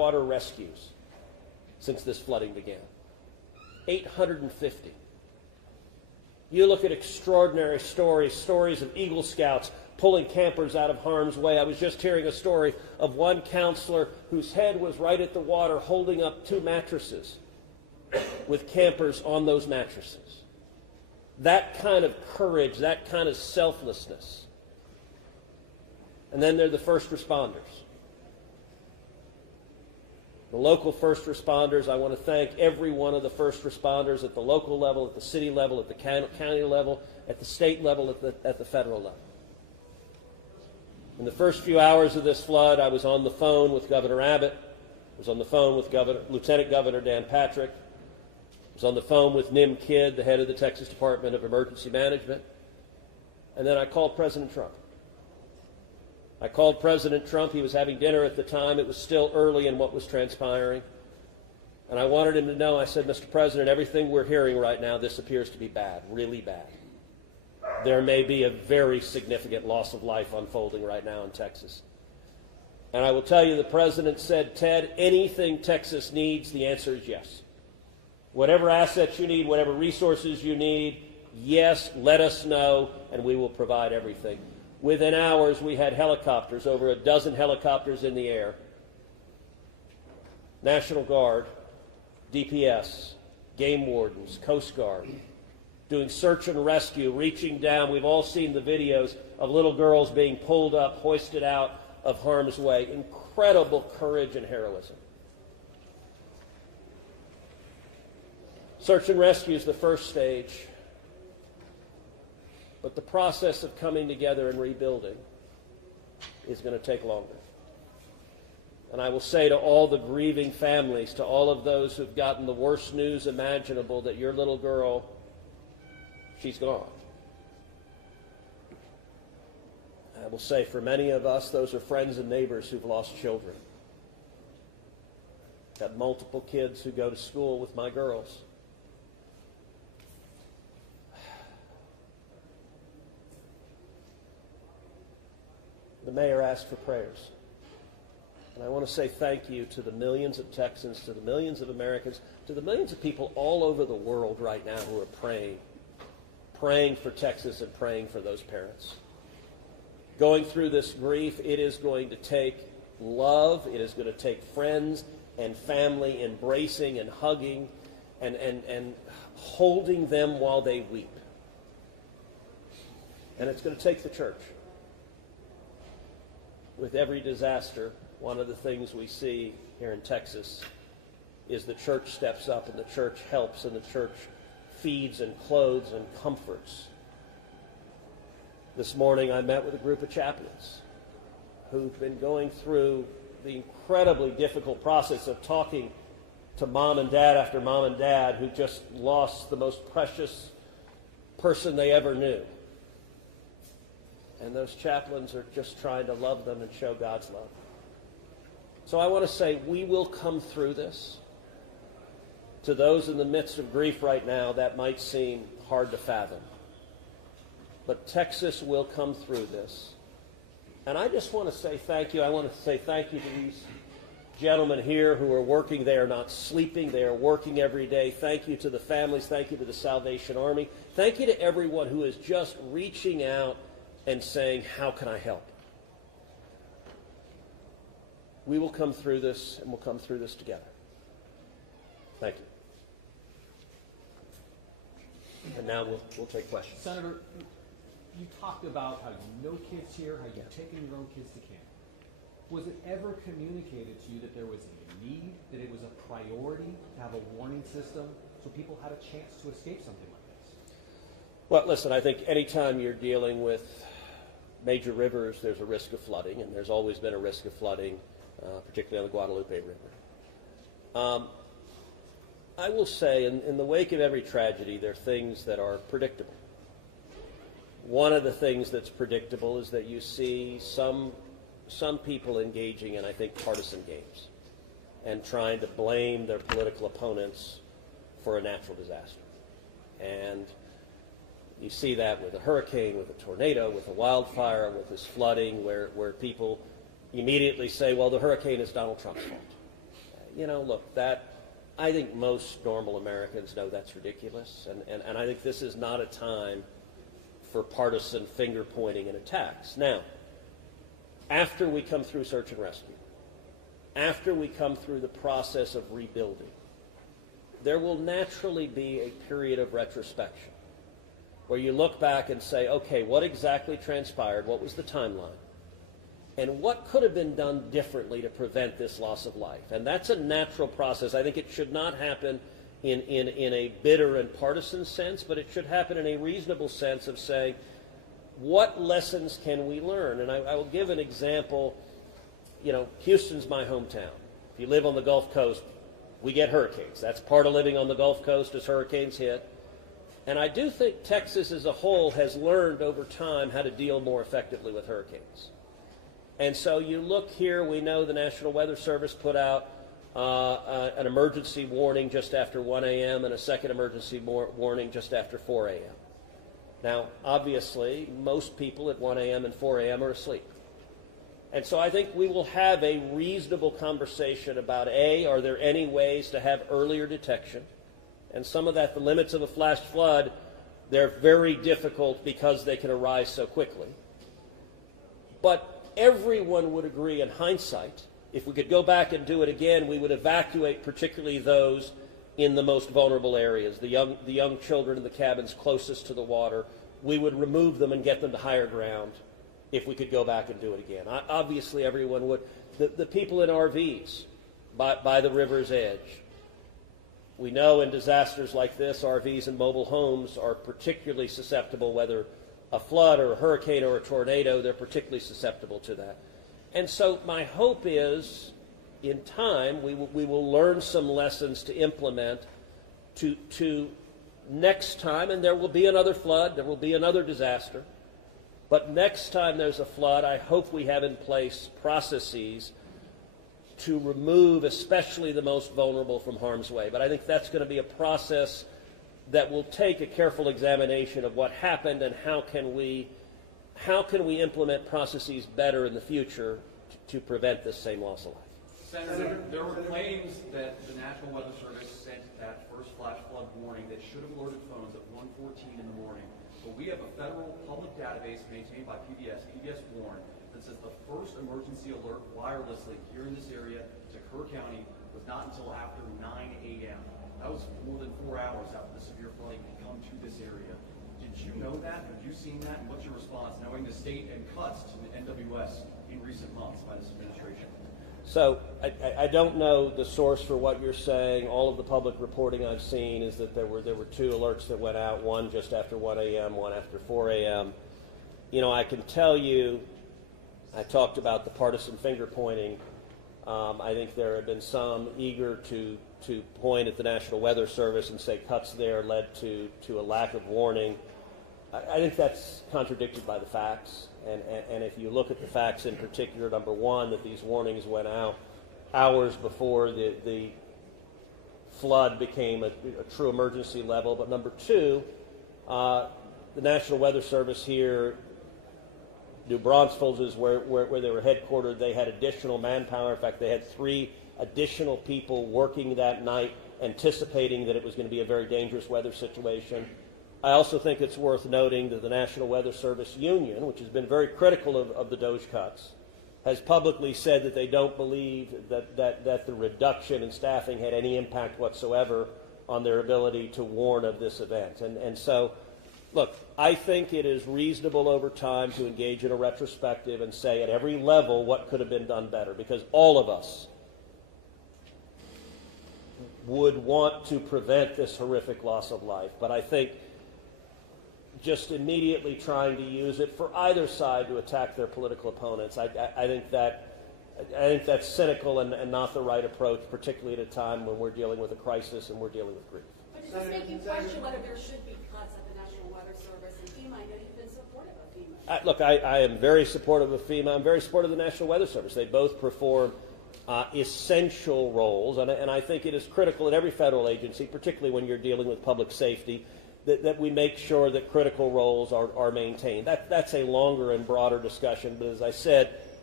water rescues since this flooding began. 850. You look at extraordinary stories of Eagle Scouts pulling campers out of harm's way. I was just hearing a story of one counselor whose head was right at the water holding up 2 mattresses with campers on those mattresses. That kind of courage, that kind of selflessness. And then there are the first responders. The local first responders, I want to thank every one of the first responders at the local level, at the city level, at the county level, at the state level, at the federal level. In the first few hours of this flood, I was on the phone with Governor Abbott. I was on the phone with Lieutenant Governor Dan Patrick. I was on the phone with Nim Kidd, the head of the Texas Department of Emergency Management. And then I called President Trump. I called President Trump. He was having dinner at the time. It was still early in what was transpiring. And I wanted him to know, I said, Mr. President, everything we're hearing right now, this appears to be bad, really bad. There may be a very significant loss of life unfolding right now in Texas. And I will tell you, the President said, Ted, anything Texas needs, the answer is yes. Whatever assets you need, whatever resources you need, yes, let us know, and we will provide everything. Within hours, we had helicopters, over a dozen helicopters in the air. National Guard, DPS, game wardens, Coast Guard, doing search and rescue, reaching down. We've all seen the videos of little girls being pulled up, hoisted out of harm's way. Incredible courage and heroism. Search and rescue is the first stage. But the process of coming together and rebuilding is going to take longer. And I will say to all the grieving families, to all of those who've gotten the worst news imaginable, that your little girl, she's gone. I will say for many of us, those are friends and neighbors who've lost children. Got multiple kids who go to school with my girls. The mayor asked for prayers. And I want to say thank you to the millions of Texans, to the millions of Americans, to the millions of people all over the world right now who are praying for Texas and praying for those parents. Going through this grief, it is going to take love, it is going to take friends and family embracing and hugging and holding them while they weep. And it's going to take the church. With every disaster, one of the things we see here in Texas is the church steps up and the church helps and the church feeds and clothes and comforts. This morning I met with a group of chaplains who've been going through the incredibly difficult process of talking to mom and dad after mom and dad who just lost the most precious person they ever knew. And those chaplains are just trying to love them and show God's love. So I want to say we will come through this. To those in the midst of grief right now, that might seem hard to fathom. But Texas will come through this. And I just want to say thank you. I want to say thank you to these gentlemen here who are working. They are not sleeping. They are working every day. Thank you to the families. Thank you to the Salvation Army. Thank you to everyone who is just reaching out and saying, how can I help? We will come through this, and we'll come through this together. Thank you. And now we'll take questions. Senator, you talked about how you know kids here, how you've taken your own kids to camp. Was it ever communicated to you that there was a need, that it was a priority to have a warning system so people had a chance to escape something like this? Well, listen, I think anytime you're dealing with major rivers, there's a risk of flooding, and there's always been a risk of flooding, particularly on the Guadalupe River. I will say, in the wake of every tragedy, there are things that are predictable. One of the things that's predictable is that you see some people engaging in, I think, partisan games and trying to blame their political opponents for a natural disaster. And you see that with a hurricane, with a tornado, with a wildfire, with this flooding, where people immediately say, well, the hurricane is Donald Trump's fault. look, I think most normal Americans know that's ridiculous, and I think this is not a time for partisan finger pointing and attacks. Now, after we come through search and rescue, after we come through the process of rebuilding, there will naturally be a period of retrospection where you look back and say, okay, what exactly transpired? What was the timeline? And what could have been done differently to prevent this loss of life? And that's a natural process. I think it should not happen in a bitter and partisan sense, but it should happen in a reasonable sense of saying, what lessons can we learn? And I will give an example. Houston's my hometown. If you live on the Gulf Coast, we get hurricanes. That's part of living on the Gulf Coast as hurricanes hit. And I do think Texas as a whole has learned over time how to deal more effectively with hurricanes. And so you look here, we know the National Weather Service put out an emergency warning just after 1 a.m. and a second emergency warning just after 4 a.m. Now, obviously, most people at 1 a.m. and 4 a.m. are asleep. And so I think we will have a reasonable conversation about, are there any ways to have earlier detection? And some of that, the limits of a flash flood, they're very difficult because they can arise so quickly. But everyone would agree in hindsight, if we could go back and do it again, we would evacuate particularly those in the most vulnerable areas, the young children in the cabins closest to the water. We would remove them and get them to higher ground if we could go back and do it again. Obviously, everyone would. The people in RVs by the river's edge. We know in disasters like this, RVs and mobile homes are particularly susceptible, whether a flood or a hurricane or a tornado, they're particularly susceptible to that. And so my hope is, in time, we will learn some lessons to implement to next time, and there will be another flood, there will be another disaster, but next time there's a flood, I hope we have in place processes to remove especially the most vulnerable from harm's way. But I think that's going to be a process that will take a careful examination of what happened and how can we implement processes better in the future to prevent this same loss of life. Senator, there were claims that the National Weather Service sent that first flash flood warning that should have alerted phones at 1:14 in the morning. But we have a federal public database maintained by PBS Warn, that says the first emergency alert wirelessly here in this area to Kerr County was not until after 9 a.m. That was more than 4 hours after the severe flooding had come to this area. Did you know that? Have you seen that? And what's your response, knowing the state and cuts to the NWS in recent months by this administration? So I don't know the source for what you're saying. All of the public reporting I've seen is that there were two alerts that went out, one just after 1 a.m., one after 4 a.m. I can tell you, I talked about the partisan finger pointing. I think there have been some eager to point at the National Weather Service and say cuts there led to a lack of warning. I think that's contradicted by the facts. And if you look at the facts in particular, number one, that these warnings went out hours before the flood became a true emergency level. But number two, the National Weather Service here, New Braunfels is where they were headquartered. They had additional manpower. In fact, they had 3 additional people working that night, anticipating that it was going to be a very dangerous weather situation. I also think it's worth noting that the National Weather Service Union, which has been very critical of the DOGE cuts, has publicly said that they don't believe that the reduction in staffing had any impact whatsoever on their ability to warn of this event. And so, look, I think it is reasonable over time to engage in a retrospective and say at every level what could have been done better, because all of us would want to prevent this horrific loss of life. But I think just immediately trying to use it for either side to attack their political opponents, I think that's cynical and not the right approach, particularly at a time when we're dealing with a crisis and we're dealing with grief. But does this make you question whether there should be cuts at the National Weather Service and FEMA? I know you've been supportive of FEMA. Look, I am very supportive of FEMA. I'm very supportive of the National Weather Service. They both perform essential roles, and I think it is critical at every federal agency, particularly when you're dealing with public safety, that we make sure that critical roles are maintained. That's a longer and broader discussion, but as I said,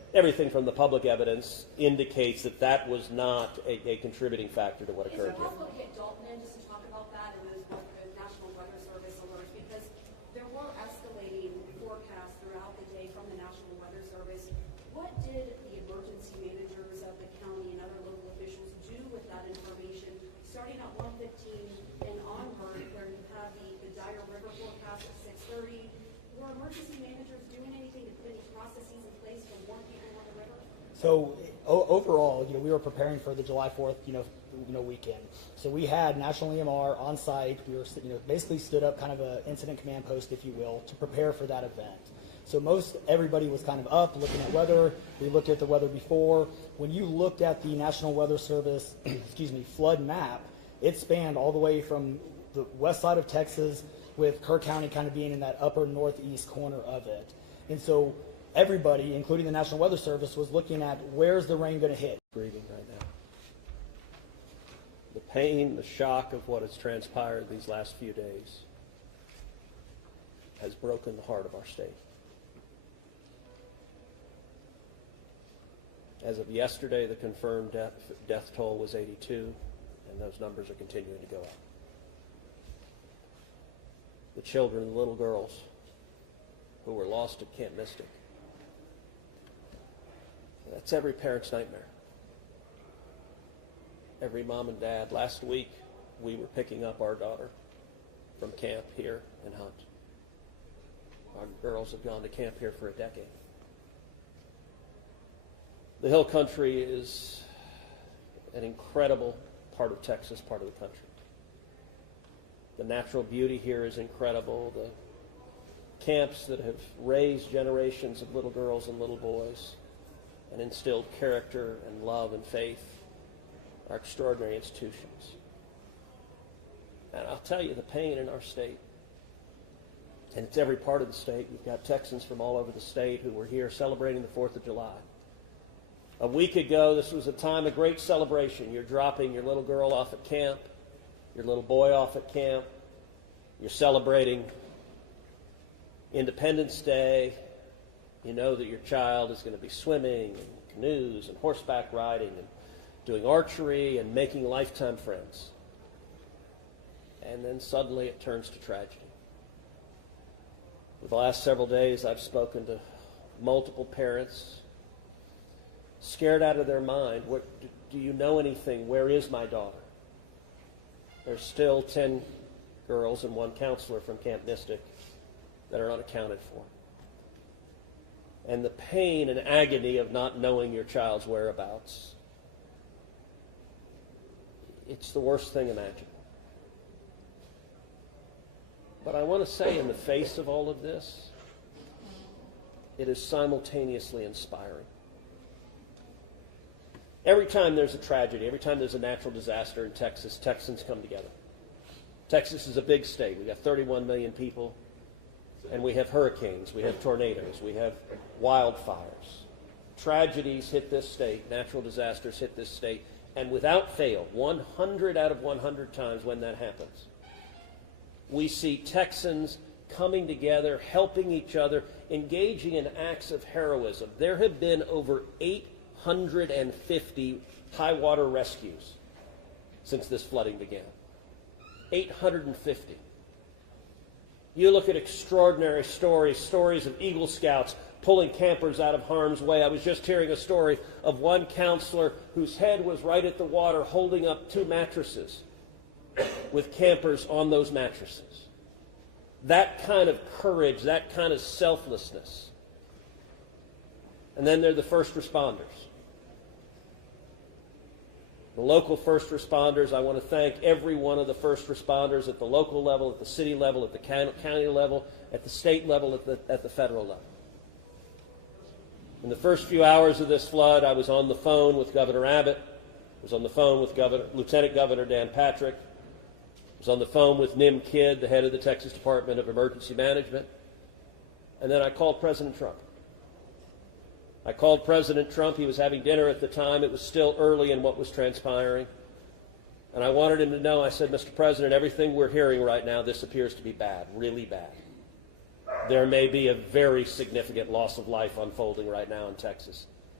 everything from the public evidence indicates that that was not a contributing factor to what Is occurred it here. possible to get Dalton in just to talk about that and those the National Weather Service alerts? Because there were escalating forecasts throughout the day from the National Weather Service. What did the emergency managers of the county and other local officials do with that information, starting at 1:15 and onward, where you have the dire river forecast at 6:30? Were emergency managers doing anything to put any processes in place to warn people on the river? So overall, we were preparing for the July 4th, weekend. So we had National EMR on site. We were, basically stood up kind of an incident command post, if you will, to prepare for that event. So everybody was kind of up looking at weather. We looked at the weather before. When you looked at the National Weather Service, flood map, it spanned all the way from the west side of Texas, with Kerr County kind of being in that upper northeast corner of it. And so everybody, including the National Weather Service, was looking at where's the rain going to hit. Grieving right now. The pain, the shock of what has transpired these last few days has broken the heart of our state. As of yesterday, the confirmed death toll was 82, and those numbers are continuing to go up. The children, the little girls who were lost at Camp Mystic. That's every parent's nightmare. Every mom and dad. Last week, we were picking up our daughter from camp here in Hunt. Our girls have gone to camp here for a decade. The Hill Country is an incredible part of Texas, part of the country. The natural beauty here is incredible. The camps that have raised generations of little girls and little boys and instilled character and love and faith are extraordinary institutions. And I'll tell you, the pain in our state, and it's every part of the state. You've got Texans from all over the state who were here celebrating the 4th of July. A week ago, this was a time of great celebration. You're dropping your little girl off at camp, your little boy off at camp. You're celebrating Independence Day. You know that your child is going to be swimming and canoes and horseback riding and doing archery and making lifetime friends. And then suddenly it turns to tragedy. For the last several days, I've spoken to multiple parents, scared out of their mind. Do you know anything? Where is my daughter? There's still 10 girls and 1 counselor from Camp Mystic that are unaccounted for. And the pain and agony of not knowing your child's whereabouts, it's the worst thing imaginable. But I want to say, in the face of all of this, it is simultaneously inspiring. Every time there's a tragedy, every time there's a natural disaster in Texas, Texans come together. Texas is a big state. We've got 31 million people, and we have hurricanes, we have tornadoes, we have wildfires. Tragedies hit this state, natural disasters hit this state, and without fail, 100 out of 100 times when that happens, we see Texans coming together, helping each other, engaging in acts of heroism. There have been over 850 high water rescues since this flooding began. 850. You look at extraordinary stories of Eagle Scouts pulling campers out of harm's way. I was just hearing a story of one counselor whose head was right at the water holding up 2 mattresses with campers on those mattresses. That kind of courage, that kind of selflessness. And then there are the first responders. The local first responders, I want to thank every one of the first responders at the local level, at the city level, at the county level, at the state level, at the federal level. In the first few hours of this flood, I was on the phone with Governor Abbott. I was on the phone with Lieutenant Governor Dan Patrick. I was on the phone with Nim Kidd, the head of the Texas Department of Emergency Management. And then I called President Trump. I called President Trump. He was having dinner at the time. It was still early in what was transpiring. And I wanted him to know, I said, Mr. President, everything we're hearing right now, this appears to be bad, really bad. There may be a very significant loss of life unfolding right now in Texas.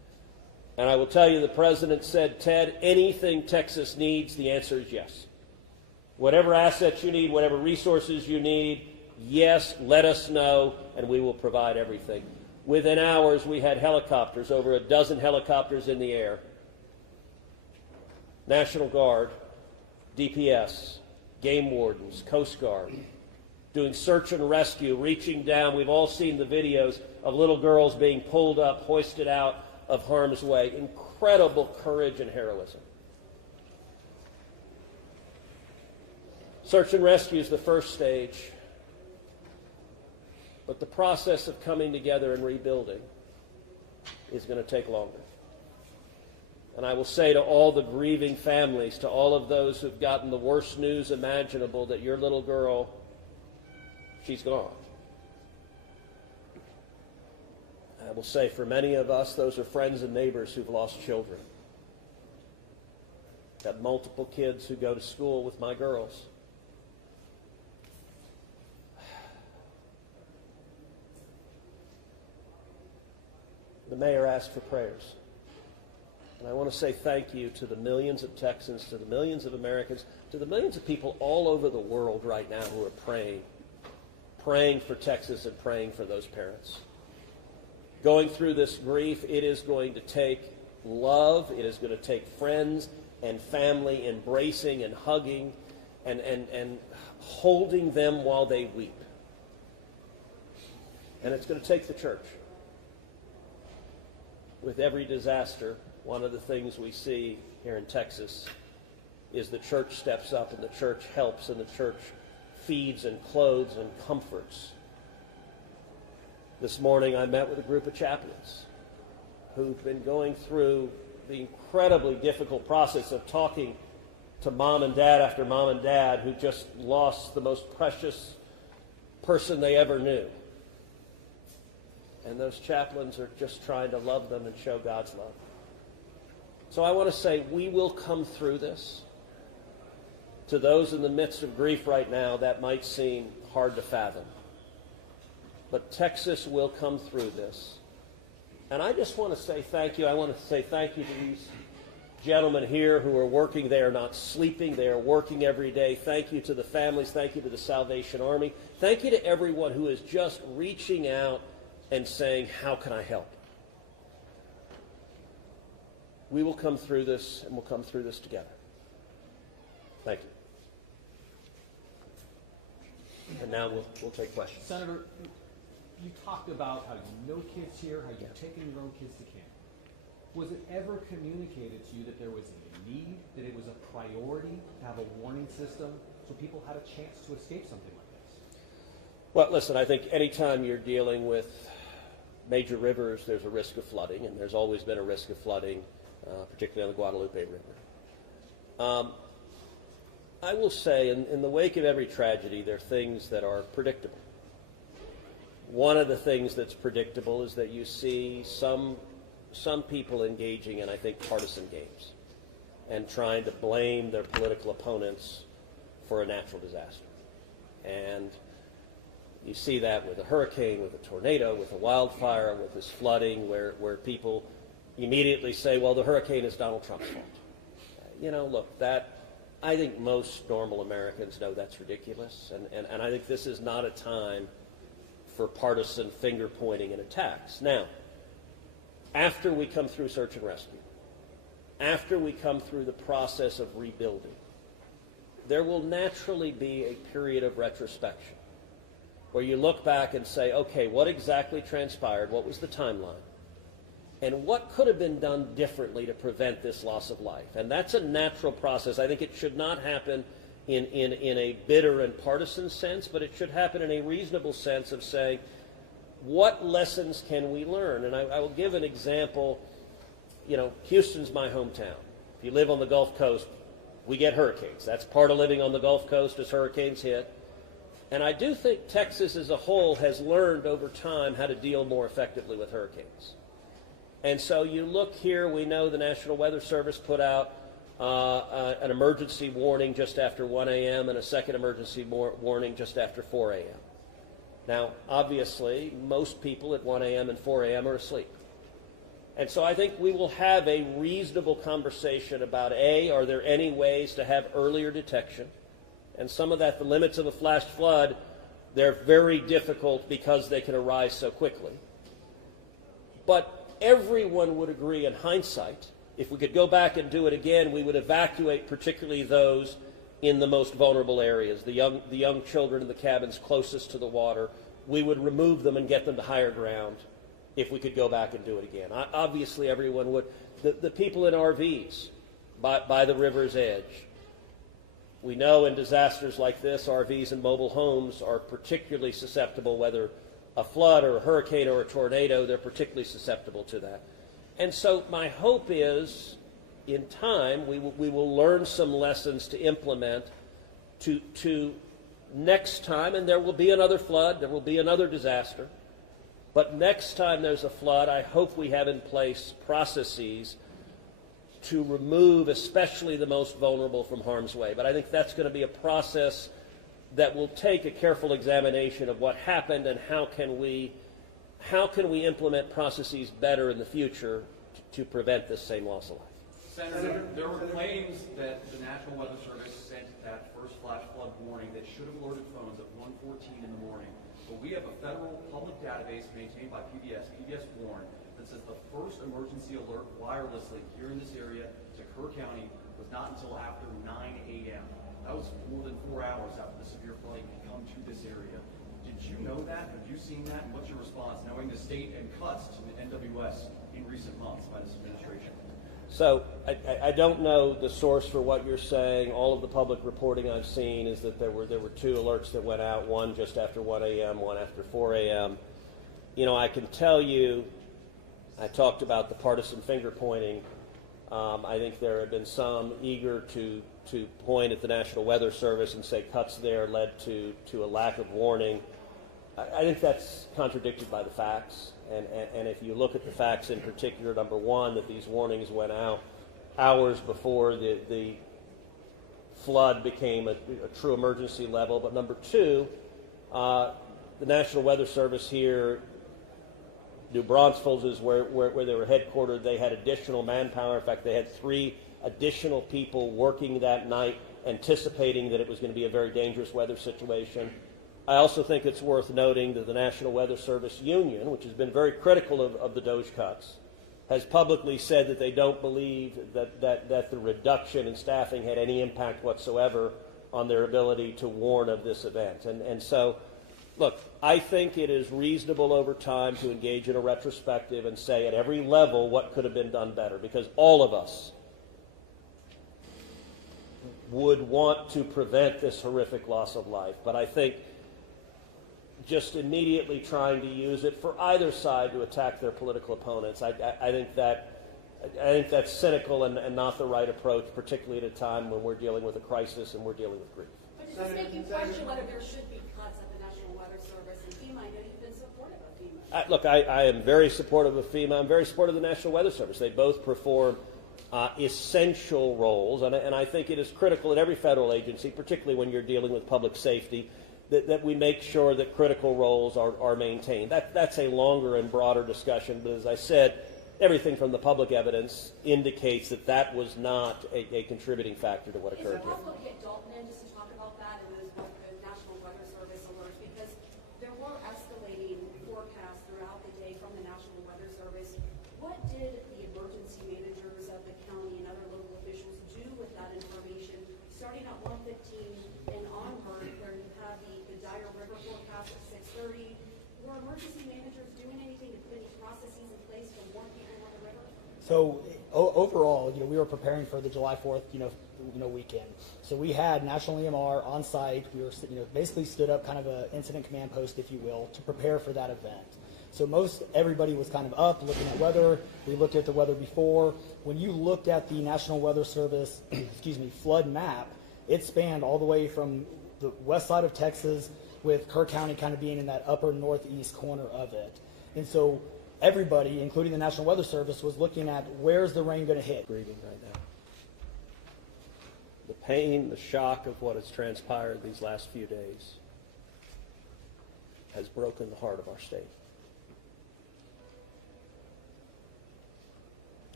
And I will tell you, the president said, Ted, anything Texas needs, the answer is yes. Whatever assets you need, whatever resources you need, yes, let us know, and we will provide everything. Within hours, we had helicopters, over a dozen helicopters in the air. National Guard, DPS, game wardens, Coast Guard, doing search and rescue, reaching down. We've all seen the videos of little girls being pulled up, hoisted out of harm's way. Incredible courage and heroism. Search and rescue is the first stage, but the process of coming together and rebuilding is going to take longer. And I will say to all the grieving families, to all of those who've gotten the worst news imaginable, that your little girl, she's gone. I will say for many of us, those are friends and neighbors who've lost children. Got multiple kids who go to school with my girls. The mayor asked for prayers. And I want to say thank you to the millions of Texans, to the millions of Americans, to the millions of people all over the world right now who are praying for Texas and praying for those parents. Going through this grief, it is going to take love, it is going to take friends and family embracing and hugging and holding them while they weep. And it's going to take the church. With every disaster, one of the things we see here in Texas is the church steps up and the church helps and the church feeds and clothes and comforts. This morning I met with a group of chaplains who've been going through the incredibly difficult process of talking to mom and dad after mom and dad who just lost the most precious person they ever knew. And those chaplains are just trying to love them and show God's love. So I want to say we will come through this. To those in the midst of grief right now, that might seem hard to fathom. But Texas will come through this. And I just want to say thank you. I want to say thank you to these gentlemen here who are working. They are not sleeping. They are working every day. Thank you to the families. Thank you to the Salvation Army. Thank you to everyone who is just reaching out and saying, how can I help? We will come through this, and we'll come through this together. Thank you. And now we'll take questions. Senator, you talked about how you know kids here, how you've taken your own kids to camp. Was it ever communicated to you that there was a need, that it was a priority to have a warning system so people had a chance to escape something like this? Well, listen, I think anytime you're dealing with major rivers, there's a risk of flooding, and there's always been a risk of flooding, particularly on the Guadalupe River. I will say, in the wake of every tragedy, there are things that are predictable. One of the things that's predictable is that you see some people engaging in, I think, partisan games and trying to blame their political opponents for a natural disaster. And you see that with a hurricane, with a tornado, with a wildfire, with this flooding, where people immediately say, well, the hurricane is Donald Trump's fault. You know, look, I think most normal Americans know that's ridiculous, and I think this is not a time for partisan finger-pointing and attacks. Now, after we come through search and rescue, after we come through the process of rebuilding, there will naturally be a period of retrospection where you look back and say, okay, what exactly transpired? What was the timeline? And what could have been done differently to prevent this loss of life? And that's a natural process. I think it should not happen in a bitter and partisan sense, but it should happen in a reasonable sense of saying, what lessons can we learn? And I will give an example. You know, Houston's my hometown. If you live on the Gulf Coast, we get hurricanes. That's part of living on the Gulf Coast as hurricanes hit. And I do think Texas as a whole has learned over time how to deal more effectively with hurricanes. And so you look here, we know the National Weather Service put out an emergency warning just after 1 a.m. and a second emergency warning just after 4 a.m. Now, obviously, most people at 1 a.m. and 4 a.m. are asleep. And so I think we will have a reasonable conversation about, A, are there any ways to have earlier detection? And some of that, the limits of a flash flood, they're very difficult because they can arise so quickly. But everyone would agree in hindsight, if we could go back and do it again, we would evacuate particularly those in the most vulnerable areas, the young children in the cabins closest to the water. We would remove them and get them to higher ground if we could go back and do it again. Obviously, everyone would. The people in RVs by the river's edge. We know in disasters like this, RVs and mobile homes are particularly susceptible, whether a flood or a hurricane or a tornado, they're particularly susceptible to that. And so my hope is, in time, we will learn some lessons to implement to next time, and there will be another flood, there will be another disaster. But next time there's a flood, I hope we have in place processes to remove especially the most vulnerable from harm's way. But I think that's going to be a process that will take a careful examination of what happened and how can we implement processes better in the future to prevent this same loss of life. Senator, there were claims that the National Weather Service sent that first flash flood warning that should have alerted phones at 1:14 in the morning. But we have a federal public database maintained by PBS Warn, that says the first emergency alert wirelessly here in this area to Kerr County was not until after 9 a.m. That was more than 4 hours after the severe flooding had come to this area. Did you know that? Have you seen that? And what's your response, knowing the state and cuts to the NWS in recent months by this administration? So I don't know the source for what you're saying. All of the public reporting I've seen is that there were two alerts that went out, one just after 1 a.m., one after 4 a.m. You know, I can tell you, I talked about the partisan finger pointing. I think there have been some eager to point at the National Weather Service and say cuts there led to a lack of warning. I think that's contradicted by the facts. And if you look at the facts in particular, number one, that these warnings went out hours before the flood became a true emergency level. But number two, the National Weather Service here, New Braunfels is where they were headquartered. They had additional manpower. In fact, they had 3 additional people working that night, anticipating that it was going to be a very dangerous weather situation. I also think it's worth noting that the National Weather Service Union, which has been very critical of the DOGE cuts, has publicly said that they don't believe that the reduction in staffing had any impact whatsoever on their ability to warn of this event. And so, look, I think it is reasonable over time to engage in a retrospective and say at every level what could have been done better, because all of us would want to prevent this horrific loss of life. But I think just immediately trying to use it for either side to attack their political opponents, I think that's cynical and not the right approach, particularly at a time when we're dealing with a crisis and we're dealing with grief. But does this make you question whether there should be cuts at the National Weather Service and FEMA? I know you've been supportive of FEMA. Look, I am very supportive of FEMA. I'm very supportive of the National Weather Service. They both perform essential roles, and I think it is critical at every federal agency, particularly when you're dealing with public safety, that we make sure that critical roles are maintained. That's a longer and broader discussion, but as I said, everything from the public evidence indicates that was not a contributing factor to what occurred here. Is it possible to get Dalton in just to talk about that and those National Weather Service alerts? Because there were escalating forecasts throughout the day from the National Weather Service. What did the emergency managers of the county and other local officials do with that information, starting at 1:15 and onward, where you have the dire river forecast at 6:30? Were emergency managers doing anything to put any processes in place to warn people on the river? So overall, we were preparing for the July 4th, weekend. So we had National EMR on site. We were, basically stood up kind of an incident command post, if you will, to prepare for that event. So everybody was kind of up looking at weather. We looked at the weather before. When you looked at the National Weather Service, flood map, it spanned all the way from the west side of Texas, with Kerr County kind of being in that upper northeast corner of it. And so everybody, including the National Weather Service, was looking at where's the rain going to hit. Grieving right now. The pain, the shock of what has transpired these last few days has broken the heart of our state.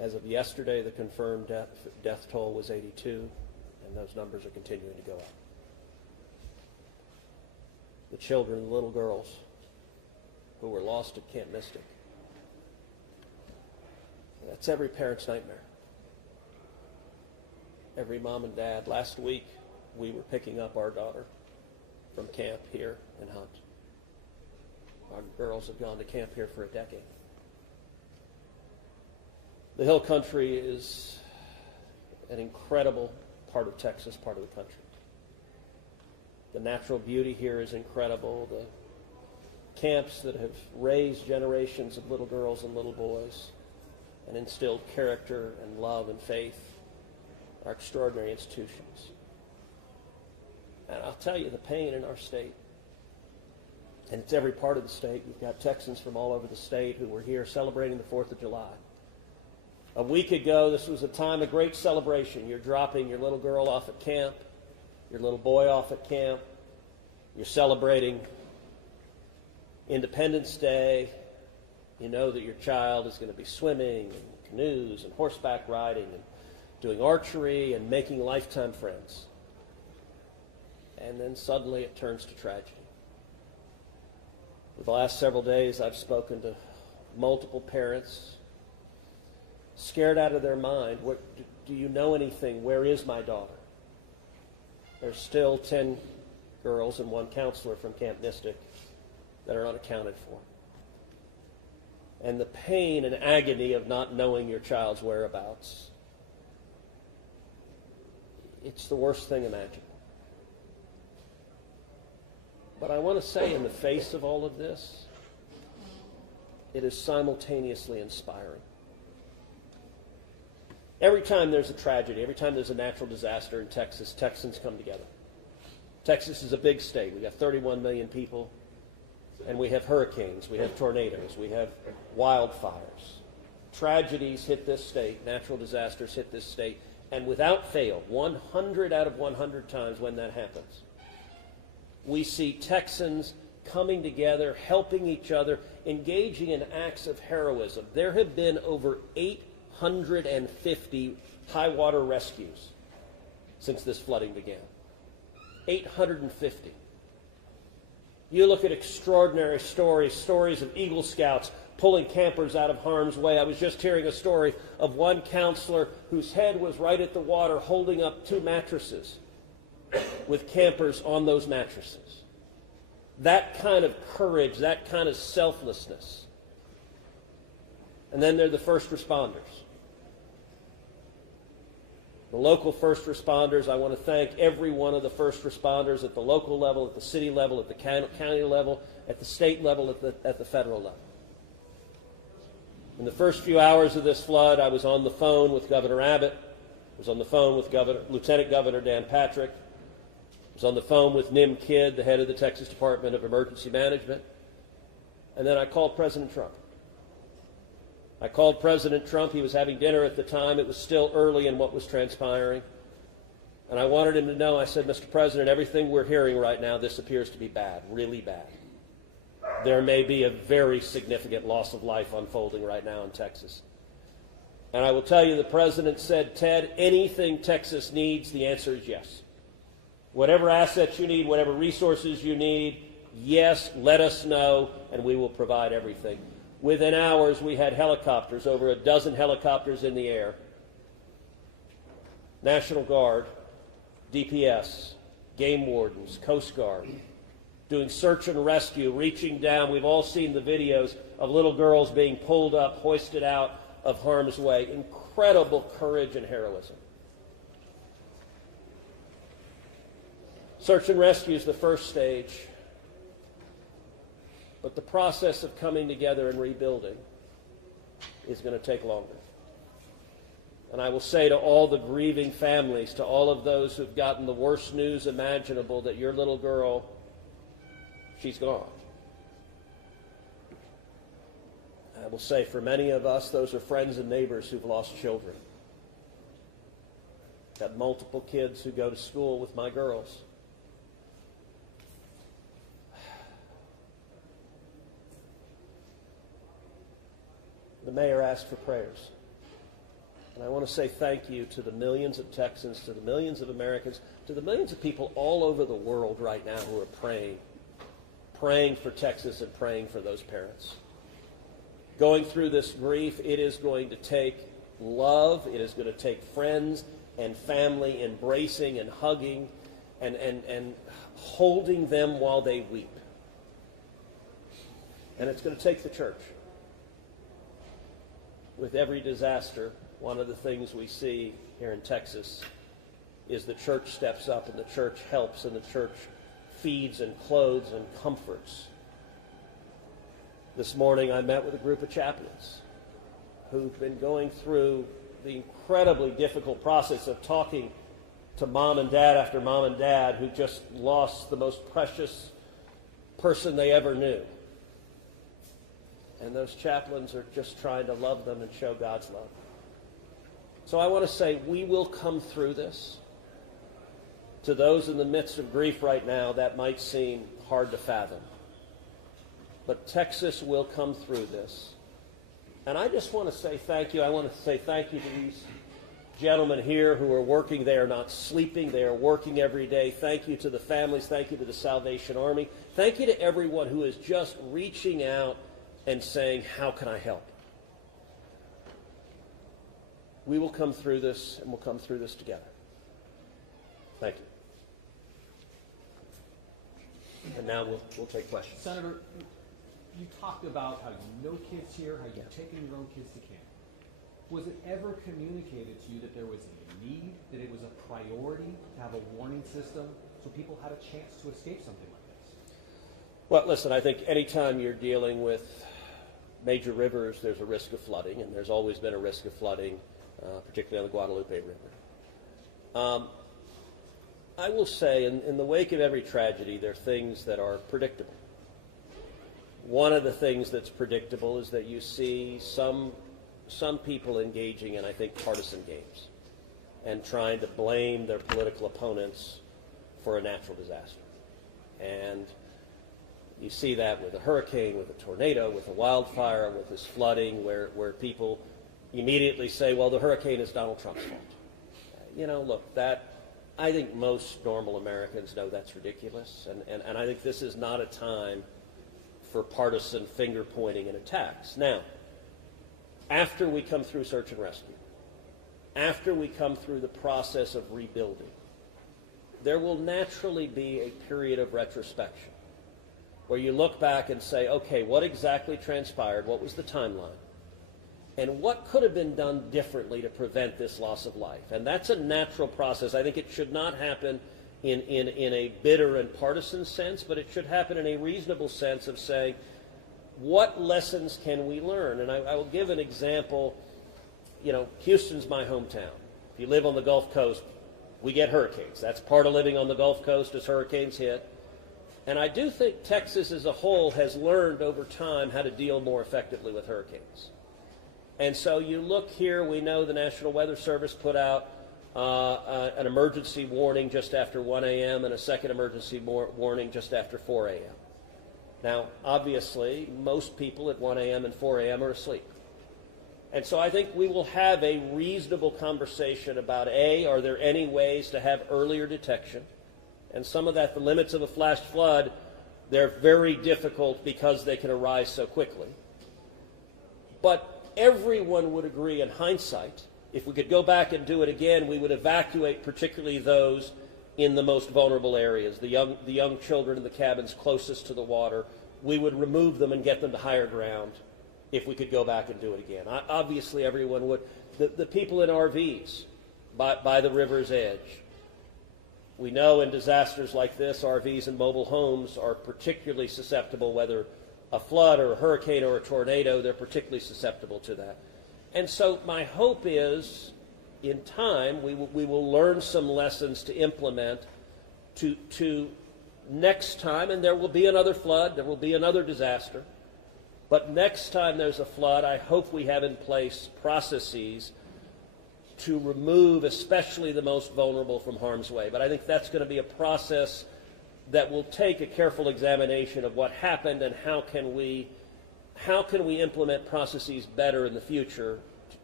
As of yesterday, the confirmed death toll was 82, and those numbers are continuing to go up. The children, the little girls who were lost at Camp Mystic. That's every parent's nightmare. Every mom and dad. Last week, we were picking up our daughter from camp here in Hunt. Our girls have gone to camp here for a decade. The Hill Country is an incredible part of Texas, part of the country. The natural beauty here is incredible. The camps that have raised generations of little girls and little boys and instilled character and love and faith are extraordinary institutions. And I'll tell you, the pain in our state, and it's every part of the state. We've got Texans from all over the state who were here celebrating the 4th of July. A week ago, this was a time of great celebration. You're dropping your little girl off at camp, your little boy off at camp. You're celebrating Independence Day. You know that your child is going to be swimming and canoes and horseback riding and doing archery and making lifetime friends. And then suddenly it turns to tragedy. For the last several days, I've spoken to multiple parents, scared out of their mind. Do you know anything? Where is my daughter? There's still 10 girls and 1 counselor from Camp Mystic that are unaccounted for. And the pain and agony of not knowing your child's whereabouts, it's the worst thing imaginable. But I want to say, in the face of all of this, it is simultaneously inspiring. Every time there's a tragedy, every time there's a natural disaster in Texas, Texans come together. Texas is a big state. We've got 31 million people, and we have hurricanes, we have tornadoes, we have wildfires. Tragedies hit this state, natural disasters hit this state, and without fail, 100 out of 100 times when that happens, we see Texans coming together, helping each other, engaging in acts of heroism. There have been over 850 high water rescues since this flooding began. 850. You look at extraordinary stories of Eagle Scouts pulling campers out of harm's way. I was just hearing a story of one counselor whose head was right at the water holding up 2 mattresses with campers on those mattresses. That kind of courage, that kind of selflessness. And then there are the first responders. The local first responders, I want to thank every one of the first responders at the local level, at the city level, at the county level, at the state level, at the federal level. In the first few hours of this flood, I was on the phone with Governor Abbott. I was on the phone with Lieutenant Governor Dan Patrick. I was on the phone with Nim Kidd, the head of the Texas Department of Emergency Management. And then I called President Trump. I called President Trump. He was having dinner at the time. It was still early in what was transpiring. And I wanted him to know, I said, Mr. President, everything we're hearing right now, this appears to be bad, really bad. There may be a very significant loss of life unfolding right now in Texas. And I will tell you, the President said, Ted, anything Texas needs, the answer is yes. Whatever assets you need, whatever resources you need, yes, let us know, and we will provide everything. Within hours, we had helicopters, over a dozen helicopters in the air. National Guard, DPS, game wardens, Coast Guard, doing search and rescue, reaching down. We've all seen the videos of little girls being pulled up, hoisted out of harm's way. Incredible courage and heroism. Search and rescue is the first stage. But the process of coming together and rebuilding is going to take longer. And I will say to all the grieving families, to all of those who've gotten the worst news imaginable, that your little girl, she's gone. I will say for many of us, those are friends and neighbors who've lost children. Got multiple kids who go to school with my girls. The mayor asked for prayers. And I want to say thank you to the millions of Texans, to the millions of Americans, to the millions of people all over the world right now who are praying for Texas and praying for those parents. Going through this grief, it is going to take love, it is going to take friends and family embracing and hugging and holding them while they weep. And it's going to take the church. With every disaster, one of the things we see here in Texas is the church steps up and the church helps and the church feeds and clothes and comforts. This morning I met with a group of chaplains who've been going through the incredibly difficult process of talking to mom and dad after mom and dad who just lost the most precious person they ever knew. And those chaplains are just trying to love them and show God's love. So I want to say we will come through this. To those in the midst of grief right now, that might seem hard to fathom. But Texas will come through this. And I just want to say thank you. I want to say thank you to these gentlemen here who are working. They are not sleeping. They are working every day. Thank you to the families. Thank you to the Salvation Army. Thank you to everyone who is just reaching out and saying, how can I help? We will come through this, and we'll come through this together. Thank you. And now we'll take questions. Senator, you talked about how no kids here, how you've taken your own kids to camp. Was it ever communicated to you that there was a need, that it was a priority to have a warning system so people had a chance to escape something like this? Well, listen, I think anytime you're dealing with major rivers, there's a risk of flooding, and there's always been a risk of flooding, particularly on the Guadalupe River. I will say, in the wake of every tragedy, there are things that are predictable. One of the things that's predictable is that you see some people engaging in, I think, partisan games and trying to blame their political opponents for a natural disaster. And you see that with a hurricane, with a tornado, with a wildfire, with this flooding, where people immediately say, well, the hurricane is Donald Trump's fault. You know, look, I think most normal Americans know that's ridiculous, and I think this is not a time for partisan finger-pointing and attacks. Now, after we come through search and rescue, after we come through the process of rebuilding, there will naturally be a period of retrospection where you look back and say, okay, what exactly transpired? What was the timeline? And what could have been done differently to prevent this loss of life? And that's a natural process. I think it should not happen in a bitter and partisan sense, but it should happen in a reasonable sense of saying, what lessons can we learn? And I will give an example. You know, Houston's my hometown. If you live on the Gulf Coast, we get hurricanes. That's part of living on the Gulf Coast as hurricanes hit. And I do think Texas as a whole has learned over time how to deal more effectively with hurricanes. And so you look here, we know the National Weather Service put out an emergency warning just after 1 a.m. and a second emergency warning just after 4 a.m. Now, obviously, most people at 1 a.m. and 4 a.m. are asleep. And so I think we will have a reasonable conversation about, A, are there any ways to have earlier detection? And some of that, the limits of a flash flood, they're very difficult because they can arise so quickly. But everyone would agree in hindsight, if we could go back and do it again, we would evacuate particularly those in the most vulnerable areas, the young children in the cabins closest to the water. We would remove them and get them to higher ground if we could go back and do it again. Obviously, everyone would. The people in RVs by the river's edge. We know in disasters like this, RVs and mobile homes are particularly susceptible, whether a flood or a hurricane or a tornado, they're particularly susceptible to that. And so my hope is, in time, we will learn some lessons to implement to next time, and there will be another flood, there will be another disaster. But next time there's a flood, I hope we have in place processes to remove especially the most vulnerable from harm's way. But I think that's going to be a process that will take a careful examination of what happened and how can we implement processes better in the future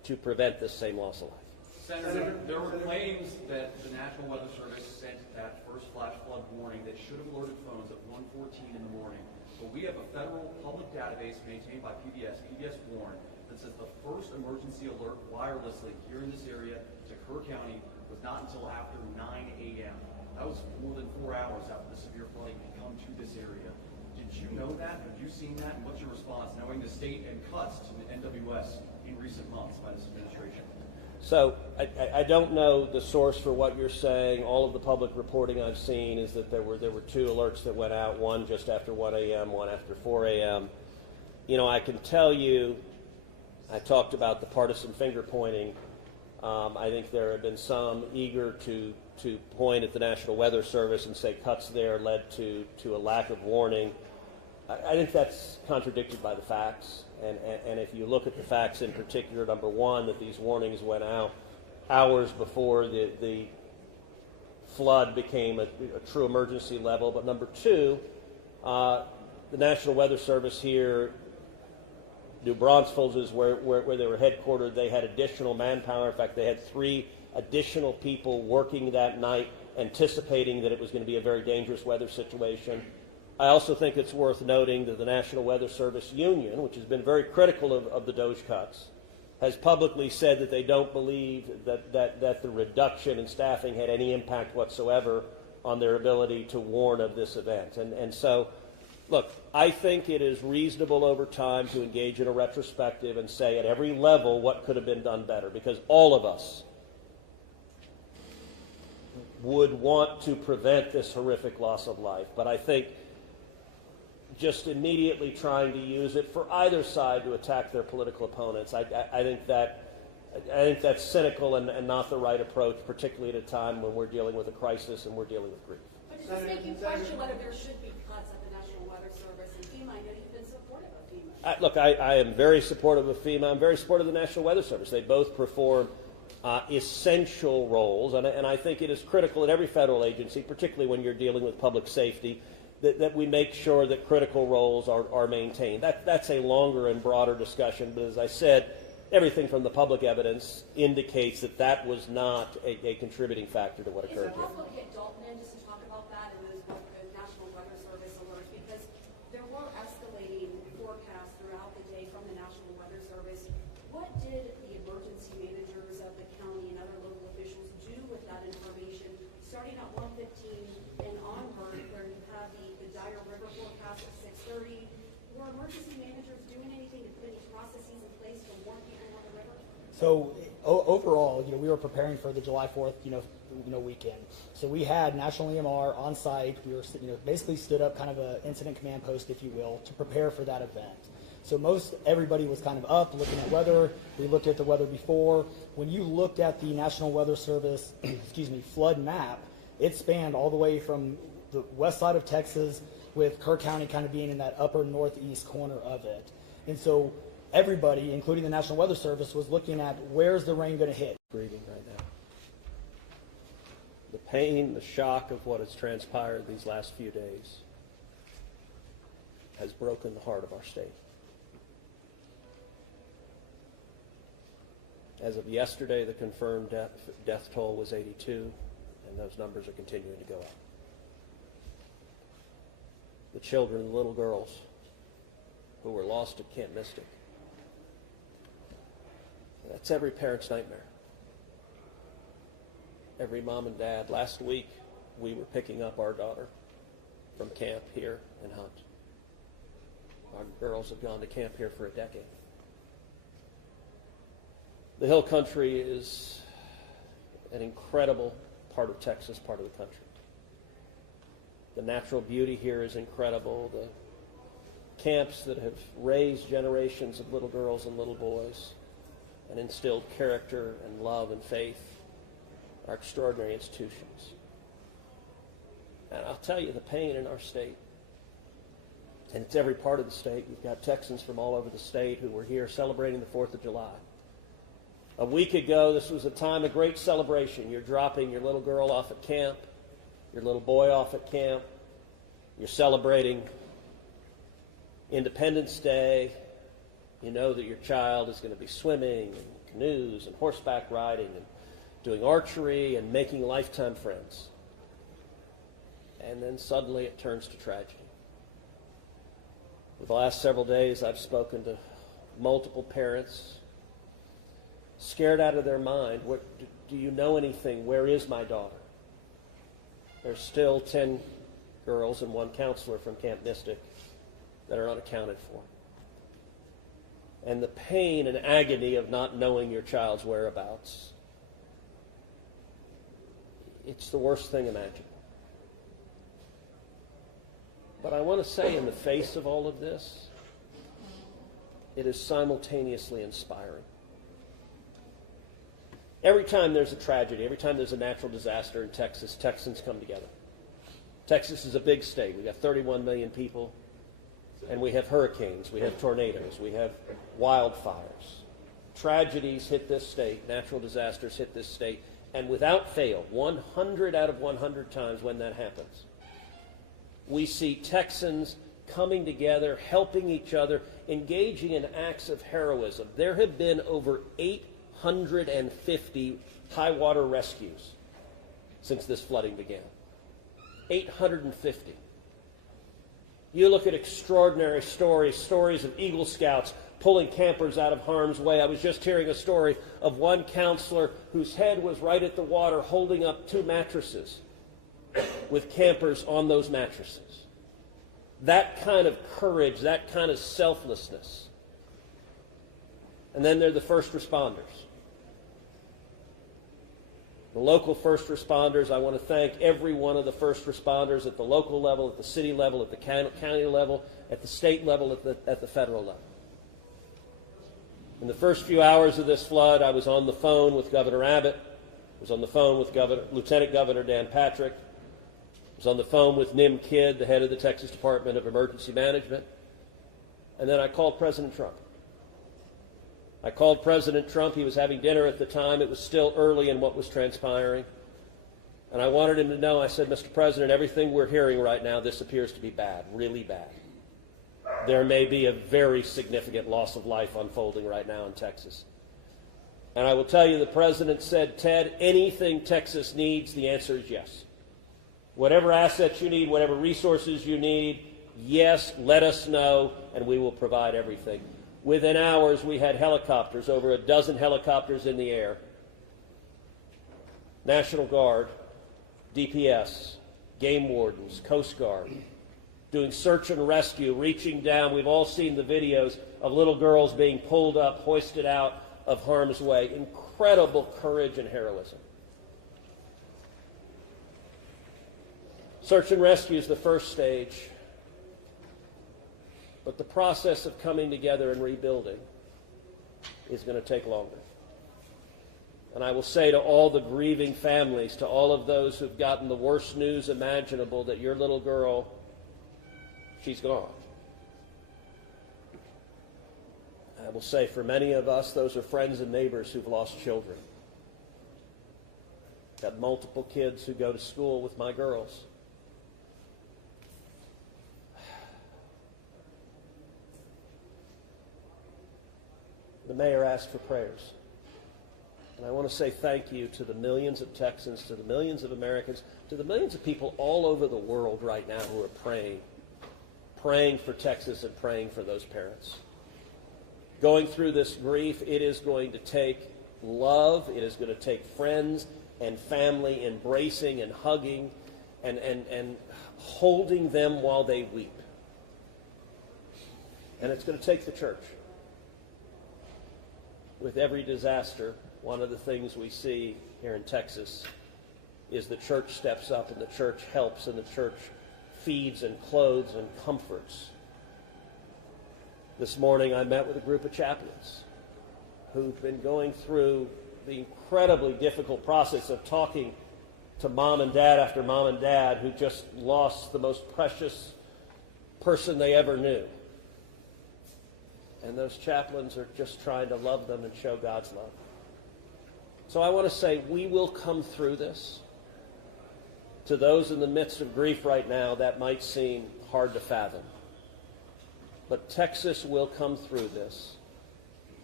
to prevent this same loss of life. Senator, there were claims that the National Weather Service sent that first flash flood warning that should have alerted phones at 1:14 in the morning. But we have a federal public database maintained by PBS Warn, that says the first emergency alert wirelessly here in this area to Kerr County was not until after 9 a.m. That was more than 4 hours after the severe flooding had come to this area. Did you know that? Have you seen that? And what's your response, knowing the state and cuts to the NWS in recent months by this administration? So I don't know the source for what you're saying. All of the public reporting I've seen is that there were two alerts that went out, one just after 1 a.m., one after 4 a.m. You know, I can tell you, I talked about the partisan finger pointing. I think there have been some eager to point at the National Weather Service and say cuts there led to a lack of warning. I think that's contradicted by the facts. And if you look at the facts in particular, number one, that these warnings went out hours before the flood became a true emergency level. But number two, the National Weather Service here, New Braunfels is where they were headquartered. They had additional manpower. In fact, they had 3 additional people working that night, anticipating that it was going to be a very dangerous weather situation. I also think it's worth noting that the National Weather Service Union, which has been very critical of the DOGE cuts, has publicly said that they don't believe that the reduction in staffing had any impact whatsoever on their ability to warn of this event. And so, look, I think it is reasonable over time to engage in a retrospective and say at every level what could have been done better, because all of us would want to prevent this horrific loss of life. But I think just immediately trying to use it for either side to attack their political opponents, I think that's cynical and not the right approach, particularly at a time when we're dealing with a crisis and we're dealing with grief. But does this make you question whether there should be cuts at the National Weather Service and FEMA? I know you've been supportive of FEMA. Look, I am very supportive of FEMA. I'm very supportive of the National Weather Service. They both perform essential roles, and I think it is critical at every federal agency, particularly when you're dealing with public safety, that we make sure that critical roles are maintained. That's a longer and broader discussion, but as I said, everything from the public evidence indicates that was not a contributing factor to what occurred Is it here. possible to get Dalton in just to talk about that and those National Weather Service alerts? Because there were escalating forecasts throughout the day from the National Weather Service. What did the emergency managers of the county and other local officials do with that information, starting at 1:15 and onward, where you have the dire river forecast at 6:30? Were emergency managers doing anything to put any processes in place to warn people on the river? So overall, we were preparing for the July 4th, weekend. So we had National EMR on site. We were, basically stood up kind of an incident command post, if you will, to prepare for that event. So everybody was kind of up looking at weather. We looked at the weather before. When you looked at the National Weather Service, flood map, it spanned all the way from the west side of Texas, with Kerr County kind of being in that upper northeast corner of it. And so everybody, including the National Weather Service, was looking at where's the rain going to hit. Grieving right now. The pain, the shock of what has transpired these last few days has broken the heart of our state. As of yesterday, the confirmed death toll was 82, and those numbers are continuing to go up. The children, the little girls who were lost at Camp Mystic, that's every parent's nightmare. Every mom and dad. Last week, we were picking up our daughter from camp here in Hunt. Our girls have gone to camp here for a decade. The Hill Country is an incredible part of Texas, part of the country. The natural beauty here is incredible. The camps that have raised generations of little girls and little boys and instilled character and love and faith are extraordinary institutions. And I'll tell you, the pain in our state, and it's every part of the state. You've got Texans from all over the state who were here celebrating the 4th of July. A week ago, this was a time of great celebration. You're dropping your little girl off at camp, your little boy off at camp. You're celebrating Independence Day. You know that your child is going to be swimming and canoes and horseback riding and doing archery and making lifetime friends. And then suddenly it turns to tragedy. For the last several days, I've spoken to multiple parents, scared out of their mind. Do you know anything? Where is my daughter? There's still 10 girls and 1 counselor from Camp Mystic that are unaccounted for. And the pain and agony of not knowing your child's whereabouts, it's the worst thing imaginable. But I want to say, in the face of all of this, it is simultaneously inspiring. Every time there's a tragedy, every time there's a natural disaster in Texas, Texans come together. Texas is a big state. We've got 31 million people, and we have hurricanes, we have tornadoes, we have wildfires. Tragedies hit this state, natural disasters hit this state, and without fail, 100 out of 100 times when that happens, we see Texans coming together, helping each other, engaging in acts of heroism. There have been over 850 high water rescues since this flooding began. 850. You look at extraordinary stories of Eagle Scouts pulling campers out of harm's way. I was just hearing a story of one counselor whose head was right at the water holding up 2 mattresses with campers on those mattresses. That kind of courage, that kind of selflessness. And then there are the first responders. The local first responders, I want to thank every one of the first responders at the local level, at the city level, at the county level, at the state level, at the federal level. In the first few hours of this flood, I was on the phone with Governor Abbott. I was on the phone with Lieutenant Governor Dan Patrick. I was on the phone with Nim Kidd, the head of the Texas Department of Emergency Management. And then I called President Trump. I called President Trump. He was having dinner at the time. It was still early in what was transpiring. And I wanted him to know, I said, Mr. President, everything we're hearing right now, this appears to be bad, really bad. There may be a very significant loss of life unfolding right now in Texas. And I will tell you, the President said, Ted, anything Texas needs, the answer is yes. Whatever assets you need, whatever resources you need, yes, let us know, and we will provide everything. Within hours, we had helicopters, over a dozen helicopters in the air. National Guard, DPS, game wardens, Coast Guard, doing search and rescue, reaching down. We've all seen the videos of little girls being pulled up, hoisted out of harm's way. Incredible courage and heroism. Search and rescue is the first stage, but the process of coming together and rebuilding is going to take longer. And I will say to all the grieving families, to all of those who've gotten the worst news imaginable, that your little girl, she's gone. I will say for many of us, those are friends and neighbors who've lost children. Got multiple kids who go to school with my girls. The mayor asked for prayers. And I want to say thank you to the millions of Texans, to the millions of Americans, to the millions of people all over the world right now who are praying for Texas and praying for those parents. Going through this grief, it is going to take love, it is going to take friends and family embracing and hugging and holding them while they weep. And it's going to take the church. With every disaster, one of the things we see here in Texas is the church steps up and the church helps and the church feeds and clothes and comforts. This morning I met with a group of chaplains who've been going through the incredibly difficult process of talking to mom and dad after mom and dad who just lost the most precious person they ever knew. And those chaplains are just trying to love them and show God's love. So I want to say we will come through this. To those in the midst of grief right now, that might seem hard to fathom. But Texas will come through this.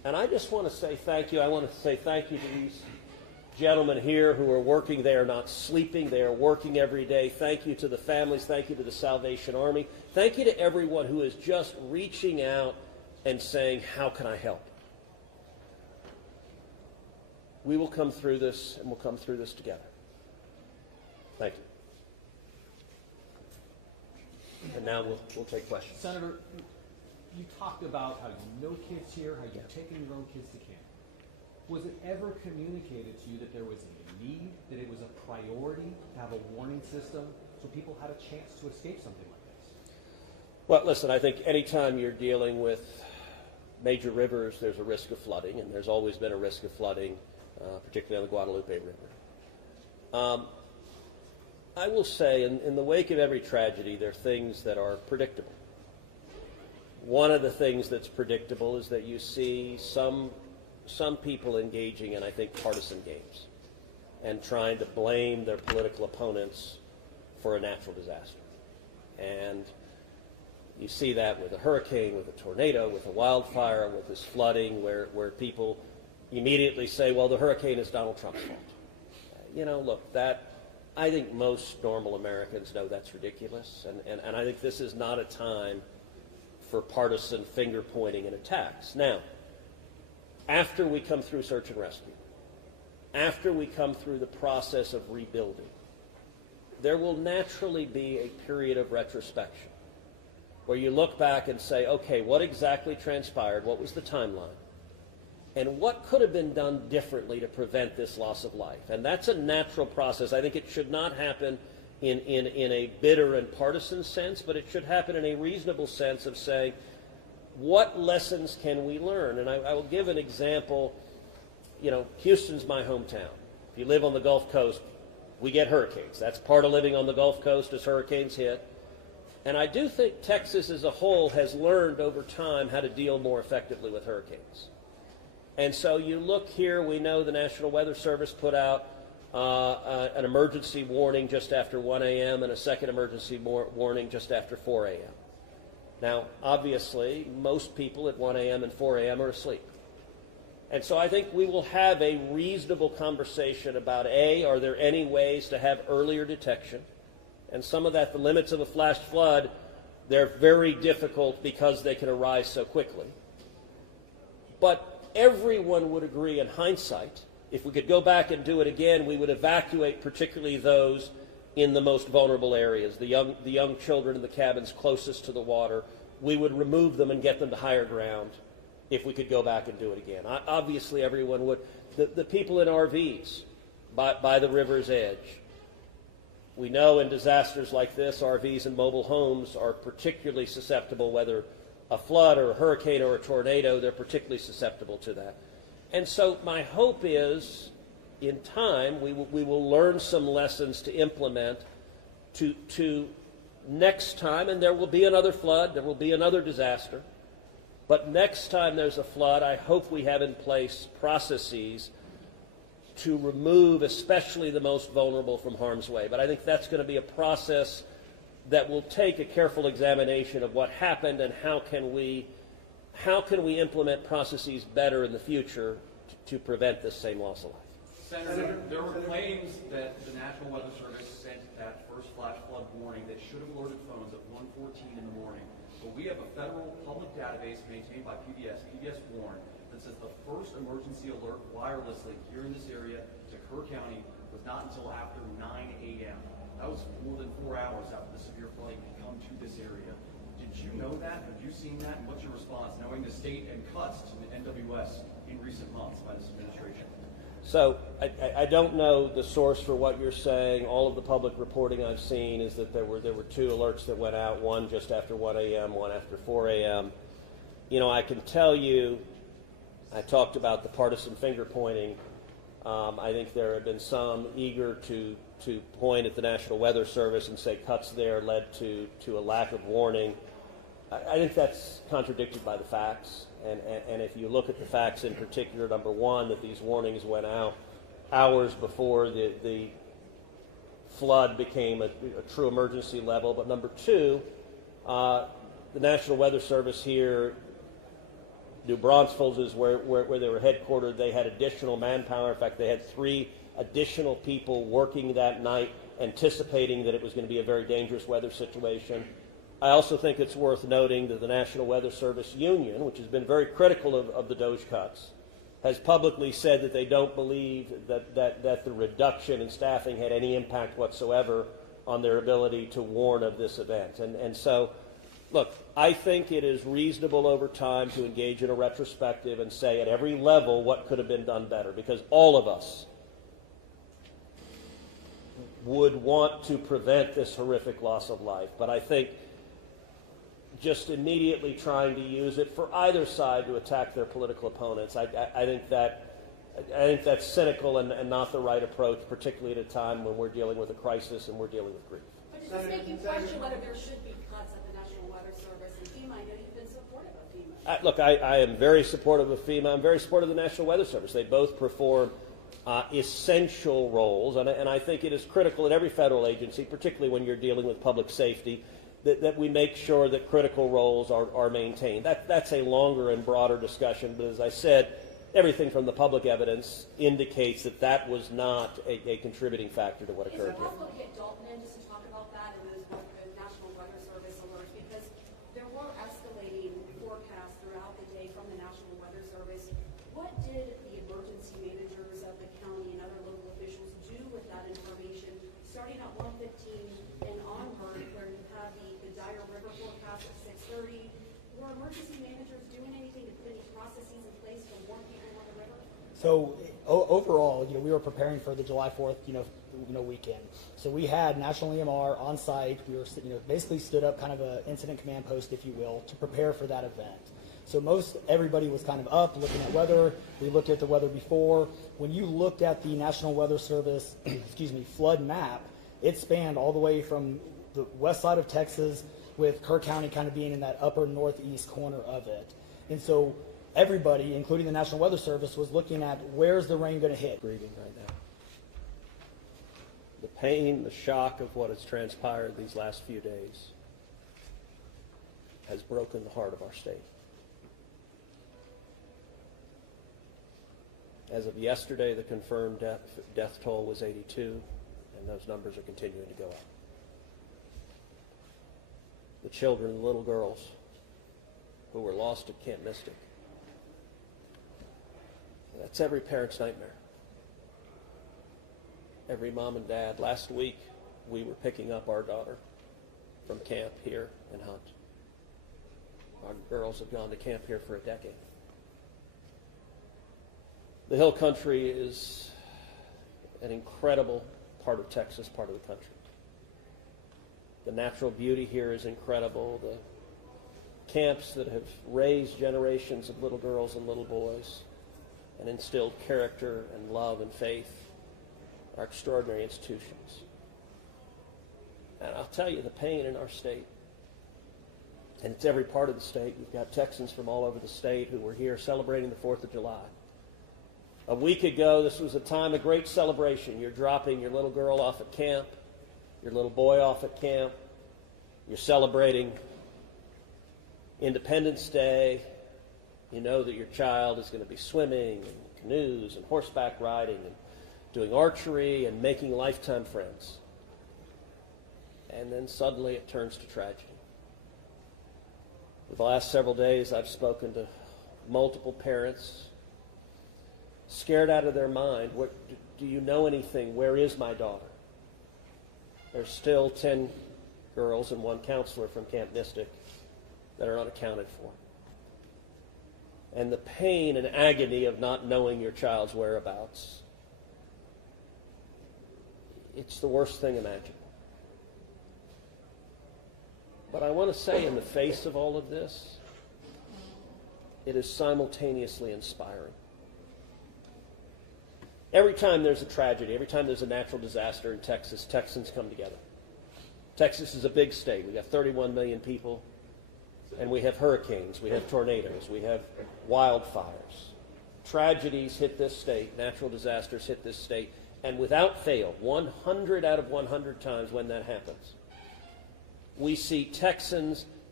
And I just want to say thank you. I want to say thank you to these gentlemen here who are working. They are not sleeping. They are working every day. Thank you to the families. Thank you to the Salvation Army. Thank you to everyone who is just reaching out and saying, how can I help? We will come through this, and we'll come through this together. Thank you. And now we'll take questions. Senator, you talked about how you know kids here, how you've taken your own kids to camp. Was it ever communicated to you that there was a need, that it was a priority to have a warning system so people had a chance to escape something like this? Well, listen, I think anytime you're dealing with major rivers, there's a risk of flooding, and there's always been a risk of flooding, particularly on the Guadalupe River. I will say, in the wake of every tragedy, there are things that are predictable. One of the things that's predictable is that you see some people engaging in, I think, partisan games and trying to blame their political opponents for a natural disaster. And you see that with a hurricane, with a tornado, with a wildfire, with this flooding, where people immediately say, well, the hurricane is Donald Trump's fault. You know, look, I think most normal Americans know that's ridiculous, and I think this is not a time for partisan finger-pointing and attacks. Now, after we come through search and rescue, after we come through the process of rebuilding, there will naturally be a period of retrospection where you look back and say, okay, what exactly transpired? What was the timeline? And what could have been done differently to prevent this loss of life? And that's a natural process. I think it should not happen in a bitter and partisan sense, but it should happen in a reasonable sense of saying, what lessons can we learn? And I will give an example. You know, Houston's my hometown. If you live on the Gulf Coast, we get hurricanes. That's part of living on the Gulf Coast as hurricanes hit. And I do think Texas as a whole has learned over time how to deal more effectively with hurricanes. And so you look here, we know the National Weather Service put out an emergency warning just after 1 a.m. and a second emergency warning just after 4 a.m. Now, obviously, most people at 1 a.m. and 4 a.m. are asleep. And so I think we will have a reasonable conversation about, A, are there any ways to have earlier detection? And some of that, the limits of a flash flood, they're very difficult because they can arise so quickly. But everyone would agree in hindsight, if we could go back and do it again, we would evacuate particularly those in the most vulnerable areas, the young children in the cabins closest to the water. We would remove them and get them to higher ground if we could go back and do it again. Obviously, everyone would. The people in RVs by the river's edge. We know in disasters like this, RVs and mobile homes are particularly susceptible, whether a flood or a hurricane or a tornado, they're particularly susceptible to that. And so my hope is, in time, we will learn some lessons to implement to next time, and there will be another flood, there will be another disaster, but next time there's a flood, I hope we have in place processes to remove especially the most vulnerable from harm's way. But I think that's going to be a process that will take a careful examination of what happened and how can we implement processes better in the future to prevent this same loss of life. Senator, there were claims that the National Weather Service sent that first flash flood warning that should have alerted phones at 1:14 in the morning. But we have a federal public database maintained by PBS Warn, that says the first emergency alert wirelessly here in this area to Kerr County was not until after 9 a.m. That was more than 4 hours after the severe flooding had come to this area. Did you know that? Have you seen that? And what's your response, knowing the state and cuts to the NWS in recent months by this administration? So I don't know the source for what you're saying. All of the public reporting I've seen is that there were two alerts that went out, one just after 1 a.m., one after 4 a.m. You know, I can tell you, I talked about the partisan finger pointing. I think there have been some eager to point at the National Weather Service and say cuts there led to a lack of warning. I think that's contradicted by the facts. And if you look at the facts in particular, number one, that these warnings went out hours before the flood became a true emergency level. But number two, the National Weather Service here New Braunfels is where they were headquartered. They had additional manpower. In fact, they had 3 additional people working that night, anticipating that it was going to be a very dangerous weather situation. I also think it's worth noting that the National Weather Service Union, which has been very critical of the DOGE cuts, has publicly said that they don't believe that the reduction in staffing had any impact whatsoever on their ability to warn of this event. And so, look, I think it is reasonable over time to engage in a retrospective and say at every level what could have been done better, because all of us would want to prevent this horrific loss of life. But I think just immediately trying to use it for either side to attack their political opponents, I think that's cynical and not the right approach, particularly at a time when we're dealing with a crisis and we're dealing with grief. But does this make you question whether there should be cuts at the National Weather Service and FEMA? I know you've been supportive of FEMA. Look, I am very supportive of FEMA. I'm very supportive of the National Weather Service. They both perform essential roles, and I think it is critical at every federal agency, particularly when you're dealing with public safety, that we make sure that critical roles are maintained. That's a longer and broader discussion, but as I said, everything from the public evidence indicates that was not a contributing factor to what occurred here. Is it possible to get Dalton in just to talk about that and those National Weather Service alerts? Because there were escalating forecasts throughout the day from the National Weather Service. What did the emergency managers of the county and other local officials do with that information, starting at 1:15 and onward, where you have the dire river forecast at 6:30? Were emergency managers doing anything to put any processes in place to warn people on the river? So overall, we were preparing for the July 4th, weekend. So we had National EMR on site. We were, basically stood up kind of an incident command post, if you will, to prepare for that event. So everybody was kind of up looking at weather. We looked at the weather before. When you looked at the National Weather Service, flood map, it spanned all the way from the west side of Texas, with Kerr County kind of being in that upper northeast corner of it. And so everybody, including the National Weather Service, was looking at where's the rain going to hit. Grieving right now. The pain, the shock of what has transpired these last few days has broken the heart of our state. As of yesterday, the confirmed death toll was 82, and those numbers are continuing to go up. The children, the little girls who were lost at Camp Mystic, that's every parent's nightmare. Every mom and dad. Last week, we were picking up our daughter from camp here in Hunt. Our girls have gone to camp here for a decade. The Hill Country is an incredible part of Texas, part of the country. The natural beauty here is incredible. The camps that have raised generations of little girls and little boys and instilled character and love and faith are extraordinary institutions. And I'll tell you, the pain in our state, and it's every part of the state. We've got Texans from all over the state who were here celebrating the 4th of July. A week ago, this was a time of great celebration. You're dropping your little girl off at camp, your little boy off at camp. You're celebrating Independence Day. You know that your child is going to be swimming and canoes and horseback riding and doing archery and making lifetime friends. And then suddenly it turns to tragedy. For the last several days, I've spoken to multiple parents, scared out of their mind. Do you know anything? Where is my daughter? There's still 10 girls and 1 counselor from Camp Mystic that are unaccounted for. And the pain and agony of not knowing your child's whereabouts, it's the worst thing imaginable. But I want to say, in the face of all of this, it is simultaneously inspiring. Every time there's a tragedy, every time there's a natural disaster in Texas, Texans come together. Texas is a big state. We've got 31 million people, and we have hurricanes, we have tornadoes, we have wildfires. Tragedies hit this state, natural disasters hit this state, and without fail, 100 out of 100 times when that happens, we see Texans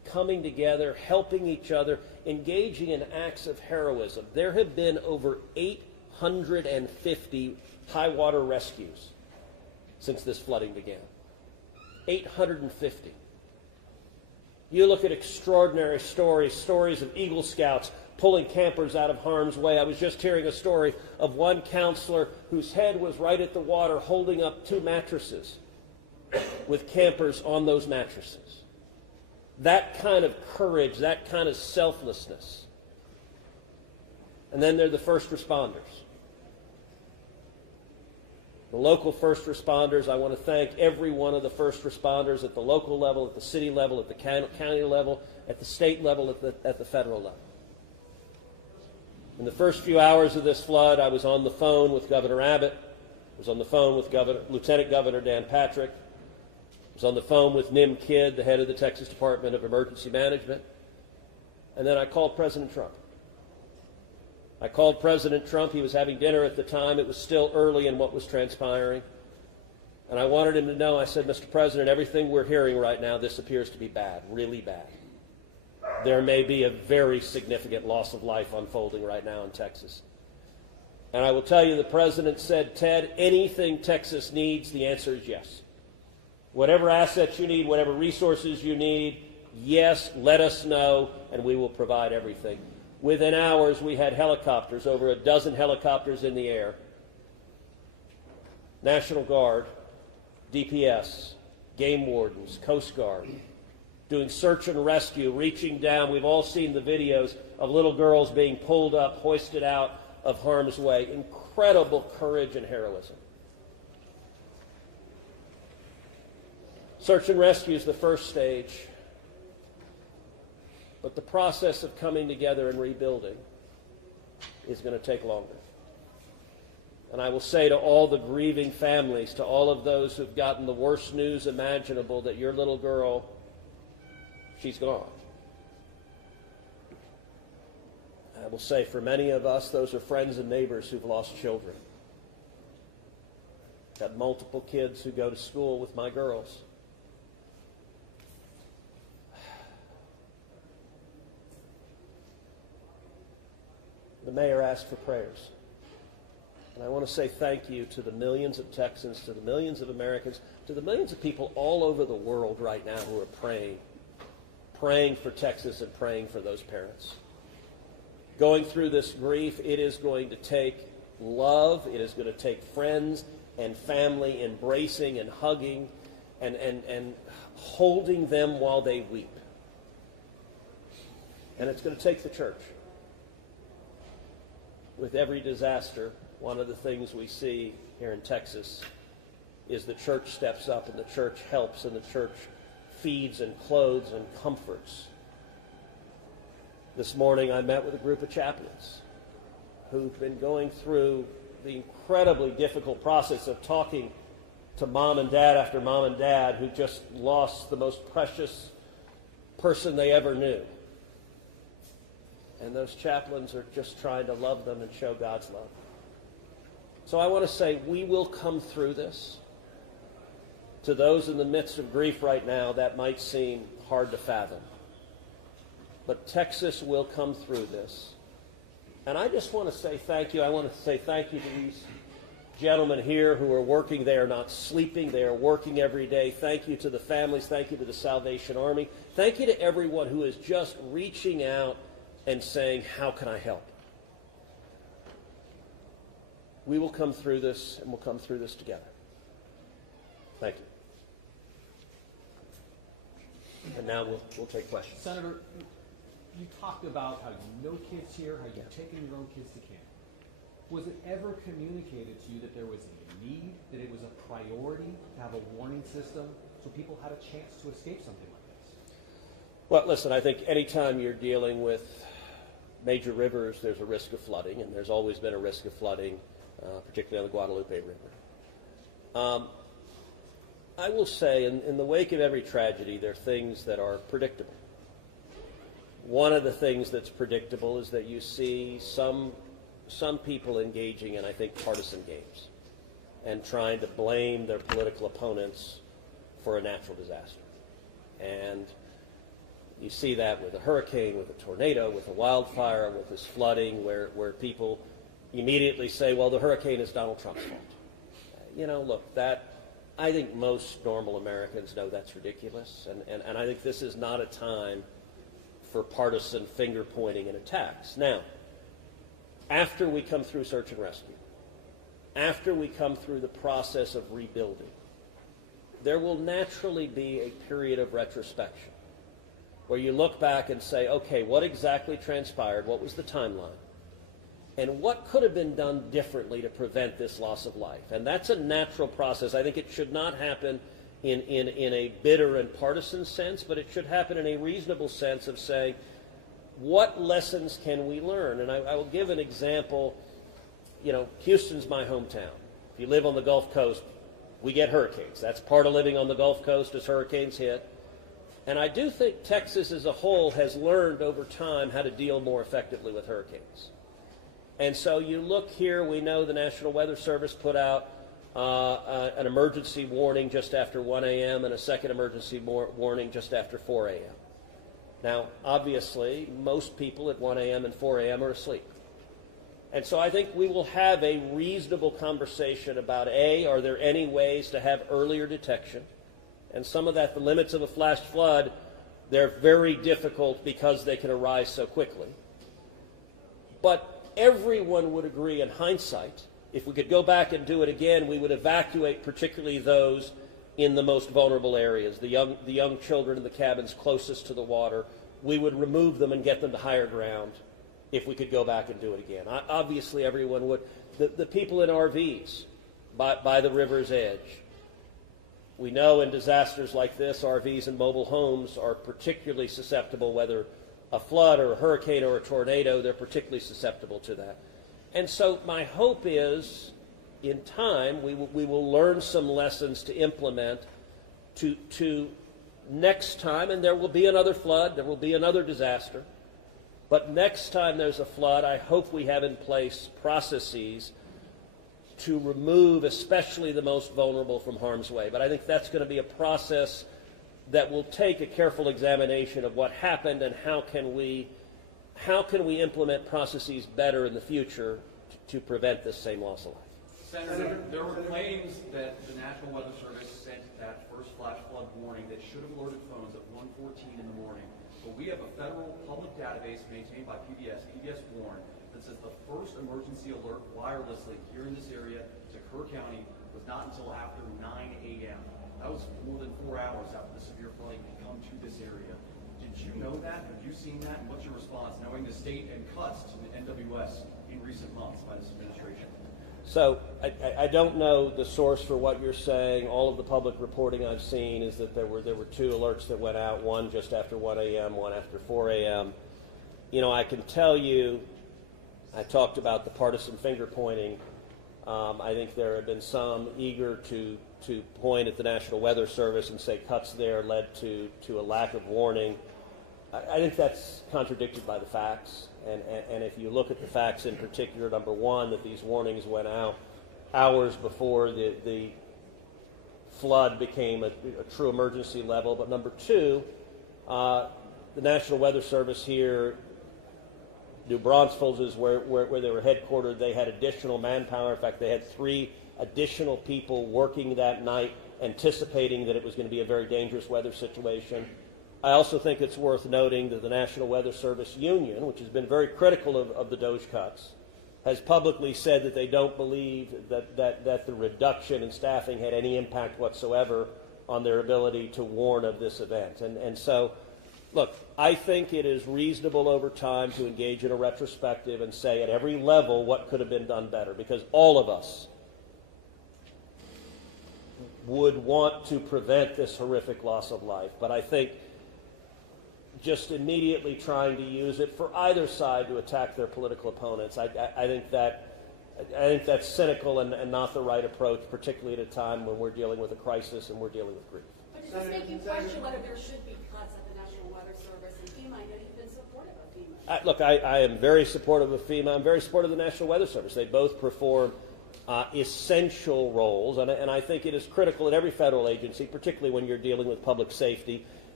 coming together, helping each other, engaging in acts of heroism. There have been over 850 high water rescues since this flooding began. 850. You look at extraordinary stories of Eagle Scouts pulling campers out of harm's way. I was just hearing a story of one counselor whose head was right at the water holding up 2 mattresses with campers on those mattresses. That kind of courage, that kind of selflessness. And then there are the first responders. The local first responders, I want to thank every one of the first responders at the local level, at the city level, at the county level, at the state level, at the federal level. In the first few hours of this flood, I was on the phone with Governor Abbott. I was on the phone with Lieutenant Governor Dan Patrick. I was on the phone with Nim Kidd, the head of the Texas Department of Emergency Management. And then I called President Trump. I called President Trump. He was having dinner at the time. It was still early in what was transpiring. And I wanted him to know, I said, Mr. President, everything we're hearing right now, this appears to be bad, really bad. There may be a very significant loss of life unfolding right now in Texas. And I will tell you, the President said, Ted, anything Texas needs, the answer is yes. Whatever assets you need, whatever resources you need, yes, let us know, and we will provide everything. Within hours, we had helicopters, over a dozen helicopters in the air. National Guard, DPS, game wardens, Coast Guard, doing search and rescue, reaching down. We've all seen the videos of little girls being pulled up, hoisted out of harm's way. Incredible courage and heroism. Search and rescue is the first stage. But the process of coming together and rebuilding is going to take longer. And I will say to all the grieving families, to all of those who've gotten the worst news imaginable, that your little girl, she's gone. I will say for many of us, those are friends and neighbors who've lost children. Got multiple kids who go to school with my girls. The mayor asked for prayers. And I want to say thank you to the millions of Texans, to the millions of Americans, to the millions of people all over the world right now who are praying for Texas and praying for those parents. Going through this grief, it is going to take love, it is going to take friends and family embracing and hugging and holding them while they weep. And it's going to take the church. With every disaster, one of the things we see here in Texas is the church steps up and the church helps and the church feeds and clothes and comforts. This morning I met with a group of chaplains who've been going through the incredibly difficult process of talking to mom and dad after mom and dad who just lost the most precious person they ever knew. And those chaplains are just trying to love them and show God's love. So I want to say we will come through this. To those in the midst of grief right now, that might seem hard to fathom. But Texas will come through this. And I just want to say thank you. I want to say thank you to these gentlemen here who are working. They are not sleeping. They are working every day. Thank you to the families. Thank you to the Salvation Army. Thank you to everyone who is just reaching out and saying, how can I help? We will come through this, and we'll come through this together. Thank you. And now we'll take questions. Senator, you talked about how no kids here, how you've taken your own kids to camp. Was it ever communicated to you that there was a need, that it was a priority to have a warning system so people had a chance to escape something like this? Well, listen, I think anytime you're dealing with major rivers, there's a risk of flooding, and there's always been a risk of flooding, particularly on the Guadalupe River. I will say, in the wake of every tragedy, there are things that are predictable. One of the things that's predictable is that you see some people engaging in, I think, partisan games and trying to blame their political opponents for a natural disaster. And You see that with a hurricane, with a tornado, with a wildfire, with this flooding, where people immediately say, well, the hurricane is Donald Trump's fault. You know, look, I think most normal Americans know that's ridiculous, and I think this is not a time for partisan finger-pointing and attacks. Now, after we come through search and rescue, after we come through the process of rebuilding, there will naturally be a period of retrospection where you look back and say, okay, what exactly transpired? What was the timeline? And what could have been done differently to prevent this loss of life? And that's a natural process. I think it should not happen in a bitter and partisan sense, but it should happen in a reasonable sense of saying, what lessons can we learn? And I will give an example. You know, Houston's my hometown. If you live on the Gulf Coast, we get hurricanes. That's part of living on the Gulf Coast as hurricanes hit. And I do think Texas as a whole has learned over time how to deal more effectively with hurricanes. And so you look here, we know the National Weather Service put out an emergency warning just after 1 a.m. and a second emergency warning just after 4 a.m. Now, obviously, most people at 1 a.m. and 4 a.m. are asleep. And so I think we will have a reasonable conversation about, A, are there any ways to have earlier detection? And some of that, the limits of a flash flood, they're very difficult because they can arise so quickly. But everyone would agree in hindsight, if we could go back and do it again, we would evacuate particularly those in the most vulnerable areas, the young children in the cabins closest to the water. We would remove them and get them to higher ground if we could go back and do it again. Obviously, everyone would. The people in RVs by the river's edge. We know in disasters like this, RVs and mobile homes are particularly susceptible, whether a flood or a hurricane or a tornado, they're particularly susceptible to that. And so my hope is, in time, we will learn some lessons to implement to next time, and there will be another flood, there will be another disaster. But next time there's a flood, I hope we have in place processes to remove especially the most vulnerable from harm's way. But I think that's going to be a process that will take a careful examination of what happened and how can we implement processes better in the future to prevent this same loss of life. Senator, there were claims that the National Weather Service sent that first flash flood warning that should have alerted phones at 1:14 in the morning. But we have a federal public database maintained by PBS Warn, that says the first emergency alert wirelessly here in this area to Kerr County was not until after 9 a.m. That was more than 4 hours after the severe flooding had come to this area. Did you know that? Have you seen that? And what's your response, knowing the state and cuts to the NWS in recent months by this administration? So I don't know the source for what you're saying. All of the public reporting I've seen is that there were two alerts that went out, one just after 1 a.m., one after 4 a.m. You know, I can tell you, I talked about the partisan finger pointing. I think there have been some eager to point at the National Weather Service and say cuts there led to a lack of warning. I think that's contradicted by the facts. And if you look at the facts in particular, number one, that these warnings went out hours before the flood became a true emergency level. But number two, the National Weather Service here, New Braunfels is where they were headquartered. They had additional manpower. In fact, they had 3 additional people working that night, anticipating that it was going to be a very dangerous weather situation. I also think it's worth noting that the National Weather Service Union, which has been very critical of the DOGE cuts, has publicly said that they don't believe that the reduction in staffing had any impact whatsoever on their ability to warn of this event. And so, look, I think it is reasonable over time to engage in a retrospective and say at every level what could have been done better, because all of us would want to prevent this horrific loss of life. But I think just immediately trying to use it for either side to attack their political opponents, I think that's cynical and not the right approach, particularly at a time when we're dealing with a crisis and we're dealing with grief. But does this make you question whether there should be cuts at the National Weather Service and FEMA? I know you've been supportive of FEMA. Look, I am very supportive of FEMA. I'm very supportive of the National Weather Service. They both perform essential roles, and I think it is critical at every federal agency, particularly when you're dealing with public safety,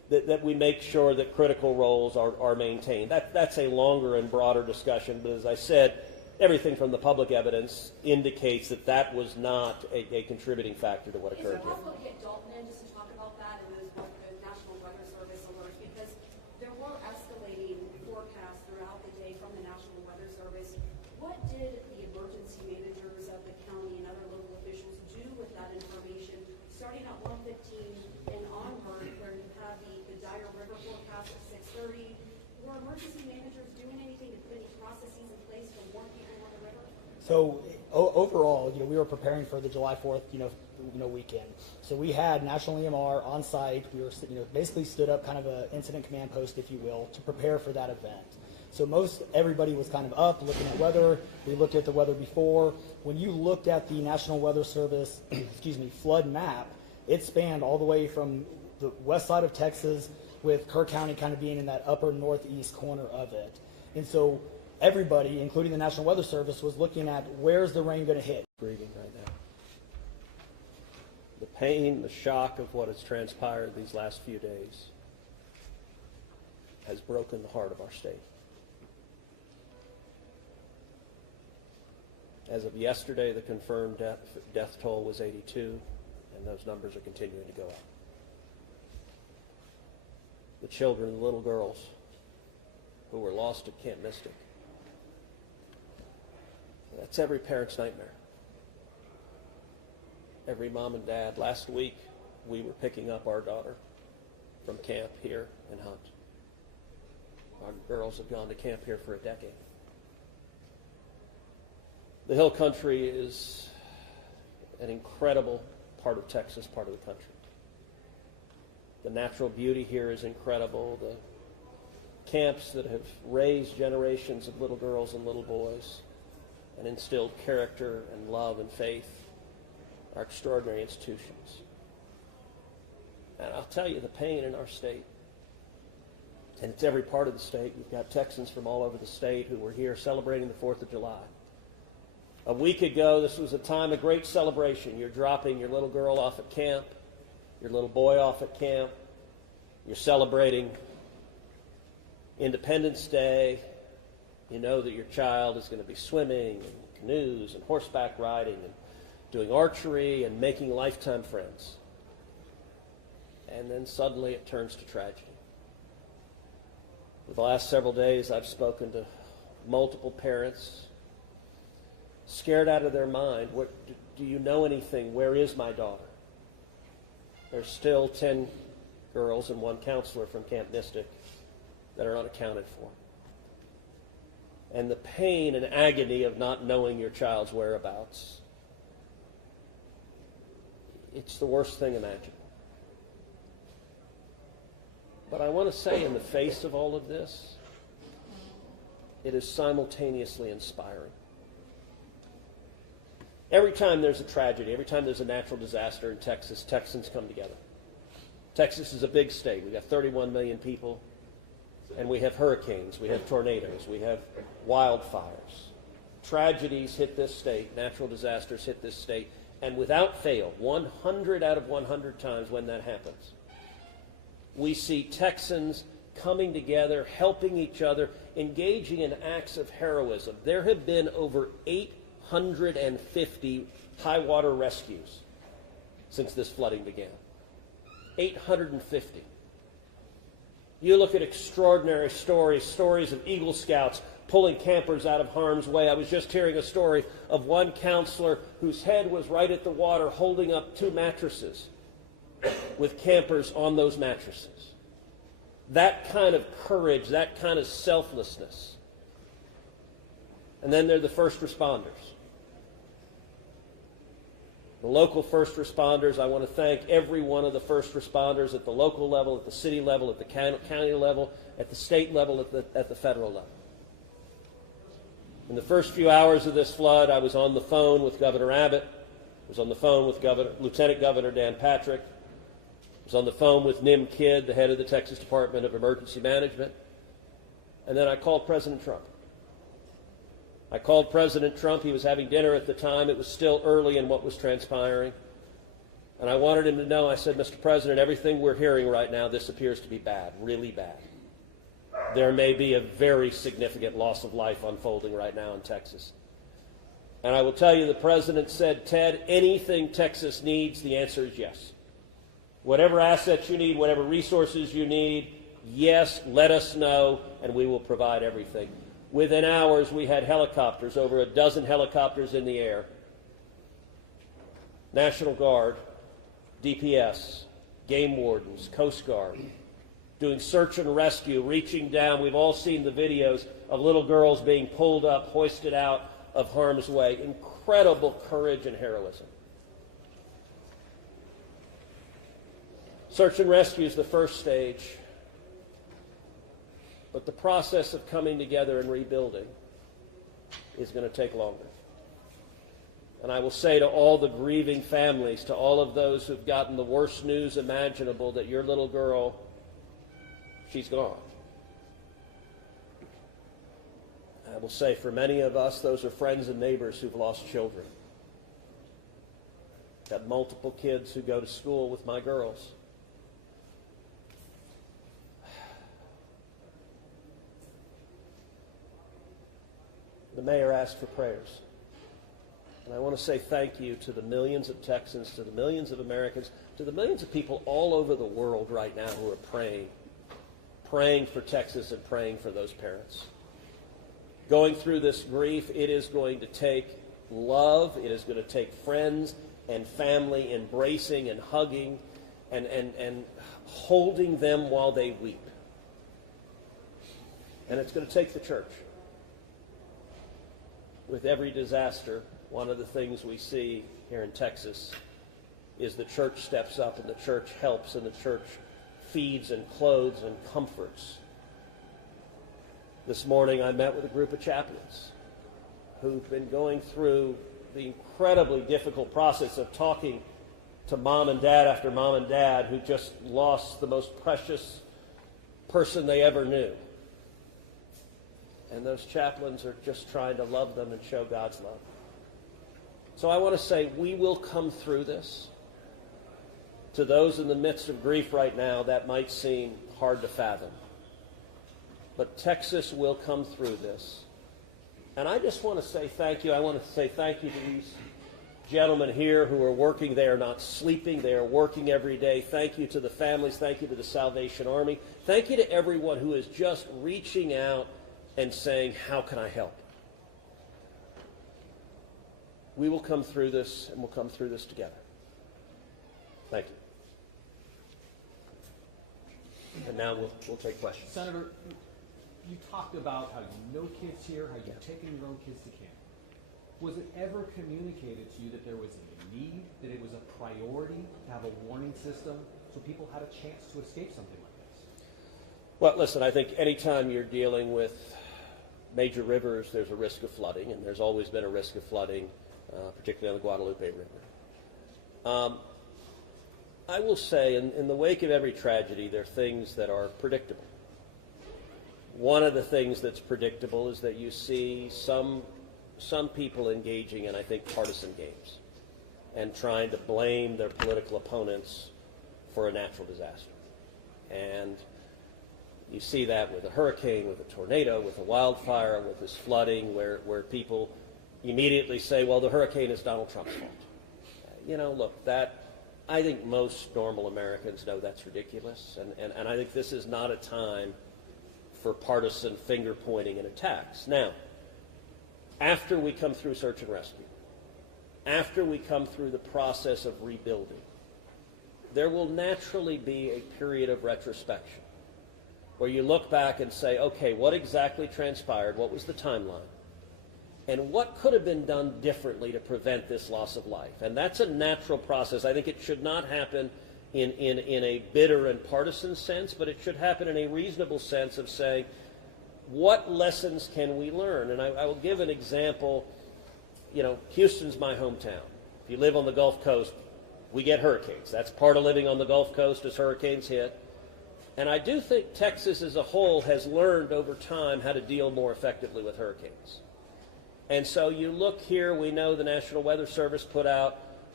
that we make sure that critical roles are maintained. That's a longer and broader discussion, but as I said, everything from the public evidence indicates that that was not a contributing factor to what Is occurred it here. possible to get Dalton in just to talk about that and those the National Weather Service alerts? Because there were escalating forecasts throughout the day from the National Weather Service. What did the emergency managers of the county and other local officials do with that information, starting at 1:15 and onward, where you have the dire river forecast at 6:30? Were emergency managers doing anything to put any processes in place to warn people on the river? So overall, we were preparing for the July 4th, weekend. So we had National EMR on site. We were, basically stood up kind of a incident command post, if you will, to prepare for that event. So everybody was kind of up looking at weather. We looked at the weather before. When you looked at the National Weather Service, flood map, it spanned all the way from the west side of Texas, with Kerr County kind of being in that upper northeast corner of it. And so everybody, including the National Weather Service, was looking at where's the rain going to hit. Grieving right now. The pain, the shock of what has transpired these last few days has broken the heart of our state. As of yesterday, the confirmed death toll was 82, and those numbers are continuing to go up. The children, the little girls who were lost at Camp Mystic, that's every parent's nightmare. Every mom and dad. Last week, we were picking up our daughter from camp here in Hunt. Our girls have gone to camp here for a decade. The Hill Country is an incredible part of Texas, part of the country. The natural beauty here is incredible. The camps that have raised generations of little girls and little boys and instilled character and love and faith are extraordinary institutions. And I'll tell you, the pain in our state, and it's every part of the state. You've got Texans from all over the state who were here celebrating the 4th of July. A week ago, this was a time of great celebration. You're dropping your little girl off at camp, your little boy off at camp. You're celebrating Independence Day. You know that your child is going to be swimming and canoes and horseback riding and doing archery and making lifetime friends. And then suddenly it turns to tragedy. For the last several days, I've spoken to multiple parents, scared out of their mind. Do you know anything? Where is my daughter? There's still 10 girls and 1 counselor from Camp Mystic that are unaccounted for. And the pain and agony of not knowing your child's whereabouts, it's the worst thing imaginable. But I want to say, in the face of all of this, it is simultaneously inspiring. Every time there's a tragedy, every time there's a natural disaster in Texas, Texans come together. Texas is a big state. We've got 31 million people, and we have hurricanes, we have tornadoes, we have wildfires. Tragedies hit this state, natural disasters hit this state, and without fail, 100 out of 100 times when that happens, we see Texans coming together, helping each other, engaging in acts of heroism. There have been over 850 high water rescues since this flooding began. 850. You look at extraordinary stories of Eagle Scouts pulling campers out of harm's way. I was just hearing a story of one counselor whose head was right at the water holding up 2 mattresses with campers on those mattresses. That kind of courage, that kind of selflessness. And then there are the first responders. The local first responders, I want to thank every one of the first responders at the local level, at the city level, at the county level, at the state level, at the federal level. In the first few hours of this flood, I was on the phone with Governor Abbott. I was on the phone with Lieutenant Governor Dan Patrick. I was on the phone with Nim Kidd, the head of the Texas Department of Emergency Management. And then I called President Trump. I called President Trump. He was having dinner at the time. It was still early in what was transpiring. And I wanted him to know, I said, Mr. President, everything we're hearing right now, this appears to be bad, really bad. There may be a very significant loss of life unfolding right now in Texas. And I will tell you, the President said, Ted, anything Texas needs, the answer is yes. Whatever assets you need, whatever resources you need, yes, let us know, and we will provide everything. Within hours, we had helicopters, over a dozen helicopters in the air. National Guard, DPS, game wardens, Coast Guard, doing search and rescue, reaching down. We've all seen the videos of little girls being pulled up, hoisted out of harm's way. Incredible courage and heroism. Search and rescue is the first stage, but the process of coming together and rebuilding is going to take longer. And I will say to all the grieving families, to all of those who've gotten the worst news imaginable, that your little girl, she's gone. I will say for many of us, those are friends and neighbors who've lost children. Got multiple kids who go to school with my girls. The mayor asked for prayers. And I want to say thank you to the millions of Texans, to the millions of Americans, to the millions of people all over the world right now who are praying for Texas and praying for those parents. Going through this grief, it is going to take love, it is going to take friends and family embracing and hugging and holding them while they weep. And it's going to take the church. With every disaster, one of the things we see here in Texas is the church steps up and the church helps and the church feeds and clothes and comforts. This morning I met with a group of chaplains who've been going through the incredibly difficult process of talking to mom and dad after mom and dad who just lost the most precious person they ever knew. And those chaplains are just trying to love them and show God's love. So I want to say we will come through this. To those in the midst of grief right now, that might seem hard to fathom. But Texas will come through this. And I just want to say thank you. I want to say thank you to these gentlemen here who are working. They are not sleeping. They are working every day. Thank you to the families. Thank you to the Salvation Army. Thank you to everyone who is just reaching out and saying, how can I help? We will come through this, and we'll come through this together. Thank you. And now we'll take questions. Senator, you talked about how you know kids here, how you've taken your own kids to camp. Was it ever communicated to you that there was a need, that it was a priority to have a warning system so people had a chance to escape something like this? Well, listen, I think anytime you're dealing with major rivers, there's a risk of flooding, and there's always been a risk of flooding, particularly on the Guadalupe River. I will say, in the wake of every tragedy, there are things that are predictable. One of the things that's predictable is that you see some people engaging in, I think, partisan games and trying to blame their political opponents for a natural disaster. And you see that with a hurricane, with a tornado, with a wildfire, with this flooding, where people immediately say, well, the hurricane is Donald Trump's fault. You know, look, I think most normal Americans know that's ridiculous, and I think this is not a time for partisan finger-pointing and attacks. Now, after we come through search and rescue, after we come through the process of rebuilding, there will naturally be a period of retrospection where you look back and say, okay, what exactly transpired? What was the timeline? And what could have been done differently to prevent this loss of life? And that's a natural process. I think it should not happen in a bitter and partisan sense, but it should happen in a reasonable sense of saying, what lessons can we learn? And I will give an example. You know, Houston's my hometown. If you live on the Gulf Coast, we get hurricanes. That's part of living on the Gulf Coast as hurricanes hit. And I do think Texas as a whole has learned over time how to deal more effectively with hurricanes. And so you look here, we know the National Weather Service put out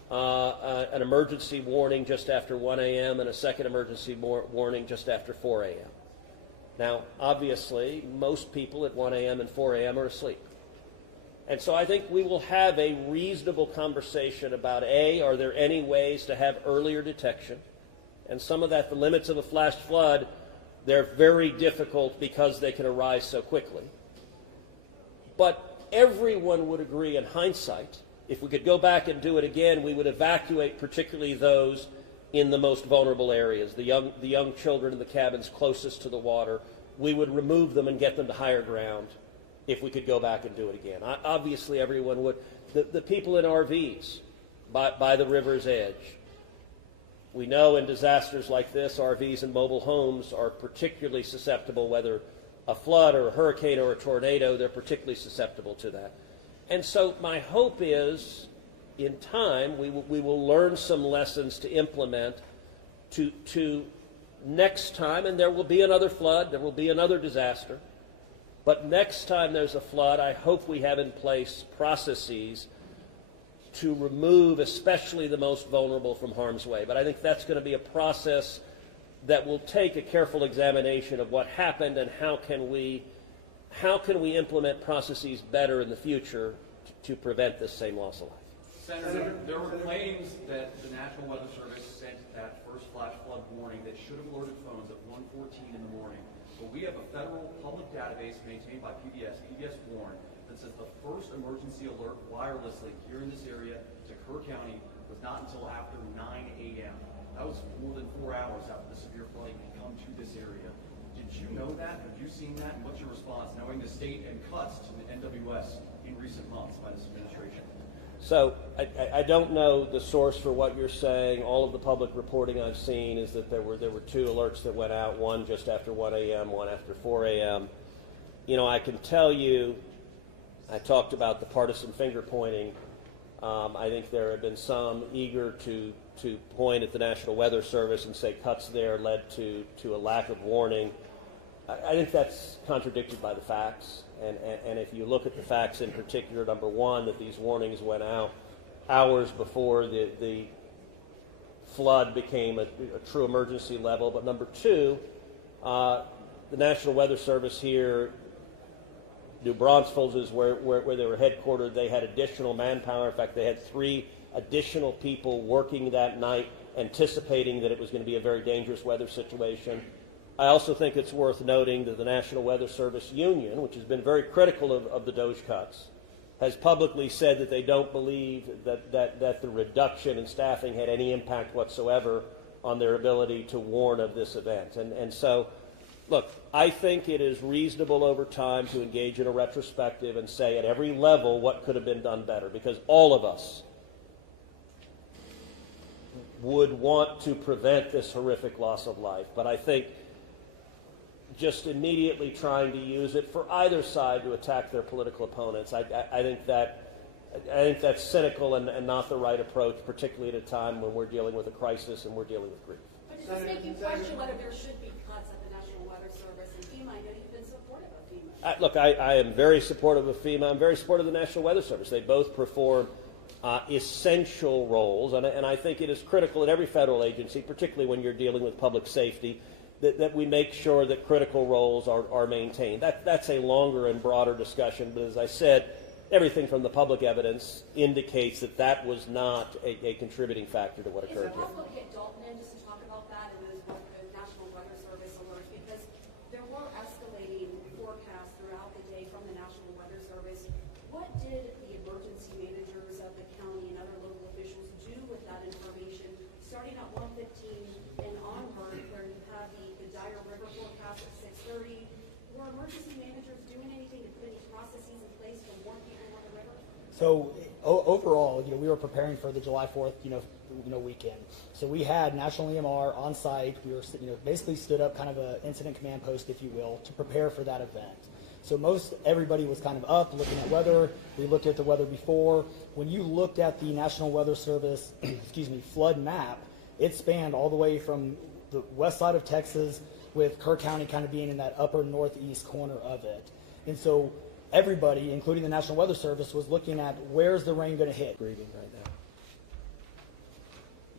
an emergency warning just after 1 a.m. and a second emergency warning just after 4 a.m. Now, obviously, most people at 1 a.m. and 4 a.m. are asleep. And so I think we will have a reasonable conversation about, A, are there any ways to have earlier detection? And some of that, the limits of a flash flood, they're very difficult because they can arise so quickly. But everyone would agree in hindsight, if we could go back and do it again, we would evacuate particularly those in the most vulnerable areas, the young children in the cabins closest to the water. We would remove them and get them to higher ground if we could go back and do it again. Obviously, everyone would. The people in RVs by the river's edge. We know in disasters like this, RVs and mobile homes are particularly susceptible, whether a flood or a hurricane or a tornado, they're particularly susceptible to that. And so my hope is, in time, we will learn some lessons to implement to next time, and there will be another flood, there will be another disaster, but next time there's a flood, I hope we have in place processes to remove especially the most vulnerable from harm's way. But I think that's going to be a process that will take a careful examination of what happened and how can we implement processes better in the future to prevent this same loss of life. Senator, there were claims that the National Weather Service sent that first flash flood warning that should have alerted phones at 1:14 in the morning. But we have a federal public database maintained by PBS Warn, that says the first emergency alert wirelessly here in this area to Kerr County was not until after 9 a.m. That was more than 4 hours after the severe flooding had come to this area. Did you know that? Have you seen that? And what's your response, knowing the state and cuts to the NWS in recent months by this administration? So I don't know the source for what you're saying. All of the public reporting I've seen is that there were two alerts that went out, one just after 1 a.m., one after 4 a.m. You know, I can tell you, I talked about the partisan finger pointing. I think there have been some eager to point at the National Weather Service and say cuts there led to a lack of warning. I think that's contradicted by the facts. And if you look at the facts in particular, number one, that these warnings went out hours before the flood became a true emergency level. But number two, the National Weather Service here, New Braunfels is where they were headquartered. They had additional manpower. In fact, they had 3 additional people working that night, anticipating that it was going to be a very dangerous weather situation. I also think it's worth noting that the National Weather Service Union, which has been very critical of the DOGE cuts, has publicly said that they don't believe that the reduction in staffing had any impact whatsoever on their ability to warn of this event. And so, look, I think it is reasonable over time to engage in a retrospective and say at every level what could have been done better, because all of us would want to prevent this horrific loss of life. But I think just immediately trying to use it for either side to attack their political opponents, I think that's cynical and not the right approach, particularly at a time when we're dealing with a crisis and we're dealing with grief. But does this make you question whether there should be cuts at the National Weather Service and FEMA? I know you've been supportive of FEMA. Look, I am very supportive of FEMA. I'm very supportive of the National Weather Service. They both perform essential roles, and I think it is critical at every federal agency, particularly when you're dealing with public safety, that we make sure that critical roles are maintained. That's a longer and broader discussion, but as I said, everything from the public evidence indicates that was not a contributing factor to what occurred here. Is it possible to get Dalton in just to talk about that and those National Weather Service alerts? Because there were escalating forecasts throughout the day from the National Weather Service. What did the emergency managers of the county and other local officials do with that information, starting at 1:15 and onward, where you have the dire river forecast at 6:30? Were emergency managers doing anything to put any processes in place to warn people on the river? So overall, we were preparing for the July 4th, weekend. So we had National EMR on site. We were, basically stood up kind of an incident command post, if you will, to prepare for that event. So everybody was kind of up looking at weather. We looked at the weather before. When you looked at the National Weather Service, flood map, it spanned all the way from the west side of Texas, with Kerr County kind of being in that upper northeast corner of it. And so everybody, including the National Weather Service, was looking at where's the rain going to hit. Breathing right now.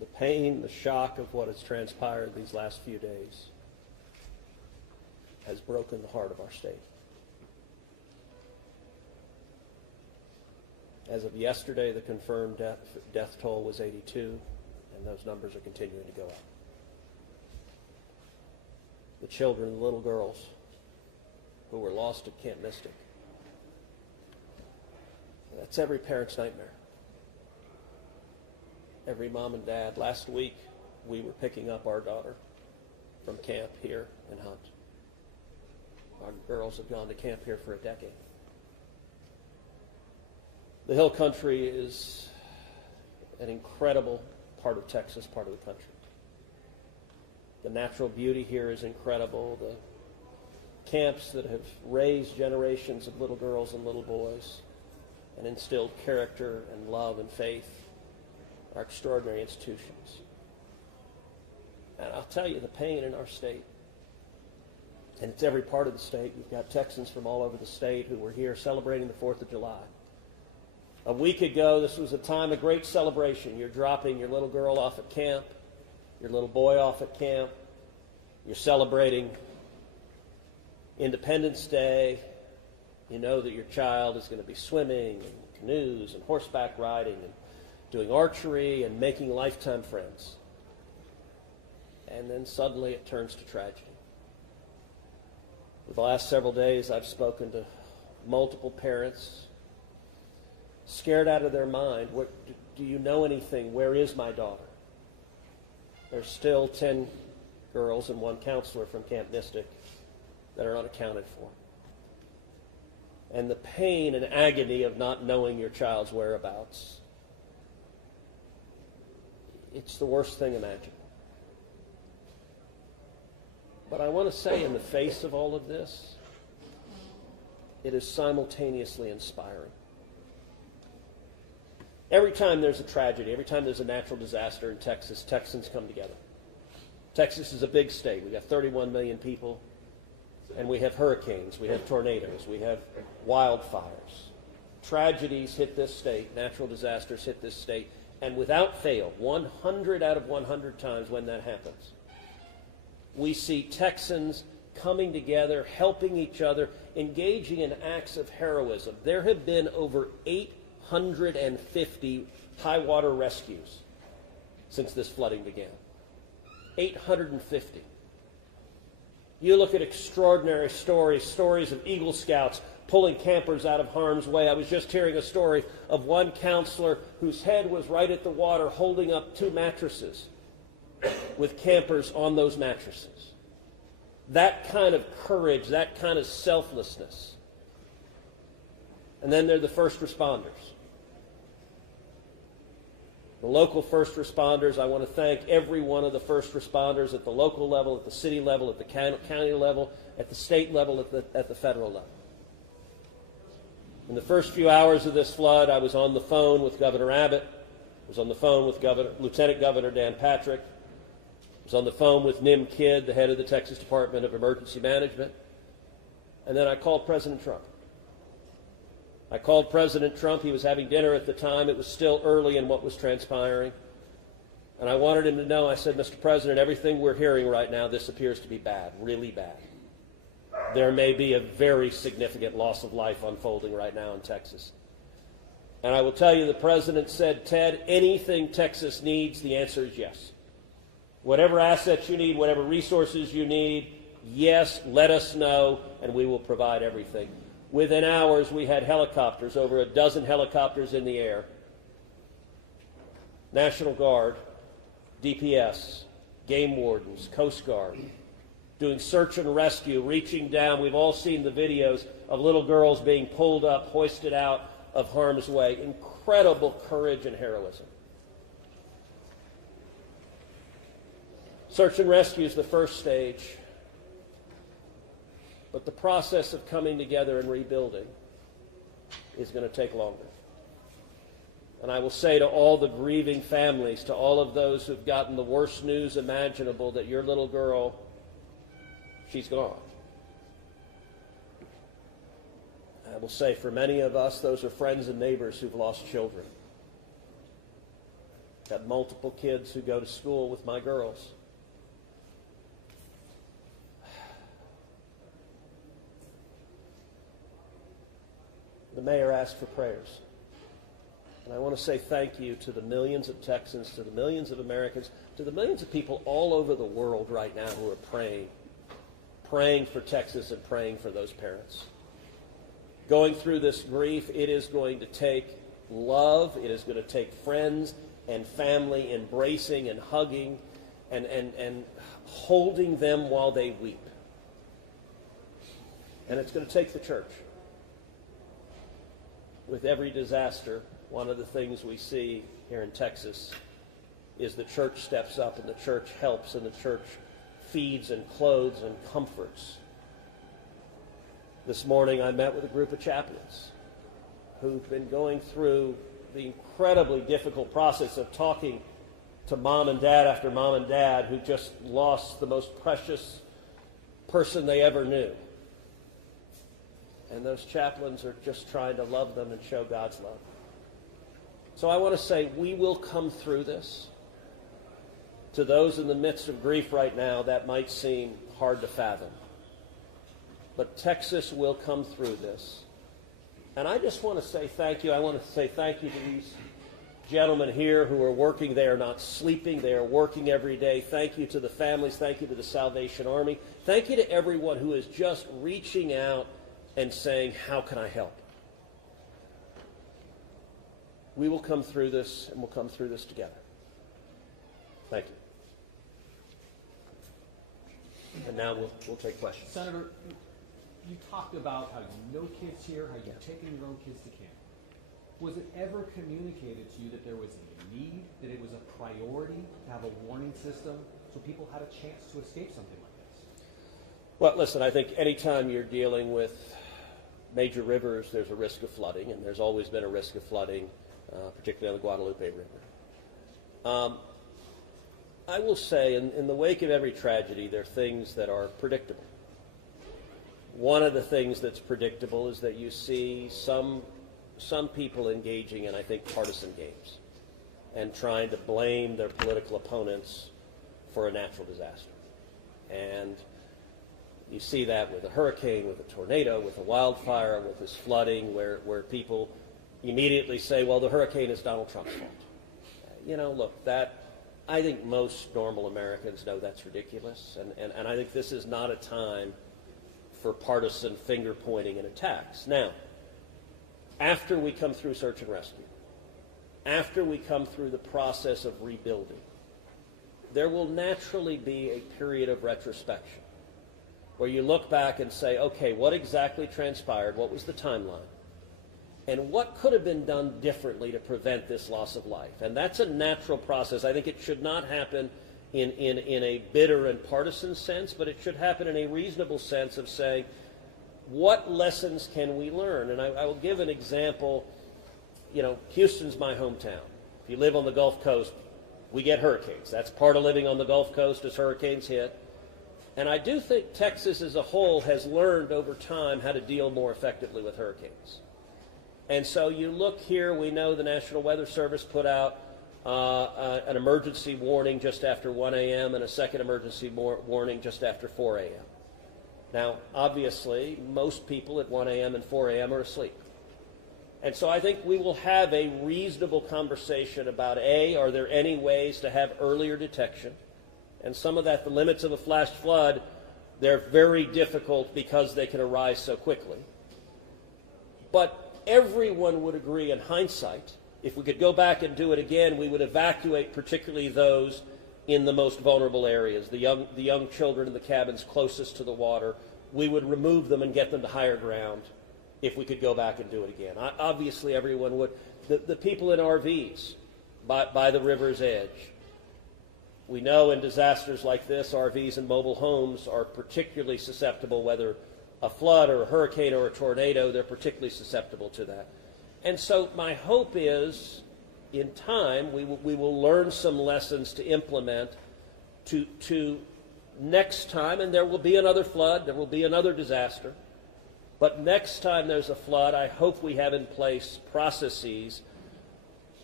the pain, the shock of what has transpired these last few days has broken the heart of our state. As of yesterday, the confirmed death toll was 82, and those numbers are continuing to go up. The children, the little girls who were lost at Camp Mystic, that's every parent's nightmare. Every mom and dad. Last week, we were picking up our daughter from camp here in Hunt. Our girls have gone to camp here for a decade. The Hill Country is an incredible part of Texas, part of the country. The natural beauty here is incredible. The camps that have raised generations of little girls and little boys and instilled character and love and faith are extraordinary institutions. And I'll tell you, the pain in our state, and it's every part of the state. We've got Texans from all over the state who were here celebrating the 4th of July. A week ago, this was a time of great celebration. You're dropping your little girl off at camp, your little boy off at camp. You're celebrating Independence Day. You know that your child is going to be swimming and canoes and horseback riding and doing archery and making lifetime friends. And then suddenly it turns to tragedy. For the last several days, I've spoken to multiple parents, scared out of their mind. Do you know anything? Where is my daughter? There's still 10 girls and 1 counselor from Camp Mystic that are unaccounted for. And the pain and agony of not knowing your child's whereabouts, it's the worst thing imaginable. But I want to say, in the face of all of this, it is simultaneously inspiring. Every time there's a tragedy, every time there's a natural disaster in Texas, Texans come together. Texas is a big state. We've got 31 million people, and we have hurricanes, we have tornadoes, we have wildfires. Tragedies hit this state, natural disasters hit this state, and without fail, 100 out of 100 times when that happens, we see Texans coming together, helping each other, engaging in acts of heroism. There have been over 850 high water rescues since this flooding began. 850. You look at extraordinary stories of Eagle Scouts pulling campers out of harm's way. I was just hearing a story of one counselor whose head was right at the water holding up 2 mattresses with campers on those mattresses. That kind of courage, that kind of selflessness. And then there are the first responders. The local first responders, I want to thank every one of the first responders at the local level, at the city level, at the county level, at the state level, at the federal level. In the first few hours of this flood, I was on the phone with Governor Abbott. I was on the phone with Lieutenant Governor Dan Patrick. I was on the phone with Nim Kidd, the head of the Texas Department of Emergency Management. And then I called President Trump. I called President Trump. He was having dinner at the time. It was still early in what was transpiring. And I wanted him to know, I said, Mr. President, everything we're hearing right now, this appears to be bad, really bad. There may be a very significant loss of life unfolding right now in Texas. And I will tell you, the President said, Ted, anything Texas needs, the answer is yes. Whatever assets you need, whatever resources you need, yes, let us know, and we will provide everything. Within hours, we had helicopters, over a dozen helicopters in the air. National Guard, DPS, game wardens, Coast Guard, doing search and rescue, reaching down. We've all seen the videos of little girls being pulled up, hoisted out of harm's way. Incredible courage and heroism. Search and rescue is the first stage. But the process of coming together and rebuilding is going to take longer. And I will say to all the grieving families, to all of those who've gotten the worst news imaginable, that your little girl, she's gone. I will say for many of us, those are friends and neighbors who've lost children. Got multiple kids who go to school with my girls. The mayor asked for prayers. And I want to say thank you to the millions of Texans, to the millions of Americans, to the millions of people all over the world right now who are praying for Texas and praying for those parents. Going through this grief, it is going to take love, it is going to take friends and family embracing and hugging and holding them while they weep. And it's going to take the church. With every disaster, one of the things we see here in Texas is the church steps up and the church helps and the church feeds and clothes and comforts. This morning I met with a group of chaplains who've been going through the incredibly difficult process of talking to mom and dad after mom and dad who just lost the most precious person they ever knew. And those chaplains are just trying to love them and show God's love. So I want to say we will come through this. To those in the midst of grief right now, that might seem hard to fathom. But Texas will come through this. And I just want to say thank you. I want to say thank you to these gentlemen here who are working. They are not sleeping. They are working every day. Thank you to the families. Thank you to the Salvation Army. Thank you to everyone who is just reaching out and saying, how can I help? We will come through this, and we'll come through this together. Thank you. And now we'll take questions. Senator, you talked about how no kids here, how you've taken your own kids to camp. Was it ever communicated to you that there was a need, that it was a priority to have a warning system so people had a chance to escape something like this? Well, listen, I think anytime you're dealing with major rivers, there's a risk of flooding, and there's always been a risk of flooding, particularly on the Guadalupe River. I will say, in the wake of every tragedy, there are things that are predictable. One of the things that's predictable is that you see some people engaging in, I think, partisan games and trying to blame their political opponents for a natural disaster. And you see that with a hurricane, with a tornado, with a wildfire, with this flooding, where people immediately say, well, the hurricane is Donald Trump's fault. You know, look, I think most normal Americans know that's ridiculous, and I think this is not a time for partisan finger-pointing and attacks. Now, after we come through search and rescue, after we come through the process of rebuilding, there will naturally be a period of retrospection where you look back and say, okay, what exactly transpired? What was the timeline? And what could have been done differently to prevent this loss of life? And that's a natural process. I think it should not happen in a bitter and partisan sense, but it should happen in a reasonable sense of saying, what lessons can we learn? And I will give an example. You know, Houston's my hometown. If you live on the Gulf Coast, we get hurricanes. That's part of living on the Gulf Coast as hurricanes hit. And I do think Texas as a whole has learned over time how to deal more effectively with hurricanes. And so you look here, we know the National Weather Service put out an emergency warning just after 1 a.m. and a second emergency warning just after 4 a.m. Now, obviously, most people at 1 a.m. and 4 a.m. are asleep. And so I think we will have a reasonable conversation about, A, are there any ways to have earlier detection? And some of that, the limits of a flash flood, they're very difficult because they can arise so quickly. But everyone would agree in hindsight, if we could go back and do it again, we would evacuate particularly those in the most vulnerable areas, the young children in the cabins closest to the water. We would remove them and get them to higher ground if we could go back and do it again. Obviously, everyone would. The people in RVs by the river's edge. We know in disasters like this, RVs and mobile homes are particularly susceptible, whether a flood or a hurricane or a tornado, they're particularly susceptible to that. And so my hope is, in time, we will learn some lessons to implement to next time, and there will be another flood, there will be another disaster. But next time there's a flood, I hope we have in place processes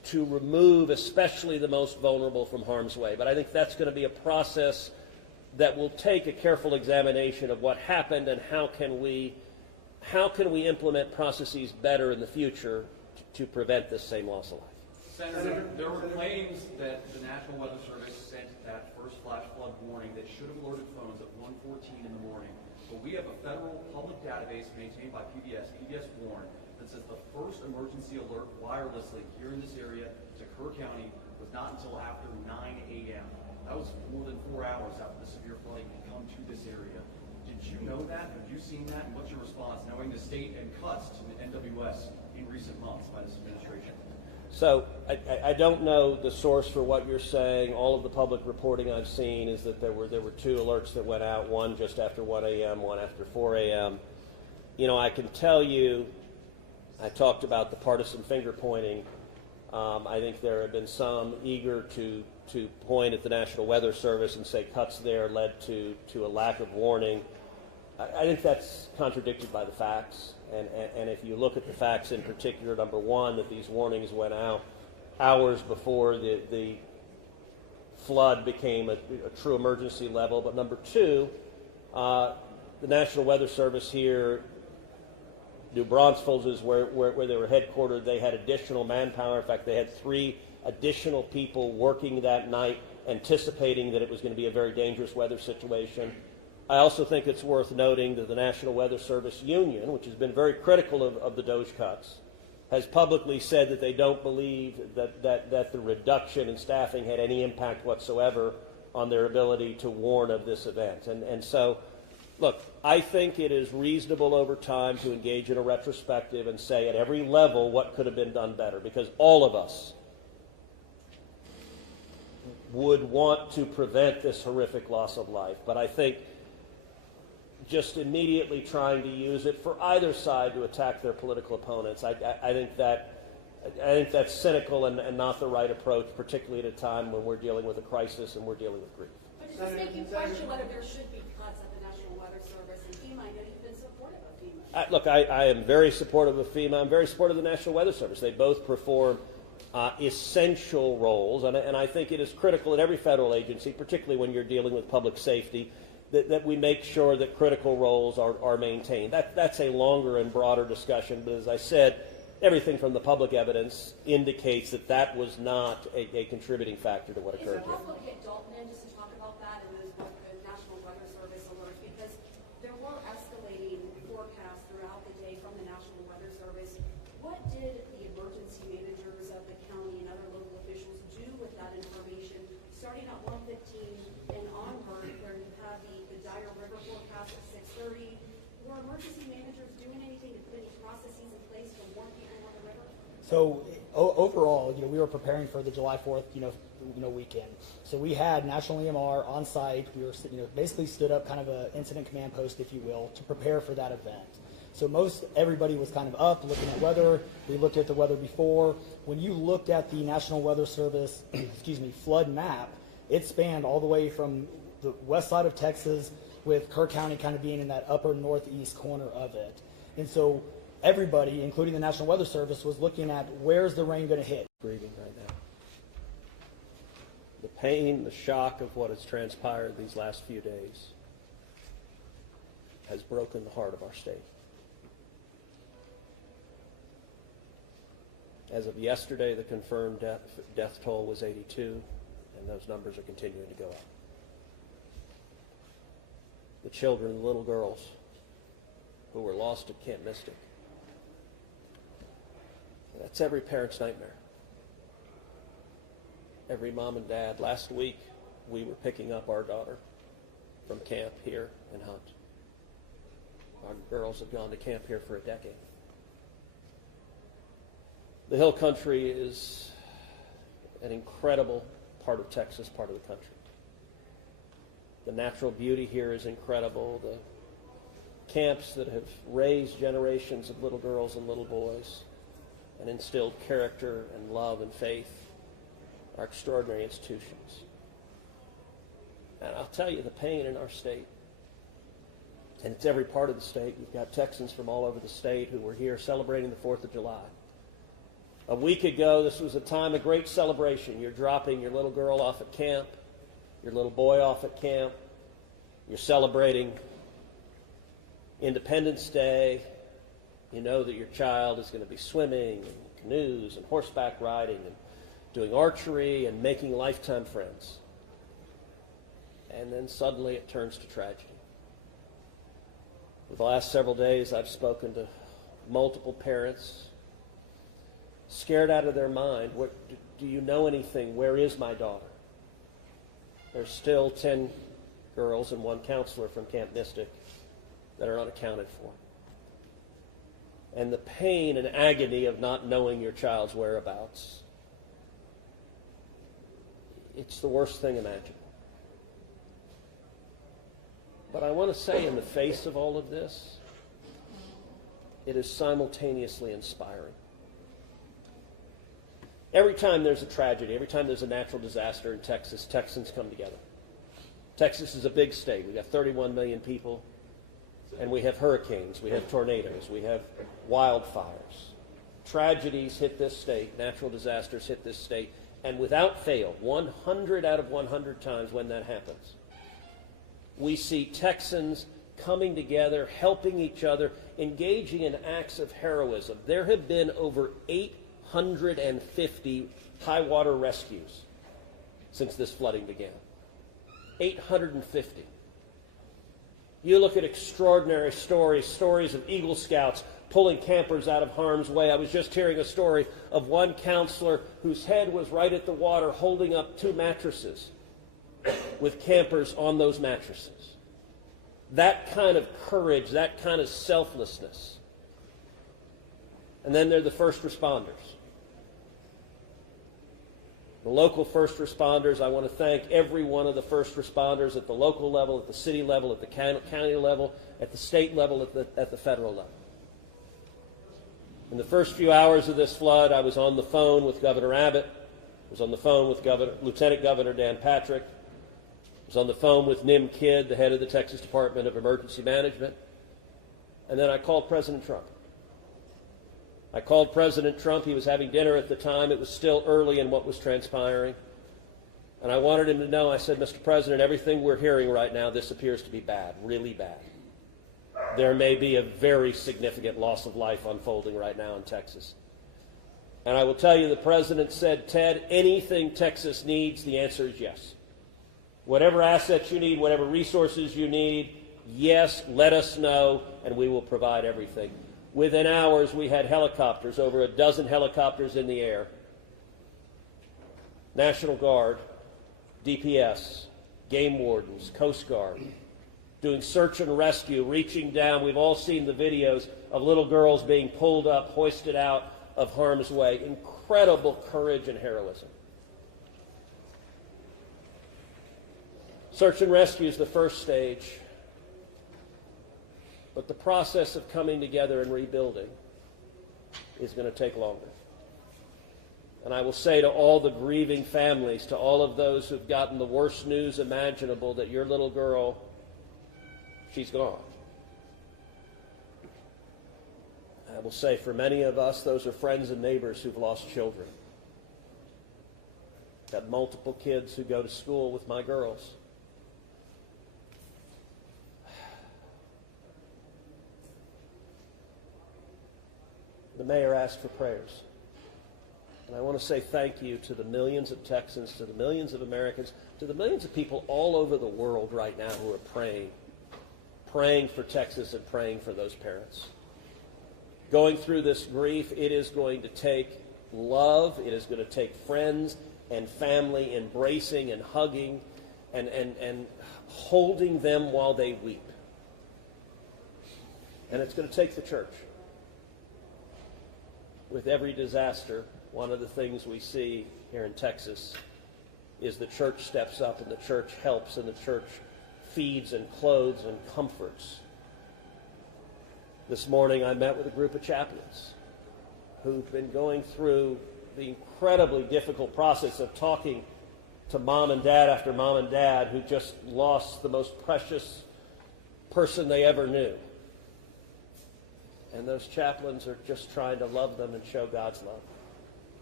to remove especially the most vulnerable from harm's way. But I think that's going to be a process that will take a careful examination of what happened and how can we implement processes better in the future to prevent this same loss of life. Senator, there were claims that the National Weather Service sent that first flash flood warning that should have alerted phones at 1:14 in the morning. But we have a federal public database maintained by PBS Warn, that says the first emergency alert wirelessly here in this area to Kerr County was not until after 9 a.m. That was more than 4 hours after the severe flooding had come to this area. Did you know that? Have you seen that? And what's your response, knowing the state and cuts to the NWS in recent months by this administration? So I don't know the source for what you're saying. All of the public reporting I've seen is that there were two alerts that went out, one just after 1 a.m., one after 4 a.m. You know, I can tell you, I talked about the partisan finger pointing. I think there have been some eager to point at the National Weather Service and say cuts there led to a lack of warning. I think that's contradicted by the facts. And if you look at the facts in particular, number one, that these warnings went out hours before the flood became a true emergency level. But number two, the National Weather Service here, New Braunfels is where they were headquartered. They had additional manpower. In fact, they had 3 additional people working that night, anticipating that it was going to be a very dangerous weather situation. I also think it's worth noting that the National Weather Service Union, which has been very critical of the DOGE cuts, has publicly said that they don't believe that the reduction in staffing had any impact whatsoever on their ability to warn of this event. And so, look, I think it is reasonable over time to engage in a retrospective and say at every level what could have been done better, because all of us would want to prevent this horrific loss of life. But I think just immediately trying to use it for either side to attack their political opponents, I think that's cynical and not the right approach, particularly at a time when we're dealing with a crisis and we're dealing with grief. But does this make you question whether there should be cuts at the National Weather Service and FEMA? I know you've been supportive of FEMA. Look, I am very supportive of FEMA. I'm very supportive of the National Weather Service. They both perform essential roles, and I think it is critical at every federal agency, particularly when you're dealing with public safety, that we make sure that critical roles are maintained. That's a longer and broader discussion, but as I said, everything from the public evidence indicates that was not a contributing factor to what occurred here. Is it possible to get Dalton in just to talk about that and the National Weather Service alerts? Because there were escalating forecasts throughout the day from the National Weather Service. What did the emergency managers of the county and other local officials do with that information, starting at 1:15 and onward, where you had the dire river forecast at 6:30? Were emergency managers doing anything to put any processes in place to warn people on the river? So overall, we were preparing for the July 4th, weekend. So we had National EMR on site. We were, basically stood up kind of an incident command post, if you will, to prepare for that event. So everybody was kind of up looking at weather. We looked at the weather before. When you looked at the National Weather Service, flood map, it spanned all the way from the west side of Texas, with Kerr County kind of being in that upper northeast corner of it. And so everybody, including the National Weather Service, was looking at where's the rain going to hit. Grieving right now. The pain, the shock of what has transpired these last few days has broken the heart of our state. As of yesterday, the confirmed death toll was 82, and those numbers are continuing to go up. The children, the little girls who were lost at Camp Mystic. That's every parent's nightmare. Every mom and dad. Last week, we were picking up our daughter from camp here in Hunt. Our girls have gone to camp here for a decade. The Hill Country is an incredible part of Texas, part of the country. The natural beauty here is incredible. The camps that have raised generations of little girls and little boys and instilled character and love and faith are extraordinary institutions. And I'll tell you, the pain in our state, and it's every part of the state. You've got Texans from all over the state who were here celebrating the 4th of July. A week ago, this was a time of great celebration. You're dropping your little girl off at camp, your little boy off at camp. You're celebrating Independence Day. You know that your child is going to be swimming and canoes and horseback riding and doing archery and making lifetime friends. And then suddenly it turns to tragedy. For the last several days, I've spoken to multiple parents, scared out of their mind. Do you know anything? Where is my daughter? There's still 10 girls and 1 counselor from Camp Mystic that are unaccounted for. And the pain and agony of not knowing your child's whereabouts, it's the worst thing imaginable. But I want to say, in the face of all of this, it is simultaneously inspiring. Every time there's a tragedy, every time there's a natural disaster in Texas, Texans come together. Texas is a big state. We've got 31 million people, and we have hurricanes, we have tornadoes, we have wildfires. Tragedies hit this state, natural disasters hit this state, and without fail, 100 out of 100 times when that happens, we see Texans coming together, helping each other, engaging in acts of heroism. There have been over 850 high water rescues since this flooding began. 850. You look at extraordinary stories of Eagle Scouts pulling campers out of harm's way. I was just hearing a story of one counselor whose head was right at the water holding up 2 mattresses with campers on those mattresses. That kind of courage, that kind of selflessness. And then there are the first responders. The local first responders, I want to thank every one of the first responders at the local level, at the city level, at the county level, at the state level, at the federal level. In the first few hours of this flood, I was on the phone with Governor Abbott. I was on the phone with Lieutenant Governor Dan Patrick. I was on the phone with Nim Kidd, the head of the Texas Department of Emergency Management. And then I called President Trump. I called President Trump. He was having dinner at the time. It was still early in what was transpiring. And I wanted him to know, I said, Mr. President, everything we're hearing right now, this appears to be bad, really bad. There may be a very significant loss of life unfolding right now in Texas. And I will tell you, the President said, Ted, anything Texas needs, the answer is yes. Whatever assets you need, whatever resources you need, yes, let us know, and we will provide everything. Within hours, we had helicopters, over a dozen helicopters in the air. National Guard, DPS, game wardens, Coast Guard, doing search and rescue, reaching down. We've all seen the videos of little girls being pulled up, hoisted out of harm's way. Incredible courage and heroism. Search and rescue is the first stage, but the process of coming together and rebuilding is going to take longer. And I will say to all the grieving families, to all of those who've gotten the worst news imaginable, that your little girl, she's gone. I will say for many of us, those are friends and neighbors who've lost children. Got multiple kids who go to school with my girls. The mayor asked for prayers. And I want to say thank you to the millions of Texans, to the millions of Americans, to the millions of people all over the world right now who are praying for Texas and praying for those parents. Going through this grief, it is going to take love, it is going to take friends and family embracing and hugging and holding them while they weep. And it's going to take the church. With every disaster, one of the things we see here in Texas is the church steps up and the church helps and the church feeds and clothes and comforts. This morning I met with a group of chaplains who've been going through the incredibly difficult process of talking to mom and dad after mom and dad who just lost the most precious person they ever knew. And those chaplains are just trying to love them and show God's love.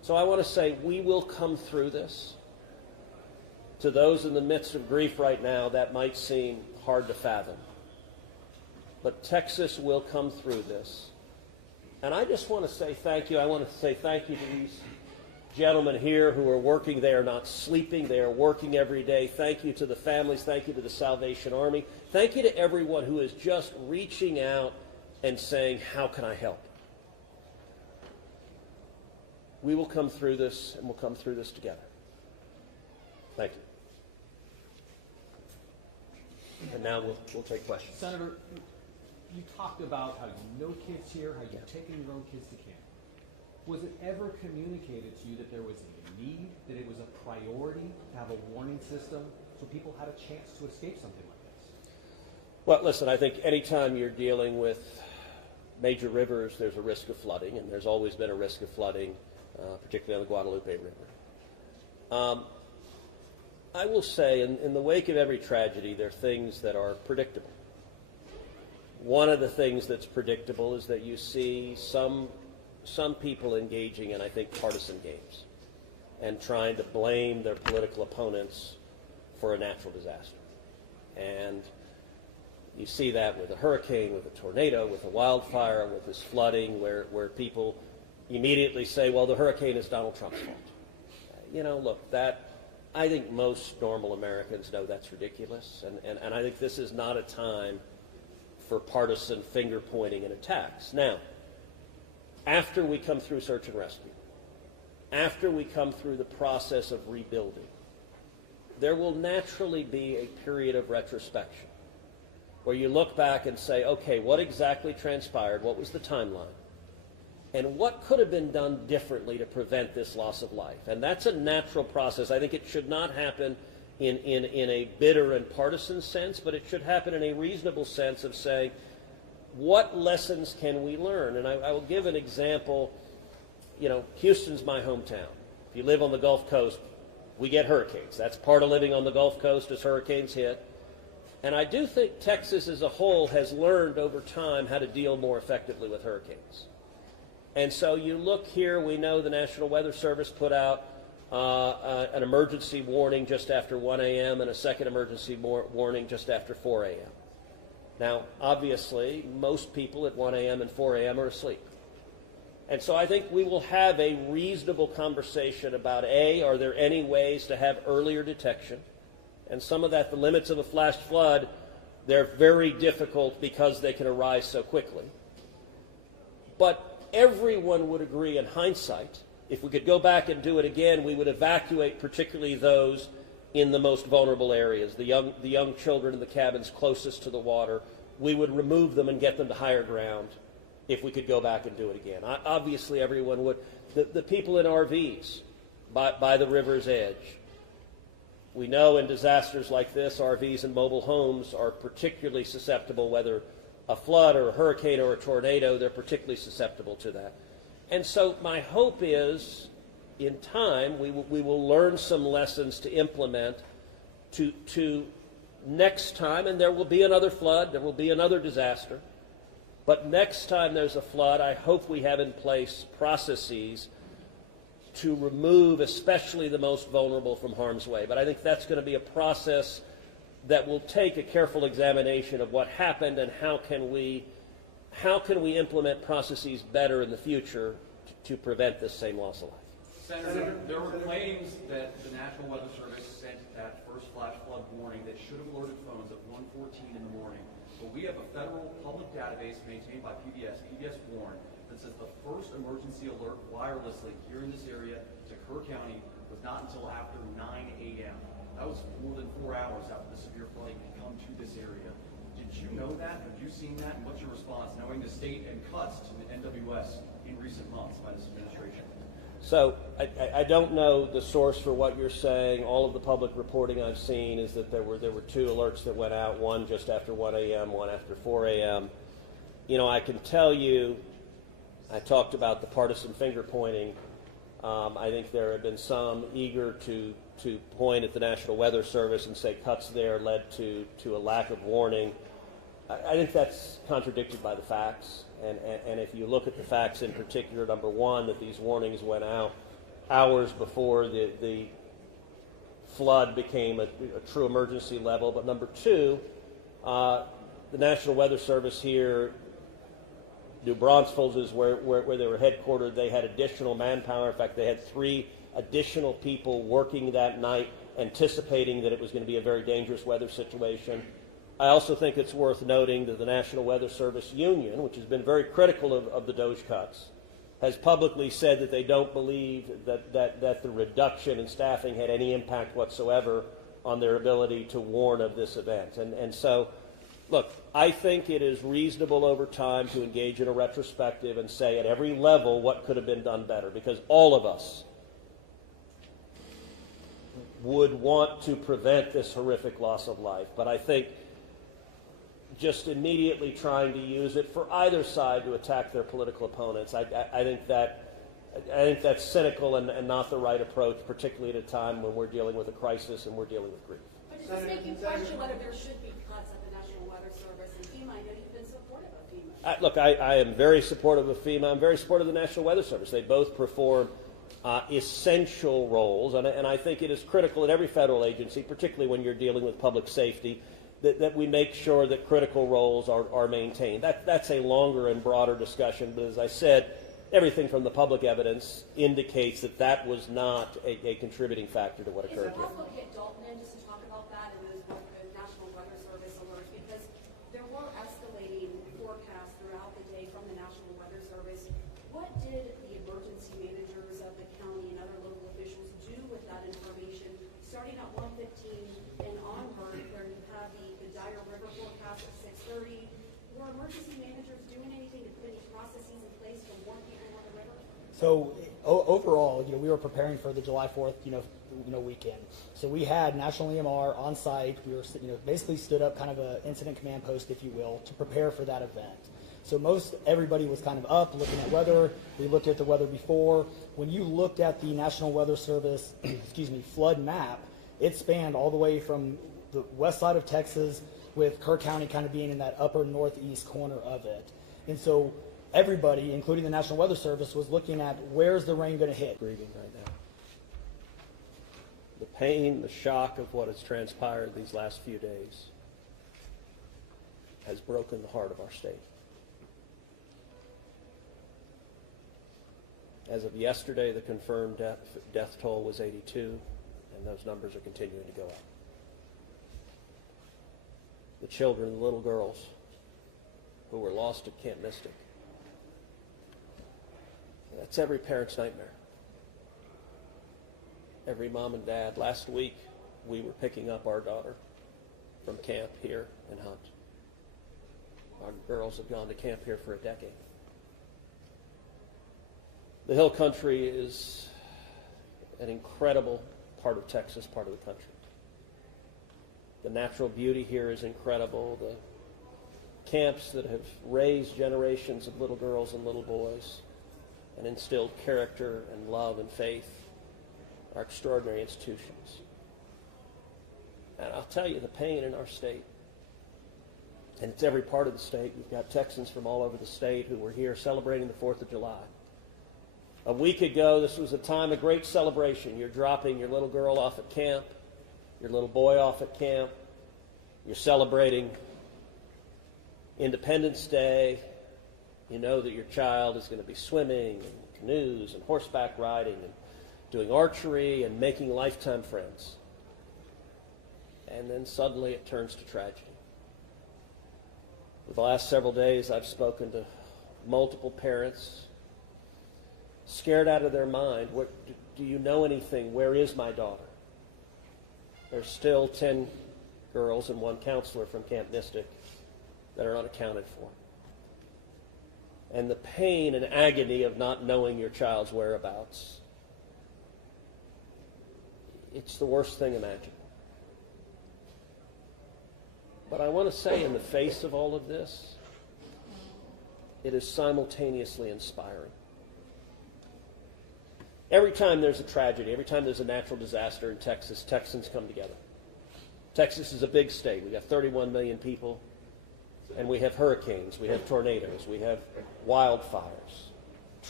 So I want to say we will come through this. To those in the midst of grief right now, that might seem hard to fathom. But Texas will come through this. And I just want to say thank you. I want to say thank you to these gentlemen here who are working. They are not sleeping. They are working every day. Thank you to the families. Thank you to the Salvation Army. Thank you to everyone who is just reaching out and saying, how can I help? We will come through this, and we'll come through this together. Thank you. And now we'll take questions. Senator, you talked about how you know kids here, how you've taken your own kids to camp. Was it ever communicated to you that there was a need, that it was a priority to have a warning system so people had a chance to escape something like this? Well, listen, I think anytime you're dealing with major rivers, there's a risk of flooding, and there's always been a risk of flooding, particularly on the Guadalupe River. I will say, in the wake of every tragedy, there are things that are predictable. One of the things that's predictable is that you see some people engaging in, I think, partisan games and trying to blame their political opponents for a natural disaster. And you see that with a hurricane, with a tornado, with a wildfire, with this flooding, where people immediately say, well, the hurricane is Donald Trump's fault. You know, look, I think most normal Americans know that's ridiculous, and I think this is not a time for partisan finger-pointing and attacks. Now, after we come through search and rescue, after we come through the process of rebuilding, there will naturally be a period of retrospection where you look back and say, okay, what exactly transpired? What was the timeline? And what could have been done differently to prevent this loss of life? And that's a natural process. I think it should not happen in a bitter and partisan sense, but it should happen in a reasonable sense of saying, what lessons can we learn? And I will give an example. You know, Houston's my hometown. If you live on the Gulf Coast, we get hurricanes. That's part of living on the Gulf Coast as hurricanes hit. And I do think Texas as a whole has learned over time how to deal more effectively with hurricanes. And so you look here, we know the National Weather Service put out an emergency warning just after 1 a.m. and a second emergency warning just after 4 a.m. Now, obviously, most people at 1 a.m. and 4 a.m. are asleep. And so I think we will have a reasonable conversation about, A, are there any ways to have earlier detection? And some of that, the limits of a flash flood, they're very difficult because they can arise so quickly. But everyone would agree in hindsight, if we could go back and do it again, we would evacuate particularly those in the most vulnerable areas, the young children in the cabins closest to the water. We would remove them and get them to higher ground if we could go back and do it again. Obviously, everyone would. The people in RVs by the river's edge. We know in disasters like this, RVs and mobile homes are particularly susceptible, whether a flood or a hurricane or a tornado, they're particularly susceptible to that. And so my hope is, in time, we will learn some lessons to implement to next time, and there will be another flood, there will be another disaster. But next time there's a flood, I hope we have in place processes to remove especially the most vulnerable from harm's way. But I think that's going to be a process that will take a careful examination of what happened and how can we implement processes better in the future to prevent this same loss of life. Senator, there were claims that the National Weather Service sent that first flash flood warning that should have alerted phones at 1:14 in the morning. But we have a federal public database maintained by PBS Warn, that says the first emergency alert wirelessly here in this area to Kerr County was not until after 9 a.m. That was more than 4 hours after the severe flooding had come to this area. Did you know that? Have you seen that? And what's your response, knowing the state and cuts to the NWS in recent months by this administration? So I don't know the source for what you're saying. All of the public reporting I've seen is that there were two alerts that went out, one just after 1 a.m., one after 4 a.m. You know, I can tell you, I talked about the partisan finger-pointing. I think there have been some eager to point at the National Weather Service and say cuts there led to a lack of warning. I think that's contradicted by the facts. And if you look at the facts in particular, number one, that these warnings went out hours before the flood became a true emergency level. But number two, the National Weather Service here, New Braunfels is where they were headquartered. They had additional manpower. In fact, they had 3 additional people working that night, anticipating that it was going to be a very dangerous weather situation. I also think it's worth noting that the National Weather Service Union, which has been very critical of the DOGE cuts, has publicly said that they don't believe that the reduction in staffing had any impact whatsoever on their ability to warn of this event. And so, look, I think it is reasonable over time to engage in a retrospective and say at every level what could have been done better, because all of us would want to prevent this horrific loss of life. But I think just immediately trying to use it for either side to attack their political opponents, I think that's cynical and not the right approach, particularly at a time when we're dealing with a crisis and we're dealing with grief. But does this make you question whether there should be cuts at the National Weather Service and FEMA? I know you've been supportive of FEMA. Look, I am very supportive of FEMA. I'm very supportive of the National Weather Service. They both perform essential roles, and I think it is critical at every federal agency, particularly when you're dealing with public safety, that we make sure that critical roles are maintained. That's a longer and broader discussion, but as I said, everything from the public evidence indicates that was not a contributing factor to what occurred here. Is it possible to get Dalton in just to talk about that and those National Weather Service alerts? Because there were escalating forecasts throughout the day from the National Weather Service. What did the emergency managers of the county and other local officials do with that information? Starting at 1:15 and onward, where you have the dire river forecast at 6:30, were emergency managers doing anything to put any processes in place to warn people on the river? So overall, we were preparing for the July 4th, weekend. So we had National EMR on site. We were, basically stood up kind of an incident command post, if you will, to prepare for that event. So everybody was kind of up looking at weather. We looked at the weather before. When you looked at the National Weather Service, flood map, it spanned all the way from the west side of Texas, with Kerr County kind of being in that upper northeast corner of it. And so everybody, including the National Weather Service, was looking at where's the rain going to hit. Grieving right now. The pain, the shock of what has transpired these last few days has broken the heart of our state. As of yesterday, the confirmed death toll was 82, and those numbers are continuing to go up. The children, the little girls who were lost at Camp Mystic, that's every parent's nightmare. Every mom and dad. Last week, we were picking up our daughter from camp here in Hunt. Our girls have gone to camp here for a decade. The Hill Country is an incredible part of Texas, part of the country. The natural beauty here is incredible. The camps that have raised generations of little girls and little boys and instilled character and love and faith are extraordinary institutions. And I'll tell you, the pain in our state, and it's every part of the state. We've got Texans from all over the state who were here celebrating the 4th of July. A week ago, this was a time of great celebration. You're dropping your little girl off at camp, your little boy off at camp. You're celebrating Independence Day. You know that your child is going to be swimming and canoes and horseback riding and doing archery and making lifetime friends. And then suddenly it turns to tragedy. For the last several days, I've spoken to multiple parents, scared out of their mind. Do you know anything? Where is my daughter? There's still 10 girls and 1 counselor from Camp Mystic that are unaccounted for. And the pain and agony of not knowing your child's whereabouts, it's the worst thing imaginable. But I want to say, in the face of all of this, it is simultaneously inspiring. Every time there's a tragedy, every time there's a natural disaster in Texas, Texans come together. Texas is a big state. We've got 31 million people, and we have hurricanes, we have tornadoes, we have wildfires,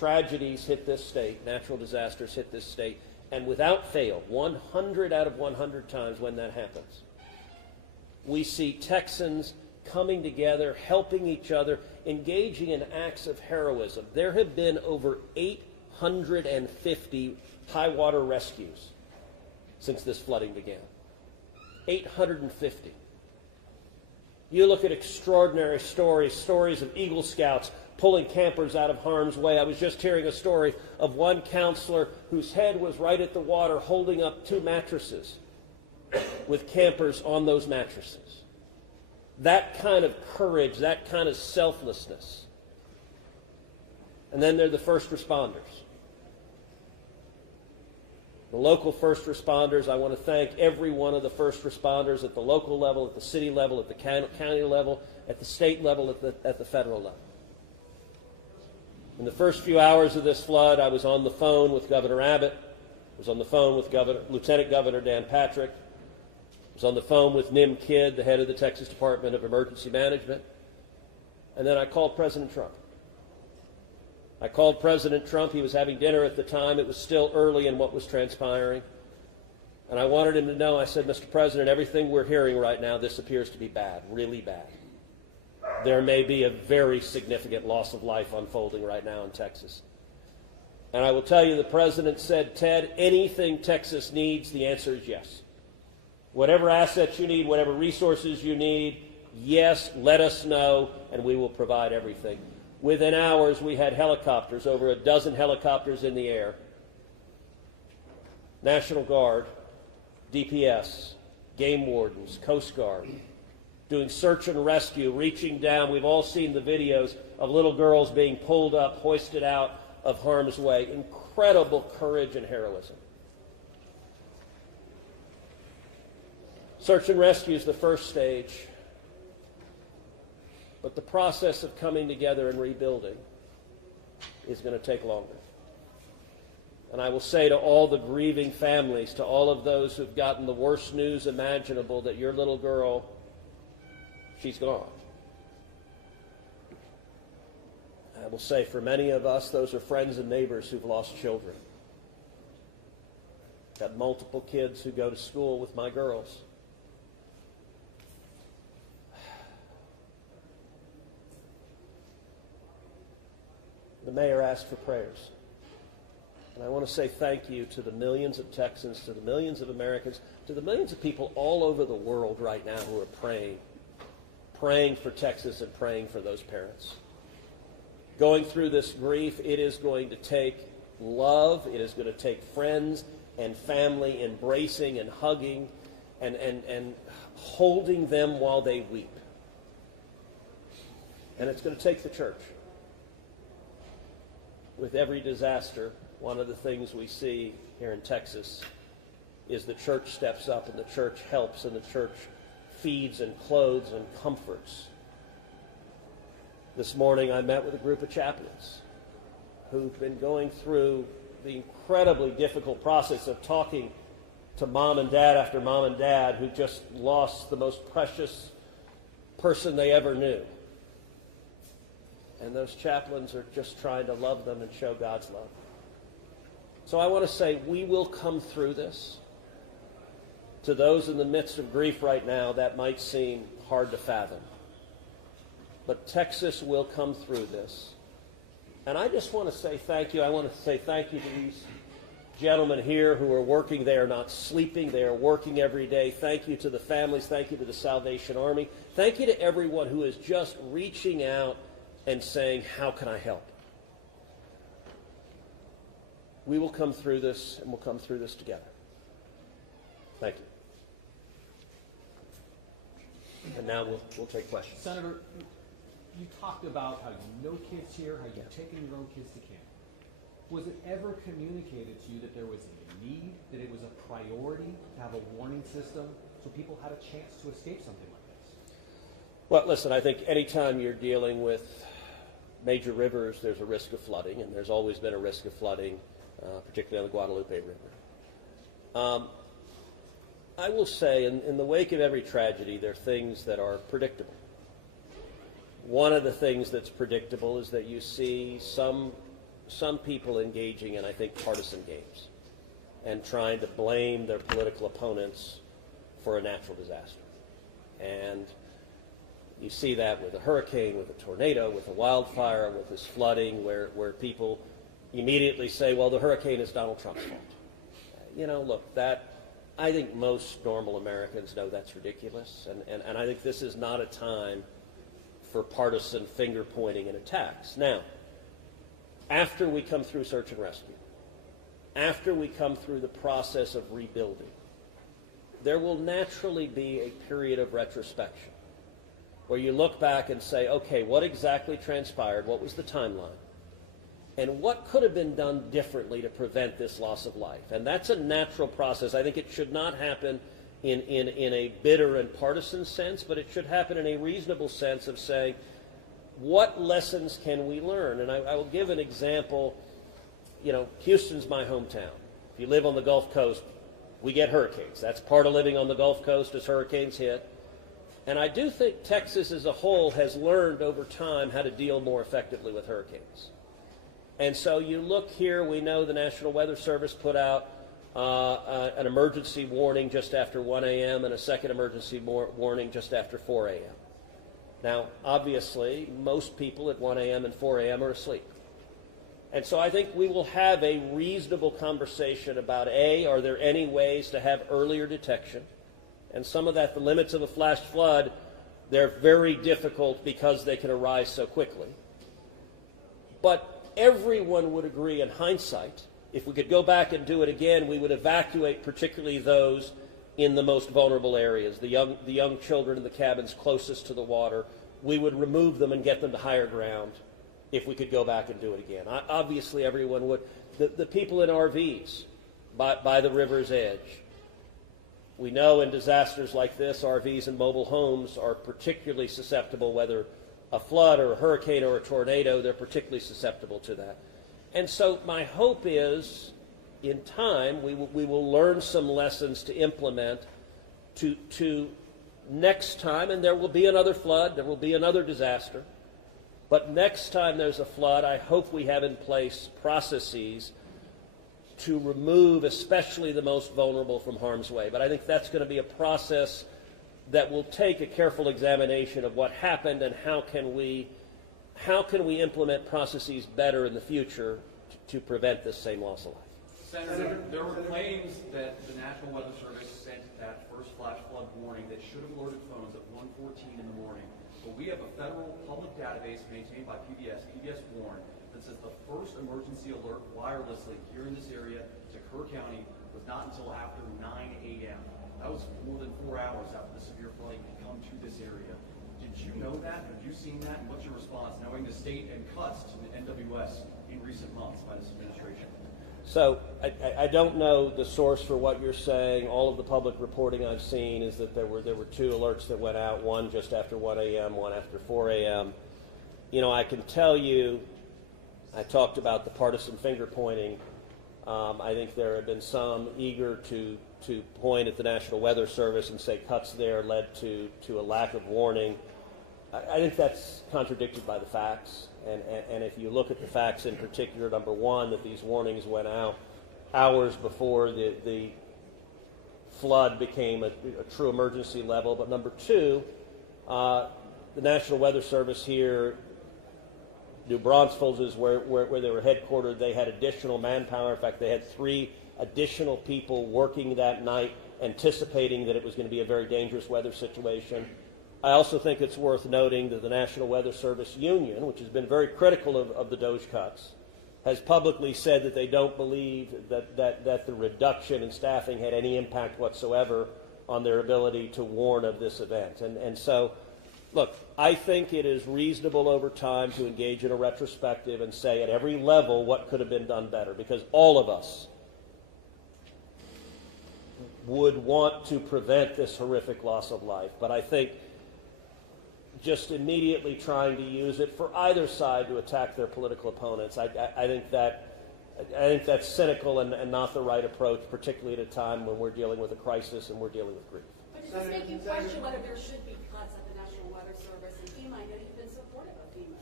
tragedies hit this state, natural disasters hit this state, and without fail, 100 out of 100 times when that happens, we see Texans coming together, helping each other, engaging in acts of heroism. There have been over 850 high water rescues since this flooding began. 850. You look at extraordinary stories of Eagle Scouts pulling campers out of harm's way. I was just hearing a story of one counselor whose head was right at the water holding up 2 mattresses with campers on those mattresses. That kind of courage, that kind of selflessness. And then there are the first responders. The local first responders, I want to thank every one of the first responders at the local level, at the city level, at the county level, at the state level, at the federal level. In the first few hours of this flood, I was on the phone with Governor Abbott. I was on the phone with Lieutenant Governor Dan Patrick. I was on the phone with Nim Kidd, the head of the Texas Department of Emergency Management. And then I called President Trump. I called President Trump. He was having dinner at the time. It was still early in what was transpiring. And I wanted him to know, I said, Mr. President, everything we're hearing right now, this appears to be bad, really bad. There may be a very significant loss of life unfolding right now in Texas. And I will tell you, the President said, Ted, anything Texas needs, the answer is yes. Whatever assets you need, whatever resources you need, yes, let us know, and we will provide everything. Within hours, we had helicopters, over a dozen helicopters in the air. National Guard, DPS, game wardens, Coast Guard, doing search and rescue, reaching down. We've all seen the videos of little girls being pulled up, hoisted out of harm's way. Incredible courage and heroism. Search and rescue is the first stage. But the process of coming together and rebuilding is going to take longer. And I will say to all the grieving families, to all of those who've gotten the worst news imaginable, that your little girl, she's gone. I will say for many of us, those are friends and neighbors who've lost children. Got multiple kids who go to school with my girls. The mayor asked for prayers. And I want to say thank you to the millions of Texans, to the millions of Americans, to the millions of people all over the world right now who are praying for Texas and praying for those parents. Going through this grief, it is going to take love, it is going to take friends and family embracing and hugging and holding them while they weep. And it's going to take the church. With every disaster, one of the things we see here in Texas is the church steps up and the church helps and the church feeds and clothes and comforts. This morning I met with a group of chaplains who've been going through the incredibly difficult process of talking to mom and dad after mom and dad who just lost the most precious person they ever knew. And those chaplains are just trying to love them and show God's love. So I want to say we will come through this. To those in the midst of grief right now, that might seem hard to fathom. But Texas will come through this. And I just want to say thank you. I want to say thank you to these gentlemen here who are working. They are not sleeping. They are working every day. Thank you to the families. Thank you to the Salvation Army. Thank you to everyone who is just reaching out and saying, how can I help? We will come through this, and we'll come through this together. Thank you. And now we'll take questions. Senator, you talked about how you know kids here, how you've taken your own kids to camp. Was it ever communicated to you that there was a need, that it was a priority to have a warning system so people had a chance to escape something like this? Well, listen, I think anytime you're dealing with major rivers, there's a risk of flooding, and there's always been a risk of flooding, particularly on the Guadalupe River. I will say, in the wake of every tragedy, there are things that are predictable. One of the things that's predictable is that you see some some people engaging in, I think, partisan games and trying to blame their political opponents for a natural disaster. And you see that with a hurricane, with a tornado, with a wildfire, with this flooding, where people immediately say, well, the hurricane is Donald Trump's fault. You know, look, I think most normal Americans know that's ridiculous, and I think this is not a time for partisan finger-pointing and attacks. Now, after we come through search and rescue, after we come through the process of rebuilding, there will naturally be a period of retrospection where you look back and say, okay, what exactly transpired? What was the timeline? And what could have been done differently to prevent this loss of life? And that's a natural process. I think it should not happen in a bitter and partisan sense, but it should happen in a reasonable sense of saying, what lessons can we learn? And I will give an example. You know, Houston's my hometown. If you live on the Gulf Coast, we get hurricanes. That's part of living on the Gulf Coast as hurricanes hit. And I do think Texas as a whole has learned over time how to deal more effectively with hurricanes. And so you look here, we know the National Weather Service put out an emergency warning just after 1 a.m. and a second emergency warning just after 4 a.m. Now, obviously, most people at 1 a.m. and 4 a.m. are asleep. And so I think we will have a reasonable conversation about, A, are there any ways to have earlier detection? And some of that, the limits of a flash flood, they're very difficult because they can arise so quickly. But everyone would agree in hindsight, if we could go back and do it again, we would evacuate particularly those in the most vulnerable areas, the young children in the cabins closest to the water. We would remove them and get them to higher ground if we could go back and do it again. Obviously, everyone would. The people in RVs by the river's edge. We know in disasters like this, RVs and mobile homes are particularly susceptible, whether a flood or a hurricane or a tornado, they're particularly susceptible to that. And so my hope is, in time, we will learn some lessons to implement to next time, and there will be another flood, there will be another disaster, but next time there's a flood, I hope we have in place processes to remove especially the most vulnerable from harm's way. But I think that's going to be a process that will take a careful examination of what happened and how can we implement processes better in the future to prevent this same loss of life. Senator, there were claims that the National Weather Service sent that first flash flood warning that should have alerted phones at 1:14 in the morning. But we have a federal public database maintained by PBS Warn, that says the first emergency alert wirelessly here in this area to Kerr County was not until after 9 a.m. That was more than 4 hours after the severe flooding had come to this area. Did you know that? Have you seen that? And what's your response, knowing the state and cuts to the NWS in recent months by this administration? So I don't know the source for what you're saying. All of the public reporting I've seen is that there were two alerts that went out, one just after 1 a.m., one after 4 a.m. You know, I can tell you, I talked about the partisan finger pointing. I think there have been some eager to point at the National Weather Service and say cuts there led to a lack of warning. I think that's contradicted by the facts. And if you look at the facts in particular, number one, that these warnings went out hours before the flood became a true emergency level. But number two, the National Weather Service here, New Braunfels is where they were headquartered. They had additional manpower. In fact, they had 3 additional people working that night, anticipating that it was going to be a very dangerous weather situation. I also think it's worth noting that the National Weather Service Union, which has been very critical of the DOGE cuts, has publicly said that they don't believe that the reduction in staffing had any impact whatsoever on their ability to warn of this event. And so, look, I think it is reasonable over time to engage in a retrospective and say at every level what could have been done better, because all of us would want to prevent this horrific loss of life. But I think just immediately trying to use it for either side to attack their political opponents, I think that's cynical and not the right approach, particularly at a time when we're dealing with a crisis and we're dealing with grief. But does this make you question whether there should be cuts at the National Weather Service and FEMA? I know you've been supportive of FEMA.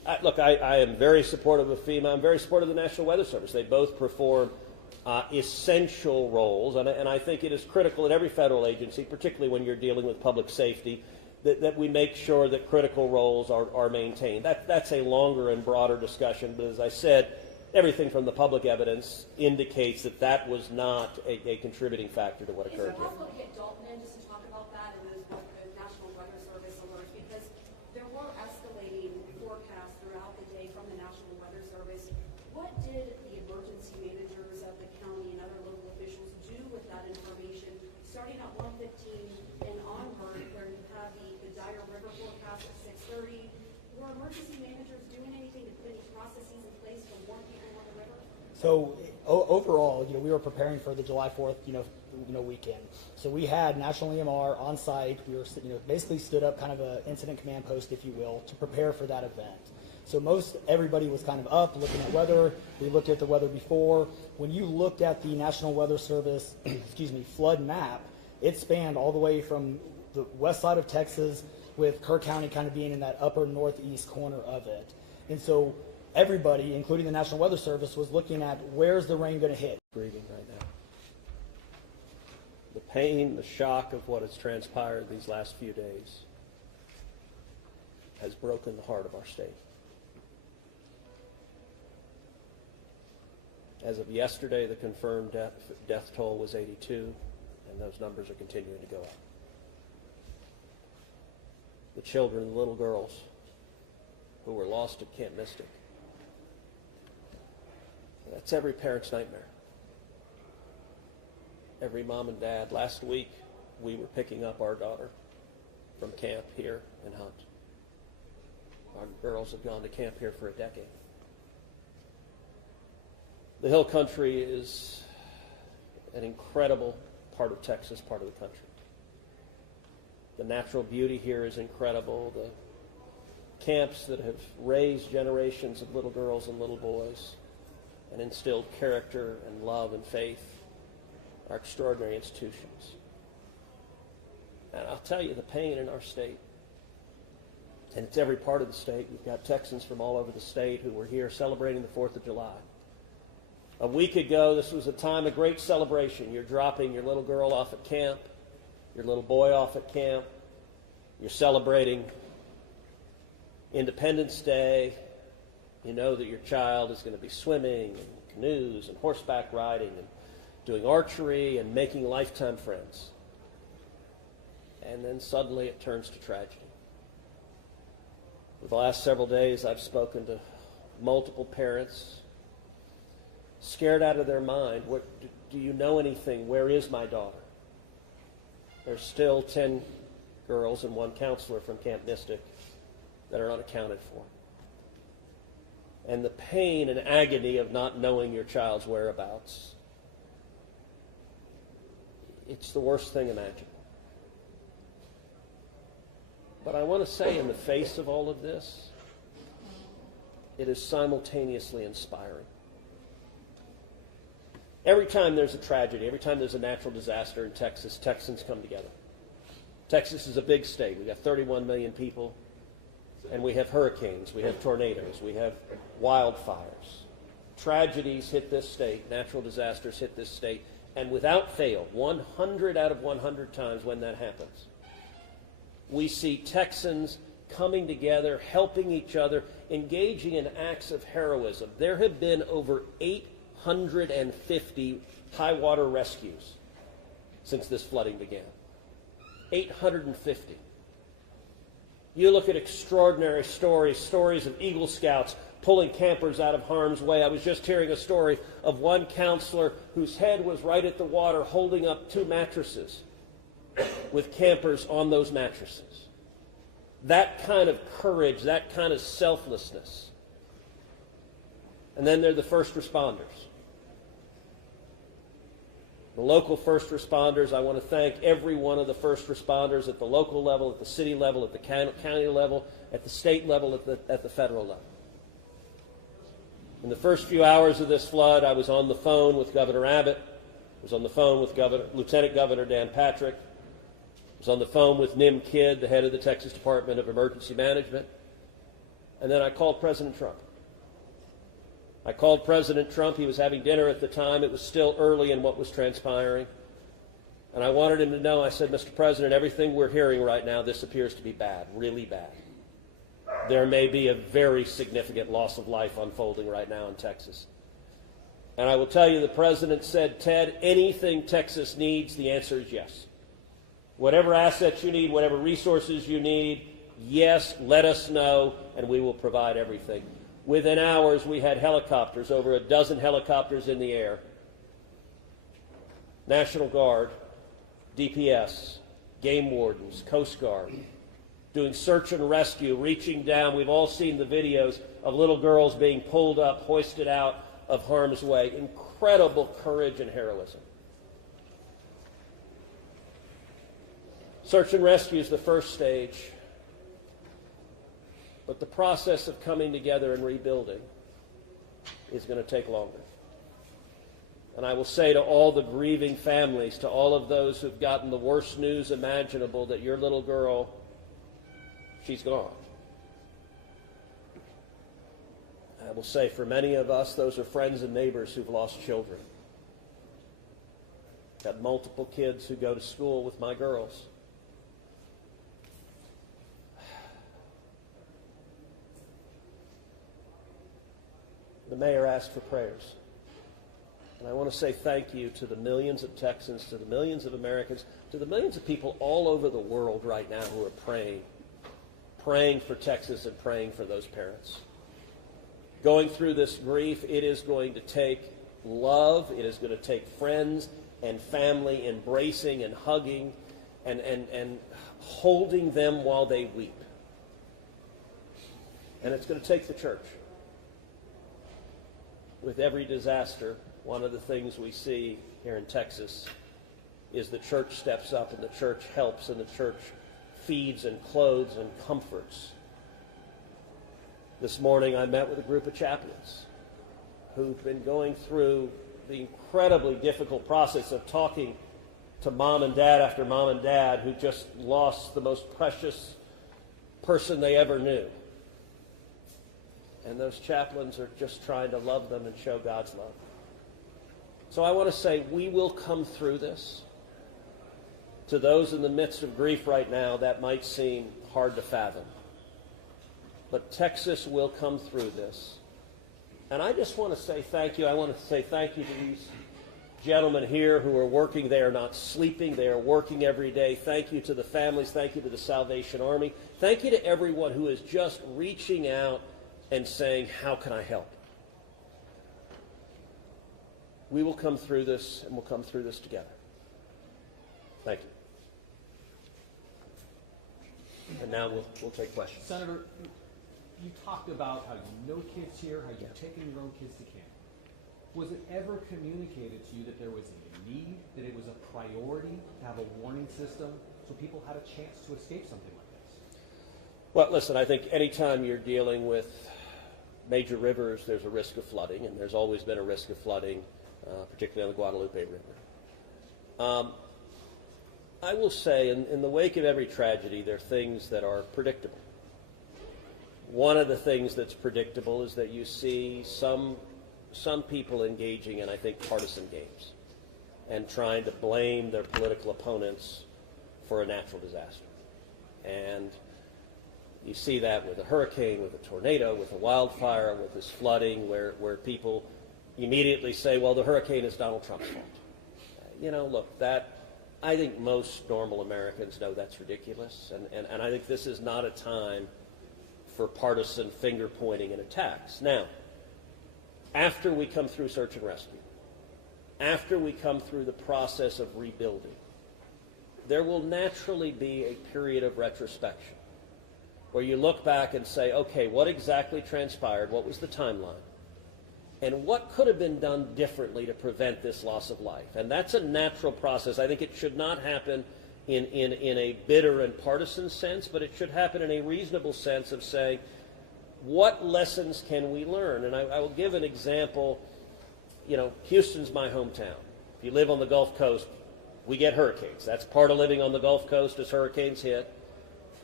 I am very supportive of FEMA. I'm very supportive of the National Weather Service. They both perform essential roles, and I think it is critical at every federal agency, particularly when you're dealing with public safety, that we make sure that critical roles are maintained. That's a longer and broader discussion, but as I said, everything from the public evidence indicates that was not a contributing factor to what Is occurred it here. possible to get Dalton in just to talk about that and those National Weather Service alerts? Because there were escalating forecasts throughout the day from the National Weather Service. What did the emergency managers of the county and other local officials do with that information? Starting at 1:15 and onward, where you have the dire river forecast at 6:30, were emergency managers doing anything to put any processes in place to warn people on the river? So overall, we were preparing for the July 4th, weekend. So we had National EMR on site. We were, basically stood up kind of a incident command post, if you will, to prepare for that event. So everybody was kind of up looking at weather. We looked at the weather before. When you looked at the National Weather Service, flood map, it spanned all the way from the west side of Texas, with Kerr County kind of being in that upper northeast corner of it. And so everybody, including the National Weather Service, was looking at where's the rain going to hit. Grieving right now. The pain, the shock of what has transpired these last few days has broken the heart of our state. As of yesterday, the confirmed death toll was 82, and those numbers are continuing to go up. The children, the little girls who were lost at Camp Mystic, that's every parent's nightmare. Every mom and dad. Last week, we were picking up our daughter from camp here in Hunt. Our girls have gone to camp here for a decade. The Hill Country is an incredible part of Texas, part of the country. The natural beauty here is incredible. The camps that have raised generations of little girls and little boys and instilled character and love and faith are extraordinary institutions. And I'll tell you, the pain in our state, and it's every part of the state. We've got Texans from all over the state who were here celebrating the 4th of July. A week ago, this was a time of great celebration. You're dropping your little girl off at camp, your little boy off at camp. You're celebrating Independence Day. You know that your child is going to be swimming and canoes and horseback riding and doing archery and making lifetime friends. And then suddenly it turns to tragedy. For the last several days, I've spoken to multiple parents, scared out of their mind. Do you know anything? Where is my daughter? There's still 10 girls and 1 counselor from Camp Mystic that are unaccounted for. And the pain and agony of not knowing your child's whereabouts, it's the worst thing imaginable. But I want to say, in the face of all of this, it is simultaneously inspiring. Every time there's a tragedy, every time there's a natural disaster in Texas, Texans come together. Texas is a big state. We've got 31 million people, and we have hurricanes, we have tornadoes, we have wildfires. Tragedies hit this state, natural disasters hit this state, and without fail, 100 out of 100 times when that happens, we see Texans coming together, helping each other, engaging in acts of heroism. There have been over 850 high water rescues since this flooding began. 850. You look at extraordinary stories of Eagle Scouts pulling campers out of harm's way. I was just hearing a story of one counselor whose head was right at the water holding up 2 mattresses with campers on those mattresses. That kind of courage, that kind of selflessness. And then there are the first responders. The local first responders, I want to thank every one of the first responders at the local level, at the city level, at the county level, at the state level, at the federal level. In the first few hours of this flood, I was on the phone with Governor Abbott. I was on the phone with Lieutenant Governor Dan Patrick. I was on the phone with Nim Kidd, the head of the Texas Department of Emergency Management. And then I called President Trump. I called President Trump. He was having dinner at the time. It was still early in what was transpiring. And I wanted him to know, I said, Mr. President, everything we're hearing right now, this appears to be bad, really bad. There may be a very significant loss of life unfolding right now in Texas. And I will tell you, the President said, Ted, anything Texas needs, the answer is yes. Whatever assets you need, whatever resources you need, yes, let us know, and we will provide everything. Within hours, we had helicopters, over a dozen helicopters in the air. National Guard, DPS, game wardens, Coast Guard, doing search and rescue, reaching down. We've all seen the videos of little girls being pulled up, hoisted out of harm's way. Incredible courage and heroism. Search and rescue is the first stage, but the process of coming together and rebuilding is going to take longer. And I will say to all the grieving families, to all of those who've gotten the worst news imaginable, that your little girl, she's gone. I will say for many of us, those are friends and neighbors who've lost children. Got multiple kids who go to school with my girls. The mayor asked for prayers. And I want to say thank you to the millions of Texans, to the millions of Americans, to the millions of people all over the world right now who are praying for Texas and praying for those parents. Going through this grief, it is going to take love, it is going to take friends and family embracing and hugging and holding them while they weep. And it's going to take the church. With every disaster, one of the things we see here in Texas is the church steps up and the church helps and the church feeds and clothes and comforts. This morning I met with a group of chaplains who've been going through the incredibly difficult process of talking to mom and dad after mom and dad who just lost the most precious person they ever knew. And those chaplains are just trying to love them and show God's love. So I want to say we will come through this. To those in the midst of grief right now, that might seem hard to fathom. But Texas will come through this. And I just want to say thank you. I want to say thank you to these gentlemen here who are working. They are not sleeping. They are working every day. Thank you to the families. Thank you to the Salvation Army. Thank you to everyone who is just reaching out and saying, how can I help? We will come through this, and we'll come through this together. Thank you. And now we'll take questions. Senator, you talked about how you know kids here, how you've taken your own kids to camp. Was it ever communicated to you that there was a need, that it was a priority to have a warning system so people had a chance to escape something like this? Well, listen, I think anytime you're dealing with major rivers, there's a risk of flooding, and there's always been a risk of flooding, particularly on the Guadalupe River. I will say, in the wake of every tragedy, there are things that are predictable. One of the things that's predictable is that you see some people engaging in, I think, partisan games and trying to blame their political opponents for a natural disaster. And you see that with a hurricane, with a tornado, with a wildfire, with this flooding, where people immediately say, well, the hurricane is Donald Trump's fault. You know, look, I think most normal Americans know that's ridiculous, and I think this is not a time for partisan finger-pointing and attacks. Now, after we come through search and rescue, after we come through the process of rebuilding, there will naturally be a period of retrospection where you look back and say, okay, what exactly transpired? What was the timeline? And what could have been done differently to prevent this loss of life? And that's a natural process. I think it should not happen in a bitter and partisan sense, but it should happen in a reasonable sense of saying, what lessons can we learn? And I will give an example. You know, Houston's my hometown. If you live on the Gulf Coast, we get hurricanes. That's part of living on the Gulf Coast as hurricanes hit.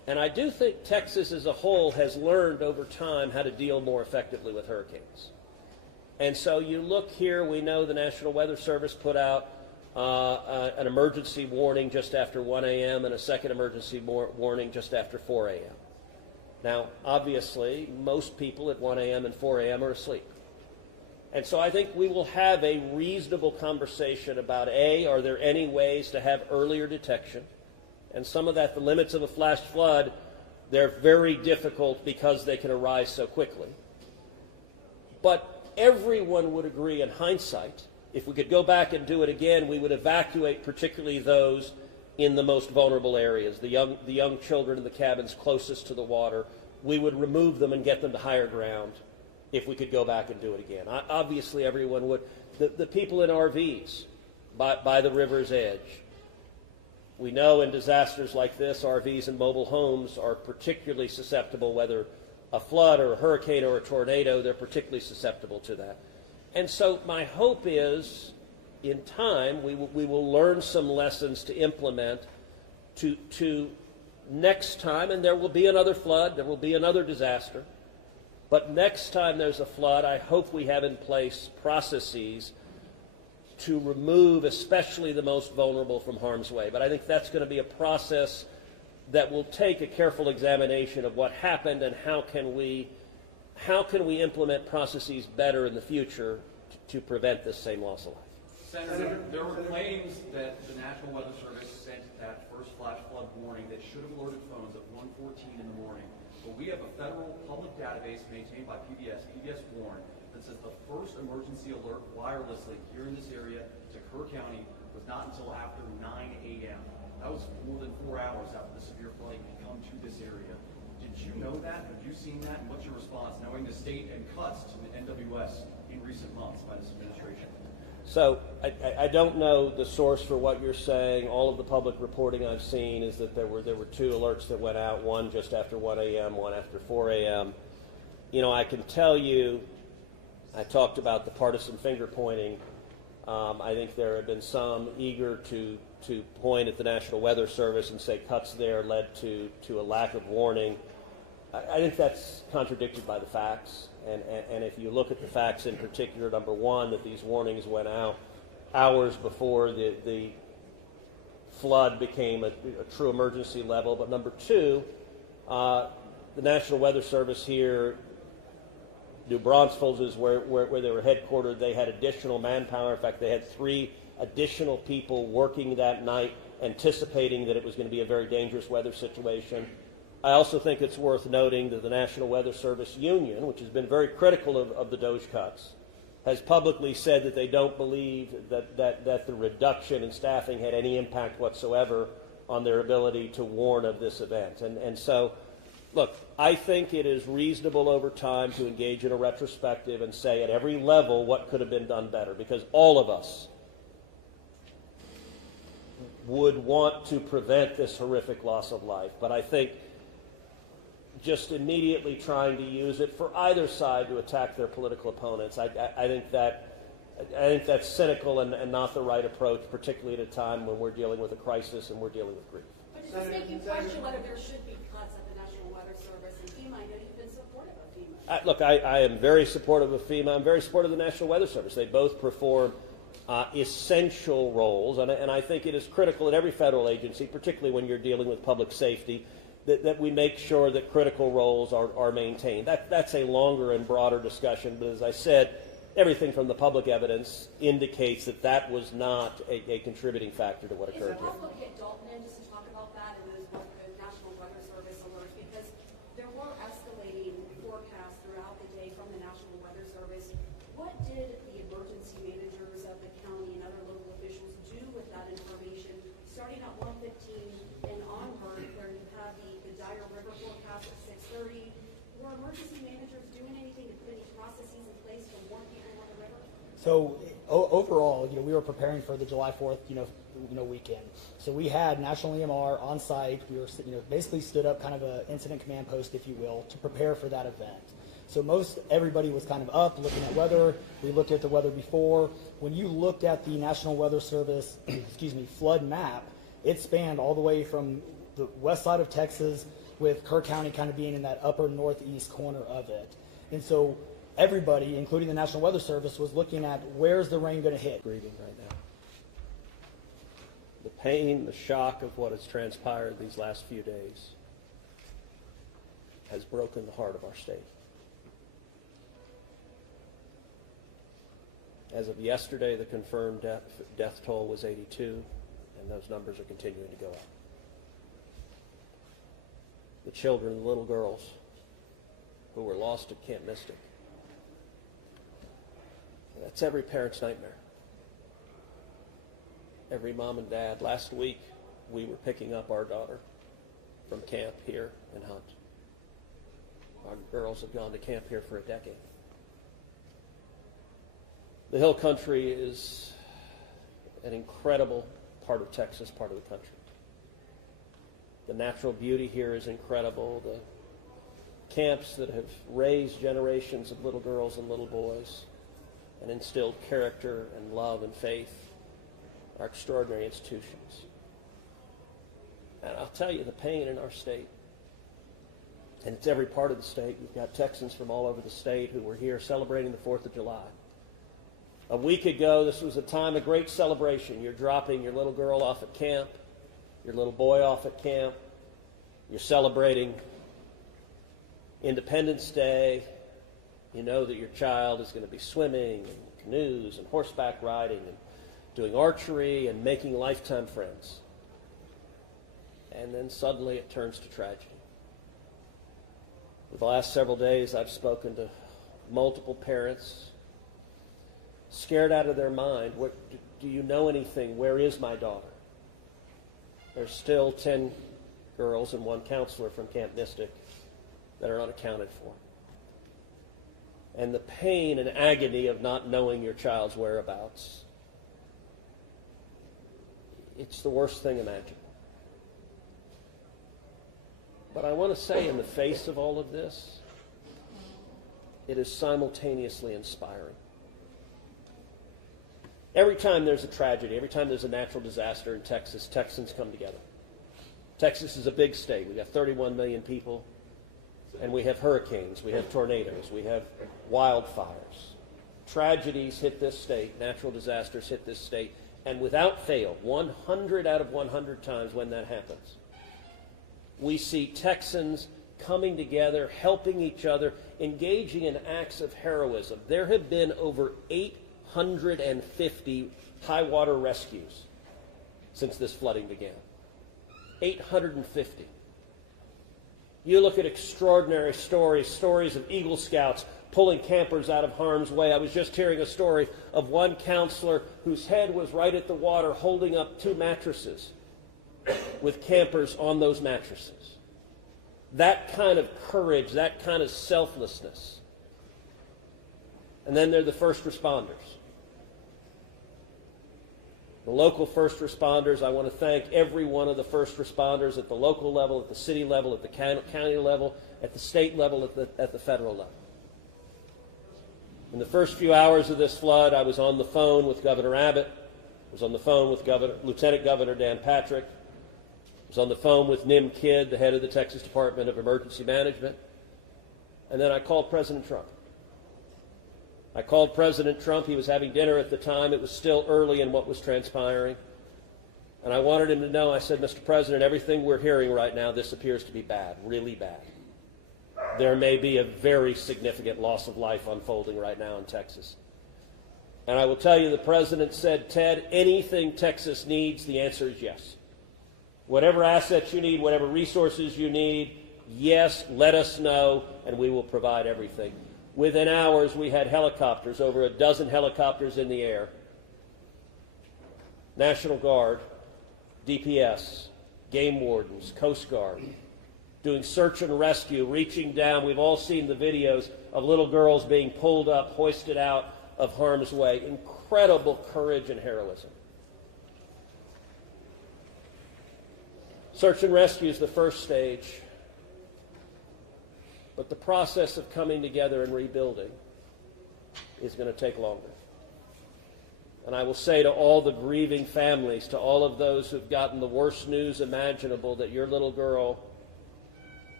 And I do think Texas as a whole has learned over time how to deal more effectively with hurricanes. And so you look here, we know the National Weather Service put out an emergency warning just after 1 a.m. and a second emergency warning just after 4 a.m. Now, obviously, most people at 1 a.m. and 4 a.m. are asleep. And so I think we will have a reasonable conversation about, A, are there any ways to have earlier detection? And some of that, the limits of a flash flood, they're very difficult because they can arise so quickly. But everyone would agree in hindsight, if we could go back and do it again, we would evacuate particularly those in the most vulnerable areas, the young children in the cabins closest to the water. We would remove them and get them to higher ground if we could go back and do it again. Obviously, everyone would. The people in RVs by the river's edge. We know in disasters like this, RVs and mobile homes are particularly susceptible, whether a flood or a hurricane or a tornado, they're particularly susceptible to that. And so my hope is, in time, we will learn some lessons to implement to next time, and there will be another flood, there will be another disaster, but next time there's a flood, I hope we have in place processes to remove especially the most vulnerable from harm's way. But I think that's going to be a process that will take a careful examination of what happened and how can we implement processes better in the future to prevent this same loss of life. Senator, there were claims that the National Weather Service sent that first flash flood warning that should have alerted phones at 1:14 in the morning. But we have a federal public database maintained by PBS Warn, that says the first emergency alert wirelessly here in this area to Kerr County was not until after 9 a.m. That was more than 4 hours after the severe flooding had come to this area. Did you know that? Have you seen that? And what's your response, knowing the state and cuts to the NWS in recent months by this administration? So I don't know the source for what you're saying. All of the public reporting I've seen is that there were two alerts that went out, one just after 1 a.m., one after 4 a.m. You know, I can tell you, I talked about the partisan finger pointing. I think there have been some eager to point at the National Weather Service and say cuts there led to a lack of warning. I think that's contradicted by the facts. And if you look at the facts in particular, number one, that these warnings went out hours before the flood became a true emergency level. But number two, the National Weather Service here, New Braunfels is where they were headquartered. They had additional manpower. In fact, they had 3 additional people working that night, anticipating that it was going to be a very dangerous weather situation. I also think it's worth noting that the National Weather Service Union, which has been very critical of the DOGE cuts, has publicly said that they don't believe that the reduction in staffing had any impact whatsoever on their ability to warn of this event. And so, look, I think it is reasonable over time to engage in a retrospective and say at every level what could have been done better, because all of us would want to prevent this horrific loss of life. But I think just immediately trying to use it for either side to attack their political opponents, I think that's cynical and not the right approach, particularly at a time when we're dealing with a crisis and we're dealing with grief. But does this make you question whether there should be cuts at the National Weather Service and FEMA? I know you've been supportive of FEMA. Look, I am very supportive of FEMA. I'm very supportive of the National Weather Service. They both perform essential roles, and I think it is critical at every federal agency, particularly when you're dealing with public safety, that we make sure that critical roles are maintained. That's a longer and broader discussion, but as I said, everything from the public evidence indicates that was not a contributing factor to what occurred here. Is it possible to get Dalton in just to talk about that and those National Weather Service alerts? Because there were escalating forecasts throughout the day from the National Weather Service. What did the emergency managers of the county and other local officials do with that information, starting at 1:15 and onward, where you have the dire river forecast at 6:30? Were emergency managers doing anything to put any processes in place to warn people on the river? So overall, we were preparing for the July 4th, weekend. So we had National EMR on site. We were, basically stood up kind of an incident command post, if you will, to prepare for that event. So everybody was kind of up looking at weather. We looked at the weather before. When you looked at the National Weather Service, flood map, it spanned all the way from the west side of Texas with Kerr County kind of being in that upper northeast corner of it. And so everybody, including the National Weather Service, was looking at where's the rain going to hit. Grieving right now. The pain, the shock of what has transpired these last few days has broken the heart of our state. As of yesterday, the confirmed death toll was 82, and those numbers are continuing to go up. The children, the little girls who were lost at Camp Mystic, that's every parent's nightmare. Every mom and dad. Last week, we were picking up our daughter from camp here in Hunt. Our girls have gone to camp here for a decade. The Hill Country is an incredible part of Texas, part of the country. The natural beauty here is incredible. The camps that have raised generations of little girls and little boys and instilled character and love and faith are extraordinary institutions. And I'll tell you, the pain in our state, and it's every part of the state. We've got Texans from all over the state who were here celebrating the 4th of July. A week ago, this was a time of great celebration. You're dropping your little girl off at camp, your little boy off at camp. You're celebrating Independence Day. You know that your child is going to be swimming and canoes and horseback riding and doing archery and making lifetime friends. And then suddenly it turns to tragedy. For the last several days, I've spoken to multiple parents, scared out of their mind. Do you know anything? Where is my daughter? There's still 10 girls and 1 counselor from Camp Mystic that are unaccounted for. And the pain and agony of not knowing your child's whereabouts, it's the worst thing imaginable. But I want to say, in the face of all of this, it is simultaneously inspiring. Every time there's a tragedy, every time there's a natural disaster in Texas, Texans come together. Texas is a big state. We've got 31 million people, and we have hurricanes, we have tornadoes, we have wildfires. Tragedies hit this state, natural disasters hit this state, and without fail, 100 out of 100 times when that happens, we see Texans coming together, helping each other, engaging in acts of heroism. There have been over 850 high water rescues since this flooding began. 850. You look at extraordinary stories of Eagle Scouts pulling campers out of harm's way. I was just hearing a story of one counselor whose head was right at the water holding up 2 mattresses with campers on those mattresses. That kind of courage, that kind of selflessness. And then there are the first responders. The local first responders, I want to thank every one of the first responders at the local level, at the city level, at the county level, at the state level, at the federal level. In the first few hours of this flood, I was on the phone with Governor Abbott. I was on the phone with Lieutenant Governor Dan Patrick. I was on the phone with Nim Kidd, the head of the Texas Department of Emergency Management. And then I called President Trump. I called President Trump. He was having dinner at the time. It was still early in what was transpiring. And I wanted him to know, I said, Mr. President, everything we're hearing right now, this appears to be bad, really bad. There may be a very significant loss of life unfolding right now in Texas. And I will tell you, the President said, Ted, anything Texas needs, the answer is yes. Whatever assets you need, whatever resources you need, yes, let us know, and we will provide everything. Within hours, we had helicopters, over a dozen helicopters in the air. National Guard, DPS, game wardens, Coast Guard, doing search and rescue, reaching down. We've all seen the videos of little girls being pulled up, hoisted out of harm's way. Incredible courage and heroism. Search and rescue is the first stage. But the process of coming together and rebuilding is going to take longer. And I will say to all the grieving families, to all of those who've gotten the worst news imaginable, that your little girl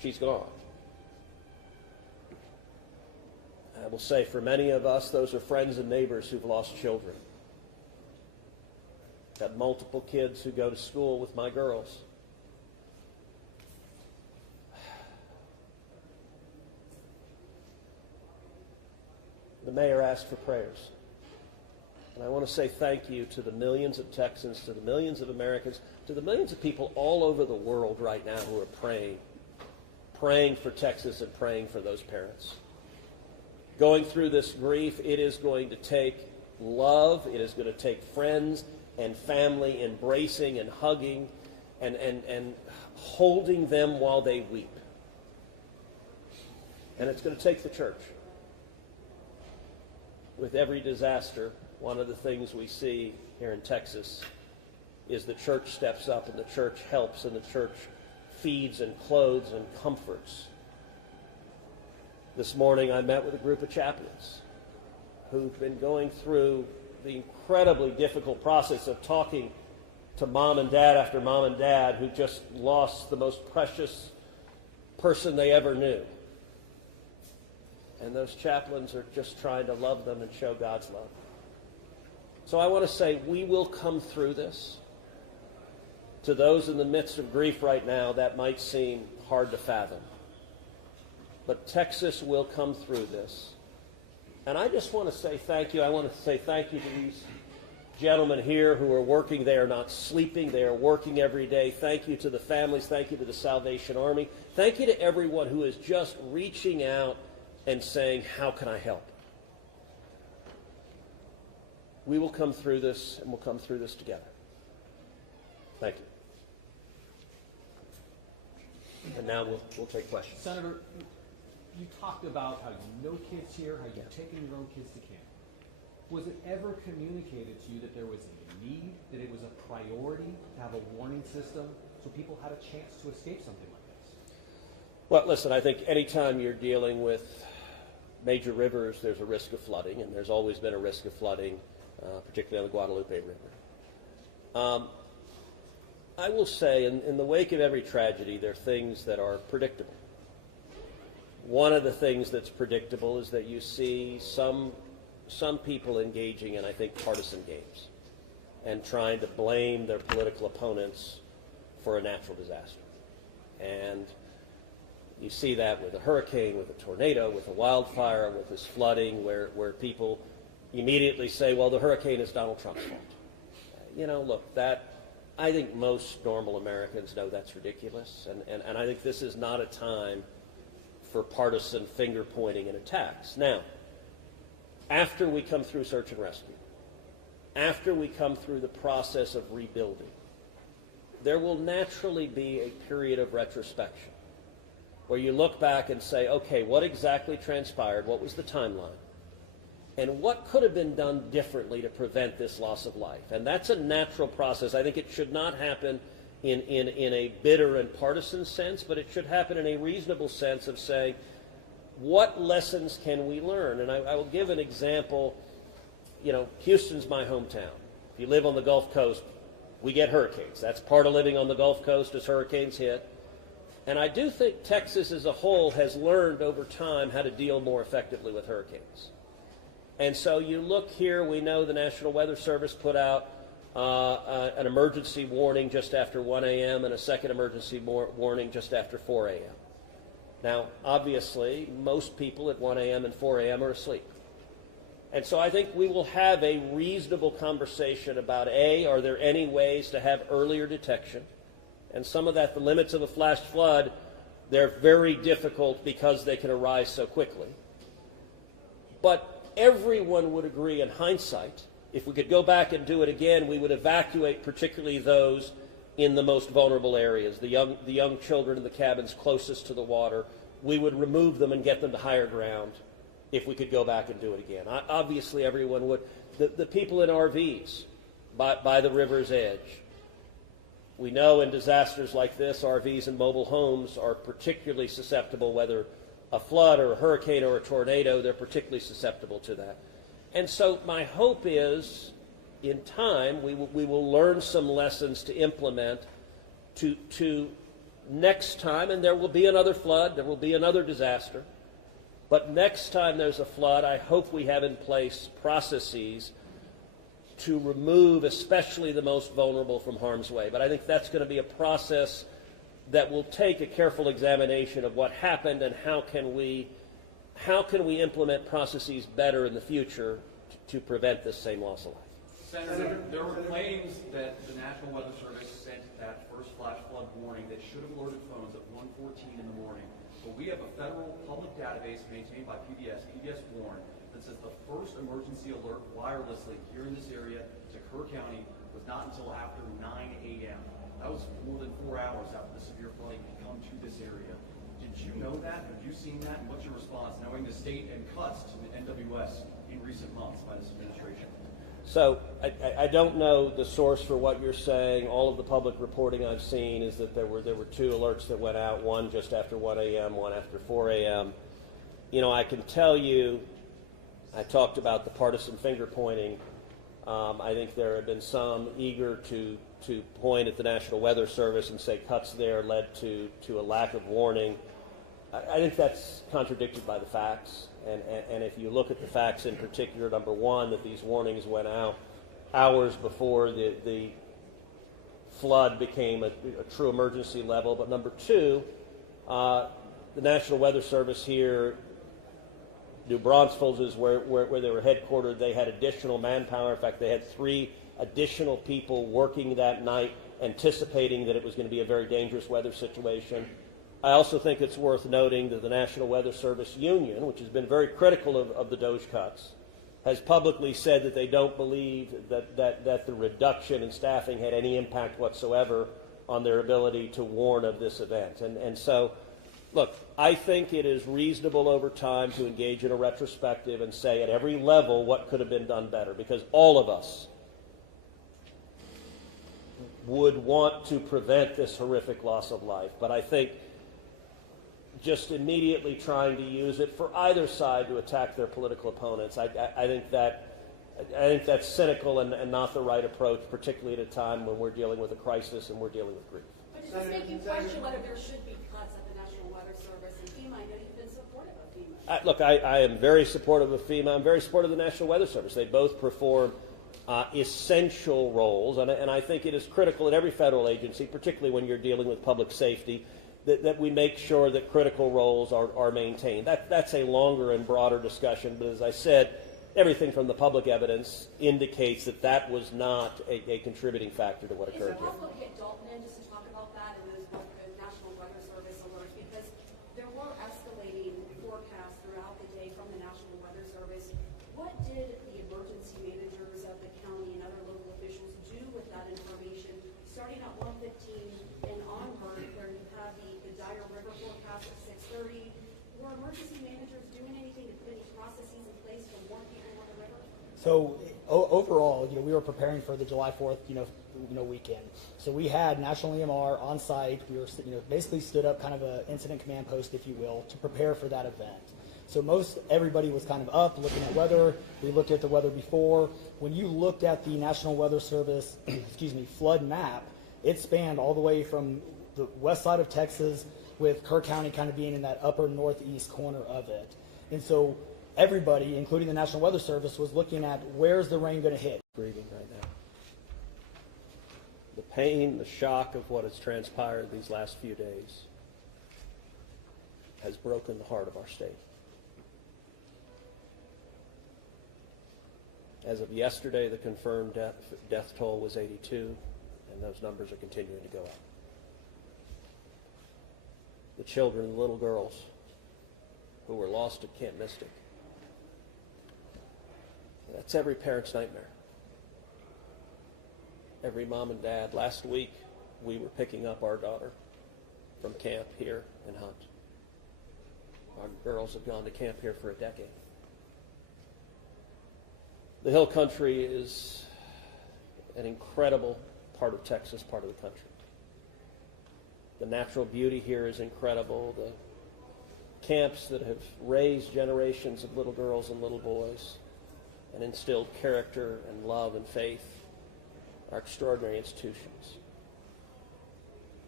she's gone. I will say for many of us, those are friends and neighbors who've lost children. Got multiple kids who go to school with my girls. The mayor asked for prayers. And I want to say thank you to the millions of Texans, to the millions of Americans, to the millions of people all over the world right now who are praying for Texas and praying for those parents. Going through this grief, it is going to take love, it is going to take friends and family embracing and hugging and holding them while they weep. And it's going to take the church. With every disaster, one of the things we see here in Texas is the church steps up and the church helps and the church feeds and clothes and comforts. This morning I met with a group of chaplains who've been going through the incredibly difficult process of talking to mom and dad after mom and dad who just lost the most precious person they ever knew. And those chaplains are just trying to love them and show God's love. So I want to say we will come through this. To those in the midst of grief right now, that might seem hard to fathom. But Texas will come through this. And I just want to say thank you. I want to say thank you to these gentlemen here who are working. They are not sleeping. They are working every day. Thank you to the families. Thank you to the Salvation Army. Thank you to everyone who is just reaching out and saying, how can I help? We will come through this, and we'll come through this together. Thank you. And now we'll take questions. Senator, you talked about how no kids here, how you've taken your own kids to camp. Was it ever communicated to you that there was a need, that it was a priority to have a warning system so people had a chance to escape something like this? Well, listen, I think anytime you're dealing with major rivers, there's a risk of flooding, and there's always been a risk of flooding, particularly on the Guadalupe River. I will say, in the wake of every tragedy, there are things that are predictable. One of the things that's predictable is that you see some people engaging in, I think, partisan games and trying to blame their political opponents for a natural disaster. And you see that with a hurricane, with a tornado, with a wildfire, with this flooding, where people immediately say, well, the hurricane is Donald Trump's fault. You know, look, I think most normal Americans know that's ridiculous, and I think this is not a time for partisan finger-pointing and attacks. Now, after we come through search and rescue, after we come through the process of rebuilding, there will naturally be a period of retrospection where you look back and say, okay, what exactly transpired? What was the timeline? And what could have been done differently to prevent this loss of life? And that's a natural process. I think it should not happen in a bitter and partisan sense, but it should happen in a reasonable sense of saying, what lessons can we learn? And I will give an example. You know, Houston's my hometown. If you live on the Gulf Coast, we get hurricanes. That's part of living on the Gulf Coast as hurricanes hit. And I do think Texas as a whole has learned over time how to deal more effectively with hurricanes. And so you look here, we know the National Weather Service put out an emergency warning just after 1 a.m. and a second emergency warning just after 4 a.m. Now, obviously, most people at 1 a.m. and 4 a.m. are asleep. And so I think we will have a reasonable conversation about, A, are there any ways to have earlier detection? And some of that, the limits of a flash flood, they're very difficult because they can arise so quickly. But everyone would agree in hindsight, if we could go back and do it again, we would evacuate particularly those in the most vulnerable areas, the young children in the cabins closest to the water. We would remove them and get them to higher ground if we could go back and do it again. Obviously, everyone would. The people in RVs by the river's edge. We know in disasters like this, RVs and mobile homes are particularly susceptible, whether a flood or a hurricane or a tornado, they're particularly susceptible to that. And so my hope is, in time, we will learn some lessons to implement to next time, and there will be another flood, there will be another disaster, but next time there's a flood, I hope we have in place processes to remove especially the most vulnerable from harm's way. But I think that's going to be a process that will take a careful examination of what happened and how can we implement processes better in the future to prevent this same loss of life. Senator, there were claims that the National Weather Service sent that first flash flood warning that should have alerted phones at 1:14 in the morning. But we have a federal public database maintained by PBS Warn, that says the first emergency alert wirelessly here in this area to Kerr County was not until after 9 a.m. That was more than 4 hours after the severe flooding had come to this area. Did you know that? Have you seen that? And what's your response, knowing the state and cuts to the NWS in recent months by this administration? So I don't know the source for what you're saying. All of the public reporting I've seen is that there were two alerts that went out, one just after 1 a.m., one after 4 a.m. You know, I can tell you, I talked about the partisan finger pointing. I think there have been some eager to point at the National Weather Service and say cuts there led to a lack of warning. I think that's contradicted by the facts. And if you look at the facts in particular, number one, that these warnings went out hours before the flood became a true emergency level. But number two, the National Weather Service here, New Braunfels is where they were headquartered. They had additional manpower. In fact, they had 3 additional people working that night, anticipating that it was going to be a very dangerous weather situation. I also think it's worth noting that the National Weather Service Union, which has been very critical of the DOGE cuts, has publicly said that they don't believe that the reduction in staffing had any impact whatsoever on their ability to warn of this event. And so, look, I think it is reasonable over time to engage in a retrospective and say at every level what could have been done better, because all of us would want to prevent this horrific loss of life. But I think just immediately trying to use it for either side to attack their political opponents, I think that's cynical and not the right approach, particularly at a time when we're dealing with a crisis and we're dealing with grief. But does this make you question whether there should be cuts at the National Weather Service and FEMA? I know you've been supportive of FEMA. Look, I am very supportive of FEMA. I'm very supportive of the National Weather Service. They both perform essential roles, and I think it is critical at every federal agency, particularly when you're dealing with public safety, that we make sure that critical roles are maintained. That's a longer and broader discussion, but as I said, everything from the public evidence indicates that was not a contributing factor to what occurred here. Is it possible to get Dalton in just to talk about that and those National Weather Service alerts? Because there were escalating forecasts throughout the day from the National Weather Service. What did the emergency managers of the county and other local officials do with that information, starting at 1:15 and onward, where you have the dire river forecast at 6:30? Were emergency managers doing anything to put any processes in place to warn people on the river? So overall, we were preparing for the July 4th, weekend. So we had National EMR on site. We were, basically stood up kind of an incident command post, if you will, to prepare for that event. So everybody was kind of up looking at weather. We looked at the weather before. When you looked at the National Weather Service, flood map, it spanned all the way from the west side of Texas, with Kerr County kind of being in that upper northeast corner of it. And so everybody, including the National Weather Service, was looking at where's the rain going to hit. Grieving right now. The pain, the shock of what has transpired these last few days has broken the heart of our state. As of yesterday, the confirmed death toll was 82, and those numbers are continuing to go up. The children, the little girls who were lost at Camp Mystic. That's every parent's nightmare. Every mom and dad. Last week, we were picking up our daughter from camp here in Hunt. Our girls have gone to camp here for a decade. The Hill Country is an incredible part of Texas, part of the country. The natural beauty here is incredible. The camps that have raised generations of little girls and little boys and instilled character and love and faith are extraordinary institutions.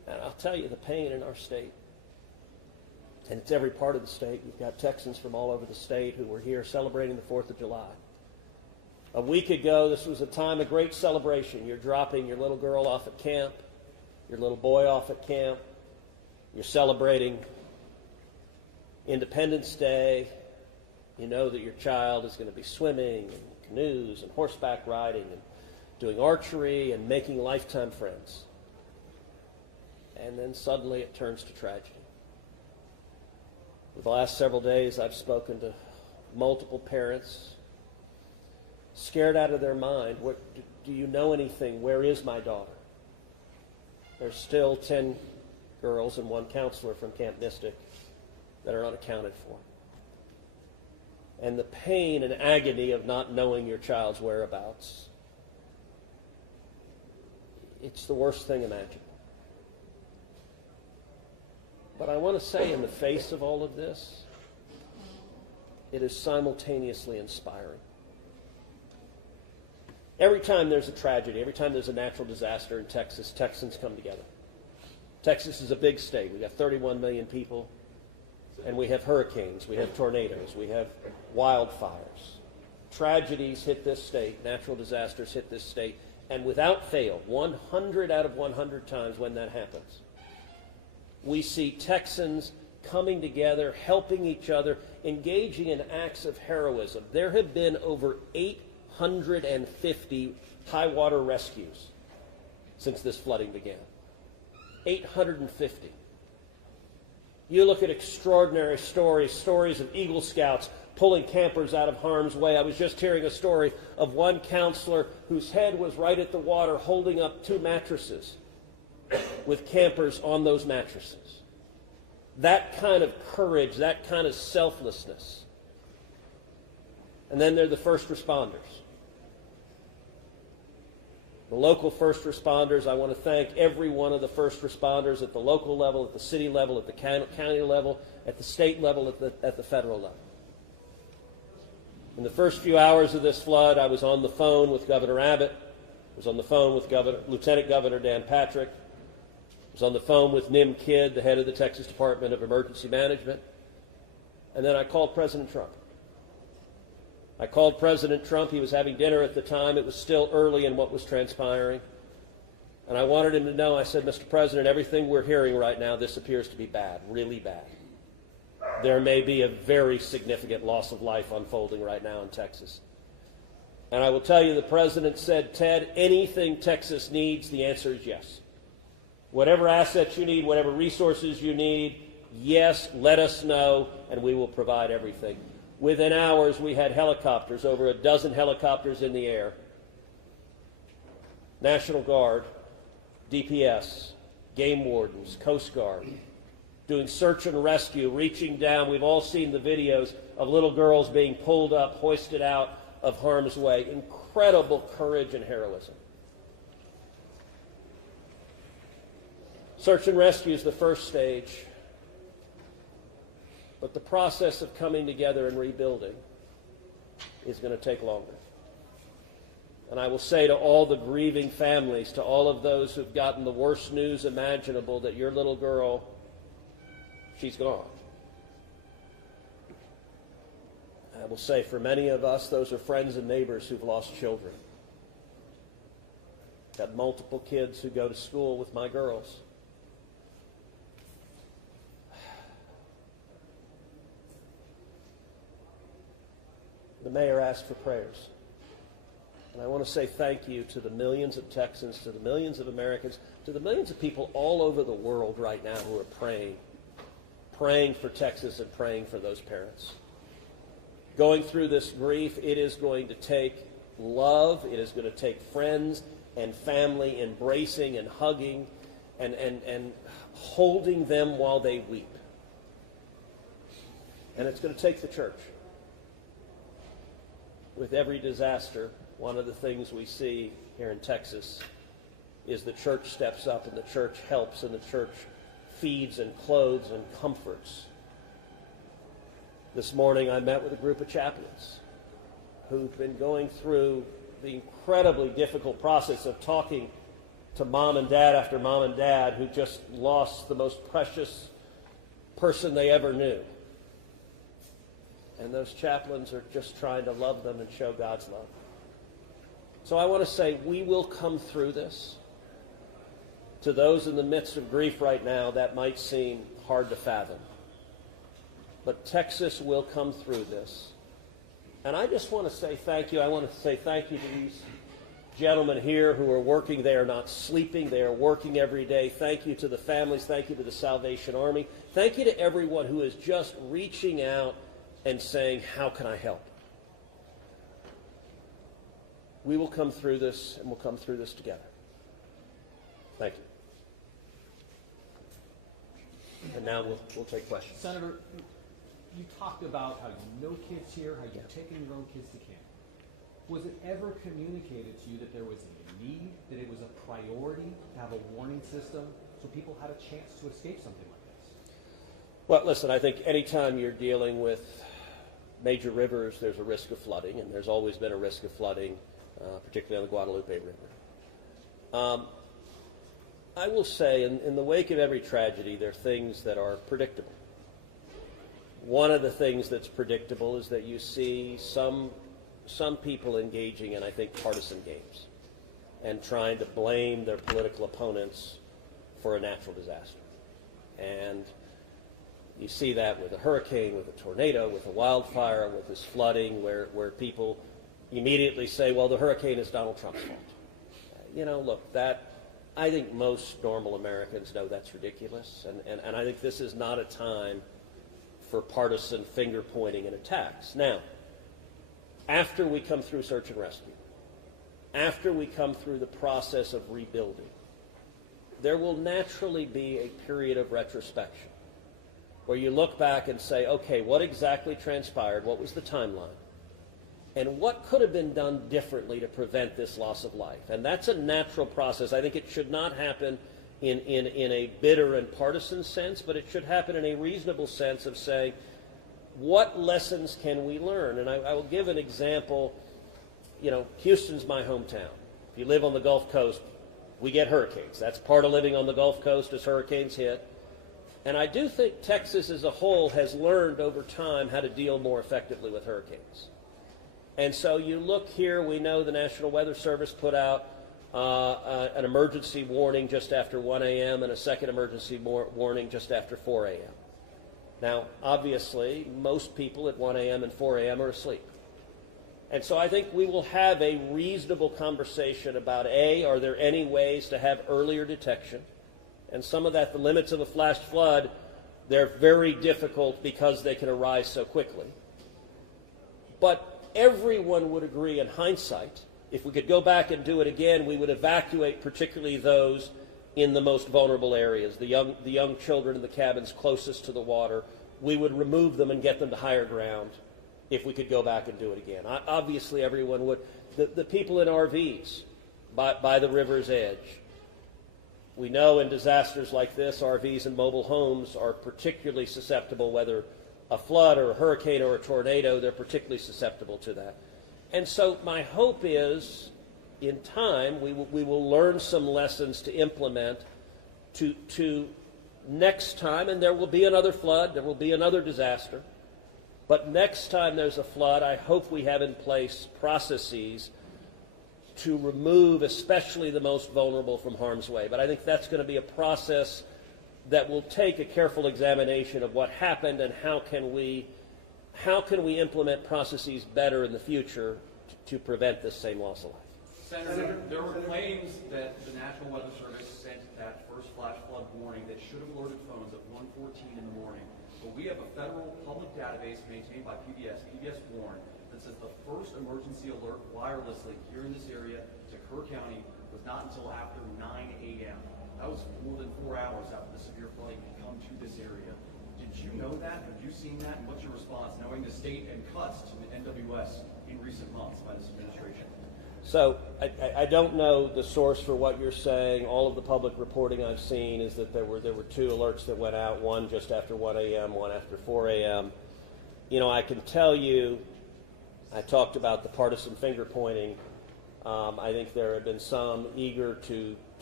And I'll tell you, the pain in our state, and it's every part of the state. We've got Texans from all over the state who were here celebrating the 4th of July. A week ago, this was a time of great celebration. You're dropping your little girl off at camp, your little boy off at camp. You're celebrating Independence Day. You know that your child is going to be swimming and canoes and horseback riding and doing archery and making lifetime friends. And then suddenly it turns to tragedy. For the last several days, I've spoken to multiple parents, scared out of their mind. Do you know anything? Where is my daughter? There's still 10 girls and 1 counselor from Camp Mystic that are unaccounted for. And the pain and agony of not knowing your child's whereabouts, it's the worst thing imaginable. But I want to say, in the face of all of this, it is simultaneously inspiring. Every time there's a tragedy, every time there's a natural disaster in Texas, Texans come together. Texas is a big state. We've got 31 million people, and we have hurricanes, we have tornadoes, we have wildfires. Tragedies hit this state, natural disasters hit this state, and without fail, 100 out of 100 times when that happens, we see Texans coming together, helping each other, engaging in acts of heroism. There have been over 850 high water rescues since this flooding began. 850. You look at extraordinary stories of Eagle Scouts pulling campers out of harm's way. I was just hearing a story of one counselor whose head was right at the water holding up 2 mattresses with campers on those mattresses. That kind of courage, that kind of selflessness. And then there are the first responders. The local first responders, I want to thank every one of the first responders at the local level, at the city level, at the county level, at the state level, at the federal level. In the first few hours of this flood, I was on the phone with Governor Abbott. I was on the phone with Lieutenant Governor Dan Patrick. I was on the phone with Nim Kidd, the head of the Texas Department of Emergency Management. And then I called President Trump. I called President Trump. He was having dinner at the time. It was still early in what was transpiring. And I wanted him to know, I said, Mr. President, everything we're hearing right now, this appears to be bad, really bad. There may be a very significant loss of life unfolding right now in Texas. And I will tell you, the President said, Ted, anything Texas needs, the answer is yes. Whatever assets you need, whatever resources you need, yes, let us know, and we will provide everything. Within hours, we had helicopters, over a dozen helicopters in the air. National Guard, DPS, game wardens, Coast Guard, doing search and rescue, reaching down. We've all seen the videos of little girls being pulled up, hoisted out of harm's way. Incredible courage and heroism. Search and rescue is the first stage, but the process of coming together and rebuilding is going to take longer. And I will say to all the grieving families, to all of those who've gotten the worst news imaginable, that your little girl, she's gone. I will say for many of us, those are friends and neighbors who've lost children. Got multiple kids who go to school with my girls. The mayor asked for prayers. And I want to say thank you to the millions of Texans, to the millions of Americans, to the millions of people all over the world right now who are praying for Texas and praying for those parents. Going through this grief, it is going to take love, it is going to take friends and family embracing and hugging and holding them while they weep. And it's going to take the church. With every disaster, one of the things we see here in Texas is the church steps up and the church helps and the church feeds and clothes and comforts. This morning I met with a group of chaplains who've been going through the incredibly difficult process of talking to mom and dad after mom and dad who just lost the most precious person they ever knew. And those chaplains are just trying to love them and show God's love. So I want to say we will come through this. To those in the midst of grief right now, that might seem hard to fathom. But Texas will come through this. And I just want to say thank you. I want to say thank you to these gentlemen here who are working. They are not sleeping. They are working every day. Thank you to the families. Thank you to the Salvation Army. Thank you to everyone who is just reaching out and saying, how can I help? We will come through this, and we'll come through this together. Thank you. And now we'll take questions. Senator, you talked about how you know kids here, how you've taken your own kids to camp. Was it ever communicated to you that there was a need, that it was a priority to have a warning system so people had a chance to escape something like this? Well, listen, I think anytime you're dealing with major rivers, there's a risk of flooding, and there's always been a risk of flooding, particularly on the Guadalupe River. I will say, in the wake of every tragedy, there are things that are predictable. One of the things that's predictable is that you see some people engaging in, I think, partisan games and trying to blame their political opponents for a natural disaster. And you see that with a hurricane, with a tornado, with a wildfire, with this flooding, where people immediately say, well, the hurricane is Donald Trump's fault. You know, look, I think most normal Americans know that's ridiculous, and I think this is not a time for partisan finger-pointing and attacks. Now, after we come through search and rescue, after we come through the process of rebuilding, there will naturally be a period of retrospection where you look back and say, okay, what exactly transpired? What was the timeline? And what could have been done differently to prevent this loss of life? And that's a natural process. I think it should not happen in a bitter and partisan sense, but it should happen in a reasonable sense of saying, what lessons can we learn? And I will give an example. You know, Houston's my hometown. If you live on the Gulf Coast, we get hurricanes. That's part of living on the Gulf Coast as hurricanes hit. And I do think Texas as a whole has learned over time how to deal more effectively with hurricanes. And so you look here, we know the National Weather Service put out an emergency warning just after 1 a.m. and a second emergency warning just after 4 a.m. Now, obviously, most people at 1 a.m. and 4 a.m. are asleep. And so I think we will have a reasonable conversation about, A, are there any ways to have earlier detection? And some of that, the limits of a flash flood, they're very difficult because they can arise so quickly. But everyone would agree in hindsight, if we could go back and do it again, we would evacuate particularly those in the most vulnerable areas, the young children in the cabins closest to the water. We would remove them and get them to higher ground if we could go back and do it again. Obviously, everyone would. The people in RVs by the river's edge. We know in disasters like this, RVs and mobile homes are particularly susceptible, whether a flood or a hurricane or a tornado, they're particularly susceptible to that. And so my hope is, in time, we will learn some lessons to implement to next time, and there will be another flood, there will be another disaster. But next time there's a flood, I hope we have in place processes to remove especially the most vulnerable from harm's way. But I think that's going to be a process that will take a careful examination of what happened and how can we implement processes better in the future to prevent this same loss of life. Senator, there were claims that the National Weather Service sent that first flash flood warning that should have alerted phones at 1:14 in the morning. But we have a federal public database maintained by PBS Warn, that says the first emergency alert wirelessly here in this area to Kerr County was not until after 9 a.m. That was more than 4 hours after the severe flooding had come to this area. Did you know that? Have you seen that? And what's your response, knowing the state and cuts to the NWS in recent months by this administration? So I don't know the source for what you're saying. All of the public reporting I've seen is that there were two alerts that went out, one just after 1 a.m., one after 4 a.m. You know, I can tell you, I talked about the partisan finger pointing. I think there have been some eager to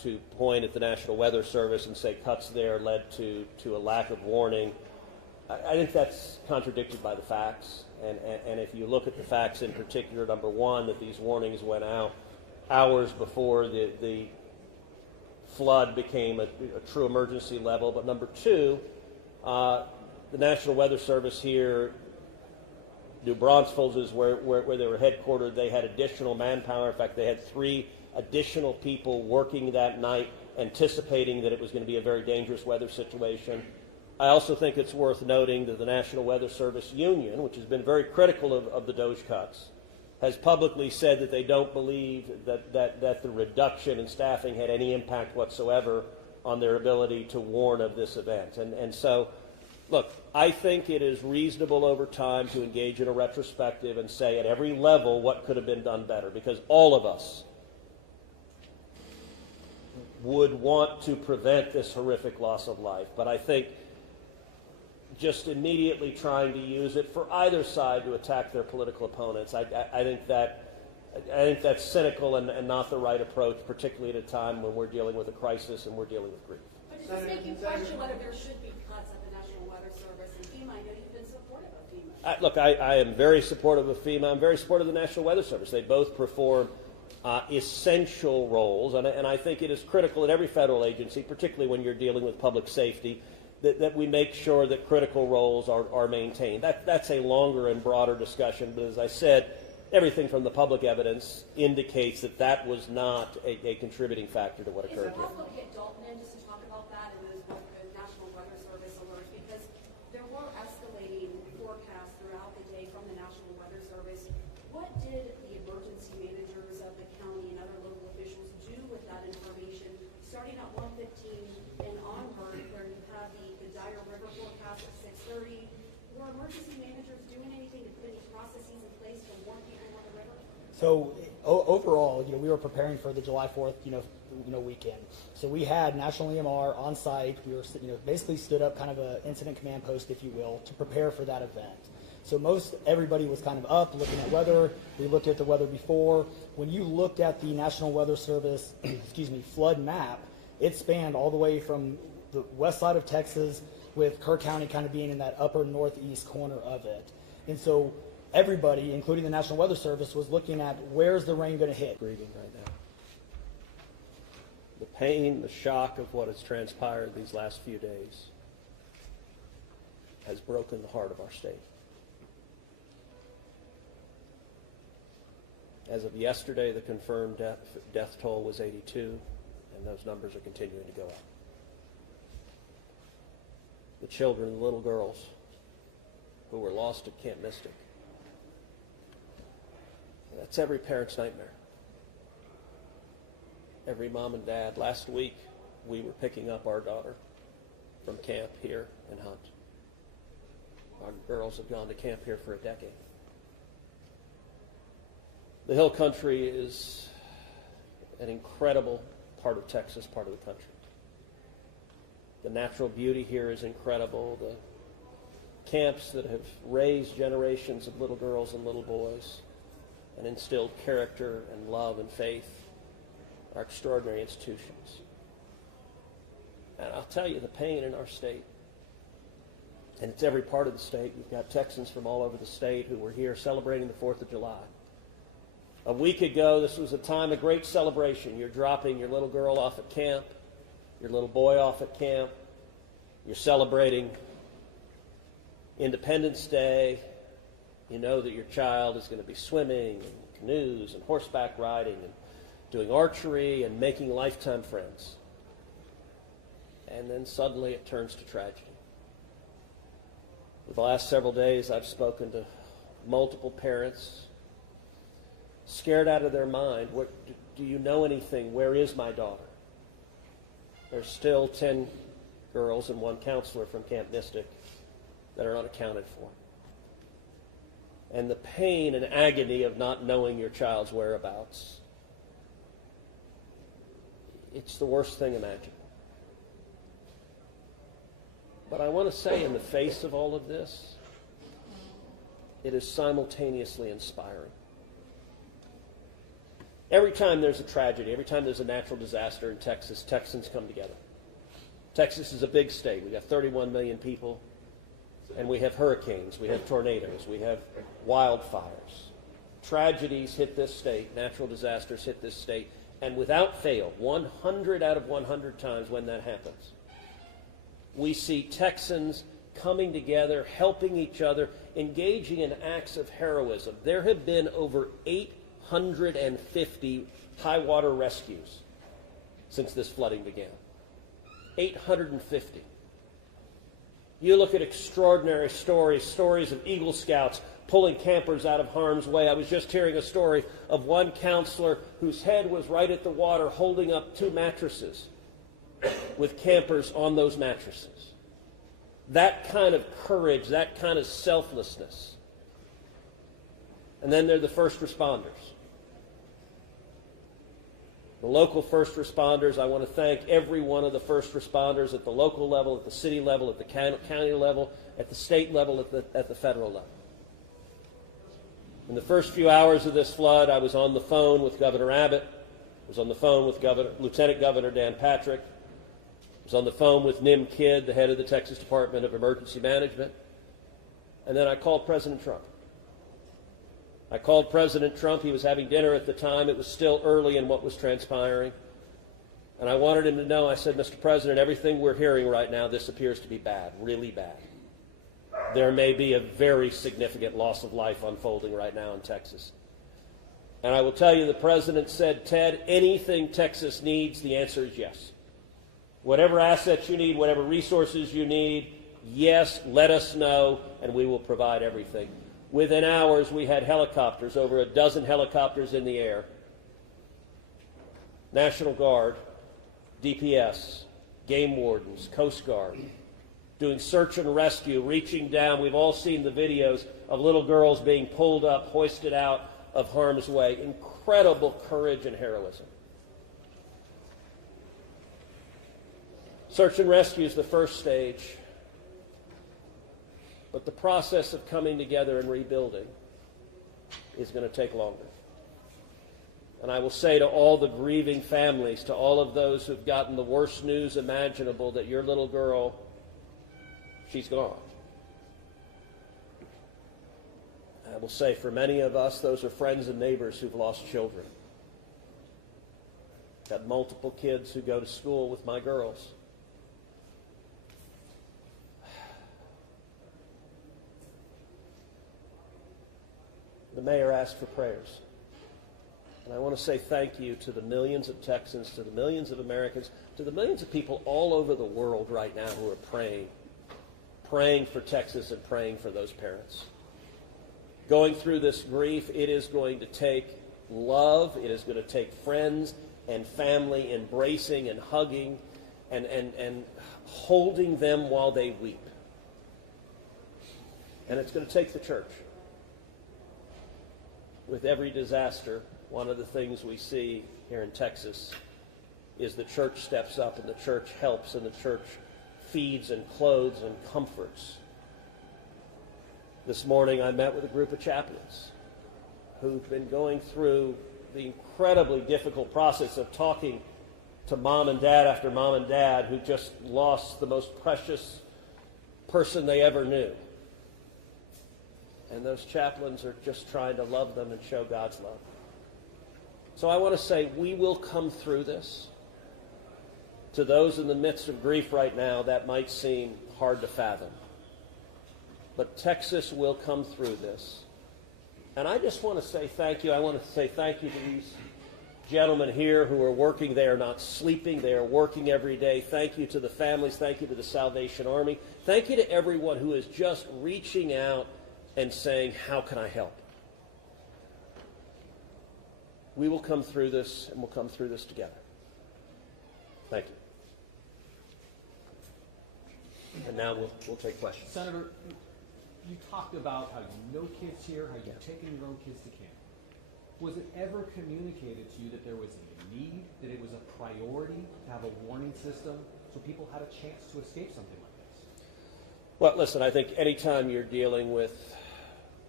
point at the National Weather Service and say cuts there led to a lack of warning, I think that's contradicted by the facts. And if you look at the facts in particular, number one, that these warnings went out hours before the flood became a true emergency level. But number two, the National Weather Service here, New Braunfels is where they were headquartered. They had additional manpower. In fact, they had 3 additional people working that night, anticipating that it was going to be a very dangerous weather situation. I also think it's worth noting that the National Weather Service Union, which has been very critical of the DOGE cuts, has publicly said that they don't believe that the reduction in staffing had any impact whatsoever on their ability to warn of this event. And so, look, I think it is reasonable over time to engage in a retrospective and say at every level what could have been done better, because all of us would want to prevent this horrific loss of life. But I think just immediately trying to use it for either side to attack their political opponents, I think that's cynical and not the right approach, particularly at a time when we're dealing with a crisis and we're dealing with grief. But does this make you question whether there should be cuts at the National Weather Service and FEMA? I know you've been supportive of FEMA. Look, I am very supportive of FEMA. I'm very supportive of the National Weather Service. They both perform essential roles, and I think it is critical at every federal agency, particularly when you're dealing with public safety, that we make sure that critical roles are maintained. That's a longer and broader discussion, but as I said, everything from the public evidence indicates that was not a contributing factor to what occurred here. Is it possible to get Dalton in just to talk about that and those National Weather Service alerts? Because there were escalating forecasts throughout the day from the National Weather Service. What did the emergency managers of the county and other local officials do with that information, starting at 1:15 and onward, where you have the dire river forecast at 6:30? Were emergency managers doing anything to put any processes in place to warn people on the river? So overall, we were preparing for the July 4th, weekend. So we had National EMR on site. We were, basically stood up kind of an incident command post, if you will, to prepare for that event. So everybody was kind of up looking at weather. We looked at the weather before. When you looked at the National Weather Service, flood map, it spanned all the way from the west side of Texas, with Kerr County kind of being in that upper northeast corner of it. And so everybody, including the National Weather Service, was looking at where's the rain going to hit. Grieving right now. The pain, the shock of what has transpired these last few days has broken the heart of our state. As of yesterday, the confirmed death toll was 82, and those numbers are continuing to go up. The children, the little girls who were lost at Camp Mystic, that's every parent's nightmare. Every mom and dad. Last week, we were picking up our daughter from camp here in Hunt. Our girls have gone to camp here for a decade. The Hill Country is an incredible part of Texas, part of the country. The natural beauty here is incredible. The camps that have raised generations of little girls and little boys and instilled character and love and faith are extraordinary institutions. And I'll tell you, the pain in our state, and it's every part of the state. We've got Texans from all over the state who were here celebrating the 4th of July. A week ago, this was a time of great celebration. You're dropping your little girl off at camp, your little boy off at camp. You're celebrating Independence Day. You know that your child is going to be swimming and canoes and horseback riding and doing archery and making lifetime friends. And then suddenly it turns to tragedy. For the last several days, I've spoken to multiple parents, scared out of their mind. Do you know anything? Where is my daughter? There's still 10 girls and 1 counselor from Camp Mystic that are unaccounted for. And the pain and agony of not knowing your child's whereabouts, it's the worst thing imaginable. But I want to say, in the face of all of this, it is simultaneously inspiring. Every time there's a tragedy, every time there's a natural disaster in Texas, Texans come together. Texas is a big state. We've got 31 million people, and we have hurricanes, we have tornadoes, we have wildfires. Tragedies hit this state, natural disasters hit this state, and without fail, 100 out of 100 times when that happens, we see Texans coming together, helping each other, engaging in acts of heroism. There have been over 850 high water rescues since this flooding began. 850. You look at extraordinary stories of Eagle Scouts pulling campers out of harm's way. I was just hearing a story of one counselor whose head was right at the water holding up 2 mattresses with campers on those mattresses. That kind of courage, that kind of selflessness. And then there are the first responders. The local first responders, I want to thank every one of the first responders at the local level, at the city level, at the county level, at the state level, at the federal level. In the first few hours of this flood, I was on the phone with Governor Abbott. I was on the phone with Lieutenant Governor Dan Patrick. I was on the phone with Nim Kidd, the head of the Texas Department of Emergency Management. And then I called President Trump. I called President Trump. He was having dinner at the time. It was still early in what was transpiring. And I wanted him to know, I said, Mr. President, everything we're hearing right now, this appears to be bad, really bad. There may be a very significant loss of life unfolding right now in Texas. And I will tell you, the President said, Ted, anything Texas needs, the answer is yes. Whatever assets you need, whatever resources you need, yes, let us know, and we will provide everything. Within hours, we had helicopters, over a dozen helicopters in the air. National Guard, DPS, game wardens, Coast Guard, doing search and rescue, reaching down. We've all seen the videos of little girls being pulled up, hoisted out of harm's way. Incredible courage and heroism. Search and rescue is the first stage. But the process of coming together and rebuilding is going to take longer. And I will say to all the grieving families, to all of those who've gotten the worst news imaginable, that your little girl, she's gone. I will say for many of us, those are friends and neighbors who've lost children. Got multiple kids who go to school with my girls. The mayor asked for prayers. And I want to say thank you to the millions of Texans, to the millions of Americans, to the millions of people all over the world right now who are praying for Texas and praying for those parents. Going through this grief, it is going to take love, it is going to take friends and family embracing and hugging and holding them while they weep. And it's going to take the church. With every disaster, one of the things we see here in Texas is the church steps up and the church helps and the church feeds and clothes and comforts. This morning I met with a group of chaplains who've been going through the incredibly difficult process of talking to mom and dad after mom and dad who just lost the most precious person they ever knew. And those chaplains are just trying to love them and show God's love. So I want to say we will come through this. To those in the midst of grief right now, that might seem hard to fathom. But Texas will come through this. And I just want to say thank you. I want to say thank you to these gentlemen here who are working. They are not sleeping. They are working every day. Thank you to the families. Thank you to the Salvation Army. Thank you to everyone who is just reaching out and saying, how can I help? We will come through this, and we'll come through this together. Thank you. And now we'll take questions. Senator, you talked about how you know kids here, how you've taken your own kids to camp. Was it ever communicated to you that there was a need, that it was a priority to have a warning system so people had a chance to escape something like this? Well, listen, I think anytime you're dealing with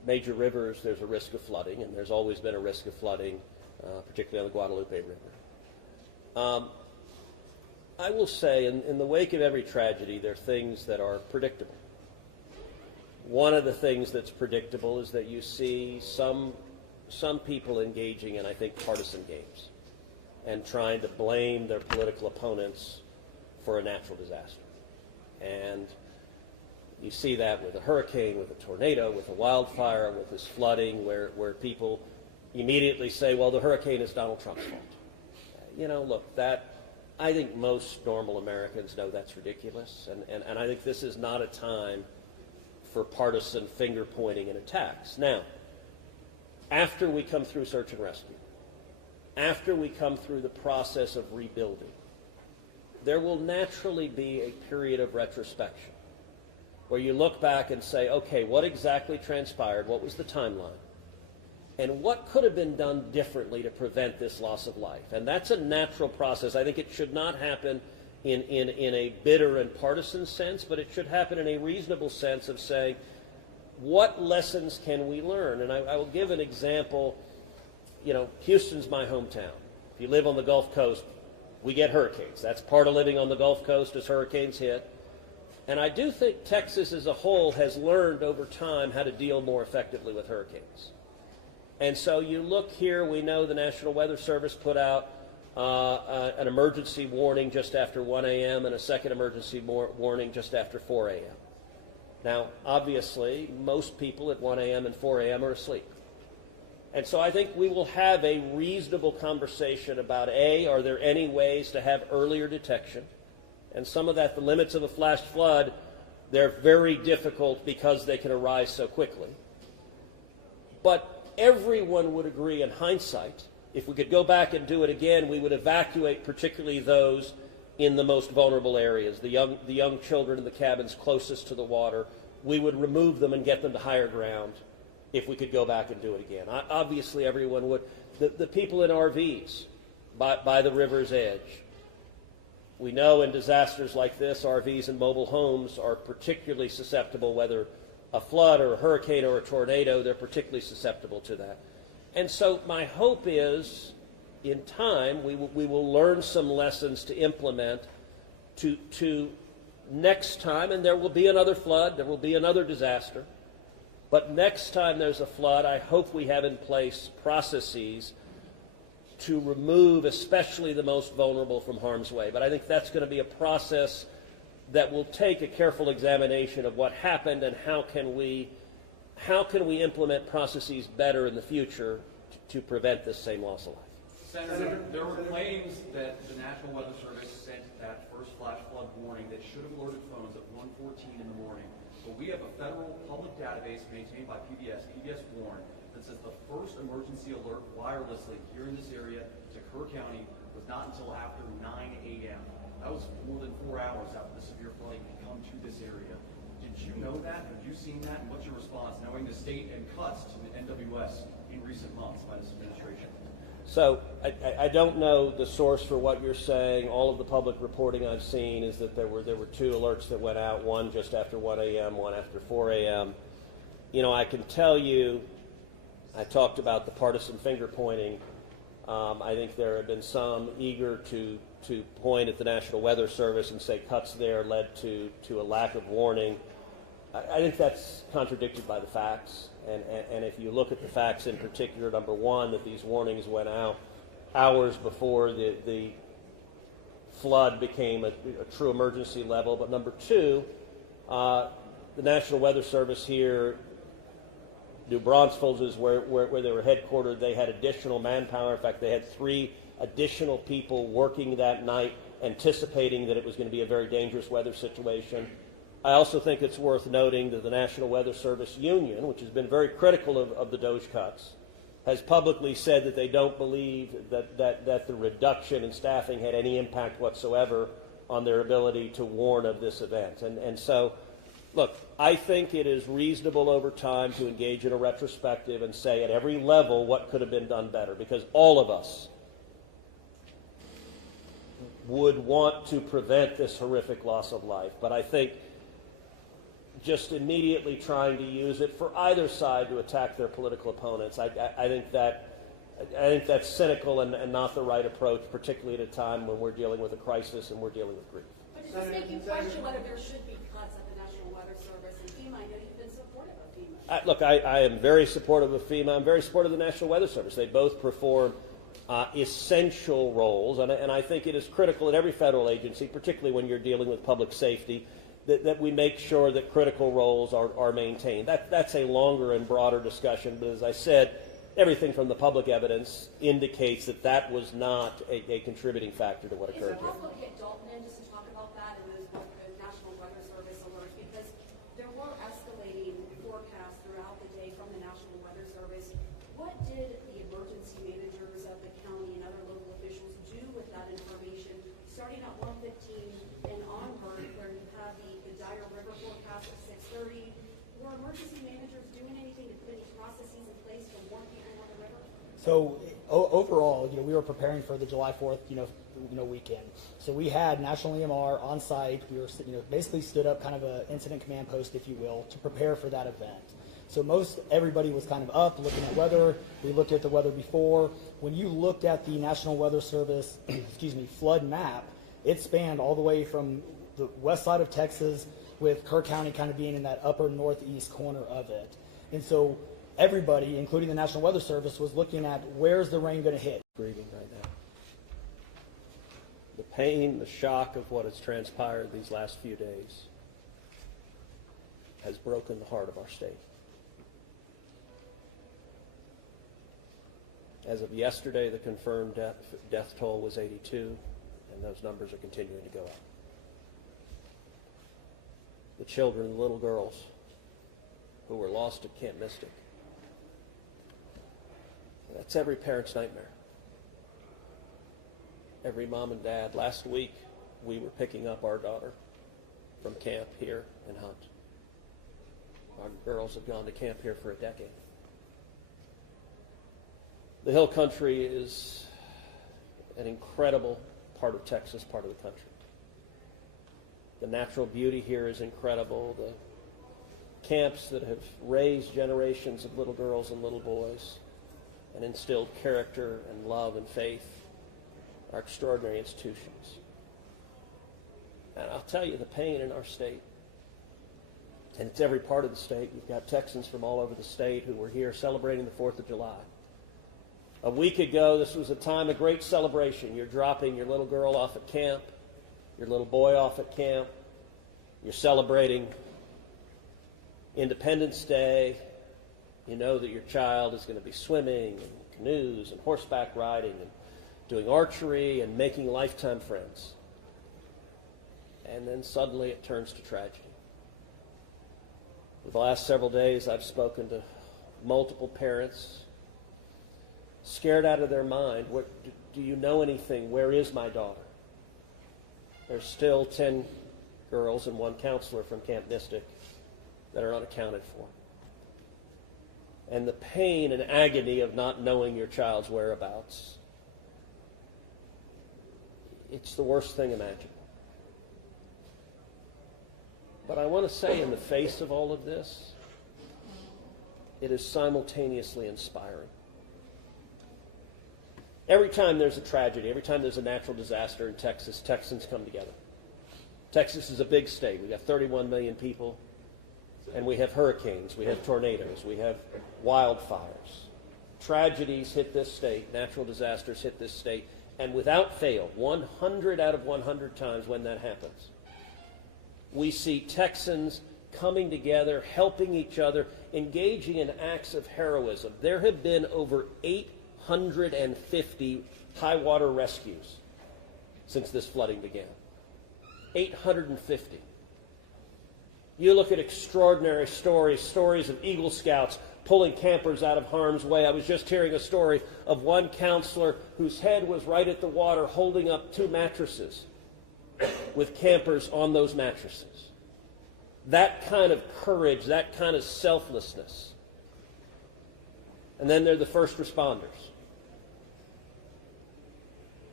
major rivers, there's a risk of flooding, and there's always been a risk of flooding, particularly on the Guadalupe River. I will say, in the wake of every tragedy, there are things that are predictable. One of the things that's predictable is that you see some people engaging in, I think, partisan games and trying to blame their political opponents for a natural disaster. And you see that with a hurricane, with a tornado, with a wildfire, with this flooding, where people immediately say, well, the hurricane is Donald Trump's fault. You know, look, I think most normal Americans know that's ridiculous, and I think this is not a time for partisan finger-pointing and attacks. Now, after we come through search and rescue, after we come through the process of rebuilding, there will naturally be a period of retrospection where you look back and say, okay, what exactly transpired? What was the timeline? And what could have been done differently to prevent this loss of life? And that's a natural process. I think it should not happen in a bitter and partisan sense, but it should happen in a reasonable sense of saying, what lessons can we learn? And I will give an example. You know, Houston's my hometown. If you live on the Gulf Coast, we get hurricanes. That's part of living on the Gulf Coast as hurricanes hit. And I do think Texas as a whole has learned over time how to deal more effectively with hurricanes. And so you look here, we know the National Weather Service put out an emergency warning just after 1 a.m. and a second emergency warning just after 4 a.m. Now, obviously, most people at 1 a.m. and 4 a.m. are asleep. And so I think we will have a reasonable conversation about, A, are there any ways to have earlier detection? And some of that, the limits of a flash flood, they're very difficult because they can arise so quickly. But everyone would agree in hindsight, if we could go back and do it again, we would evacuate particularly those in the most vulnerable areas, the young children in the cabins closest to the water. We would remove them and get them to higher ground if we could go back and do it again. Obviously, everyone would. The people in RVs by the river's edge. We know in disasters like this, RVs and mobile homes are particularly susceptible, whether a flood or a hurricane or a tornado, they're particularly susceptible to that. And so my hope is, in time, we will learn some lessons to implement to next time, and there will be another flood, there will be another disaster. But next time there's a flood, I hope we have in place processes to remove especially the most vulnerable from harm's way. But I think that's going to be a process that will take a careful examination of what happened and how can we implement processes better in the future to prevent this same loss of life. Senator, there were claims that the National Weather Service sent that first flash flood warning that should have alerted phones at 1:14 in the morning. But we have a federal public database maintained by PBS Warn, that says the first emergency alert wirelessly here in this area to Kerr County was not until after 9 a.m. That was more than 4 hours after the severe flooding had come to this area. Did you know that? Have you seen that? And what's your response, knowing the state and cuts to the NWS in recent months by this administration? So I don't know the source for what you're saying. All of the public reporting I've seen is that there were two alerts that went out, one just after 1 a.m., one after 4 a.m. You know, I can tell you, I talked about the partisan finger pointing. I think there have been some eager to point at the National Weather Service and say cuts there led to a lack of warning. I think that's contradicted by the facts. And if you look at the facts in particular, number one, that these warnings went out hours before the flood became a true emergency level. But number two, the National Weather Service here, New Braunfels is where they were headquartered. They had additional manpower. In fact, they had 3 additional people working that night, anticipating that it was going to be a very dangerous weather situation. I also think it's worth noting that the National Weather Service Union, which has been very critical of the DOGE cuts, has publicly said that they don't believe that the reduction in staffing had any impact whatsoever on their ability to warn of this event. And so, look, I think it is reasonable over time to engage in a retrospective and say at every level what could have been done better, because all of us would want to prevent this horrific loss of life. But I think just immediately trying to use it for either side to attack their political opponents. I think that's cynical and not the right approach, particularly at a time when we're dealing with a crisis and we're dealing with grief. But does this make you question whether there should be cuts at the National Weather Service and FEMA? I know you've been supportive of FEMA. Look, I am very supportive of FEMA. I'm very supportive of the National Weather Service. They both perform essential roles, and I think it is critical at every federal agency, particularly when you're dealing with public safety, that we make sure that critical roles are maintained. That's a longer and broader discussion, but as I said, everything from the public evidence indicates that was not a contributing factor to what occurred here. Is it possible to get Dalton in just to talk about that and those National Weather Service alerts? Because there were escalating forecasts throughout the day from the National Weather Service. What did the emergency managers of the county and other local officials do with that information, starting at 1:15 and onward, where you have the dire river forecast at 6:30? Were emergency managers doing anything to put any processes in place to warn people on the river? So overall, we were preparing for the July 4th, weekend. So we had National EMR on site. We were, basically stood up kind of a incident command post, if you will, to prepare for that event. So everybody was kind of up looking at weather. We looked at the weather before. When you looked at the National Weather Service, flood map, it spanned all the way from the west side of Texas, with Kerr County kind of being in that upper northeast corner of it. And so everybody, including the National Weather Service, was looking at where's the rain going to hit. Grieving right now. The pain, the shock of what has transpired these last few days has broken the heart of our state. As of yesterday, the confirmed death toll was 82, and those numbers are continuing to go up. The children, the little girls who were lost at Camp Mystic, that's every parent's nightmare. Every mom and dad. Last week, we were picking up our daughter from camp here in Hunt. Our girls have gone to camp here for a decade. The Hill Country is an incredible part of Texas, part of the country. The natural beauty here is incredible. The camps that have raised generations of little girls and little boys and instilled character and love and faith are extraordinary institutions. And I'll tell you, the pain in our state, and it's every part of the state. You've got Texans from all over the state who were here celebrating the 4th of July. A week ago, this was a time of great celebration. You're dropping your little girl off at camp, your little boy off at camp. You're celebrating Independence Day. You know that your child is going to be swimming and canoes and horseback riding and doing archery and making lifetime friends. And then suddenly it turns to tragedy. For the last several days, I've spoken to multiple parents, scared out of their mind. Do you know anything? Where is my daughter? There's still 10 girls and 1 counselor from Camp Mystic that are unaccounted for. And the pain and agony of not knowing your child's whereabouts, it's the worst thing imaginable. But I want to say, in the face of all of this, it is simultaneously inspiring. Every time there's a tragedy, every time there's a natural disaster in Texas, Texans come together. Texas is a big state. We have 31 million people, and we have hurricanes, we have tornadoes, we have wildfires. Tragedies hit this state, natural disasters hit this state, and without fail, 100 out of 100 times when that happens, we see Texans coming together, helping each other, engaging in acts of heroism. There have been over 850 high water rescues since this flooding began. 850. You look at extraordinary stories of Eagle Scouts pulling campers out of harm's way. I was just hearing a story of one counselor whose head was right at the water holding up 2 mattresses with campers on those mattresses. That kind of courage, that kind of selflessness. And then there are the first responders.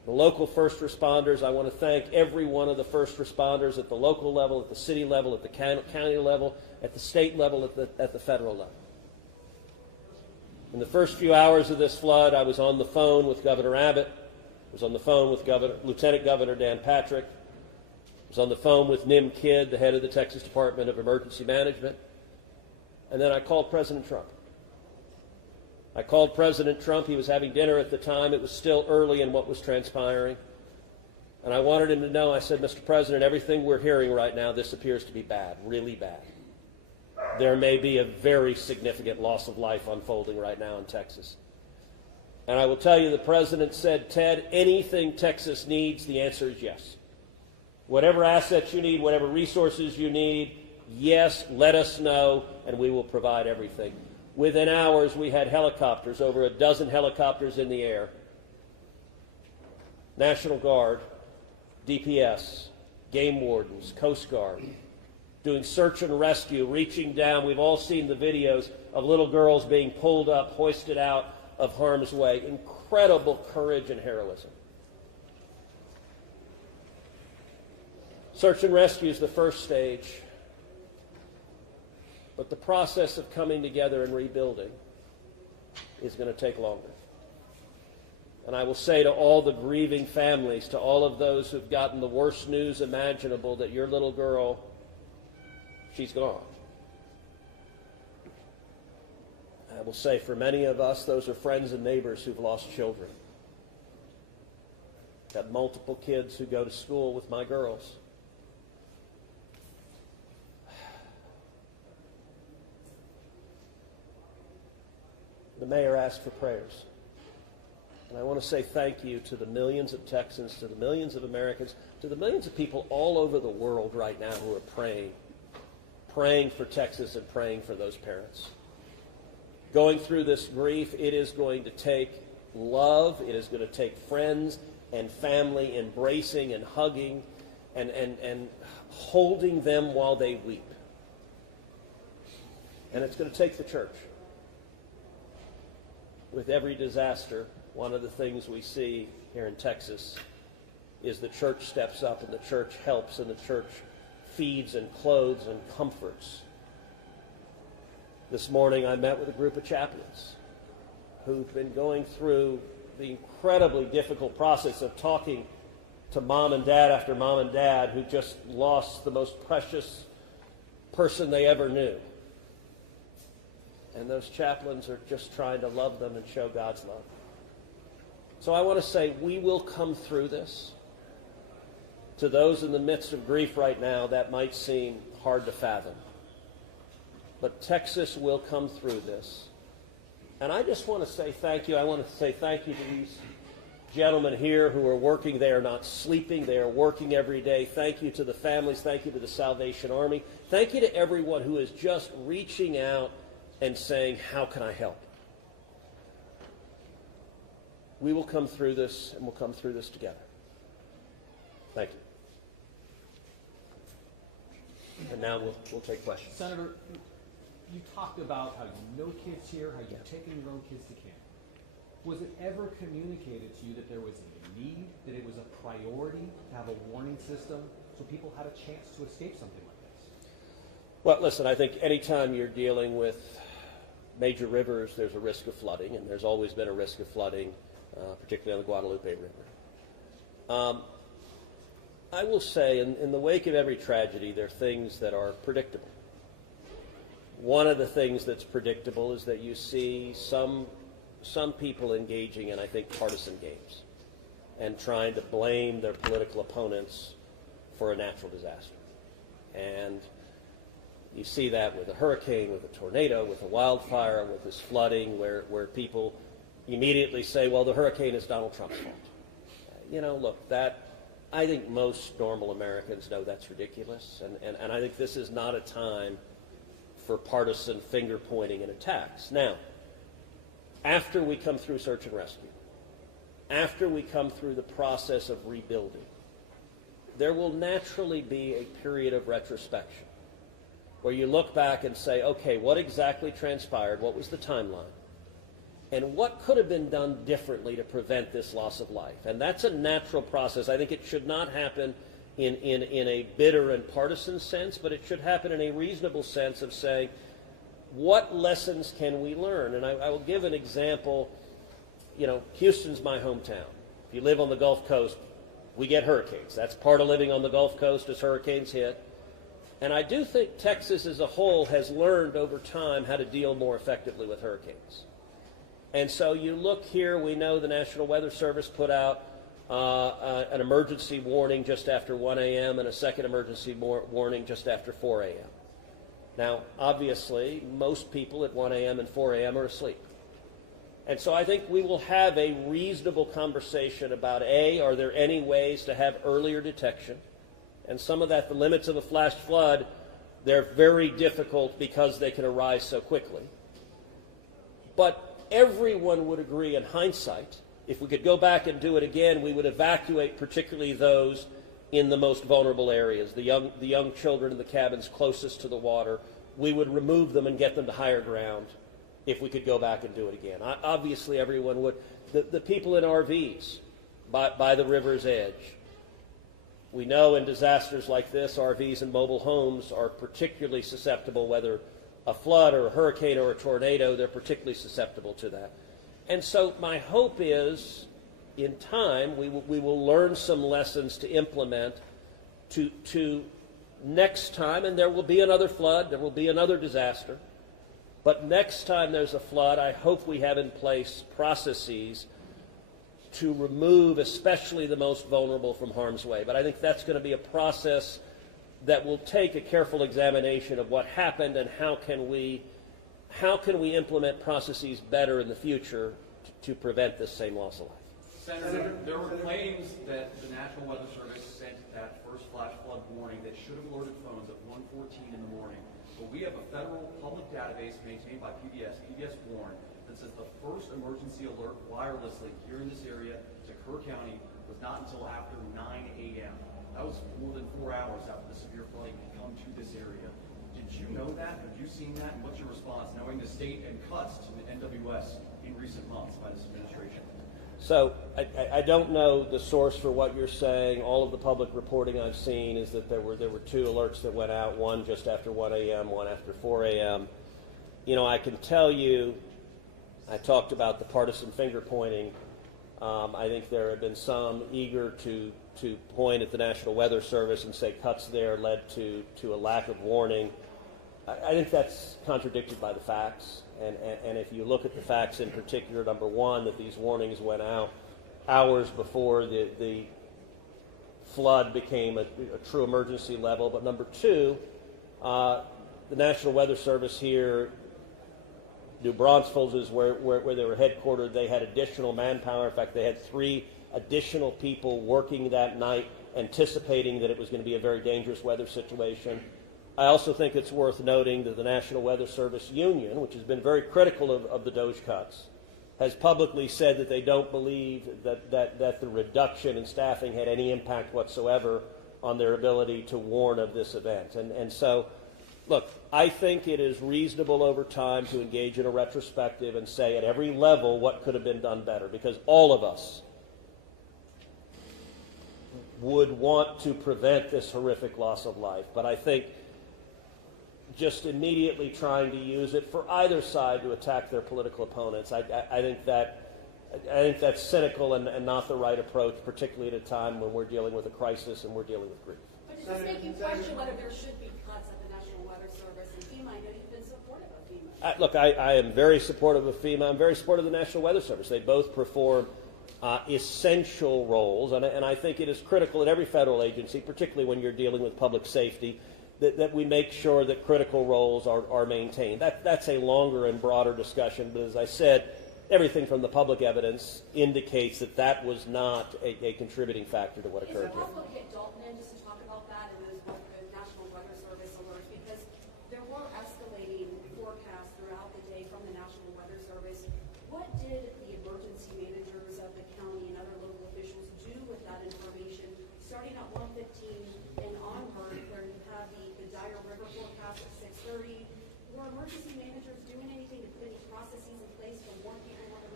The local first responders, I want to thank every one of the first responders at the local level, at the city level, at the county level, at the state level, at the federal level. In the first few hours of this flood, I was on the phone with Governor Abbott. I was on the phone with Lieutenant Governor Dan Patrick. I was on the phone with Nim Kidd, the head of the Texas Department of Emergency Management. And then I called President Trump. I called President Trump. He was having dinner at the time. It was still early in what was transpiring. And I wanted him to know, I said, Mr. President, everything we're hearing right now, this appears to be bad, really bad. There may be a very significant loss of life unfolding right now in Texas. And I will tell you, the President said, Ted, anything Texas needs, the answer is yes. Whatever assets you need, whatever resources you need, yes, let us know, and we will provide everything. Within hours, we had helicopters, over a dozen helicopters in the air. National Guard, DPS, game wardens, Coast Guard, doing search and rescue, reaching down. We've all seen the videos of little girls being pulled up, hoisted out of harm's way. Incredible courage and heroism. Search and rescue is the first stage, but the process of coming together and rebuilding is going to take longer. And I will say to all the grieving families, to all of those who've gotten the worst news imaginable, that your little girl, she's gone. I will say for many of us, those are friends and neighbors who've lost children. Got multiple kids who go to school with my girls. The mayor asked for prayers. And I want to say thank you to the millions of Texans, to the millions of Americans, to the millions of people all over the world right now who are praying for Texas and praying for those parents. Going through this grief, it is going to take love, it is going to take friends and family embracing and hugging and holding them while they weep. And it's going to take the church. With every disaster, one of the things we see here in Texas is the church steps up and the church helps and the church feeds and clothes and comforts. This morning I met with a group of chaplains who've been going through the incredibly difficult process of talking to mom and dad after mom and dad who just lost the most precious person they ever knew. And those chaplains are just trying to love them and show God's love. So I want to say we will come through this. To those in the midst of grief right now, that might seem hard to fathom. But Texas will come through this. And I just want to say thank you. I want to say thank you to these gentlemen here who are working. They are not sleeping. They are working every day. Thank you to the families. Thank you to the Salvation Army. Thank you to everyone who is just reaching out and saying, how can I help? We will come through this, and we'll come through this together. Thank you. And now we'll take questions. Senator, you talked about how you know kids here, how you've taken your own kids to camp. Was it ever communicated to you that there was a need, that it was a priority to have a warning system so people had a chance to escape something like this? Well, listen, I think anytime you're dealing with major rivers, there's a risk of flooding, and there's always been a risk of flooding, particularly on the Guadalupe River. I will say, in the wake of every tragedy, there are things that are predictable. One of the things that's predictable is that you see some people engaging in, I think, partisan games and trying to blame their political opponents for a natural disaster. And you see that with a hurricane, with a tornado, with a wildfire, with this flooding, where people immediately say, well, the hurricane is Donald Trump's fault. You know, look, I think most normal Americans know that's ridiculous, and I think this is not a time for partisan finger-pointing and attacks. Now, after we come through search and rescue, after we come through the process of rebuilding, there will naturally be a period of retrospection where you look back and say, okay, what exactly transpired? What was the timeline? and what could have been done differently to prevent this loss of life. And that's a natural process. I think it should not happen in a bitter and partisan sense, but it should happen in a reasonable sense of saying, what lessons can we learn? And I will give an example. You know, Houston's my hometown. If you live on the Gulf Coast, we get hurricanes. That's part of living on the Gulf Coast as hurricanes hit. And I do think Texas as a whole has learned over time how to deal more effectively with hurricanes. And so you look here, we know the National Weather Service put out an emergency warning just after 1 a.m. and a second emergency warning just after 4 a.m. Now, obviously, most people at 1 a.m. and 4 a.m. are asleep. And so I think we will have a reasonable conversation about, A, are there any ways to have earlier detection? And some of that, the limits of a flash flood, they're very difficult because they can arise so quickly. But everyone would agree in hindsight, if we could go back and do it again, we would evacuate particularly those in the most vulnerable areas, the young children in the cabins closest to the water. We would remove them and get them to higher ground if we could go back and do it again. Obviously, everyone would. The people in RVs by the river's edge. We know in disasters like this, RVs and mobile homes are particularly susceptible, whether a flood or a hurricane or a tornado, they're particularly susceptible to that. And so my hope is, in time, we will learn some lessons to implement to next time, and there will be another flood, there will be another disaster. But next time there's a flood, I hope we have in place processes to remove especially the most vulnerable from harm's way. But I think that's going to be a process that will take a careful examination of what happened and how can we implement processes better in the future to prevent this same loss of life. Senator, there were claims that the National Weather Service sent that first flash flood warning that should have alerted phones at 1:14 in the morning. But we have a federal public database maintained by PBS Warn, that says the first emergency alert wirelessly here in this area to Kerr County was not until after 9 a.m. That was more than 4 hours after the severe flooding had come to this area. Did you know that? Have you seen that? And what's your response, knowing the state and cuts to the NWS in recent months by this administration? So I don't know the source for what you're saying. All of the public reporting I've seen is that there were two alerts that went out, one just after 1 a.m., one after 4 a.m. You know, I can tell you, I talked about the partisan finger pointing. I think there have been some eager to point at the National Weather Service and say cuts there led to a lack of warning. I think that's contradicted by the facts. And if you look at the facts in particular, number one, that these warnings went out hours before the flood became a true emergency level. But number two, the National Weather Service here, New Braunfels is where they were headquartered. They had additional manpower. In fact, they had 3 additional people working that night, anticipating that it was going to be a very dangerous weather situation. I also think it's worth noting that the National Weather Service Union, which has been very critical of the DOGE cuts, has publicly said that they don't believe that the reduction in staffing had any impact whatsoever on their ability to warn of this event. And so, look, I think it is reasonable over time to engage in a retrospective and say at every level what could have been done better, because all of us would want to prevent this horrific loss of life. But I think just immediately trying to use it for either side to attack their political opponents, I think that's cynical and not the right approach, particularly at a time when we're dealing with a crisis and we're dealing with grief. But does this make you question whether there should be cuts at the National Weather Service and FEMA? I know you've been supportive of FEMA. Look, I am very supportive of FEMA. I'm very supportive of the National Weather Service. They both perform essential roles, and I think it is critical at every federal agency, particularly when you're dealing with public safety, that we make sure that critical roles are maintained. That's a longer and broader discussion, but as I said, everything from the public evidence indicates that was not a contributing factor to what occurred here. Is it possible to get Dalton in just to talk about that and those National Weather Service alerts? Because there were escalating forecasts throughout the day from the National Weather Service. What did the emergency managers of the county and other local officials do with that information, starting at 1:15 and onward, where you have the dire river forecast at 6:30? Were emergency managers doing anything to put any processes in place to warn people what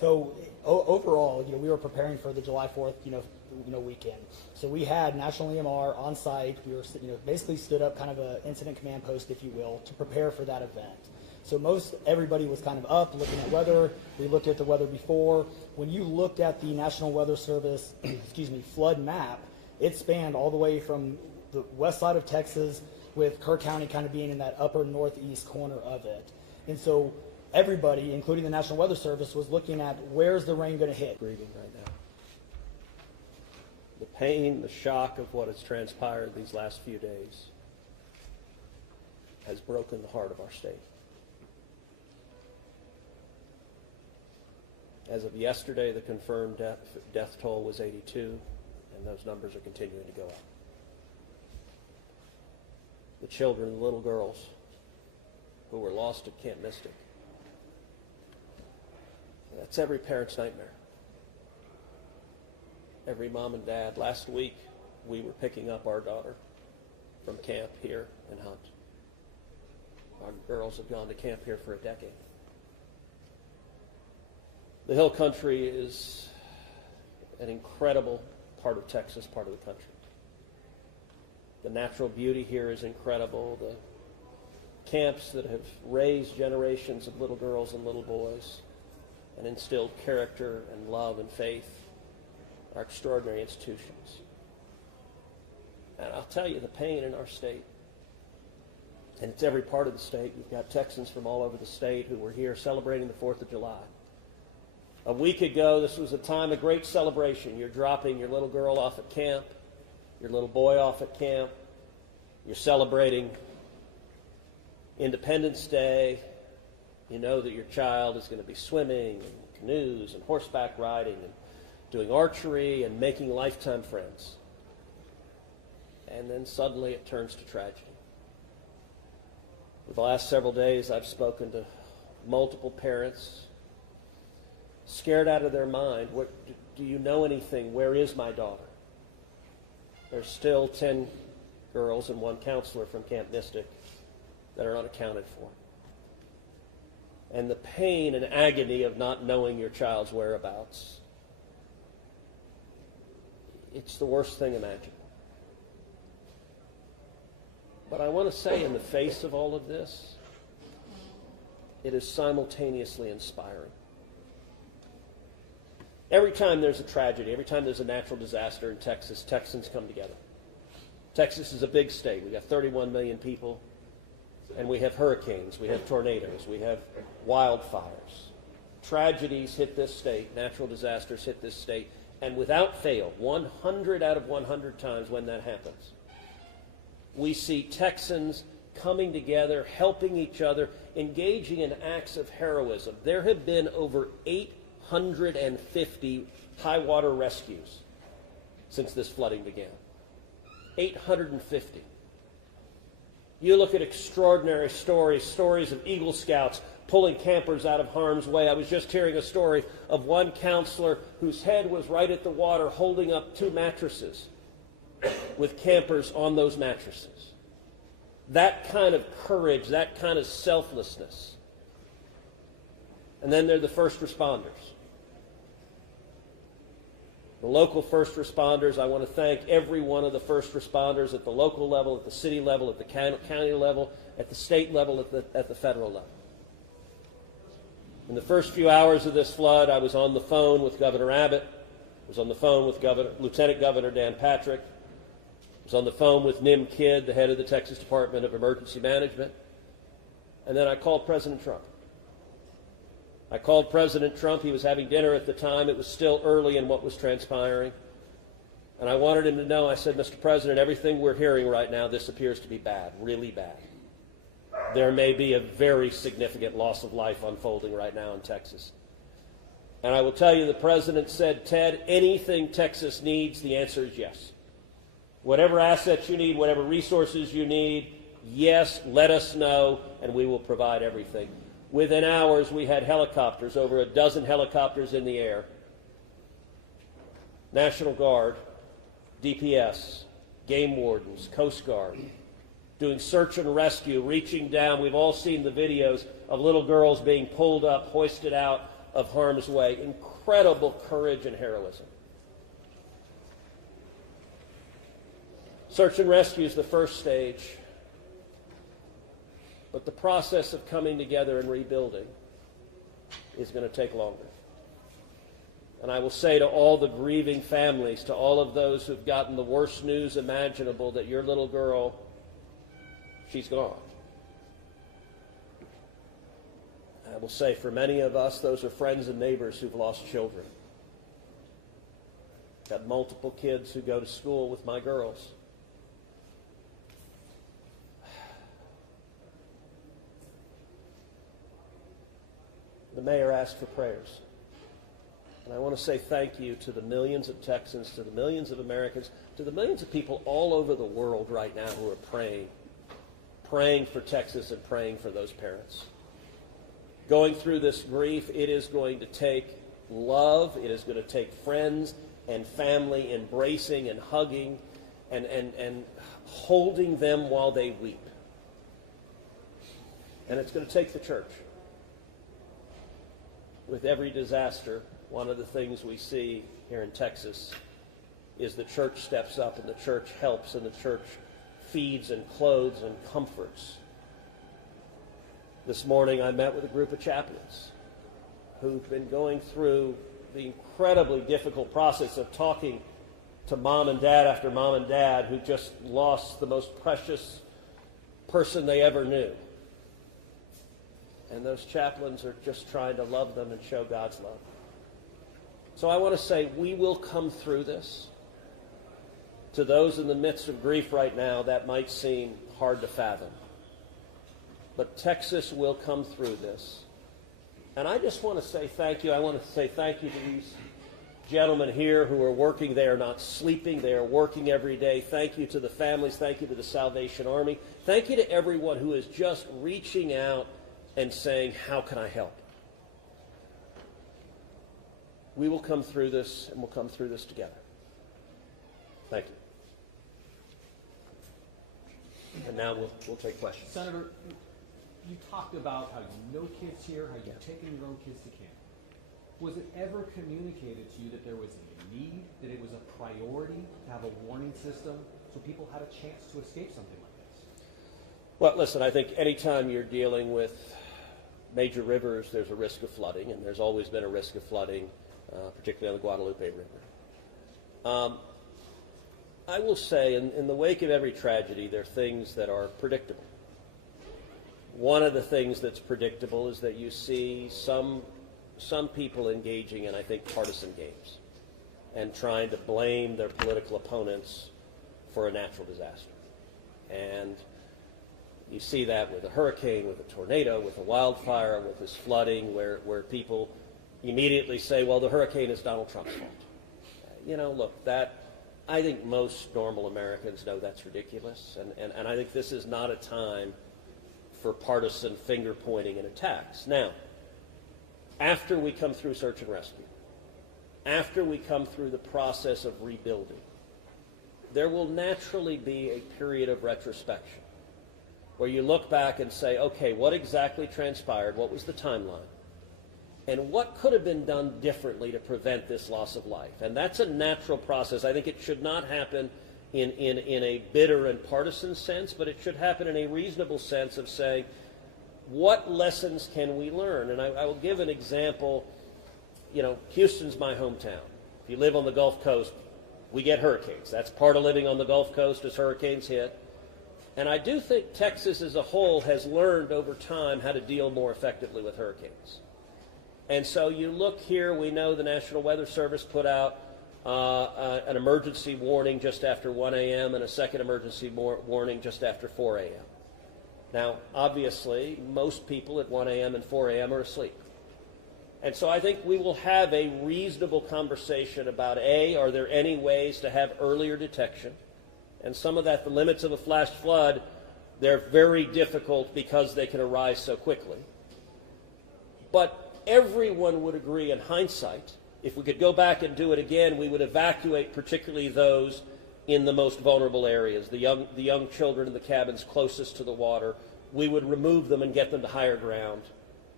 So overall, we were preparing for the July 4th, weekend. So we had National EMR on site. We were, basically stood up kind of an incident command post, if you will, to prepare for that event. So everybody was kind of up looking at weather. We looked at the weather before. When you looked at the National Weather Service, flood map, it spanned all the way from the west side of Texas, with Kerr County kind of being in that upper northeast corner of it. And so everybody, including the National Weather Service, was looking at where's the rain going to hit. Grieving right now. The pain, the shock of what has transpired these last few days has broken the heart of our state. As of yesterday, the confirmed death toll was 82, and those numbers are continuing to go up. The children, the little girls who were lost at Camp Mystic, that's every parent's nightmare. Every mom and dad. Last week, we were picking up our daughter from camp here in Hunt. Our girls have gone to camp here for a decade. The Hill Country is an incredible part of Texas, part of the country. The natural beauty here is incredible. The camps that have raised generations of little girls and little boys and instilled character and love and faith are extraordinary institutions. And I'll tell you, the pain in our state, and it's every part of the state. We've got Texans from all over the state who were here celebrating the 4th of July. A week ago, this was a time of great celebration. You're dropping your little girl off at camp, your little boy off at camp. You're celebrating Independence Day. You know that your child is going to be swimming and canoes and horseback riding and doing archery and making lifetime friends. And then suddenly it turns to tragedy. For the last several days, I've spoken to multiple parents, scared out of their mind. Do you know anything? Where is my daughter? There's still 10 girls and 1 counselor from Camp Mystic that are unaccounted for. And the pain and agony of not knowing your child's whereabouts, it's the worst thing imaginable. But I want to say, in the face of all of this, it is simultaneously inspiring. Every time there's a tragedy, every time there's a natural disaster in Texas, Texans come together. Texas is a big state. We've got 31 million people, and we have hurricanes, we have tornadoes, we have wildfires. Tragedies hit this state, natural disasters hit this state, and without fail, 100 out of 100 times when that happens, we see Texans coming together, helping each other, engaging in acts of heroism. There have been over 850 high water rescues since this flooding began. 850. You look at extraordinary stories of Eagle Scouts pulling campers out of harm's way. I was just hearing a story of one counselor whose head was right at the water holding up 2 mattresses with campers on those mattresses. That kind of courage, that kind of selflessness. And then there are the first responders. The local first responders, I want to thank every one of the first responders at the local level, at the city level, at the county level, at the state level, at the federal level. In the first few hours of this flood, I was on the phone with Governor Abbott. I was on the phone with Lieutenant Governor Dan Patrick. I was on the phone with Nim Kidd, the head of the Texas Department of Emergency Management. And then I called President Trump. I called President Trump. He was having dinner at the time. It was still early in what was transpiring. And I wanted him to know, I said, Mr. President, everything we're hearing right now, this appears to be bad, really bad. There may be a very significant loss of life unfolding right now in Texas. And I will tell you, the President said, Ted, anything Texas needs, the answer is yes. Whatever assets you need, whatever resources you need, yes, let us know, and we will provide everything. Within hours, we had helicopters, over a dozen helicopters in the air. National Guard, DPS, game wardens, Coast Guard, doing search and rescue, reaching down. We've all seen the videos of little girls being pulled up, hoisted out of harm's way. Incredible courage and heroism. Search and rescue is the first stage, but the process of coming together and rebuilding is going to take longer. And I will say to all the grieving families, to all of those who've gotten the worst news imaginable, that your little girl, she's gone. I will say for many of us, those are friends and neighbors who've lost children. Got multiple kids who go to school with my girls. The mayor asked for prayers. And I want to say thank you to the millions of Texans, to the millions of Americans, to the millions of people all over the world right now who are praying for Texas and praying for those parents. Going through this grief, it is going to take love, it is going to take friends and family embracing and hugging and holding them while they weep. And it's going to take the church. With every disaster, one of the things we see here in Texas is the church steps up and the church helps and the church feeds and clothes and comforts. This morning I met with a group of chaplains who've been going through the incredibly difficult process of talking to mom and dad after mom and dad who just lost the most precious person they ever knew. And those chaplains are just trying to love them and show God's love. So I want to say we will come through this. To those in the midst of grief right now, that might seem hard to fathom. But Texas will come through this. And I just want to say thank you. I want to say thank you to these gentlemen here who are working. They are not sleeping. They are working every day. Thank you to the families. Thank you to the Salvation Army. Thank you to everyone who is just reaching out and saying, how can I help? We will come through this, and we'll come through this together. Thank you. And now we'll take questions. Senator, you talked about how you know kids here, how you've taken your own kids to camp. Was it ever communicated to you that there was a need, that it was a priority to have a warning system so people had a chance to escape something like this? Well, listen, I think anytime you're dealing with major rivers, there's a risk of flooding, and there's always been a risk of flooding, particularly on the Guadalupe River. I will say, in the wake of every tragedy, there are things that are predictable. One of the things that's predictable is that you see some people engaging in, I think, partisan games and trying to blame their political opponents for a natural disaster. And you see that with a hurricane, with a tornado, with a wildfire, with this flooding, where people immediately say, well, the hurricane is Donald Trump's fault. You know, look, I think most normal Americans know that's ridiculous, and I think this is not a time for partisan finger-pointing and attacks. Now, after we come through search and rescue, after we come through the process of rebuilding, there will naturally be a period of retrospection where you look back and say, okay, what exactly transpired? What was the timeline? And what could have been done differently to prevent this loss of life? And that's a natural process. I think it should not happen in a bitter and partisan sense, but it should happen in a reasonable sense of saying, what lessons can we learn? And I will give an example. You know, Houston's my hometown. If you live on the Gulf Coast, we get hurricanes. That's part of living on the Gulf Coast as hurricanes hit. And I do think Texas as a whole has learned over time how to deal more effectively with hurricanes. And so you look here, we know the National Weather Service put out an emergency warning just after 1 a.m. and a second emergency warning just after 4 a.m. Now, obviously, most people at 1 a.m. and 4 a.m. are asleep. And so I think we will have a reasonable conversation about, A, are there any ways to have earlier detection? And some of that, the limits of a flash flood, they're very difficult because they can arise so quickly. But everyone would agree in hindsight, if we could go back and do it again, we would evacuate particularly those in the most vulnerable areas, the young children in the cabins closest to the water. We would remove them and get them to higher ground.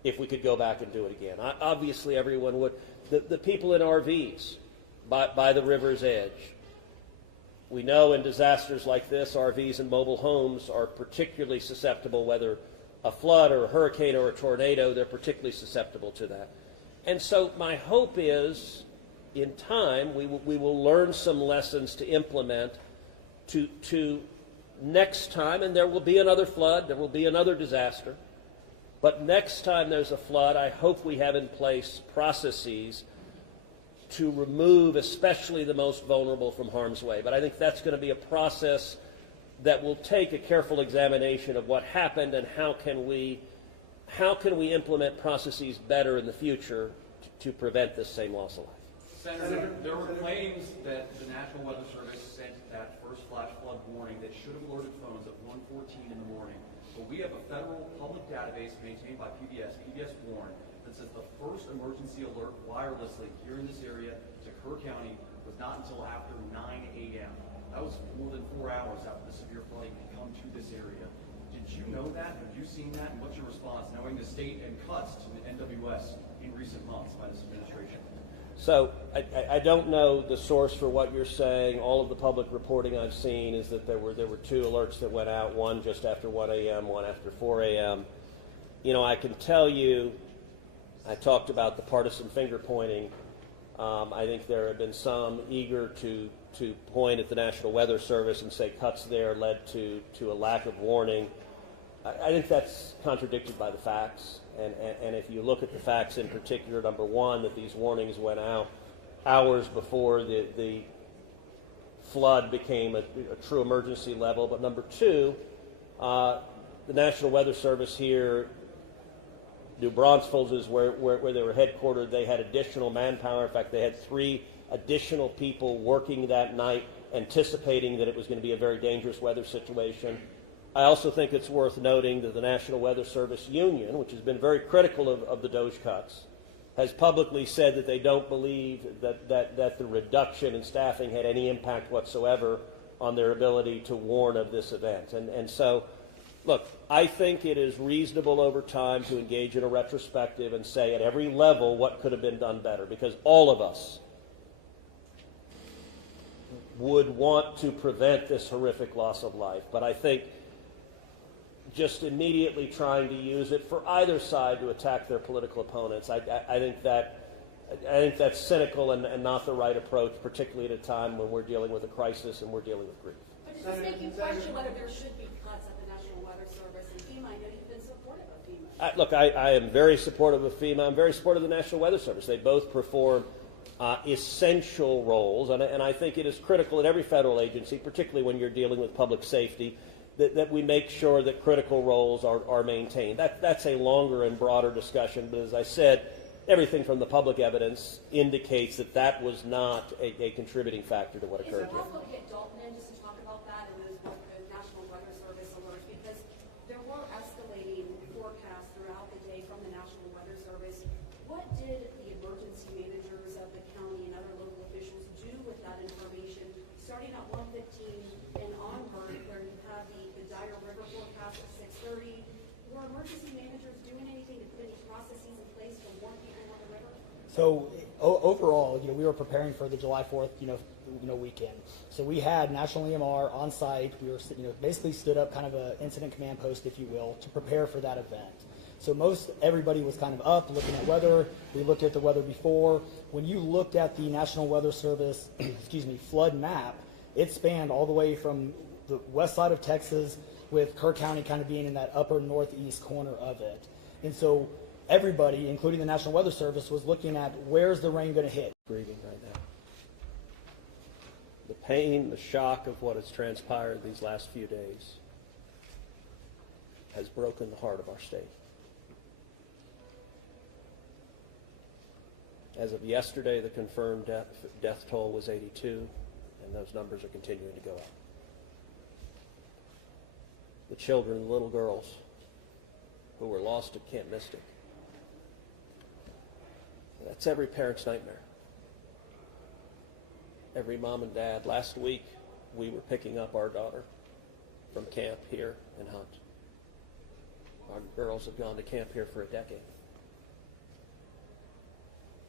if we could go back and do it again. Obviously, everyone would. The people in RVs by the river's edge. We know in disasters like this, RVs and mobile homes are particularly susceptible, whether a flood or a hurricane or a tornado, they're particularly susceptible to that. And so my hope is, in time, we will learn some lessons to implement to next time, and there will be another flood, there will be another disaster, but next time there's a flood, I hope we have in place processes to remove especially the most vulnerable from harm's way. But I think that's going to be a process that will take a careful examination of what happened and how can we implement processes better in the future to prevent this same loss of life. Senator, there were claims that the National Weather Service sent that first flash flood warning that should have alerted phones at 1:14 in the morning. But we have a federal public database maintained by PBS Warn, that says the first emergency alert wirelessly here in this area to Kerr County was not until after 9 a.m. That was more than 4 hours after the severe flooding had come to this area. Did you know that? Have you seen that? And what's your response, knowing the state and cuts to the NWS in recent months by this administration? So I don't know the source for what you're saying. All of the public reporting I've seen is that there were two alerts that went out, one just after 1 a.m., one after 4 a.m. You know, I can tell you, I talked about the partisan finger pointing. I think there have been some eager to point at the National Weather Service and say cuts there led to a lack of warning. I think that's contradicted by the facts. And if you look at the facts in particular, number one, that these warnings went out hours before the flood became a true emergency level. But number two, the National Weather Service here, New Braunfels is where they were headquartered. They had additional manpower. In fact, they had 3 additional people working that night, anticipating that it was going to be a very dangerous weather situation. I also think it's worth noting that the National Weather Service Union, which has been very critical of the DOGE cuts, has publicly said that they don't believe that the reduction in staffing had any impact whatsoever on their ability to warn of this event. And so, look, I think it is reasonable over time to engage in a retrospective and say at every level what could have been done better, because all of us would want to prevent this horrific loss of life. But I think just immediately trying to use it for either side to attack their political opponents, I think that's cynical and not the right approach, particularly at a time when we're dealing with a crisis and we're dealing with grief. But does this make you question whether there should be cuts at the National Weather Service and FEMA? I know you've been supportive of FEMA. Look, I am very supportive of FEMA. I'm very supportive of the National Weather Service. They both perform essential roles, and I think it is critical at every federal agency, particularly when you're dealing with public safety, that we make sure that critical roles are maintained. That's a longer and broader discussion, but as I said, everything from the public evidence indicates that was not a contributing factor to what occurred here. Is it possible to get Dalton in just to talk about that and those National Weather Service alerts? Because there were escalating forecasts throughout the day from the National Weather Service. What did the emergency managers of the county and other local officials do with that information, starting at 1:15 and onward, where you have the dire river forecast at 6:30? Were emergency managers doing anything to put any processes in place to warn people on the river? So overall, we were preparing for the July 4th, weekend. So we had National EMR on site. We were, basically stood up kind of an incident command post, if you will, to prepare for that event. So everybody was kind of up looking at weather. We looked at the weather before. When you looked at the National Weather Service, flood map, it spanned all the way from the west side of Texas, with Kerr County kind of being in that upper northeast corner of it. And so everybody, including the National Weather Service, was looking at where's the rain going to hit. Grieving right now. The pain, the shock of what has transpired these last few days has broken the heart of our state. As of yesterday, the confirmed death toll was 82, and those numbers are continuing to go up. The children, the little girls who were lost at Camp Mystic. That's every parent's nightmare. Every mom and dad. Last week, we were picking up our daughter from camp here in Hunt. Our girls have gone to camp here for a decade.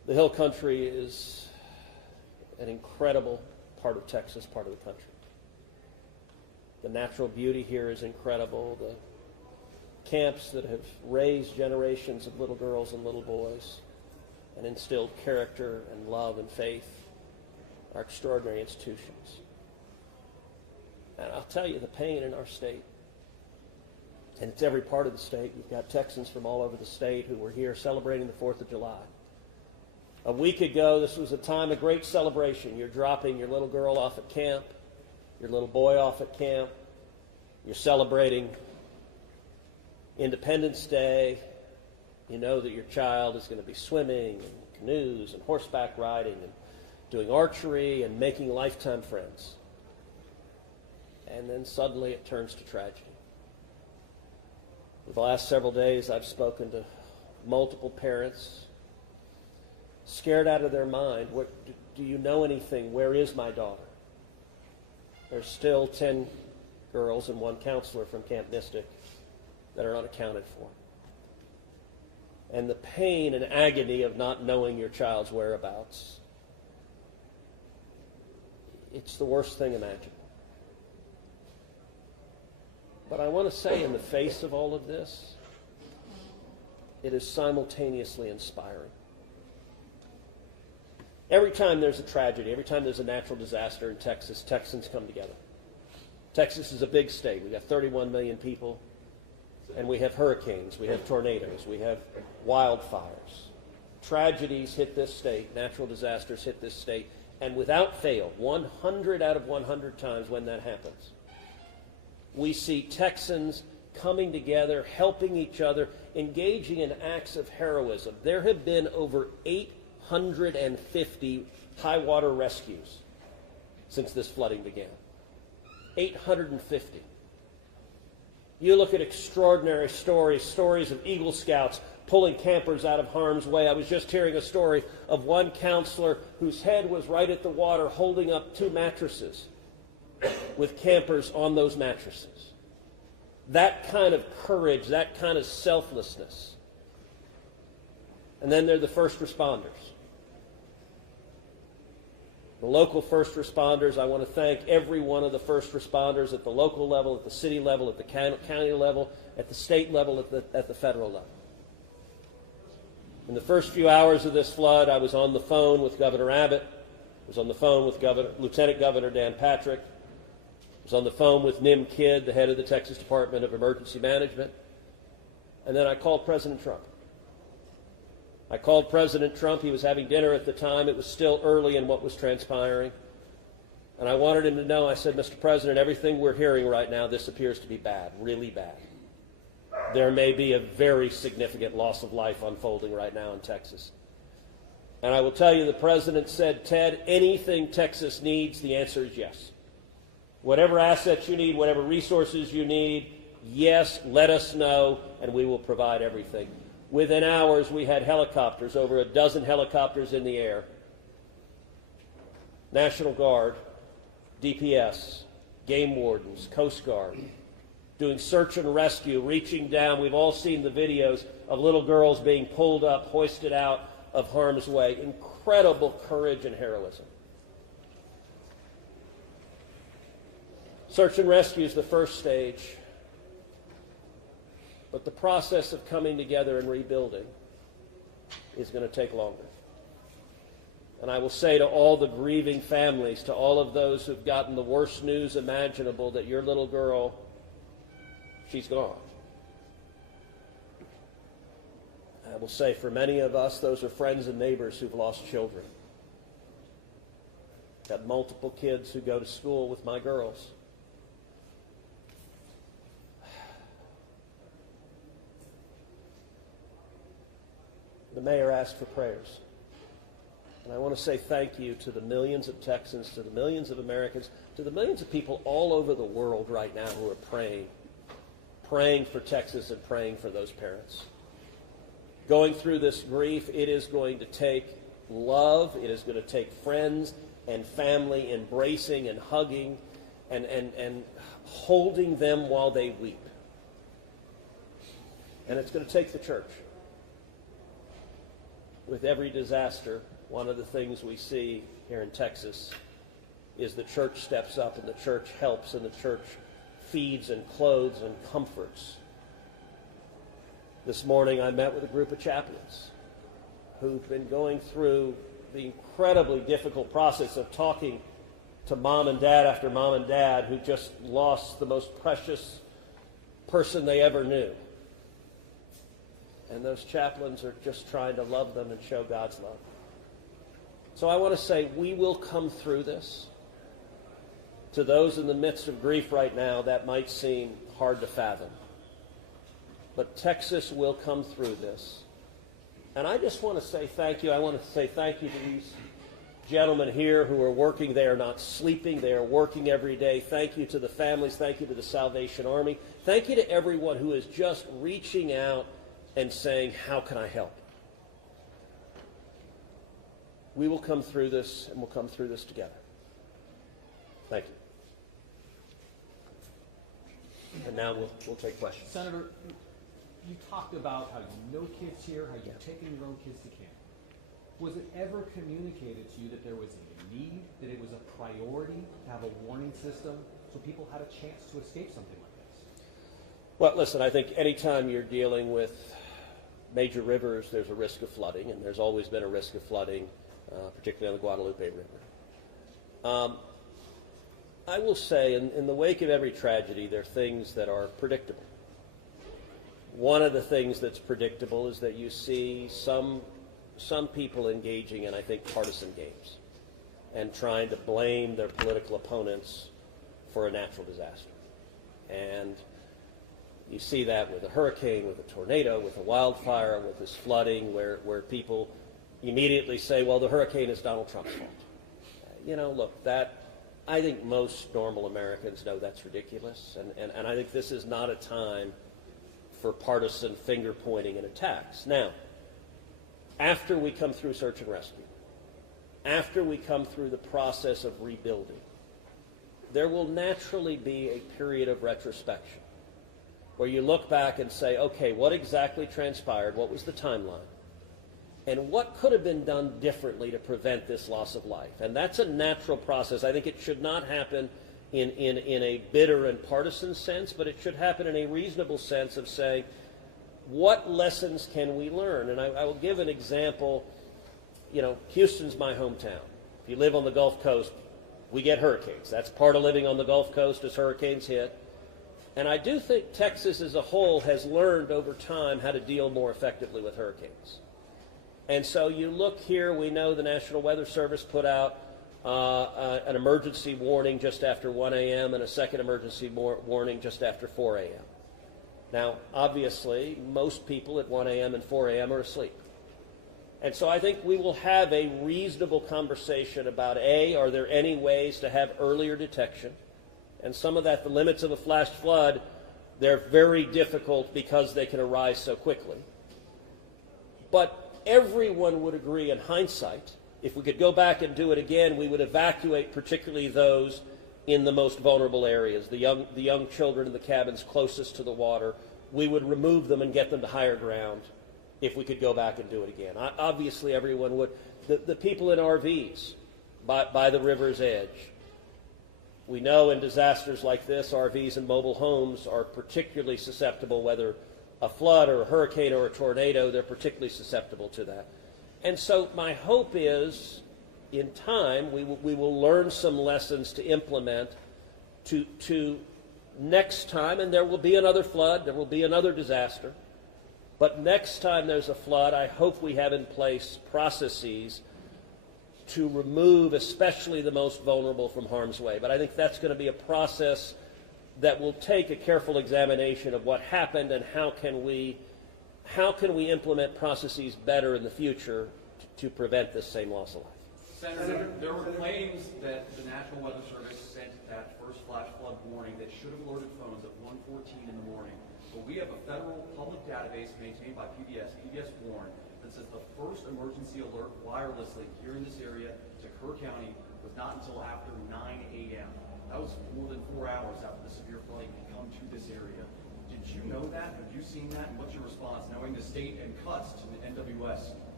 The Hill Country is an incredible part of Texas, part of the country. The natural beauty here is incredible. The camps that have raised generations of little girls and little boys and instilled character and love and faith are extraordinary institutions. And I'll tell you, the pain in our state, and it's every part of the state. You've got Texans from all over the state who were here celebrating the 4th of July. A week ago, this was a time of great celebration. You're dropping your little girl off at camp, your little boy off at camp. You're celebrating Independence Day. You know that your child is going to be swimming and canoes and horseback riding and doing archery and making lifetime friends. And then suddenly it turns to tragedy. For the last several days, I've spoken to multiple parents, scared out of their mind. Do you know anything? Where is my daughter? There's still 10 girls and 1 counselor from Camp Mystic that are unaccounted for. And the pain and agony of not knowing your child's whereabouts, it's the worst thing imaginable. But I want to say, in the face of all of this, it is simultaneously inspiring. Every time there's a tragedy, every time there's a natural disaster in Texas, Texans come together. Texas is a big state. We've got 31 million people, and we have hurricanes, we have tornadoes, we have wildfires. Tragedies hit this state, natural disasters hit this state, and without fail, 100 out of 100 times when that happens, we see Texans coming together, helping each other, engaging in acts of heroism. There have been over 850 high water rescues since this flooding began. 850. You look at extraordinary stories of Eagle Scouts pulling campers out of harm's way. I was just hearing a story of one counselor whose head was right at the water holding up 2 mattresses with campers on those mattresses. That kind of courage, that kind of selflessness. And then there are the first responders. The local first responders, I want to thank every one of the first responders at the local level, at the city level, at the county level, at the state level, at the federal level. In the first few hours of this flood, I was on the phone with Governor Abbott. I was on the phone with Lieutenant Governor Dan Patrick. I was on the phone with Nim Kidd, the head of the Texas Department of Emergency Management. And then I called President Trump. I called President Trump. He was having dinner at the time. It was still early in what was transpiring. And I wanted him to know, I said, Mr. President, everything we're hearing right now, this appears to be bad, really bad. There may be a very significant loss of life unfolding right now in Texas. And I will tell you, the President said, Ted, anything Texas needs, the answer is yes. Whatever assets you need, whatever resources you need, yes, let us know, and we will provide everything. Within hours, we had helicopters, over a dozen helicopters in the air. National Guard, DPS, game wardens, Coast Guard, doing search and rescue, reaching down. We've all seen the videos of little girls being pulled up, hoisted out of harm's way. Incredible courage and heroism. Search and rescue is the first stage, but the process of coming together and rebuilding is going to take longer. And I will say to all the grieving families, to all of those who've gotten the worst news imaginable, that your little girl, she's gone. I will say for many of us, those are friends and neighbors who've lost children. Got multiple kids who go to school with my girls. The mayor asked for prayers. And I want to say thank you to the millions of Texans, to the millions of Americans, to the millions of people all over the world right now who are praying for Texas and praying for those parents. Going through this grief, it is going to take love, it is going to take friends and family embracing and hugging and holding them while they weep. And it's going to take the church. with every disaster, one of the things we see here in Texas is the church steps up and the church helps and the church feeds and clothes and comforts. This morning I met with a group of chaplains who've been going through the incredibly difficult process of talking to mom and dad after mom and dad who just lost the most precious person they ever knew. And those chaplains are just trying to love them and show God's love. So I want to say we will come through this. To those in the midst of grief right now, that might seem hard to fathom. But Texas will come through this. And I just want to say thank you. I want to say thank you to these gentlemen here who are working. They are not sleeping. They are working every day. Thank you to the families. Thank you to the Salvation Army. Thank you to everyone who is just reaching out and saying, how can I help? We will come through this, and we'll come through this together. Thank you. And now we'll take questions. Senator, you talked about how you know kids here, how you've taken your own kids to camp. Was it ever communicated to you that there was a need, that it was a priority to have a warning system so people had a chance to escape something like this? Well, listen, I think anytime you're dealing with major rivers, there's a risk of flooding, and there's always been a risk of flooding, particularly on the Guadalupe River. I will say, in the wake of every tragedy, there are things that are predictable. One of the things that's predictable is that you see some people engaging in, I think, partisan games and trying to blame their political opponents for a natural disaster. And you see that with a hurricane, with a tornado, with a wildfire, with this flooding, where people immediately say, well, the hurricane is Donald Trump's fault. You know, look, I think most normal Americans know that's ridiculous, and I think this is not a time for partisan finger-pointing and attacks. Now, after we come through search and rescue, after we come through the process of rebuilding, there will naturally be a period of retrospection where you look back and say, okay, what exactly transpired? What was the timeline? And what could have been done differently to prevent this loss of life? And that's a natural process. I think it should not happen in a bitter and partisan sense, but it should happen in a reasonable sense of saying, what lessons can we learn? And I will give an example. You know, Houston's my hometown. If you live on the Gulf Coast, we get hurricanes. That's part of living on the Gulf Coast as hurricanes hit. And I do think Texas as a whole has learned over time how to deal more effectively with hurricanes. And so you look here, we know the National Weather Service put out an emergency warning just after 1 a.m. and a second emergency warning just after 4 a.m. Now, obviously, most people at 1 a.m. and 4 a.m. are asleep. And so I think we will have a reasonable conversation about, A, are there any ways to have earlier detection? And some of that, the limits of a flash flood, they're very difficult because they can arise so quickly. But everyone would agree in hindsight, if we could go back and do it again, we would evacuate particularly those in the most vulnerable areas, the young children in the cabins closest to the water. We would remove them and get them to higher ground if we could go back and do it again. Obviously, everyone would. The people in RVs by the river's edge. We know in disasters like this, RVs and mobile homes are particularly susceptible, whether a flood or a hurricane or a tornado, they're particularly susceptible to that. And so my hope is, in time, we will learn some lessons to implement to next time, and there will be another flood, there will be another disaster, but next time there's a flood, I hope we have in place processes to remove especially the most vulnerable from harm's way. But I think that's going to be a process that will take a careful examination of what happened and how can we implement processes better in the future to prevent this same loss of life. Senator, there were claims that the National Weather Service sent that first flash flood warning that should have alerted phones at 1:14 in the morning. But we have a federal public database maintained by PBS Warn, that says the first emergency alert wirelessly here in this area to Kerr County was not until after 9 a.m. That was more than 4 hours after the severe flooding had come to this area. Did you know that? Have you seen that? And what's your response, knowing the state and cuts to the NWS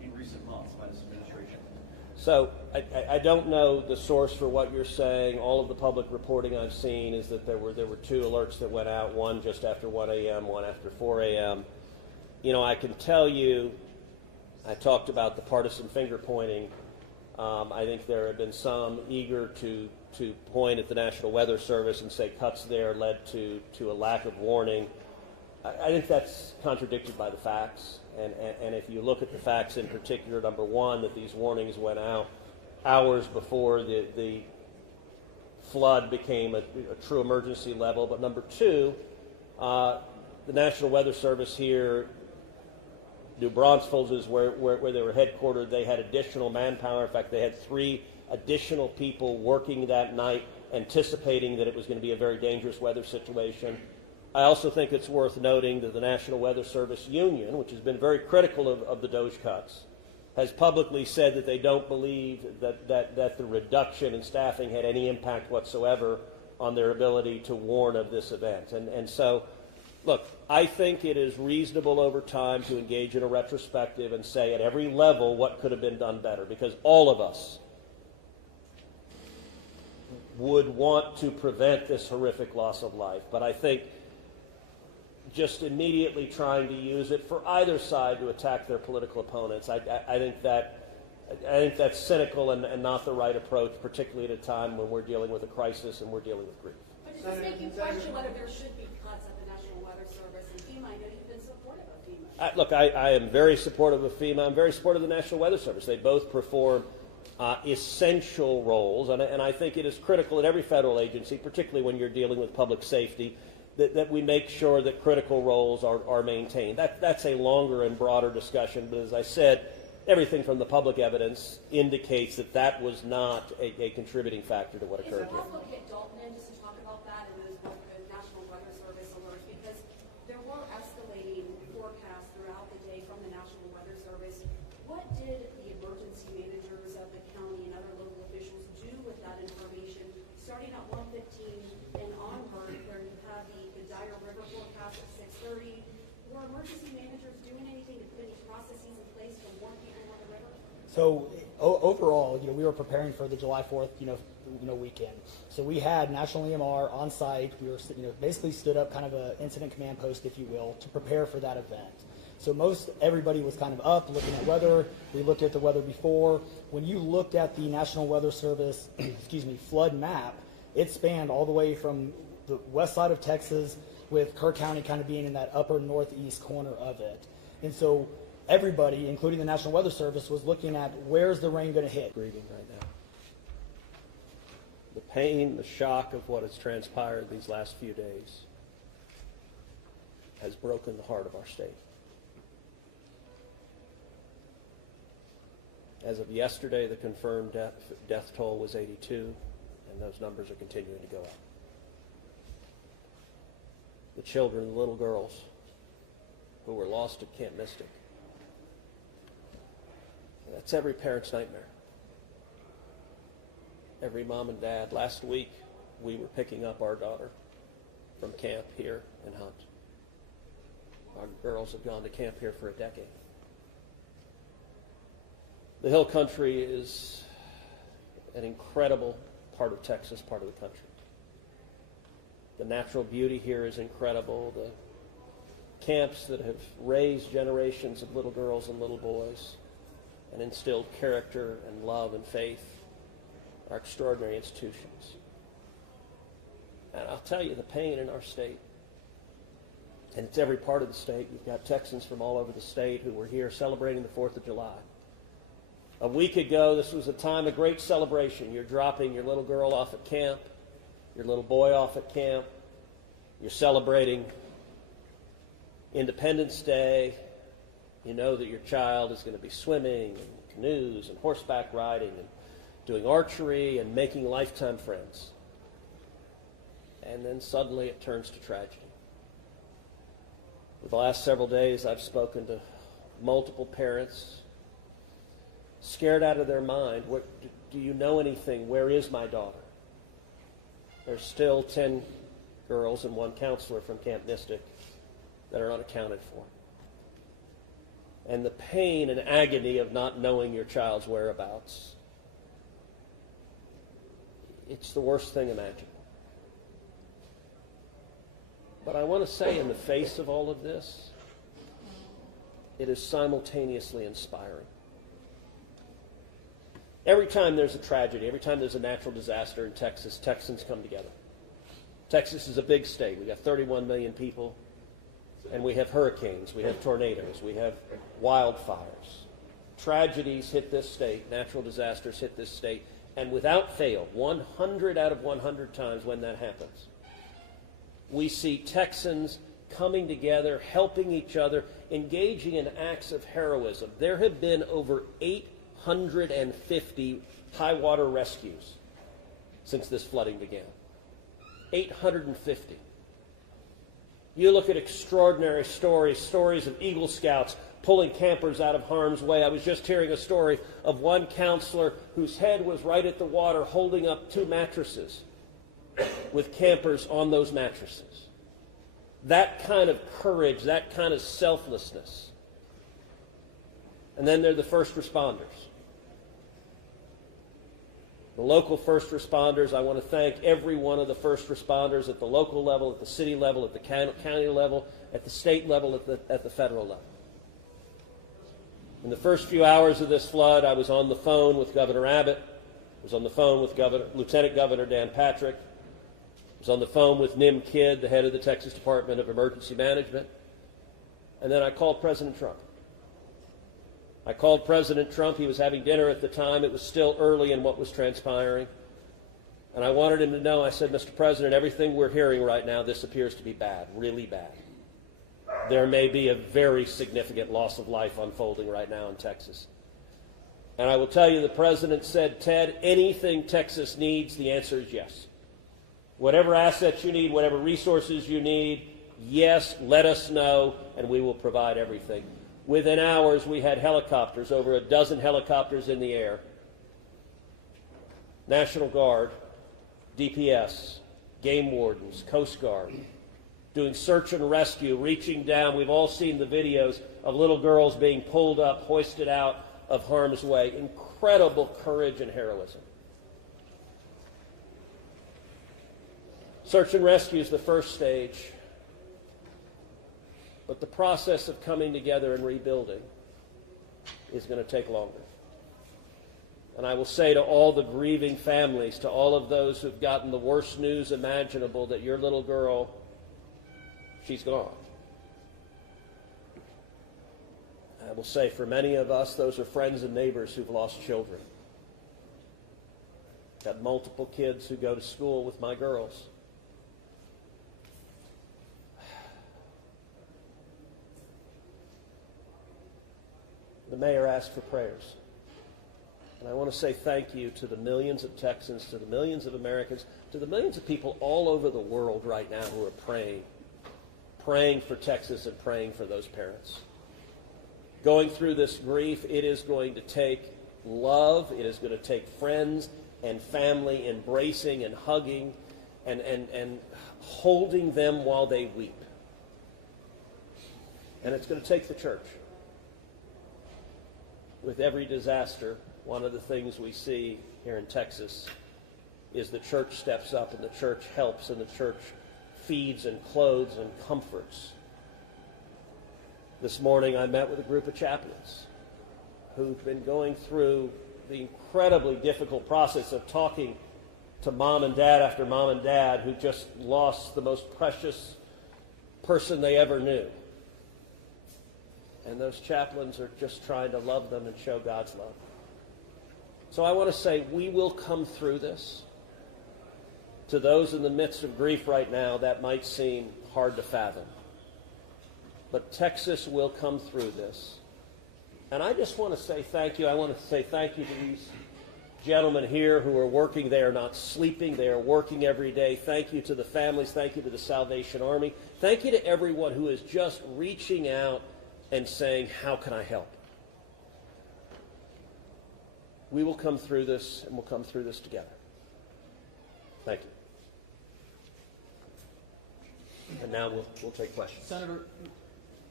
in recent months by this administration? So I don't know the source for what you're saying. All of the public reporting I've seen is that there were 2 alerts that went out, one just after 1 a.m., one after 4 a.m. You know, I can tell you, I talked about the partisan finger pointing. I think there have been some eager to point at the National Weather Service and say cuts there led to a lack of warning. I think that's contradicted by the facts. And if you look at the facts in particular, number one, that these warnings went out hours before the flood became a true emergency level. But number two, the National Weather Service here, New Braunfels is where they were headquartered. They had additional manpower. In fact, they had 3 additional people working that night, anticipating that it was going to be a very dangerous weather situation. I also think it's worth noting that the National Weather Service Union, which has been very critical of the DOGE cuts, has publicly said that they don't believe that the reduction in staffing had any impact whatsoever on their ability to warn of this event. And so, look, I think it is reasonable over time to engage in a retrospective and say at every level what could have been done better, because all of us would want to prevent this horrific loss of life. But I think just immediately trying to use it for either side to attack their political opponents, I think that's cynical and not the right approach, particularly at a time when we're dealing with a crisis and we're dealing with grief. But does this make you question whether there should be cuts at the National Weather Service and FEMA? I know you've been supportive of FEMA. Look, I am very supportive of FEMA. I'm very supportive of the National Weather Service. They both perform essential roles, and I think it is critical at every federal agency, particularly when you're dealing with public safety, that we make sure that critical roles are maintained. That's a longer and broader discussion, but as I said, everything from the public evidence indicates that was not a contributing factor to what occurred here. Is it possible to get Dalton in just to talk about that and those National Weather Service alerts? Because there were escalating forecasts throughout the day from the National Weather Service. What did the emergency managers of the county and other local officials do with that information, starting at 1:15 and onward, where you have the dire river forecast at 6:30? Were emergency managers doing anything to put any processes in place to warn people on the river? So overall, we were preparing for the July 4th, weekend. So we had National EMR on site. We were, basically stood up kind of an incident command post, if you will, to prepare for that event. So everybody was kind of up looking at weather. We looked at the weather before. When you looked at the National Weather Service, flood map, it spanned all the way from the west side of Texas, with Kerr County kind of being in that upper northeast corner of it. And so everybody, including the National Weather Service, was looking at where's the rain going to hit. Grieving right now. The pain, the shock of what has transpired these last few days has broken the heart of our state. As of yesterday, the confirmed death toll was 82, and those numbers are continuing to go up. The children, the little girls who were lost at Camp Mystic, that's every parent's nightmare. Every mom and dad. Last week, we were picking up our daughter from camp here in Hunt. Our girls have gone to camp here for a decade. The Hill Country is an incredible part of Texas, part of the country. The natural beauty here is incredible. The camps that have raised generations of little girls and little boys and instilled character and love and faith are extraordinary institutions. And I'll tell you, the pain in our state, and it's every part of the state. You've got Texans from all over the state who were here celebrating the 4th of July. A week ago, this was a time of great celebration. You're dropping your little girl off at camp, your little boy off at camp. You're celebrating Independence Day. You know that your child is going to be swimming and canoes and horseback riding and doing archery and making lifetime friends. And then suddenly it turns to tragedy. For the last several days, I've spoken to multiple parents scared out of their mind. Do you know anything? Where is my daughter? There's still 10 girls and 1 counselor from Camp Mystic that are unaccounted for. and the pain and agony of not knowing your child's whereabouts. It's the worst thing imaginable. But I want to say, in the face of all of this, it is simultaneously inspiring. Every time there's a tragedy, every time there's a natural disaster in Texas, Texans come together. Texas is a big state. We've got 31 million people, and we have hurricanes, we have tornadoes, we have wildfires. Tragedies hit this state, natural disasters hit this state, and without fail, 100 out of 100 times when that happens, we see Texans coming together, helping each other, engaging in acts of heroism. There have been over 850 high water rescues since this flooding began. 850. You look at extraordinary stories of Eagle Scouts pulling campers out of harm's way. I was just hearing a story of one counselor whose head was right at the water holding up 2 mattresses with campers on those mattresses. That kind of courage, that kind of selflessness. And then there are the first responders. The local first responders, I want to thank every one of the first responders at the local level, at the city level, at the county level, at the state level, at the federal level. In the first few hours of this flood, I was on the phone with Governor Abbott. I was on the phone with Lieutenant Governor Dan Patrick. I was on the phone with Nim Kidd, the head of the Texas Department of Emergency Management. And then I called President Trump. I called President Trump. He was having dinner at the time. It was still early in what was transpiring. And I wanted him to know, I said, Mr. President, everything we're hearing right now, this appears to be bad, really bad. There may be a very significant loss of life unfolding right now in Texas. And I will tell you, the President said, Ted, anything Texas needs, the answer is yes. Whatever assets you need, whatever resources you need, yes, let us know, and we will provide everything. Within hours, we had helicopters, over a dozen helicopters in the air. National Guard, DPS, game wardens, Coast Guard, doing search and rescue, reaching down. We've all seen the videos of little girls being pulled up, hoisted out of harm's way. Incredible courage and heroism. Search and rescue is the first stage. But the process of coming together and rebuilding is going to take longer. And I will say to all the grieving families, to all of those who've gotten the worst news imaginable, that your little girl, she's gone. I will say for many of us, those are friends and neighbors who've lost children. Got multiple kids who go to school with my girls. The mayor asked for prayers. And I want to say thank you to the millions of Texans, to the millions of Americans, to the millions of people all over the world right now who are praying for Texas and praying for those parents. Going through this grief, it is going to take love, it is going to take friends and family embracing and hugging and holding them while they weep. And it's going to take the church. With every disaster, one of the things we see here in Texas is the church steps up and the church helps and the church feeds and clothes and comforts. This morning I met with a group of chaplains who've been going through the incredibly difficult process of talking to mom and dad after mom and dad who just lost the most precious person they ever knew. And those chaplains are just trying to love them and show God's love. So I want to say we will come through this. To those in the midst of grief right now, that might seem hard to fathom. But Texas will come through this. And I just want to say thank you. I want to say thank you to these gentlemen here who are working. They are not sleeping. They are working every day. Thank you to the families. Thank you to the Salvation Army. Thank you to everyone who is just reaching out and saying, how can I help? We will come through this, and we'll come through this together. Thank you. And now we'll take questions. Senator,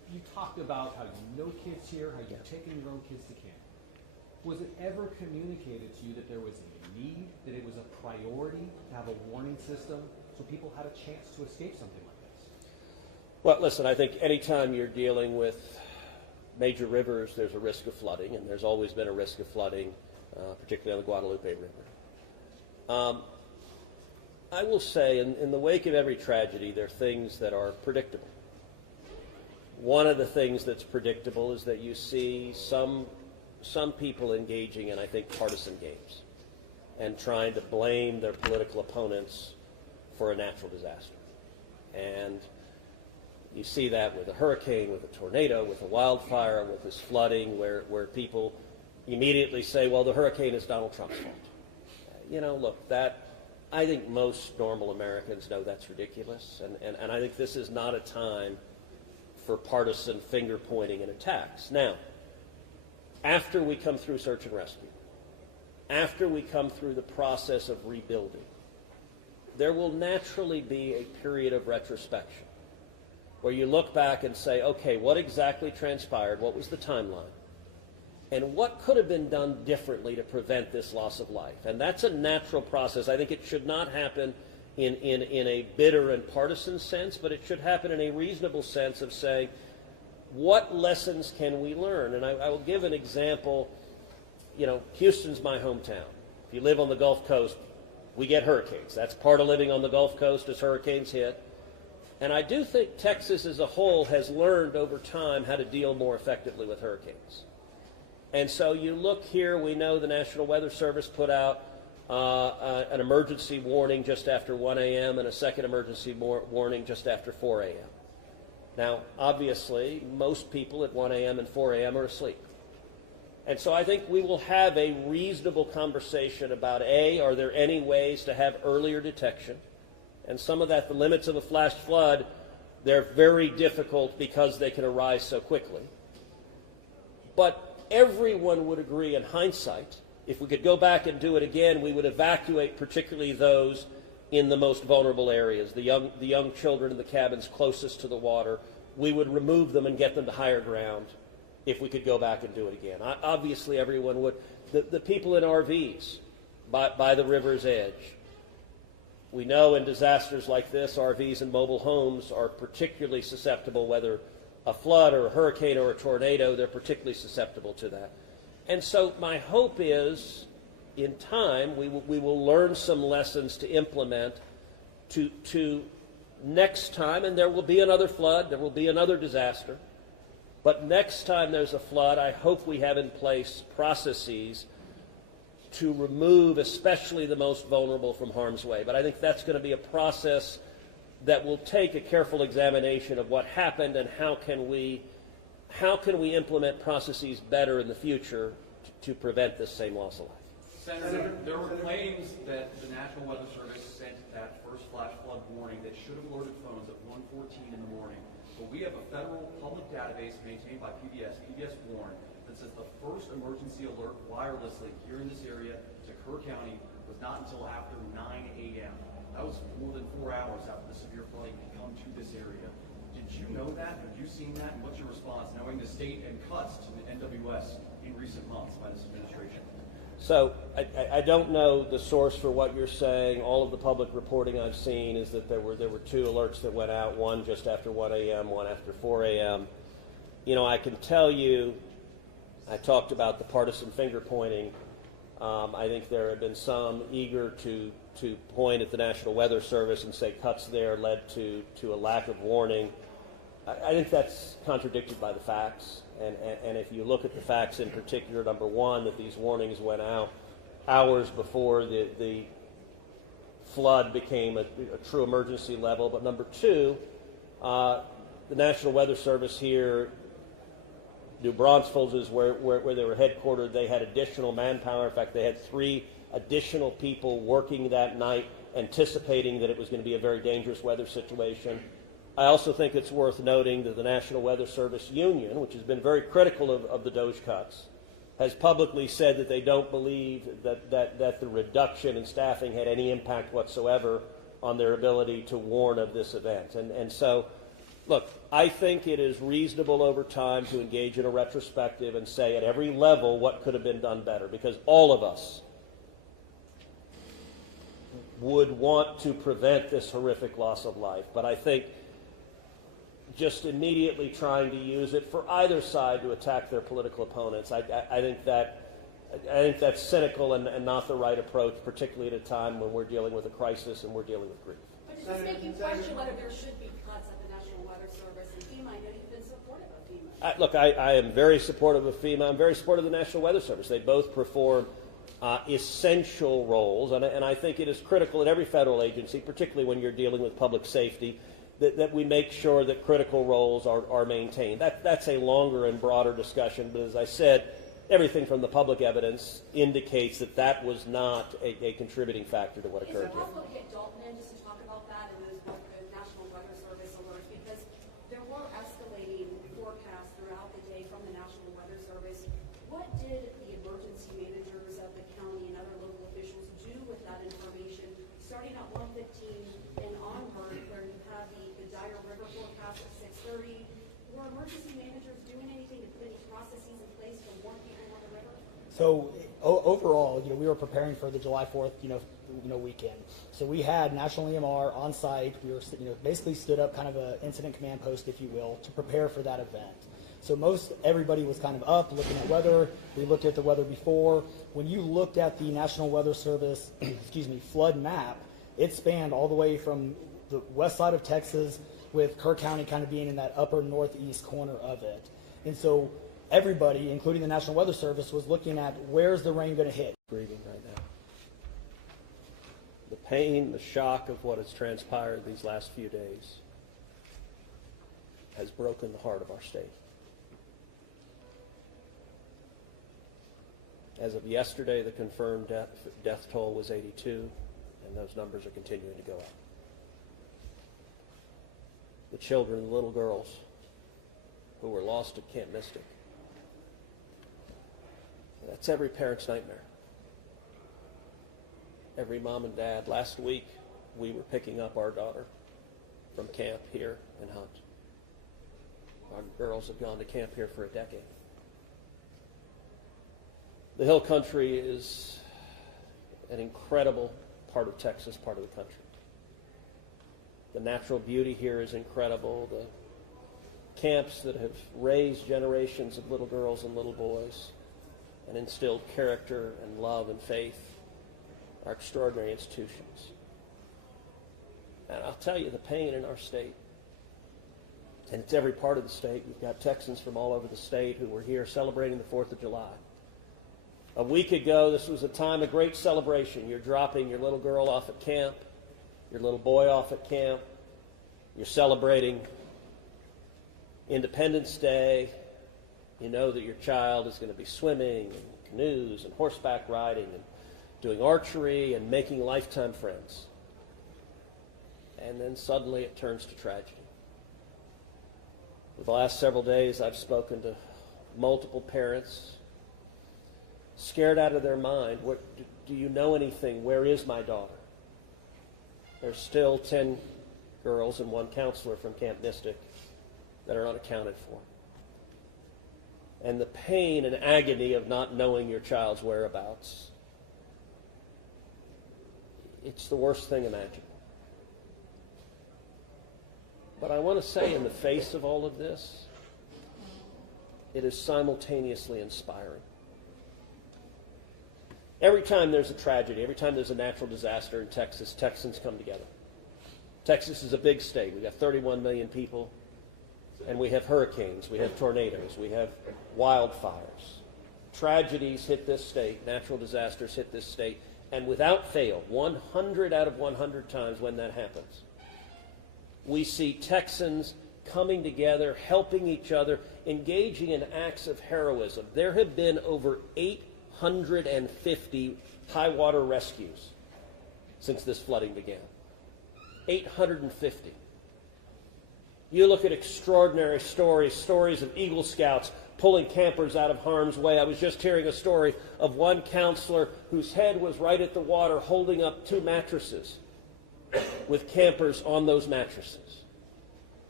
You talked about how you know kids here, how you've taken your own kids to camp. Was it ever communicated to you that there was a need, that it was a priority to have a warning system so people had a chance to escape something like this? Well, listen, I think anytime you're dealing with major rivers, there's a risk of flooding, and there's always been a risk of flooding, particularly on the Guadalupe River. I will say, in the wake of every tragedy, there are things that are predictable. One of the things that's predictable is that you see some people engaging in, I think, partisan games and trying to blame their political opponents for a natural disaster. And you see that with a hurricane, with a tornado, with a wildfire, with this flooding, where people immediately say, well, the hurricane is Donald Trump's fault. You know, look, I think most normal Americans know that's ridiculous, and I think this is not a time for partisan finger-pointing and attacks. Now, after we come through search and rescue, after we come through the process of rebuilding, there will naturally be a period of retrospection where you look back and say, okay, what exactly transpired? What was the timeline? And what could have been done differently to prevent this loss of life? And that's a natural process. I think it should not happen in a bitter and partisan sense, but it should happen in a reasonable sense of saying, what lessons can we learn? And I will give an example. You know, Houston's my hometown. If you live on the Gulf Coast, we get hurricanes. That's part of living on the Gulf Coast as hurricanes hit. And I do think Texas as a whole has learned over time how to deal more effectively with hurricanes. And so you look here, we know the National Weather Service put out an emergency warning just after 1 a.m. and a second emergency warning just after 4 a.m. Now, obviously, most people at 1 a.m. and 4 a.m. are asleep. And so I think we will have a reasonable conversation about, A, are there any ways to have earlier detection? And some of that, the limits of a flash flood, they're very difficult because they can arise so quickly. But everyone would agree in hindsight, if we could go back and do it again, we would evacuate particularly those in the most vulnerable areas, the young children in the cabins closest to the water. We would remove them and get them to higher ground if we could go back and do it again. Obviously, everyone would. The people in RVs by the river's edge. We know in disasters like this, RVs and mobile homes are particularly susceptible, whether a flood or a hurricane or a tornado, they're particularly susceptible to that. And so my hope is, in time, we will learn some lessons to implement to next time, and there will be another flood, there will be another disaster, but next time there's a flood, I hope we have in place processes to remove especially the most vulnerable from harm's way. But I think that's going to be a process that will take a careful examination of what happened and how can we implement processes better in the future to prevent this same loss of life. Senator, there were claims that the National Weather Service sent that first flash flood warning that should have alerted phones at 1:14 in the morning. But we have a federal public database maintained by PBS Warn, that says the first emergency alert wirelessly here in this area to Kerr County was not until after 9 a.m. That was more than 4 hours after the severe flooding had come to this area. Did you know that? Have you seen that? And what's your response, knowing the state and cuts to the NWS in recent months by this administration? So I don't know the source for what you're saying. All of the public reporting I've seen is that there were two alerts that went out, one just after 1 a.m., one after 4 a.m. You know, I can tell you, I talked about the partisan finger pointing. I think there have been some eager to point at the National Weather Service and say cuts there led to a lack of warning. I think that's contradicted by the facts. And if you look at the facts in particular, number one, that these warnings went out hours before the flood became a true emergency level. But number two, the National Weather Service here, New Braunfels is where they were headquartered. They had additional manpower. In fact, they had 3 additional people working that night, anticipating that it was going to be a very dangerous weather situation. I also think it's worth noting that the National Weather Service Union, which has been very critical of the DOJ cuts, has publicly said that they don't believe that the reduction in staffing had any impact whatsoever on their ability to warn of this event. And so Look, I think it is reasonable over time to engage in a retrospective and say at every level what could have been done better, because all of us would want to prevent this horrific loss of life. But I think just immediately trying to use it for either side to attack their political opponents, I think that's cynical and not the right approach, particularly at a time when we're dealing with a crisis and we're dealing with grief. But does this make you question whether there should be cuts at the National Weather Service and FEMA? I know you've been supportive of FEMA. Look, I am very supportive of FEMA. I'm very supportive of the National Weather Service. They both perform essential roles, and I think it is critical at every federal agency, particularly when you're dealing with public safety, that we make sure that critical roles are maintained. That's a longer and broader discussion, but as I said, everything from the public evidence indicates that was not a contributing factor to what occurred here. Is it possible to get Dalton in just to talk about that and those National Weather Service alerts? Because there were escalating forecasts throughout the day from the National Weather Service. What did the emergency managers of the county and other local officials do with that information, starting at 1:15 and onward, where you had the dire river forecast at 6:30? Were emergency managers doing anything to put any processes in place to warn people on the river? So overall, we were preparing for the July 4th, weekend. So we had National EMR on site. We were, basically stood up kind of an incident command post, if you will, to prepare for that event. So everybody was kind of up looking at weather. We looked at the weather before. When you looked at the National Weather Service, flood map, it spanned all the way from the west side of Texas, with Kerr County kind of being in that upper northeast corner of it. And so everybody, including the National Weather Service, was looking at where's the rain going to hit. Grieving right now. The pain, the shock of what has transpired these last few days has broken the heart of our state. As of yesterday, the confirmed death toll was 82, and those numbers are continuing to go up. The children, the little girls who were lost at Camp Mystic, that's every parent's nightmare. Every mom and dad. Last week, we were picking up our daughter from camp here in Hunt. Our girls have gone to camp here for a decade. The Hill Country is an incredible part of Texas, part of the country. The natural beauty here is incredible. The camps that have raised generations of little girls and little boys and instilled character and love and faith are extraordinary institutions. And I'll tell you, the pain in our state, and it's every part of the state. We've got Texans from all over the state who were here celebrating the 4th of July. A week ago, this was a time of great celebration. You're dropping your little girl off at camp, your little boy off at camp. You're celebrating Independence Day. You know that your child is going to be swimming and canoes and horseback riding and doing archery and making lifetime friends. And then suddenly it turns to tragedy. For the last several days, I've spoken to multiple parents, scared out of their mind. Do you know anything? Where is my daughter? There's still 10 girls and 1 counselor from Camp Mystic that are unaccounted for. And the pain and agony of not knowing your child's whereabouts, it's the worst thing imaginable. But I want to say, in the face of all of this, it is simultaneously inspiring. Every time there's a tragedy, every time there's a natural disaster in Texas, Texans come together. Texas is a big state. We've got 31 million people, and we have hurricanes, we have tornadoes, we have wildfires. Tragedies hit this state, natural disasters hit this state, and without fail, 100 out of 100 times when that happens, we see Texans coming together, helping each other, engaging in acts of heroism. There have been over 850 high water rescues since this flooding began. 850. You look at extraordinary stories of Eagle Scouts pulling campers out of harm's way. I was just hearing a story of one counselor whose head was right at the water holding up 2 mattresses with campers on those mattresses.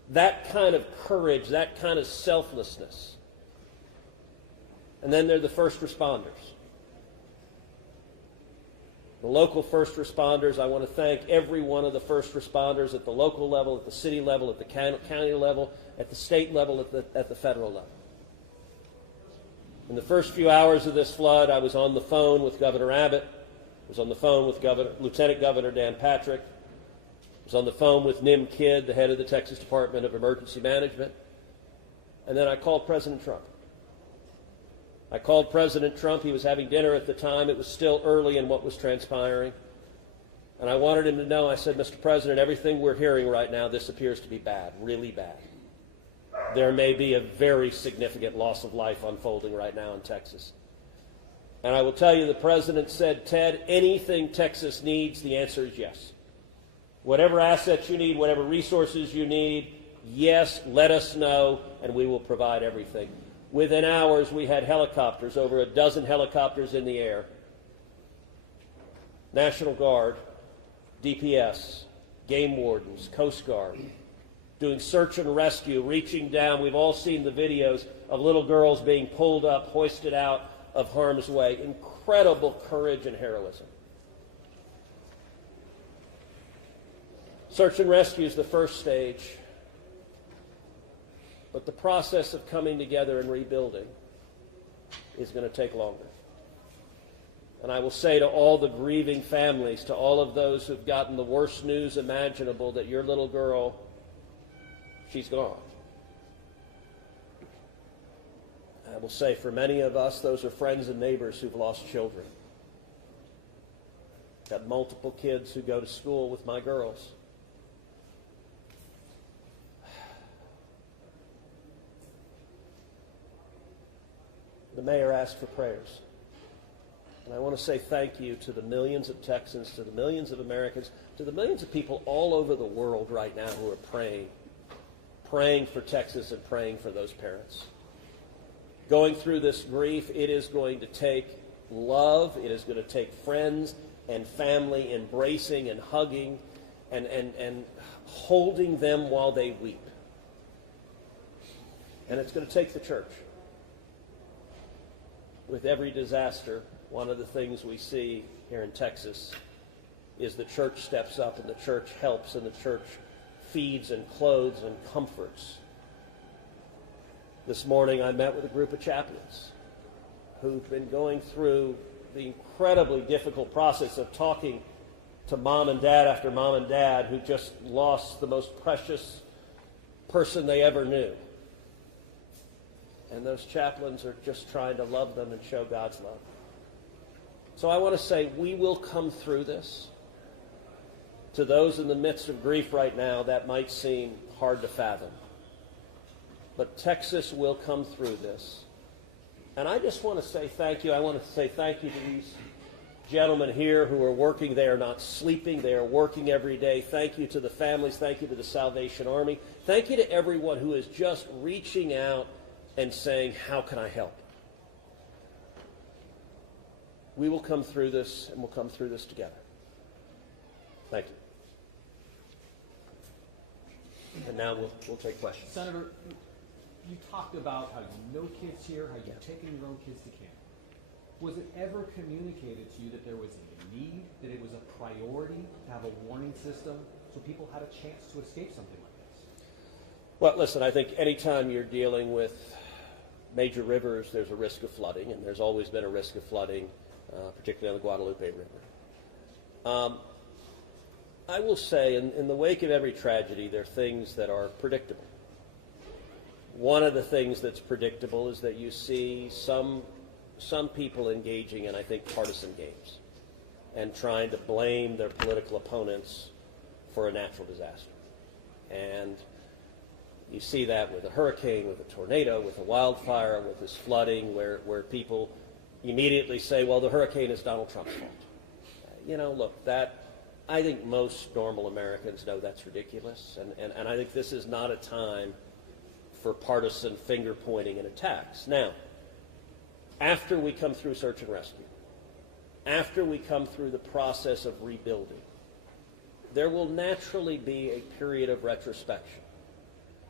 that kind of courage, that kind of selflessness. And then there are the first responders. The local first responders, I want to thank every one of the first responders at the local level, at the city level, at the county level, at the state level, at the federal level. In the first few hours of this flood, I was on the phone with Governor Abbott. I was on the phone with Lieutenant Governor Dan Patrick. I was on the phone with Nim Kidd, the head of the Texas Department of Emergency Management. And then I called President Trump. I called President Trump. He was having dinner at the time. It was still early in what was transpiring. And I wanted him to know, I said, Mr. President, everything we're hearing right now, this appears to be bad, really bad. There may be a very significant loss of life unfolding right now in Texas. And I will tell you, the President said, Ted, anything Texas needs, the answer is yes. Whatever assets you need, whatever resources you need, yes, let us know, and we will provide everything. Within hours, we had helicopters, over a dozen helicopters in the air. National Guard, DPS, game wardens, Coast Guard, doing search and rescue, reaching down. We've all seen the videos of little girls being pulled up, hoisted out of harm's way. Incredible courage and heroism. Search and rescue is the first stage. But the process of coming together and rebuilding is going to take longer. And I will say to all the grieving families, to all of those who've gotten the worst news imaginable, that your little girl, she's gone. I will say for many of us, those are friends and neighbors who've lost children. Got multiple kids who go to school with my girls. The mayor asked for prayers. And I want to say thank you to the millions of Texans, to the millions of Americans, to the millions of people all over the world right now who are praying for Texas and praying for those parents. Going through this grief, it is going to take love, it is going to take friends and family embracing and hugging and holding them while they weep. And it's going to take the church. With every disaster, one of the things we see here in Texas is the church steps up and the church helps and the church feeds and clothes and comforts. This morning I met with a group of chaplains who've been going through the incredibly difficult process of talking to mom and dad after mom and dad who just lost the most precious person they ever knew. And those chaplains are just trying to love them and show God's love. So I want to say we will come through this. To those in the midst of grief right now, that might seem hard to fathom. But Texas will come through this. And I just want to say thank you. I want to say thank you to these gentlemen here who are working. They are not sleeping. They are working every day. Thank you to the families. Thank you to the Salvation Army. Thank you to everyone who is just reaching out and saying, how can I help? We will come through this, and we'll come through this together. Thank you. And now we'll take questions. Senator, you talked about how you know kids here, how you've taken your own kids to camp. Was it ever communicated to you that there was a need, that it was a priority to have a warning system so people had a chance to escape something like this? Well, listen, I think anytime you're dealing with major rivers, there's a risk of flooding, and there's always been a risk of flooding, particularly on the Guadalupe River. I will say, in the wake of every tragedy, there are things that are predictable. One of the things that's predictable is that you see some people engaging in, I think, partisan games and trying to blame their political opponents for a natural disaster. And you see that with a hurricane, with a tornado, with a wildfire, with this flooding, where people immediately say, well, the hurricane is Donald Trump's fault. Look, I think most normal Americans know that's ridiculous, and I think this is not a time for partisan finger-pointing and attacks. Now, after we come through search and rescue, after we come through the process of rebuilding, there will naturally be a period of retrospection.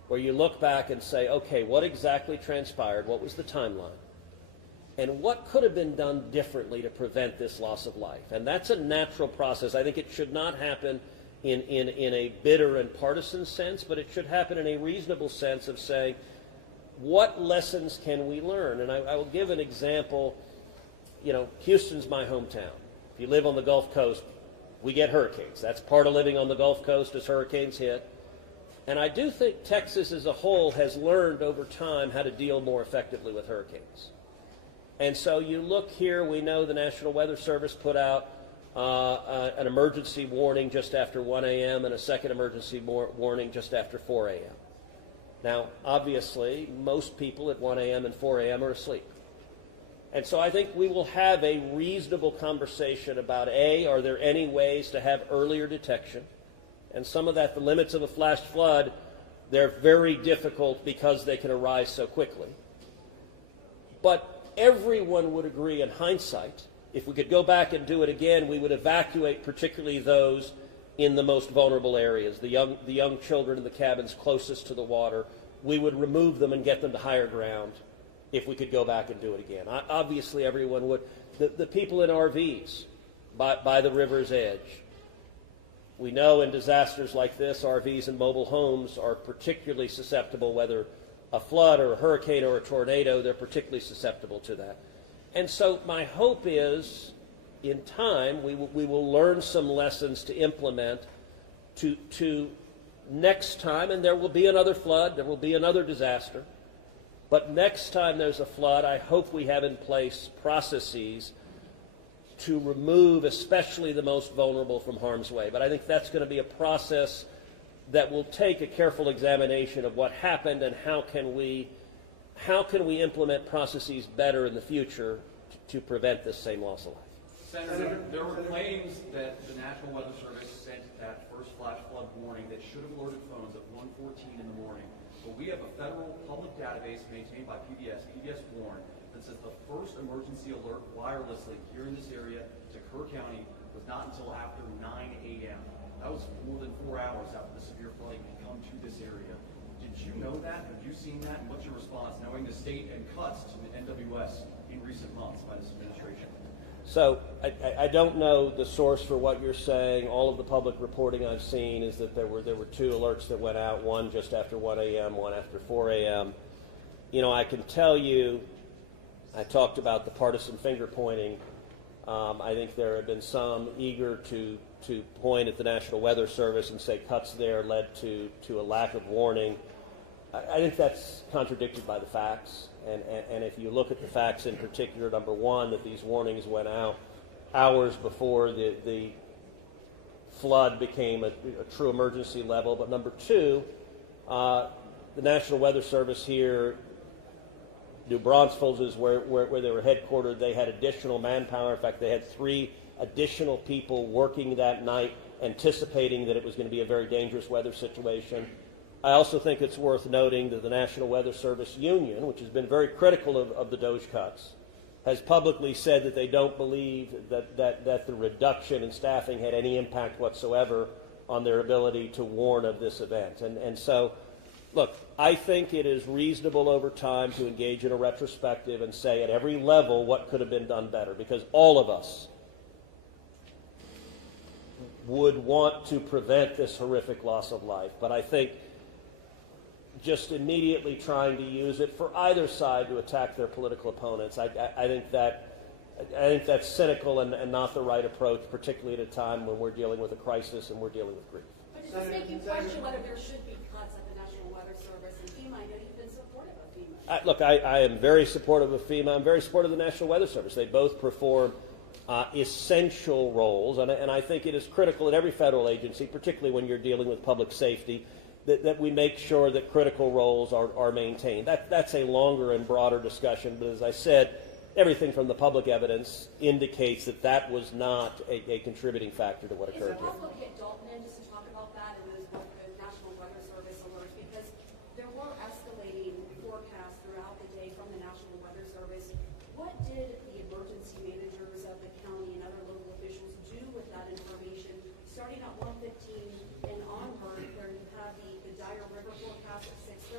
where you look back and say, okay, what exactly transpired? What was the timeline? And what could have been done differently to prevent this loss of life? And that's a natural process. I think it should not happen in a bitter and partisan sense, but it should happen in a reasonable sense of saying, what lessons can we learn? And I will give an example. You know, Houston's my hometown. If you live on the Gulf Coast, we get hurricanes. That's part of living on the Gulf Coast as hurricanes hit. And I do think Texas as a whole has learned over time how to deal more effectively with hurricanes. And so you look here, we know the National Weather Service put out an emergency warning just after 1 a.m. and a second emergency warning just after 4 a.m. Now, obviously, most people at 1 a.m. and 4 a.m. are asleep. And so I think we will have a reasonable conversation about, A, are there any ways to have earlier detection? And some of that, the limits of a flash flood, they're very difficult because they can arise so quickly. But everyone would agree in hindsight, if we could go back and do it again, we would evacuate particularly those in the most vulnerable areas, the young children in the cabins closest to the water. We would remove them and get them to higher ground if we could go back and do it again. Obviously, everyone would. The people in RVs by the river's edge. We know in disasters like this, RVs and mobile homes are particularly susceptible, whether a flood or a hurricane or a tornado, they're particularly susceptible to that. And so my hope is, in time, we will learn some lessons to implement to next time, and there will be another flood, there will be another disaster. But next time there's a flood, I hope we have in place processes to remove especially the most vulnerable from harm's way. But I think that's going to be a process that will take a careful examination of what happened and how can we implement processes better in the future to prevent this same loss of life. Senator, there were claims that the National Weather Service sent that first flash flood warning that should have alerted phones at 1:14 in the morning. But we have a federal public database maintained by PBS Warn, that says the first emergency alert wirelessly here in this area to Kerr County was not until after 9 a.m. That was more than 4 hours after the severe flooding had come to this area. Did you know that? Have you seen that? And what's your response, knowing the state and cuts to the NWS in recent months by this administration? So I don't know the source for what you're saying. All of the public reporting I've seen is that there were two alerts that went out, one just after 1 a.m., one after 4 a.m. You know, I can tell you, I talked about the partisan finger pointing. I think there have been some eager to point at the National Weather Service and say cuts there led to a lack of warning. I think that's contradicted by the facts. And if you look at the facts in particular, number one, that these warnings went out hours before the flood became a true emergency level. But number two, the National Weather Service here, New Braunfels is where they were headquartered. They had additional manpower. In fact, they had 3 additional people working that night, anticipating that it was going to be a very dangerous weather situation. I also think it's worth noting that the National Weather Service Union, which has been very critical of the DOGE cuts, has publicly said that they don't believe that the reduction in staffing had any impact whatsoever on their ability to warn of this event. And so, look, I think it is reasonable over time to engage in a retrospective and say at every level what could have been done better, because all of us would want to prevent this horrific loss of life. But I think just immediately trying to use it for either side to attack their political opponents, I think that's cynical and not the right approach, particularly at a time when we're dealing with a crisis and we're dealing with grief. But does this make you question whether there should be cuts at the National Weather Service and FEMA? I know you've been supportive of FEMA. Look, I am very supportive of FEMA. I'm very supportive of the National Weather Service. They both perform essential roles, and I think it is critical at every federal agency, particularly when you're dealing with public safety, that we make sure that critical roles are maintained. That's a longer and broader discussion, but as I said, everything from the public evidence indicates that was not a contributing factor to what occurred here. Is it possible to get Dalton in just to talk about that and those National Weather Service alerts? Because there were escalating forecasts throughout the day from the National Weather Service. What did the emergency managers of the county and other local officials do with that information, starting at 1:15 and onward, where you have the dire river forecast at 6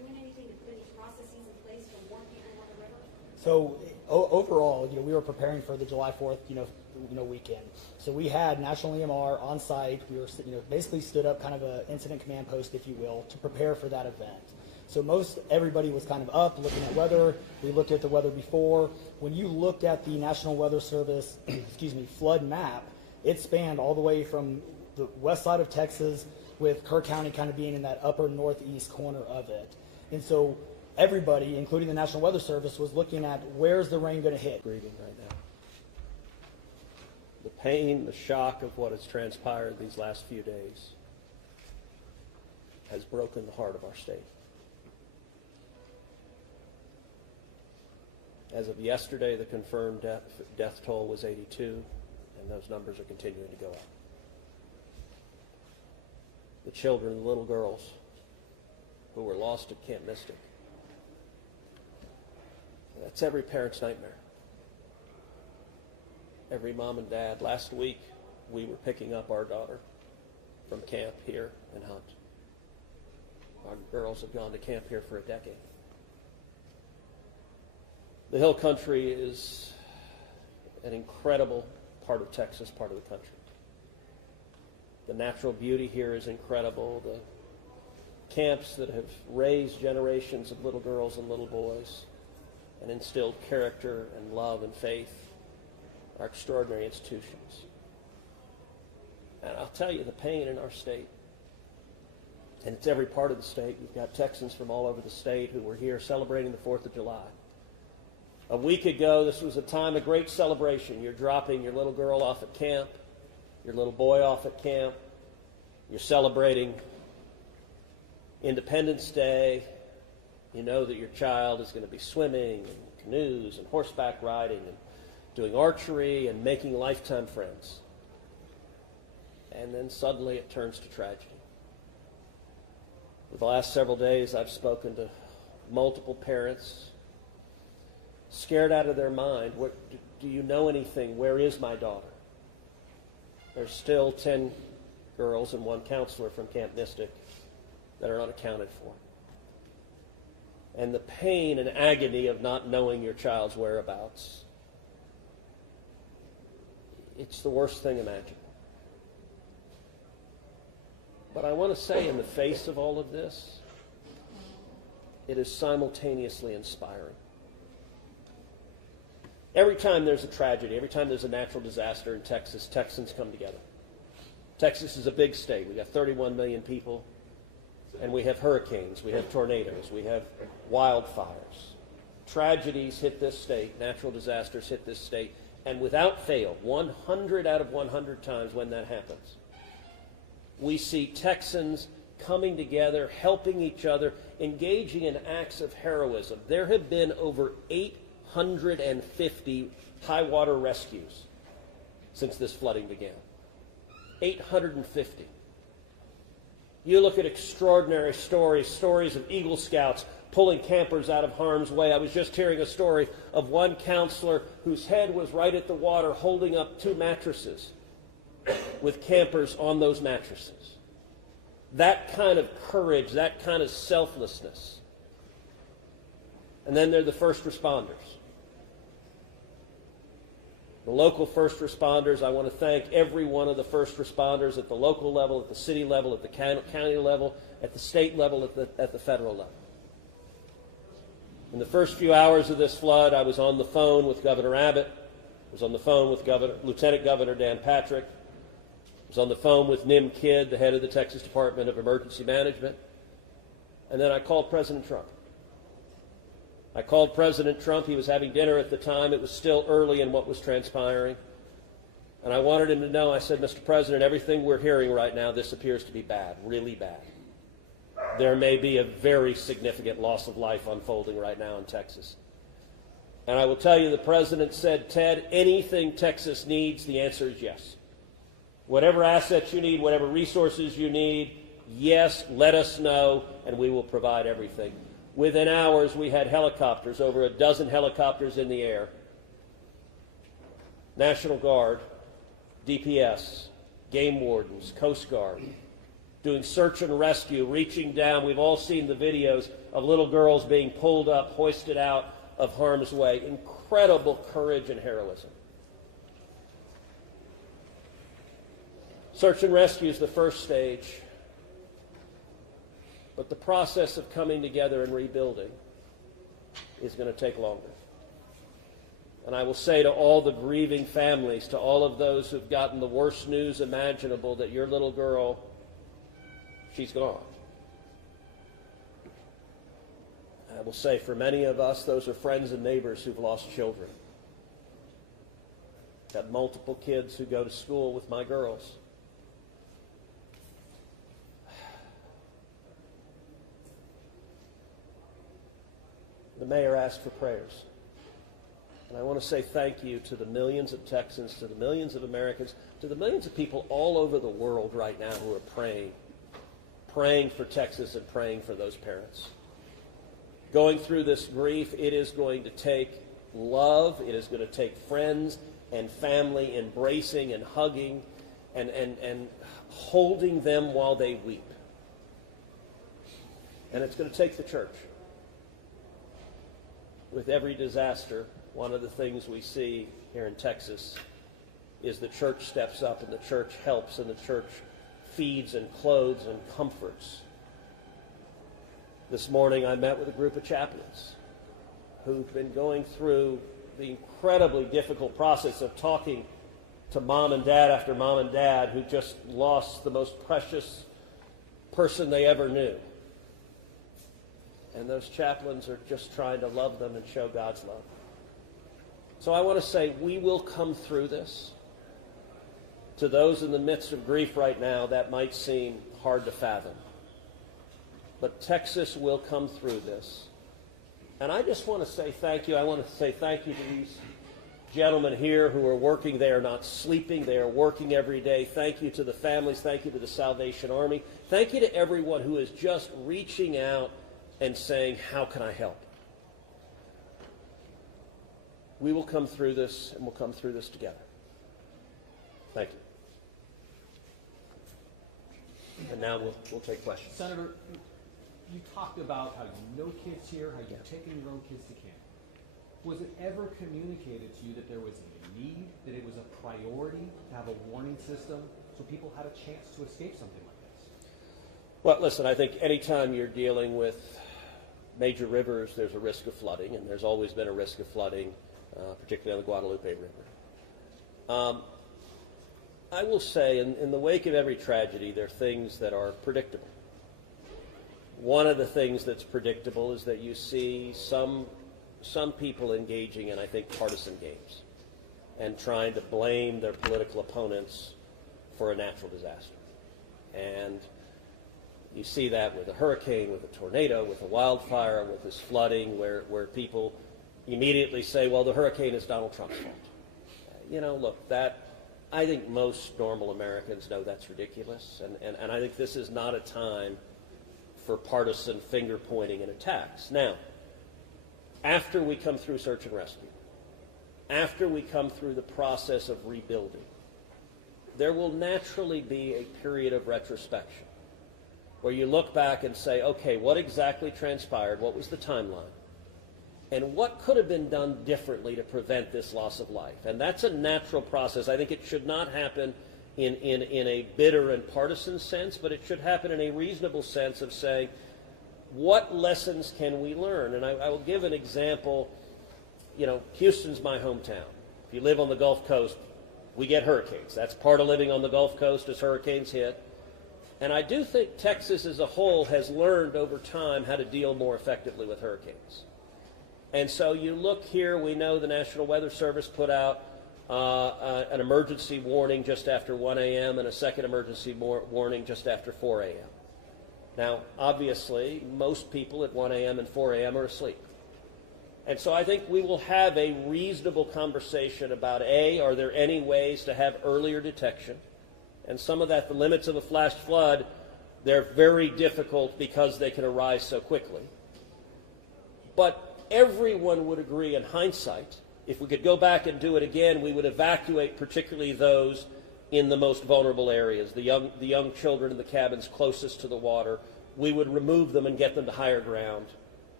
So overall, we were preparing for the July 4th, weekend. So we had National EMR on site. We were, basically stood up kind of an incident command post, if you will, to prepare for that event. So everybody was kind of up looking at weather. We looked at the weather before. When you looked at the National Weather Service, flood map, it spanned all the way from the west side of Texas, with Kerr County kind of being in that upper northeast corner of it. And so everybody, including the National Weather Service, was looking at where's the rain going to hit. Grieving right now. The pain, the shock of what has transpired these last few days has broken the heart of our state. As of yesterday, the confirmed death toll was 82, and those numbers are continuing to go up. The children, the little girls who were lost at Camp Mystic, that's every parent's nightmare. Every mom and dad. Last week, we were picking up our daughter from camp here in Hunt. Our girls have gone to camp here for a decade. The Hill Country is an incredible part of Texas, part of the country. The natural beauty here is incredible. The camps that have raised generations of little girls and little boys and instilled character and love and faith are extraordinary institutions. And I'll tell you, the pain in our state, and it's every part of the state. We've got Texans from all over the state who were here celebrating the 4th of July. A week ago, this was a time of great celebration. You're dropping your little girl off at camp, your little boy off at camp. You're celebrating Independence Day. You know that your child is going to be swimming and canoes and horseback riding and doing archery and making lifetime friends. And then suddenly it turns to tragedy. For the last several days, I've spoken to multiple parents, scared out of their mind. Do you know anything? Where is my daughter? There's still 10 girls and 1 counselor from Camp Mystic that are unaccounted for. And the pain and agony of not knowing your child's whereabouts, it's the worst thing imaginable. But I want to say, in the face of all of this, it is simultaneously inspiring. Every time there's a tragedy, every time there's a natural disaster in Texas, Texans come together. Texas is a big state. We've got 31 million people, and we have hurricanes, we have tornadoes, we have wildfires. Tragedies hit this state, natural disasters hit this state, and without fail, 100 out of 100 times when that happens, we see Texans coming together, helping each other, engaging in acts of heroism. There have been over 850 high water rescues since this flooding began. 850. You look at extraordinary stories of Eagle Scouts pulling campers out of harm's way. I was just hearing a story of one counselor whose head was right at the water holding up 2 mattresses with campers on those mattresses. That kind of courage, that kind of selflessness. And then there are the first responders. The local first responders, I want to thank every one of the first responders at the local level, at the city level, at the county level, at the state level, at the federal level. In the first few hours of this flood, I was on the phone with Governor Abbott. I was on the phone with Lieutenant Governor Dan Patrick. I was on the phone with Nim Kidd, the head of the Texas Department of Emergency Management. And then I called President Trump. I called President Trump. He was having dinner at the time. It was still early in what was transpiring. And I wanted him to know, I said, Mr. President, everything we're hearing right now, this appears to be bad, really bad. There may be a very significant loss of life unfolding right now in Texas. And I will tell you, the President said, Ted, anything Texas needs, the answer is yes. Whatever assets you need, whatever resources you need, yes, let us know, and we will provide everything. Within hours, we had helicopters, over a dozen helicopters in the air. National Guard, DPS, game wardens, Coast Guard, doing search and rescue, reaching down. We've all seen the videos of little girls being pulled up, hoisted out of harm's way. Incredible courage and heroism. Search and rescue is the first stage, but the process of coming together and rebuilding is going to take longer. And I will say to all the grieving families, to all of those who've gotten the worst news imaginable, that your little girl, she's gone. I will say for many of us, those are friends and neighbors who've lost children. Got multiple kids who go to school with my girls. The mayor asked for prayers. And I want to say thank you to the millions of Texans, to the millions of Americans, to the millions of people all over the world right now who are praying for Texas and praying for those parents. Going through this grief, it is going to take love, it is going to take friends and family embracing and hugging and holding them while they weep. And it's going to take the church. With every disaster, one of the things we see here in Texas is the church steps up and the church helps and the church feeds and clothes and comforts. This morning I met with a group of chaplains who've been going through the incredibly difficult process of talking to mom and dad after mom and dad who just lost the most precious person they ever knew. And those chaplains are just trying to love them and show God's love. So I want to say we will come through this. To those in the midst of grief right now, that might seem hard to fathom. But Texas will come through this. And I just want to say thank you. I want to say thank you to these gentlemen here who are working. They are not sleeping. They are working every day. Thank you to the families. Thank you to the Salvation Army. Thank you to everyone who is just reaching out and saying, how can I help? We will come through this, and we'll come through this together. Thank you. And now we'll take questions. Senator, you talked about how you know kids here, how you've taken your own kids to camp. Was it ever communicated to you that there was a need, that it was a priority to have a warning system so people had a chance to escape something like this? Well, listen, I think anytime you're dealing with major rivers, there's a risk of flooding, and there's always been a risk of flooding, particularly on the Guadalupe River. I will say, in the wake of every tragedy, there are things that are predictable. One of the things that's predictable is that you see some people engaging in, I think, partisan games and trying to blame their political opponents for a natural disaster. And you see that with a hurricane, with a tornado, with a wildfire, with this flooding, where people immediately say, well, the hurricane is Donald Trump's fault. You know, look, I think most normal Americans know that's ridiculous, and I think this is not a time for partisan finger-pointing and attacks. Now, after we come through search and rescue, after we come through the process of rebuilding, there will naturally be a period of retrospection where you look back and say, okay, what exactly transpired? What was the timeline? And what could have been done differently to prevent this loss of life? And that's a natural process. I think it should not happen in a bitter and partisan sense, but it should happen in a reasonable sense of saying, what lessons can we learn? And I will give an example. You know, Houston's my hometown. If you live on the Gulf Coast, we get hurricanes. That's part of living on the Gulf Coast as hurricanes hit. And I do think Texas as a whole has learned over time how to deal more effectively with hurricanes. And so you look here, we know the National Weather Service put out an emergency warning just after 1 a.m. and a second emergency warning just after 4 a.m. Now, obviously, most people at 1 a.m. and 4 a.m. are asleep. And so I think we will have a reasonable conversation about, A, are there any ways to have earlier detection? And some of that, the limits of a flash flood, they're very difficult because they can arise so quickly. But everyone would agree in hindsight, if we could go back and do it again, we would evacuate particularly those in the most vulnerable areas, the young children in the cabins closest to the water. We would remove them and get them to higher ground.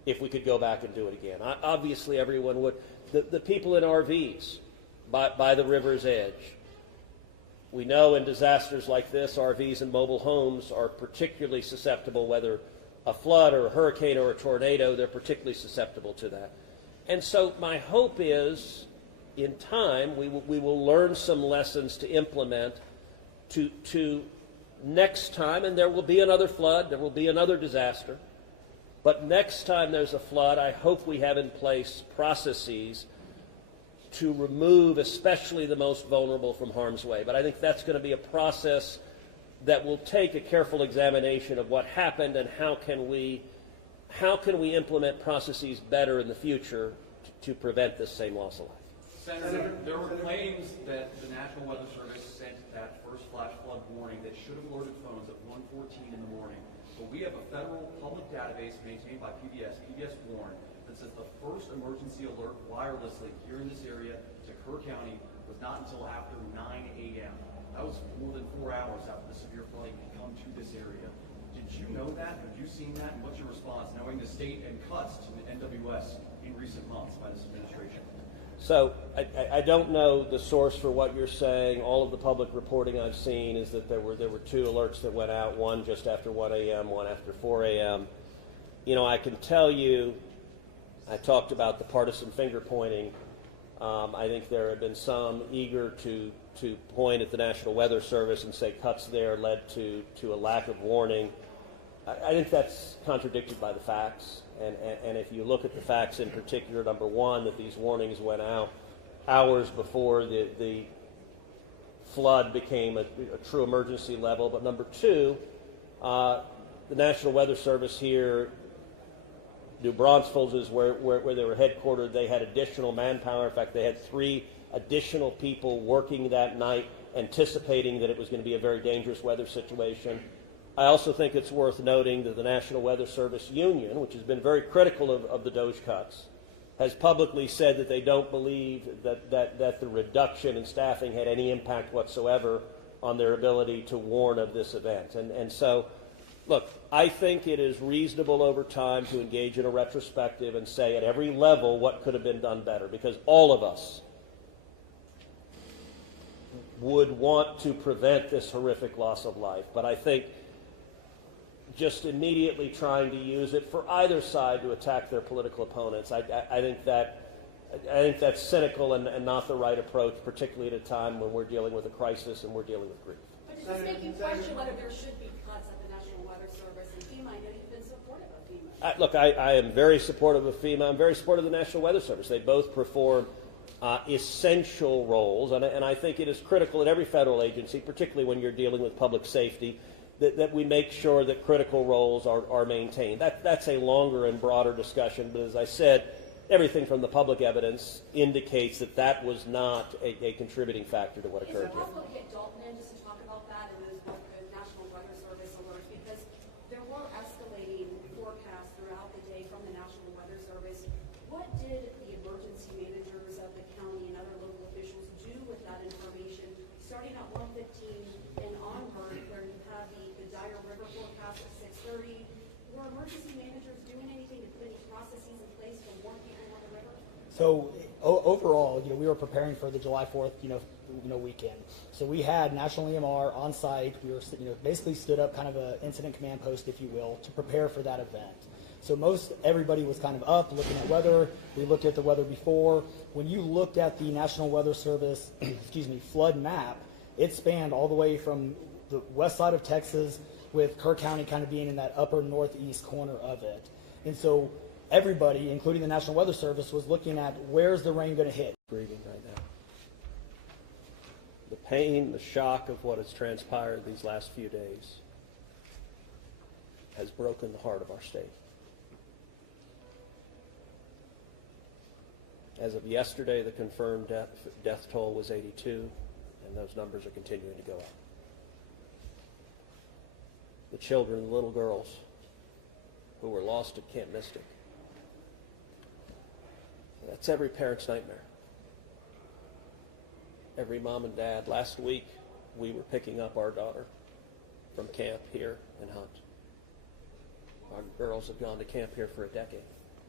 if we could go back and do it again. Obviously, everyone would. The people in RVs by the river's edge. We know in disasters like this, RVs and mobile homes are particularly susceptible, whether a flood or a hurricane or a tornado, they're particularly susceptible to that. And so my hope is, in time, we will learn some lessons to implement to next time, and there will be another flood, there will be another disaster. But next time there's a flood, I hope we have in place processes to remove especially the most vulnerable from harm's way. But I think that's going to be a process that will take a careful examination of what happened and how can we implement processes better in the future to prevent this same loss of life. Senator, there were claims that the National Weather Service sent that first flash flood warning that should have alerted phones at 1:14 in the morning. But we have a federal public database maintained by PBS Warn, that says the first emergency alert wirelessly here in this area to Kerr County was not until after 9 a.m. That was more than 4 hours after the severe flooding had come to this area. Did you know that? Have you seen that? And what's your response, knowing the state and cuts to the NWS in recent months by this administration? So I don't know the source for what you're saying. All of the public reporting I've seen is that there were two alerts that went out, one just after 1 a.m., one after 4 a.m. You know, I can tell you, I talked about the partisan finger pointing. I think there have been some eager to point at the National Weather Service and say cuts there led to a lack of warning. I think that's contradicted by the facts. And if you look at the facts in particular, number one, that these warnings went out hours before the flood became a true emergency level. But number two, the National Weather Service here, New Braunfels is where they were headquartered. They had additional manpower. In fact, they had 3 additional people working that night, anticipating that it was going to be a very dangerous weather situation. I also think it's worth noting that the National Weather Service Union, which has been very critical of the DOGE cuts, has publicly said that they don't believe that the reduction in staffing had any impact whatsoever on their ability to warn of this event. And so, look, I think it is reasonable over time to engage in a retrospective and say at every level what could have been done better, because all of us would want to prevent this horrific loss of life. But I think just immediately trying to use it for either side to attack their political opponents, I think that's cynical and not the right approach, particularly at a time when we're dealing with a crisis and we're dealing with grief. But does this make you question whether there should be cuts at the National Weather Service and FEMA? I know you've been supportive of FEMA. Look, I am very supportive of FEMA. I'm very supportive of the National Weather Service. They both perform essential roles, and I think it is critical at every federal agency, particularly when you're dealing with public safety, that we make sure that critical roles are maintained. That's a longer and broader discussion, but as I said, everything from the public evidence indicates that was not a contributing factor to what Is occurred it here. possible to get Dalton in just to talk about that and those National Weather Service alerts? Because there were escalating forecasts throughout the day from the National Weather Service. What did the emergency managers of the county and other local officials do with that information, starting at 1:15 and onward, where you had the dire river forecast at 6:30? Were emergency managers doing anything to put any processes in place to warn people on the river? So overall, we were preparing for the July 4th, weekend. So we had National EMR on site. We were, basically stood up kind of an incident command post, if you will, to prepare for that event. So everybody was kind of up looking at weather. We looked at the weather before. When you looked at the National Weather Service, flood map, it spanned all the way from the west side of Texas, with Kerr County kind of being in that upper northeast corner of it. And so everybody, including the National Weather Service, was looking at where's the rain going to hit. Grieving right now. The pain, the shock of what has transpired these last few days has broken the heart of our state. As of yesterday, the confirmed death toll was 82, and those numbers are continuing to go up. The children, the little girls who were lost at Camp Mystic. That's every parent's nightmare. Every mom and dad. Last week, we were picking up our daughter from camp here in Hunt. Our girls have gone to camp here for a decade.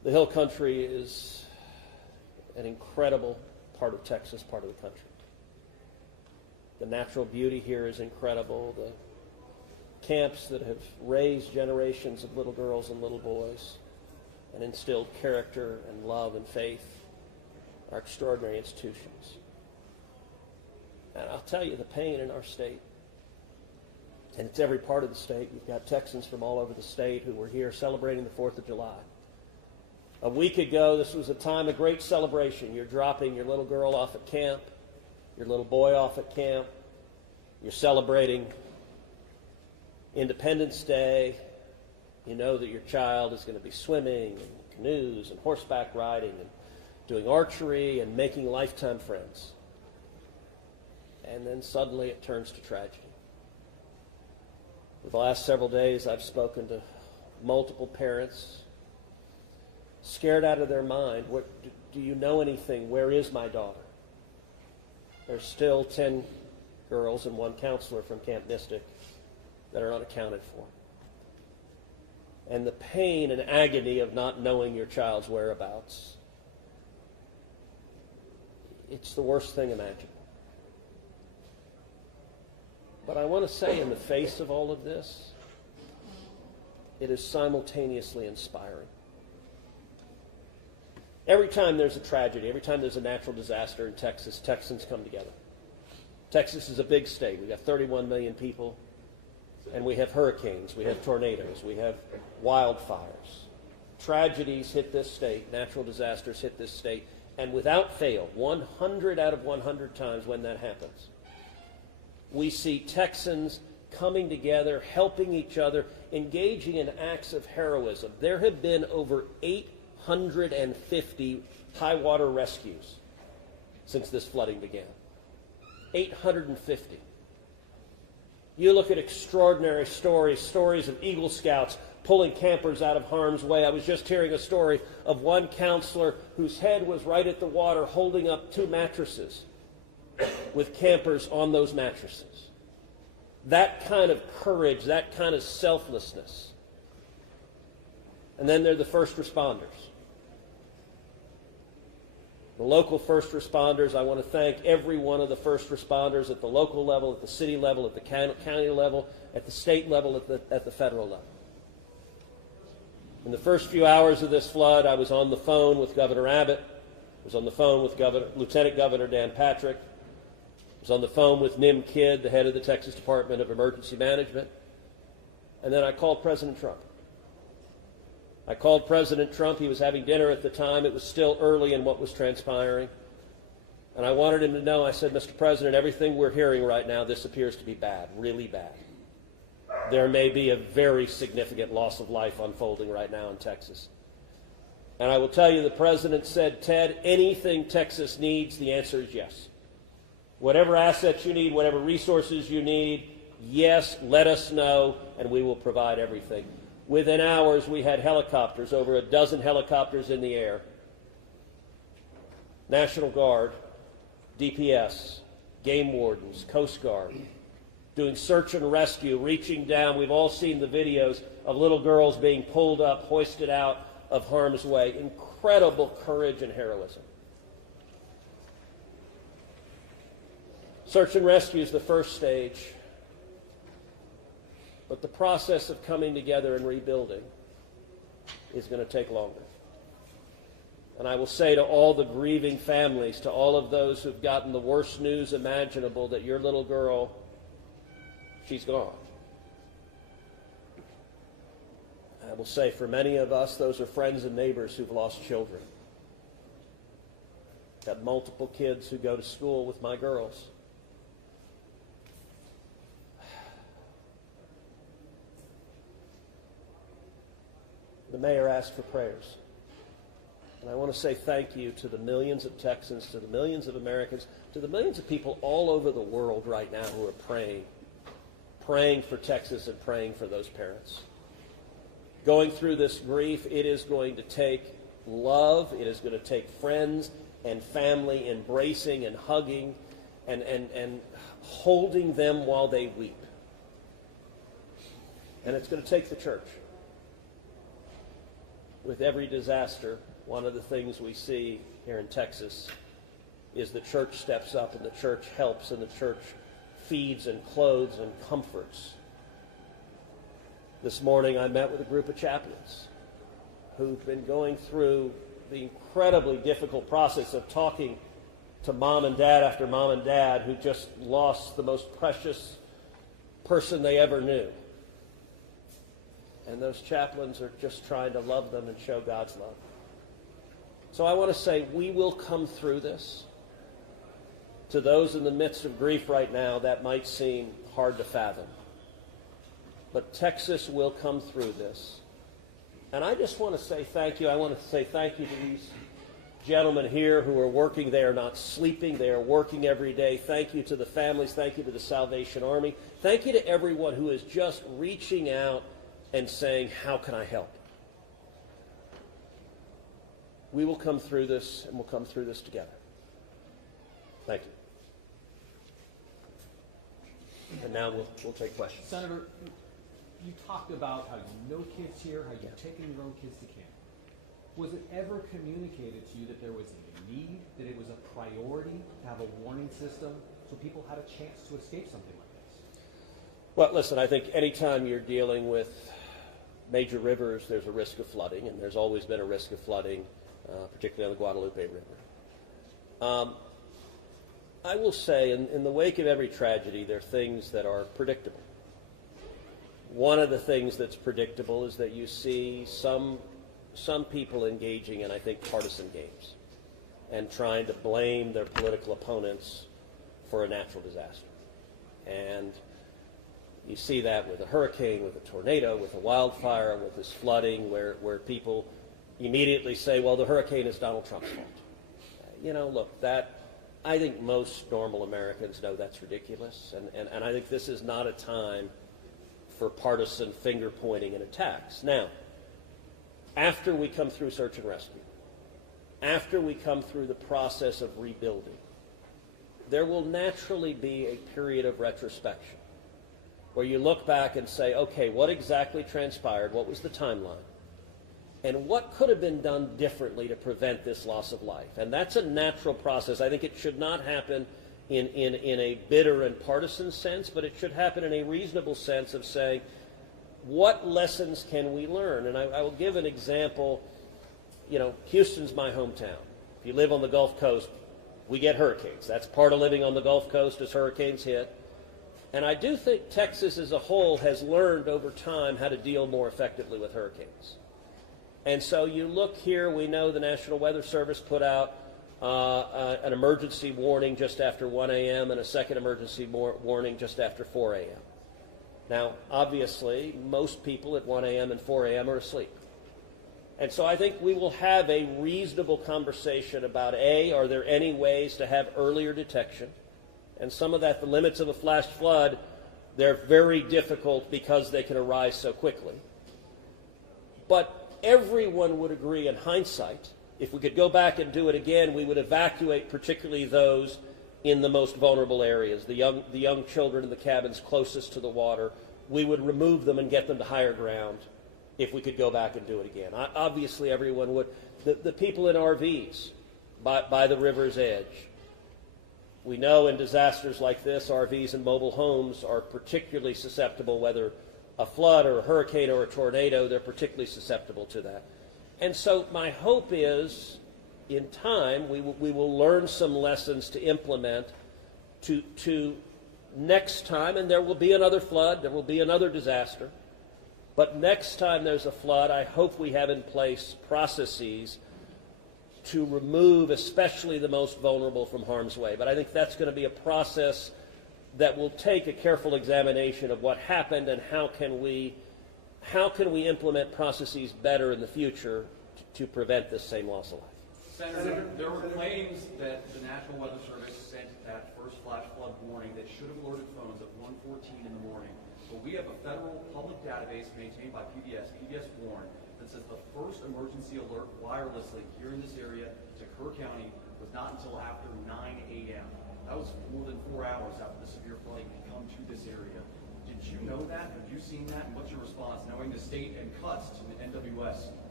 The Hill Country is an incredible part of Texas, part of the country. The natural beauty here is incredible. The camps that have raised generations of little girls and little boys and instilled character and love and faith are extraordinary institutions. And I'll tell you, the pain in our state, and it's every part of the state. You've got Texans from all over the state who were here celebrating the 4th of July. A week ago, this was a time of great celebration. You're dropping your little girl off at camp, your little boy off at camp. You're celebrating Independence Day. You know that your child is going to be swimming and canoes and horseback riding and doing archery and making lifetime friends. And then suddenly it turns to tragedy. For the last several days, I've spoken to multiple parents, scared out of their mind. Do you know anything? Where is my daughter? There's still 10 girls and 1 counselor from Camp Mystic that are unaccounted for. And the pain and agony of not knowing your child's whereabouts, it's the worst thing imaginable. But I want to say, in the face of all of this, it is simultaneously inspiring. Every time there's a tragedy, every time there's a natural disaster in Texas, Texans come together. Texas is a big state. We've got 31 million people, and we have hurricanes, we have tornadoes, we have wildfires. Tragedies hit this state, natural disasters hit this state, and without fail, 100 out of 100 times when that happens, we see Texans coming together, helping each other, engaging in acts of heroism. There have been over 850 high water rescues since this flooding began. 850. You look at extraordinary stories of Eagle Scouts pulling campers out of harm's way. I was just hearing a story of one counselor whose head was right at the water holding up 2 mattresses with campers on those mattresses. That kind of courage, that kind of selflessness. And then there are the first responders. The local first responders, I want to thank every one of the first responders at the local level, at the city level, at the county level, at the state level, at the federal level. In the first few hours of this flood, I was on the phone with Governor Abbott. I was on the phone with Lieutenant Governor Dan Patrick. I was on the phone with Nim Kidd, the head of the Texas Department of Emergency Management. And then I called President Trump. I called President Trump. He was having dinner at the time. It was still early in what was transpiring. And I wanted him to know, I said, Mr. President, everything we're hearing right now, this appears to be bad, really bad. There may be a very significant loss of life unfolding right now in Texas. And I will tell you, the President said, Ted, anything Texas needs, the answer is yes. Whatever assets you need, whatever resources you need, yes, let us know, and we will provide everything. Within hours, we had helicopters, over a dozen helicopters in the air. National Guard, DPS, game wardens, Coast Guard, doing search and rescue, reaching down. We've all seen the videos of little girls being pulled up, hoisted out of harm's way. Incredible courage and heroism. Search and rescue is the first stage, but the process of coming together and rebuilding is going to take longer. And I will say to all the grieving families, to all of those who've gotten the worst news imaginable, that your little girl, she's gone. I will say for many of us, those are friends and neighbors who've lost children. Got multiple kids who go to school with my girls. The mayor asked for prayers. And I want to say thank you to the millions of Texans, to the millions of Americans, to the millions of people all over the world right now who are praying for Texas and praying for those parents. Going through this grief, it is going to take love, it is going to take friends and family embracing and hugging and holding them while they weep. And it's going to take the church. with every disaster, one of the things we see here in Texas is the church steps up and the church helps and the church feeds and clothes and comforts. This morning I met with a group of chaplains who've been going through the incredibly difficult process of talking to mom and dad after mom and dad who just lost the most precious person they ever knew. And those chaplains are just trying to love them and show God's love. So I want to say we will come through this. To those in the midst of grief right now, that might seem hard to fathom. But Texas will come through this. And I just want to say thank you. I want to say thank you to these gentlemen here who are working. They are not sleeping. They are working every day. Thank you to the families. Thank you to the Salvation Army. Thank you to everyone who is just reaching out and saying, how can I help? We will come through this, and we'll come through this together. Thank you. And now we'll take questions. Senator, you talked about how you know kids here, how you've taken your own kids to camp. Was it ever communicated to you that there was a need, that it was a priority to have a warning system so people had a chance to escape something like this? Well, listen, I think anytime you're dealing with major rivers, there's a risk of flooding, and there's always been a risk of flooding, particularly on the Guadalupe River. I will say, in the wake of every tragedy, there are things that are predictable. One of the things that's predictable is that you see some people engaging in, I think, partisan games and trying to blame their political opponents for a natural disaster. And you see that with a hurricane, with a tornado, with a wildfire, with this flooding, where people immediately say, well, the hurricane is Donald Trump's fault. You know, look, I think most normal Americans know that's ridiculous, and I think this is not a time for partisan finger-pointing and attacks. Now, after we come through search and rescue, after we come through the process of rebuilding, there will naturally be a period of retrospection where you look back and say, okay, what exactly transpired? What was the timeline? And what could have been done differently to prevent this loss of life? And that's a natural process. I think it should not happen in a bitter and partisan sense, but it should happen in a reasonable sense of saying, what lessons can we learn? And I will give an example. You know, Houston's my hometown. If you live on the Gulf Coast, we get hurricanes. That's part of living on the Gulf Coast as hurricanes hit. And I do think Texas as a whole has learned over time how to deal more effectively with hurricanes. And so you look here, we know the National Weather Service put out an emergency warning just after 1 a.m. and a second emergency warning just after 4 a.m. Now, obviously, most people at 1 a.m. and 4 a.m. are asleep. And so I think we will have a reasonable conversation about, A, are there any ways to have earlier detection? And some of that, the limits of a flash flood, they're very difficult because they can arise so quickly. But everyone would agree in hindsight, if we could go back and do it again, we would evacuate particularly those in the most vulnerable areas, the young children in the cabins closest to the water. We would remove them and get them to higher ground if we could go back and do it again. Obviously, everyone would. The people in RVs by the river's edge. We know in disasters like this, RVs and mobile homes are particularly susceptible, whether a flood or a hurricane or a tornado, they're particularly susceptible to that. And so my hope is, in time, we will learn some lessons to implement to next time, and there will be another flood, there will be another disaster, but next time there's a flood, I hope we have in place processes to remove especially the most vulnerable from harm's way. But I think that's going to be a process that will take a careful examination of what happened and how can we implement processes better in the future to prevent this same loss of life. Senator, there were claims that the National Weather Service sent that first flash flood warning that should have alerted phones at 1:14 in the morning. But we have a federal public database maintained by PBS Warn, that says the first emergency alert wirelessly here in this area to Kerr County was not until after 9 a.m. That was more than 4 hours after the severe flooding had come to this area. Did you know that? Have you seen that? And what's your response, knowing the state and cuts to the NWS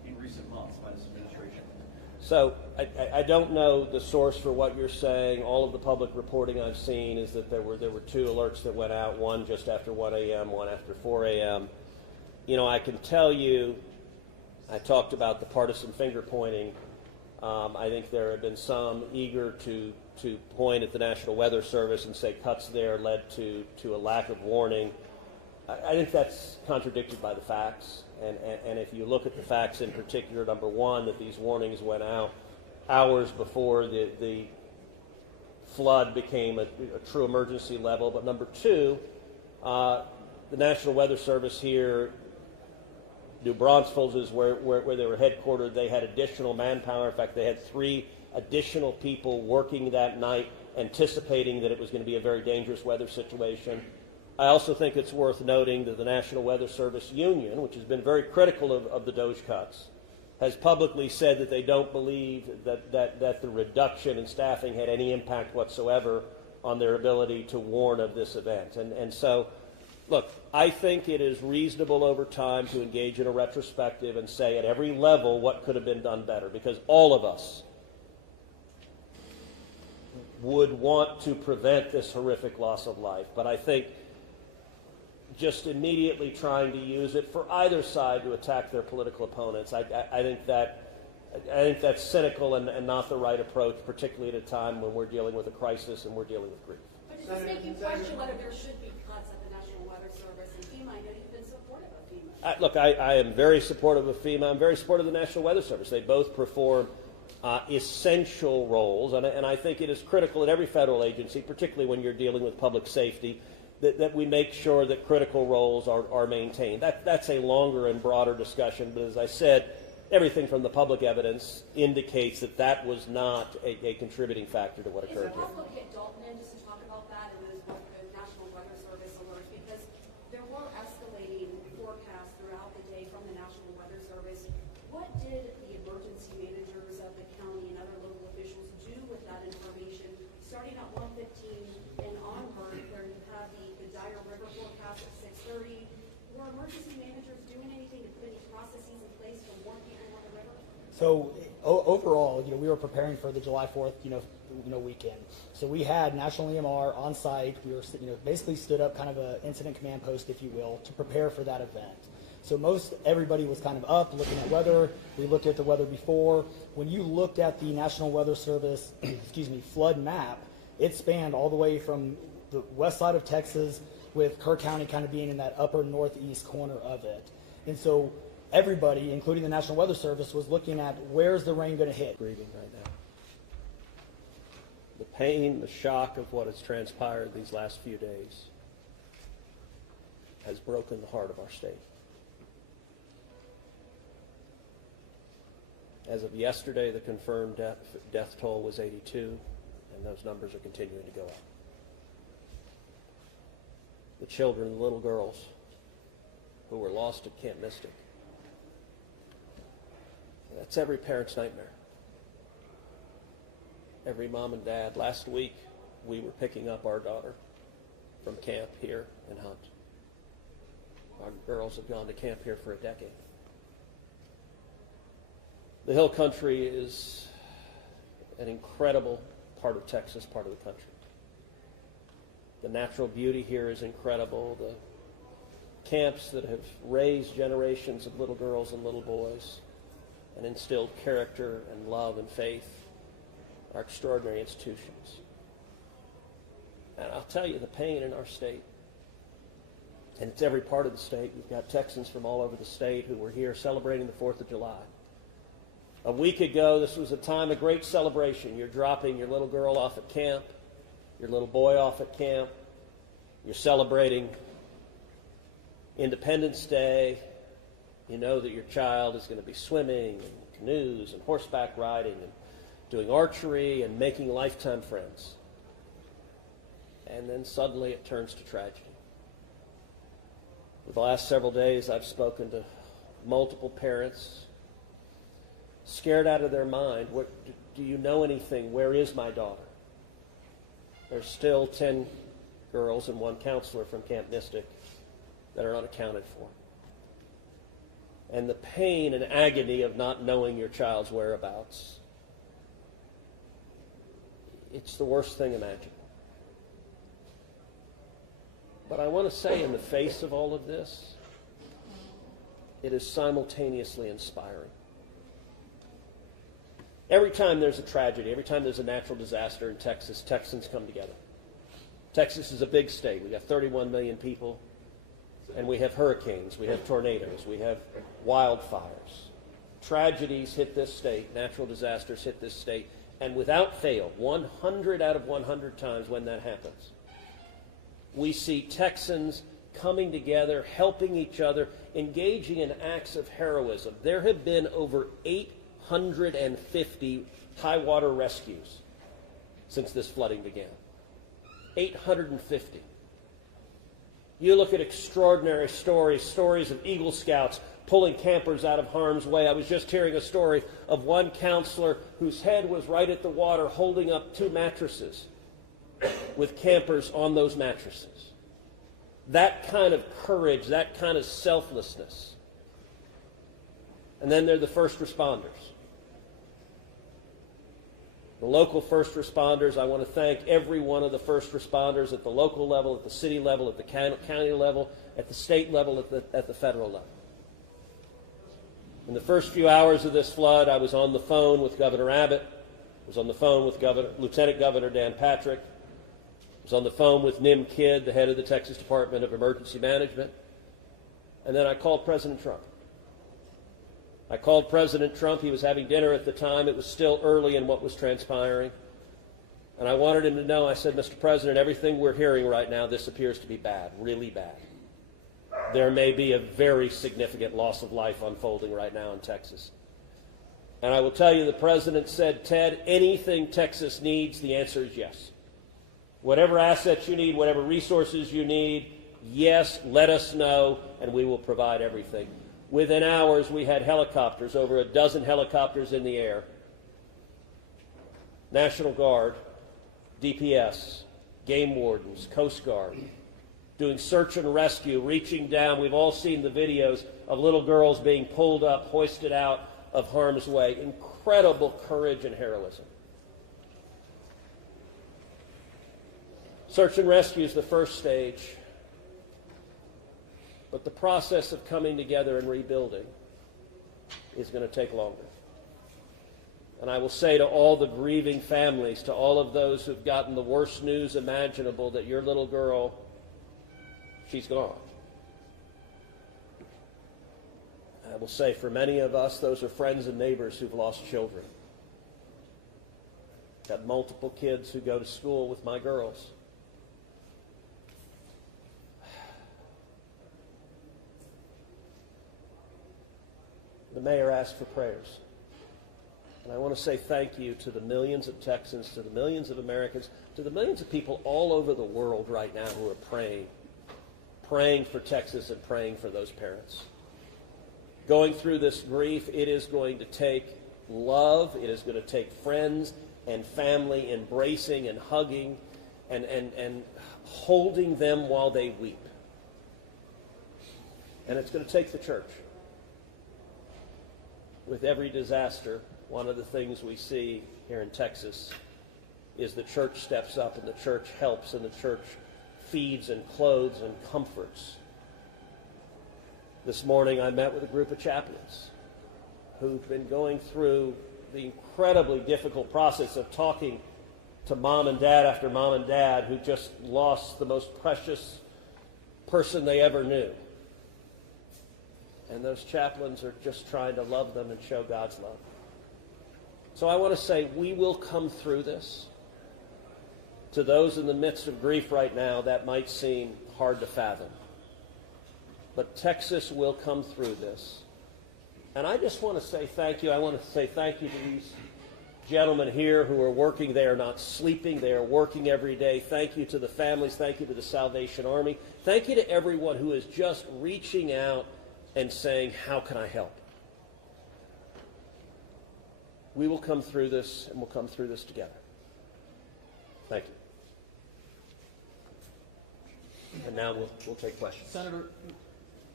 in recent months by this administration? So I don't know the source for what you're saying. All of the public reporting I've seen is that there were 2 alerts that went out, one just after 1 a.m., one after 4 a.m. You know, I can tell you, I talked about the partisan finger pointing. I think there have been some eager to point at the National Weather Service and say cuts there led to a lack of warning. I think that's contradicted by the facts. And if you look at the facts in particular, number one, that these warnings went out hours before the flood became a true emergency level. But number two, the National Weather Service here, New Braunfels is where they were headquartered. They had additional manpower. In fact, they had 3 additional people working that night, anticipating that it was going to be a very dangerous weather situation. I also think it's worth noting that the National Weather Service Union, which has been very critical of the DOGE cuts, has publicly said that they don't believe that the reduction in staffing had any impact whatsoever on their ability to warn of this event. And so, look, I think it is reasonable over time to engage in a retrospective and say at every level what could have been done better, because all of us would want to prevent this horrific loss of life. But I think just immediately trying to use it for either side to attack their political opponents, I think that's cynical and not the right approach, particularly at a time when we're dealing with a crisis and we're dealing with grief. But does this make you question whether there should be cuts at the National Weather Service and FEMA? I know you've been supportive of FEMA. Look, I am very supportive of FEMA. I'm very supportive of the National Weather Service. They both perform essential roles, and I think it is critical at every federal agency, particularly when you're dealing with public safety, that we make sure that critical roles are maintained. That's a longer and broader discussion, but as I said, everything from the public evidence indicates that was not a contributing factor to what occurred here. Is it possible to get Dalton in just to talk about that and the National Weather Service alerts? Because there were escalating forecasts throughout the day from the National Weather Service. What did the emergency managers of the county and other local officials do with that information? Starting at 1:15 and onward, where you have the dire river forecast at 6:30, were emergency managers doing anything to put any processes in place to warn people on the river? So overall, we were preparing for the July 4th, weekend. So we had National EMR on site. We were, basically stood up kind of an incident command post, if you will, to prepare for that event. So everybody was kind of up looking at weather. We looked at the weather before. When you looked at the National Weather Service, flood map, it spanned all the way from the west side of Texas, with Kerr County kind of being in that upper northeast corner of it. And so everybody, including the National Weather Service, was looking at where's the rain going to hit. Grieving right now. The pain, the shock of what has transpired these last few days has broken the heart of our state. As of yesterday, the confirmed death toll was 82, and those numbers are continuing to go up. The children, the little girls who were lost at Camp Mystic, that's every parent's nightmare. Every mom and dad. Last week, we were picking up our daughter from camp here in Hunt. Our girls have gone to camp here for a decade. The Hill Country is an incredible part of Texas, part of the country. The natural beauty here is incredible. The camps that have raised generations of little girls and little boys and instilled character and love and faith are extraordinary institutions. And I'll tell you, the pain in our state, and it's every part of the state. We've got Texans from all over the state who were here celebrating the 4th of July. A week ago, this was a time of great celebration. You're dropping your little girl off at camp, your little boy off at camp. You're celebrating Independence Day. You know that your child is going to be swimming and canoes and horseback riding and doing archery and making lifetime friends. And then suddenly it turns to tragedy. For the last several days, I've spoken to multiple parents, scared out of their mind. Do you know anything? Where is my daughter? There's still 10 girls and 1 counselor from Camp Mystic that are unaccounted for. and the pain and agony of not knowing your child's whereabouts. It's the worst thing imaginable. But I want to say, in the face of all of this, it is simultaneously inspiring. Every time there's a tragedy, every time there's a natural disaster in Texas, Texans come together. Texas is a big state. We've got 31 million people, and we have hurricanes, we have tornadoes, we have wildfires. Tragedies hit this state, natural disasters hit this state, and without fail, 100 out of 100 times when that happens, we see Texans coming together, helping each other, engaging in acts of heroism. There have been over 850 high water rescues since this flooding began. 850. You look at extraordinary stories of Eagle Scouts pulling campers out of harm's way. I was just hearing a story of one counselor whose head was right at the water holding up 2 mattresses with campers on those mattresses. That kind of courage, that kind of selflessness. And then there are the first responders. The local first responders, I want to thank every one of the first responders at the local level, at the city level, at the county level, at the state level, at the federal level. In the first few hours of this flood, I was on the phone with Governor Abbott. I was on the phone with Lieutenant Governor Dan Patrick. I was on the phone with Nim Kidd, the head of the Texas Department of Emergency Management. And then I called President Trump. I called President Trump. He was having dinner at the time. It was still early in what was transpiring. And I wanted him to know, I said, Mr. President, everything we're hearing right now, this appears to be bad, really bad. There may be a very significant loss of life unfolding right now in Texas. And I will tell you, the President said, Ted, anything Texas needs, the answer is yes. Whatever assets you need, whatever resources you need, yes, let us know, and we will provide everything. Within hours, we had helicopters, over a dozen helicopters in the air. National Guard, DPS, game wardens, Coast Guard, doing search and rescue, reaching down. We've all seen the videos of little girls being pulled up, hoisted out of harm's way. Incredible courage and heroism. Search and rescue is the first stage. But the process of coming together and rebuilding is going to take longer. And I will say to all the grieving families, to all of those who've gotten the worst news imaginable, that your little girl, she's gone. I will say for many of us, those are friends and neighbors who've lost children. Got multiple kids who go to school with my girls. The mayor asked for prayers. And I want to say thank you to the millions of Texans, to the millions of Americans, to the millions of people all over the world right now who are praying for Texas and praying for those parents. Going through this grief, it is going to take love, it is going to take friends and family embracing and hugging and holding them while they weep. And it's going to take the church. With every disaster, one of the things we see here in Texas is the church steps up and the church helps and the church feeds and clothes and comforts. This morning I met with a group of chaplains who've been going through the incredibly difficult process of talking to mom and dad after mom and dad who just lost the most precious person they ever knew. And those chaplains are just trying to love them and show God's love. So I want to say we will come through this. To those in the midst of grief right now, that might seem hard to fathom. But Texas will come through this. And I just want to say thank you. I want to say thank you to these gentlemen here who are working. They are not sleeping. They are working every day. Thank you to the families. Thank you to the Salvation Army. Thank you to everyone who is just reaching out and saying, how can I help? We will come through this, and we'll come through this together. Thank you. And now we'll take questions. Senator,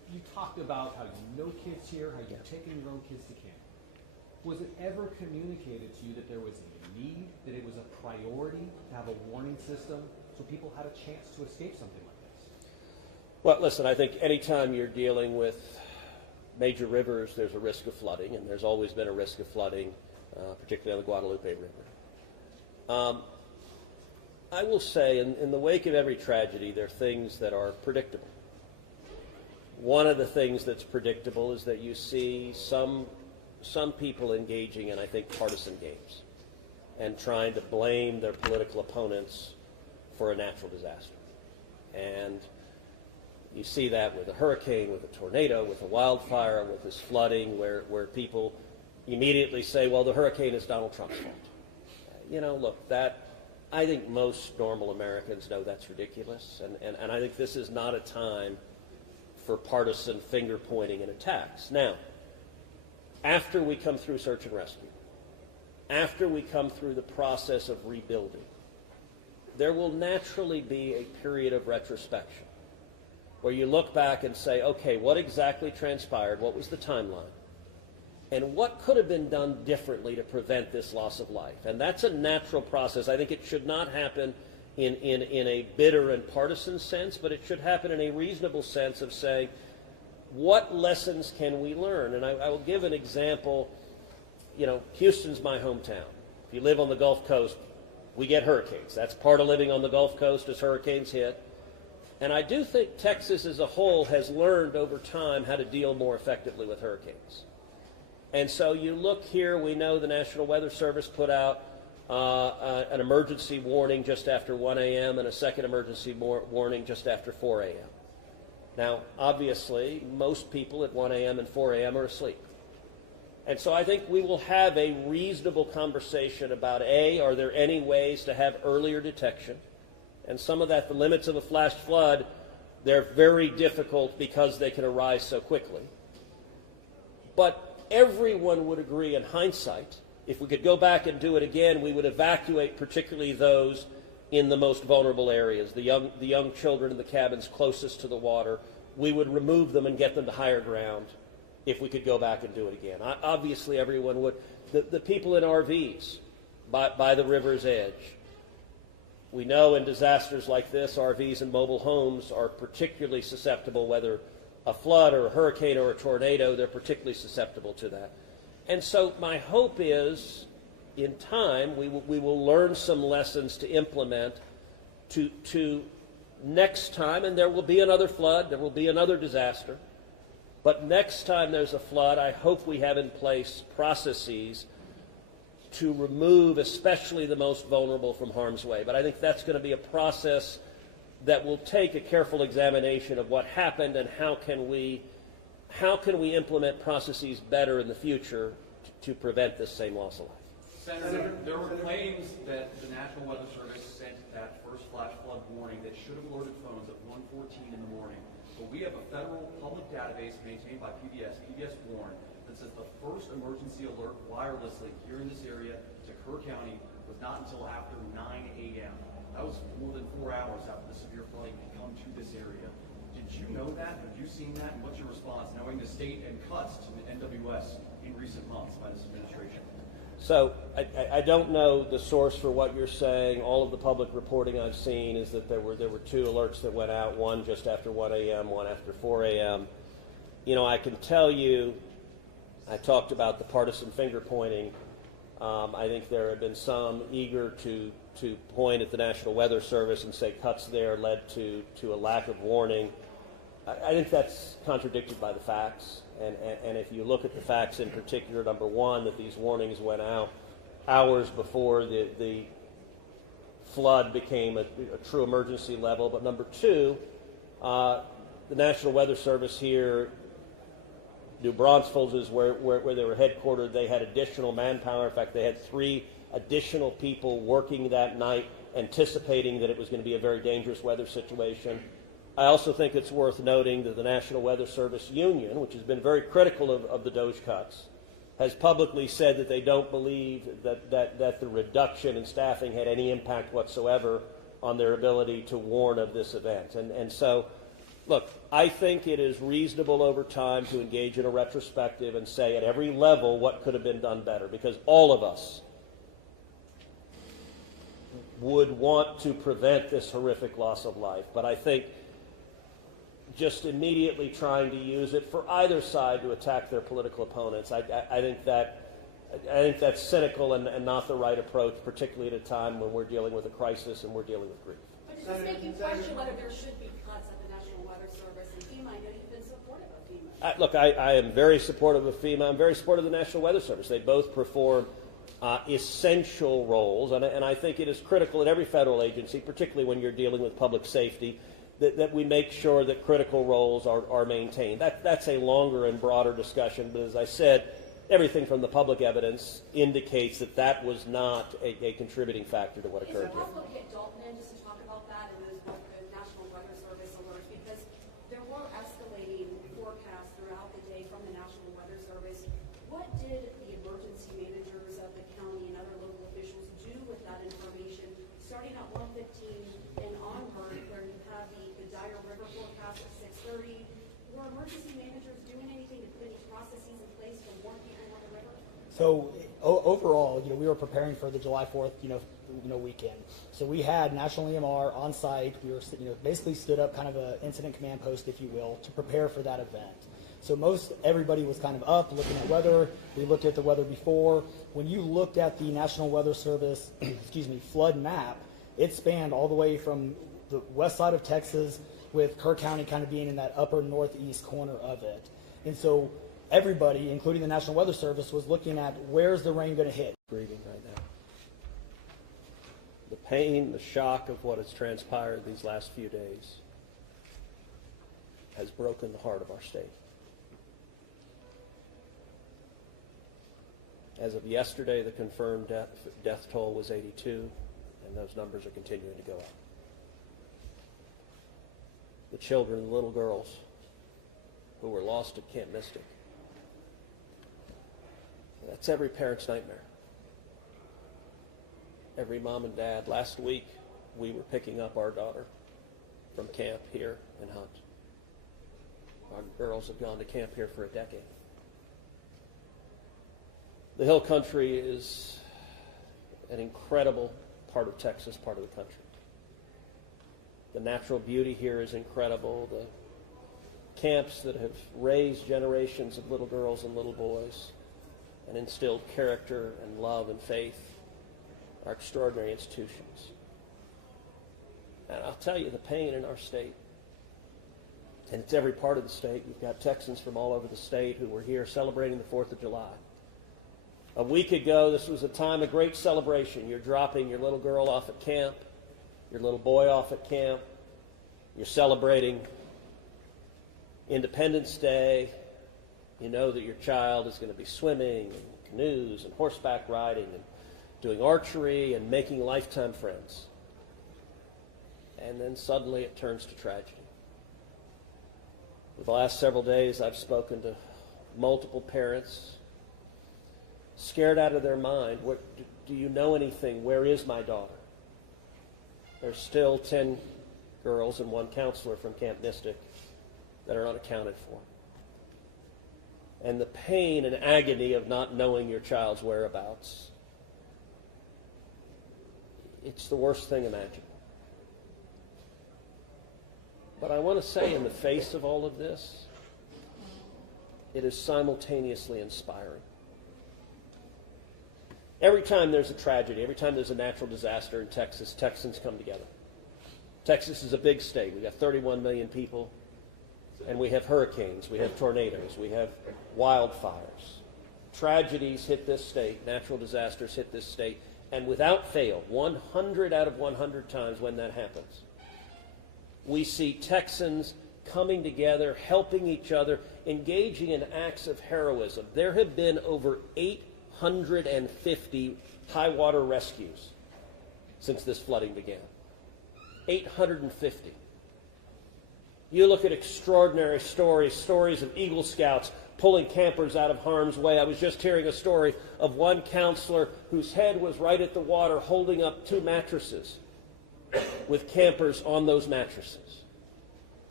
You talked about how you know kids here, how you've taken your own kids to camp. Was it ever communicated to you that there was a need, that it was a priority to have a warning system so people had a chance to escape something like this? Well, listen, I think anytime you're dealing with major rivers, there's a risk of flooding, and there's always been a risk of flooding, particularly on the Guadalupe River. I will say, in the wake of every tragedy, there are things that are predictable. One of the things that's predictable is that you see some people engaging in, I think, partisan games and trying to blame their political opponents for a natural disaster. And you see that with a hurricane, with a tornado, with a wildfire, with this flooding, where people immediately say, well, the hurricane is Donald Trump's fault. You know, look, I think most normal Americans know that's ridiculous, and I think this is not a time for partisan finger-pointing and attacks. Now, after we come through search and rescue, after we come through the process of rebuilding, there will naturally be a period of retrospection where you look back and say, okay, what exactly transpired? What was the timeline? And what could have been done differently to prevent this loss of life? And that's a natural process. I think it should not happen in a bitter and partisan sense, but it should happen in a reasonable sense of saying, what lessons can we learn? And I will give an example. You know, Houston's my hometown. If you live on the Gulf Coast, we get hurricanes. That's part of living on the Gulf Coast as hurricanes hit. And I do think Texas as a whole has learned over time how to deal more effectively with hurricanes. And so you look here, we know the National Weather Service put out an emergency warning just after 1 a.m. and a second emergency warning just after 4 a.m. Now, obviously, most people at 1 a.m. and 4 a.m. are asleep. And so I think we will have a reasonable conversation about, A, are there any ways to have earlier detection? And some of that, the limits of a flash flood, they're very difficult because they can arise so quickly. But everyone would agree in hindsight, if we could go back and do it again, we would evacuate particularly those in the most vulnerable areas, the young children in the cabins closest to the water. We would remove them and get them to higher ground if we could go back and do it again. Obviously, everyone would. The people in RVs by the river's edge. We know in disasters like this, RVs and mobile homes are particularly susceptible, whether a flood or a hurricane or a tornado, they're particularly susceptible to that. And so my hope is, in time, we will learn some lessons to implement to next time, and there will be another flood, there will be another disaster, but next time there's a flood, I hope we have in place processes to remove especially the most vulnerable from harm's way. But I think that's going to be a process that will take a careful examination of what happened and how can we implement processes better in the future to prevent this same loss of life. Senator, there were claims that the National Weather Service sent that first flash flood warning that should have alerted phones at 1:14 in the morning. But we have a federal public database maintained by PBS Warn, that says the first emergency alert wirelessly here in this area to Kerr County was not until after 9 a.m. That was more than 4 hours after the severe flooding had come to this area. Did you know that? Have you seen that? And what's your response, knowing the state and cuts to the NWS in recent months by this administration? So I don't know the source for what you're saying. All of the public reporting I've seen is that there were two alerts that went out, one just after 1 a.m., one after 4 a.m. You know, I can tell you, I talked about the partisan finger pointing. I think there have been some eager to point at the National Weather Service and say cuts there led to a lack of warning. I think that's contradicted by the facts. And if you look at the facts in particular, number one, that these warnings went out hours before the flood became a true emergency level. But number two, the National Weather Service here, New Braunfels is where they were headquartered. They had additional manpower. In fact, they had 3 additional people working that night, anticipating that it was going to be a very dangerous weather situation. I also think it's worth noting that the National Weather Service Union, which has been very critical of the DOGE cuts, has publicly said that they don't believe that the reduction in staffing had any impact whatsoever on their ability to warn of this event. And so Look, I think it is reasonable over time to engage in a retrospective and say at every level what could have been done better, because all of us would want to prevent this horrific loss of life. But I think just immediately trying to use it for either side to attack their political opponents, I think that's cynical and not the right approach, particularly at a time when we're dealing with a crisis and we're dealing with grief. But does this make you question whether there should be cuts at the National Weather Service and FEMA? I know you've been supportive of FEMA. Look, I am very supportive of FEMA. I'm very supportive of the National Weather Service. They both perform essential roles, and I think it is critical at every federal agency, particularly when you're dealing with public safety, that we make sure that critical roles are maintained. That's a longer and broader discussion, but as I said, everything from the public evidence indicates that was not a contributing factor to what occurred Is it here. possible to get Dalton in just to talk about that and those the National Weather Service alerts? Because there were escalating forecasts throughout the day from the National Weather Service. What did the emergency managers of the county and other local officials do with that information, starting at 1:15 and onward, where you have the dire river forecast at 6:30? Were emergency managers doing anything to put any processes in place to warn people on the river? So overall, we were preparing for the July 4th, weekend. So we had National EMR on site. We were, basically stood up kind of an incident command post, if you will, to prepare for that event. So everybody was kind of up looking at weather. We looked at the weather before. When you looked at the National Weather Service, flood map, it spanned all the way from the west side of Texas, with Kerr County kind of being in that upper northeast corner of it. And so everybody, including the National Weather Service, was looking at where's the rain going to hit. Grieving right now. The pain, the shock of what has transpired these last few days has broken the heart of our state. As of yesterday, the confirmed death toll was 82, and those numbers are continuing to go up. The children, the little girls who were lost at Camp Mystic, that's every parent's nightmare. Every mom and dad. Last week, we were picking up our daughter from camp here in Hunt. Our girls have gone to camp here for a decade. The Hill Country is an incredible part of Texas, part of the country. The natural beauty here is incredible. The camps that have raised generations of little girls and little boys and instilled character and love and faith are extraordinary institutions. And I'll tell you, the pain in our state, and it's every part of the state. We've got Texans from all over the state who were here celebrating the 4th of July. A week ago, this was a time of great celebration. You're dropping your little girl off at camp, your little boy off at camp. You're celebrating Independence Day. You know that your child is going to be swimming and canoes and horseback riding and doing archery and making lifetime friends. And then suddenly it turns to tragedy. For the last several days, I've spoken to multiple parents, scared out of their mind. Do you know anything? Where is my daughter? There's still 10 girls and 1 counselor from Camp Mystic that are unaccounted for. And the pain and agony of not knowing your child's whereabouts, it's the worst thing imaginable. But I want to say, in the face of all of this, it is simultaneously inspiring. Every time there's a tragedy, every time there's a natural disaster in Texas, Texans come together. Texas is a big state. We've got 31 million people, and we have hurricanes, we have tornadoes, we have wildfires. Tragedies hit this state, natural disasters hit this state, and without fail, 100 out of 100 times when that happens, we see Texans coming together, helping each other, engaging in acts of heroism. There have been over 850 high water rescues since this flooding began. 850. You look at extraordinary stories of Eagle Scouts pulling campers out of harm's way. I was just hearing a story of one counselor whose head was right at the water holding up 2 mattresses with campers on those mattresses.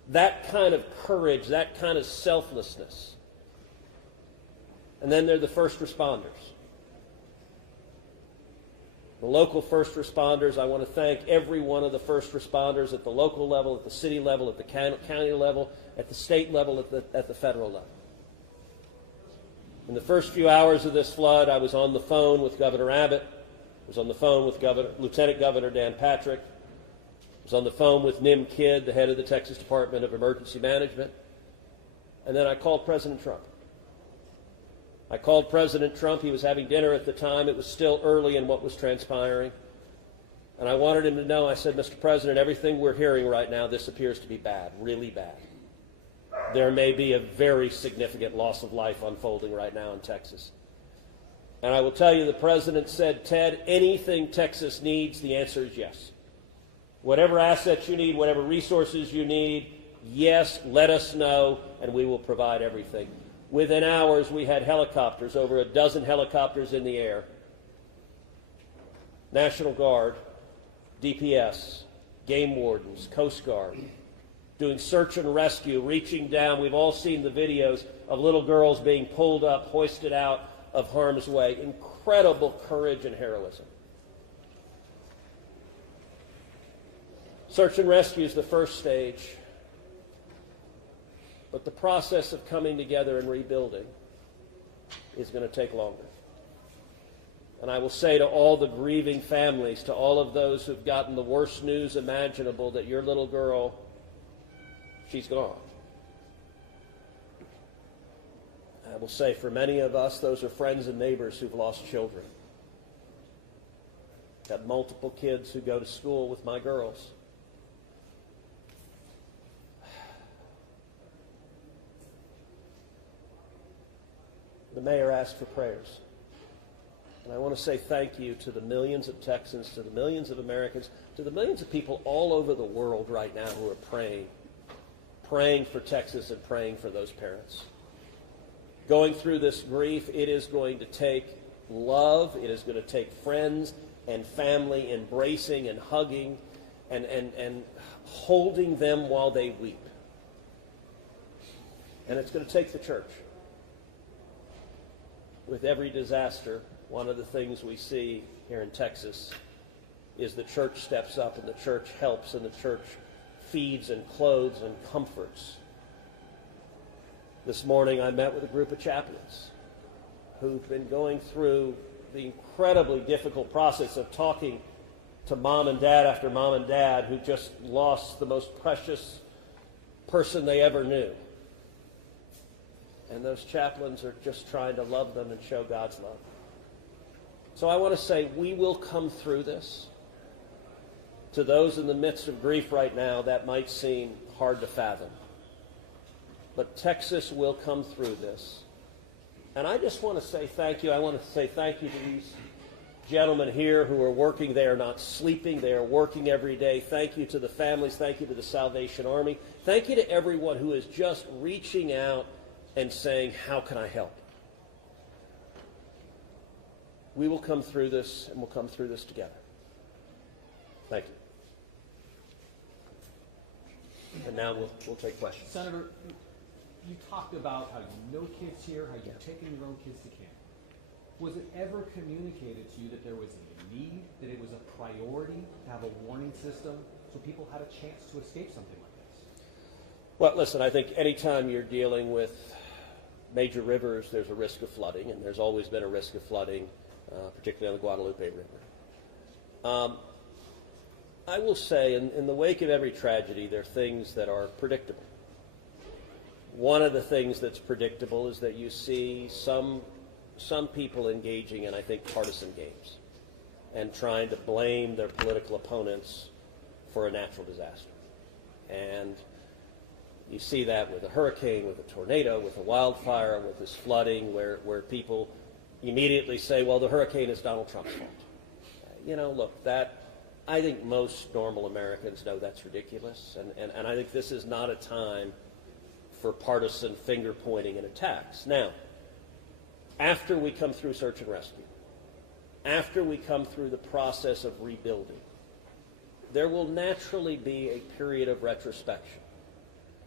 that kind of courage, that kind of selflessness. And then there are the first responders. The local first responders, I want to thank every one of the first responders at the local level, at the city level, at the county level, at the state level, at the federal level. In the first few hours of this flood, I was on the phone with Governor Abbott. I was on the phone with Lieutenant Governor Dan Patrick. I was on the phone with Nim Kidd, the head of the Texas Department of Emergency Management. And then I called President Trump. I called President Trump. He was having dinner at the time. It was still early in what was transpiring. And I wanted him to know, I said, Mr. President, everything we're hearing right now, this appears to be bad, really bad. There may be a very significant loss of life unfolding right now in Texas. And I will tell you, the President said, Ted, anything Texas needs, the answer is yes. Whatever assets you need, whatever resources you need, yes, let us know, and we will provide everything. Within hours, we had helicopters, over a dozen helicopters in the air. National Guard, DPS, game wardens, Coast Guard, doing search and rescue, reaching down. We've all seen the videos of little girls being pulled up, hoisted out of harm's way. Incredible courage and heroism. Search and rescue is the first stage. But the process of coming together and rebuilding is going to take longer. And I will say to all the grieving families, to all of those who've gotten the worst news imaginable, that your little girl, she's gone. I will say for many of us, those are friends and neighbors who've lost children. Got multiple kids who go to school with my girls. The mayor asked for prayers. And I want to say thank you to the millions of Texans, to the millions of Americans, to the millions of people all over the world right now who are praying for Texas and praying for those parents. Going through this grief, it is going to take love, it is going to take friends and family embracing and hugging and holding them while they weep. And it's going to take the church. With every disaster, one of the things we see here in Texas is the church steps up and the church helps and the church feeds and clothes and comforts. This morning I met with a group of chaplains who've been going through the incredibly difficult process of talking to mom and dad after mom and dad who just lost the most precious person they ever knew. And those chaplains are just trying to love them and show God's love. So I want to say we will come through this. To those in the midst of grief right now, that might seem hard to fathom. But Texas will come through this. And I just want to say thank you. I want to say thank you to these gentlemen here who are working. They are not sleeping. They are working every day. Thank you to the families. Thank you to the Salvation Army. Thank you to everyone who is just reaching out and saying, how can I help? We will come through this, and we'll come through this together. Thank you. And now we'll take questions. Senator, you talked about how you know kids here, how you've taken your own kids to camp. Was it ever communicated to you that there was a need, that it was a priority to have a warning system so people had a chance to escape something like this? Well, listen, I think anytime you're dealing with major rivers, there's a risk of flooding, and there's always been a risk of flooding, particularly on the Guadalupe River. I will say, in the wake of every tragedy, there are things that are predictable. One of the things that's predictable is that you see some people engaging in, I think, partisan games and trying to blame their political opponents for a natural disaster. And you see that with a hurricane, with a tornado, with a wildfire, with this flooding, where people immediately say, well, the hurricane is Donald Trump's fault. You know, look, I think most normal Americans know that's ridiculous, and I think this is not a time for partisan finger-pointing and attacks. Now, after we come through search and rescue, after we come through the process of rebuilding, there will naturally be a period of retrospection.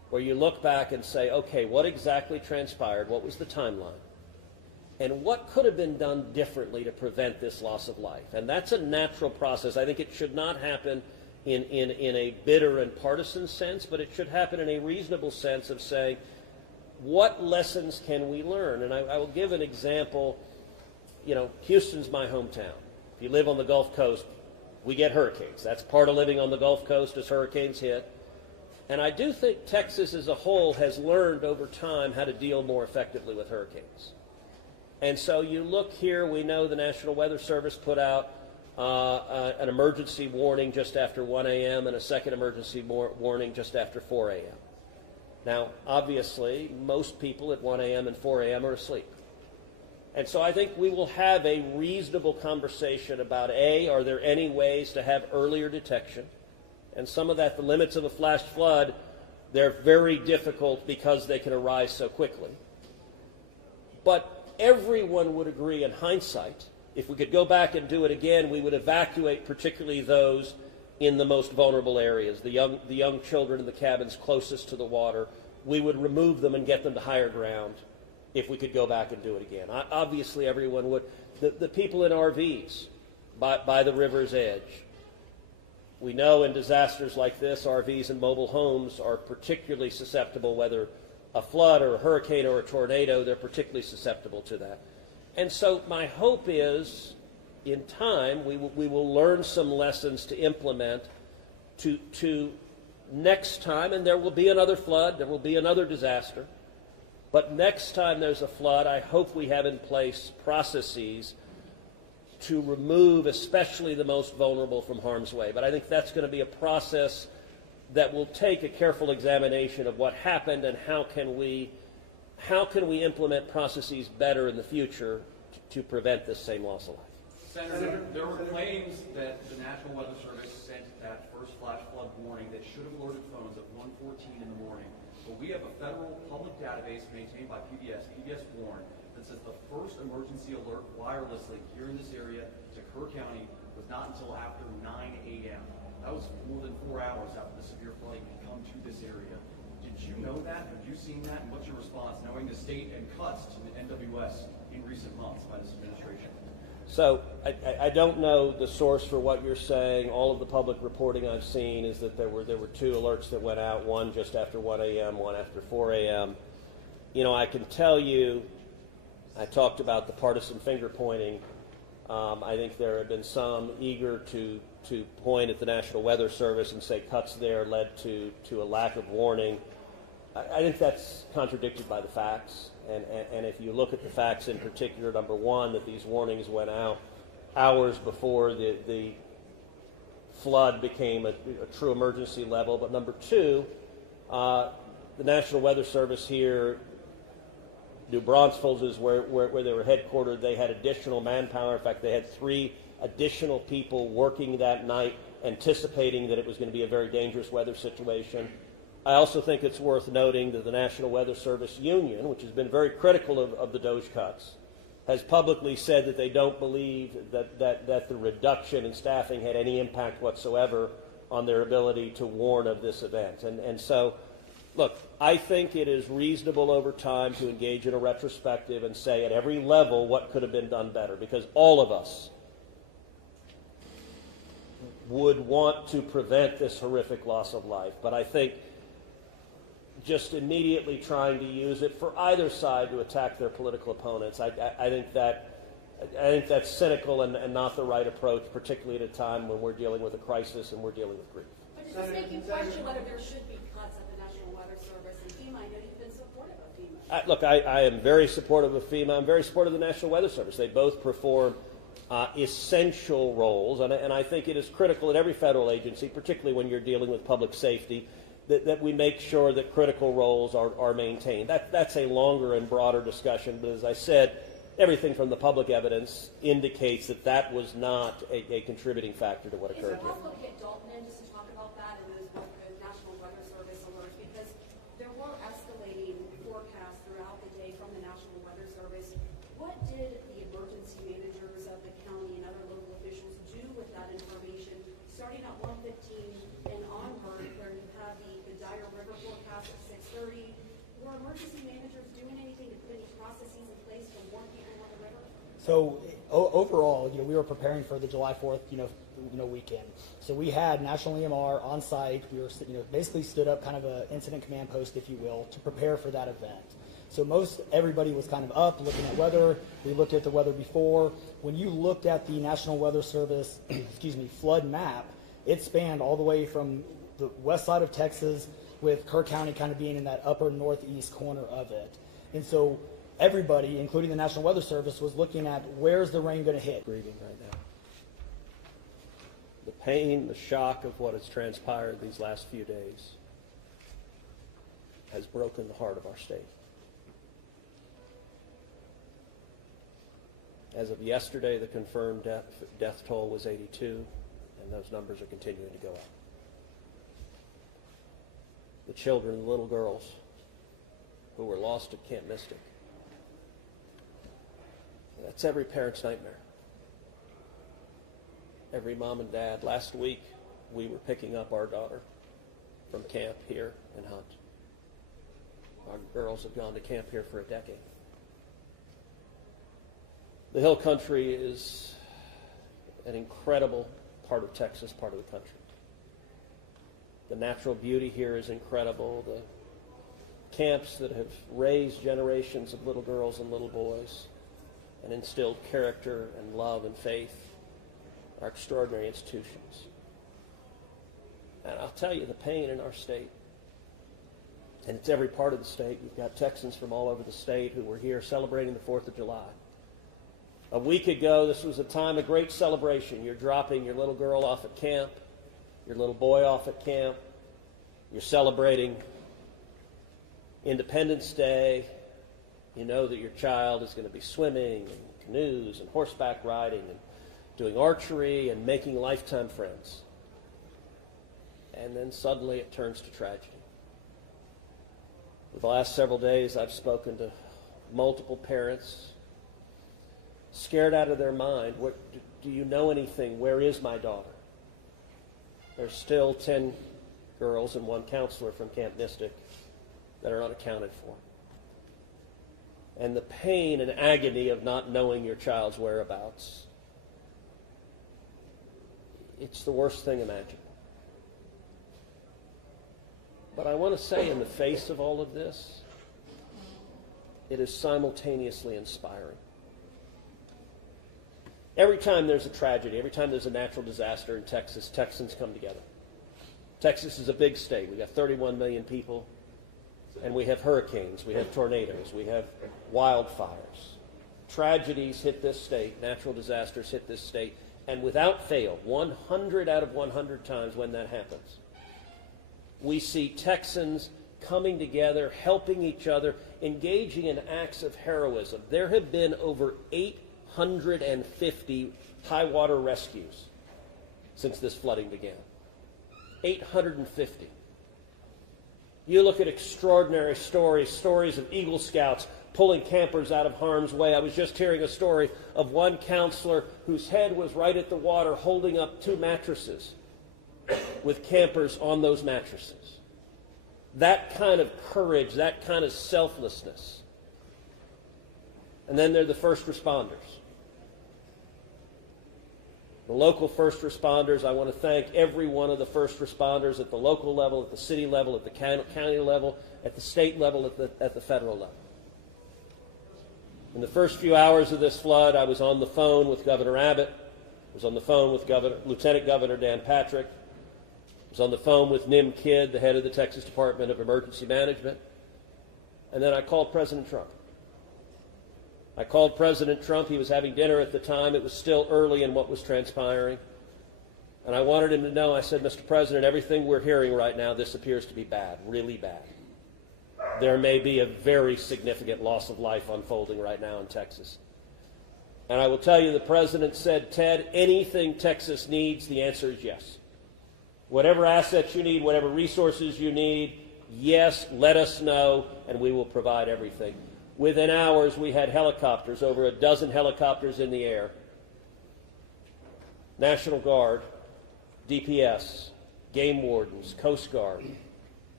where you look back and say, okay, what exactly transpired? What was the timeline? And what could have been done differently to prevent this loss of life? And that's a natural process. I think it should not happen in a bitter and partisan sense, but it should happen in a reasonable sense of saying, what lessons can we learn? And I will give an example. You know, Houston's my hometown. If you live on the Gulf Coast, we get hurricanes. That's part of living on the Gulf Coast as hurricanes hit. And I do think Texas as a whole has learned over time how to deal more effectively with hurricanes. And so you look here, we know the National Weather Service put out an emergency warning just after 1 a.m. and a second emergency warning just after 4 a.m. Now, obviously, most people at 1 a.m. and 4 a.m. are asleep. And so I think we will have a reasonable conversation about, A, are there any ways to have earlier detection? And some of that, the limits of a flash flood, they're very difficult because they can arise so quickly. But everyone would agree in hindsight, if we could go back and do it again, we would evacuate particularly those in the most vulnerable areas, the young children in the cabins closest to the water. We would remove them and get them to higher ground if we could go back and do it again. Obviously, everyone would. The people in RVs by the river's edge. We know in disasters like this, RVs and mobile homes are particularly susceptible, whether a flood or a hurricane or a tornado, they're particularly susceptible to that. And so my hope is, in time, we will learn some lessons to implement to next time, and there will be another flood, there will be another disaster. But next time there's a flood, I hope we have in place processes to remove especially the most vulnerable from harm's way. But I think that's going to be a process that will take a careful examination of what happened and how can we implement processes better in the future to prevent this same loss of life. Senator, there were claims that the National Weather Service sent that first flash flood warning that should have alerted phones at 1:14 in the morning. But we have a federal public database maintained by PBS Warn, that says the first emergency alert wirelessly here in this area to Kerr County was not until after 9 a.m. That was more than 4 hours after the severe flooding had come to this area. Did you know that? Have you seen that? And what's your response, knowing the state and cuts to the NWS in recent months by this administration? So I don't know the source for what you're saying. All of the public reporting I've seen is that there were two alerts that went out, one just after 1 a.m., one after 4 a.m. You know, I can tell you, I talked about the partisan finger pointing. I think there have been some eager to point at the National Weather Service and say cuts there led to a lack of warning. I think that's contradicted by the facts. And if you look at the facts in particular, number one, that these warnings went out hours before the flood became a true emergency level. But number two, the National Weather Service here, New Braunfels is where they were headquartered. They had additional manpower. In fact, they had 3 additional people working that night, anticipating that it was going to be a very dangerous weather situation. I also think it's worth noting that the National Weather Service Union, which has been very critical of the DOGE cuts, has publicly said that they don't believe that the reduction in staffing had any impact whatsoever on their ability to warn of this event. And so, look, I think it is reasonable over time to engage in a retrospective and say at every level what could have been done better, because all of us would want to prevent this horrific loss of life. But I think just immediately trying to use it for either side to attack their political opponents, I think that's cynical and not the right approach, particularly at a time when we're dealing with a crisis and we're dealing with grief. But does this make you question whether there should be cuts at the National Weather Service and FEMA? I know you've been supportive of FEMA. Look, I am very supportive of FEMA. I'm very supportive of the National Weather Service. They both perform essential roles, and I think it is critical at every federal agency, particularly when you're dealing with public safety, that we make sure that critical roles are maintained. That's a longer and broader discussion, but as I said, everything from the public evidence indicates that was not a contributing factor to what occurred here. Is it possible to get Dalton in just to talk about that and those National Weather Service alerts? Because there were escalating forecasts throughout the day from the National Weather Service. What did the emergency managers of the county and other local officials do with that information, starting at 1:15 and onward, where you have the dire river forecast at 6 30. Were emergency managers doing anything to put any processes in place to warn people on the river? So overall, we were preparing for the July 4th, weekend. So we had National EMR on site. We were, basically stood up kind of an incident command post, if you will, to prepare for that event. So everybody was kind of up looking at weather. We looked at the weather before. When you looked at the National Weather Service, flood map, it spanned all the way from the west side of Texas, with Kerr County kind of being in that upper northeast corner of it. And so everybody, including the National Weather Service, was looking at where's the rain going to hit. Grieving right now. The pain, the shock of what has transpired these last few days has broken the heart of our state. As of yesterday, the confirmed death toll was 82, and those numbers are continuing to go up. The children, the little girls who were lost at Camp Mystic, that's every parent's nightmare. Every mom and dad. Last week, we were picking up our daughter from camp here in Hunt. Our girls have gone to camp here for a decade. The Hill Country is an incredible part of Texas, part of the country. The natural beauty here is incredible. The camps that have raised generations of little girls and little boys and instilled character and love and faith are extraordinary institutions. And I'll tell you, the pain in our state, and it's every part of the state. We've got Texans from all over the state who were here celebrating the 4th of July. A week ago, this was a time of great celebration. You're dropping your little girl off at camp, your little boy off at camp. You're celebrating Independence Day. You know that your child is going to be swimming and canoes and horseback riding and doing archery and making lifetime friends. And then suddenly it turns to tragedy. For the last several days, I've spoken to multiple parents, scared out of their mind. Do you know anything? Where is my daughter? There's still 10 girls and 1 counselor from Camp Mystic that are unaccounted for. And the pain and agony of not knowing your child's whereabouts, it's the worst thing imaginable. But I want to say, in the face of all of this, it is simultaneously inspiring. Every time there's a tragedy, every time there's a natural disaster in Texas, Texans come together. Texas is a big state. We've got 31 million people, and we have hurricanes, we have tornadoes, we have wildfires. Tragedies hit this state, natural disasters hit this state, and without fail, 100 out of 100 times when that happens, we see Texans coming together, helping each other, engaging in acts of heroism. There have been over 850 high water rescues since this flooding began. 850. You look at extraordinary stories of Eagle Scouts pulling campers out of harm's way. I was just hearing a story of one counselor whose head was right at the water holding up 2 mattresses with campers on those mattresses. That kind of courage, that kind of selflessness. And then there are the first responders. The local first responders, I want to thank every one of the first responders at the local level, at the city level, at the county level, at the state level, at the federal level. In the first few hours of this flood, I was on the phone with Governor Abbott. I was on the phone with Lieutenant Governor Dan Patrick. I was on the phone with Nim Kidd, the head of the Texas Department of Emergency Management. And then I called President Trump. I called President Trump. He was having dinner at the time. It was still early in what was transpiring. And I wanted him to know, I said, Mr. President, everything we're hearing right now, this appears to be bad, really bad. There may be a very significant loss of life unfolding right now in Texas. And I will tell you, the President said, Ted, anything Texas needs, the answer is yes. Whatever assets you need, whatever resources you need, yes, let us know, and we will provide everything. Within hours, we had helicopters, over a dozen helicopters in the air. National Guard, DPS, game wardens, Coast Guard,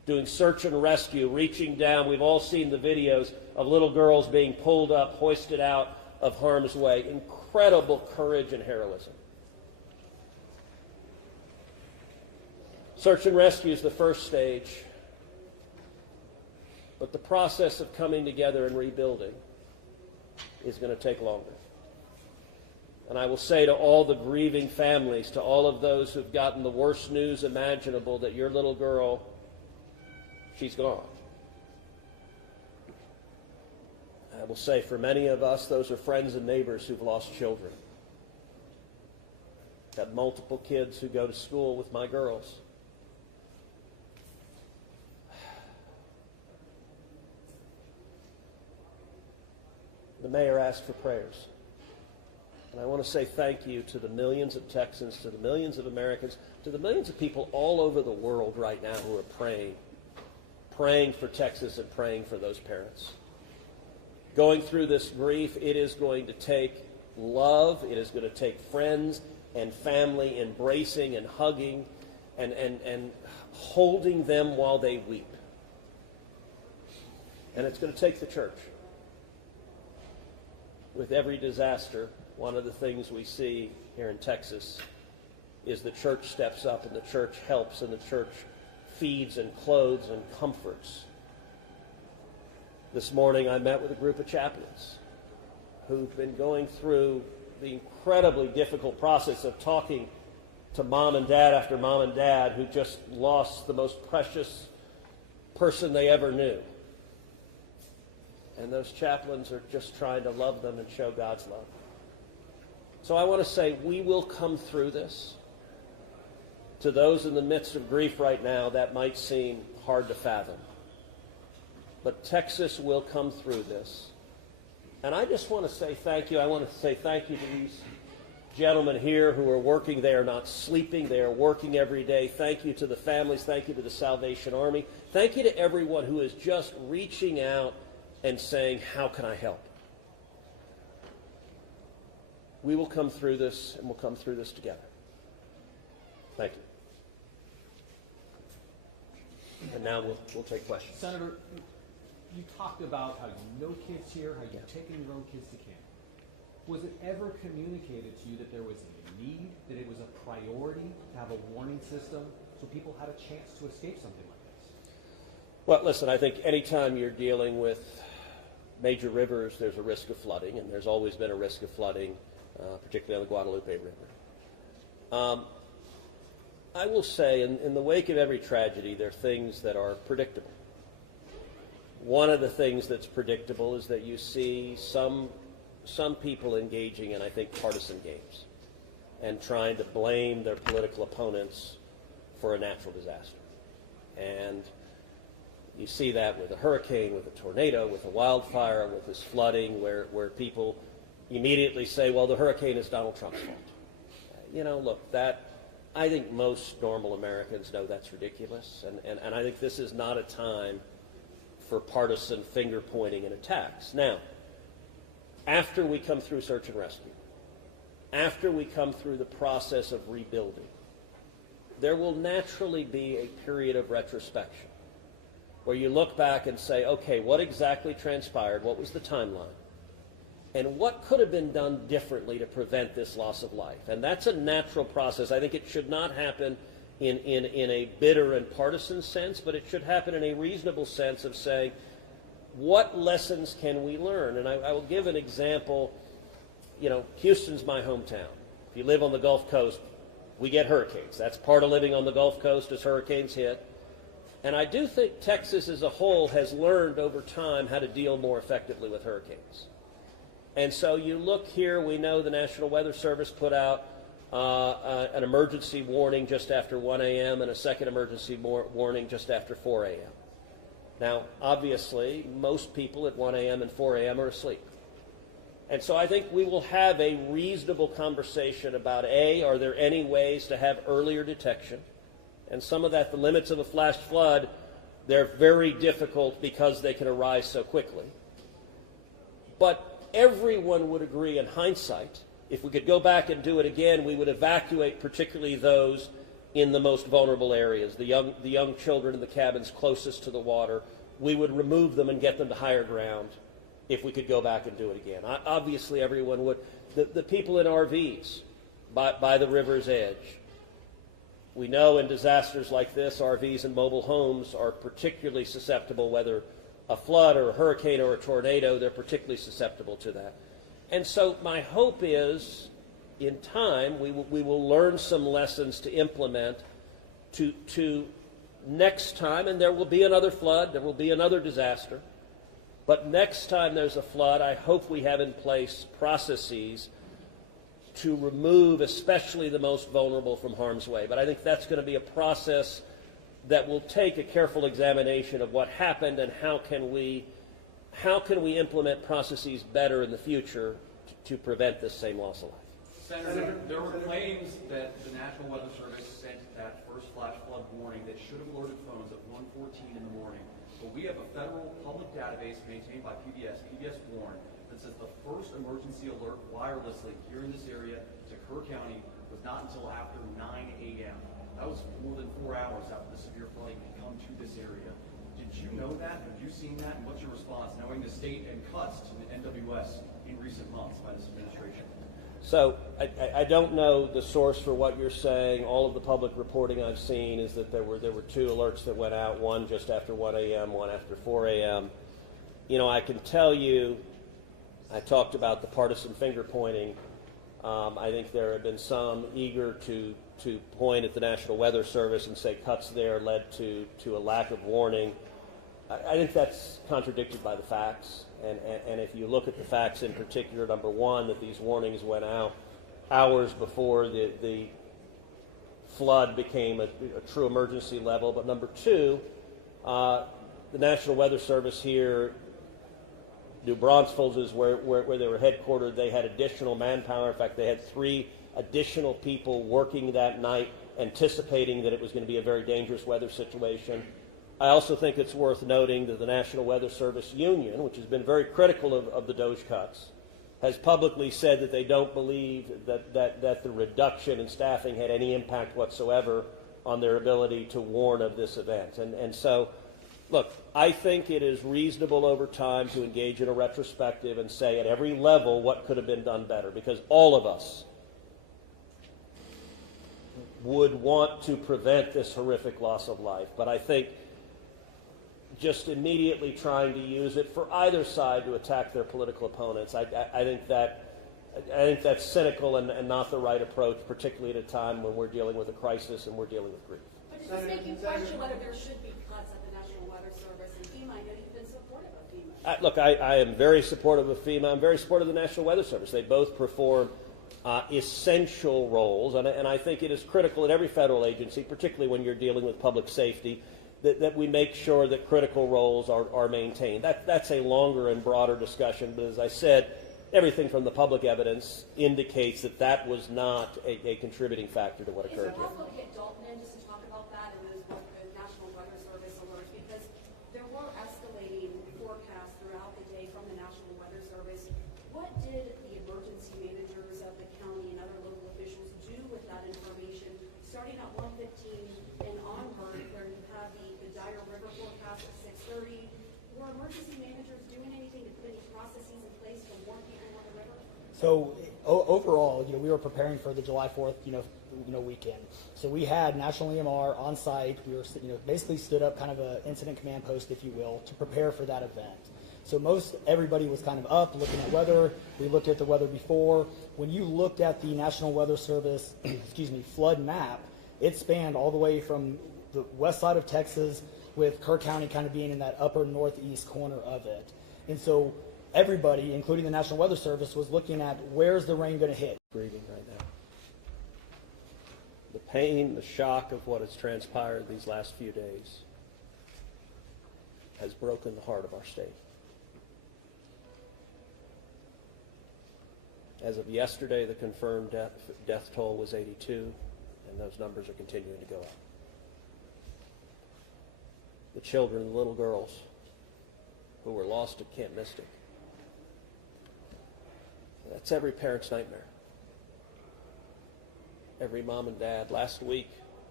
doing search and rescue, reaching down. We've all seen the videos of little girls being pulled up, hoisted out of harm's way. Incredible courage and heroism. Search and rescue is the first stage, but the process of coming together and rebuilding is going to take longer. And I will say to all the grieving families, to all of those who've gotten the worst news imaginable, that your little girl, she's gone. I will say for many of us, those are friends and neighbors who've lost children. Got multiple kids who go to school with my girls. The mayor asked for prayers. And I want to say thank you to the millions of Texans, to the millions of Americans, to the millions of people all over the world right now who are praying for Texas and praying for those parents. Going through this grief, it is going to take love, it is going to take friends and family embracing and hugging and holding them while they weep. And it's going to take the church. With every disaster, one of the things we see here in Texas is the church steps up and the church helps and the church feeds and clothes and comforts. This morning I met with a group of chaplains who've been going through the incredibly difficult process of talking to mom and dad after mom and dad who just lost the most precious person they ever knew. And those chaplains are just trying to love them and show God's love. So I want to say we will come through this. To those in the midst of grief right now, that might seem hard to fathom. But Texas will come through this. And I just want to say thank you. I want to say thank you to these gentlemen here who are working. They are not sleeping. They are working every day. Thank you to the families. Thank you to the Salvation Army. Thank you to everyone who is just reaching out and saying, how can I help? We will come through this, and we'll come through this together. Thank you. And now we'll take questions. Senator, you talked about how you know kids here, how you've taken your own kids to camp. Was it ever communicated to you that there was a need, that it was a priority to have a warning system so people had a chance to escape something like this? Well, listen, I think anytime you're dealing with major rivers, there's a risk of flooding, and there's always been a risk of flooding, particularly on the Guadalupe River. I will say, in the wake of every tragedy, there are things that are predictable. One of the things that's predictable is that you see some people engaging in, I think, partisan games and trying to blame their political opponents for a natural disaster. And you see that with a hurricane, with a tornado, with a wildfire, with this flooding, where people immediately say, well, the hurricane is Donald Trump's fault. You know, look, I think most normal Americans know that's ridiculous, and I think this is not a time for partisan finger-pointing and attacks. Now, after we come through search and rescue, after we come through the process of rebuilding, there will naturally be a period of retrospection where you look back and say, okay, what exactly transpired? What was the timeline? And what could have been done differently to prevent this loss of life? And that's a natural process. I think it should not happen in a bitter and partisan sense, but it should happen in a reasonable sense of saying, what lessons can we learn? And I will give an example. You know, Houston's my hometown. If you live on the Gulf Coast, we get hurricanes. That's part of living on the Gulf Coast as hurricanes hit. And I do think Texas as a whole has learned over time how to deal more effectively with hurricanes. And so you look here, we know the National Weather Service put out an emergency warning just after 1 a.m. and a second emergency warning just after 4 a.m. Now, obviously, most people at 1 a.m. and 4 a.m. are asleep. And so I think we will have a reasonable conversation about, A, are there any ways to have earlier detection? And some of that, the limits of a flash flood, they're very difficult because they can arise so quickly. But everyone would agree in hindsight, if we could go back and do it again, we would evacuate particularly those in the most vulnerable areas, the young children in the cabins closest to the water. We would remove them and get them to higher ground if we could go back and do it again. Obviously, everyone would. The people in RVs by the river's edge. We know in disasters like this, RVs and mobile homes are particularly susceptible, whether a flood or a hurricane or a tornado, they're particularly susceptible to that. And so my hope is, in time, we will learn some lessons to implement to next time, and there will be another flood, there will be another disaster. But next time there's a flood, I hope we have in place processes to remove especially the most vulnerable from harm's way. But I think that's going to be a process that will take a careful examination of what happened and how can we implement processes better in the future to prevent this same loss of life. Senator, there were claims that the National Weather Service sent that first flash flood warning that should have alerted phones at 1:14 in the morning. But we have a federal public database maintained by PBS Warn, that says the first emergency alert wirelessly here in this area to Kerr County was not until after 9 a.m. That was more than 4 hours after the severe flooding had come to this area. Did you know that? Have you seen that? And what's your response, knowing the state and cuts to the NWS in recent months by this administration? So I don't know the source for what you're saying. All of the public reporting I've seen is that there were two alerts that went out, one just after 1 a.m., one after 4 a.m. You know, I can tell you, I talked about the partisan finger pointing. I think there have been some eager to point at the National Weather Service and say cuts there led to a lack of warning. I think that's contradicted by the facts. And if you look at the facts in particular, number one, that these warnings went out hours before the flood became a true emergency level. But number two, the National Weather Service here, New Braunfels is where they were headquartered. They had additional manpower. In fact, they had 3 additional people working that night, anticipating that it was going to be a very dangerous weather situation. I also think it's worth noting that the National Weather Service Union, which has been very critical of the DOGE cuts, has publicly said that they don't believe that the reduction in staffing had any impact whatsoever on their ability to warn of this event. And so, look, I think it is reasonable over time to engage in a retrospective and say at every level what could have been done better, because all of us would want to prevent this horrific loss of life. But I think just immediately trying to use it for either side to attack their political opponents, I think that's cynical and not the right approach, particularly at a time when we're dealing with a crisis and we're dealing with grief. But does this make you question whether there should be cuts at the National Weather Service and FEMA? I know you've been supportive of FEMA. Look, I am very supportive of FEMA. I'm very supportive of the National Weather Service. They both perform essential roles, and I think it is critical at every federal agency, particularly when you're dealing with public safety, that we make sure that critical roles are maintained. That's a longer and broader discussion, but as I said, everything from the public evidence indicates that was not a contributing factor to what occurred here. Is it possible to get Dalton in just to talk about that and those National Weather Service alerts? Because there were escalating forecasts throughout the day from the National Weather Service. What did the emergency managers of the county and other local officials do with that information, starting at 1:15 and onward, where you have the dire river forecast at 6:30? Were emergency managers doing anything to put any processes in place to warn people on the river? So overall, we were preparing for the July 4th, weekend. So we had National EMR on site. We were, basically stood up kind of an incident command post, if you will, to prepare for that event. So everybody was kind of up looking at weather. We looked at the weather before. When you looked at the National Weather Service, flood map, it spanned all the way from the west side of Texas, with Kerr County kind of being in that upper northeast corner of it. And so everybody, including the National Weather Service, was looking at where's the rain going to hit. Grieving right now. The pain, the shock of what has transpired these last few days has broken the heart of our state. As of yesterday, the confirmed death toll was 82, and those numbers are continuing to go up. The children, the little girls who were lost at Camp Mystic. That's every parent's nightmare. Every mom and dad. Last week,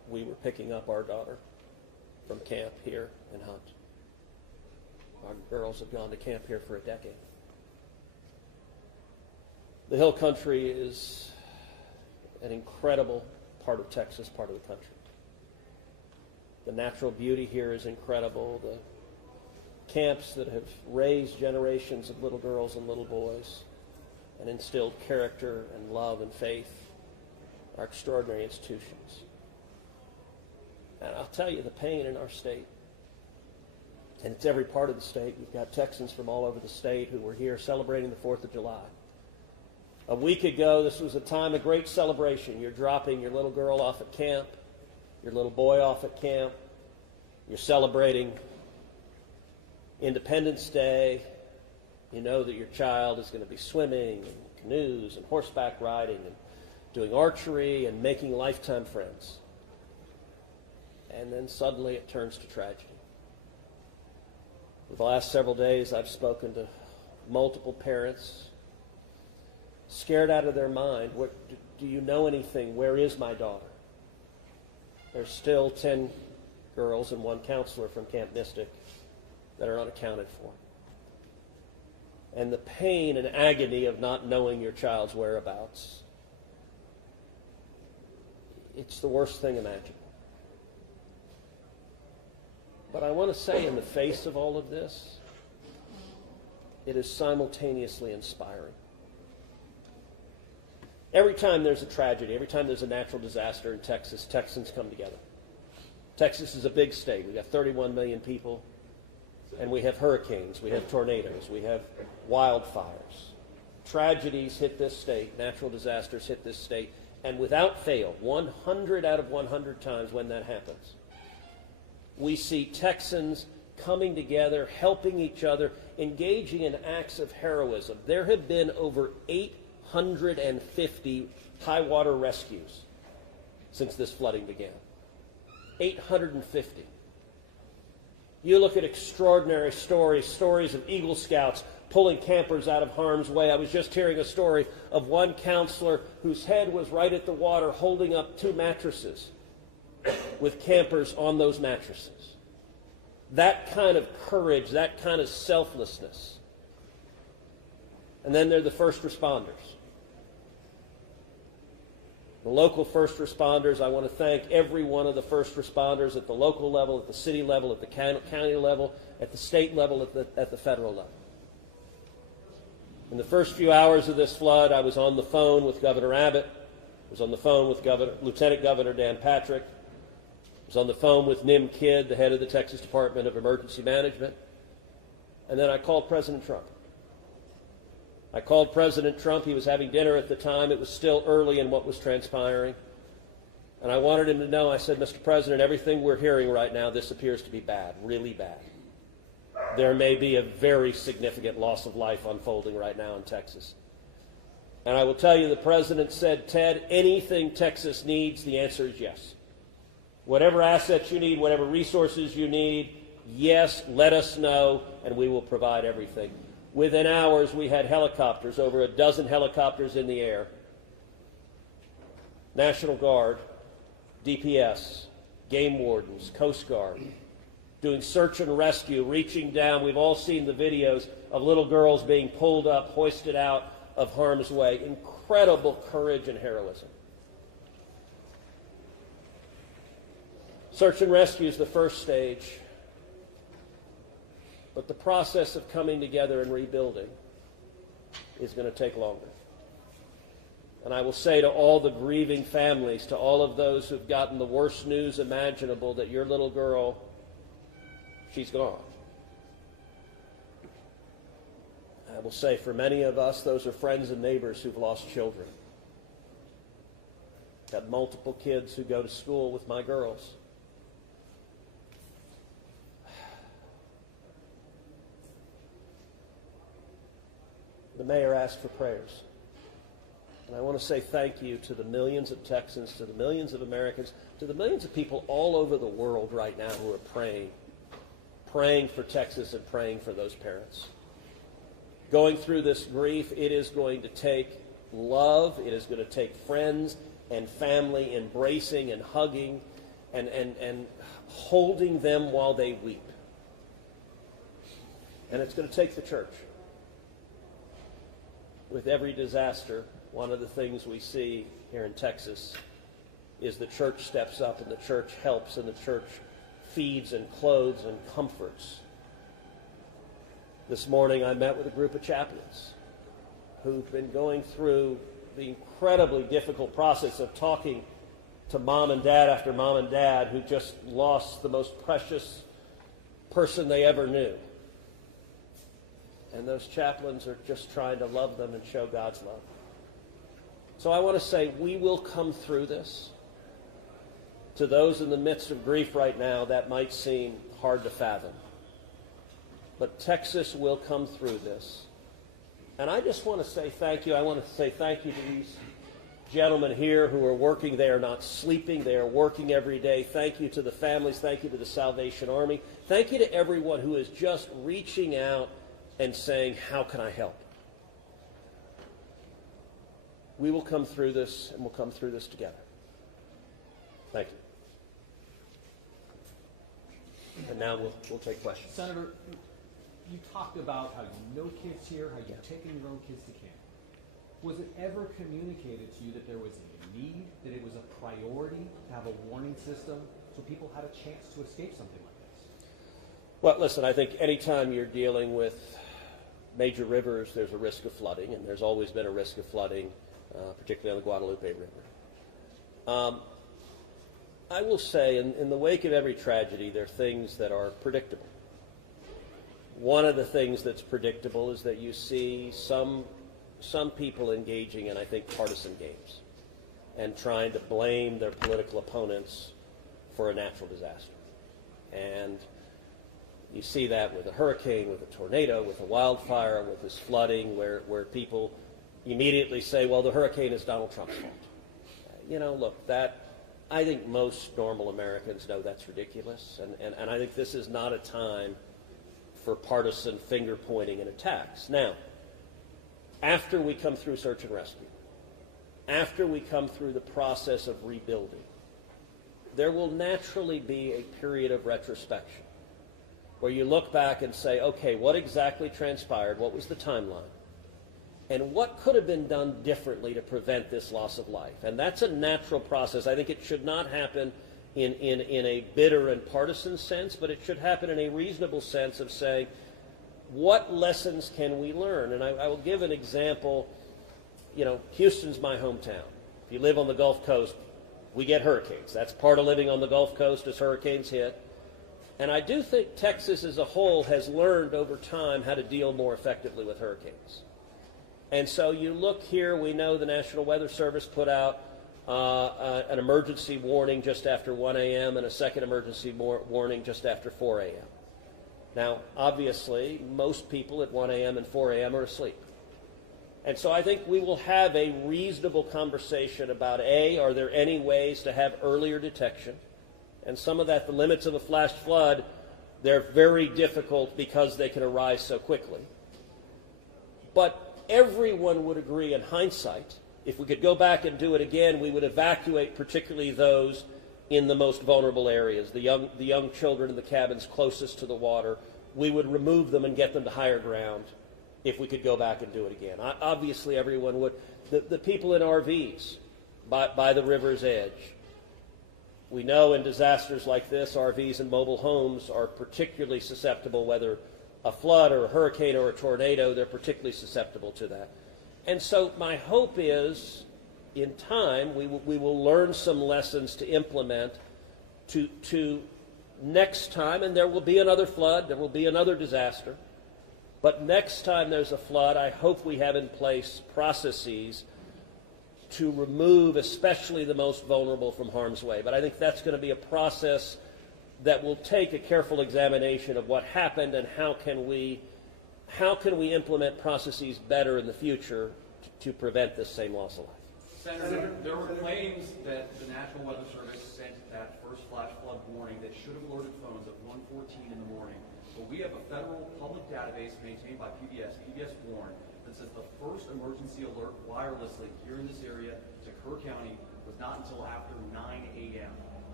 we were picking up our daughter from camp here in Hunt. Our girls have gone to camp here for a decade. The Hill Country is an incredible part of Texas, part of the country. The natural beauty here is incredible. The camps that have raised generations of little girls and little boys and instilled character and love and faith are extraordinary institutions. And I'll tell you, the pain in our state, and it's every part of the state. We've got Texans from all over the state who were here celebrating the 4th of July. A week ago, this was a time of great celebration. You're dropping your little girl off at camp, your little boy off at camp. You're celebrating Independence Day. You know that your child is going to be swimming and canoes and horseback riding and doing archery and making lifetime friends. And then suddenly it turns to tragedy. For the last several days, I've spoken to multiple parents, scared out of their mind. Do you know anything? Where is my daughter? There's still 10 girls and 1 counselor from Camp Mystic that are unaccounted for. And the pain and agony of not knowing your child's whereabouts, it's the worst thing imaginable. But I want to say, in the face of all of this, it is simultaneously inspiring. Every time there's a tragedy, every time there's a natural disaster in Texas, Texans come together. Texas is a big state. We've got 31 million people, and we have hurricanes, we have tornadoes, we have wildfires. Tragedies hit this state, natural disasters hit this state, and without fail, 100 out of 100 times when that happens, we see Texans coming together, helping each other, engaging in acts of heroism. There have been over 850 high water rescues since this flooding began. 850. You look at extraordinary stories of Eagle Scouts pulling campers out of harm's way. I was just hearing a story of one counselor whose head was right at the water holding up 2 mattresses with campers on those mattresses. That kind of courage, that kind of selflessness. And then there are the first responders. The local first responders, I want to thank every one of the first responders at the local level, at the city level, at the county level, at the state level, at the federal level. In the first few hours of this flood, I was on the phone with Governor Abbott. I was on the phone with Lieutenant Governor Dan Patrick. I was on the phone with Nim Kidd, the head of the Texas Department of Emergency Management. And then I called President Trump. I called President Trump. He was having dinner at the time. It was still early in what was transpiring. And I wanted him to know, I said, Mr. President, everything we're hearing right now, this appears to be bad, really bad. There may be a very significant loss of life unfolding right now in Texas. And I will tell you, the President said, Ted, anything Texas needs, the answer is yes. Whatever assets you need, whatever resources you need, yes, let us know, and we will provide everything. Within hours, we had helicopters, over a dozen helicopters in the air. National Guard, DPS, game wardens, Coast Guard, doing search and rescue, reaching down. We've all seen the videos of little girls being pulled up, hoisted out of harm's way. Incredible courage and heroism. Search and rescue is the first stage, but the process of coming together and rebuilding is going to take longer. And I will say to all the grieving families, to all of those who've gotten the worst news imaginable, that your little girl, she's gone. I will say for many of us, those are friends and neighbors who've lost children. Got multiple kids who go to school with my girls. The mayor asked for prayers. And I want to say thank you to the millions of Texans, to the millions of Americans, to the millions of people all over the world right now who are praying for Texas and praying for those parents. Going through this grief, it is going to take love, it is going to take friends and family embracing and hugging and holding them while they weep. And it's going to take the church. With every disaster, one of the things we see here in Texas is the church steps up and the church helps and the church feeds and clothes and comforts. This morning I met with a group of chaplains who've been going through the incredibly difficult process of talking to mom and dad after mom and dad who just lost the most precious person they ever knew. And those chaplains are just trying to love them and show God's love. So I want to say we will come through this. To those in the midst of grief right now, that might seem hard to fathom. But Texas will come through this. And I just want to say thank you. I want to say thank you to these gentlemen here who are working. They are not sleeping. They are working every day. Thank you to the families. Thank you to the Salvation Army. Thank you to everyone who is just reaching out and saying, how can I help? We will come through this, and we'll come through this together. Thank you. And now we'll take questions. Senator, you talked about how you know kids here, how you've taken your own kids to camp. Was it ever communicated to you that there was a need, that it was a priority to have a warning system so people had a chance to escape something like this? Well, listen, I think anytime you're dealing with major rivers, there's a risk of flooding, and there's always been a risk of flooding, particularly on the Guadalupe River. I will say, in the wake of every tragedy, there are things that are predictable. One of the things that's predictable is that you see some people engaging in, I think, partisan games and trying to blame their political opponents for a natural disaster. And you see that with a hurricane, with a tornado, with a wildfire, with this flooding, where people immediately say, well, the hurricane is Donald Trump's fault. You know, look, I think most normal Americans know that's ridiculous, and I think this is not a time for partisan finger-pointing and attacks. Now, after we come through search and rescue, after we come through the process of rebuilding, there will naturally be a period of retrospection where you look back and say, okay, what exactly transpired? What was the timeline? And what could have been done differently to prevent this loss of life? And that's a natural process. I think it should not happen in a bitter and partisan sense, but it should happen in a reasonable sense of saying, what lessons can we learn? And I will give an example. You know, Houston's my hometown. If you live on the Gulf Coast, we get hurricanes. That's part of living on the Gulf Coast as hurricanes hit. And I do think Texas as a whole has learned over time how to deal more effectively with hurricanes. And so you look here, we know the National Weather Service put out an emergency warning just after 1 a.m. and a second emergency warning just after 4 a.m. Now, obviously, most people at 1 a.m. and 4 a.m. are asleep. And so I think we will have a reasonable conversation about, A, are there any ways to have earlier detection? And some of that, the limits of a flash flood, they're very difficult because they can arise so quickly. But everyone would agree in hindsight, if we could go back and do it again, we would evacuate particularly those in the most vulnerable areas, the young children in the cabins closest to the water. We would remove them and get them to higher ground if we could go back and do it again. Obviously, everyone would. The people in RVs by the river's edge. We know in disasters like this, RVs and mobile homes are particularly susceptible, whether a flood or a hurricane or a tornado, they're particularly susceptible to that. And so my hope is, in time, we will learn some lessons to implement to next time, and there will be another flood, there will be another disaster, but next time there's a flood, I hope we have in place processes to remove especially the most vulnerable from harm's way. But I think that's going to be a process that will take a careful examination of what happened and how can we implement processes better in the future to prevent this same loss of life. Senator, there were claims that the National Weather Service sent that first flash flood warning that should have alerted phones at 1:14 in the morning. But we have a federal public database maintained by PBS Warn, that says the first emergency alert wirelessly here in this area to Kerr County was not until after 9 a.m.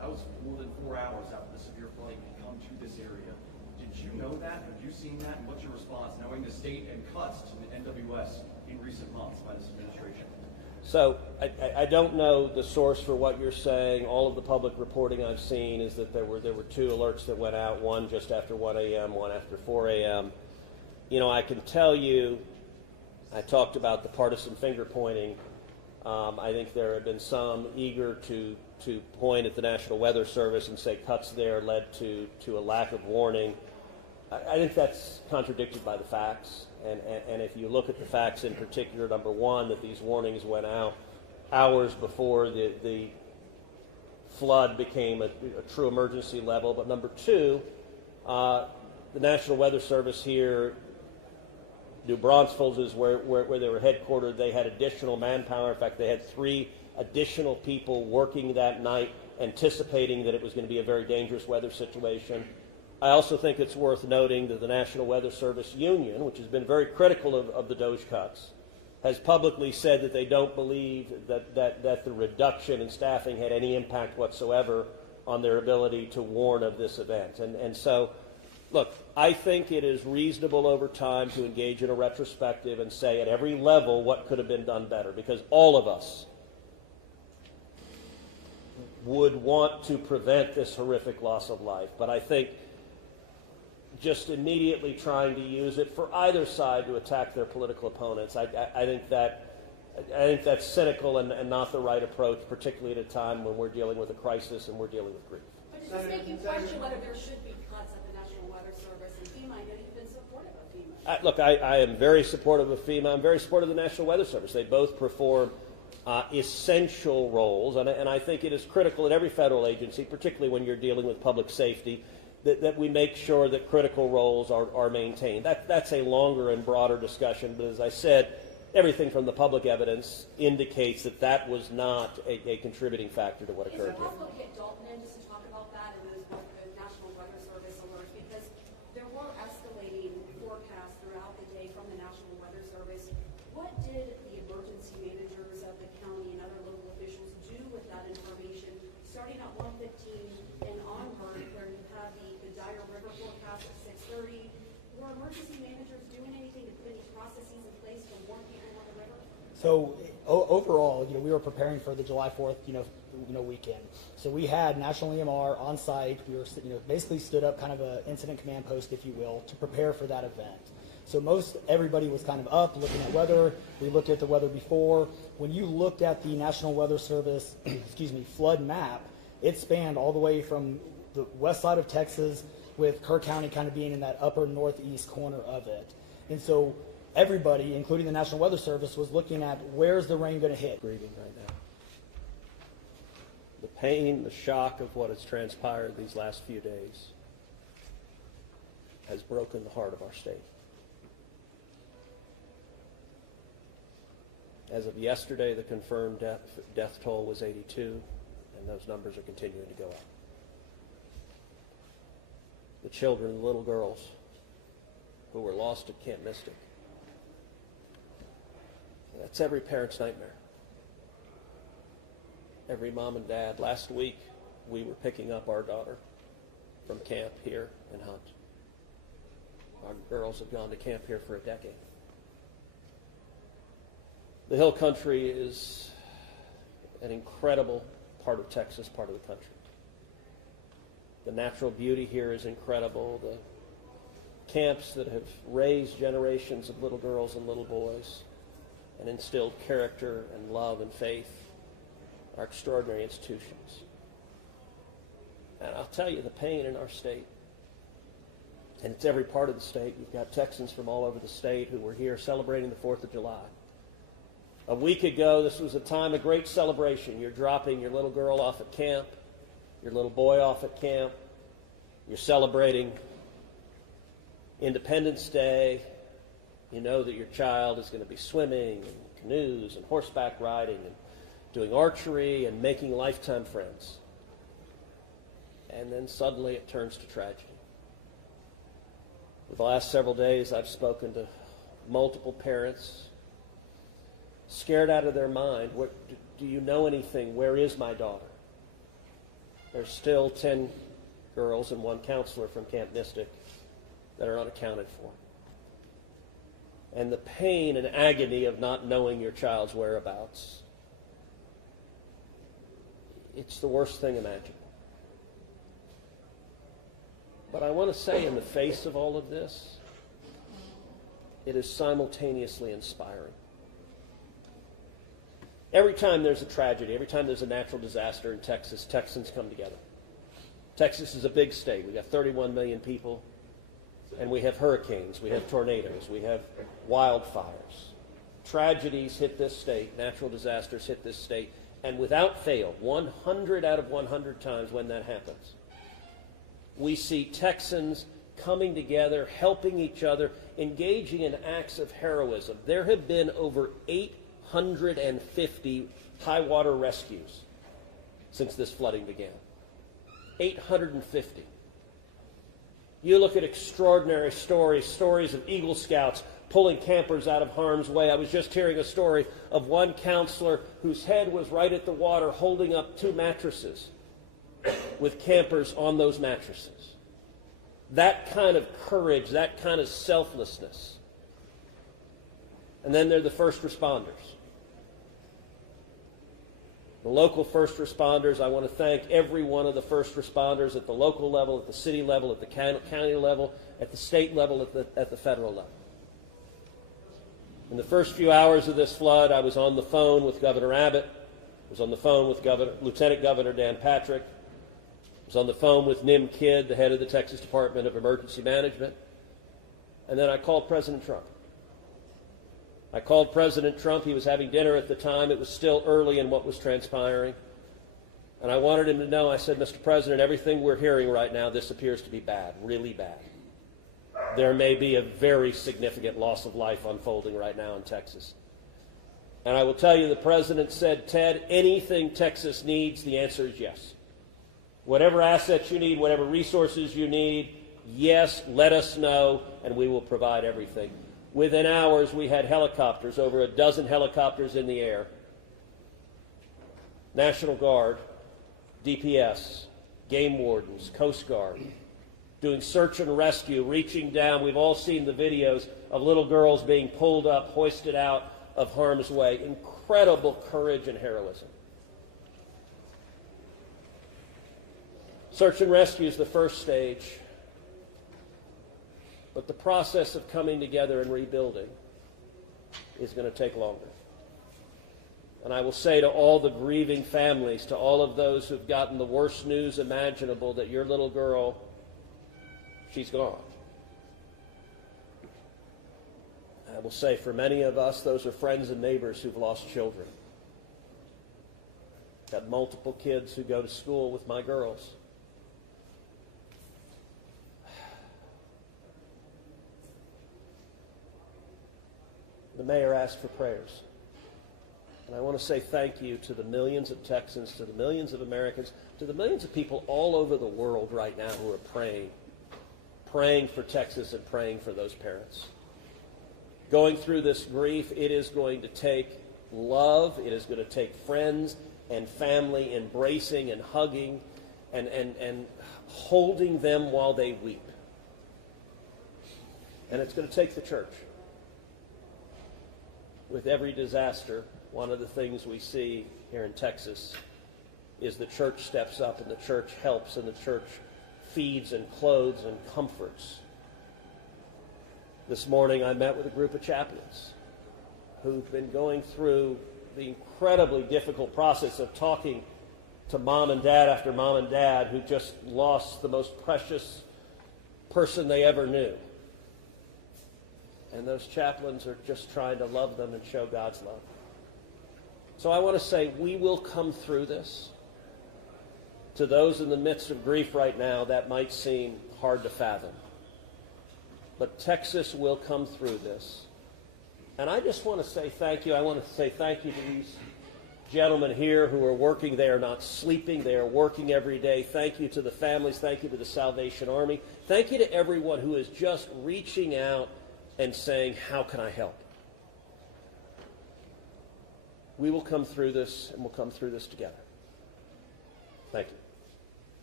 That was more than 4 hours after the severe flooding had come to this area. Did you know that? Have you seen that? And what's your response, knowing the state and cuts to the NWS in recent months by this administration? So I don't know the source for what you're saying. All of the public reporting I've seen is that there were 2 alerts that went out, one just after 1 a.m., one after 4 a.m. You know, I can tell you, I talked about the partisan finger pointing. I think there have been some eager to point at the National Weather Service and say cuts there led to a lack of warning. I think that's contradicted by the facts. And if you look at the facts in particular, number one, that these warnings went out hours before the flood became a true emergency level. But number two, the National Weather Service here, New Braunfels is where they were headquartered. They had additional manpower. In fact, they had 3 additional people working that night, anticipating that it was going to be a very dangerous weather situation. I also think it's worth noting that the National Weather Service Union, which has been very critical of the DOGE cuts, has publicly said that they don't believe that the reduction in staffing had any impact whatsoever on their ability to warn of this event. And so, look, I think it is reasonable over time to engage in a retrospective and say at every level what could have been done better, because all of us would want to prevent this horrific loss of life. But I think just immediately trying to use it for either side to attack their political opponents, I think that's cynical and not the right approach, particularly at a time when we're dealing with a crisis and we're dealing with grief. But does this make you question whether there should be cuts at the National Weather Service and FEMA? I know you've been supportive of FEMA. Look, I am very supportive of FEMA. I'm very supportive of the National Weather Service. They both perform essential roles, and I think it is critical at every federal agency, particularly when you're dealing with public safety, that we make sure that critical roles are maintained. That's a longer and broader discussion, but as I said, everything from the public evidence indicates that was not a contributing factor to what occurred here. Is it possible to get Dalton in just to talk about that and those National Weather Service alerts? Because there were escalating forecasts throughout the day from the National Weather Service. What did the emergency managers of the county and other local officials do with that information, starting at 1:15 and onward, where you have the Dyer River forecast at 6:30? Were emergency managers doing anything to put any processes in place to warn people on the river? So overall, we were preparing for the July 4th, weekend. So we had National EMR on site. We were, basically stood up kind of an incident command post, if you will, to prepare for that event. So everybody was kind of up looking at weather. We looked at the weather before. When you looked at the National Weather Service, flood map, it spanned all the way from the west side of Texas, with Kerr County kind of being in that upper northeast corner of it. And so everybody, including the National Weather Service, was looking at where's the rain going to hit. Grieving right now. The pain, the shock of what has transpired these last few days has broken the heart of our state. As of yesterday, the confirmed death toll was 82, and those numbers are continuing to go up. The children, the little girls who were lost at Camp Mystic, that's every parent's nightmare. Every mom and dad. Last week, we were picking up our daughter from camp here in Hunt. Our girls have gone to camp here for a decade. The Hill Country is an incredible part of Texas, part of the country. The natural beauty here is incredible. The camps that have raised generations of little girls and little boys and instilled character and love and faith are extraordinary institutions. And I'll tell you, the pain in our state, and it's every part of the state. You've got Texans from all over the state who were here celebrating the 4th of July. A week ago, this was a time of great celebration. You're dropping your little girl off at camp, your little boy off at camp. You're celebrating Independence Day. You know that your child is going to be swimming and canoes and horseback riding and doing archery and making lifetime friends. And then suddenly it turns to tragedy. For the last several days, I've spoken to multiple parents, scared out of their mind. Do you know anything? Where is my daughter? There's still 10 girls and 1 counselor from Camp Mystic that are unaccounted for. And the pain and agony of not knowing your child's whereabouts, it's the worst thing imaginable. But I want to say, in the face of all of this, it is simultaneously inspiring. Every time there's a tragedy, every time there's a natural disaster in Texas, Texans come together. Texas is a big state. We've got 31 million people, and we have hurricanes, we have tornadoes, we have wildfires. Tragedies hit this state, natural disasters hit this state, and without fail, 100 out of 100 times when that happens, we see Texans coming together, helping each other, engaging in acts of heroism. There have been over 850 high water rescues since this flooding began. 850. You look at extraordinary stories of Eagle Scouts pulling campers out of harm's way. I was just hearing a story of one counselor whose head was right at the water holding up 2 mattresses with campers on those mattresses. That kind of courage, that kind of selflessness. And then there are the first responders. The local first responders, I want to thank every one of the first responders at the local level, at the city level, at the county level, at the state level, at the federal level. In the first few hours of this flood, I was on the phone with Governor Abbott. I was on the phone with Lieutenant Governor Dan Patrick. I was on the phone with Nim Kidd, the head of the Texas Department of Emergency Management. And then I called President Trump. I called President Trump. He was having dinner at the time. It was still early in what was transpiring. And I wanted him to know, I said, Mr. President, everything we're hearing right now, this appears to be bad, really bad. There may be a very significant loss of life unfolding right now in Texas. And I will tell you, the President said, Ted, anything Texas needs, the answer is yes. Whatever assets you need, whatever resources you need, yes, let us know, and we will provide everything. Within hours, we had helicopters, over a dozen helicopters in the air. National Guard, DPS, game wardens, Coast Guard, doing search and rescue, reaching down. We've all seen the videos of little girls being pulled up, hoisted out of harm's way. Incredible courage and heroism. Search and rescue is the first stage. But the process of coming together and rebuilding is going to take longer. And I will say to all the grieving families, to all of those who've gotten the worst news imaginable, that your little girl, she's gone. I will say for many of us, those are friends and neighbors who've lost children. Got multiple kids who go to school with my girls. The mayor asked for prayers. And I want to say thank you to the millions of Texans, to the millions of Americans, to the millions of people all over the world right now who are praying for Texas and praying for those parents. Going through this grief, it is going to take love, it is going to take friends and family embracing and hugging and holding them while they weep. And it's going to take the church. With every disaster, one of the things we see here in Texas is the church steps up and the church helps and the church feeds and clothes and comforts. This morning I met with a group of chaplains who've been going through the incredibly difficult process of talking to mom and dad after mom and dad who just lost the most precious person they ever knew. And those chaplains are just trying to love them and show God's love. So I want to say we will come through this. To those in the midst of grief right now, that might seem hard to fathom. But Texas will come through this. And I just want to say thank you. I want to say thank you to these gentlemen here who are working. They are not sleeping. They are working every day. Thank you to the families. Thank you to the Salvation Army. Thank you to everyone who is just reaching out and saying, how can I help? We will come through this, and we'll come through this together. Thank you.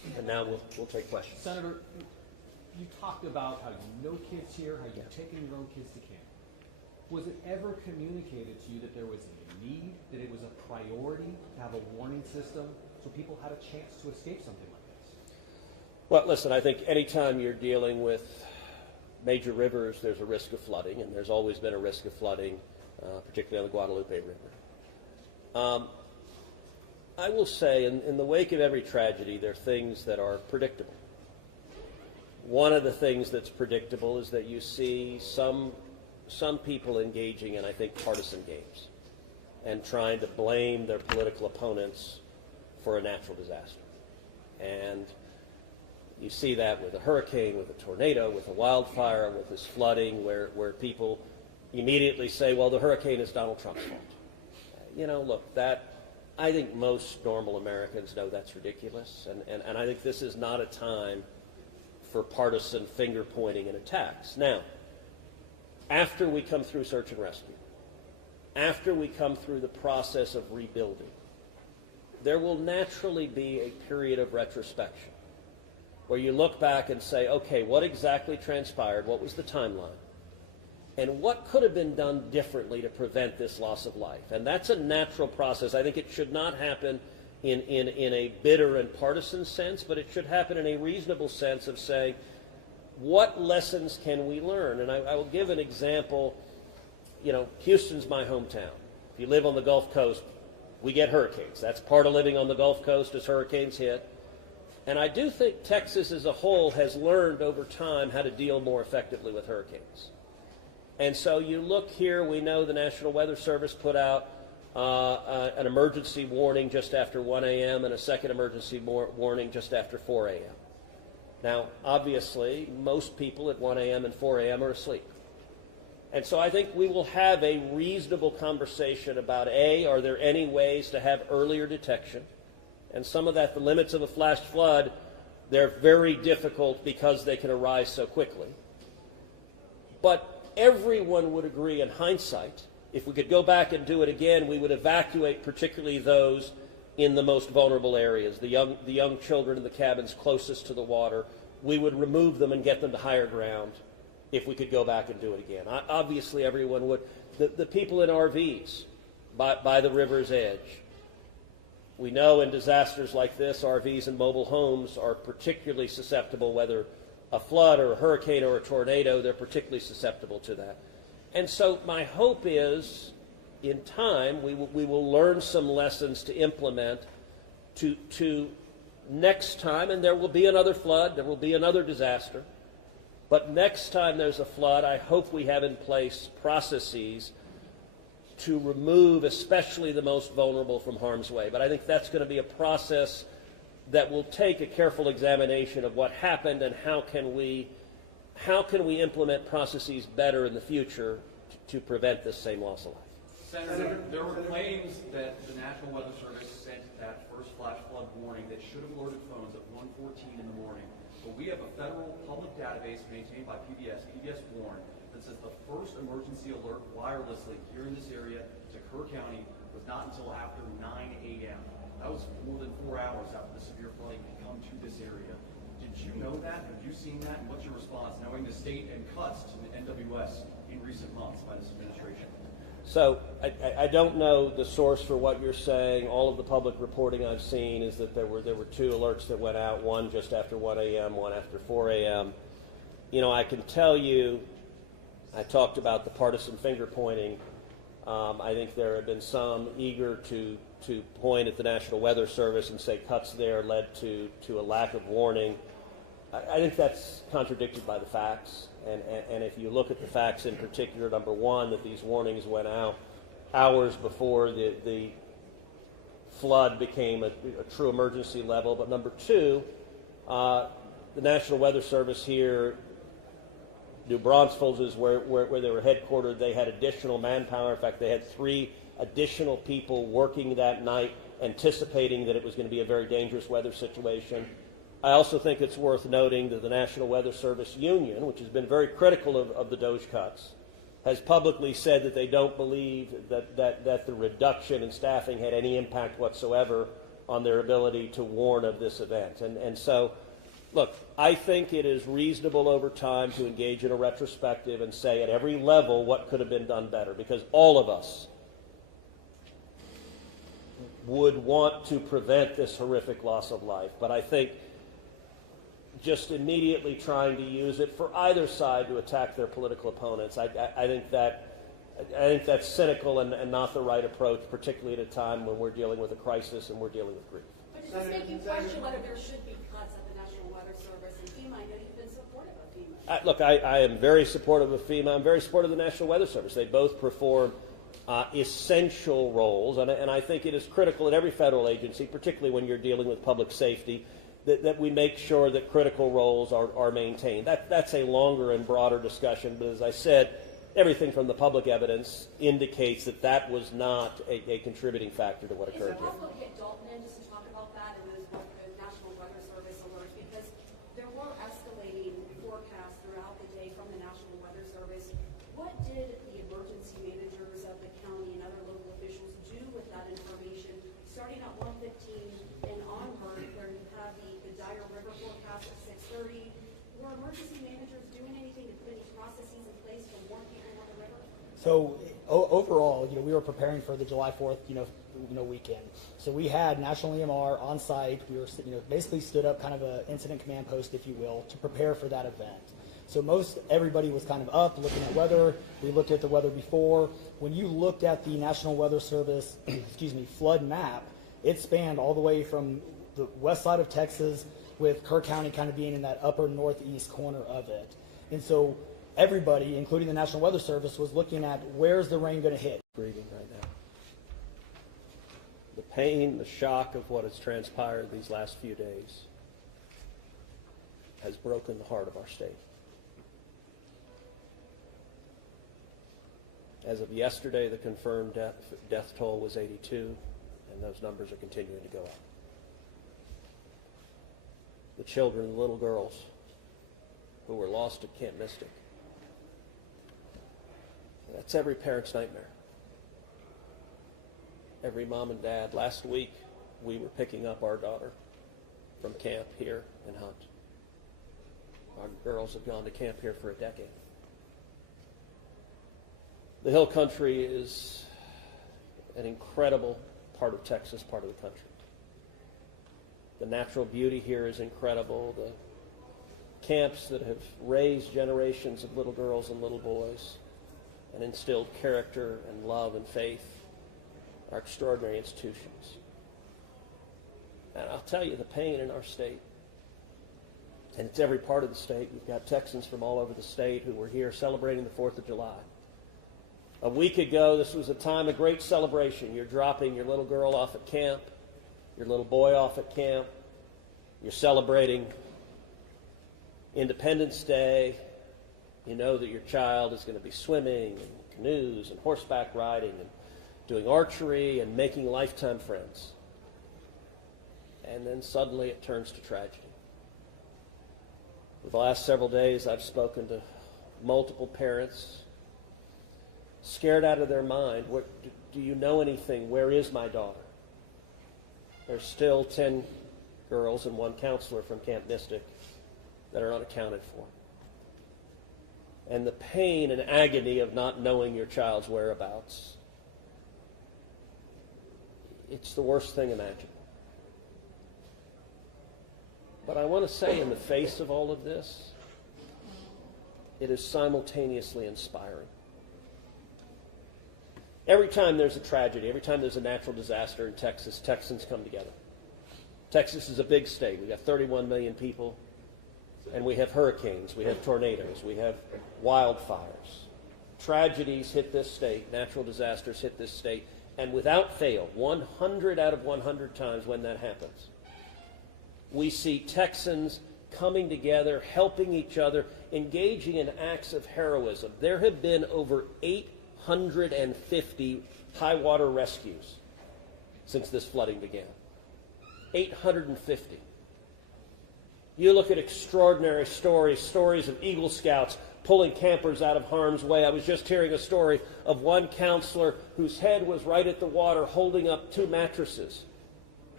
And now we'll take questions. Senator, you talked about how no kids here, how you've taken your own kids to camp. Was it ever communicated to you that there was a need, that it was a priority to have a warning system so people had a chance to escape something like this? Well, listen, I think anytime you're dealing with major rivers, there's a risk of flooding, and there's always been a risk of flooding, particularly on the Guadalupe River. I will say, in the wake of every tragedy, there are things that are predictable. One of the things that's predictable is that you see some people engaging in, I think, partisan games and trying to blame their political opponents for a natural disaster. And you see that with a hurricane, with a tornado, with a wildfire, with this flooding, where people immediately say, well, the hurricane is Donald Trump's fault. You know, look, I think most normal Americans know that's ridiculous, and I think this is not a time for partisan finger-pointing and attacks. Now, after we come through search and rescue, after we come through the process of rebuilding, there will naturally be a period of retrospection where you look back and say, okay, what exactly transpired? What was the timeline? And what could have been done differently to prevent this loss of life? And that's a natural process. I think it should not happen in a bitter and partisan sense, but it should happen in a reasonable sense of saying, what lessons can we learn? And I will give an example. You know, Houston's my hometown. If you live on the Gulf Coast, we get hurricanes. That's part of living on the Gulf Coast as hurricanes hit. And I do think Texas as a whole has learned over time how to deal more effectively with hurricanes. And so you look here, we know the National Weather Service put out an emergency warning just after 1 a.m. and a second emergency warning just after 4 a.m. Now, obviously, most people at 1 a.m. and 4 a.m. are asleep. And so I think we will have a reasonable conversation about, A, are there any ways to have earlier detection? And some of that, the limits of a flash flood, they're very difficult because they can arise so quickly. But everyone would agree in hindsight, if we could go back and do it again, we would evacuate particularly those in the most vulnerable areas, the young children in the cabins closest to the water. We would remove them and get them to higher ground if we could go back and do it again. Obviously, everyone would. The people in RVs by the river's edge. We know in disasters like this, RVs and mobile homes are particularly susceptible, whether a flood or a hurricane or a tornado, they're particularly susceptible to that. And so my hope is, in time, we will learn some lessons to implement to next time, and there will be another flood, there will be another disaster, but next time there's a flood, I hope we have in place processes to remove especially the most vulnerable from harm's way. But I think that's going to be a process that will take a careful examination of what happened and how can we implement processes better in the future to prevent this same loss of life. Senator, there were claims that the National Weather Service sent that first flash flood warning that should have alerted phones at 1:14 in the morning. But we have a federal public database maintained by PBS Warn, that says the first emergency alert wirelessly here in this area to Kerr County was not until after 9 a.m. That was more than 4 hours after the severe flooding had come to this area. Did you know that? Have you seen that? And what's your response, knowing the state and cuts to the NWS in recent months by this administration? So I don't know the source for what you're saying. All of the public reporting I've seen is that there were two alerts that went out, one just after 1 a.m., one after 4 a.m. You know, I can tell you, I talked about the partisan finger pointing. I think there have been some eager to point at the National Weather Service and say cuts there led to a lack of warning. I think that's contradicted by the facts. And if you look at the facts in particular, number one, that these warnings went out hours before the flood became a true emergency level. But number two, the National Weather Service here, New Braunfels is where they were headquartered. They had additional manpower. In fact, they had 3 additional people working that night, anticipating that it was going to be a very dangerous weather situation. I also think it's worth noting that the National Weather Service Union, which has been very critical of the DOGE cuts, has publicly said that they don't believe that the reduction in staffing had any impact whatsoever on their ability to warn of this event. And so, look, I think it is reasonable over time to engage in a retrospective and say at every level what could have been done better, because all of us would want to prevent this horrific loss of life. But I think just immediately trying to use it for either side to attack their political opponents, I think that's cynical and not the right approach, particularly at a time when we're dealing with a crisis and we're dealing with grief. But does this make you question whether there should be cuts at the National Weather Service and FEMA? I know you've been supportive of FEMA. Look, I am very supportive of FEMA. I'm very supportive of the National Weather Service. They both perform essential roles, and I think it is critical at every federal agency, particularly when you're dealing with public safety, that we make sure that critical roles are maintained. That's a longer and broader discussion, but as I said, everything from the public evidence indicates that was not a contributing factor to what occurred here. Is it possible to get Dalton in just to talk about that and those National Weather Service alerts? Because there were escalating forecasts throughout the day from the National Weather Service. What did the emergency managers of the county and other local officials do with that information, starting at 1:15 and onward, where you have the dire river forecast at 6:30? Were emergency managers doing anything to put any processes in place to warn people on the river? So overall, we were preparing for the July 4th, weekend. So we had National EMR on site. We were, basically stood up kind of an incident command post, if you will, to prepare for that event. So everybody was kind of up looking at weather. We looked at the weather before. When you looked at the National Weather Service, flood map, it spanned all the way from the west side of Texas, with Kerr County kind of being in that upper northeast corner of it. And so everybody, including the National Weather Service, was looking at where's the rain going to hit. Grieving right now. The pain, the shock of what has transpired these last few days has broken the heart of our state. As of yesterday, the confirmed death toll was 82, and those numbers are continuing to go up. The children, the little girls who were lost at Camp Mystic, that's every parent's nightmare. Every mom and dad. Last week, we were picking up our daughter from camp here in Hunt. Our girls have gone to camp here for a decade. The Hill Country is an incredible part of Texas, part of the country. The natural beauty here is incredible. The camps that have raised generations of little girls and little boys and instilled character and love and faith are extraordinary institutions. And I'll tell you, the pain in our state, and it's every part of the state. We've got Texans from all over the state who were here celebrating the 4th of July. A week ago, this was a time of great celebration. You're dropping your little girl off at camp, your little boy off at camp. You're celebrating Independence Day. You know that your child is going to be swimming and canoes and horseback riding and doing archery and making lifetime friends. And then suddenly it turns to tragedy. For the last several days, I've spoken to multiple parents, scared out of their mind. Do you know anything? Where is my daughter? There's still 10 girls and 1 counselor from Camp Mystic that are unaccounted for. And the pain and agony of not knowing your child's whereabouts, it's the worst thing imaginable. But I want to say, in the face of all of this, it is simultaneously inspiring. Every time there's a tragedy, every time there's a natural disaster in Texas, Texans come together. Texas is a big state. We've got 31 million people, and we have hurricanes, we have tornadoes, we have wildfires. Tragedies hit this state, natural disasters hit this state, and without fail, 100 out of 100 times when that happens, we see Texans coming together, helping each other, engaging in acts of heroism. There have been over 850 high water rescues since this flooding began. 850. You look at extraordinary stories of Eagle Scouts pulling campers out of harm's way. I was just hearing a story of one counselor whose head was right at the water holding up 2 mattresses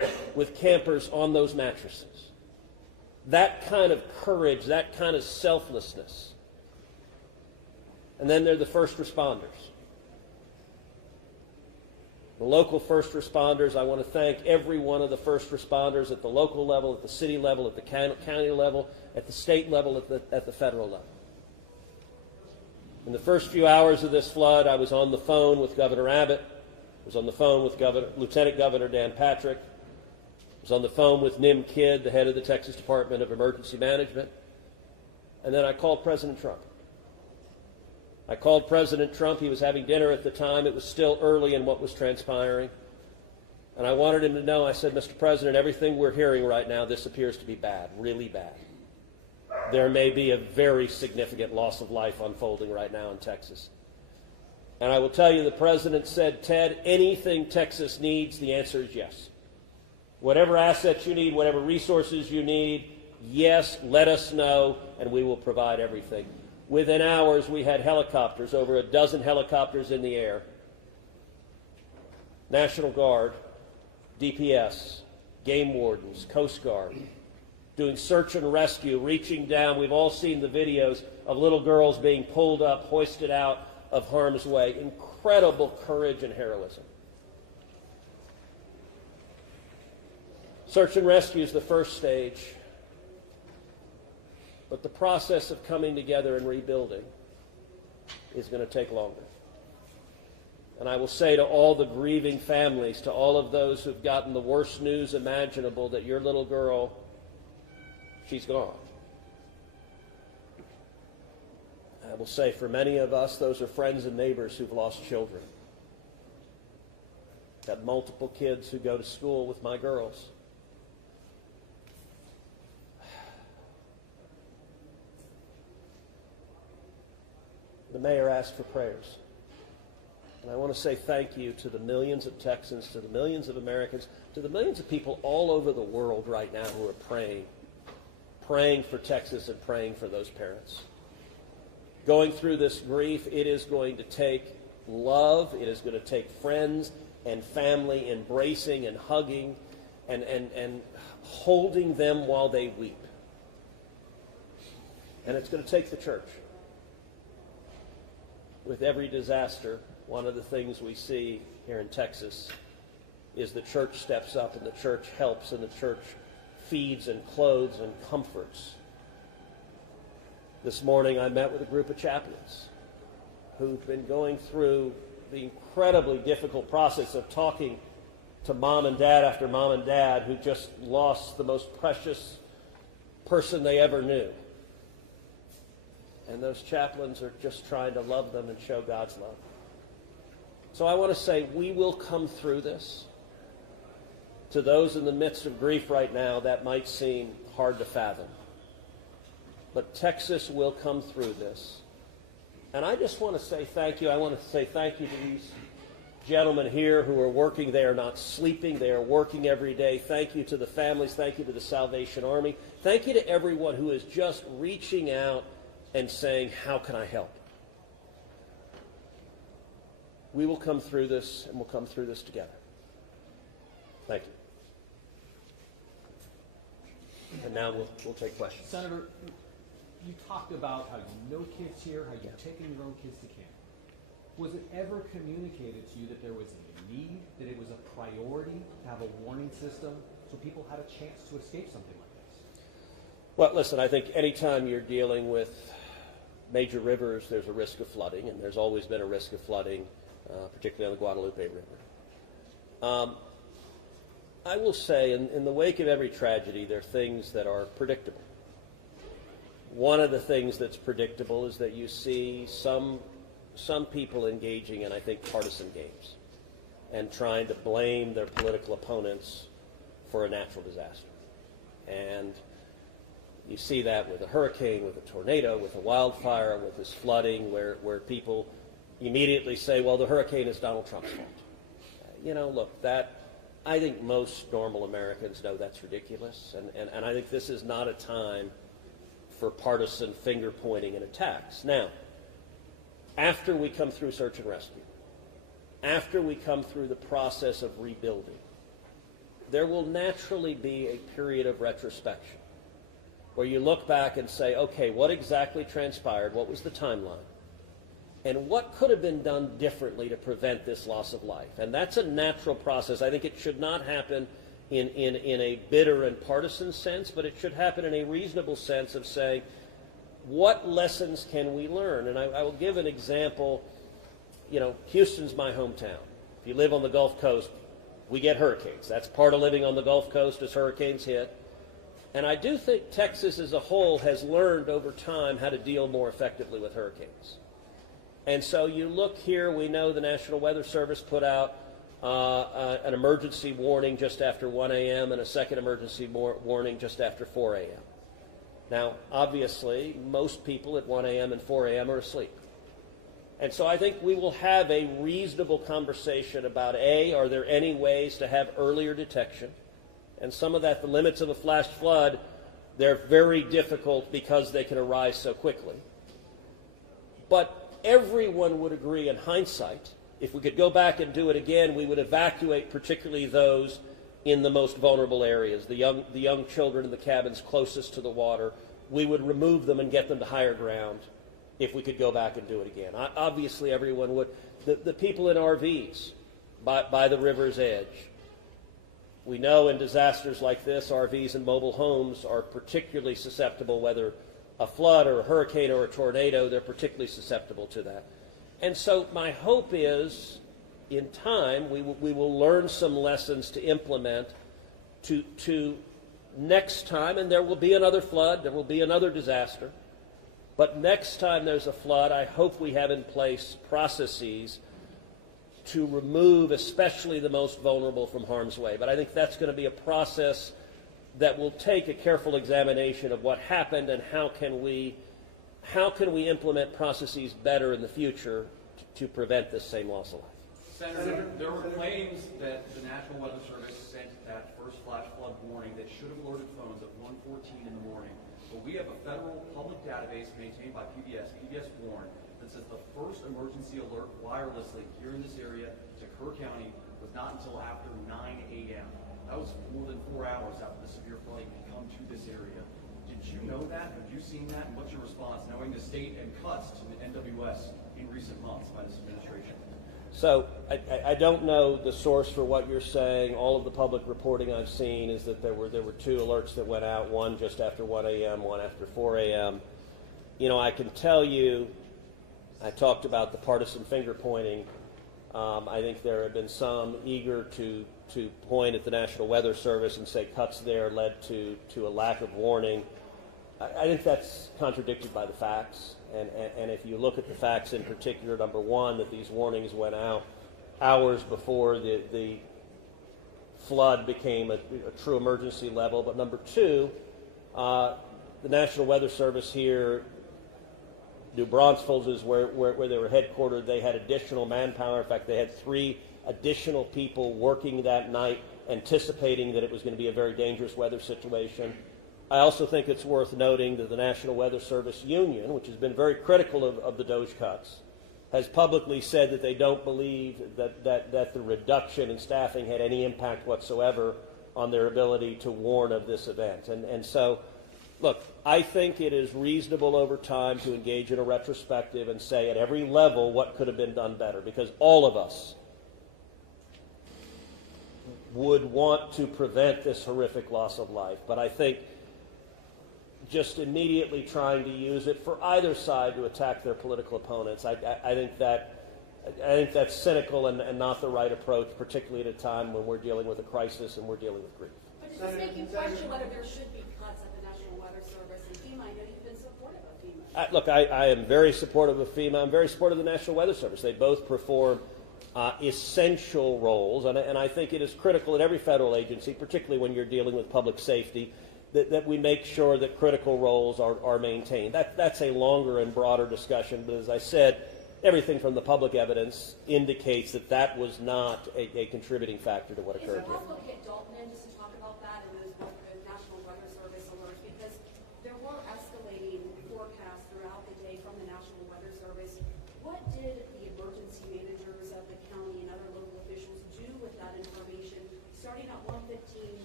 with campers on those mattresses. That kind of courage, that kind of selflessness. And then there are the first responders. The local first responders, I want to thank every one of the first responders at the local level, at the city level, at the county level, at the state level, at the federal level. In the first few hours of this flood, I was on the phone with Governor Abbott. I was on the phone with Lieutenant Governor Dan Patrick. I was on the phone with Nim Kidd, the head of the Texas Department of Emergency Management. And then I called President Trump. I called President Trump. He was having dinner at the time. It was still early in what was transpiring. And I wanted him to know, I said, Mr. President, everything we're hearing right now, this appears to be bad, really bad. There may be a very significant loss of life unfolding right now in Texas. And I will tell you, the President said, Ted, anything Texas needs, the answer is yes. Whatever assets you need, whatever resources you need, yes, let us know, and we will provide everything. Within hours, we had helicopters, over a dozen helicopters in the air. National Guard, DPS, game wardens, Coast Guard, doing search and rescue, reaching down. We've all seen the videos of little girls being pulled up, hoisted out of harm's way. Incredible courage and heroism. Search and rescue is the first stage. But the process of coming together and rebuilding is going to take longer. And I will say to all the grieving families, to all of those who've gotten the worst news imaginable, that your little girl, she's gone. I will say for many of us, those are friends and neighbors who've lost children. Got multiple kids who go to school with my girls. The mayor asked for prayers. And I want to say thank you to the millions of Texans, to the millions of Americans, to the millions of people all over the world right now who are praying for Texas and praying for those parents. Going through this grief, it is going to take love, it is going to take friends and family embracing and hugging and holding them while they weep. And it's going to take the church. With every disaster, one of the things we see here in Texas is the church steps up and the church helps and the church feeds and clothes and comforts. This morning I met with a group of chaplains who've been going through the incredibly difficult process of talking to mom and dad after mom and dad who just lost the most precious person they ever knew. And those chaplains are just trying to love them and show God's love. So I want to say we will come through this. To those in the midst of grief right now, that might seem hard to fathom. But Texas will come through this. And I just want to say thank you. I want to say thank you to these gentlemen here who are working. They are not sleeping. They are working every day. Thank you to the families. Thank you to the Salvation Army. Thank you to everyone who is just reaching out and saying, how can I help? We will come through this, and we'll come through this together. Thank you. And now we'll take questions. Senator, you talked about how you know kids here, how you've taken your own kids to camp. Was it ever communicated to you that there was a need, that it was a priority to have a warning system so people had a chance to escape something like this? Well, listen, I think anytime you're dealing with major rivers, there's a risk of flooding, and there's always been a risk of flooding, particularly on the Guadalupe River. I will say, in the wake of every tragedy, there are things that are predictable. One of the things that's predictable is that you see some people engaging in, I think, partisan games and trying to blame their political opponents for a natural disaster. And you see that with a hurricane, with a tornado, with a wildfire, with this flooding, where people immediately say, well, the hurricane is Donald Trump's fault. You know, look, I think most normal Americans know that's ridiculous, and I think this is not a time for partisan finger-pointing and attacks. Now, after we come through search and rescue, after we come through the process of rebuilding, there will naturally be a period of retrospection where you look back and say, okay, what exactly transpired? What was the timeline? And what could have been done differently to prevent this loss of life? And that's a natural process. I think it should not happen in a bitter and partisan sense, but it should happen in a reasonable sense of saying, what lessons can we learn? And I will give an example. You know, Houston's my hometown. If you live on the Gulf Coast, we get hurricanes. That's part of living on the Gulf Coast as hurricanes hit. And I do think Texas as a whole has learned over time how to deal more effectively with hurricanes. And so you look here, we know the National Weather Service put out an emergency warning just after 1 a.m. and a second emergency warning just after 4 a.m. Now, obviously, most people at 1 a.m. and 4 a.m. are asleep. And so I think we will have a reasonable conversation about, A, are there any ways to have earlier detection? And some of that, the limits of a flash flood, they're very difficult because they can arise so quickly. But everyone would agree in hindsight, if we could go back and do it again, we would evacuate particularly those in the most vulnerable areas, the young children in the cabins closest to the water. We would remove them and get them to higher ground if we could go back and do it again. Obviously, everyone would. The people in RVs by the river's edge. We know in disasters like this, RVs and mobile homes are particularly susceptible, whether a flood or a hurricane or a tornado, they're particularly susceptible to that. And so my hope is, in time, we will learn some lessons to implement to next time, and there will be another flood, there will be another disaster. But next time there's a flood, I hope we have in place processes to remove especially the most vulnerable from harm's way. But I think that's going to be a process that will take a careful examination of what happened and how can we implement processes better in the future to prevent this same loss of life. Senator, there were claims that the National Weather Service sent that first flash flood warning that should have alerted phones at 1:14 in the morning. But we have a federal public database maintained by PBS Warn, that says the first emergency alert wirelessly here in this area to Kerr County was not until after 9 a.m. That was more than 4 hours after the severe flooding had come to this area. Did you know that? Have you seen that? And what's your response, knowing the state and cuts to the NWS in recent months by this administration? So I don't know the source for what you're saying. All of the public reporting I've seen is that there were two alerts that went out, one just after 1 a.m., one after 4 a.m. You know, I can tell you, I talked about the partisan finger pointing. I think there have been some eager to point at the National Weather Service and say cuts there led to a lack of warning. I think that's contradicted by the facts. And if you look at the facts in particular, number one, that these warnings went out hours before the flood became a true emergency level. But number two, the National Weather Service here, New Braunfels is where they were headquartered. They had additional manpower. In fact, they had 3 additional people working that night, anticipating that it was going to be a very dangerous weather situation. I also think it's worth noting that the National Weather Service Union, which has been very critical of the DOGE cuts, has publicly said that they don't believe that the reduction in staffing had any impact whatsoever on their ability to warn of this event. And so, look, I think it is reasonable over time to engage in a retrospective and say at every level what could have been done better, because all of us would want to prevent this horrific loss of life. But I think just immediately trying to use it for either side to attack their political opponents, I think that's cynical and not the right approach, particularly at a time when we're dealing with a crisis and we're dealing with grief. But does this make you question whether there should be cuts at the National Weather Service and FEMA? I know you've been supportive of FEMA. Look, I am very supportive of FEMA. I'm very supportive of the National Weather Service. They both perform essential roles, and I think it is critical at every federal agency, particularly when you're dealing with public safety, that we make sure that critical roles are maintained. That's a longer and broader discussion, but as I said, everything from the public evidence indicates that was not a contributing factor to what occurred here. Is it possible to get Dalton in just to talk about that and those National Weather Service alerts? Because there were escalating forecasts throughout the day from the National Weather Service. What did the emergency managers of the county and other local officials do with that information starting at 1:15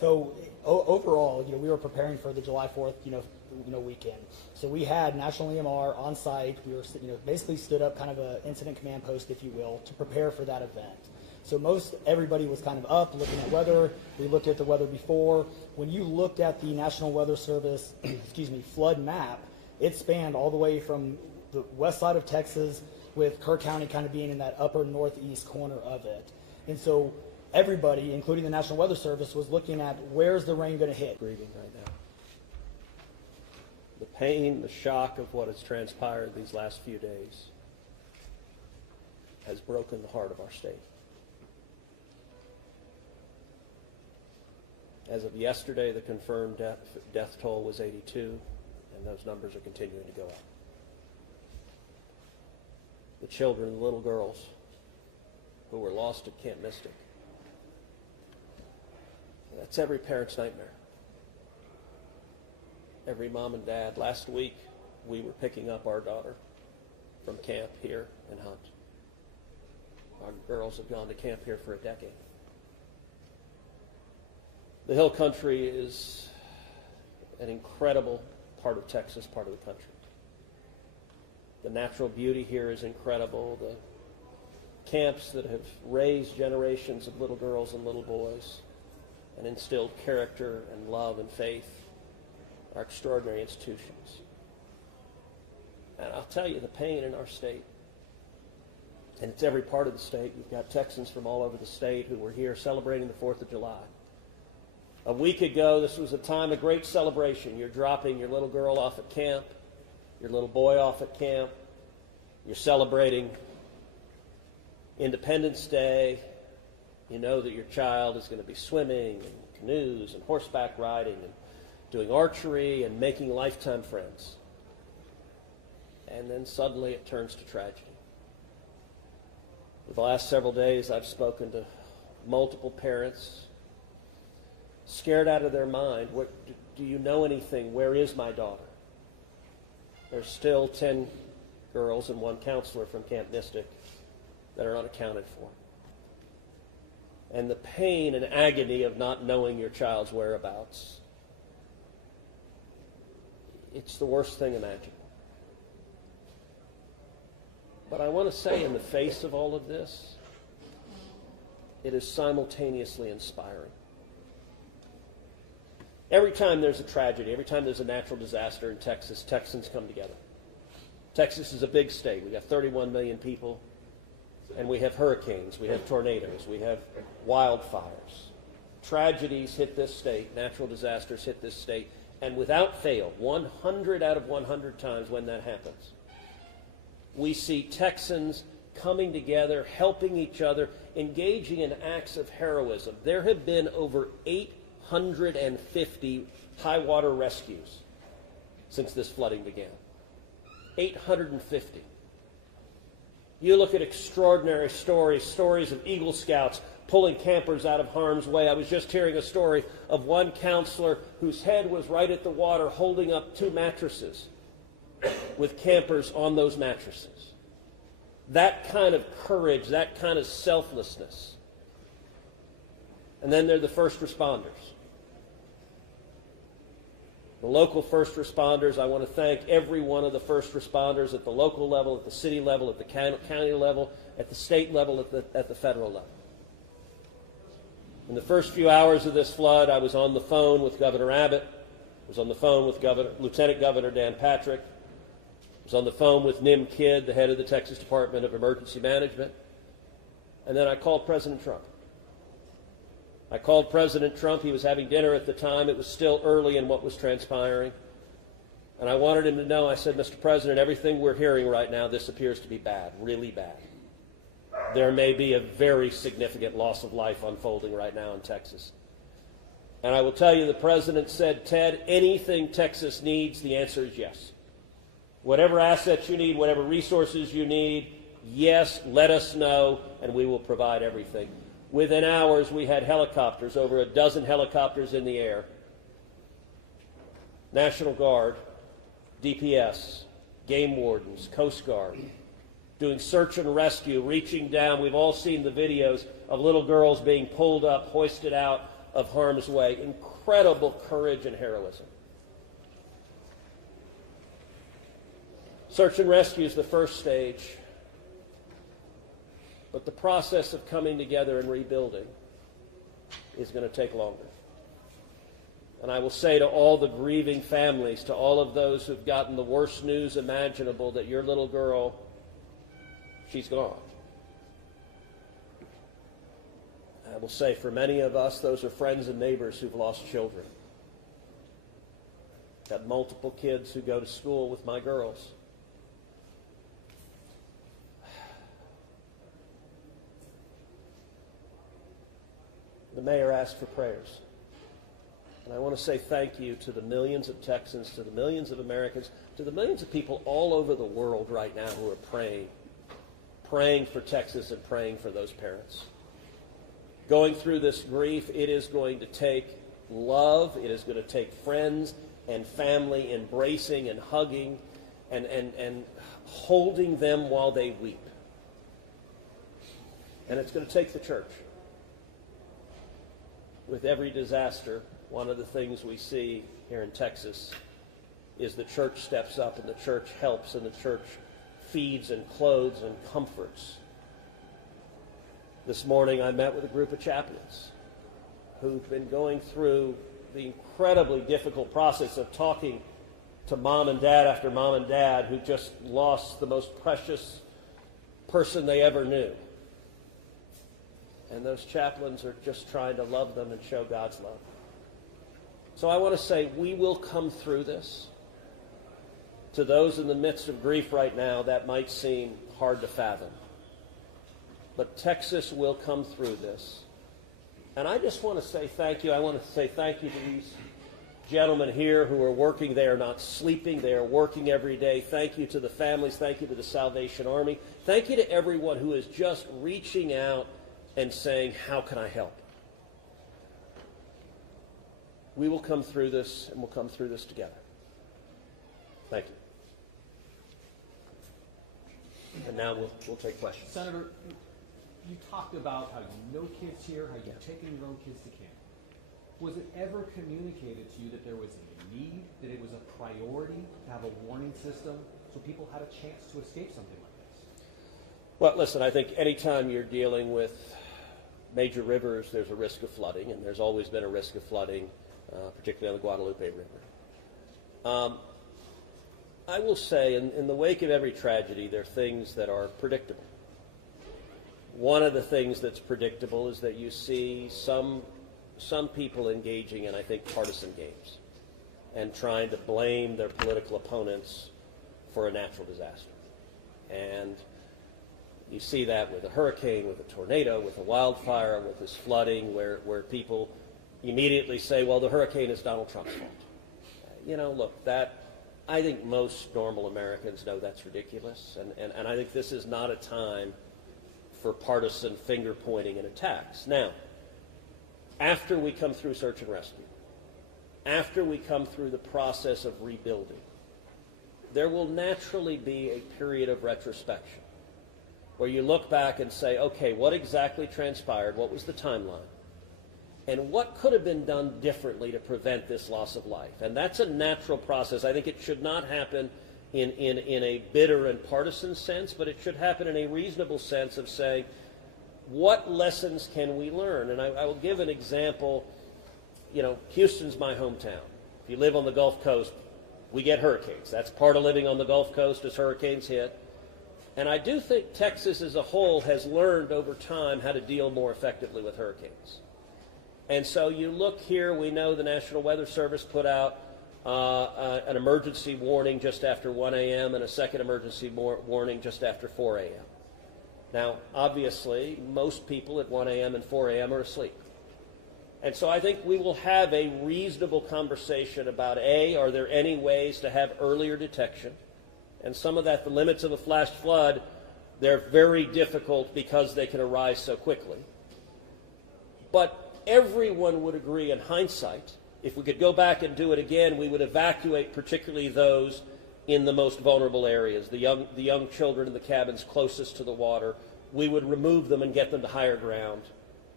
So overall, we were preparing for the July 4th, weekend. So we had National EMR on site. We were, basically stood up kind of an incident command post, if you will, to prepare for that event. So everybody was kind of up looking at weather. We looked at the weather before. When you looked at the National Weather Service, flood map, it spanned all the way from the west side of Texas, with Kerr County kind of being in that upper northeast corner of it. And so everybody, including the National Weather Service, was looking at where's the rain going to hit. Grieving right now. The pain, the shock of what has transpired these last few days has broken the heart of our state. As of yesterday, the confirmed death toll was 82, and those numbers are continuing to go up. The children, the little girls who were lost at Camp Mystic, that's every parent's nightmare. Every mom and dad. Last week, we were picking up our daughter from camp here in Hunt. Our girls have gone to camp here for a decade. The Hill Country is an incredible part of Texas, part of the country. The natural beauty here is incredible. The camps that have raised generations of little girls and little boys and instilled character and love and faith are extraordinary institutions. And I'll tell you, the pain in our state, and it's every part of the state. We've got Texans from all over the state who were here celebrating the 4th of July. A week ago, this was a time of great celebration. You're dropping your little girl off at camp, your little boy off at camp. You're celebrating Independence Day. You know that your child is going to be swimming and canoes and horseback riding and doing archery and making lifetime friends. And then suddenly it turns to tragedy. For the last several days, I've spoken to multiple parents, scared out of their mind. Do you know anything? Where is my daughter? There's still 10 girls and 1 counselor from Camp Mystic that are unaccounted for. And the pain and agony of not knowing your child's whereabouts, it's the worst thing imaginable. But I want to say, in the face of all of this, it is simultaneously inspiring. Every time there's a tragedy, every time there's a natural disaster in Texas, Texans come together. Texas is a big state. We've got 31 million people, and we have hurricanes, we have tornadoes, we have wildfires. Tragedies hit this state, natural disasters hit this state, and without fail, 100 out of 100 times when that happens, we see Texans coming together, helping each other, engaging in acts of heroism. There have been over 850 high water rescues since this flooding began. 850. You look at extraordinary stories of Eagle Scouts pulling campers out of harm's way. I was just hearing a story of one counselor whose head was right at the water holding up 2 mattresses with campers on those mattresses. That kind of courage, that kind of selflessness. And then there are the first responders. The local first responders, I want to thank every one of the first responders at the local level, at the city level, at the county level, at the state level, at the federal level. In the first few hours of this flood, I was on the phone with Governor Abbott. I was on the phone with Lieutenant Governor Dan Patrick. I was on the phone with Nim Kidd, the head of the Texas Department of Emergency Management. And then I called President Trump. I called President Trump. He was having dinner at the time. It was still early in what was transpiring. And I wanted him to know, I said, Mr. President, everything we're hearing right now, this appears to be bad, really bad. There may be a very significant loss of life unfolding right now in Texas. And I will tell you, the President said, Ted, anything Texas needs, the answer is yes. Whatever assets you need, whatever resources you need, yes, let us know, and we will provide everything. Within hours, we had helicopters, over a dozen helicopters in the air. National Guard, DPS, game wardens, Coast Guard, doing search and rescue, reaching down. We've all seen the videos of little girls being pulled up, hoisted out of harm's way. Incredible courage and heroism. Search and rescue is the first stage, but the process of coming together and rebuilding is going to take longer. And I will say to all the grieving families, to all of those who've gotten the worst news imaginable, that your little girl, she's gone. I will say for many of us, those are friends and neighbors who've lost children. Got multiple kids who go to school with my girls. The mayor asked for prayers. And I want to say thank you to the millions of Texans, to the millions of Americans, to the millions of people all over the world right now who are praying for Texas and praying for those parents. Going through this grief, it is going to take love, it is going to take friends and family embracing and hugging and holding them while they weep. And it's going to take the church. With every disaster, one of the things we see here in Texas is the church steps up and the church helps and the church feeds and clothes and comforts. This morning I met with a group of chaplains who've been going through the incredibly difficult process of talking to mom and dad after mom and dad who just lost the most precious person they ever knew. And those chaplains are just trying to love them and show God's love. So I want to say we will come through this. To those in the midst of grief right now, that might seem hard to fathom. But Texas will come through this. And I just want to say thank you. I want to say thank you to these gentlemen here who are working. They are not sleeping. They are working every day. Thank you to the families. Thank you to the Salvation Army. Thank you to everyone who is just reaching out and saying, how can I help? We will come through this, and we'll come through this together. Thank you. And now we'll take questions. Senator, you talked about how you know kids here, how you've taken your own kids to camp. Was it ever communicated to you that there was a need, that it was a priority to have a warning system so people had a chance to escape something like this? Well, listen, I think anytime you're dealing with major rivers, there's a risk of flooding, and there's always been a risk of flooding, particularly on the Guadalupe River. I will say, in the wake of every tragedy, there are things that are predictable. One of the things that's predictable is that you see some people engaging in, I think, partisan games and trying to blame their political opponents for a natural disaster. And you see that with a hurricane, with a tornado, with a wildfire, with this flooding, where people immediately say, well, the hurricane is Donald Trump's fault. You know, look, I think most normal Americans know that's ridiculous, and I think this is not a time for partisan finger-pointing and attacks. Now, after we come through search and rescue, after we come through the process of rebuilding, there will naturally be a period of retrospection where you look back and say, okay, what exactly transpired? What was the timeline? And what could have been done differently to prevent this loss of life? And that's a natural process. I think it should not happen in a bitter and partisan sense, but it should happen in a reasonable sense of saying, what lessons can we learn? And I will give an example. You know, Houston's my hometown. If you live on the Gulf Coast, we get hurricanes. That's part of living on the Gulf Coast as hurricanes hit. And I do think Texas as a whole has learned over time how to deal more effectively with hurricanes. And so you look here, we know the National Weather Service put out an emergency warning just after 1 a.m. and a second emergency warning just after 4 a.m. Now, obviously, most people at 1 a.m. and 4 a.m. are asleep. And so I think we will have a reasonable conversation about, A, are there any ways to have earlier detection? And some of that, the limits of a flash flood, they're very difficult because they can arise so quickly. But everyone would agree in hindsight, if we could go back and do it again, we would evacuate particularly those in the most vulnerable areas, the young children in the cabins closest to the water. We would remove them and get them to higher ground.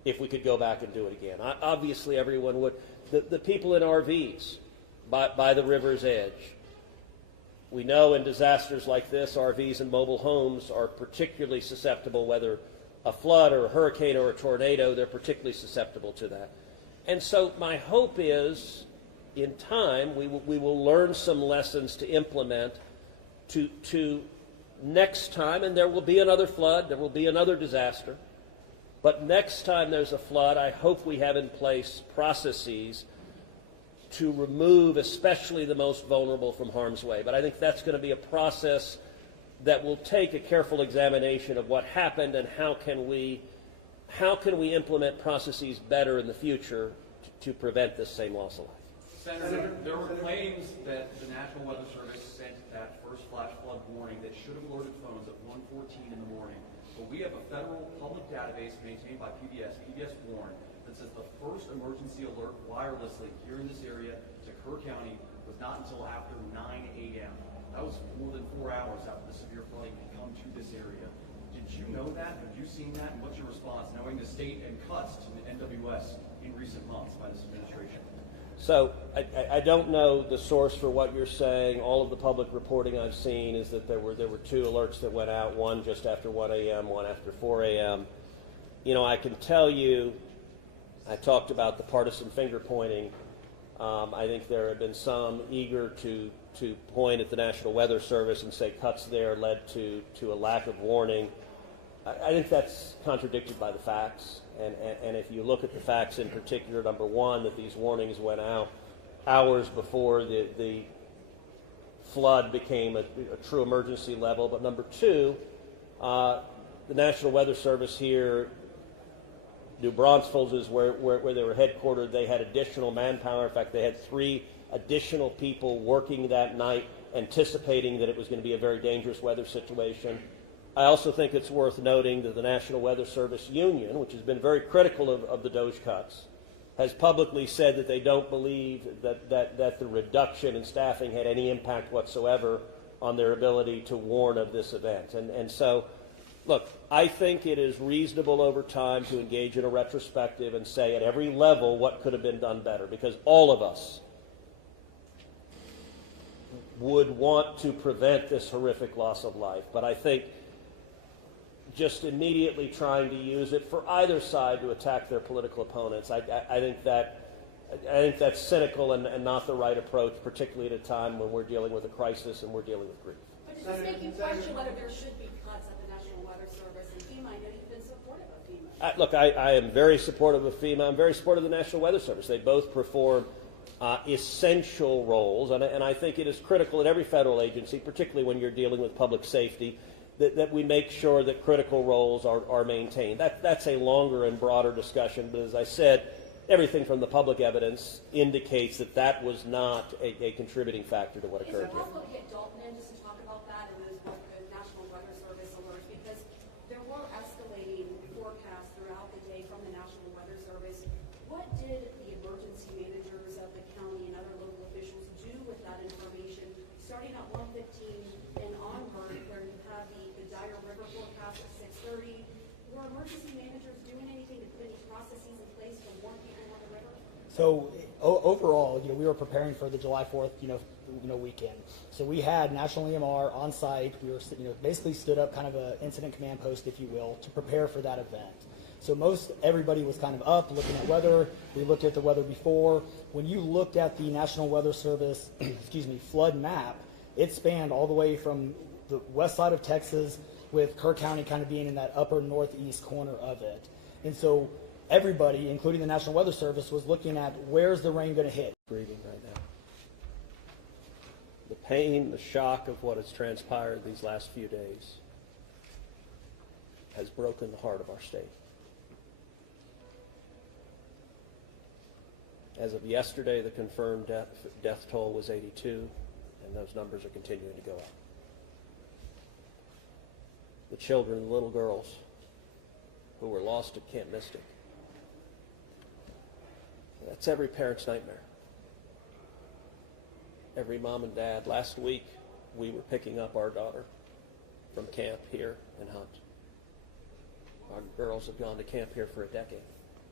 if we could go back and do it again. Obviously, everyone would. The people in RVs by the river's edge. We know in disasters like this, RVs and mobile homes are particularly susceptible, whether a flood or a hurricane or a tornado, they're particularly susceptible to that. And so my hope is, in time, we will learn some lessons to implement to next time, and there will be another flood, there will be another disaster, but next time there's a flood, I hope we have in place processes to remove especially the most vulnerable from harm's way. But I think that's going to be a process that will take a careful examination of what happened and how can we implement processes better in the future to prevent this same loss of life. Senator, there were claims that the National Weather Service sent that first flash flood warning that should have alerted phones at 1:14 in the morning. But we have a federal public database maintained by PBS Warn, that says the first emergency alert wirelessly here in this area to Kerr County was not until after 9 a.m. That was more than 4 hours after the severe flooding had come to this area. Did you know that? Have you seen that? And what's your response, knowing the state and cuts to the NWS in recent months by this administration? So I don't know the source for what you're saying. All of the public reporting I've seen is that there were two alerts that went out, one just after 1 a.m., one after 4 a.m. You know, I can tell you, I talked about the partisan finger pointing. I think there have been some eager to point at the National Weather Service and say cuts there led to a lack of warning. I think that's contradicted by the facts. And if you look at the facts in particular, number one, that these warnings went out hours before the flood became a true emergency level. But number two, the National Weather Service here, New Braunfels is where they were headquartered. They had additional manpower. In fact, they had 3 additional people working that night, anticipating that it was going to be a very dangerous weather situation. I also think it's worth noting that the National Weather Service Union, which has been very critical of the DOGE cuts, has publicly said that they don't believe that the reduction in staffing had any impact whatsoever on their ability to warn of this event. And so, look, I think it is reasonable over time to engage in a retrospective and say at every level what could have been done better, because all of us would want to prevent this horrific loss of life. But I think just immediately trying to use it for either side to attack their political opponents, I think that's cynical and not the right approach, particularly at a time when we're dealing with a crisis and we're dealing with grief. But does this make you question whether there should be cuts at the National Weather Service and FEMA? I know you've been supportive of FEMA. Look, I am very supportive of FEMA. I'm very supportive of the National Weather Service. They both perform essential roles, and I think it is critical at every federal agency, particularly when you're dealing with public safety, that we make sure that critical roles are maintained. That's a longer and broader discussion, but as I said, everything from the public evidence indicates that was not a contributing factor to what occurred here. Is it possible to get Dalton in just to talk about that and those National Weather Service alerts? Because there were escalating forecasts throughout the day from the National Weather Service. What did the emergency managers of the county and other local officials do with that information, starting at 1:15 and onward, where you have the dire river forecast at 6:30? Were emergency managers doing anything to put any processes in place to warn people on the river? So overall, we were preparing for the July 4th, weekend. So we had National EMR on site. We were, basically stood up kind of an incident command post, if you will, to prepare for that event. So everybody was kind of up looking at weather. We looked at the weather before. When you looked at the National Weather Service, flood map, it spanned all the way from the west side of Texas, with Kerr County kind of being in that upper northeast corner of it. And so everybody, including the National Weather Service, was looking at where's the rain going to hit. Grieving right now. The pain, the shock of what has transpired these last few days has broken the heart of our state. As of yesterday, the confirmed death toll was 82, and those numbers are continuing to go up. The children, the little girls who were lost at Camp Mystic. That's every parent's nightmare. Every mom and dad. Last week, we were picking up our daughter from camp here in Hunt. Our girls have gone to camp here for a decade.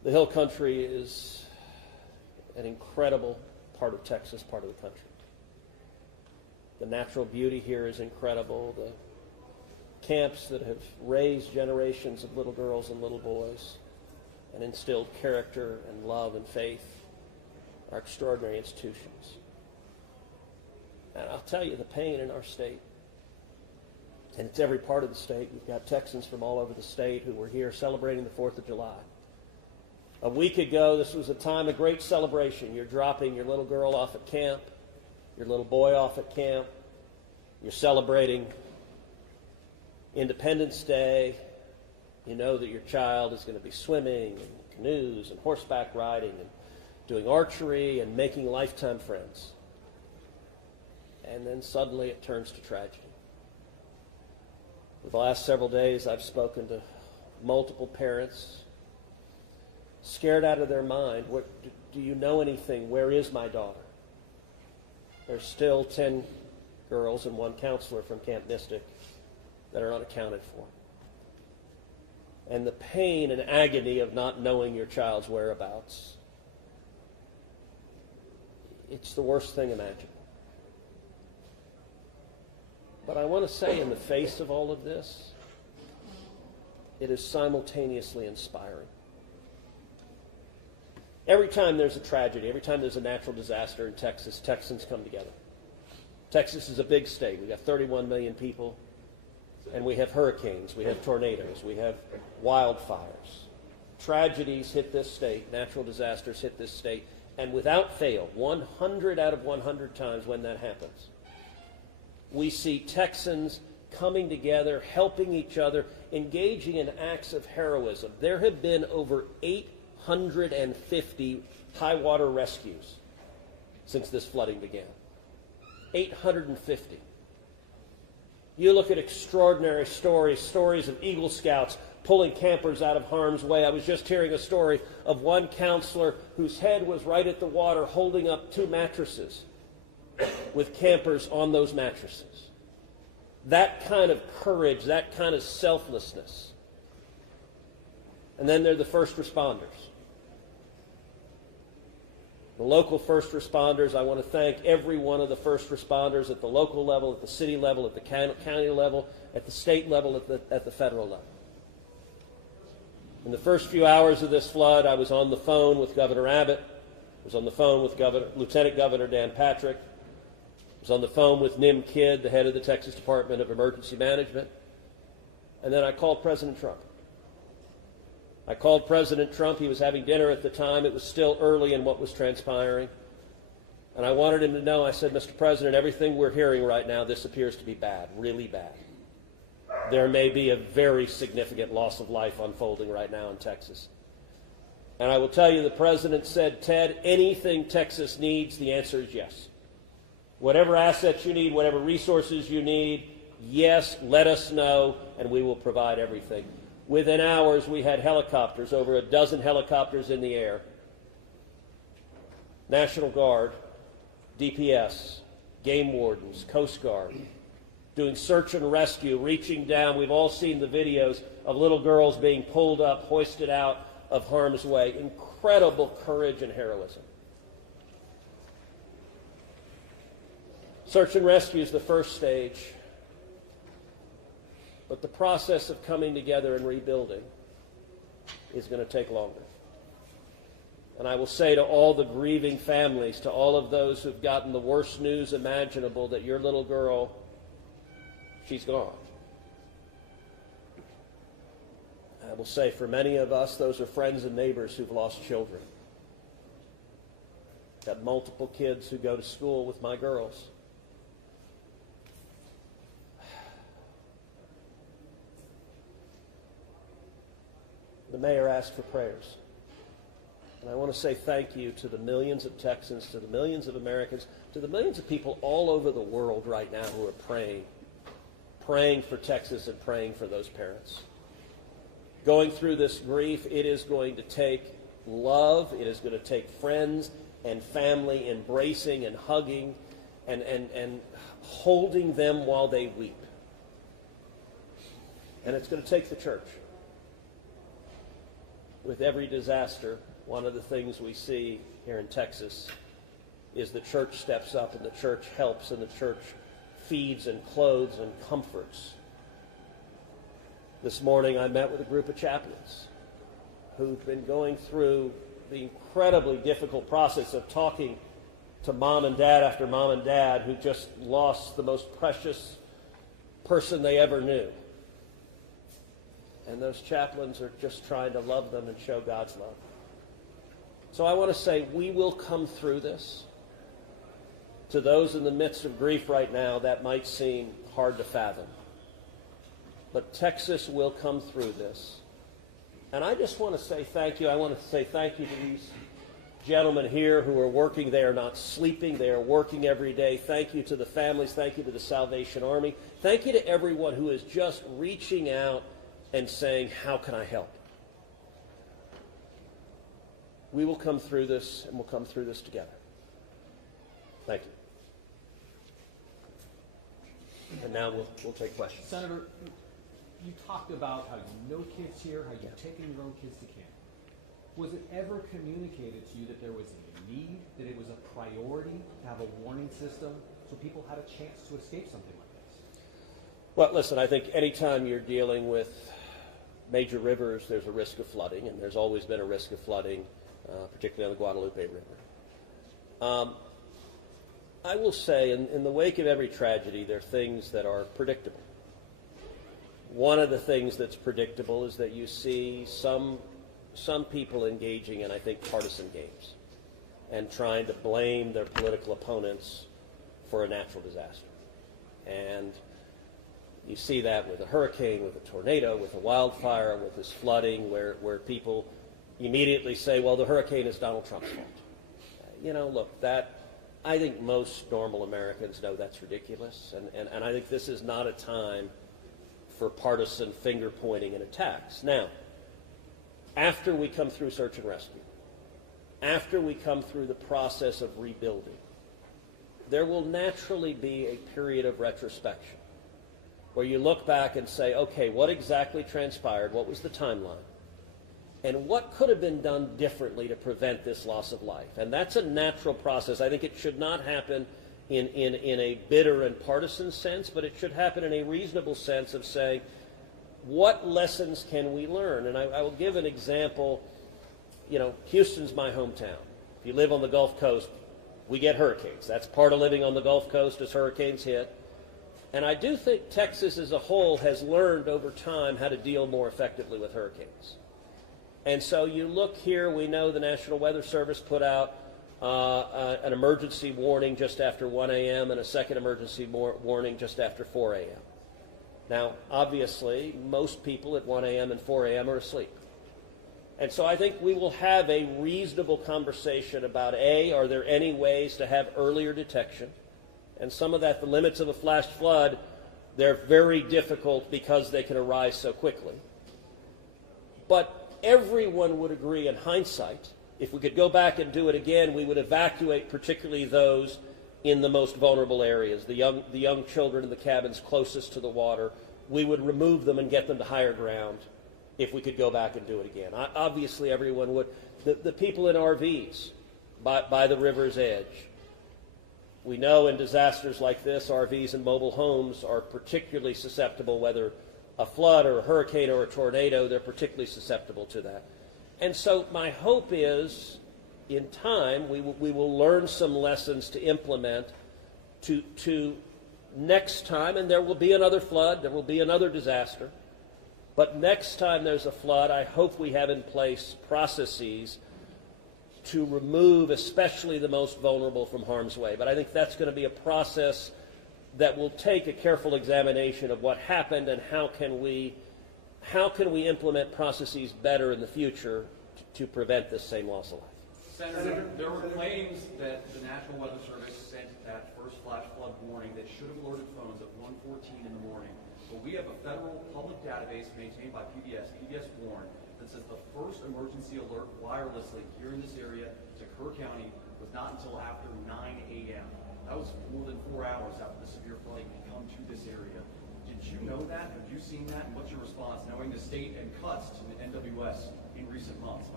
The Hill Country is an incredible part of Texas, part of the country. The natural beauty here is incredible. The camps that have raised generations of little girls and little boys and instilled character and love and faith are extraordinary institutions. And I'll tell you, the pain in our state, and it's every part of the state. We've got Texans from all over the state who were here celebrating the 4th of July. A week ago, this was a time of great celebration. You're dropping your little girl off at camp, your little boy off at camp. You're celebrating Independence Day. You know that your child is going to be swimming and canoes and horseback riding and doing archery and making lifetime friends. And then suddenly it turns to tragedy. For the last several days, I've spoken to multiple parents, scared out of their mind. Do you know anything? Where is my daughter? There's still 10 girls and 1 counselor from Camp Mystic that are unaccounted for. And the pain and agony of not knowing your child's whereabouts, it's the worst thing imaginable. But I want to say, in the face of all of this, it is simultaneously inspiring. Every time there's a tragedy, every time there's a natural disaster in Texas, Texans come together. Texas is a big state. We've got 31 million people, and we have hurricanes, we have tornadoes, we have wildfires. Tragedies hit this state, natural disasters hit this state, and without fail, 100 out of 100 times when that happens, we see Texans coming together, helping each other, engaging in acts of heroism. There have been over 850 high water rescues since this flooding began. 850. You look at extraordinary stories of Eagle Scouts pulling campers out of harm's way. I was just hearing a story of one counselor whose head was right at the water holding up 2 mattresses with campers on those mattresses. That kind of courage, that kind of selflessness. And then there are the first responders. The local first responders, I want to thank every one of the first responders at the local level, at the city level, at the county level, at the state level, at the federal level. In the first few hours of this flood, I was on the phone with Governor Abbott. I was on the phone with Lieutenant Governor Dan Patrick. I was on the phone with Nim Kidd, the head of the Texas Department of Emergency Management. And then I called President Trump. I called President Trump. He was having dinner at the time. It was still early in what was transpiring. And I wanted him to know, I said, Mr. President, everything we're hearing right now, this appears to be bad, really bad. There may be a very significant loss of life unfolding right now in Texas. And I will tell you, the President said, Ted, anything Texas needs, the answer is yes. Whatever assets you need, whatever resources you need, yes, let us know, and we will provide everything. Within hours, we had helicopters, over a dozen helicopters in the air. National Guard, DPS, game wardens, Coast Guard, doing search and rescue, reaching down. We've all seen the videos of little girls being pulled up, hoisted out of harm's way. Incredible courage and heroism. Search and rescue is the first stage, but the process of coming together and rebuilding is going to take longer. And I will say to all the grieving families, to all of those who've gotten the worst news imaginable, that your little girl, she's gone. I will say for many of us, those are friends and neighbors who've lost children. Got multiple kids who go to school with my girls. The mayor asked for prayers. And I want to say thank you to the millions of Texans, to the millions of Americans, to the millions of people all over the world right now who are praying for Texas and praying for those parents. Going through this grief, it is going to take love, it is going to take friends and family embracing and hugging and holding them while they weep. And it's going to take the church. with every disaster, one of the things we see here in Texas is the church steps up and the church helps and the church feeds and clothes and comforts. This morning I met with a group of chaplains who've been going through the incredibly difficult process of talking to mom and dad after mom and dad who just lost the most precious person they ever knew. And those chaplains are just trying to love them and show God's love. So I want to say we will come through this. To those in the midst of grief right now, that might seem hard to fathom. But Texas will come through this. And I just want to say thank you. I want to say thank you to these gentlemen here who are working. They are not sleeping. They are working every day. Thank you to the families. Thank you to the Salvation Army. Thank you to everyone who is just reaching out and saying, how can I help? We will come through this, and we'll come through this together. Thank you. And now we'll take questions. Senator, you talked about how you know kids here, how you've taken your own kids to camp. Was it ever communicated to you that there was a need, that it was a priority to have a warning system so people had a chance to escape something like this? Well, listen, I think anytime you're dealing with major rivers, there's a risk of flooding, and there's always been a risk of flooding, particularly on the Guadalupe River. I will say, in the wake of every tragedy, there are things that are predictable. One of the things that's predictable is that you see some people engaging in, I think, partisan games and trying to blame their political opponents for a natural disaster. And you see that with a hurricane, with a tornado, with a wildfire, with this flooding, where people immediately say, well, the hurricane is Donald Trump's fault. You know, look, I think most normal Americans know that's ridiculous, and I think this is not a time for partisan finger-pointing and attacks. Now, after we come through search and rescue, after we come through the process of rebuilding, there will naturally be a period of retrospection where you look back and say, okay, what exactly transpired? What was the timeline? And what could have been done differently to prevent this loss of life? And that's a natural process. I think it should not happen in a bitter and partisan sense, but it should happen in a reasonable sense of saying, what lessons can we learn? And I will give an example. You know, Houston's my hometown. If you live on the Gulf Coast, we get hurricanes. That's part of living on the Gulf Coast as hurricanes hit. And I do think Texas as a whole has learned over time how to deal more effectively with hurricanes. And so you look here, we know the National Weather Service put out an emergency warning just after 1 a.m. and a second emergency warning just after 4 a.m. Now, obviously, most people at 1 a.m. and 4 a.m. are asleep. And so I think we will have a reasonable conversation about, A, are there any ways to have earlier detection? And some of that, the limits of a flash flood, they're very difficult because they can arise so quickly. But everyone would agree in hindsight, if we could go back and do it again, we would evacuate particularly those in the most vulnerable areas, the young children in the cabins closest to the water. We would remove them and get them to higher ground if we could go back and do it again. Obviously, everyone would. The people in RVs by the river's edge. We know in disasters like this, RVs and mobile homes are particularly susceptible, whether a flood or a hurricane or a tornado, they're particularly susceptible to that. And so my hope is, in time, we will learn some lessons to implement to next time, and there will be another flood, there will be another disaster, but next time there's a flood, I hope we have in place processes to remove especially the most vulnerable from harm's way. But I think that's going to be a process that will take a careful examination of what happened and how can we implement processes better in the future to prevent this same loss of life. Senator, there were claims that the National Weather Service sent that first flash flood warning that should have alerted phones at 1:14 in the morning. But we have a federal public database maintained by PBS Warn, that says the first emergency alert wirelessly here in this area to Kerr County was not until after 9 a.m. That was more than 4 hours after the severe flooding had come to this area. Did you know that? Have you seen that? And what's your response, knowing the state and cuts to the NWS in recent months?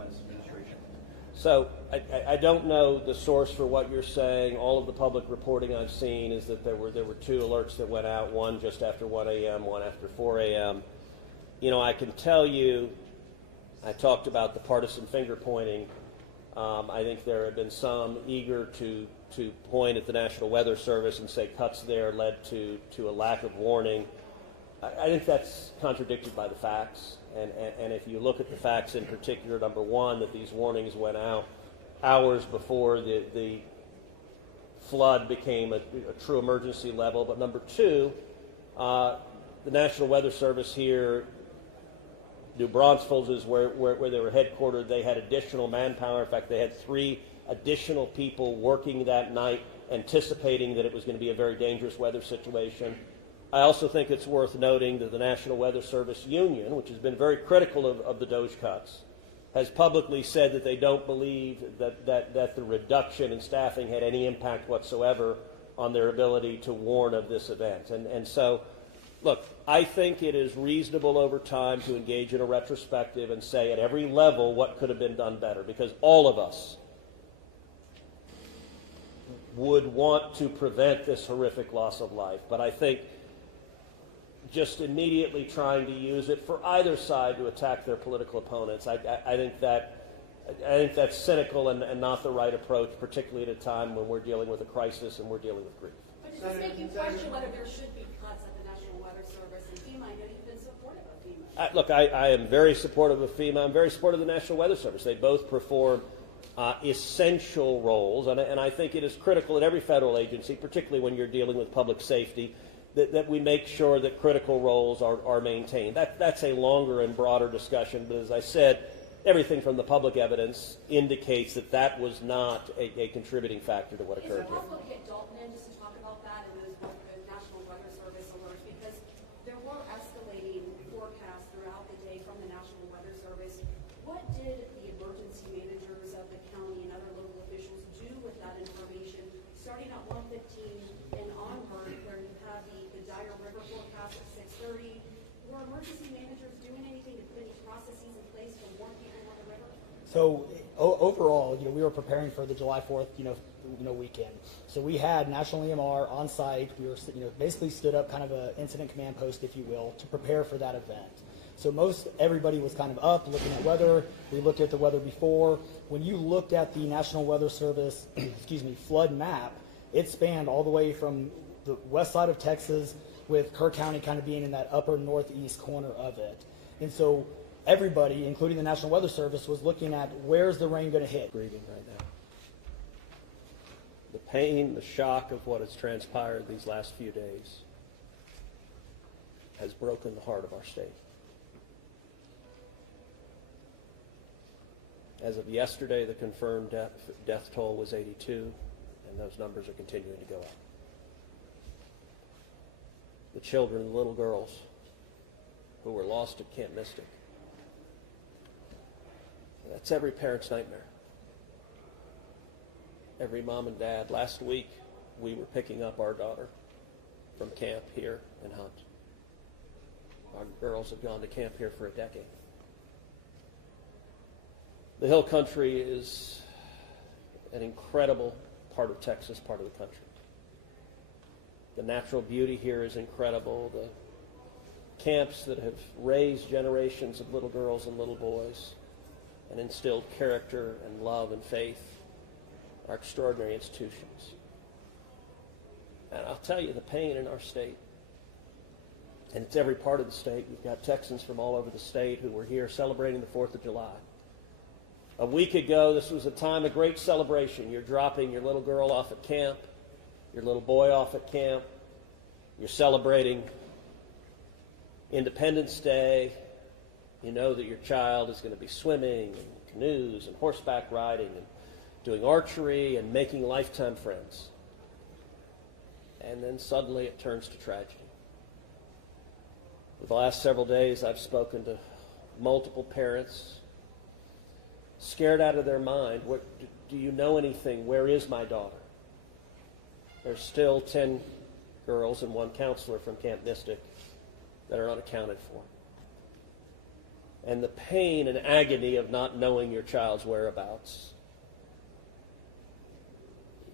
So I don't know the source for what you're saying. All of the public reporting I've seen is that there were 2 alerts that went out, one just after 1 a.m., one after 4 a.m. You know, I can tell you, I talked about the partisan finger pointing. I think there have been some eager to point at the National Weather Service and say cuts there led to a lack of warning. I think that's contradicted by the facts. And if you look at the facts in particular, number one, that these warnings went out hours before the flood became a true emergency level. But number two, the National Weather Service here, New Braunfels is where they were headquartered. They had additional manpower. In fact, they had 3 additional people working that night, anticipating that it was going to be a very dangerous weather situation. I also think it's worth noting that the National Weather Service Union, which has been very critical of the DOGE cuts, has publicly said that they don't believe that the reduction in staffing had any impact whatsoever on their ability to warn of this event. And so, look, I think it is reasonable over time to engage in a retrospective and say at every level what could have been done better, because all of us would want to prevent this horrific loss of life. But I think just immediately trying to use it for either side to attack their political opponents, I think that's cynical and not the right approach, particularly at a time when we're dealing with a crisis and we're dealing with grief. But does this make you question whether there should be cuts at the National Weather Service and FEMA? I know you've been supportive of FEMA. Look, I am very supportive of FEMA. I'm very supportive of the National Weather Service. They both perform essential roles, and I think it is critical at every federal agency, particularly when you're dealing with public safety, that we make sure that critical roles are maintained. That's a longer and broader discussion, but as I said, everything from the public evidence indicates that was not a contributing factor to what occurred here. Is it possible to get Dalton in just to talk about that and those National Weather Service alerts? Because there were escalating forecasts throughout the day from the National Weather Service. What did the emergency managers of the county and other local officials do with that information, starting at 1:15 and onward, where you have the dire river forecast at 6:30? Were emergency managers doing anything to put any processes in place to warn people on the river? So overall, we were preparing for the July 4th, weekend. So we had National EMR on site. We were, basically stood up kind of an incident command post, if you will, to prepare for that event. So everybody was kind of up looking at weather. We looked at the weather before. When you looked at the National Weather Service, flood map, it spanned all the way from the west side of Texas, with Kerr County kind of being in that upper northeast corner of it. And so everybody, including the National Weather Service, was looking at where's the rain going to hit. Grieving right now. The pain, the shock of what has transpired these last few days has broken the heart of our state. As of yesterday, the confirmed death toll was 82, and those numbers are continuing to go up. The children, the little girls who were lost at Camp Mystic, that's every parent's nightmare. Every mom and dad. Last week, we were picking up our daughter from camp here in Hunt. Our girls have gone to camp here for a decade. The Hill Country is an incredible part of Texas, part of the country. The natural beauty here is incredible. The camps that have raised generations of little girls and little boys and instilled character and love and faith are extraordinary institutions. And I'll tell you, the pain in our state, and it's every part of the state. We've got Texans from all over the state who were here celebrating the 4th of July. A week ago, this was a time of great celebration. You're dropping your little girl off at camp, your little boy off at camp. You're celebrating Independence Day. You know that your child is going to be swimming and canoes and horseback riding and doing archery and making lifetime friends. And then suddenly it turns to tragedy. For the last several days, I've spoken to multiple parents, scared out of their mind. Do you know anything? Where is my daughter? There's still 10 girls and 1 counselor from Camp Mystic that are unaccounted for. And the pain and agony of not knowing your child's whereabouts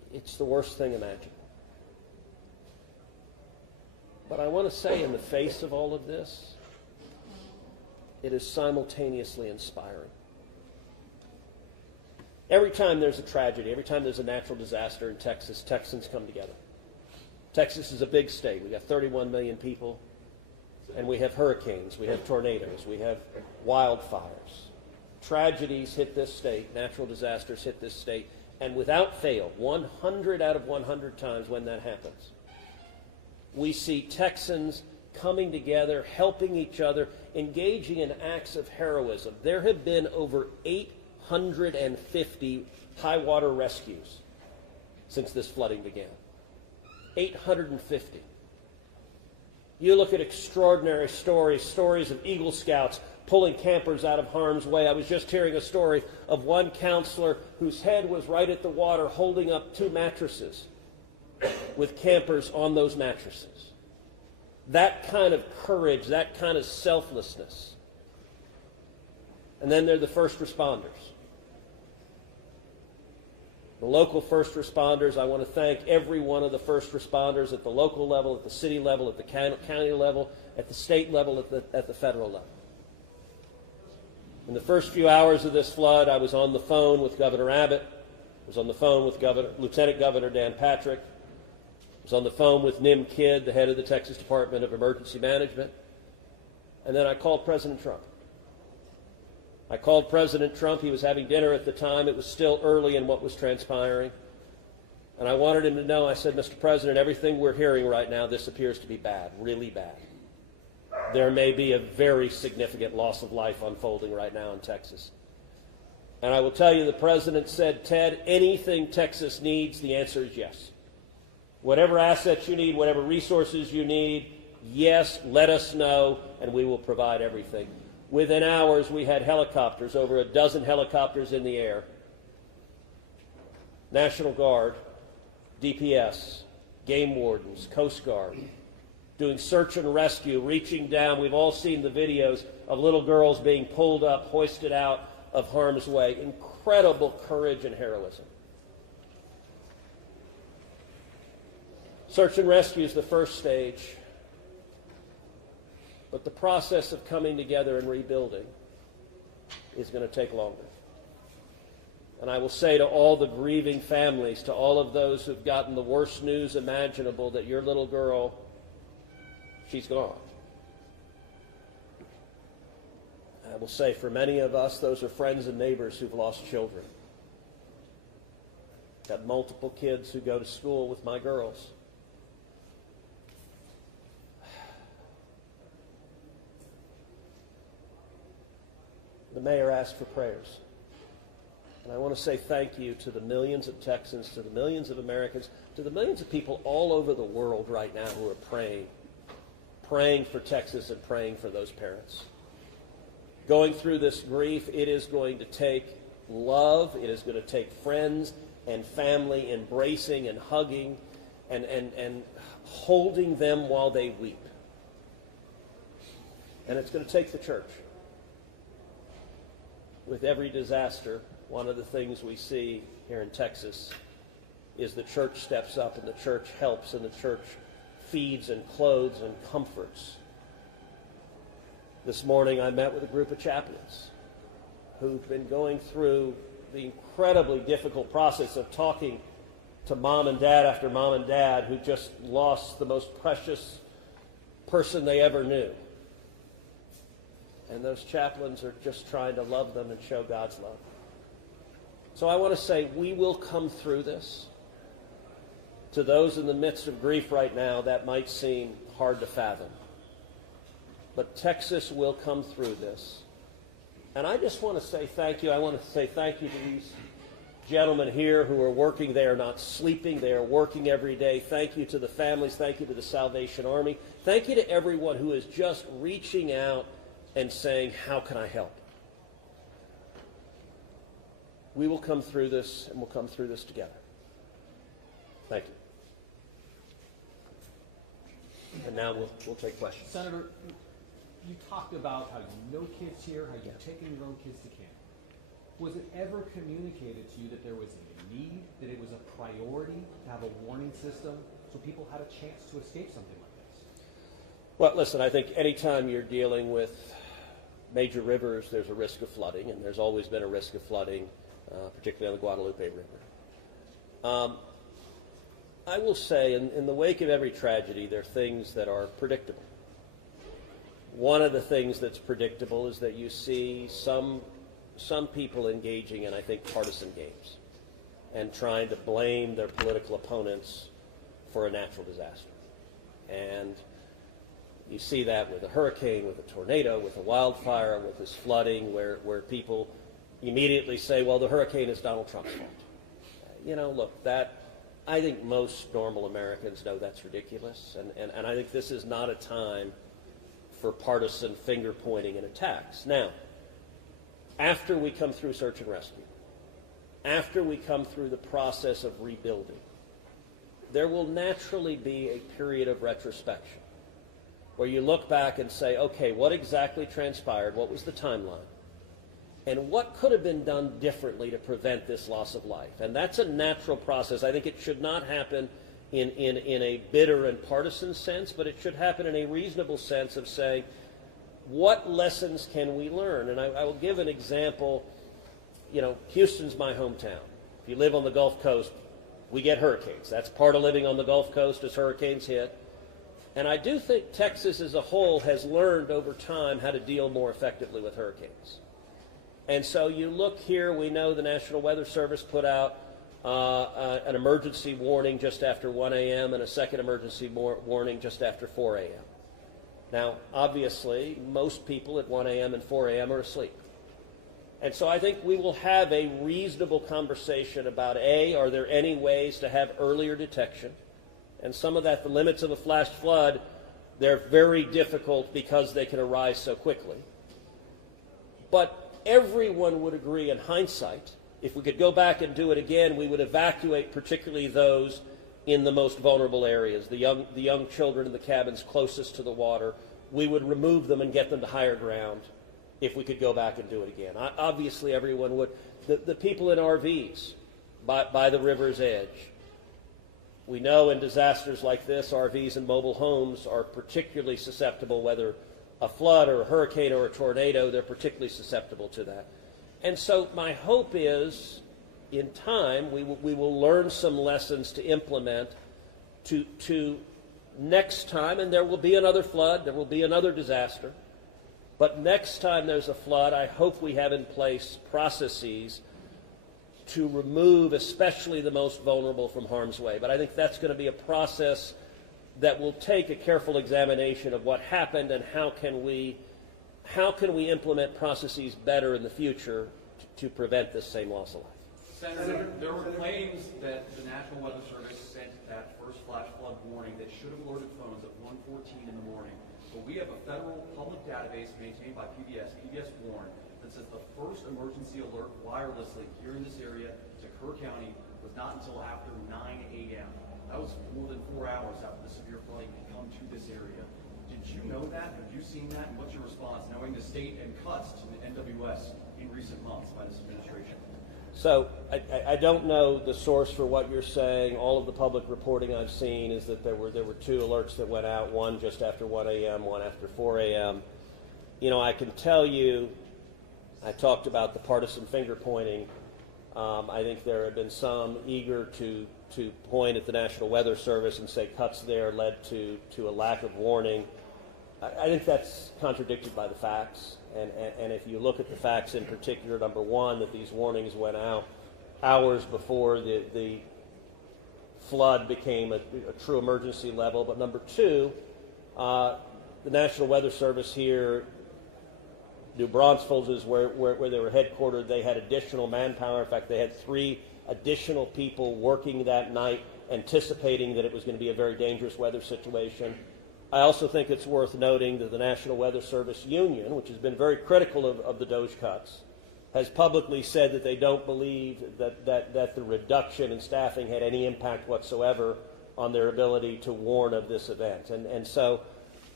it's the worst thing imaginable. But I want to say, in the face of all of this, it is simultaneously inspiring. Every time there's a tragedy, every time there's a natural disaster in Texas, Texans come together. Texas is a big state. We've got 31 million people, and we have hurricanes, we have tornadoes, we have wildfires. Tragedies hit this state, natural disasters hit this state, and without fail, 100 out of 100 times when that happens, we see Texans coming together, helping each other, engaging in acts of heroism. There have been over 850 high water rescues since this flooding began. 850. You look at extraordinary stories of Eagle Scouts pulling campers out of harm's way. I was just hearing a story of one counselor whose head was right at the water holding up 2 mattresses with campers on those mattresses. That kind of courage, that kind of selflessness. And then there are the first responders. The local first responders, I want to thank every one of the first responders at the local level, at the city level, at the county level, at the state level, at the federal level. In the first few hours of this flood, I was on the phone with Governor Abbott. I was on the phone with Lieutenant Governor Dan Patrick. I was on the phone with Nim Kidd, the head of the Texas Department of Emergency Management. And then I called President Trump. I called President Trump. He was having dinner at the time. It was still early in what was transpiring. And I wanted him to know, I said, Mr. President, everything we're hearing right now, this appears to be bad, really bad. There may be a very significant loss of life unfolding right now in Texas. And I will tell you, the President said, Ted, anything Texas needs, the answer is yes. Whatever assets you need, whatever resources you need, yes, let us know, and we will provide everything. Within hours, we had helicopters, over a dozen helicopters in the air. National Guard, DPS, game wardens, Coast Guard, doing search and rescue, reaching down. We've all seen the videos of little girls being pulled up, hoisted out of harm's way. Incredible courage and heroism. Search and rescue is the first stage. But the process of coming together and rebuilding is going to take longer. And I will say to all the grieving families, to all of those who've gotten the worst news imaginable, that your little girl, she's gone. I will say for many of us, those are friends and neighbors who've lost children. Got multiple kids who go to school with my girls. The mayor asked for prayers. And I want to say thank you to the millions of Texans, to the millions of Americans, to the millions of people all over the world right now who are praying for Texas and praying for those parents. Going through this grief, it is going to take love, it is going to take friends and family embracing and hugging and holding them while they weep. And it's going to take the church. With every disaster, one of the things we see here in Texas is the church steps up and the church helps and the church feeds and clothes and comforts. This morning I met with a group of chaplains who've been going through the incredibly difficult process of talking to mom and dad after mom and dad who just lost the most precious person they ever knew. And those chaplains are just trying to love them and show God's love. So I want to say we will come through this. To those in the midst of grief right now, that might seem hard to fathom. But Texas will come through this. And I just want to say thank you. I want to say thank you to these gentlemen here who are working. They are not sleeping. They are working every day. Thank you to the families. Thank you to the Salvation Army. Thank you to everyone who is just reaching out and saying, how can I help? We will come through this, and we'll come through this together. Thank you. And now we'll take questions. Senator, you talked about how you know kids here, how you've taken your own kids to camp. Was it ever communicated to you that there was a need, that it was a priority to have a warning system so people had a chance to escape something like this? Well, listen, I think anytime you're dealing with major rivers, there's a risk of flooding, and there's always been a risk of flooding, particularly on the Guadalupe River. I will say, in the wake of every tragedy, there are things that are predictable. One of the things that's predictable is that you see some people engaging in, I think, partisan games and trying to blame their political opponents for a natural disaster. And you see that with a hurricane, with a tornado, with a wildfire, with this flooding, where people immediately say, well, the hurricane is Donald Trump's fault. You know, look, I think most normal Americans know that's ridiculous, and I think this is not a time for partisan finger-pointing and attacks. Now, after we come through search and rescue, after we come through the process of rebuilding, there will naturally be a period of retrospection where you look back and say, okay, what exactly transpired? What was the timeline? And what could have been done differently to prevent this loss of life? And that's a natural process. I think it should not happen in a bitter and partisan sense, but it should happen in a reasonable sense of saying, what lessons can we learn? And I will give an example. You know, Houston's my hometown. If you live on the Gulf Coast, we get hurricanes. That's part of living on the Gulf Coast as hurricanes hit. And I do think Texas as a whole has learned over time how to deal more effectively with hurricanes. And so you look here, we know the National Weather Service put out an emergency warning just after 1 a.m. and a second emergency warning just after 4 a.m. Now, obviously, most people at 1 a.m. and 4 a.m. are asleep. And so I think we will have a reasonable conversation about, A, are there any ways to have earlier detection? And some of that, the limits of a flash flood, they're very difficult because they can arise so quickly. But everyone would agree in hindsight, if we could go back and do it again, we would evacuate particularly those in the most vulnerable areas, the young children in the cabins closest to the water. We would remove them and get them to higher ground if we could go back and do it again. Obviously, everyone would. The people in RVs by the river's edge. We know in disasters like this, RVs and mobile homes are particularly susceptible, whether a flood or a hurricane or a tornado, they're particularly susceptible to that. And so my hope is, in time, we will learn some lessons to implement to next time, and there will be another flood, there will be another disaster, but next time there's a flood, I hope we have in place processes to remove especially the most vulnerable from harm's way. But I think that's going to be a process that will take a careful examination of what happened and how can we implement processes better in the future to prevent this same loss of life. Senator, there were claims that the National Weather Service sent that first flash flood warning that should have alerted phones at 1:14 in the morning. But we have a federal public database maintained by PBS Warn, that says the first emergency alert wirelessly here in this area to Kerr County was not until after 9 a.m. That was more than 4 hours after the severe flooding had come to this area. Did you know that? Have you seen that? And what's your response, knowing the state and cuts to the NWS in recent months by this administration? So I don't know the source for what you're saying. All of the public reporting I've seen is that there were two alerts that went out, one just after 1 a.m., one after 4 a.m. You know, I can tell you, I talked about the partisan finger pointing. I think there have been some eager to point at the National Weather Service and say cuts there led to a lack of warning. I think that's contradicted by the facts. And if you look at the facts in particular, number one, that these warnings went out hours before the flood became a true emergency level. But number two, the National Weather Service here, New Braunfels is where they were headquartered. They had additional manpower. In fact, they had 3 additional people working that night, anticipating that it was going to be a very dangerous weather situation. I also think it's worth noting that the National Weather Service Union, which has been very critical of the DOJ cuts, has publicly said that they don't believe that the reduction in staffing had any impact whatsoever on their ability to warn of this event. And so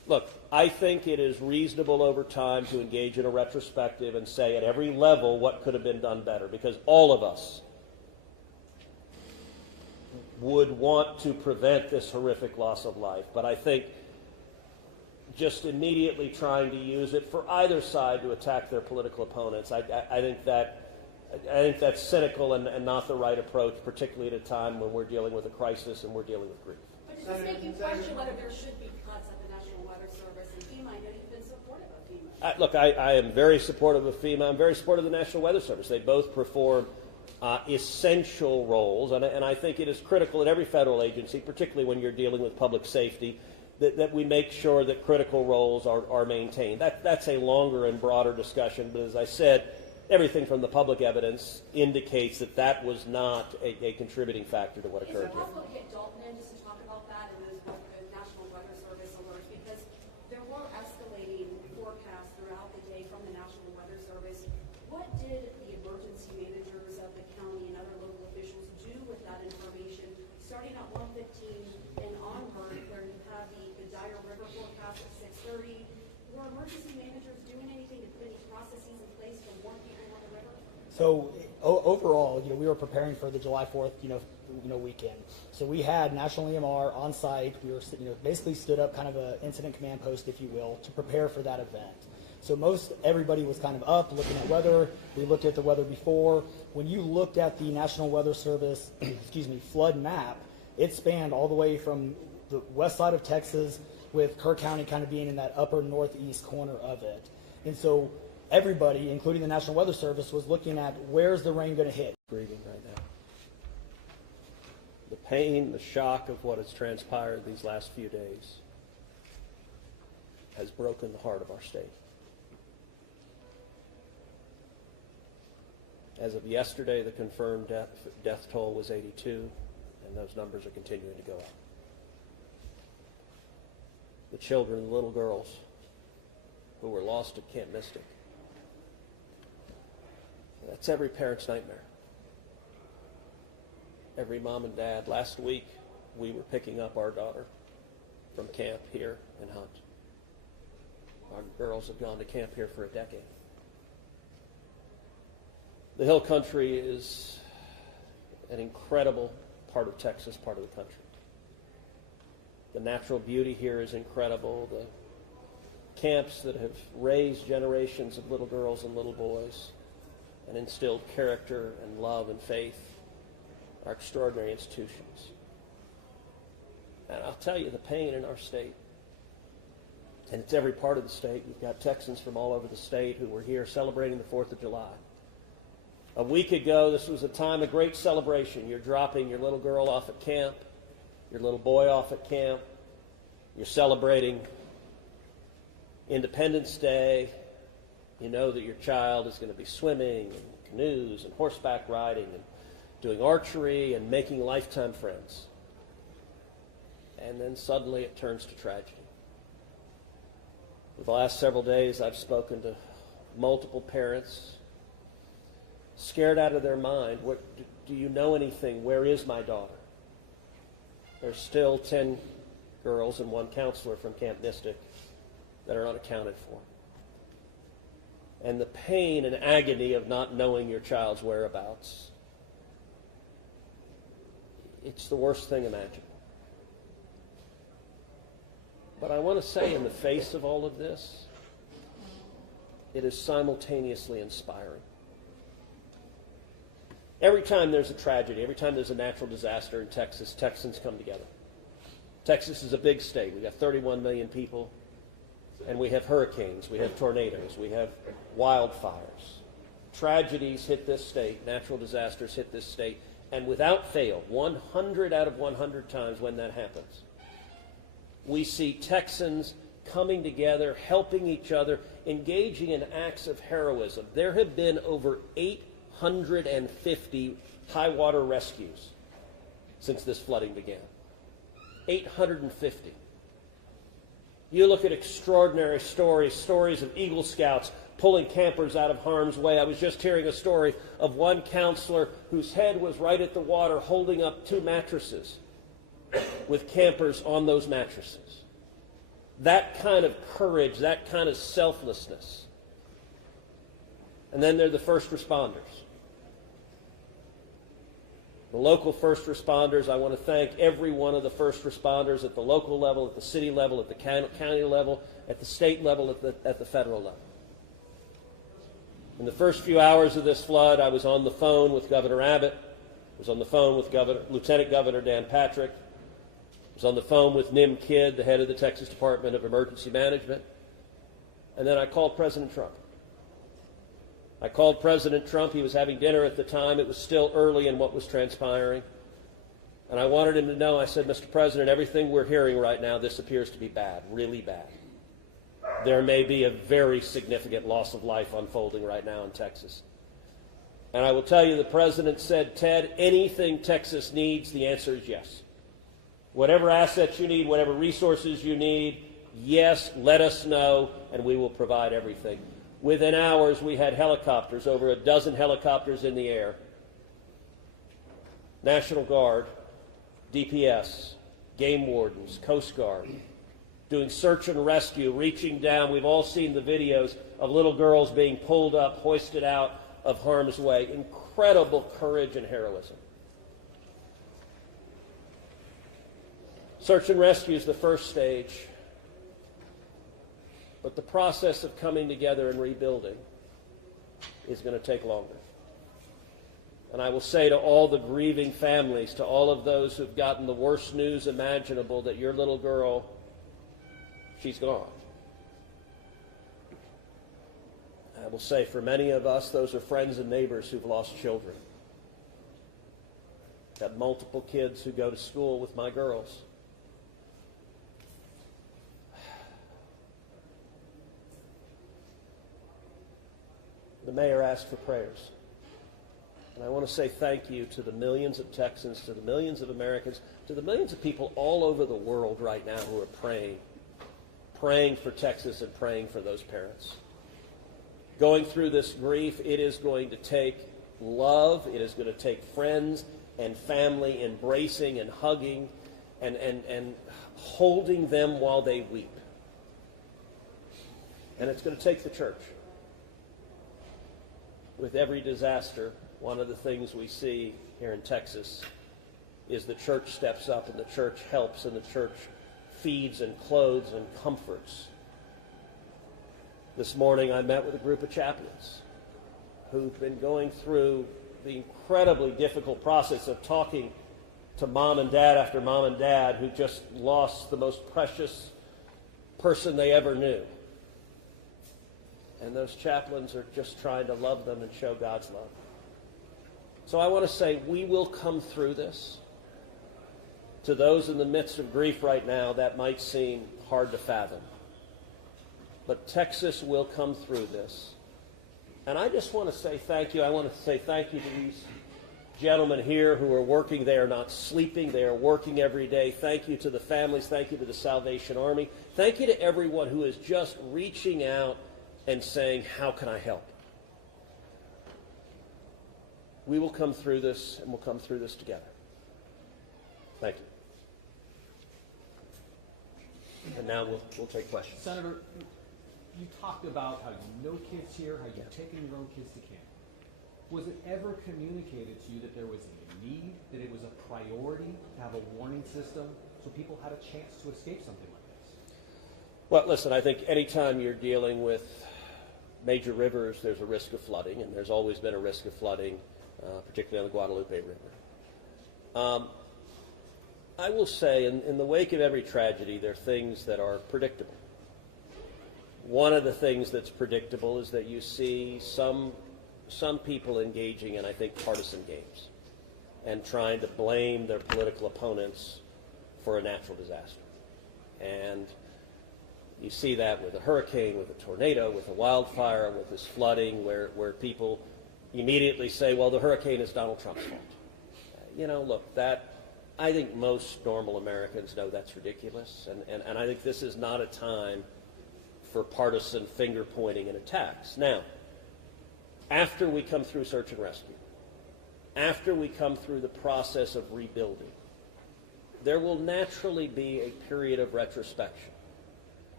Look, I think it is reasonable over time to engage in a retrospective and say at every level what could have been done better, because all of us would want to prevent this horrific loss of life. But I think just immediately trying to use it for either side to attack their political opponents, I think that's cynical and not the right approach, particularly at a time when we're dealing with a crisis and we're dealing with grief. But does this make you question whether there should be cuts at the National Weather Service and FEMA? I know you've been supportive of FEMA. Look, I am very supportive of FEMA. I'm very supportive of the National Weather Service. They both perform essential roles, and I think it is critical at every federal agency, particularly when you're dealing with public safety, that we make sure that critical roles are maintained. That's a longer and broader discussion, but as I said, everything from the public evidence indicates that was not a contributing factor to what occurred Is it here. possible to get Dalton in just to talk about that and those National Weather Service alerts? Because there were escalating forecasts throughout the day from the National Weather Service. What did the emergency managers of the county and other local officials do with that information, starting at 1:15 and onward, where you have the dire river forecast at 6:30? Were emergency managers doing anything to put any processes in place to warn people on the river? So overall, we were preparing for the July 4th, weekend. So we had National EMR on site. We were, basically stood up kind of a incident command post, if you will, to prepare for that event. So everybody was kind of up looking at weather. We looked at the weather before. When you looked at the National Weather Service, flood map, it spanned all the way from the west side of Texas, with Kerr County kind of being in that upper northeast corner of it. And so everybody, including the National Weather Service, was looking at where's the rain going to hit. Grieving right now. The pain, the shock of what has transpired these last few days has broken the heart of our state. As of yesterday, the confirmed death toll was 82, and those numbers are continuing to go up. The children, the little girls who were lost at Camp Mystic, that's every parent's nightmare. Every mom and dad. Last week, we were picking up our daughter from camp here in Hunt. Our girls have gone to camp here for a decade. The Hill Country is an incredible part of Texas, part of the country. The natural beauty here is incredible. The camps that have raised generations of little girls and little boys and instilled character and love and faith are extraordinary institutions. And I'll tell you, the pain in our state, and it's every part of the state. You've got Texans from all over the state who were here celebrating the 4th of July. A week ago, this was a time of great celebration. You're dropping your little girl off at camp, your little boy off at camp. You're celebrating Independence Day. You know that your child is going to be swimming and canoes and horseback riding and doing archery and making lifetime friends. And then suddenly it turns to tragedy. For the last several days, I've spoken to multiple parents, scared out of their mind. Do you know anything? Where is my daughter? There's still 10 girls and 1 counselor from Camp Mystic that are unaccounted for. And the pain and agony of not knowing your child's whereabouts, it's the worst thing imaginable. But I want to say, in the face of all of this, it is simultaneously inspiring. Every time there's a tragedy, every time there's a natural disaster in Texas, Texans come together. Texas is a big state. We've got 31 million people, and we have hurricanes, we have tornadoes, we have wildfires. Tragedies hit this state, natural disasters hit this state, and without fail, 100 out of 100 times when that happens, we see Texans coming together, helping each other, engaging in acts of heroism. There have been over 850 high water rescues since this flooding began. 850. You look at extraordinary stories of Eagle Scouts pulling campers out of harm's way. I was just hearing a story of one counselor whose head was right at the water holding up 2 mattresses with campers on those mattresses. that kind of courage, that kind of selflessness. And then there are the first responders. The local first responders, I want to thank every one of the first responders at the local level, at the city level, at the county level, at the state level, at the federal level. In the first few hours of this flood, I was on the phone with Governor Abbott. I was on the phone with Lieutenant Governor Dan Patrick. I was on the phone with Nim Kidd, the head of the Texas Department of Emergency Management. And then I called President Trump. I called President Trump. He was having dinner at the time. It was still early in what was transpiring. And I wanted him to know, I said, Mr. President, everything we're hearing right now, this appears to be bad, really bad. There may be a very significant loss of life unfolding right now in Texas. And I will tell you, the President said, Ted, anything Texas needs, the answer is yes. Whatever assets you need, whatever resources you need, yes, let us know, and we will provide everything. Within hours, we had helicopters, over a dozen helicopters in the air. National Guard, DPS, game wardens, Coast Guard, doing search and rescue, reaching down. We've all seen the videos of little girls being pulled up, hoisted out of harm's way. Incredible courage and heroism. Search and rescue is the first stage. But the process of coming together and rebuilding is going to take longer. And I will say to all the grieving families, to all of those who've gotten the worst news imaginable, that your little girl, she's gone. I will say for many of us, those are friends and neighbors who've lost children. Got multiple kids who go to school with my girls. The mayor asked for prayers. And I want to say thank you to the millions of Texans, to the millions of Americans, to the millions of people all over the world right now who are praying for Texas and praying for those parents. Going through this grief, it is going to take love, it is going to take friends and family embracing and hugging and holding them while they weep. And it's going to take the church. With every disaster, one of the things we see here in Texas is the church steps up and the church helps and the church feeds and clothes and comforts. This morning I met with a group of chaplains who've been going through the incredibly difficult process of talking to mom and dad after mom and dad who just lost the most precious person they ever knew. And those chaplains are just trying to love them and show God's love. So I want to say we will come through this. To those in the midst of grief right now, that might seem hard to fathom. But Texas will come through this. And I just want to say thank you. I want to say thank you to these gentlemen here who are working. They are not sleeping. They are working every day. Thank you to the families. Thank you to the Salvation Army. Thank you to everyone who is just reaching out and saying, how can I help? We will come through this, and we'll come through this together. Thank you. And now we'll take questions. Senator, you talked about how you know kids here, how you've taken your own kids to camp. Was it ever communicated to you that there was a need, that it was a priority to have a warning system so people had a chance to escape something like this? Well, listen, I think anytime you're dealing with major rivers, there's a risk of flooding, and there's always been a risk of flooding, particularly on the Guadalupe River. I will say, in the wake of every tragedy, there are things that are predictable. One of the things that's predictable is that you see some people engaging in, I think, partisan games and trying to blame their political opponents for a natural disaster. And you see that with a hurricane, with a tornado, with a wildfire, with this flooding, where people immediately say, well, the hurricane is Donald Trump's fault. You know, look, I think most normal Americans know that's ridiculous, and I think this is not a time for partisan finger-pointing and attacks. Now, after we come through search and rescue, after we come through the process of rebuilding, there will naturally be a period of retrospection.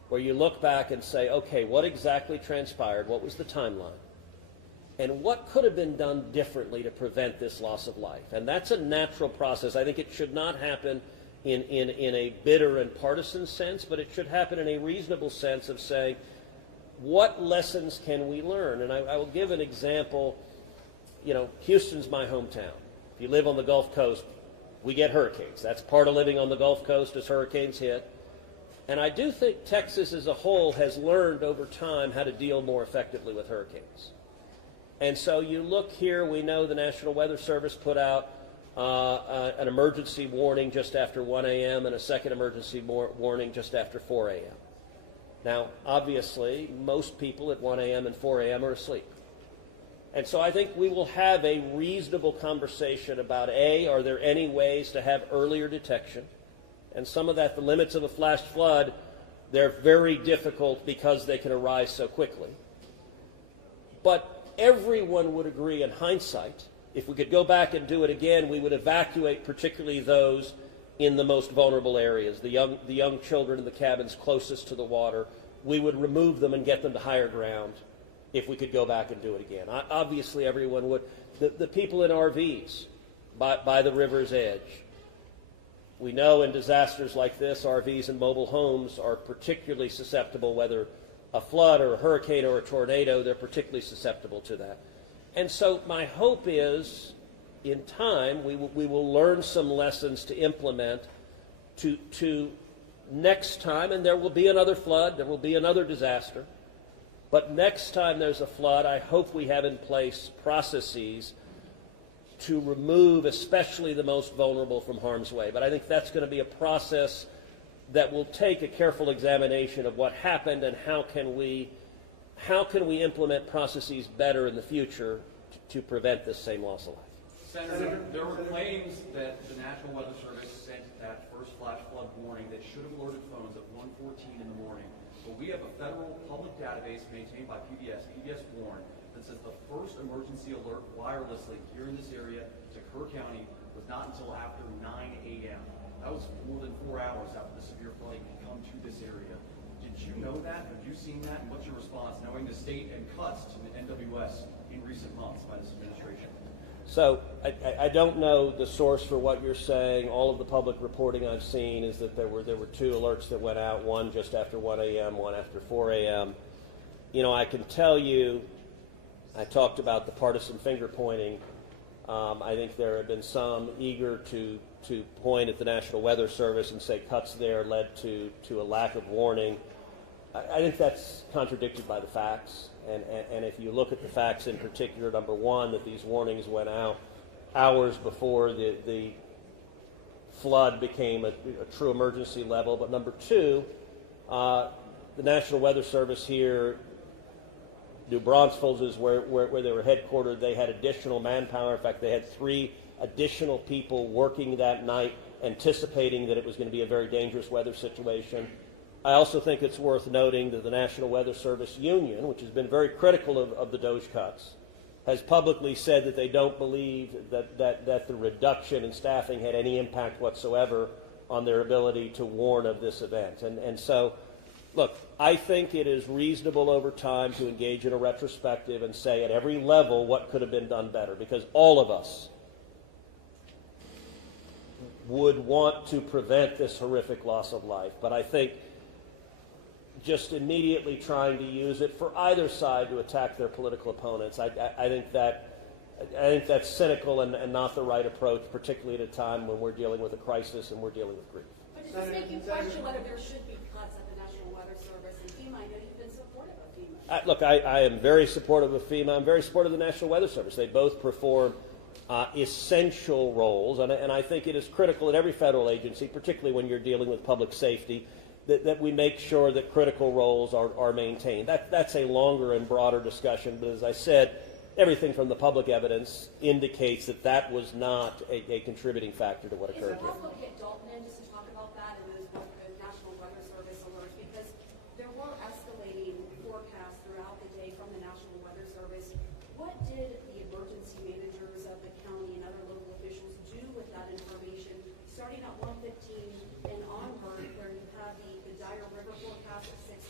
where you look back and say, okay, what exactly transpired? What was the timeline? And what could have been done differently to prevent this loss of life? And that's a natural process. I think it should not happen in a bitter and partisan sense, but it should happen in a reasonable sense of saying, what lessons can we learn? And I will give an example. You know, Houston's my hometown. If you live on the Gulf Coast, we get hurricanes. That's part of living on the Gulf Coast as hurricanes hit. And I do think Texas as a whole has learned over time how to deal more effectively with hurricanes. And so you look here, we know the National Weather Service put out an emergency warning just after 1 a.m. and a second emergency warning just after 4 a.m. Now, obviously, most people at 1 a.m. and 4 a.m. are asleep. And so I think we will have a reasonable conversation about, A, are there any ways to have earlier detection? And some of that, the limits of a flash flood, they're very difficult because they can arise so quickly. But everyone would agree in hindsight, if we could go back and do it again, we would evacuate particularly those in the most vulnerable areas, the young children in the cabins closest to the water. We would remove them and get them to higher ground if we could go back and do it again. Obviously, everyone would. The people in RVs by the river's edge. We know in disasters like this, RVs and mobile homes are particularly susceptible, whether a flood or a hurricane or a tornado, they're particularly susceptible to that. And so my hope is, in time, we will learn some lessons to implement to next time, and there will be another flood, there will be another disaster. But next time there's a flood, I hope we have in place processes to remove especially the most vulnerable from harm's way. But I think that's going to be a process that will take a careful examination of what happened and how can we implement processes better in the future to prevent this same loss of life. Senator, there were claims that the National Weather Service sent that first flash flood warning that should have alerted phones at 1:14 in the morning. But we have a federal public database maintained by PBS Warn, that says the first emergency alert wirelessly here in this area to Kerr County was not until after 9 a.m. That was more than 4 hours after the severe flooding had come to this area. Did you know that? Have you seen that? And what's your response, knowing the state and cuts to the NWS in recent months by this administration? So I don't know the source for what you're saying. All of the public reporting I've seen is that there were two alerts that went out, one just after 1 a.m., one after 4 a.m. You know, I can tell you, I talked about the partisan finger pointing. I think there have been some eager to point at the National Weather Service and say cuts there led to a lack of warning. I think that's contradicted by the facts. And if you look at the facts in particular, number one, that these warnings went out hours before the flood became a true emergency level. But number two, the National Weather Service here, New Braunfels is where they were headquartered. They had additional manpower. In fact, they had 3 additional people working that night, anticipating that it was going to be a very dangerous weather situation. I also think it's worth noting that the National Weather Service Union, which has been very critical of the DOGE cuts, has publicly said that they don't believe that the reduction in staffing had any impact whatsoever on their ability to warn of this event. And so, look, I think it is reasonable over time to engage in a retrospective and say at every level what could have been done better, because all of us would want to prevent this horrific loss of life. But I think just immediately trying to use it for either side to attack their political opponents, I think that's cynical and not the right approach, particularly at a time when we're dealing with a crisis and we're dealing with grief. But does this make you question whether there should be cuts at the National Weather Service and FEMA? I know you've been supportive of FEMA. Look, I am very supportive of FEMA. I'm very supportive of the National Weather Service. They both perform essential roles, and I think it is critical at every federal agency, particularly when you're dealing with public safety, that we make sure that critical roles are maintained. That's a longer and broader discussion, but as I said, everything from the public evidence indicates that was not a contributing factor to what occurred here. Is it possible to get Dalton in just to talk about that and those National Weather Service alerts? Because there were escalating forecasts throughout the day from the National Weather Service. What did the emergency managers of the county and other local officials do with that information, starting at 1:15 and onward, where you have the dire river forecast at 6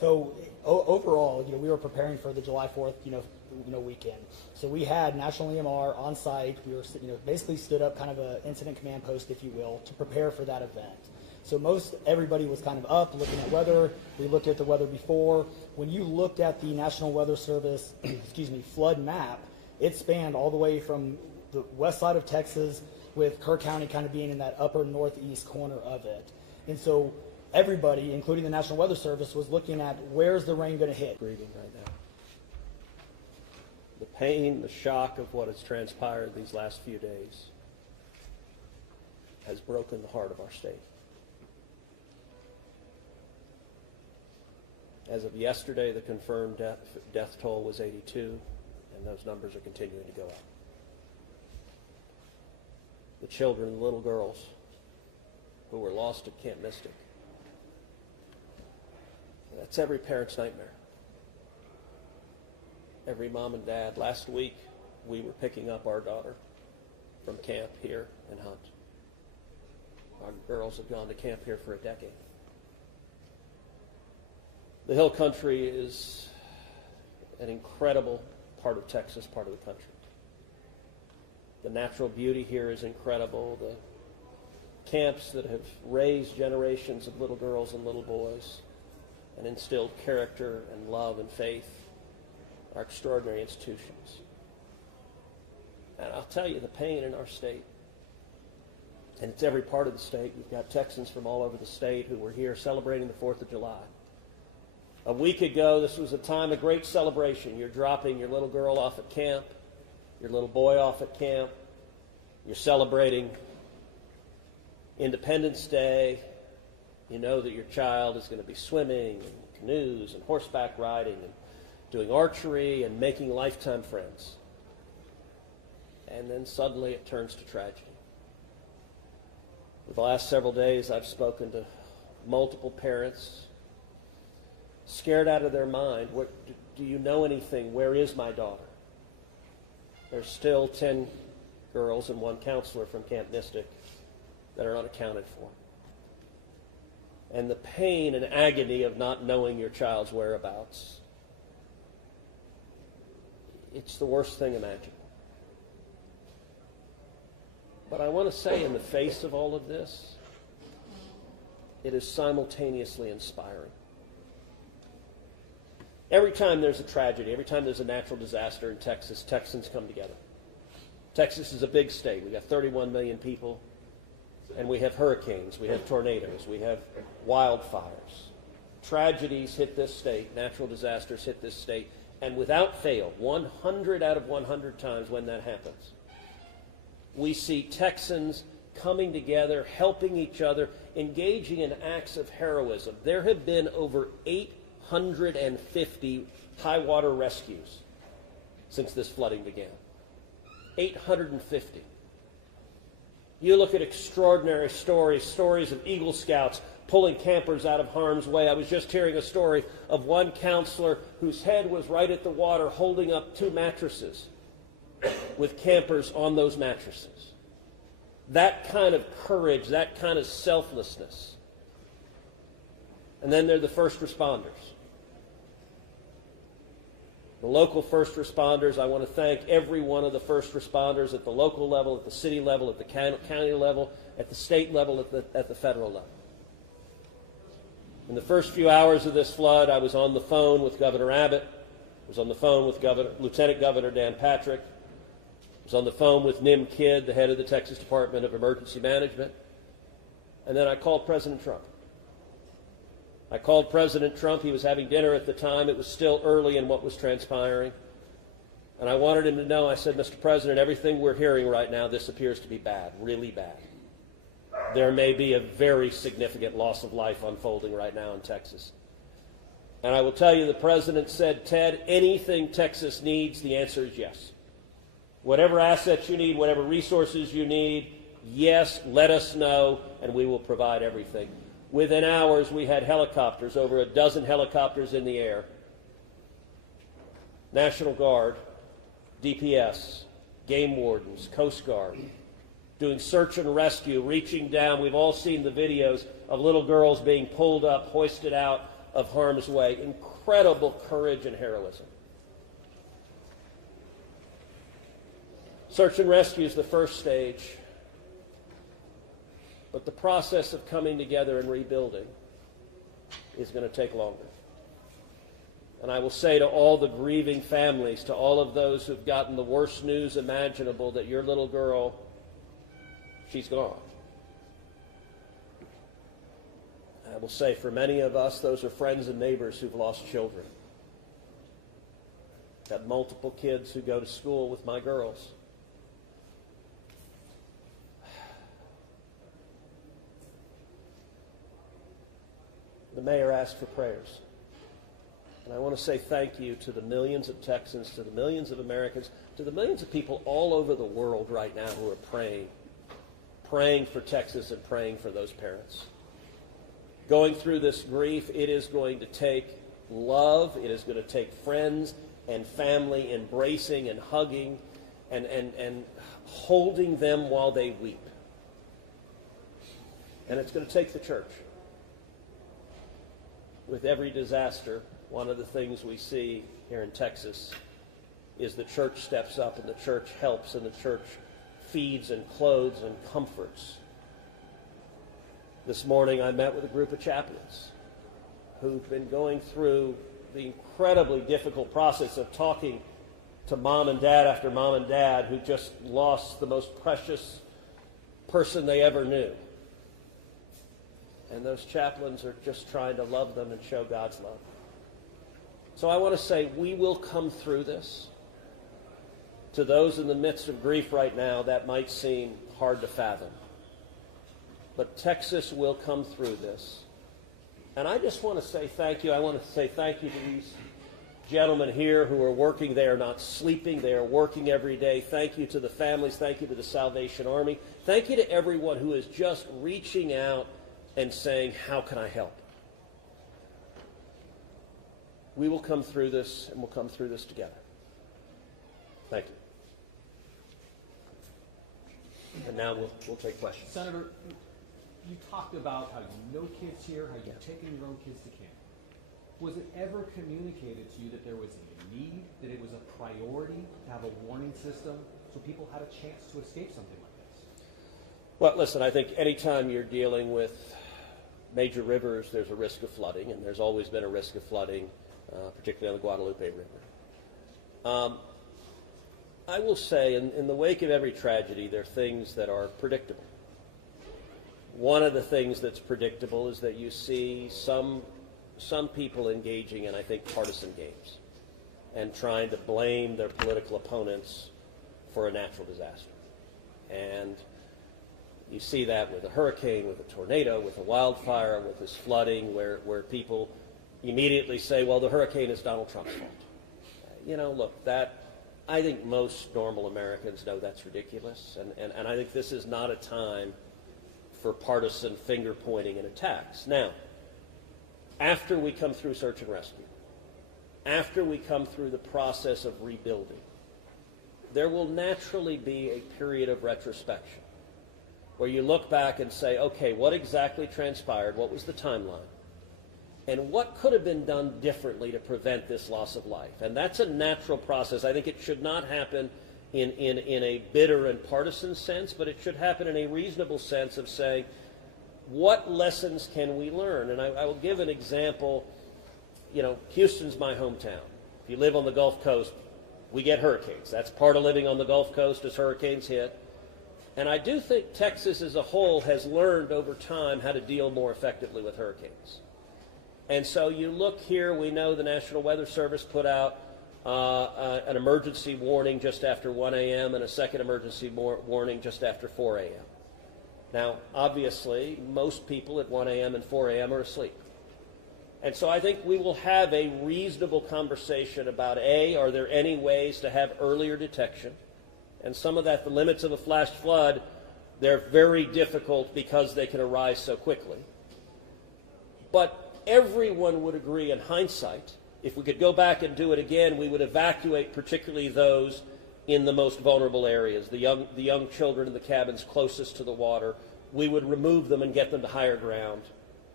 So overall, we were preparing for the July 4th, weekend. So we had National EMR on site. We were, basically stood up kind of an incident command post, if you will, to prepare for that event. So everybody was kind of up looking at weather. We looked at the weather before. When you looked at the National Weather Service, flood map, it spanned all the way from the west side of Texas, with Kerr County kind of being in that upper northeast corner of it. And so everybody, including the National Weather Service, was looking at where's the rain going to hit. Grieving right now. The pain, the shock of what has transpired these last few days has broken the heart of our state. As of yesterday, the confirmed death toll was 82, and those numbers are continuing to go up. The children, the little girls who were lost at Camp Mystic, that's every parent's nightmare. Every mom and dad. Last week, we were picking up our daughter from camp here in Hunt. Our girls have gone to camp here for a decade. The Hill Country is an incredible part of Texas, part of the country. The natural beauty here is incredible. The camps that have raised generations of little girls and little boys and instilled character and love and faith are extraordinary institutions. And I'll tell you, the pain in our state, and it's every part of the state. We've got Texans from all over the state who were here celebrating the 4th of July. A week ago, this was a time of great celebration. You're dropping your little girl off at camp, your little boy off at camp. You're celebrating Independence Day. You know that your child is going to be swimming and canoes and horseback riding and doing archery and making lifetime friends. And then suddenly it turns to tragedy. For the last several days, I've spoken to multiple parents, scared out of their mind. Do you know anything? Where is my daughter? There's still 10 girls and 1 counselor from Camp Mystic that are unaccounted for. And the pain and agony of not knowing your child's whereabouts, it's the worst thing imaginable. But I want to say, in the face of all of this, it is simultaneously inspiring. Every time there's a tragedy, every time there's a natural disaster in Texas, Texans come together. Texas is a big state. We've got 31 million people, and we have hurricanes, we have tornadoes, we have wildfires. Tragedies hit this state, natural disasters hit this state, and without fail, 100 out of 100 times when that happens, we see Texans coming together, helping each other, engaging in acts of heroism. There have been over 850 high water rescues since this flooding began. 850. You look at extraordinary stories of Eagle Scouts pulling campers out of harm's way. I was just hearing a story of one counselor whose head was right at the water holding up 2 mattresses with campers on those mattresses. That kind of courage, that kind of selflessness. And then there are the first responders. The local first responders, I want to thank every one of the first responders at the local level, at the city level, at the county level, at the state level, at the federal level. In the first few hours of this flood, I was on the phone with Governor Abbott. I was on the phone with Lieutenant Governor Dan Patrick. I was on the phone with Nim Kidd, the head of the Texas Department of Emergency Management. And then I called President Trump. I called President Trump. He was having dinner at the time. It was still early in what was transpiring. And I wanted him to know, I said, Mr. President, everything we're hearing right now, this appears to be bad, really bad. There may be a very significant loss of life unfolding right now in Texas. And I will tell you, the President said, Ted, anything Texas needs, the answer is yes. Whatever assets you need, whatever resources you need, yes, let us know, and we will provide everything. Within hours, we had helicopters, over a dozen helicopters in the air. National Guard, DPS, game wardens, Coast Guard, doing search and rescue, reaching down. We've all seen the videos of little girls being pulled up, hoisted out of harm's way. Incredible courage and heroism. Search and rescue is the first stage, but the process of coming together and rebuilding is going to take longer. And I will say to all the grieving families, to all of those who've gotten the worst news imaginable, that your little girl, she's gone. I will say for many of us, those are friends and neighbors who've lost children. Got multiple kids who go to school with my girls. The mayor asked for prayers. And I want to say thank you to the millions of Texans, to the millions of Americans, to the millions of people all over the world right now who are praying for Texas and praying for those parents. Going through this grief, it is going to take love, it is going to take friends and family embracing and hugging and holding them while they weep. And it's going to take the church. With every disaster, one of the things we see here in Texas is the church steps up and the church helps and the church feeds and clothes and comforts. This morning I met with a group of chaplains who've been going through the incredibly difficult process of talking to mom and dad after mom and dad who just lost the most precious person they ever knew. And those chaplains are just trying to love them and show God's love. So I want to say we will come through this. To those in the midst of grief right now, that might seem hard to fathom. But Texas will come through this. And I just want to say thank you. I want to say thank you to these gentlemen here who are working. They are not sleeping. They are working every day. Thank you to the families. Thank you to the Salvation Army. Thank you to everyone who is just reaching out and saying, how can I help? We will come through this, and we'll come through this together. Thank you. And now we'll take questions. Senator, you talked about how you know kids here, how you've taken your own kids to camp. Was it ever communicated to you that there was a need, that it was a priority to have a warning system so people had a chance to escape something like this? Well, listen, I think anytime you're dealing with major rivers, there's a risk of flooding, and there's always been a risk of flooding, particularly on the Guadalupe River. I will say, in the wake of every tragedy, there are things that are predictable. One of the things that's predictable is that you see some people engaging in, I think, partisan games and trying to blame their political opponents for a natural disaster. And you see that with a hurricane, with a tornado, with a wildfire, with this flooding, where people immediately say, well, the hurricane is Donald Trump's fault. You know, look, I think most normal Americans know that's ridiculous, and I think this is not a time for partisan finger-pointing and attacks. Now, after we come through search and rescue, after we come through the process of rebuilding, there will naturally be a period of retrospection where you look back and say, okay, what exactly transpired? What was the timeline? And what could have been done differently to prevent this loss of life? And that's a natural process. I think it should not happen in a bitter and partisan sense, but it should happen in a reasonable sense of saying, what lessons can we learn? And I will give an example. You know, Houston's my hometown. If you live on the Gulf Coast, we get hurricanes. That's part of living on the Gulf Coast as hurricanes hit. And I do think Texas as a whole has learned over time how to deal more effectively with hurricanes. And so you look here, we know the National Weather Service put out an emergency warning just after 1 a.m. and a second emergency warning just after 4 a.m. Now, obviously, most people at 1 a.m. and 4 a.m. are asleep. And so I think we will have a reasonable conversation about, A, are there any ways to have earlier detection? And some of that, the limits of a flash flood, they're very difficult because they can arise so quickly. But everyone would agree in hindsight, if we could go back and do it again, we would evacuate particularly those in the most vulnerable areas, the young children in the cabins closest to the water. We would remove them and get them to higher ground.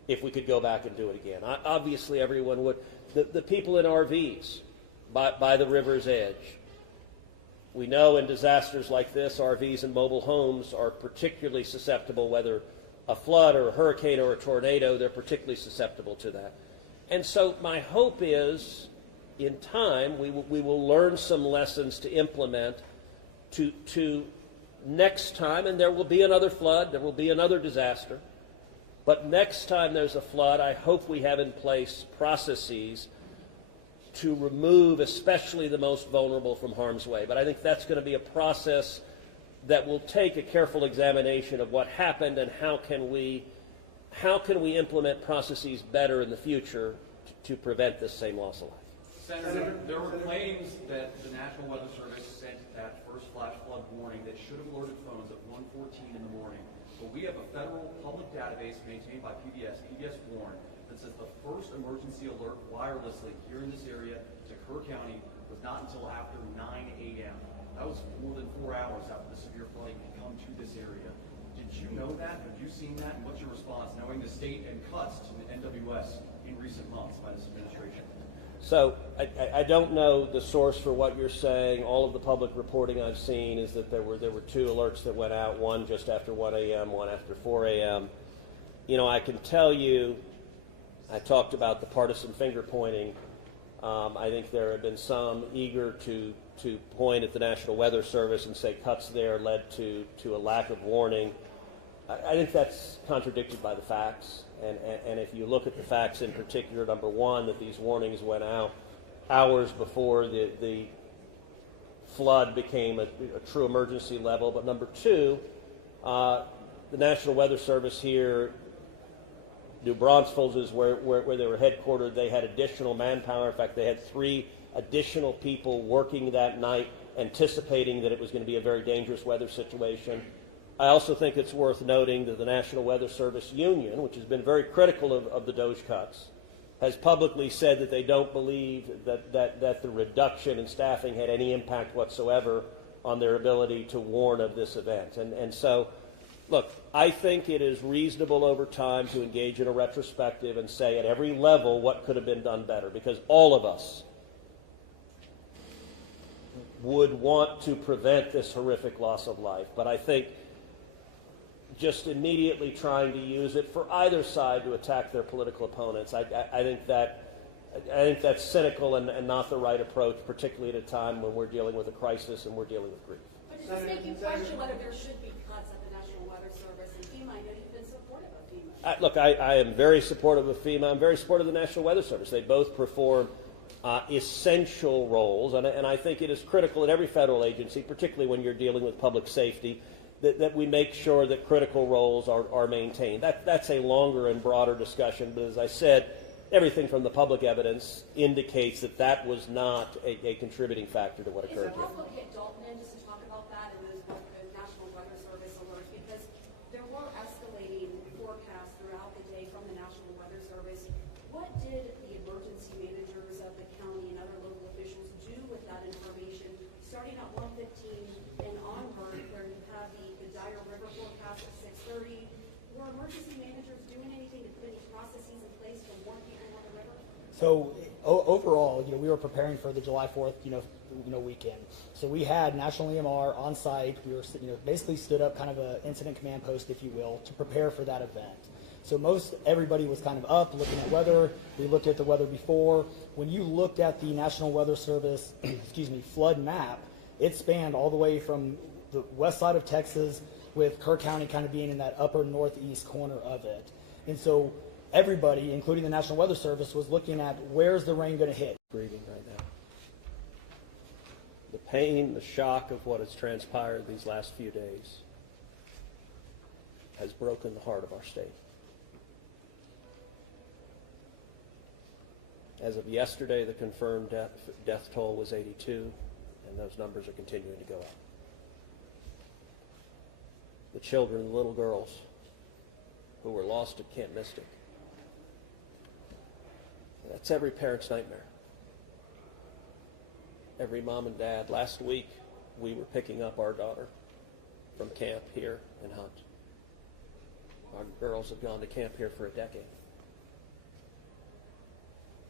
if we could go back and do it again. Obviously, everyone would. The people in RVs by the river's edge. We know in disasters like this, RVs and mobile homes are particularly susceptible, whether a flood or a hurricane or a tornado, they're particularly susceptible to that. And so my hope is, in time, we will learn some lessons to implement to next time, and there will be another flood, there will be another disaster, but next time there's a flood, I hope we have in place processes to remove especially the most vulnerable from harm's way. But I think that's going to be a process that will take a careful examination of what happened and how can we implement processes better in the future to prevent this same loss of life. Senator, there were claims that the National Weather Service sent that first flash flood warning that should have alerted phones at 1:14 in the morning. But we have a federal public database maintained by PBS Warn, that says the first emergency alert wirelessly here in this area to Kerr County was not until after 9 a.m. That was more than 4 hours after the severe flooding had come to this area. Did you know that? Have you seen that? And what's your response, knowing the state and cuts to the NWS in recent months by this administration? So I don't know the source for what you're saying. All of the public reporting I've seen is that there were two alerts that went out, one just after 1 a.m., one after 4 a.m. You know, I can tell you, I talked about the partisan finger pointing. I think there have been some eager to point at the National Weather Service and say cuts there led to a lack of warning. I think that's contradicted by the facts. And if you look at the facts in particular, number one, that these warnings went out hours before the flood became a true emergency level. But number two, the National Weather Service here, New Braunfels is where they were headquartered. They had additional manpower. In fact, they had 3 additional people working that night, anticipating that it was going to be a very dangerous weather situation. I also think it's worth noting that the National Weather Service Union, which has been very critical of the DOGE cuts, has publicly said that they don't believe that the reduction in staffing had any impact whatsoever on their ability to warn of this event. And so, look, I think it is reasonable over time to engage in a retrospective and say at every level what could have been done better, because all of us would want to prevent this horrific loss of life. But I think just immediately trying to use it for either side to attack their political opponents, I think that's cynical and not the right approach, particularly at a time when we're dealing with a crisis and we're dealing with grief. But does this make you question whether there should be cuts at the National Weather Service and FEMA? I know you've been supportive of FEMA. Look, I am very supportive of FEMA. I'm very supportive of the National Weather Service. They both perform essential roles, and I think it is critical at every federal agency, particularly when you're dealing with public safety, that we make sure that critical roles are maintained. That's a longer and broader discussion, but as I said, everything from the public evidence indicates that was not a contributing factor to what occurred here. Is it possible to get Dalton in just to talk about that and those National Weather Service alerts? Because there were escalating forecasts throughout the day from the National Weather Service. What did the emergency managers of the county and other local officials do with that information, starting at 1:15 and onward, where you have the dire river forecast at 6:30? Were emergency managers doing anything to put any processes in place to warn people on the river? So overall, we were preparing for the July 4th, weekend. So we had National EMR on site. We were, basically stood up kind of an incident command post, if you will, to prepare for that event. So everybody was kind of up looking at weather. We looked at the weather before. When you looked at the National Weather Service, flood map, it spanned all the way from the west side of Texas, with Kerr County kind of being in that upper northeast corner of it. And so everybody, including the National Weather Service, was looking at where's the rain going to hit. Grieving right now. The pain, the shock of what has transpired these last few days has broken the heart of our state. As of yesterday, the confirmed death toll was 82, and those numbers are continuing to go up. The children, the little girls who were lost at Camp Mystic. That's every parent's nightmare. Every mom and dad. Last week, we were picking up our daughter from camp here in Hunt. Our girls have gone to camp here for a decade.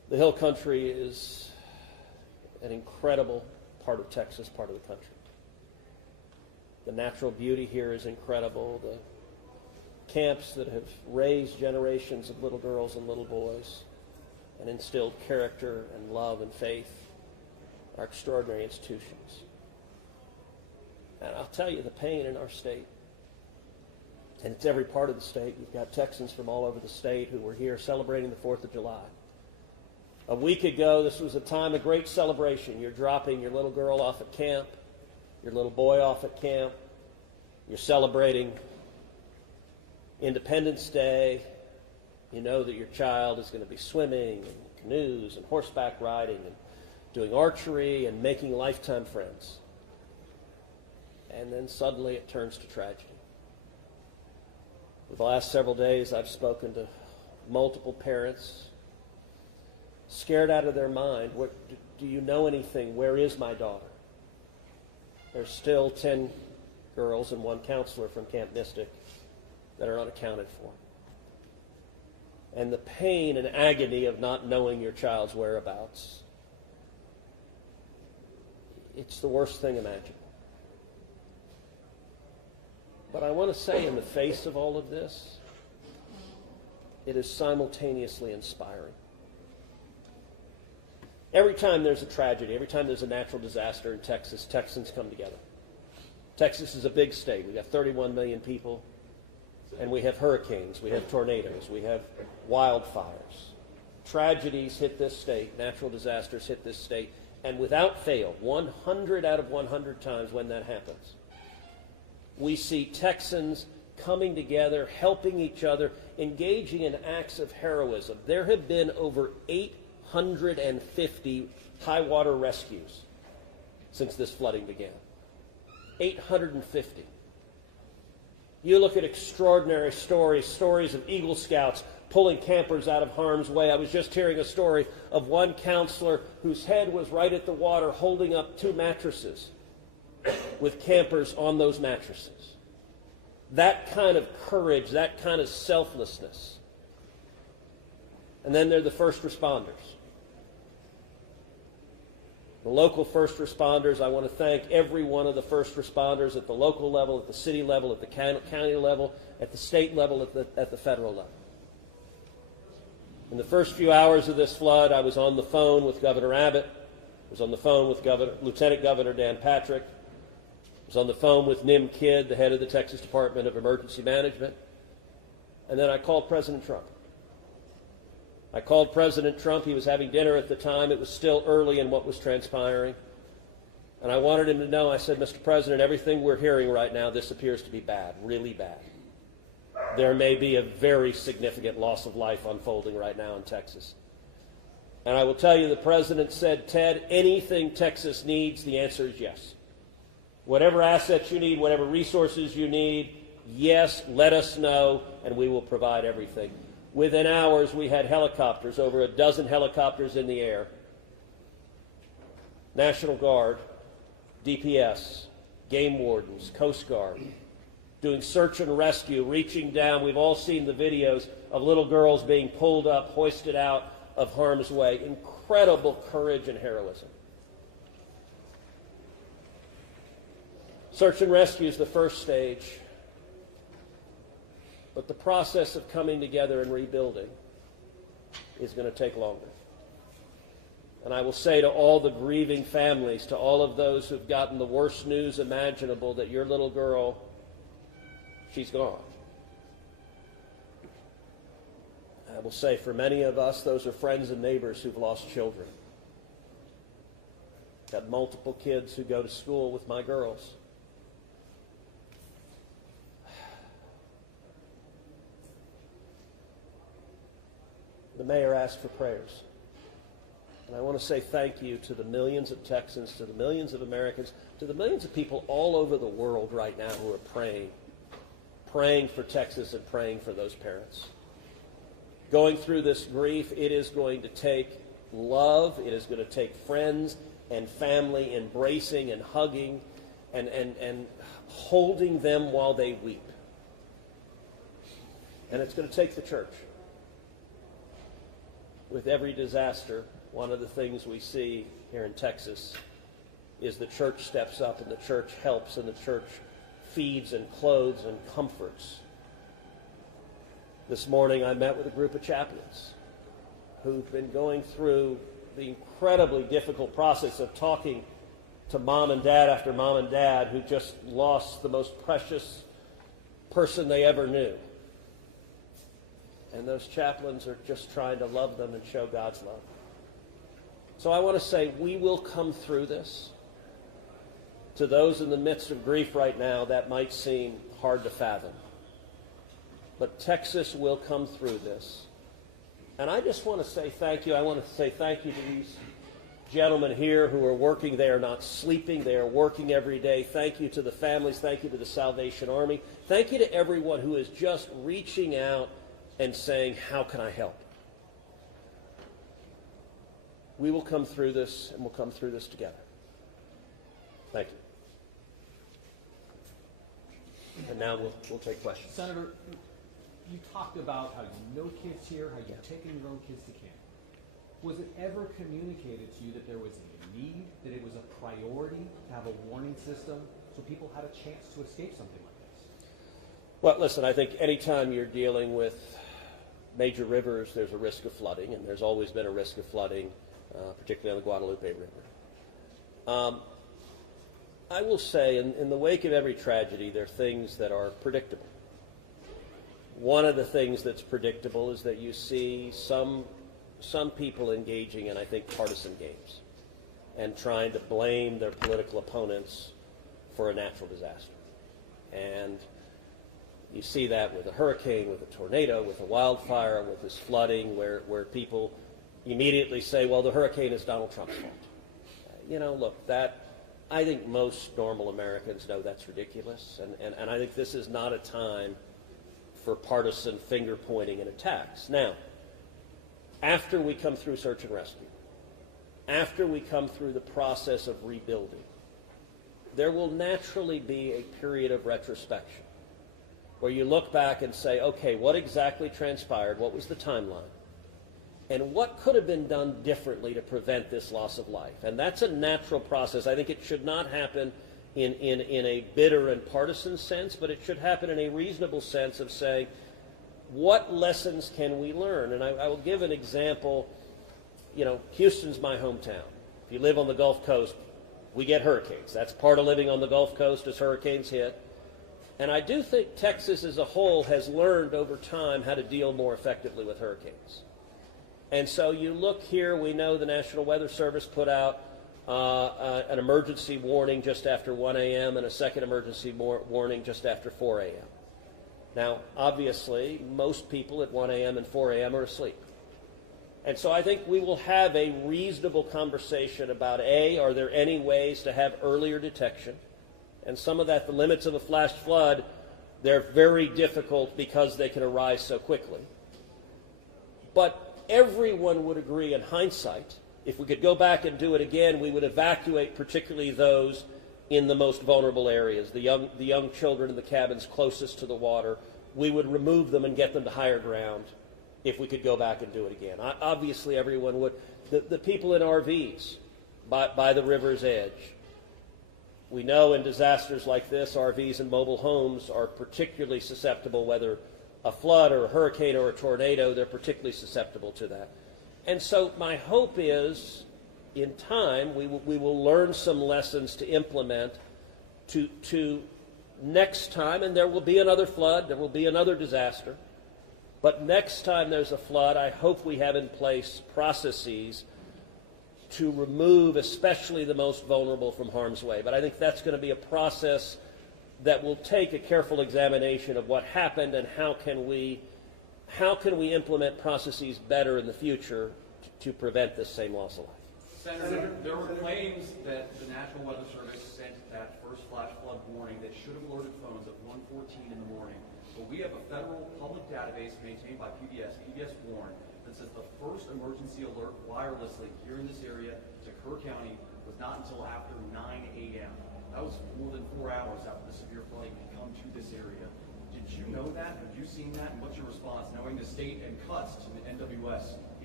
The Hill Country is an incredible part of Texas, part of the country. The natural beauty here is incredible. The camps that have raised generations of little girls and little boys and instilled character and love and faith are extraordinary institutions. And I'll tell you, the pain in our state, and it's every part of the state. You've got Texans from all over the state who were here celebrating the 4th of July. A week ago, this was a time of great celebration. You're dropping your little girl off at camp, your little boy off at camp. You're celebrating Independence Day. You know that your child is going to be swimming and canoes and horseback riding and doing archery and making lifetime friends. And then suddenly it turns to tragedy. For the last several days, I've spoken to multiple parents, scared out of their mind. Do you know anything? Where is my daughter? There's still 10 girls and 1 counselor from Camp Mystic that are unaccounted for. And the pain and agony of not knowing your child's whereabouts, it's the worst thing imaginable. But I want to say, in the face of all of this, it is simultaneously inspiring. Every time there's a tragedy, every time there's a natural disaster in Texas, Texans come together. Texas is a big state. We've got 31 million people, and we have hurricanes, we have tornadoes, we have wildfires. Tragedies hit this state, natural disasters hit this state, and without fail, 100 out of 100 times when that happens, we see Texans coming together, helping each other, engaging in acts of heroism. There have been over 850 high water rescues since this flooding began. 850. You look at extraordinary stories of Eagle Scouts pulling campers out of harm's way. I was just hearing a story of one counselor whose head was right at the water holding up 2 mattresses with campers on those mattresses. That kind of courage, that kind of selflessness. And then there are the first responders. The local first responders, I want to thank every one of the first responders at the local level, at the city level, at the county level, at the state level, at the federal level. In the first few hours of this flood, I was on the phone with Governor Abbott. I was on the phone with Lieutenant Governor Dan Patrick. I was on the phone with Nim Kidd, the head of the Texas Department of Emergency Management. And then I called President Trump. I called President Trump. He was having dinner at the time. It was still early in what was transpiring. And I wanted him to know, I said, Mr. President, everything we're hearing right now, this appears to be bad, really bad. There may be a very significant loss of life unfolding right now in Texas. And I will tell you, the President said, Ted, anything Texas needs, the answer is yes. Whatever assets you need, whatever resources you need, yes, let us know, and we will provide everything. Within hours, we had helicopters, over a dozen helicopters in the air. National Guard, DPS, game wardens, Coast Guard, doing search and rescue, reaching down. We've all seen the videos of little girls being pulled up, hoisted out of harm's way. Incredible courage and heroism. Search and rescue is the first stage, but the process of coming together and rebuilding is going to take longer. And I will say to all the grieving families, to all of those who've gotten the worst news imaginable, that your little girl, she's gone. I will say for many of us, those are friends and neighbors who've lost children. Got multiple kids who go to school with my girls. The mayor asked for prayers. And I want to say thank you to the millions of Texans, to the millions of Americans, to the millions of people all over the world right now who are praying for Texas and praying for those parents. Going through this grief, it is going to take love, it is going to take friends and family embracing and hugging and holding them while they weep. And it's going to take the church. with every disaster, one of the things we see here in Texas is the church steps up and the church helps and the church feeds and clothes and comforts. This morning I met with a group of chaplains who've been going through the incredibly difficult process of talking to mom and dad after mom and dad who just lost the most precious person they ever knew. And those chaplains are just trying to love them and show God's love. So I want to say we will come through this. To those in the midst of grief right now, that might seem hard to fathom. But Texas will come through this. And I just want to say thank you. I want to say thank you to these gentlemen here who are working. They are not sleeping. They are working every day. Thank you to the families. Thank you to the Salvation Army. Thank you to everyone who is just reaching out and saying, how can I help? We will come through this, and we'll come through this together. Thank you. And now we'll take questions. Senator, you talked about how you know kids here, how you've taken your own kids to camp. Was it ever communicated to you that there was a need, that it was a priority to have a warning system so people had a chance to escape something like this? Well, listen, I think anytime you're dealing with major rivers, there's a risk of flooding, and there's always been a risk of flooding, particularly on the Guadalupe River. I will say, in the wake of every tragedy, there are things that are predictable. One of the things that's predictable is that you see some people engaging in, I think, partisan games and trying to blame their political opponents for a natural disaster. And you see that with a hurricane, with a tornado, with a wildfire, with this flooding, where people immediately say, well, the hurricane is Donald Trump's fault. Look, I think most normal Americans know that's ridiculous, and I think this is not a time for partisan finger-pointing and attacks. Now, after we come through search and rescue, after we come through the process of rebuilding, there will naturally be a period of retrospection where you look back and say, okay, what exactly transpired? What was the timeline? And what could have been done differently to prevent this loss of life? And that's a natural process. I think it should not happen in a bitter and partisan sense, but it should happen in a reasonable sense of saying, what lessons can we learn? And I will give an example. Houston's my hometown. If you live on the Gulf Coast, we get hurricanes. That's part of living on the Gulf Coast as hurricanes hit. And I do think Texas as a whole has learned over time how to deal more effectively with hurricanes. And so you look here, we know the National Weather Service put out an emergency warning just after 1 a.m. and a second emergency warning just after 4 a.m. Now, obviously, most people at 1 a.m. and 4 a.m. are asleep. And so I think we will have a reasonable conversation about, A, are there any ways to have earlier detection? And some of that, the limits of a flash flood, they're very difficult because they can arise so quickly. But everyone would agree in hindsight, if we could go back and do it again, we would evacuate particularly those in the most vulnerable areas, the young children in the cabins closest to the water. We would remove them and get them to higher ground if we could go back and do it again. Obviously, everyone would. The people in RVs by the river's edge. We know in disasters like this, RVs and mobile homes are particularly susceptible, whether a flood or a hurricane or a tornado, they're particularly susceptible to that. And so my hope is, in time, we will learn some lessons to implement to next time, and there will be another flood, there will be another disaster, but next time there's a flood, I hope we have in place processes to remove especially the most vulnerable from harm's way. But I think that's going to be a process that will take a careful examination of what happened and how can we implement processes better in the future to prevent this same loss of life. Senator, there were claims that the National Weather Service sent that first flash flood warning that should have alerted phones at 1:14 in the morning. But we have a federal public database maintained by PBS Warn, that says the first emergency alert wirelessly here in this area to Kerr County was not until after 9 a.m. That was more than 4 hours after the severe flooding had come to this area. Did you know that? Have you seen that? And what's your response, knowing the state and cuts to the NWS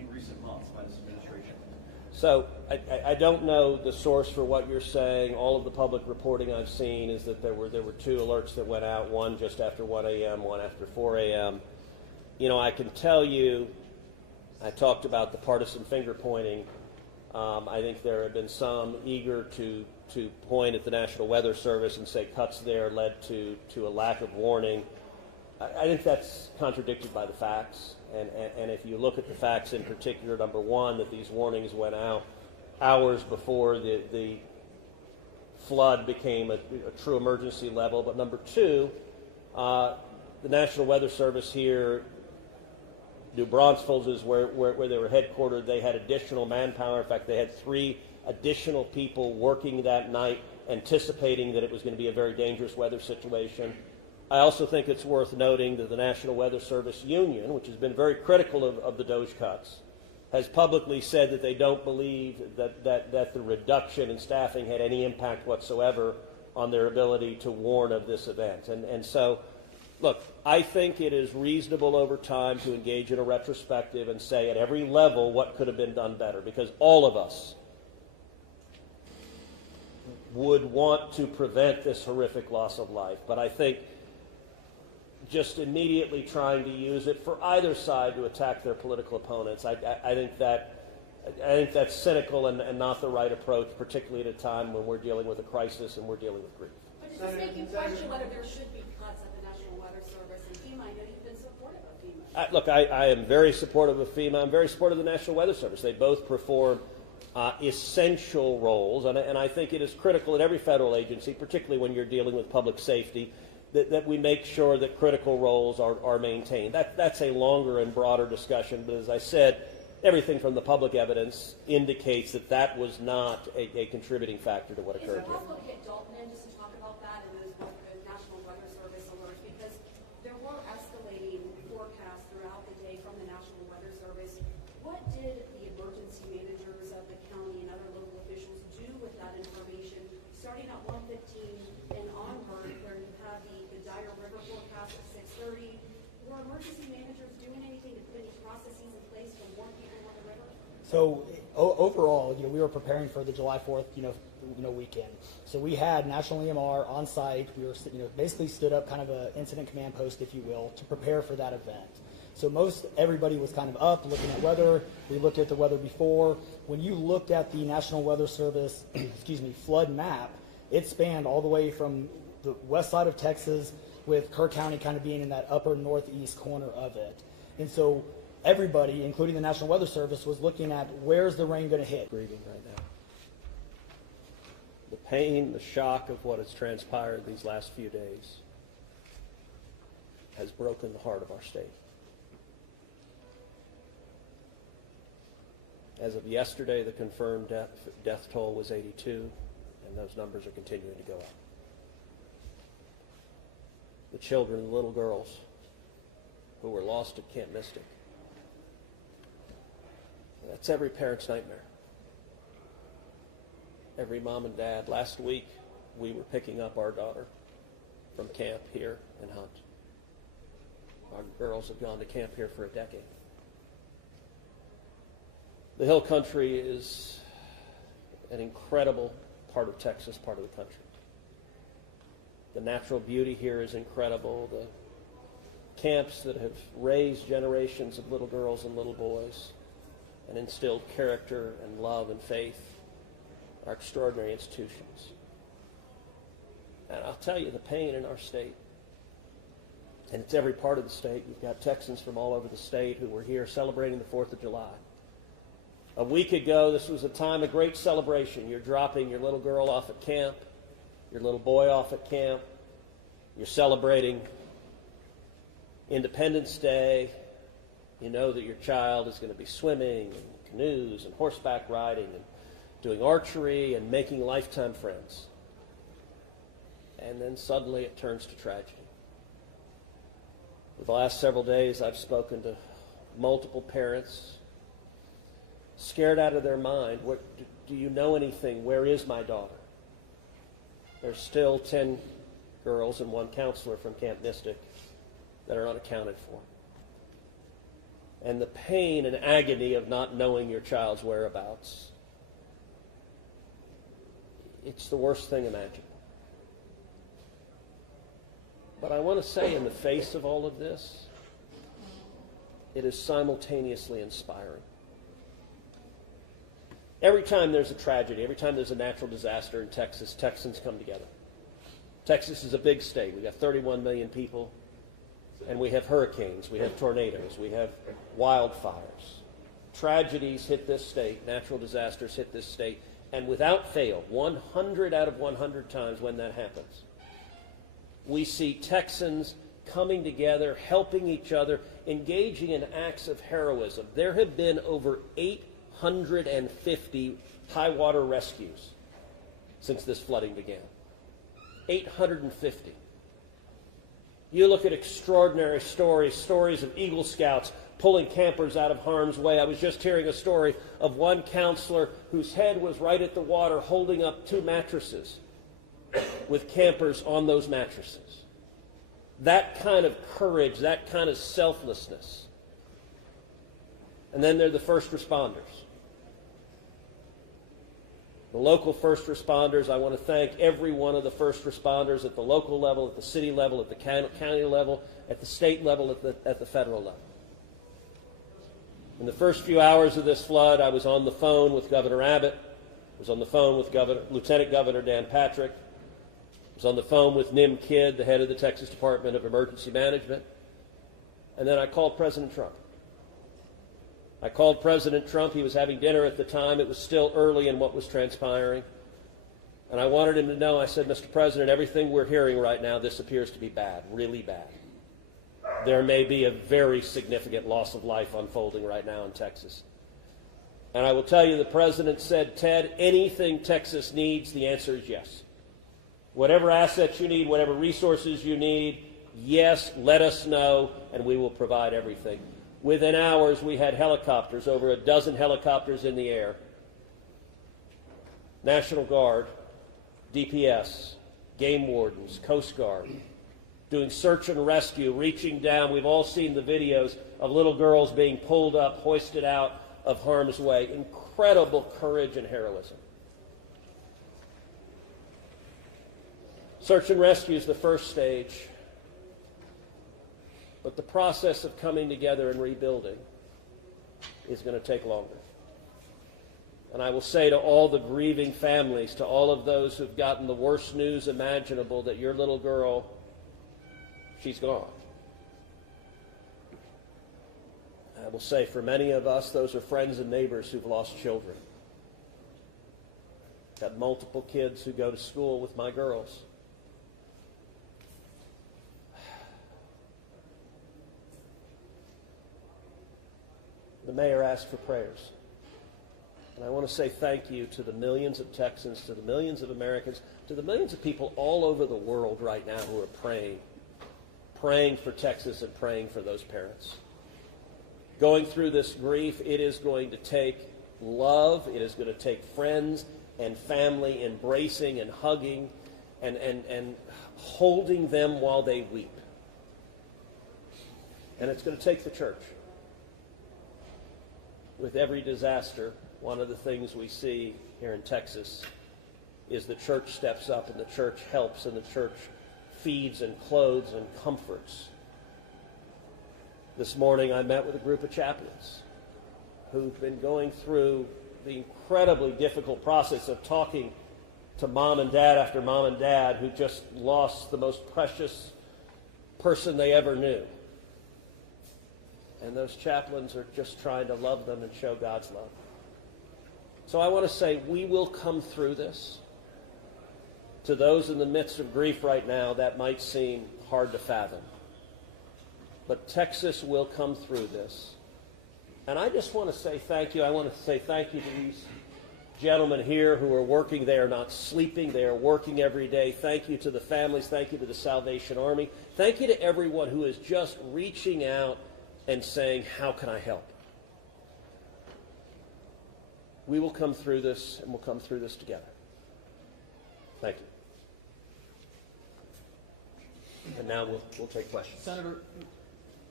in recent months by this administration? So I don't know the source for what you're saying. All of the public reporting I've seen is that there were 2 alerts that went out, one just after 1 a.m., one after 4 a.m. You know, I can tell you, I talked about the partisan finger pointing. I think there have been some eager to point at the National Weather Service and say cuts there led to a lack of warning. I think that's contradicted by the facts. And if you look at the facts in particular, number one, that these warnings went out hours before the flood became a true emergency level. But number two, the National Weather Service here, New Braunfels is where they were headquartered. They had additional manpower. In fact, they had 3 additional people working that night, anticipating that it was going to be a very dangerous weather situation. I also think it's worth noting that the National Weather Service Union, which has been very critical of the DOGE cuts, has publicly said that they don't believe that the reduction in staffing had any impact whatsoever on their ability to warn of this event. And so, look, I think it is reasonable over time to engage in a retrospective and say at every level what could have been done better, because all of us would want to prevent this horrific loss of life. But I think just immediately trying to use it for either side to attack their political opponents, I think that's cynical and not the right approach, particularly at a time when we're dealing with a crisis and we're dealing with grief. But does this make you question whether there should be cuts at the National Weather Service and FEMA? I know you've been supportive of FEMA. Look, I am very supportive of FEMA. I'm very supportive of the National Weather Service. They both perform essential roles, and I think it is critical at every federal agency, particularly when you're dealing with public safety, that we make sure that critical roles are maintained. That's a longer and broader discussion, but as I said, everything from the public evidence indicates that was not a contributing factor to what occurred here. Is it possible to get Dalton in just to talk about that and those National Weather Service alerts? Because there were escalating forecasts throughout the day from the National Weather Service. What did the emergency managers of the county and other local officials do with that information, starting at 1:15 and onward, where you have the dire river forecast at 6:30? Were emergency managers doing anything to put any processes in place to warn people on the river? So overall, we were preparing for the July 4th, weekend. So we had National EMR on site. We were, basically stood up kind of an incident command post, if you will, to prepare for that event. So everybody was kind of up looking at weather. We looked at the weather before. When you looked at the National Weather Service, flood map, it spanned all the way from the west side of Texas, with Kerr County kind of being in that upper northeast corner of it. And so everybody, including the National Weather Service, was looking at where's the rain going to hit. Grieving right now. The pain, the shock of what has transpired these last few days has broken the heart of our state. As of yesterday, the confirmed death toll was 82, and those numbers are continuing to go up. The children, the little girls who were lost at Camp Mystic, that's every parent's nightmare. Every mom and dad. Last week, we were picking up our daughter from camp here in Hunt. Our girls have gone to camp here for a decade. The Hill Country is an incredible part of Texas, part of the country. The natural beauty here is incredible. The camps that have raised generations of little girls and little boys and instilled character and love and faith are extraordinary institutions. And I'll tell you, the pain in our state, and it's every part of the state. You've got Texans from all over the state who were here celebrating the 4th of July. A week ago, this was a time of great celebration. You're dropping your little girl off at camp, your little boy off at camp. You're celebrating Independence Day. You know that your child is going to be swimming and canoes and horseback riding and doing archery and making lifetime friends. And then suddenly it turns to tragedy. For the last several days, I've spoken to multiple parents, scared out of their mind. Do you know anything? Where is my daughter? There's still 10 girls and 1 counselor from Camp Mystic that are unaccounted for. and the pain and agony of not knowing your child's whereabouts. It's the worst thing imaginable. But I want to say, in the face of all of this, it is simultaneously inspiring. Every time there's a tragedy, every time there's a natural disaster in Texas, Texans come together. Texas is a big state. We've got 31 million people, and we have hurricanes, we have tornadoes, we have wildfires. Tragedies hit this state, natural disasters hit this state, and without fail, 100 out of 100 times when that happens, we see Texans coming together, helping each other, engaging in acts of heroism. There have been over 850 high water rescues since this flooding began. 850. You look at extraordinary stories of Eagle Scouts pulling campers out of harm's way. I was just hearing a story of one counselor whose head was right at the water holding up 2 mattresses with campers on those mattresses. That kind of courage, that kind of selflessness. And then there are the first responders. The local first responders, I want to thank every one of the first responders at the local level, at the city level, at the county level, at the state level, at the federal level. In the first few hours of this flood, I was on the phone with Governor Abbott. I was on the phone with Lieutenant Governor Dan Patrick. I was on the phone with Nim Kidd, the head of the Texas Department of Emergency Management. And then I called President Trump. I called President Trump. He was having dinner at the time. It was still early in what was transpiring. And I wanted him to know, I said, Mr. President, everything we're hearing right now, this appears to be bad, really bad. There may be a very significant loss of life unfolding right now in Texas. And I will tell you, the President said, Ted, anything Texas needs, the answer is yes. Whatever assets you need, whatever resources you need, yes, let us know, and we will provide everything. Within hours, we had helicopters, over a dozen helicopters in the air. National Guard, DPS, game wardens, Coast Guard, doing search and rescue, reaching down. We've all seen the videos of little girls being pulled up, hoisted out of harm's way. Incredible courage and heroism. Search and rescue is the first stage. But the process of coming together and rebuilding is going to take longer. And I will say to all the grieving families, to all of those who've gotten the worst news imaginable, that your little girl, she's gone. I will say for many of us, those are friends and neighbors who've lost children. Got multiple kids who go to school with my girls. The mayor asked for prayers. And I want to say thank you to the millions of Texans, to the millions of Americans, to the millions of people all over the world right now who are praying for Texas and praying for those parents. Going through this grief, it is going to take love, it is going to take friends and family embracing and hugging and holding them while they weep. And it's going to take the church. With every disaster, one of the things we see here in Texas is the church steps up and the church helps and the church feeds and clothes and comforts. This morning I met with a group of chaplains who've been going through the incredibly difficult process of talking to mom and dad after mom and dad who just lost the most precious person they ever knew. And those chaplains are just trying to love them and show God's love. So I want to say we will come through this. To those in the midst of grief right now, that might seem hard to fathom. But Texas will come through this. And I just want to say thank you. I want to say thank you to these gentlemen here who are working. They are not sleeping. They are working every day. Thank you to the families. Thank you to the Salvation Army. Thank you to everyone who is just reaching out and saying, how can I help? We will come through this, and we'll come through this together. Thank you. And now we'll take questions. Senator,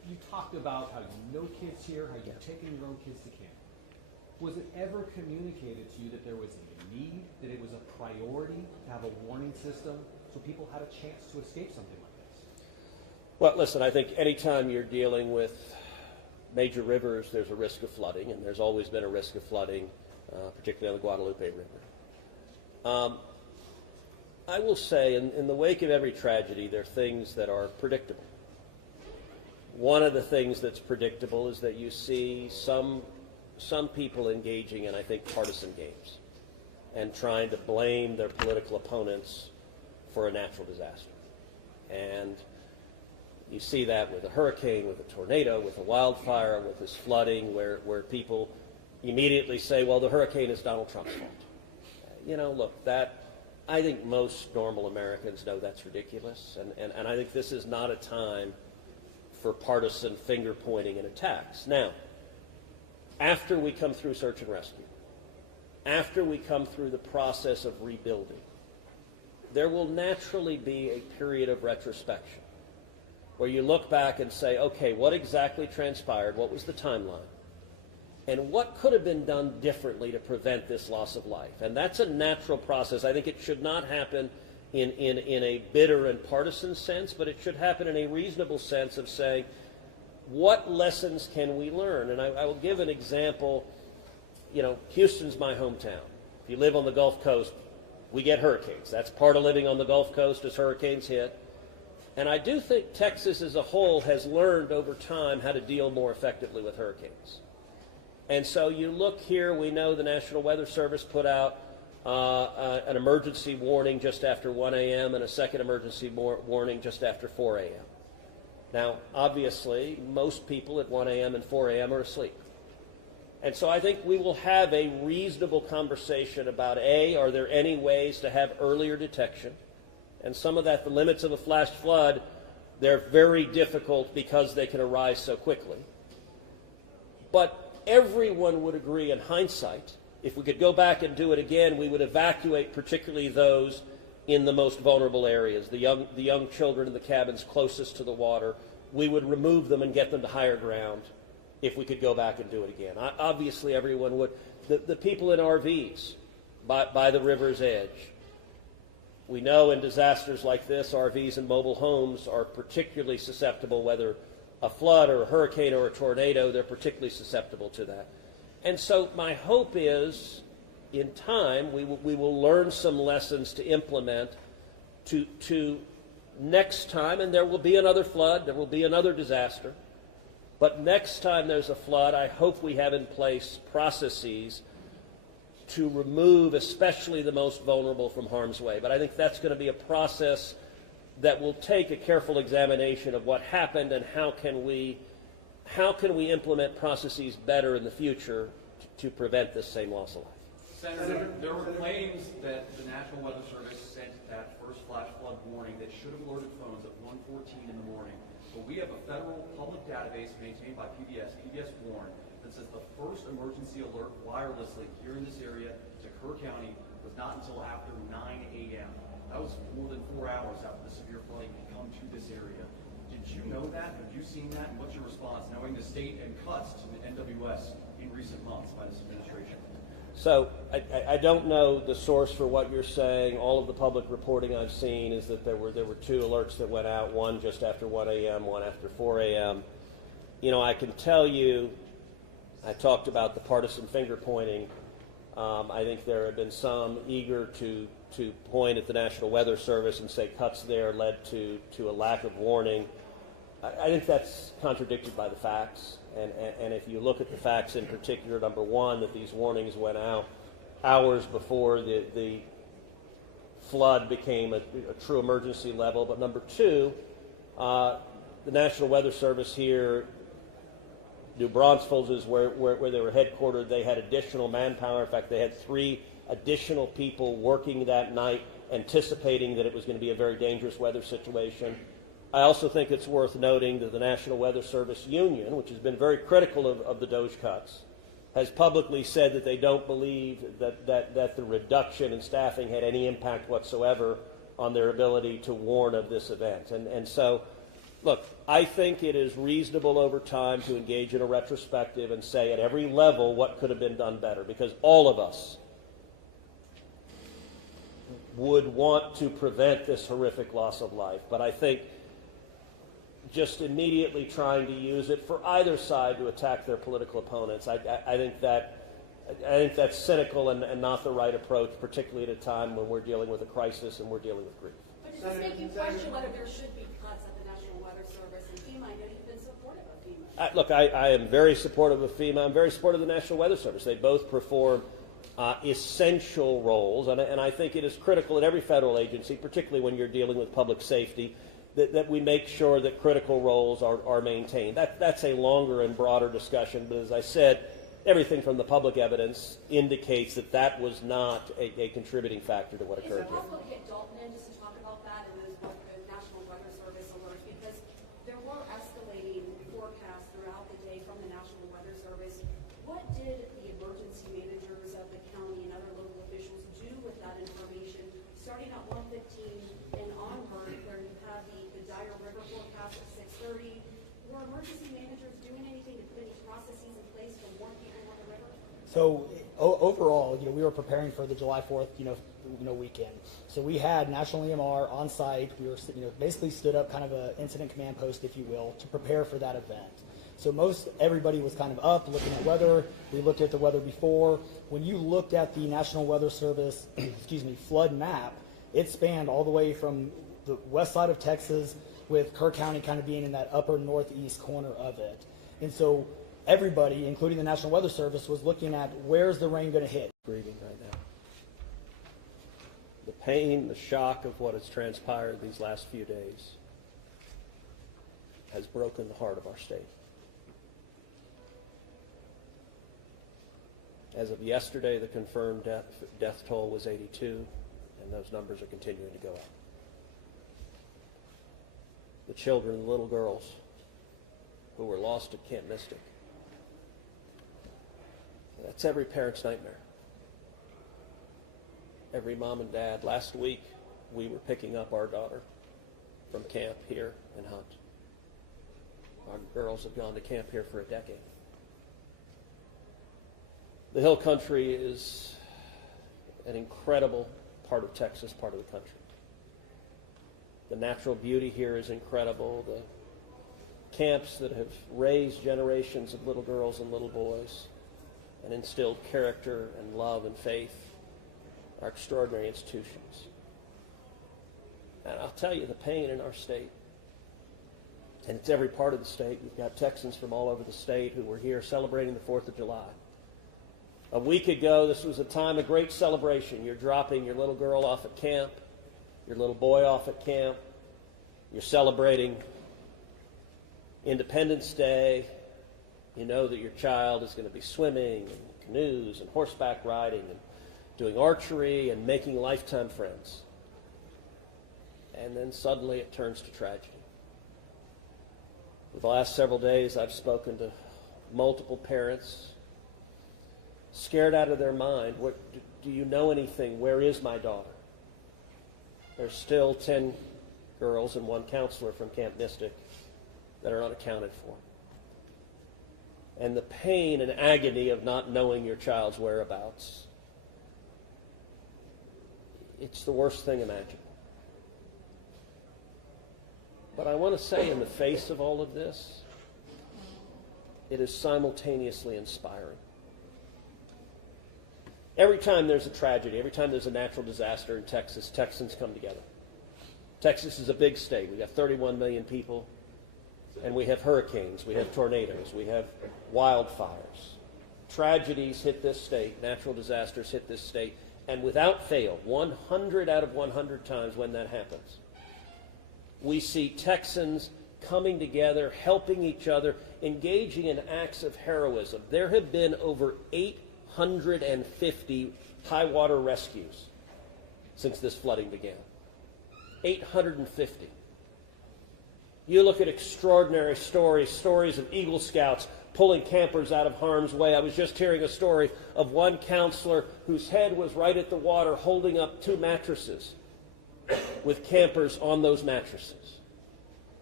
You talked about how you know kids here, how you've taken your own kids to camp. Was it ever communicated to you that there was a need, that it was a priority to have a warning system so people had a chance to escape something like this? Well, listen, I think anytime you're dealing with major rivers, there's a risk of flooding, and there's always been a risk of flooding, particularly on the Guadalupe River. I will say, in the wake of every tragedy, there are things that are predictable. One of the things that's predictable is that you see some people engaging in, I think, partisan games and trying to blame their political opponents for a natural disaster. And you see that with a hurricane, with a tornado, with a wildfire, with this flooding, where people immediately say, well, the hurricane is Donald Trump's fault. You know, look, I think most normal Americans know that's ridiculous, and I think this is not a time for partisan finger-pointing and attacks. Now, after we come through search and rescue, after we come through the process of rebuilding, there will naturally be a period of retrospection where you look back and say, okay, what exactly transpired? What was the timeline? And what could have been done differently to prevent this loss of life? And that's a natural process. I think it should not happen in a bitter and partisan sense, but it should happen in a reasonable sense of saying, what lessons can we learn? And I will give an example. You know, Houston's my hometown. If you live on the Gulf Coast, we get hurricanes. That's part of living on the Gulf Coast as hurricanes hit. And I do think Texas as a whole has learned over time how to deal more effectively with hurricanes. And so you look here, we know the National Weather Service put out an emergency warning just after 1 a.m. and a second emergency warning just after 4 a.m. Now, obviously, most people at 1 a.m. and 4 a.m. are asleep. And so I think we will have a reasonable conversation about, A, are there any ways to have earlier detection? And some of that, the limits of a flash flood, they're very difficult because they can arise so quickly. But everyone would agree in hindsight, if we could go back and do it again, we would evacuate particularly those in the most vulnerable areas, the young children in the cabins closest to the water. We would remove them and get them to higher ground if we could go back and do it again. Obviously, everyone would. The people in RVs by the river's edge. We know in disasters like this, RVs and mobile homes are particularly susceptible, whether a flood or a hurricane or a tornado, they're particularly susceptible to that. And so my hope is, in time, we will learn some lessons to implement to next time, and there will be another flood, there will be another disaster, but next time there's a flood, I hope we have in place processes to remove especially the most vulnerable from harm's way. But I think that's going to be a process that will take a careful examination of what happened and how can we implement processes better in the future to prevent this same loss of life. Senator, there were claims that the National Weather Service sent that first flash flood warning that should have alerted phones at 1:14 in the morning. But we have a federal public database maintained by PBS Warn, that says the first emergency alert wirelessly here in this area to Kerr County was not until after 9 a.m. That was more than 4 hours after the severe flooding had come to this area. Did you know that? Have you seen that? And what's your response, knowing the state and cuts to the NWS in recent months by this administration? So I don't know the source for what you're saying. All of the public reporting I've seen is that there were two alerts that went out, one just after 1 a.m., one after 4 a.m. You know, I can tell you, I talked about the partisan finger pointing. I think there have been some eager to point at the National Weather Service and say cuts there led to a lack of warning. I think that's contradicted by the facts. And if you look at the facts in particular, number one, that these warnings went out hours before the flood became a true emergency level. But number two, the National Weather Service here, New Braunfels is where they were headquartered. They had additional manpower. In fact, they had 3 additional people working that night, anticipating that it was going to be a very dangerous weather situation. I also think it's worth noting that the National Weather Service Union, which has been very critical of the DOJ cuts, has publicly said that they don't believe that the reduction in staffing had any impact whatsoever on their ability to warn of this event. And so Look, I think it is reasonable over time to engage in a retrospective and say at every level what could have been done better, because all of us would want to prevent this horrific loss of life. But I think just immediately trying to use it for either side to attack their political opponents, I think that's cynical and not the right approach, particularly at a time when we're dealing with a crisis and we're dealing with grief. But does this make you question whether there should be cuts at the National Weather Service and FEMA? I know you've been supportive of FEMA. Look, I am very supportive of FEMA. I'm very supportive of the National Weather Service. They both perform essential roles, and I think it is critical at every federal agency, particularly when you're dealing with public safety, that we make sure that critical roles are maintained. That's a longer and broader discussion, but as I said, everything from the public evidence indicates that was not a contributing factor to what occurred Is it here. possible to get Dalton in just to talk about that and those the National Weather Service alerts? Because there were escalating forecasts throughout the day from the National Weather Service. What did the emergency managers of the county and other local officials do with that information, starting at 1:15 and onward, where you had the dire river forecast at 6:30? Were emergency managers doing anything to put any processes in place to warn people on the river? So overall, we were preparing for the July 4th, weekend. So we had National EMR on site. We were, basically stood up kind of a incident command post, if you will, to prepare for that event. So everybody was kind of up looking at weather. We looked at the weather before. When you looked at the National Weather Service, flood map, it spanned all the way from the west side of Texas, with Kerr County kind of being in that upper northeast corner of it. And so everybody, including the National Weather Service, was looking at where's the rain going to hit. Grieving right now. The pain, the shock of what has transpired these last few days has broken the heart of our state. As of yesterday, the confirmed death toll was 82, and those numbers are continuing to go up. The children, the little girls who were lost at Camp Mystic, that's every parent's nightmare. Every mom and dad. Last week, we were picking up our daughter from camp here in Hunt. Our girls have gone to camp here for a decade. The Hill Country is an incredible part of Texas, part of the country. The natural beauty here is incredible. The camps that have raised generations of little girls and little boys and instilled character and love and faith are extraordinary institutions. And I'll tell you, the pain in our state, and it's every part of the state. You've got Texans from all over the state who were here celebrating the 4th of July. A week ago, this was a time of great celebration. You're dropping your little girl off at camp, your little boy off at camp. You're celebrating Independence Day. You know that your child is going to be swimming and canoes and horseback riding and doing archery and making lifetime friends. And then suddenly it turns to tragedy. For the last several days, I've spoken to multiple parents, scared out of their mind. Do you know anything? Where is my daughter? There's still 10 girls and 1 counselor from Camp Mystic that are unaccounted for. And the pain and agony of not knowing your child's whereabouts, it's the worst thing imaginable. But I want to say, in the face of all of this, it is simultaneously inspiring. Every time there's a tragedy, every time there's a natural disaster in Texas, Texans come together. Texas is a big state. We have 31 million people, and we have hurricanes, we have tornadoes, we have wildfires. Tragedies hit this state, natural disasters hit this state, and without fail, 100 out of 100 times when that happens, we see Texans coming together, helping each other, engaging in acts of heroism. There have been over 850 high water rescues since this flooding began. 850. You look at extraordinary stories of Eagle Scouts pulling campers out of harm's way. I was just hearing a story of one counselor whose head was right at the water holding up 2 mattresses with campers on those mattresses.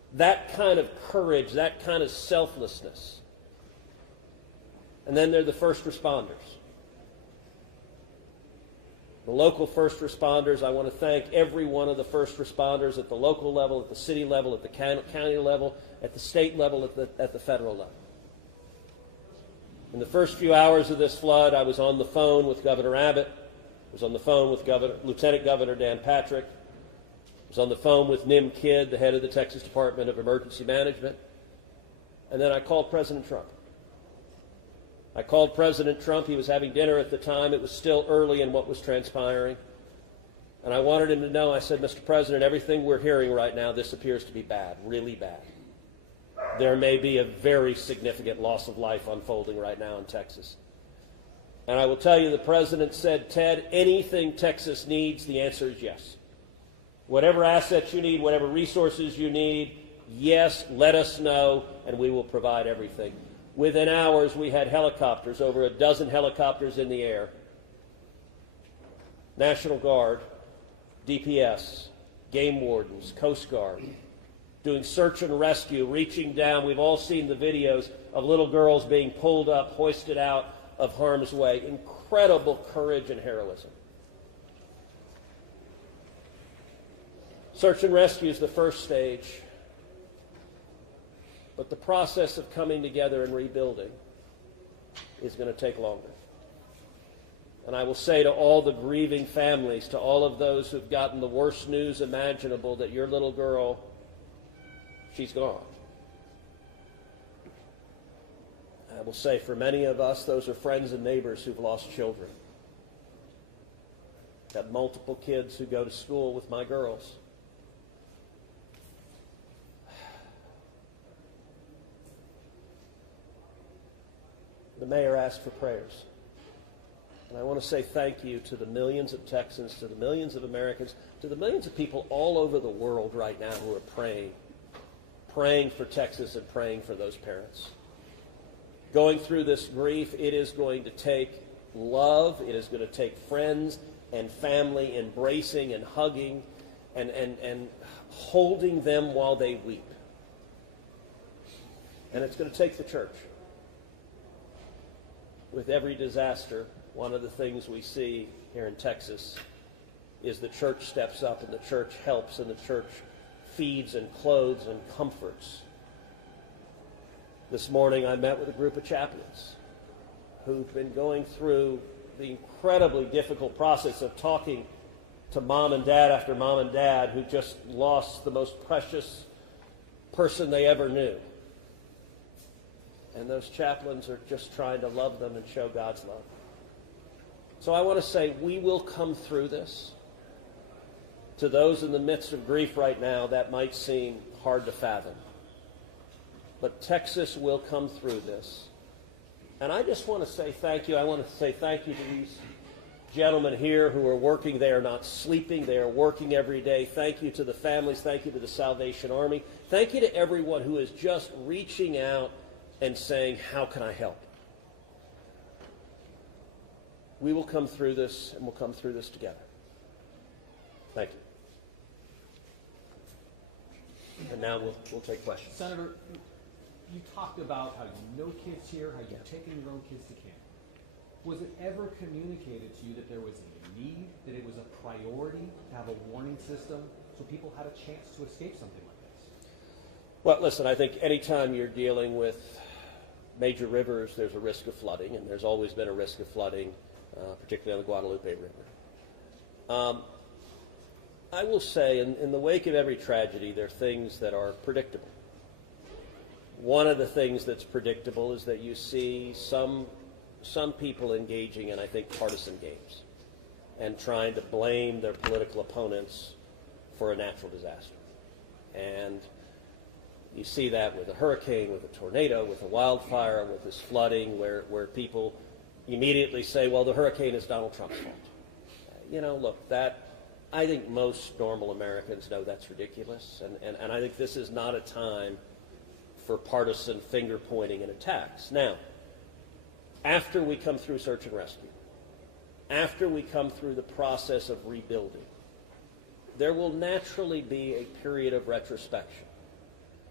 that kind of courage, that kind of selflessness. And then there are the first responders. The local first responders, I want to thank every one of the first responders at the local level, at the city level, at the county level, at the state level, at the federal level. In the first few hours of this flood, I was on the phone with Governor Abbott. I was on the phone with Lieutenant Governor Dan Patrick. I was on the phone with Nim Kidd, the head of the Texas Department of Emergency Management. And then I called President Trump. I called President Trump. He was having dinner at the time. It was still early in what was transpiring. And I wanted him to know, I said, Mr. President, everything we're hearing right now, this appears to be bad, really bad. There may be a very significant loss of life unfolding right now in Texas. And I will tell you, the President said, Ted, anything Texas needs, the answer is yes. Whatever assets you need, whatever resources you need, yes, let us know, and we will provide everything. Within hours, we had helicopters, over a dozen helicopters in the air. National Guard, DPS, game wardens, Coast Guard, doing search and rescue, reaching down. We've all seen the videos of little girls being pulled up, hoisted out of harm's way. Incredible courage and heroism. Search and rescue is the first stage. But the process of coming together and rebuilding is going to take longer. And I will say to all the grieving families, to all of those who've gotten the worst news imaginable, that your little girl, she's gone. I will say for many of us, those are friends and neighbors who've lost children. Got multiple kids who go to school with my girls. The mayor asked for prayers. And I want to say thank you to the millions of Texans, to the millions of Americans, to the millions of people all over the world right now who are praying for Texas and praying for those parents. Going through this grief, it is going to take love, it is going to take friends and family embracing and hugging and holding them while they weep. And it's going to take the church. With every disaster, one of the things we see here in Texas is the church steps up and the church helps and the church feeds and clothes and comforts. This morning I met with a group of chaplains who've been going through the incredibly difficult process of talking to mom and dad after mom and dad who just lost the most precious person they ever knew. And those chaplains are just trying to love them and show God's love. So I want to say we will come through this. To those in the midst of grief right now, that might seem hard to fathom. But Texas will come through this. And I just want to say thank you. I want to say thank you to these gentlemen here who are working. They are not sleeping. They are working every day. Thank you to the families. Thank you to the Salvation Army. Thank you to everyone who is just reaching out and saying, how can I help? We will come through this, and we'll come through this together. Thank you. And now we'll take questions. Senator, you talked about how you know kids here, how you've taken your own kids to camp. Was it ever communicated to you that there was a need, that it was a priority to have a warning system so people had a chance to escape something like this? Well, listen, I think anytime you're dealing with major rivers, there's a risk of flooding, and there's always been a risk of flooding, particularly on the Guadalupe River. I will say, in the wake of every tragedy, there are things that are predictable. One of the things that's predictable is that you see some people engaging in, I think, partisan games and trying to blame their political opponents for a natural disaster. And you see that with a hurricane, with a tornado, with a wildfire, with this flooding, where people immediately say, well, the hurricane is Donald Trump's fault. You know, look, I think most normal Americans know that's ridiculous, and I think this is not a time for partisan finger-pointing and attacks. Now, after we come through search and rescue, after we come through the process of rebuilding, there will naturally be a period of retrospection.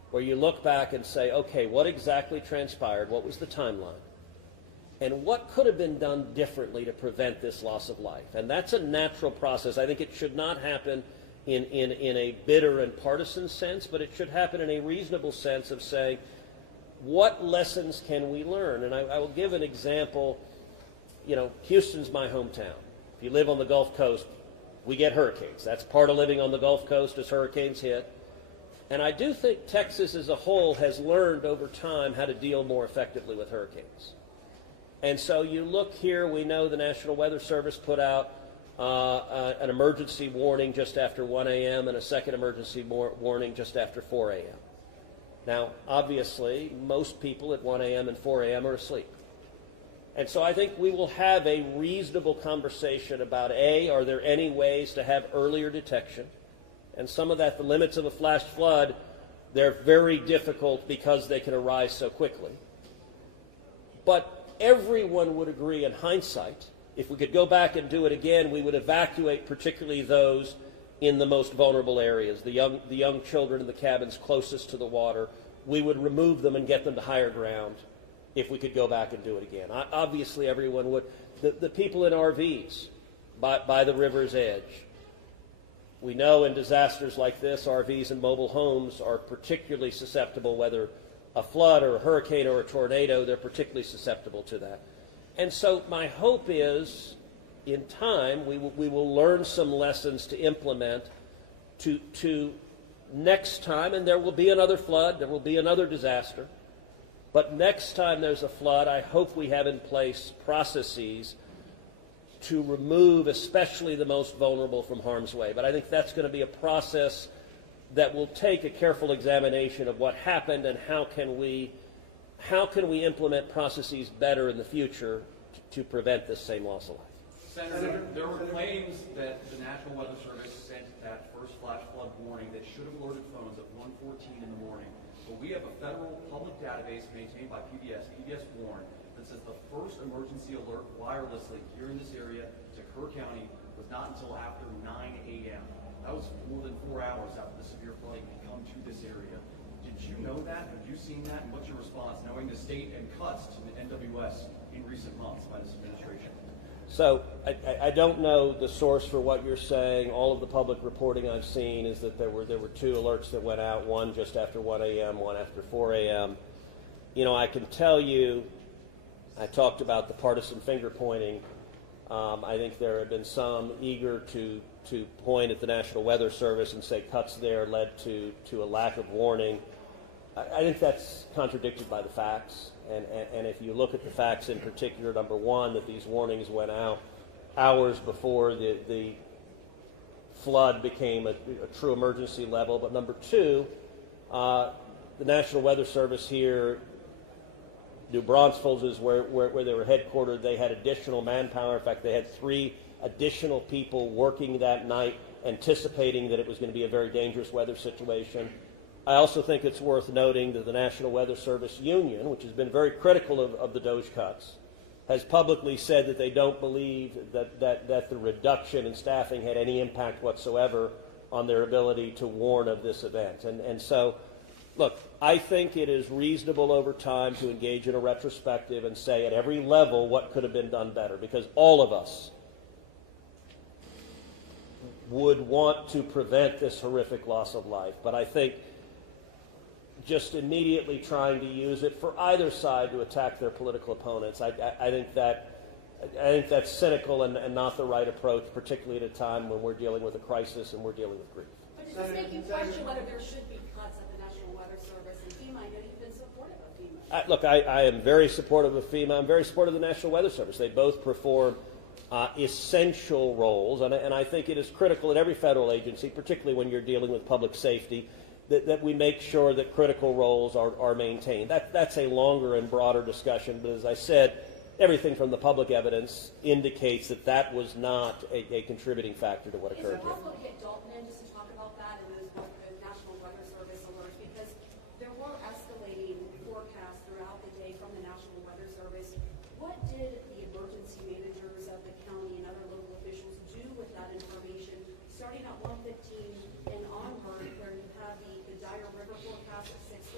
where you look back and say, okay, what exactly transpired? What was the timeline? And what could have been done differently to prevent this loss of life? And that's a natural process. I think it should not happen in a bitter and partisan sense, but it should happen in a reasonable sense of saying, what lessons can we learn? And I will give an example. You know, Houston's my hometown. If you live on the Gulf Coast, we get hurricanes. That's part of living on the Gulf Coast as hurricanes hit. And I do think Texas as a whole has learned over time how to deal more effectively with hurricanes. And so you look here, we know the National Weather Service put out an emergency warning just after 1 a.m. and a second emergency warning just after 4 a.m. Now, obviously, most people at 1 a.m. and 4 a.m. are asleep. And so I think we will have a reasonable conversation about, A, are there any ways to have earlier detection? And some of that, the limits of a flash flood, they're very difficult because they can arise so quickly. But everyone would agree in hindsight, if we could go back and do it again, we would evacuate particularly those in the most vulnerable areas, the young children in the cabins closest to the water. We would remove them and get them to higher ground if we could go back and do it again. Obviously, everyone would. The people in RVs by the river's edge. We know in disasters like this, RVs and mobile homes are particularly susceptible, whether a flood or a hurricane or a tornado, they're particularly susceptible to that. And so my hope is, in time, we will learn some lessons to implement to next time, and there will be another flood, there will be another disaster. But next time there's a flood, I hope we have in place processes to remove especially the most vulnerable from harm's way. But I think that's going to be a process that will take a careful examination of what happened and how can we implement processes better in the future to prevent this same loss of life. Senator, there were claims that the National Weather Service sent that first flash flood warning that should have alerted phones at 1:14 in the morning. But we have a federal public database maintained by PBS Warn, that says the first emergency alert wirelessly here in this area to Kerr County was not until after 9 a.m. That was more than 4 hours after the severe flooding had come to this area. Did you know that? Have you seen that? And what's your response, knowing the state and cuts to the NWS in recent months by this administration? So I don't know the source for what you're saying. All of the public reporting I've seen is that there were two alerts that went out, one just after 1 a.m., one after 4 a.m. You know, I can tell you, I talked about the partisan finger pointing. I think there have been some eager to point at the National Weather Service and say cuts there led to a lack of warning. I think that's contradicted by the facts. And if you look at the facts in particular, number one, that these warnings went out hours before the flood became a true emergency level. But number two, the National Weather Service here, New Braunfels is where they were headquartered. They had additional manpower. In fact, they had 3 additional people working that night, anticipating that it was going to be a very dangerous weather situation. I also think it's worth noting that the National Weather Service Union, which has been very critical of the DOGE cuts, has publicly said that they don't believe that the reduction in staffing had any impact whatsoever on their ability to warn of this event. And so, look, I think it is reasonable over time to engage in a retrospective and say at every level what could have been done better, because all of us would want to prevent this horrific loss of life. But I think just immediately trying to use it for either side to attack their political opponents, I think that's cynical and not the right approach, particularly at a time when we're dealing with a crisis and we're dealing with grief. But does this make you question whether there should be cuts at the National Weather Service and FEMA? I know you've been supportive of FEMA. Look, I am very supportive of FEMA. I'm very supportive of the National Weather Service. They both perform essential roles, and I think it is critical at every federal agency, particularly when you're dealing with public safety, that we make sure that critical roles are maintained. That's a longer and broader discussion, but as I said, everything from the public evidence indicates that was not a contributing factor to what occurred here. Is it possible to get Dalton in just to talk about that and those National Weather Service alerts? Because there were escalating forecasts throughout the day from the National Weather Service. What did the emergency managers of the county and other local officials do with that information, starting at 1:15 and onward, where you have the dire river forecast at 6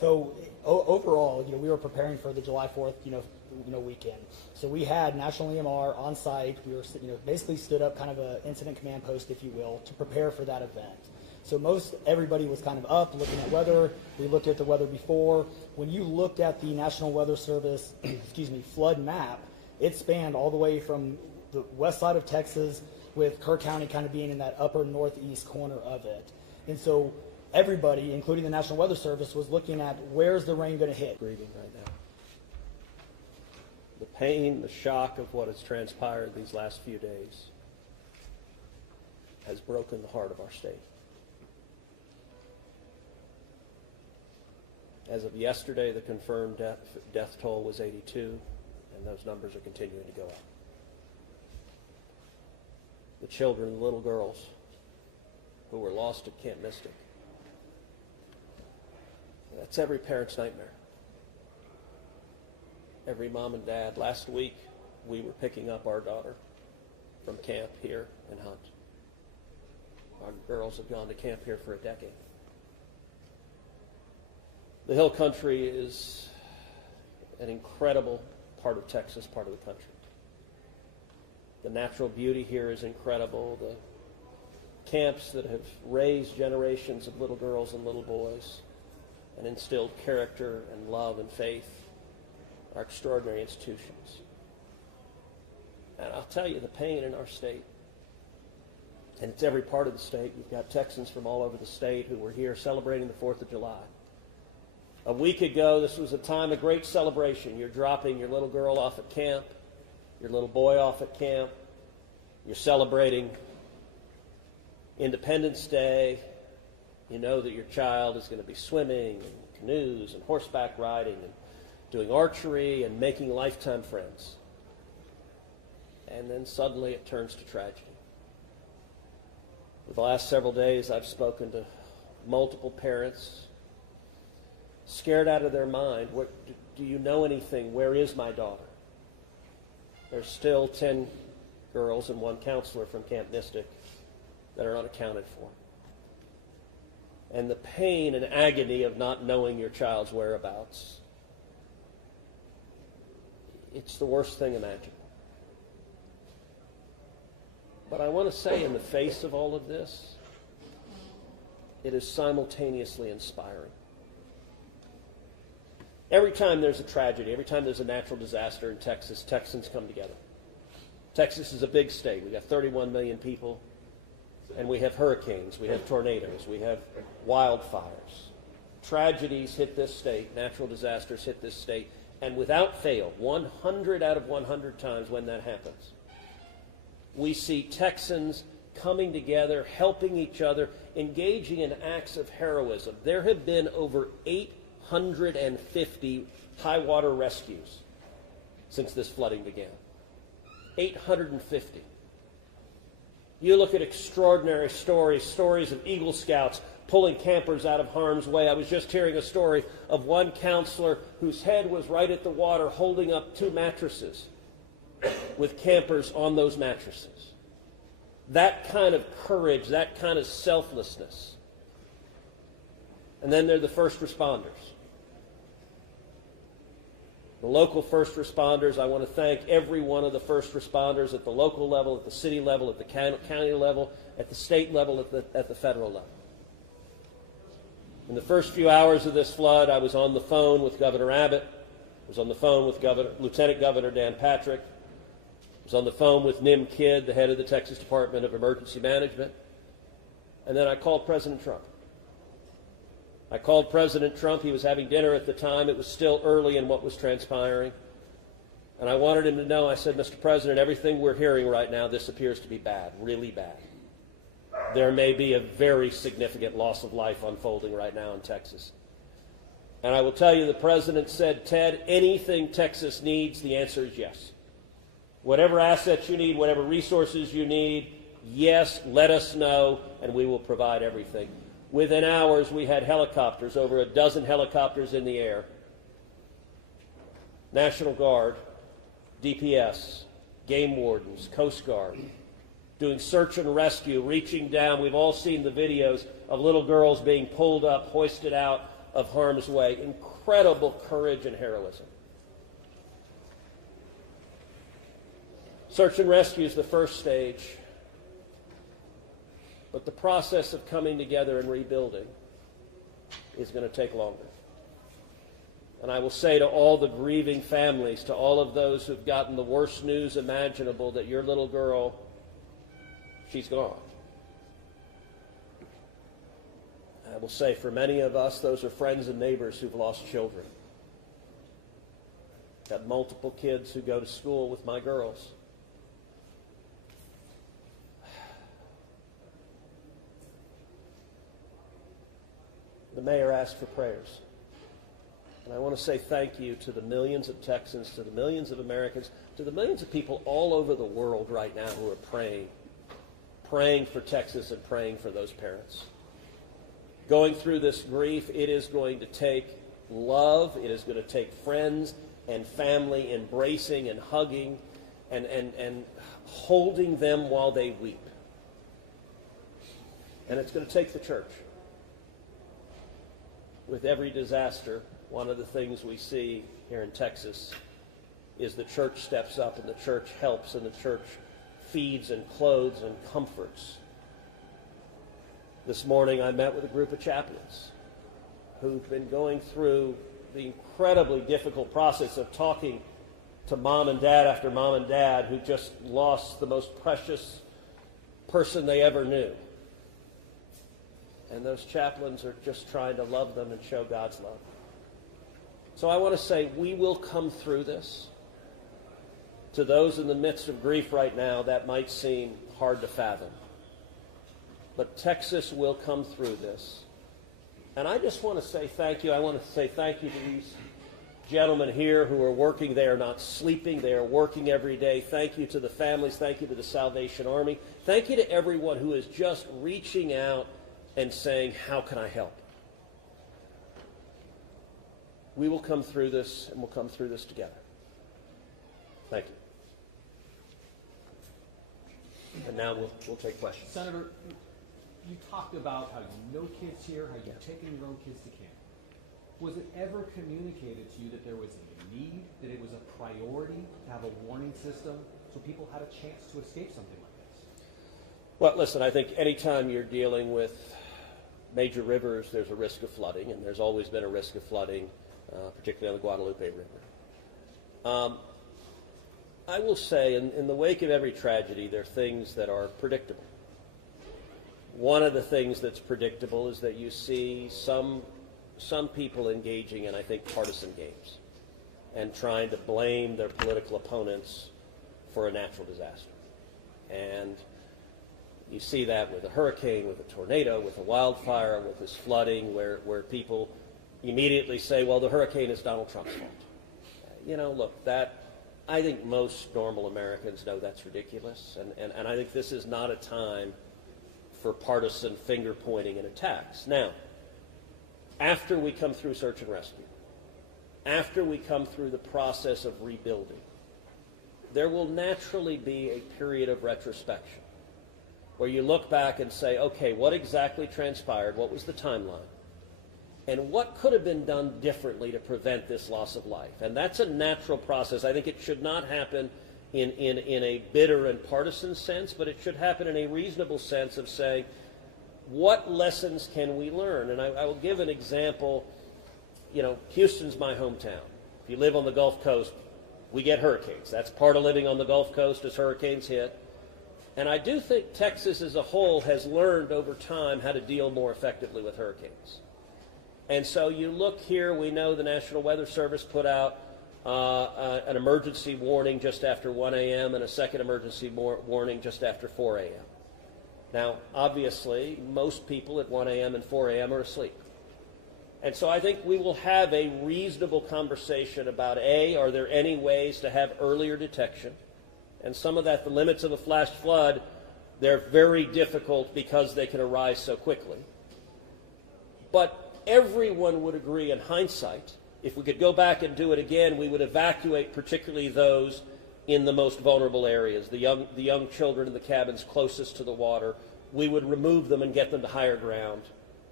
So overall, we were preparing for the July 4th, weekend. So we had National EMR on site. We were, basically stood up kind of an incident command post, if you will, to prepare for that event. So everybody was kind of up looking at weather. We looked at the weather before. When you looked at the National Weather Service, flood map, it spanned all the way from the west side of Texas, with Kerr County kind of being in that upper northeast corner of it. And so everybody, including the National Weather Service, was looking at where's the rain going to hit. Grieving right now. The pain, the shock of what has transpired these last few days has broken the heart of our state. As of yesterday, the confirmed death toll was 82, and those numbers are continuing to go up. The children, the little girls who were lost at Camp Mystic, that's every parent's nightmare. Every mom and dad. Last week, we were picking up our daughter from camp here in Hunt. Our girls have gone to camp here for a decade. The Hill Country is an incredible part of Texas, part of the country. The natural beauty here is incredible. The camps that have raised generations of little girls and little boys and instilled character and love and faith are extraordinary institutions. And I'll tell you, the pain in our state, and it's every part of the state. You've got Texans from all over the state who were here celebrating the 4th of July. A week ago, this was a time of great celebration. You're dropping your little girl off at camp, your little boy off at camp. You're celebrating Independence Day. You know that your child is going to be swimming and canoes and horseback riding and doing archery and making lifetime friends. And then suddenly it turns to tragedy. For the last several days, I've spoken to multiple parents, scared out of their mind. Do you know anything? Where is my daughter? There's still 10 girls and 1 counselor from Camp Mystic that are unaccounted for. And the pain and agony of not knowing your child's whereabouts, it's the worst thing imaginable. But I want to say, in the face of all of this, it is simultaneously inspiring. Every time there's a tragedy, every time there's a natural disaster in Texas, Texans come together. Texas is a big state. We've got 31 million people, and we have hurricanes, we have tornadoes, we have wildfires. Tragedies hit this state, natural disasters hit this state, and without fail, 100 out of 100 times when that happens, we see Texans coming together, helping each other, engaging in acts of heroism. There have been over 850 high water rescues since this flooding began. 850. You look at extraordinary stories of Eagle Scouts pulling campers out of harm's way. I was just hearing a story of one counselor whose head was right at the water holding up 2 mattresses with campers on those mattresses. That kind of courage, that kind of selflessness. And then there are the first responders. The local first responders, I want to thank every one of the first responders at the local level, at the city level, at the county level, at the state level, at the federal level. In the first few hours of this flood, I was on the phone with Governor Abbott. I was on the phone with Lieutenant Governor Dan Patrick. I was on the phone with Nim Kidd, the head of the Texas Department of Emergency Management. And then I called President Trump. I called President Trump. He was having dinner at the time. It was still early in what was transpiring. And I wanted him to know, I said, Mr. President, everything we're hearing right now, this appears to be bad, really bad. There may be a very significant loss of life unfolding right now in Texas. And I will tell you, the President said, Ted, anything Texas needs, the answer is yes. Whatever assets you need, whatever resources you need, yes, let us know, and we will provide everything. Within hours, we had helicopters, over a dozen helicopters in the air. National Guard, DPS, game wardens, Coast Guard, doing search and rescue, reaching down. We've all seen the videos of little girls being pulled up, hoisted out of harm's way. Incredible courage and heroism. Search and rescue is the first stage, but the process of coming together and rebuilding is going to take longer. And I will say to all the grieving families, to all of those who've gotten the worst news imaginable, that your little girl, she's gone. I will say for many of us, those are friends and neighbors who've lost children. Got multiple kids who go to school with my girls. The mayor asked for prayers. And I want to say thank you to the millions of Texans, to the millions of Americans, to the millions of people all over the world right now who are praying for Texas and praying for those parents. Going through this grief, it is going to take love, it is going to take friends and family embracing and hugging and holding them while they weep. And it's going to take the church. With every disaster, one of the things we see here in Texas is the church steps up and the church helps and the church feeds and clothes and comforts. This morning I met with a group of chaplains who've been going through the incredibly difficult process of talking to mom and dad after mom and dad who just lost the most precious person they ever knew. And those chaplains are just trying to love them and show God's love. So I want to say we will come through this. To those in the midst of grief right now, that might seem hard to fathom. But Texas will come through this. And I just want to say thank you. I want to say thank you to these gentlemen here who are working. They are not sleeping. They are working every day. Thank you to the families. Thank you to the Salvation Army. Thank you to everyone who is just reaching out and saying, how can I help? We will come through this, and we'll come through this together. Thank you. And now we'll take questions. Senator, you talked about how you know kids here, how you've taken your own kids to camp. Was it ever communicated to you that there was a need, that it was a priority to have a warning system so people had a chance to escape something like this? Well, listen, I think anytime you're dealing with major rivers, there's a risk of flooding, and there's always been a risk of flooding, particularly on the Guadalupe River. I will say, in the wake of every tragedy, there are things that are predictable. One of the things that's predictable is that you see some people engaging in, I think, partisan games and trying to blame their political opponents for a natural disaster. And you see that with a hurricane, with a tornado, with a wildfire, with this flooding, where people immediately say, well, the hurricane is Donald Trump's fault. You know, look, I think most normal Americans know that's ridiculous, and I think this is not a time for partisan finger-pointing and attacks. Now, after we come through search and rescue, after we come through the process of rebuilding, there will naturally be a period of retrospection where you look back and say, okay, what exactly transpired? What was the timeline? And what could have been done differently to prevent this loss of life? And that's a natural process. I think it should not happen in a bitter and partisan sense, but it should happen in a reasonable sense of saying, what lessons can we learn? And I will give an example. You know, Houston's my hometown. If you live on the Gulf Coast, we get hurricanes. That's part of living on the Gulf Coast as hurricanes hit. And I do think Texas as a whole has learned over time how to deal more effectively with hurricanes. And so you look here, we know the National Weather Service put out an emergency warning just after 1 a.m. and a second emergency warning just after 4 a.m. Now, obviously, most people at 1 a.m. and 4 a.m. are asleep. And so I think we will have a reasonable conversation about, A, are there any ways to have earlier detection? And some of that, the limits of a flash flood, they're very difficult because they can arise so quickly. But everyone would agree in hindsight, if we could go back and do it again, we would evacuate particularly those in the most vulnerable areas, the young children in the cabins closest to the water. We would remove them and get them to higher ground.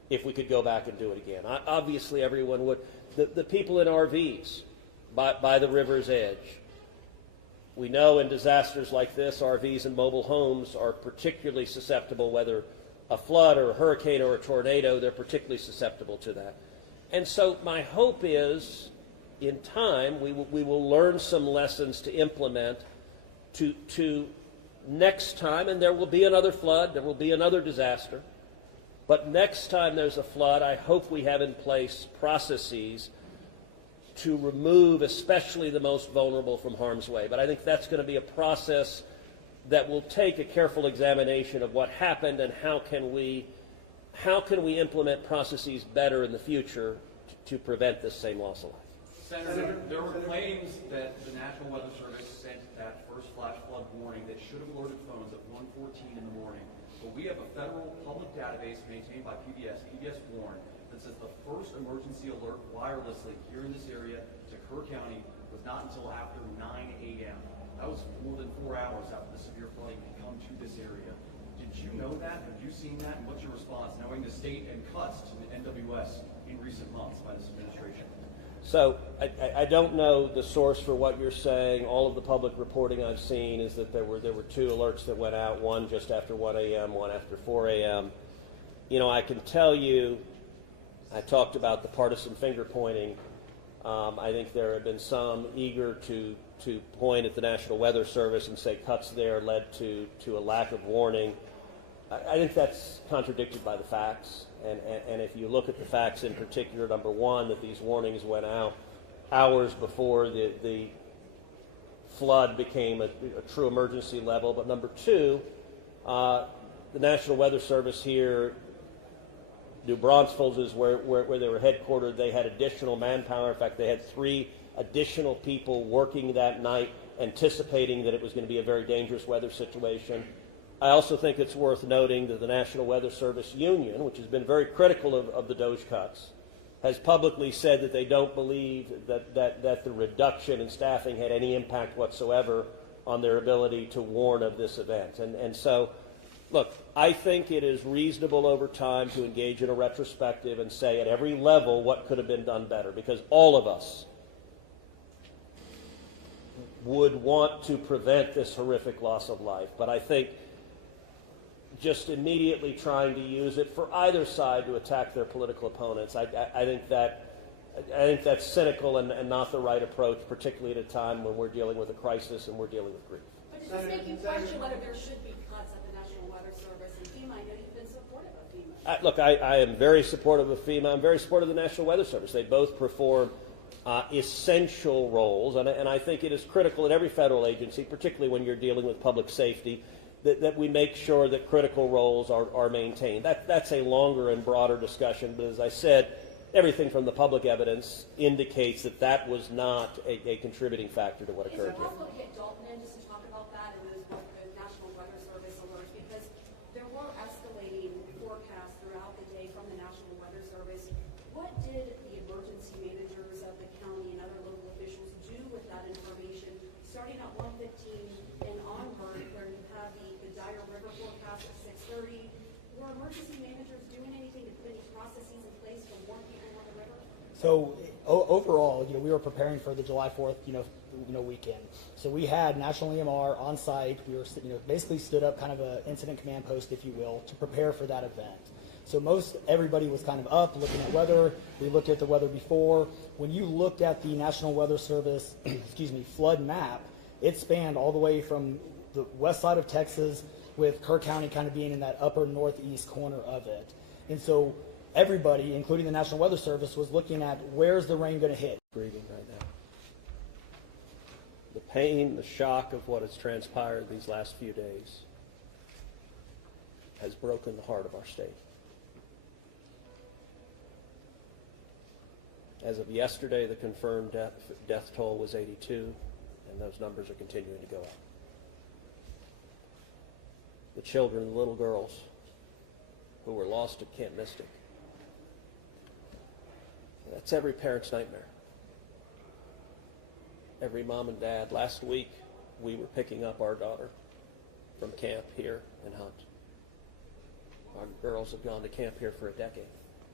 if we could go back and do it again. Obviously, everyone would. The people in RVs by the river's edge. We know in disasters like this, RVs and mobile homes are particularly susceptible, whether a flood or a hurricane or a tornado, they're particularly susceptible to that. And so my hope is, in time, we will learn some lessons to implement to next time, and there will be another flood, there will be another disaster, but next time there's a flood, I hope we have in place processes to remove especially the most vulnerable from harm's way. But I think that's going to be a process that will take a careful examination of what happened and how can we implement processes better in the future to prevent this same loss of life. Senator, there were claims that the National Weather Service sent that first flash flood warning that should have alerted phones at 1:14 in the morning. But we have a federal public database maintained by PBS Warn, that says the first emergency alert wirelessly here in this area to Kerr County was not until after 9 a.m. That was more than 4 hours after the severe flooding had come to this area. Did you know that? Have you seen that? And what's your response, knowing the state and cuts to the NWS in recent months by this administration? So I don't know the source for what you're saying. All of the public reporting I've seen is that there were two alerts that went out, one just after 1 a.m., one after 4 a.m. You know, I can tell you, I talked about the partisan finger pointing. I think there have been some eager to point at the National Weather Service and say cuts there led to a lack of warning. I think that's contradicted by the facts. And if you look at the facts in particular, number one, that these warnings went out hours before the flood became a true emergency level. But number two, the National Weather Service here, New Braunfels is where they were headquartered. They had additional manpower. In fact, they had 3 additional people working that night, anticipating that it was going to be a very dangerous weather situation. I also think it's worth noting that the National Weather Service Union, which has been very critical of the DOGE cuts, has publicly said that they don't believe that the reduction in staffing had any impact whatsoever on their ability to warn of this event. And so, look, I think it is reasonable over time to engage in a retrospective and say at every level what could have been done better, because all of us would want to prevent this horrific loss of life. But I think just immediately trying to use it for either side to attack their political opponents, I think that's cynical and not the right approach, particularly at a time when we're dealing with a crisis and we're dealing with grief. But does this make you question whether there should be cuts at the National Weather Service and FEMA? I know you've been supportive of FEMA. Look, I am very supportive of FEMA. I'm very supportive of the National Weather Service. They both perform essential roles, and I think it is critical at every federal agency, particularly when you're dealing with public safety, that we make sure that critical roles are maintained. That's a longer and broader discussion, but as I said, everything from the public evidence indicates that was not a contributing factor to what occurred here. Is it possible to get Dalton in just to talk about that and those National Weather Service alerts? Because there were escalating forecasts throughout the day from the National Weather Service. What did the emergency managers of the county and other local officials do with that information, starting at 1:15 and onward, where you have the dire river forecast at 6:30? Were emergency managers doing anything to put any processes in place to warn people on the river? So overall, we were preparing for the July 4th, weekend. So we had National EMR on site. We were, basically stood up kind of an incident command post, if you will, to prepare for that event. So everybody was kind of up looking at weather. We looked at the weather before. When you looked at the National Weather Service, flood map, it spanned all the way from the west side of Texas, with Kerr County kind of being in that upper northeast corner of it. And so everybody, including the National Weather Service, was looking at where's the rain going to hit. Grieving right now. The pain, the shock of what has transpired these last few days has broken the heart of our state. As of yesterday, the confirmed death toll was 82, and those numbers are continuing to go up. The children, the little girls who were lost at Camp Mystic, that's every parent's nightmare. Every mom and dad. Last week, we were picking up our daughter from camp here in Hunt. Our girls have gone to camp here for a decade.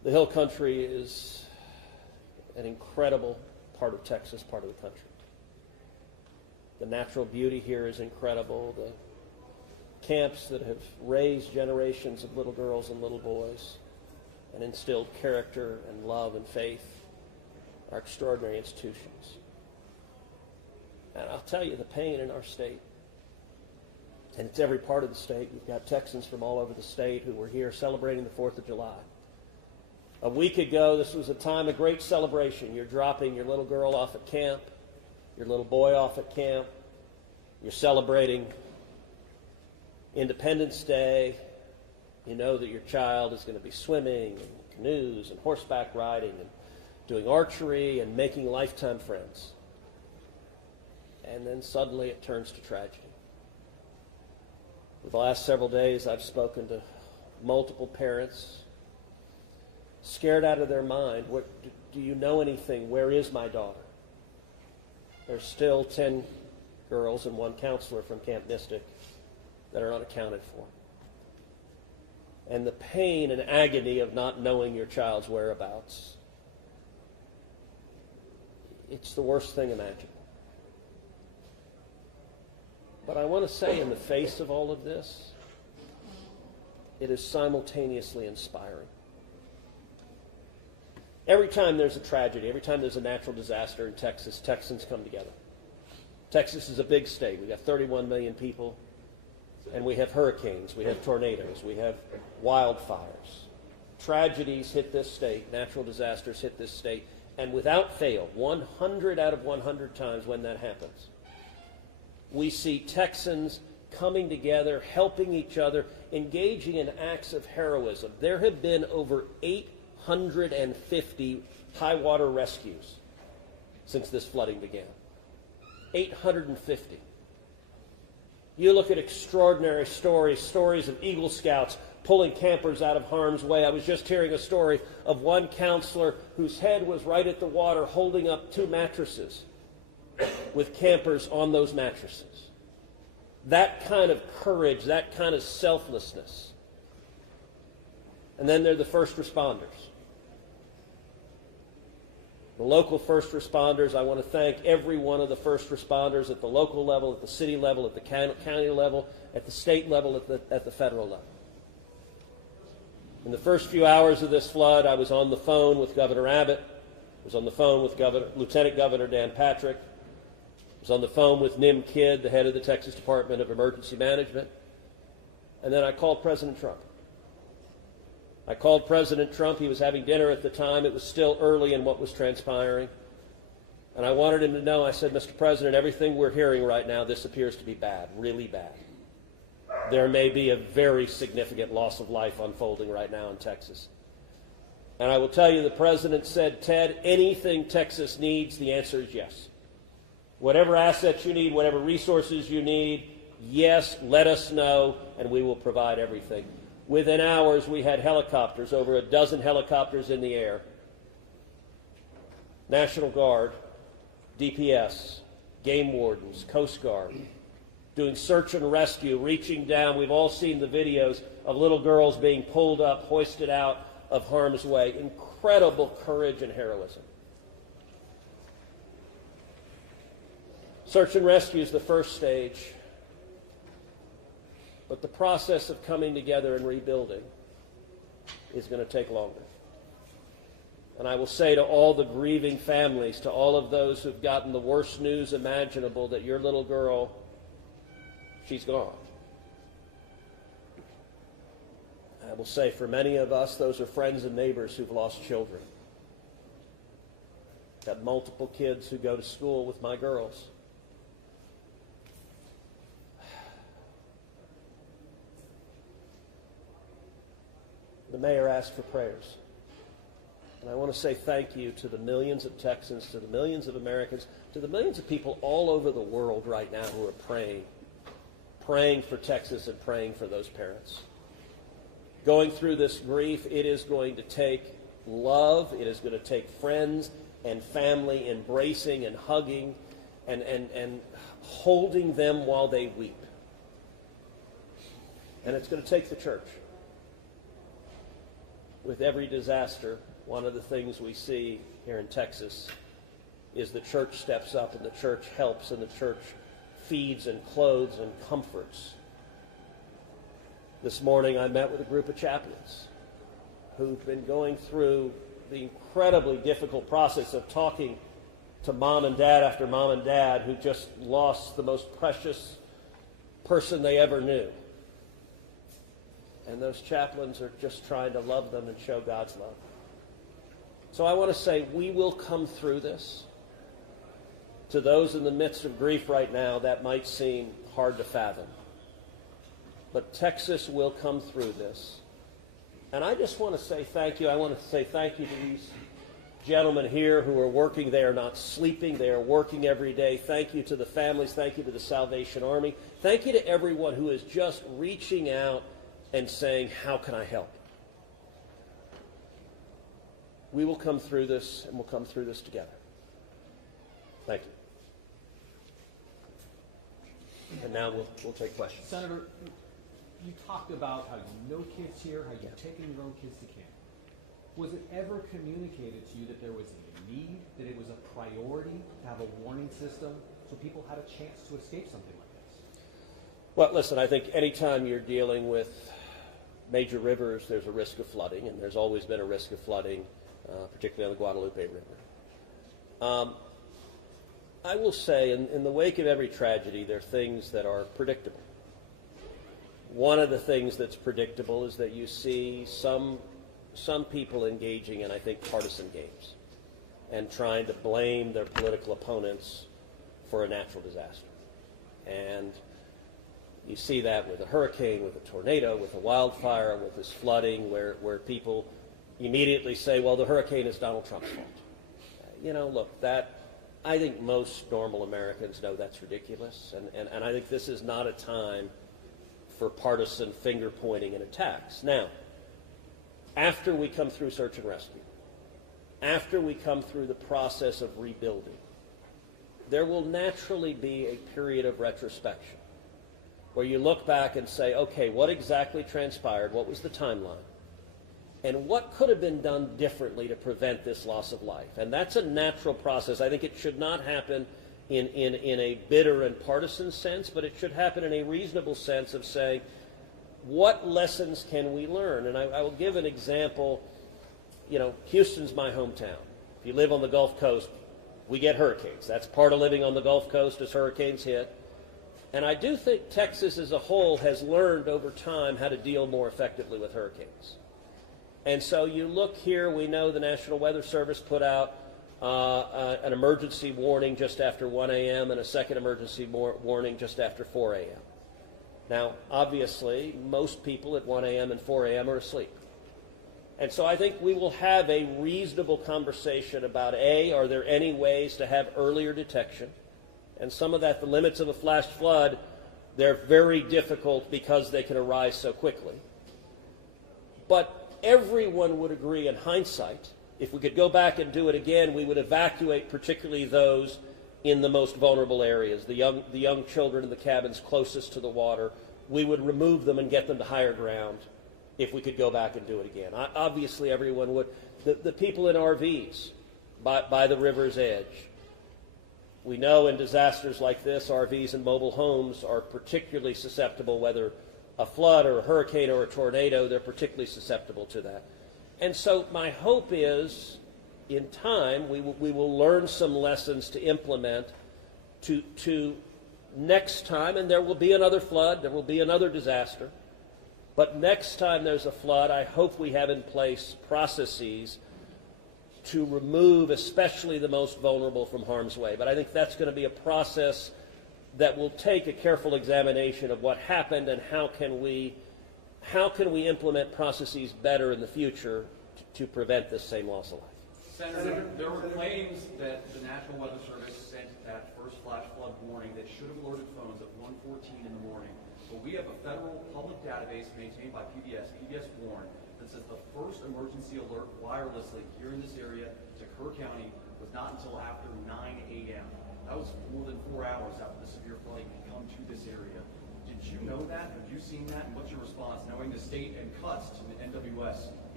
The Hill Country is an incredible part of Texas, part of the country. The natural beauty here is incredible. The camps that have raised generations of little girls and little boys and instilled character and love and faith are extraordinary institutions. And I'll tell you, the pain in our state, and it's every part of the state. You've got Texans from all over the state who were here celebrating the 4th of July. A week ago, this was a time of great celebration. You're dropping your little girl off at camp, your little boy off at camp. You're celebrating Independence Day. You know that your child is going to be swimming and canoes and horseback riding and doing archery and making lifetime friends. And then suddenly it turns to tragedy. For the last several days, I've spoken to multiple parents, scared out of their mind. Do you know anything? Where is my daughter? There's still 10 girls and 1 counselor from Camp Mystic that are unaccounted for. And the pain and agony of not knowing your child's whereabouts, it's the worst thing imaginable. But I want to say, in the face of all of this, it is simultaneously inspiring. Every time there's a tragedy, every time there's a natural disaster in Texas, Texans come together. Texas is a big state. We've got 31 million people, and we have hurricanes, we have tornadoes, we have wildfires. Tragedies hit this state, natural disasters hit this state, and without fail, 100 out of 100 times when that happens, we see Texans coming together, helping each other, engaging in acts of heroism. There have been over 850 high water rescues since this flooding began. 850. You look at extraordinary stories of Eagle Scouts pulling campers out of harm's way. I was just hearing a story of one counselor whose head was right at the water holding up 2 mattresses with campers on those mattresses. That kind of courage, that kind of selflessness. And then there are the first responders. The local first responders, I want to thank every one of the first responders at the local level, at the city level, at the county level, at the state level, at the federal level. In the first few hours of this flood, I was on the phone with Governor Abbott. I was on the phone with Lieutenant Governor Dan Patrick. I was on the phone with Nim Kidd, the head of the Texas Department of Emergency Management. And then I called President Trump. I called President Trump. He was having dinner at the time. It was still early in what was transpiring. And I wanted him to know, I said, Mr. President, everything we're hearing right now, this appears to be bad, really bad. There may be a very significant loss of life unfolding right now in Texas. And I will tell you, the President said, Ted, anything Texas needs, the answer is yes. Whatever assets you need, whatever resources you need, yes, let us know, and we will provide everything. Within hours, we had helicopters, over a dozen helicopters in the air. National Guard, DPS, game wardens, Coast Guard, doing search and rescue, reaching down. We've all seen the videos of little girls being pulled up, hoisted out of harm's way. Incredible courage and heroism. Search and rescue is the first stage, but the process of coming together and rebuilding is going to take longer. And I will say to all the grieving families, to all of those who've gotten the worst news imaginable, that your little girl, she's gone. I will say for many of us, those are friends and neighbors who've lost children. Got multiple kids who go to school with my girls. The mayor asked for prayers. And I want to say thank you to the millions of Texans, to the millions of Americans, to the millions of people all over the world right now who are praying for Texas and praying for those parents. Going through this grief, it is going to take love, it is going to take friends and family embracing and hugging and holding them while they weep. And it's going to take the church. with every disaster, one of the things we see here in Texas is the church steps up and the church helps and the church feeds and clothes and comforts. This morning I met with a group of chaplains who've been going through the incredibly difficult process of talking to mom and dad after mom and dad who just lost the most precious person they ever knew. And those chaplains are just trying to love them and show God's love. So I want to say we will come through this. To those in the midst of grief right now, that might seem hard to fathom. But Texas will come through this. And I just want to say thank you. I want to say thank you to these gentlemen here who are working. They are not sleeping. They are working every day. Thank you to the families. Thank you to the Salvation Army. Thank you to everyone who is just reaching out and saying, how can I help? We will come through this, and we'll come through this together. Thank you. And now we'll take questions. Senator, you talked about how you know kids here, how you've taken your own kids to camp. Was it ever communicated to you that there was a need, that it was a priority to have a warning system so people had a chance to escape something like this? Well, listen, I think anytime you're dealing with major rivers, there's a risk of flooding, and there's always been a risk of flooding, particularly on the Guadalupe River. I will say, in the wake of every tragedy, there are things that are predictable. One of the things that's predictable is that you see some people engaging in, I think, partisan games and trying to blame their political opponents for a natural disaster. And you see that with a hurricane, with a tornado, with a wildfire, with this flooding, where people immediately say, well, the hurricane is Donald Trump's fault. You know, look, I think most normal Americans know that's ridiculous, and I think this is not a time for partisan finger-pointing and attacks. Now, after we come through search and rescue, after we come through the process of rebuilding, there will naturally be a period of retrospection where you look back and say, okay, what exactly transpired? What was the timeline? And what could have been done differently to prevent this loss of life? And that's a natural process. I think it should not happen in a bitter and partisan sense, but it should happen in a reasonable sense of saying, what lessons can we learn? And I will give an example. You know, Houston's my hometown. If you live on the Gulf Coast, we get hurricanes. That's part of living on the Gulf Coast as hurricanes hit. And I do think Texas as a whole has learned over time how to deal more effectively with hurricanes. And so you look here, we know the National Weather Service put out an emergency warning just after 1 a.m. and a second emergency warning just after 4 a.m. Now, obviously, most people at 1 a.m. and 4 a.m. are asleep. And so I think we will have a reasonable conversation about, A, are there any ways to have earlier detection? And some of that, the limits of a flash flood, they're very difficult because they can arise so quickly. But everyone would agree in hindsight, if we could go back and do it again, we would evacuate particularly those in the most vulnerable areas, the young children in the cabins closest to the water. We would remove them and get them to higher ground if we could go back and do it again. Obviously, everyone would. The people in RVs by the river's edge. We know in disasters like this, RVs and mobile homes are particularly susceptible, whether a flood or a hurricane or a tornado, they're particularly susceptible to that. And so my hope is, in time, we will learn some lessons to implement to next time, and there will be another flood, there will be another disaster, but next time there's a flood, I hope we have in place processes to remove especially the most vulnerable from harm's way. But I think that's going to be a process that will take a careful examination of what happened and how can we implement processes better in the future to prevent this same loss of life. Senator, there were claims that the National Weather Service sent that first flash flood warning that should have alerted phones at 1:14 in the morning. But we have a federal public database maintained by PBS Warn, that says the first emergency alert wirelessly here in this area to Kerr County was not until after 9 a.m. That was more than 4 hours after the severe flooding had come to this area. Did you know that? Have you seen that? And what's your response, knowing the state and cuts to the NWS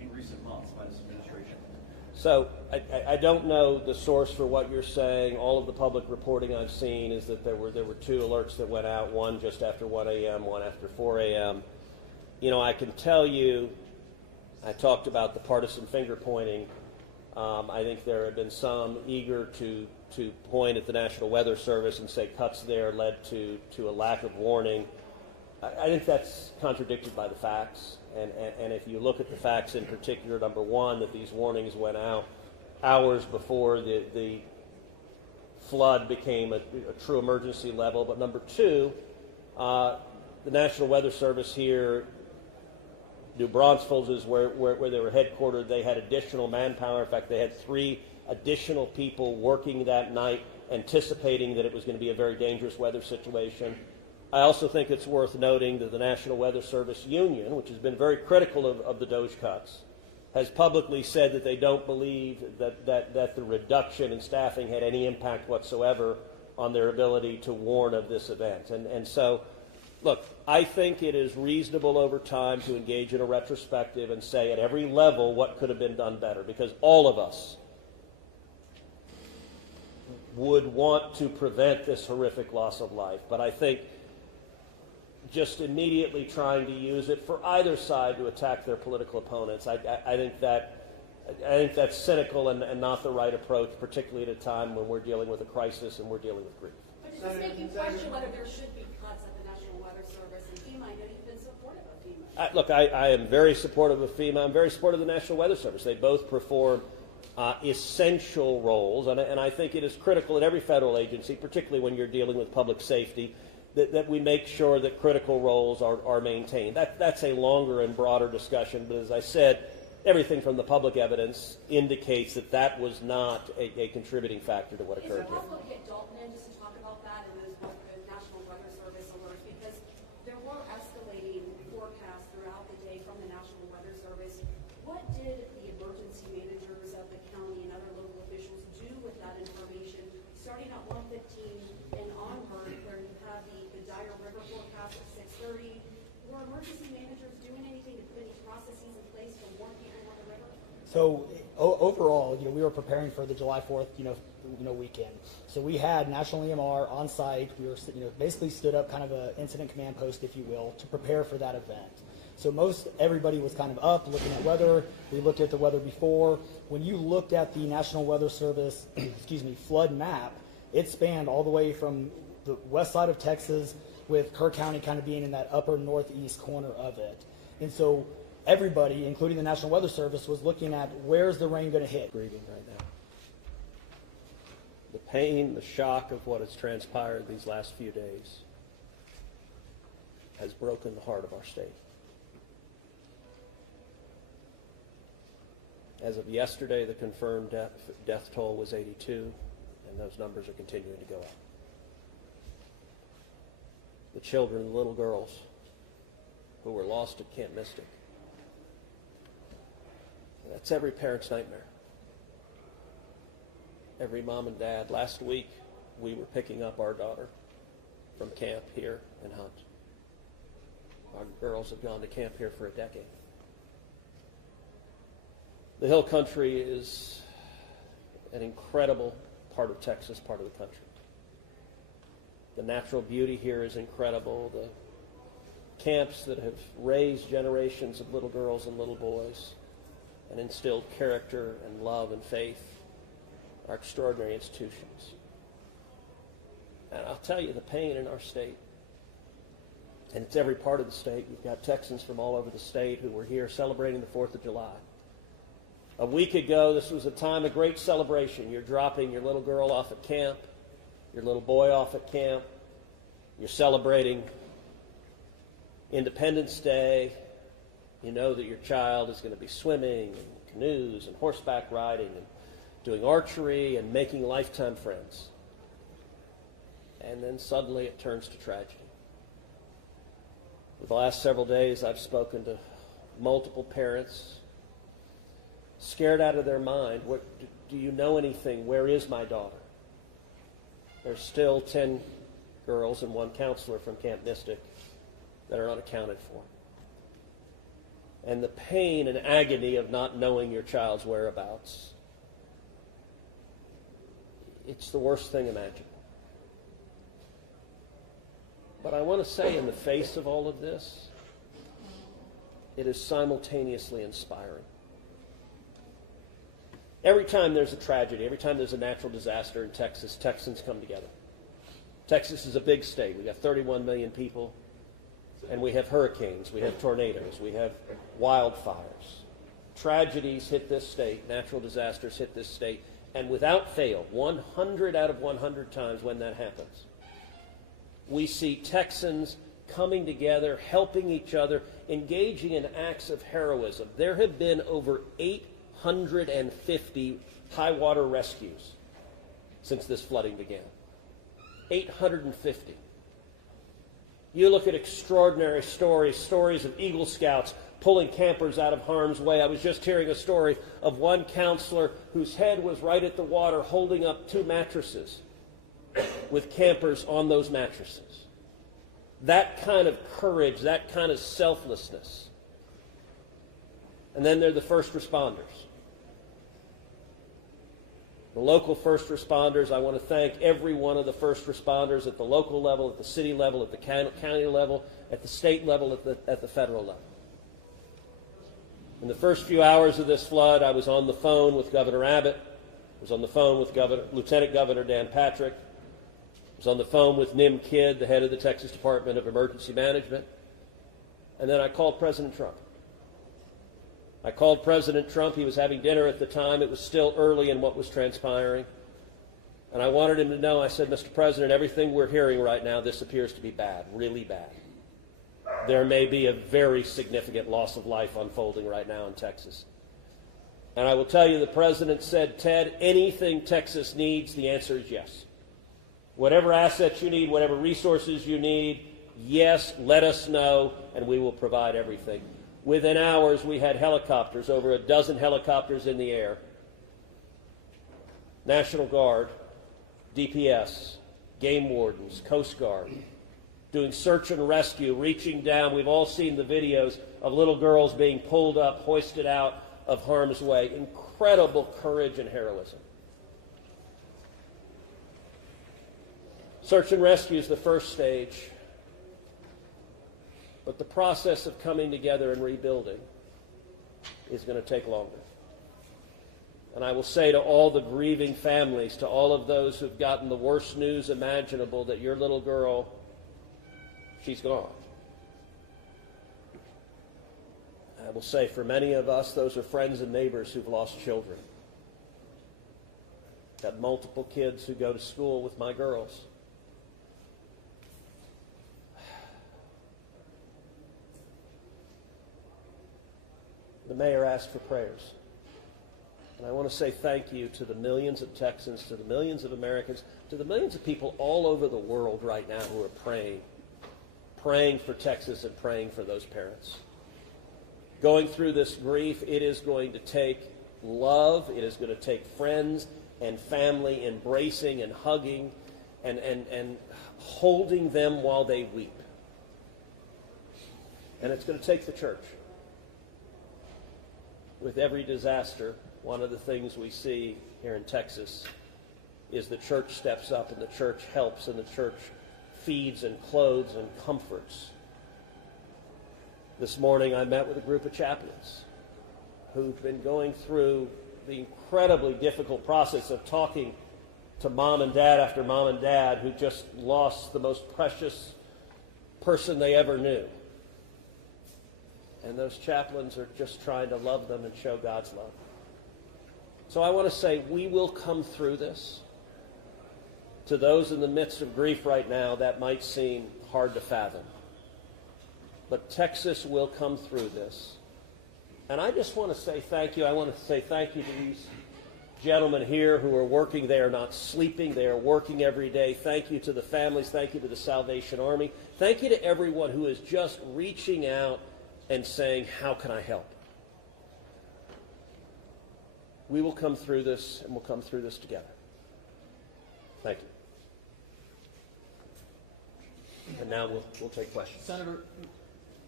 in recent months by this administration? So I don't know the source for what you're saying. All of the public reporting I've seen is that there were 2 alerts that went out, one just after 1 a.m., one after 4 a.m. You know, I can tell you, I talked about the partisan finger pointing. I think there have been some eager to point at the National Weather Service and say cuts there led to a lack of warning. I think that's contradicted by the facts. And if you look at the facts in particular, number one, that these warnings went out hours before the flood became a true emergency level. But number two, the National Weather Service here, New Braunfels is where they were headquartered. They had additional manpower. In fact, they had 3 additional people working that night, anticipating that it was going to be a very dangerous weather situation. I also think it's worth noting that the National Weather Service Union, which has been very critical of the DOGE cuts, has publicly said that they don't believe that the reduction in staffing had any impact whatsoever on their ability to warn of this event. And so, look, I think it is reasonable over time to engage in a retrospective and say at every level what could have been done better, because all of us would want to prevent this horrific loss of life. But I think just immediately trying to use it for either side to attack their political opponents, I think that's cynical and not the right approach, particularly at a time when we're dealing with a crisis and we're dealing with grief. But does this make you question whether there should be cuts at the National Weather Service and FEMA? I know you've been supportive of FEMA. Look, I am very supportive of FEMA. I'm very supportive of the National Weather Service. They both perform essential roles, and I think it is critical at every federal agency, particularly when you're dealing with public safety, that we make sure that critical roles are maintained. That's a longer and broader discussion, but as I said, everything from the public evidence indicates that was not a contributing factor to what occurred here. Is it possible to get Dalton in just to talk about that and those National Weather Service alerts? Because there were escalating forecasts throughout the day from the National Weather Service. What did the emergency managers of the county and other local officials do with that information, starting at 1:15 and onward, where you have the dire river forecast at 6:30? Were emergency managers doing anything to put any processes in place to warn people on the river? So overall, we were preparing for the July 4th, weekend. So we had National EMR on site. We were, basically stood up kind of an incident command post, if you will, to prepare for that event. So everybody was kind of up looking at weather. We looked at the weather before. When you looked at the National Weather Service, flood map, it spanned all the way from the west side of Texas, with Kerr County kind of being in that upper northeast corner of it. And so everybody, including the National Weather Service, was looking at where's the rain going to hit. Grieving right now. The pain, the shock of what has transpired these last few days has broken the heart of our state. As of yesterday, the confirmed death toll was 82, and those numbers are continuing to go up. The children, the little girls who were lost at Camp Mystic, that's every parent's nightmare. Every mom and dad. Last week, we were picking up our daughter from camp here in Hunt. Our girls have gone to camp here for a decade. The Hill Country is an incredible part of Texas, part of the country. The natural beauty here is incredible. The camps that have raised generations of little girls and little boys and instilled character and love and faith are extraordinary institutions. And I'll tell you, the pain in our state, and it's every part of the state. We've got Texans from all over the state who were here celebrating the 4th of July. A week ago, this was a time of great celebration. You're dropping your little girl off at camp, your little boy off at camp. You're celebrating Independence Day. You know that your child is going to be swimming and canoes and horseback riding and doing archery and making lifetime friends. And then suddenly it turns to tragedy. For the last several days, I've spoken to multiple parents, scared out of their mind. Do you know anything? Where is my daughter? There's still 10 girls and 1 counselor from Camp Mystic that are unaccounted for. and the pain and agony of not knowing your child's whereabouts. It's the worst thing imaginable. But I want to say, in the face of all of this, it is simultaneously inspiring. Every time there's a tragedy, every time there's a natural disaster in Texas, Texans come together. Texas is a big state. We've got 31 million people, and we have hurricanes, we have tornadoes, we have wildfires. Tragedies hit this state, natural disasters hit this state, and without fail, 100 out of 100 times when that happens, we see Texans coming together, helping each other, engaging in acts of heroism. There have been over 850 high water rescues since this flooding began. 850. You look at extraordinary stories of Eagle Scouts pulling campers out of harm's way. I was just hearing a story of one counselor whose head was right at the water holding up 2 mattresses with campers on those mattresses. That kind of courage, that kind of selflessness. And then there are the first responders. The local first responders, I want to thank every one of the first responders at the local level, at the city level, at the county level, at the state level, at the federal level. In the first few hours of this flood, I was on the phone with Governor Abbott. I was on the phone with Lieutenant Governor Dan Patrick. I was on the phone with Nim Kidd, the head of the Texas Department of Emergency Management. And then I called President Trump. I called President Trump. He was having dinner at the time. It was still early in what was transpiring. And I wanted him to know, I said, Mr. President, everything we're hearing right now, this appears to be bad, really bad. There may be a very significant loss of life unfolding right now in Texas. And I will tell you, the President said, Ted, anything Texas needs, the answer is yes. Whatever assets you need, whatever resources you need, yes, let us know, and we will provide everything. Within hours, we had helicopters, over a dozen helicopters in the air. National Guard, DPS, game wardens, Coast Guard, doing search and rescue, reaching down. We've all seen the videos of little girls being pulled up, hoisted out of harm's way. Incredible courage and heroism. Search and rescue is the first stage. But the process of coming together and rebuilding is going to take longer. And I will say to all the grieving families, to all of those who've gotten the worst news imaginable, that your little girl, she's gone. I will say for many of us, those are friends and neighbors who've lost children. Got multiple kids who go to school with my girls. The mayor asked for prayers. And I want to say thank you to the millions of Texans, to the millions of Americans, to the millions of people all over the world right now who are praying for Texas and praying for those parents. Going through this grief, it is going to take love, it is going to take friends and family embracing and hugging and holding them while they weep. And it's going to take the church. With every disaster, one of the things we see here in Texas is the church steps up and the church helps and the church feeds and clothes and comforts. This morning I met with a group of chaplains who've been going through the incredibly difficult process of talking to mom and dad after mom and dad who just lost the most precious person they ever knew. And those chaplains are just trying to love them and show God's love. So I want to say we will come through this. To those in the midst of grief right now, that might seem hard to fathom. But Texas will come through this. And I just want to say thank you. I want to say thank you to these gentlemen here who are working. They are not sleeping. They are working every day. Thank you to the families. Thank you to the Salvation Army. Thank you to everyone who is just reaching out and saying, how can I help? We will come through this, and we'll come through this together. Thank you. And now we'll take questions. Senator,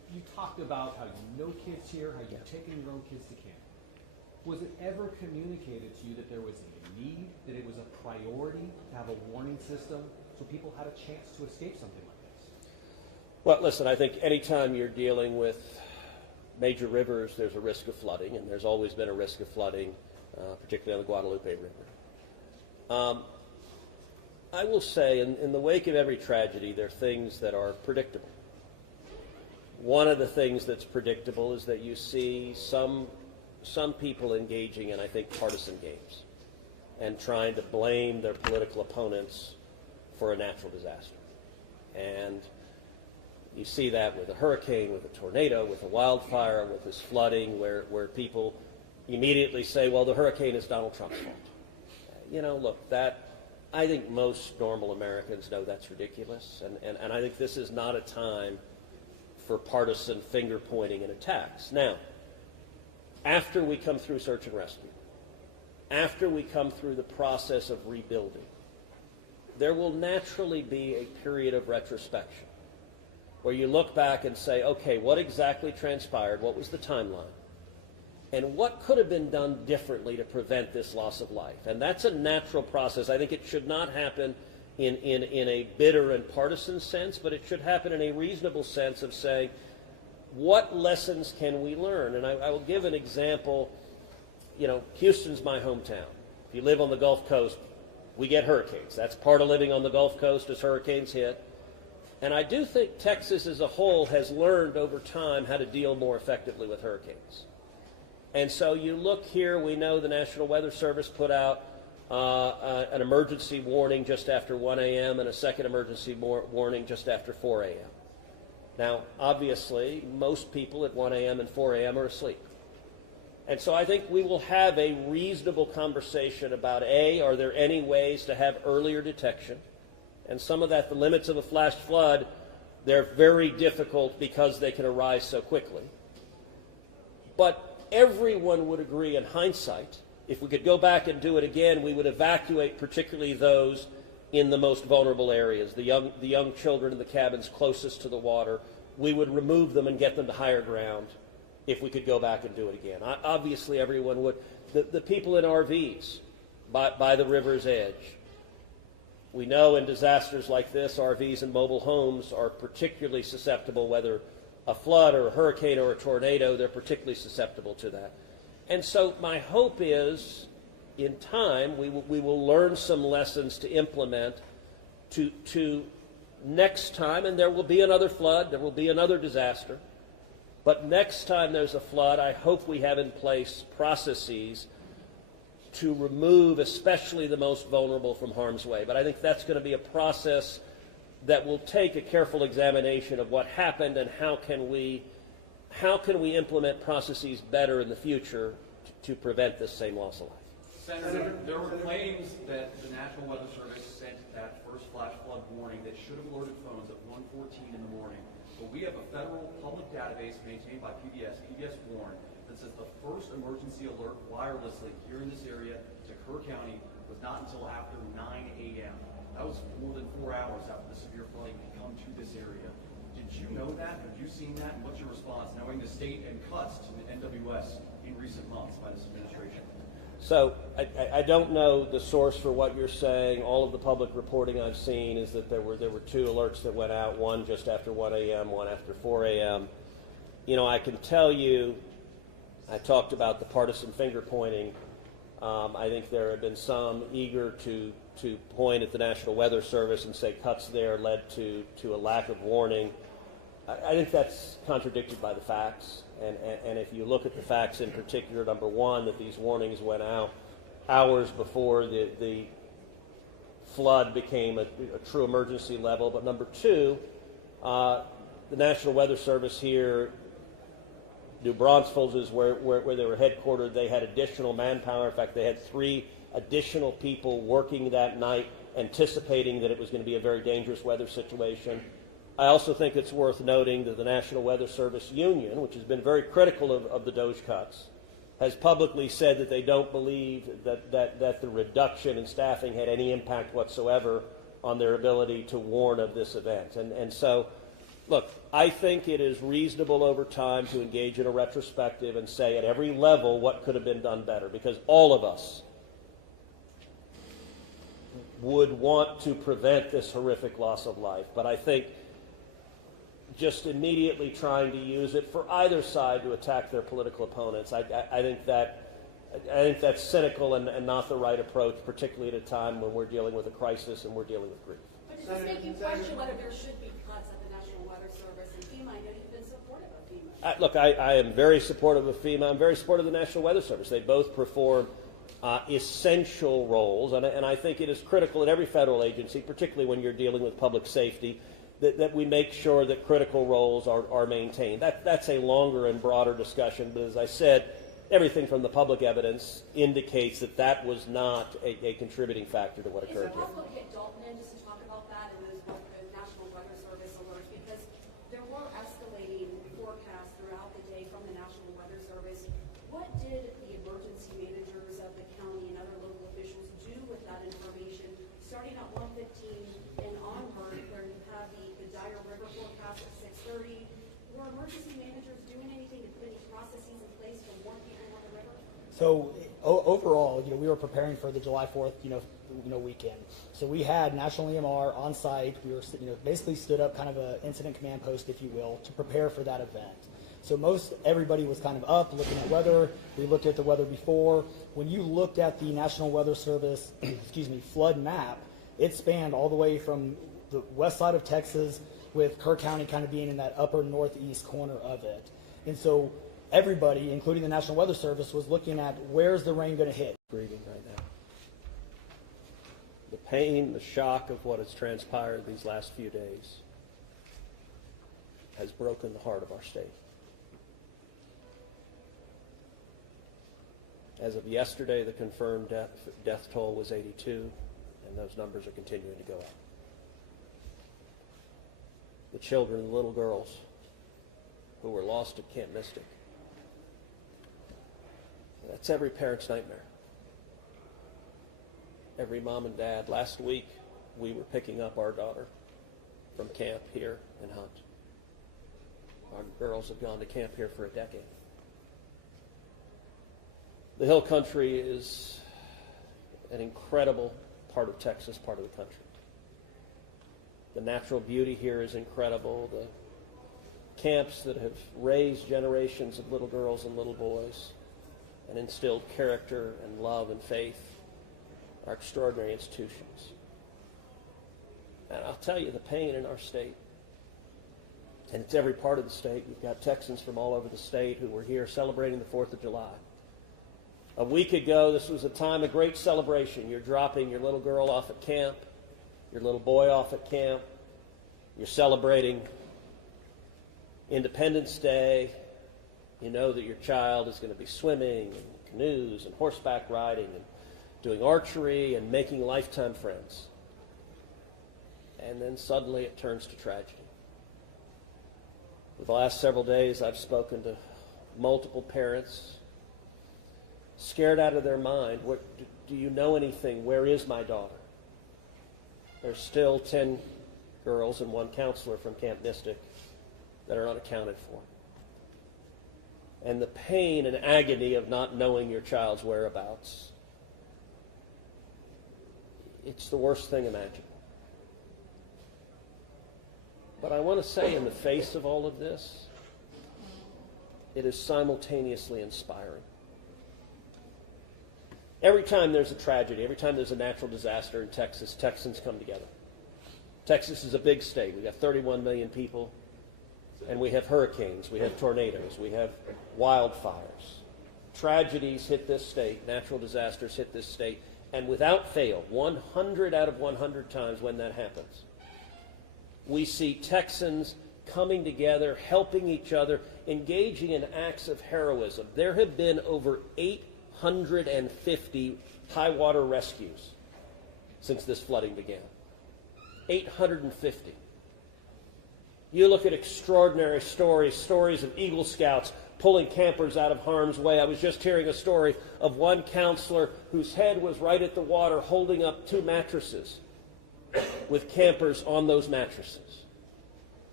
you talked about how you know kids here, how you've taken your own kids to camp. Was it ever communicated to you that there was a need, that it was a priority to have a warning system so people had a chance to escape something like this? Well, listen, I think anytime you're dealing with major rivers, there's a risk of flooding, and there's always been a risk of flooding, particularly on the Guadalupe River. I will say, in the wake of every tragedy, there are things that are predictable. One of the things that's predictable is that you see some people engaging in, I think, partisan games and trying to blame their political opponents for a natural disaster. And you see that with a hurricane, with a tornado, with a wildfire, with this flooding, where people immediately say, well, the hurricane is Donald Trump's fault. You know, look, I think most normal Americans know that's ridiculous, and I think this is not a time for partisan finger-pointing and attacks. Now, after we come through search and rescue, after we come through the process of rebuilding, there will naturally be a period of retrospection where you look back and say, okay, what exactly transpired? What was the timeline? And what could have been done differently to prevent this loss of life? And that's a natural process. I think it should not happen in a bitter and partisan sense, but it should happen in a reasonable sense of saying, what lessons can we learn? And I will give an example. You know, Houston's my hometown. If you live on the Gulf Coast, we get hurricanes. That's part of living on the Gulf Coast as hurricanes hit. And I do think Texas as a whole has learned over time how to deal more effectively with hurricanes. And so you look here, we know the National Weather Service put out an emergency warning just after 1 a.m. and a second emergency warning just after 4 a.m. Now, obviously, most people at 1 a.m. and 4 a.m. are asleep. And so I think we will have a reasonable conversation about, A, are there any ways to have earlier detection? And some of that, the limits of a flash flood, they're very difficult because they can arise so quickly. But everyone would agree in hindsight, if we could go back and do it again, we would evacuate particularly those in the most vulnerable areas, the young children in the cabins closest to the water. We would remove them and get them to higher ground if we could go back and do it again. Obviously, everyone would. The people in RVs by the river's edge. We know in disasters like this, RVs and mobile homes are particularly susceptible, whether a flood or a hurricane or a tornado, they're particularly susceptible to that. And so my hope is, in time, we will learn some lessons to implement to next time, and there will be another flood, there will be another disaster, but next time there's a flood, I hope we have in place processes to remove especially the most vulnerable from harm's way. But I think that's going to be a process that will take a careful examination of what happened and how can we implement processes better in the future to prevent this same loss of life. Senator, there were claims that the National Weather Service sent that first flash flood warning that should have alerted phones at 1:14 in the morning. But we have a federal public database maintained by PBS Warn, that says the first emergency alert wirelessly here in this area to Kerr County was not until after 9 a.m. That was more than 4 hours after the severe flooding had come to this area. Did you know that? Have you seen that? And what's your response, knowing the state and cuts to the NWS in recent months by this administration? So I don't know the source for what you're saying. All of the public reporting I've seen is that there were two alerts that went out, one just after 1 a.m., one after 4 a.m. You know, I can tell you, I talked about the partisan finger pointing. I think there have been some eager to point at the National Weather Service and say cuts there led to a lack of warning. I think that's contradicted by the facts. And if you look at the facts in particular, number one, that these warnings went out hours before the flood became a true emergency level. But number two, the National Weather Service here, New Braunfels is where they were headquartered. They had additional manpower. In fact, they had 3 additional people working that night, anticipating that it was going to be a very dangerous weather situation. I also think it's worth noting that the National Weather Service Union, which has been very critical of the DOGE cuts, has publicly said that they don't believe that the reduction in staffing had any impact whatsoever on their ability to warn of this event. And so Look, I think it is reasonable over time to engage in a retrospective and say at every level what could have been done better, because all of us would want to prevent this horrific loss of life. But I think just immediately trying to use it for either side to attack their political opponents, I think that's cynical and not the right approach, particularly at a time when we're dealing with a crisis and we're dealing with grief. But does this make you question whether there should be cuts at the National Weather Service and FEMA? I know you've been supportive of FEMA. Look, I am very supportive of FEMA. I'm very supportive of the National Weather Service. They both perform essential roles, and I think it is critical at every federal agency, particularly when you're dealing with public safety, that we make sure that critical roles are maintained. That's a longer and broader discussion, but as I said, everything from the public evidence indicates that was not a contributing factor to what occurred here. Is it possible to get Dalton in just to talk about that and those National Weather Service alerts? Because there were escalating forecasts throughout the day from the National Weather Service. What did the emergency managers of the county and other local officials do with that information? Starting at 1:15 and onward, where you have the dire river forecast at 6:30, were emergency managers doing anything to put any processes in place to warn people on the river? So overall, we were preparing for the July 4th, weekend. So we had National EMR on site. We were, basically stood up kind of an incident command post, if you will, to prepare for that event. So everybody was kind of up looking at weather. We looked at the weather before. When you looked at the National Weather Service, flood map, it spanned all the way from the west side of Texas, with Kerr County kind of being in that upper northeast corner of it. And so everybody, including the National Weather Service, was looking at where's the rain going to hit. Grieving right now. The pain, the shock of what has transpired these last few days has broken the heart of our state. As of yesterday, the confirmed death toll was 82, and those numbers are continuing to go up. The children, the little girls who were lost at Camp Mystic, that's every parent's nightmare. Every mom and dad. Last week, we were picking up our daughter from camp here in Hunt. Our girls have gone to camp here for a decade. The Hill Country is an incredible part of Texas, part of the country. The natural beauty here is incredible. The camps that have raised generations of little girls and little boys and instilled character and love and faith are extraordinary institutions. And I'll tell you, the pain in our state, and it's every part of the state. You've got Texans from all over the state who were here celebrating the 4th of July. A week ago, this was a time of great celebration. You're dropping your little girl off at camp, your little boy off at camp. You're celebrating Independence Day. You know that your child is going to be swimming and canoes and horseback riding and doing archery and making lifetime friends. And then suddenly it turns to tragedy. For the last several days, I've spoken to multiple parents, scared out of their mind. Do you know anything? Where is my daughter? There's still 10 girls and 1 counselor from Camp Mystic that are unaccounted for. And the pain and agony of not knowing your child's whereabouts, it's the worst thing imaginable. But I want to say, in the face of all of this, it is simultaneously inspiring. Every time there's a tragedy, every time there's a natural disaster in Texas, Texans come together. Texas is a big state. We've got 31 million people, and we have hurricanes, we have tornadoes, we have wildfires. Tragedies hit this state, natural disasters hit this state, and without fail, 100 out of 100 times when that happens, we see Texans coming together, helping each other, engaging in acts of heroism. There have been over 850 high water rescues since this flooding began. 850. You look at extraordinary stories of Eagle Scouts pulling campers out of harm's way. I was just hearing a story of one counselor whose head was right at the water holding up 2 mattresses with campers on those mattresses.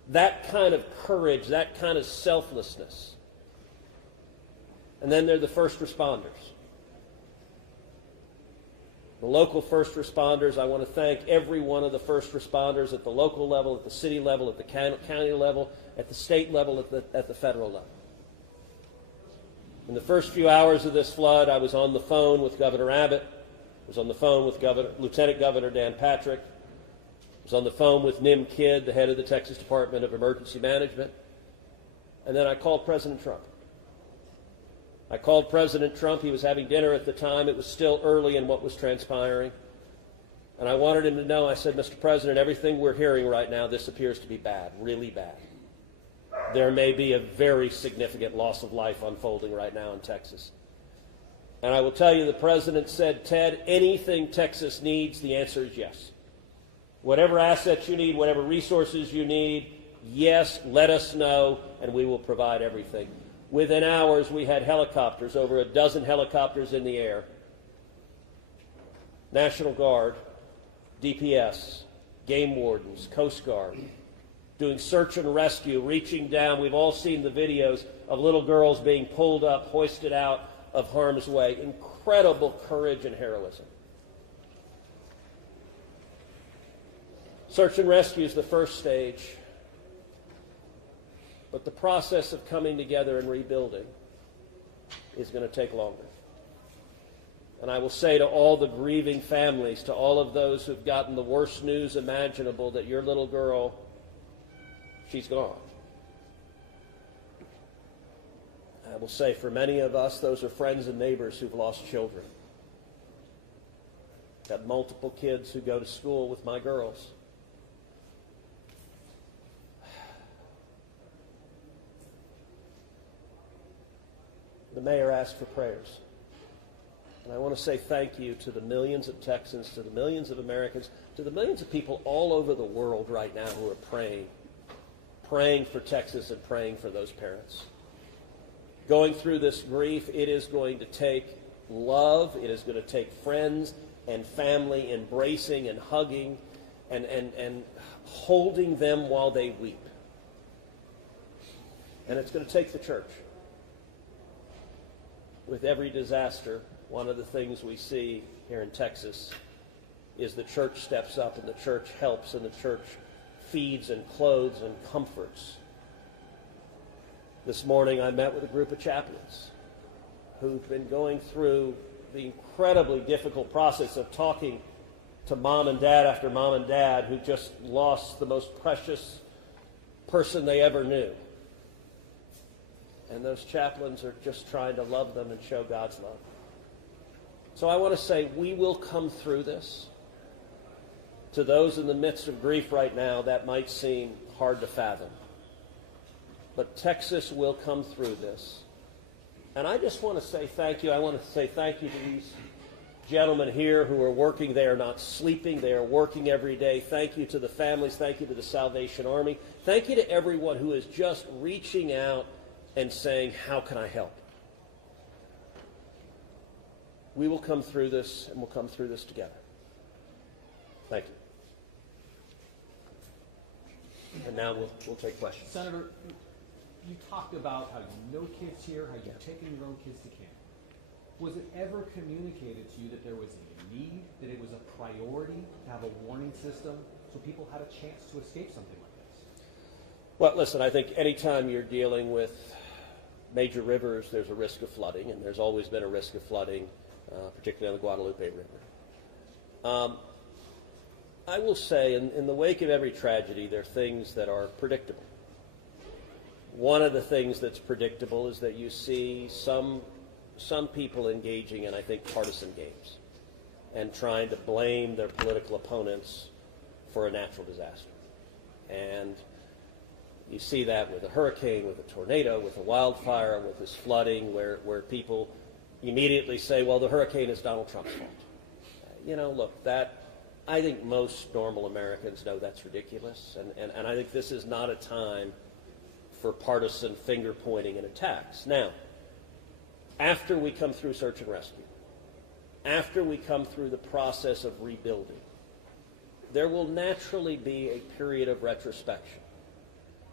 that kind of courage, that kind of selflessness. And then there are the first responders. The local first responders, I want to thank every one of the first responders at the local level, at the city level, at the county level, at the state level, at the federal level. In the first few hours of this flood, I was on the phone with Governor Abbott. I was on the phone with Lieutenant Governor Dan Patrick. I was on the phone with Nim Kidd, the head of the Texas Department of Emergency Management. And then I called President Trump. I called President Trump. He was having dinner at the time. It was still early in what was transpiring. And I wanted him to know, I said, Mr. President, everything we're hearing right now, this appears to be bad, really bad. There may be a very significant loss of life unfolding right now in Texas. And I will tell you, the President said, Ted, anything Texas needs, the answer is yes. Whatever assets you need, whatever resources you need, yes, let us know, and we will provide everything. Within hours, we had helicopters, over a dozen helicopters in the air. National Guard, DPS, game wardens, Coast Guard, doing search and rescue, reaching down. We've all seen the videos of little girls being pulled up, hoisted out of harm's way. Incredible courage and heroism. Search and rescue is the first stage. But the process of coming together and rebuilding is going to take longer. And I will say to all the grieving families, to all of those who've gotten the worst news imaginable, that your little girl, she's gone. I will say for many of us, those are friends and neighbors who've lost children. Got multiple kids who go to school with my girls. The mayor asked for prayers. And I want to say thank you to the millions of Texans, to the millions of Americans, to the millions of people all over the world right now who are praying for Texas and praying for those parents. Going through this grief, it is going to take love, it is going to take friends and family embracing and hugging and holding them while they weep. And it's going to take the church. With every disaster, one of the things we see here in Texas is the church steps up and the church helps and the church feeds and clothes and comforts. This morning I met with a group of chaplains who've been going through the incredibly difficult process of talking to mom and dad after mom and dad who just lost the most precious person they ever knew. And those chaplains are just trying to love them and show God's love. So I want to say we will come through this. To those in the midst of grief right now, that might seem hard to fathom. But Texas will come through this. And I just want to say thank you. I want to say thank you to these gentlemen here who are working. They are not sleeping. They are working every day. Thank you to the families. Thank you to the Salvation Army. Thank you to everyone who is just reaching out and saying, how can I help? We will come through this, and we'll come through this together. Thank you. And now we'll take questions. Senator, you talked about how you know kids here, how you've taken your own kids to camp. Was it ever communicated to you that there was a need, that it was a priority to have a warning system so people had a chance to escape something like this? Well, listen, I think anytime you're dealing with major rivers, there's a risk of flooding, and there's always been a risk of flooding, particularly on the Guadalupe River. I will say, in the wake of every tragedy, there are things that are predictable. One of the things that's predictable is that you see some people engaging in, I think, partisan games and trying to blame their political opponents for a natural disaster. And you see that with a hurricane, with a tornado, with a wildfire, with this flooding, where people immediately say, well, the hurricane is Donald Trump's fault. You know, look, I think most normal Americans know that's ridiculous, and I think this is not a time for partisan finger-pointing and attacks. Now, after we come through search and rescue, after we come through the process of rebuilding, there will naturally be a period of retrospection.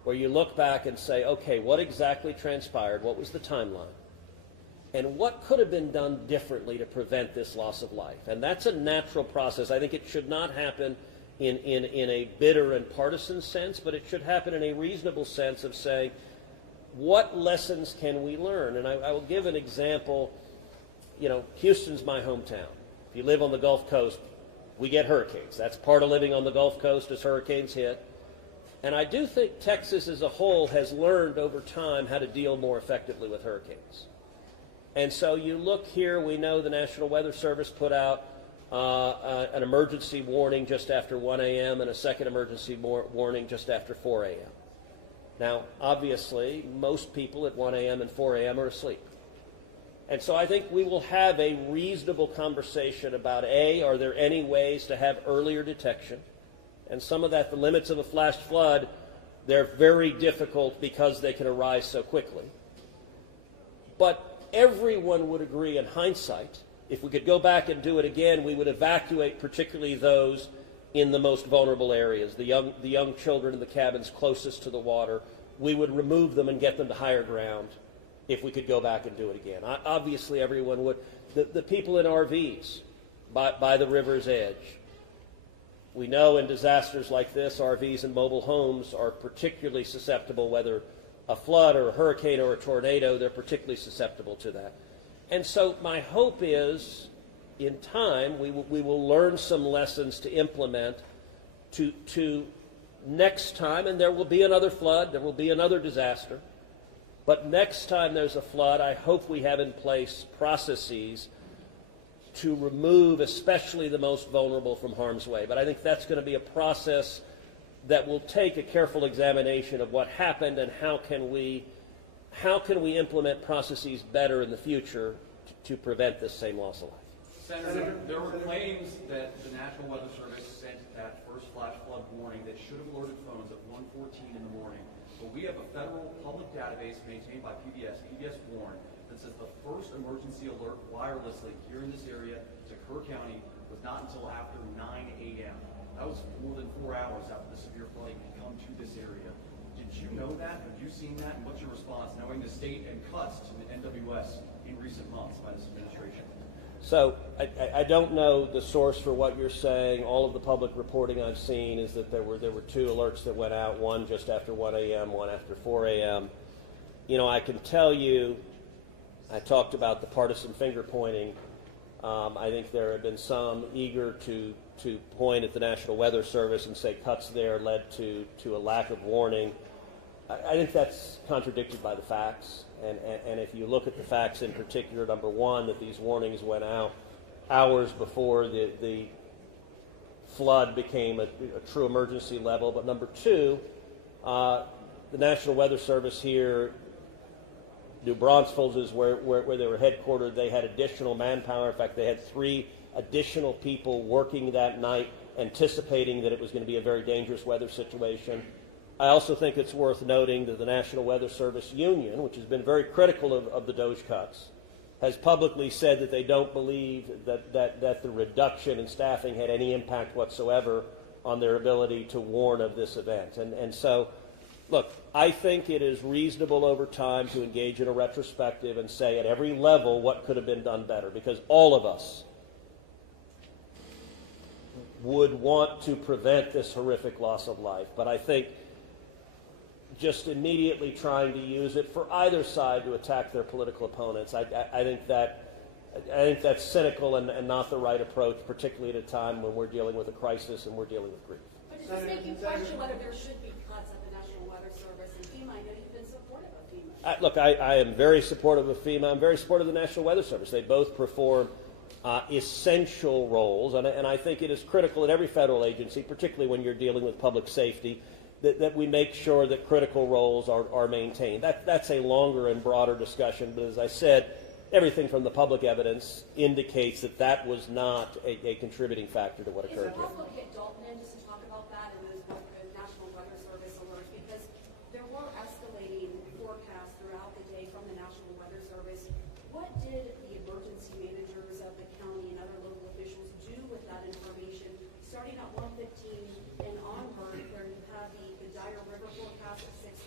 where you look back and say, okay, what exactly transpired? What was the timeline? And what could have been done differently to prevent this loss of life? And that's a natural process. I think it should not happen in a bitter and partisan sense, but it should happen in a reasonable sense of saying, what lessons can we learn? And I will give an example. You know, Houston's my hometown. If you live on the Gulf Coast, we get hurricanes. That's part of living on the Gulf Coast as hurricanes hit. And I do think Texas as a whole has learned over time how to deal more effectively with hurricanes. And so you look here, we know the National Weather Service put out an emergency warning just after 1 a.m. and a second emergency warning just after 4 a.m. Now, obviously, most people at 1 a.m. and 4 a.m. are asleep. And so I think we will have a reasonable conversation about, A, are there any ways to have earlier detection? And some of that, the limits of a flash flood, they're very difficult because they can arise so quickly. But everyone would agree in hindsight, if we could go back and do it again, we would evacuate particularly those in the most vulnerable areas, the young children in the cabins closest to the water. We would remove them and get them to higher ground if we could go back and do it again. Obviously, everyone would. The people in RVs by the river's edge. We know in disasters like this, RVs and mobile homes are particularly susceptible, whether a flood or a hurricane or a tornado, they're particularly susceptible to that. And so my hope is, in time, we will learn some lessons to implement to next time, and there will be another flood, there will be another disaster. But next time there's a flood, I hope we have in place processes to remove especially the most vulnerable from harm's way. But I think that's going to be a process that will take a careful examination of what happened and how can we implement processes better in the future to prevent this same loss of life. Senator, there were claims that the National Weather Service sent that first flash flood warning that should have alerted phones at 1:14 in the morning. But we have a federal public database maintained by PBS Warn, that says the first emergency alert wirelessly here in this area to Kerr County was not until after 9 a.m. That was more than 4 hours after the severe flooding had come to this area. Did you know that? Have you seen that? And what's your response, knowing the state and cuts to the NWS in recent months by this administration? So I don't know the source for what you're saying. All of the public reporting I've seen is that there were two alerts that went out, one just after 1 a.m., one after 4 a.m. You know, I can tell you, I talked about the partisan finger pointing. I think there have been some eager to point at the National Weather Service and say cuts there led to a lack of warning. I think that's contradicted by the facts. And if you look at the facts in particular, number one, that these warnings went out hours before the flood became a true emergency level. But number two, the National Weather Service here, New Braunfels is where they were headquartered. They had additional manpower. In fact, they had 3 additional people working that night, anticipating that it was going to be a very dangerous weather situation. I also think it's worth noting that the National Weather Service Union, which has been very critical of the DOGE cuts, has publicly said that they don't believe that the reduction in staffing had any impact whatsoever on their ability to warn of this event. And so, look, I think it is reasonable over time to engage in a retrospective and say at every level what could have been done better, because all of us would want to prevent this horrific loss of life. But I think just immediately trying to use it for either side to attack their political opponents, I think that's cynical and not the right approach, particularly at a time when we're dealing with a crisis and we're dealing with grief. But does this make you question whether there should be cuts at the National Weather Service and FEMA? I know you've been supportive of FEMA. Look, I am very supportive of FEMA. I'm very supportive of the National Weather Service. They both perform essential roles, and I think it is critical at every federal agency, particularly when you're dealing with public safety, that we make sure that critical roles are maintained. That's a longer and broader discussion, but as I said, everything from the public evidence indicates that was not a contributing factor to what occurred here. Is it possible to get Dalton in just to talk about that and those National Weather Service alerts? Because there were escalating forecasts throughout the day from the National Weather Service. What did the emergency managers of the county and other local officials do with that information, starting at 1:15 and onward, where you have the dire river forecast at 6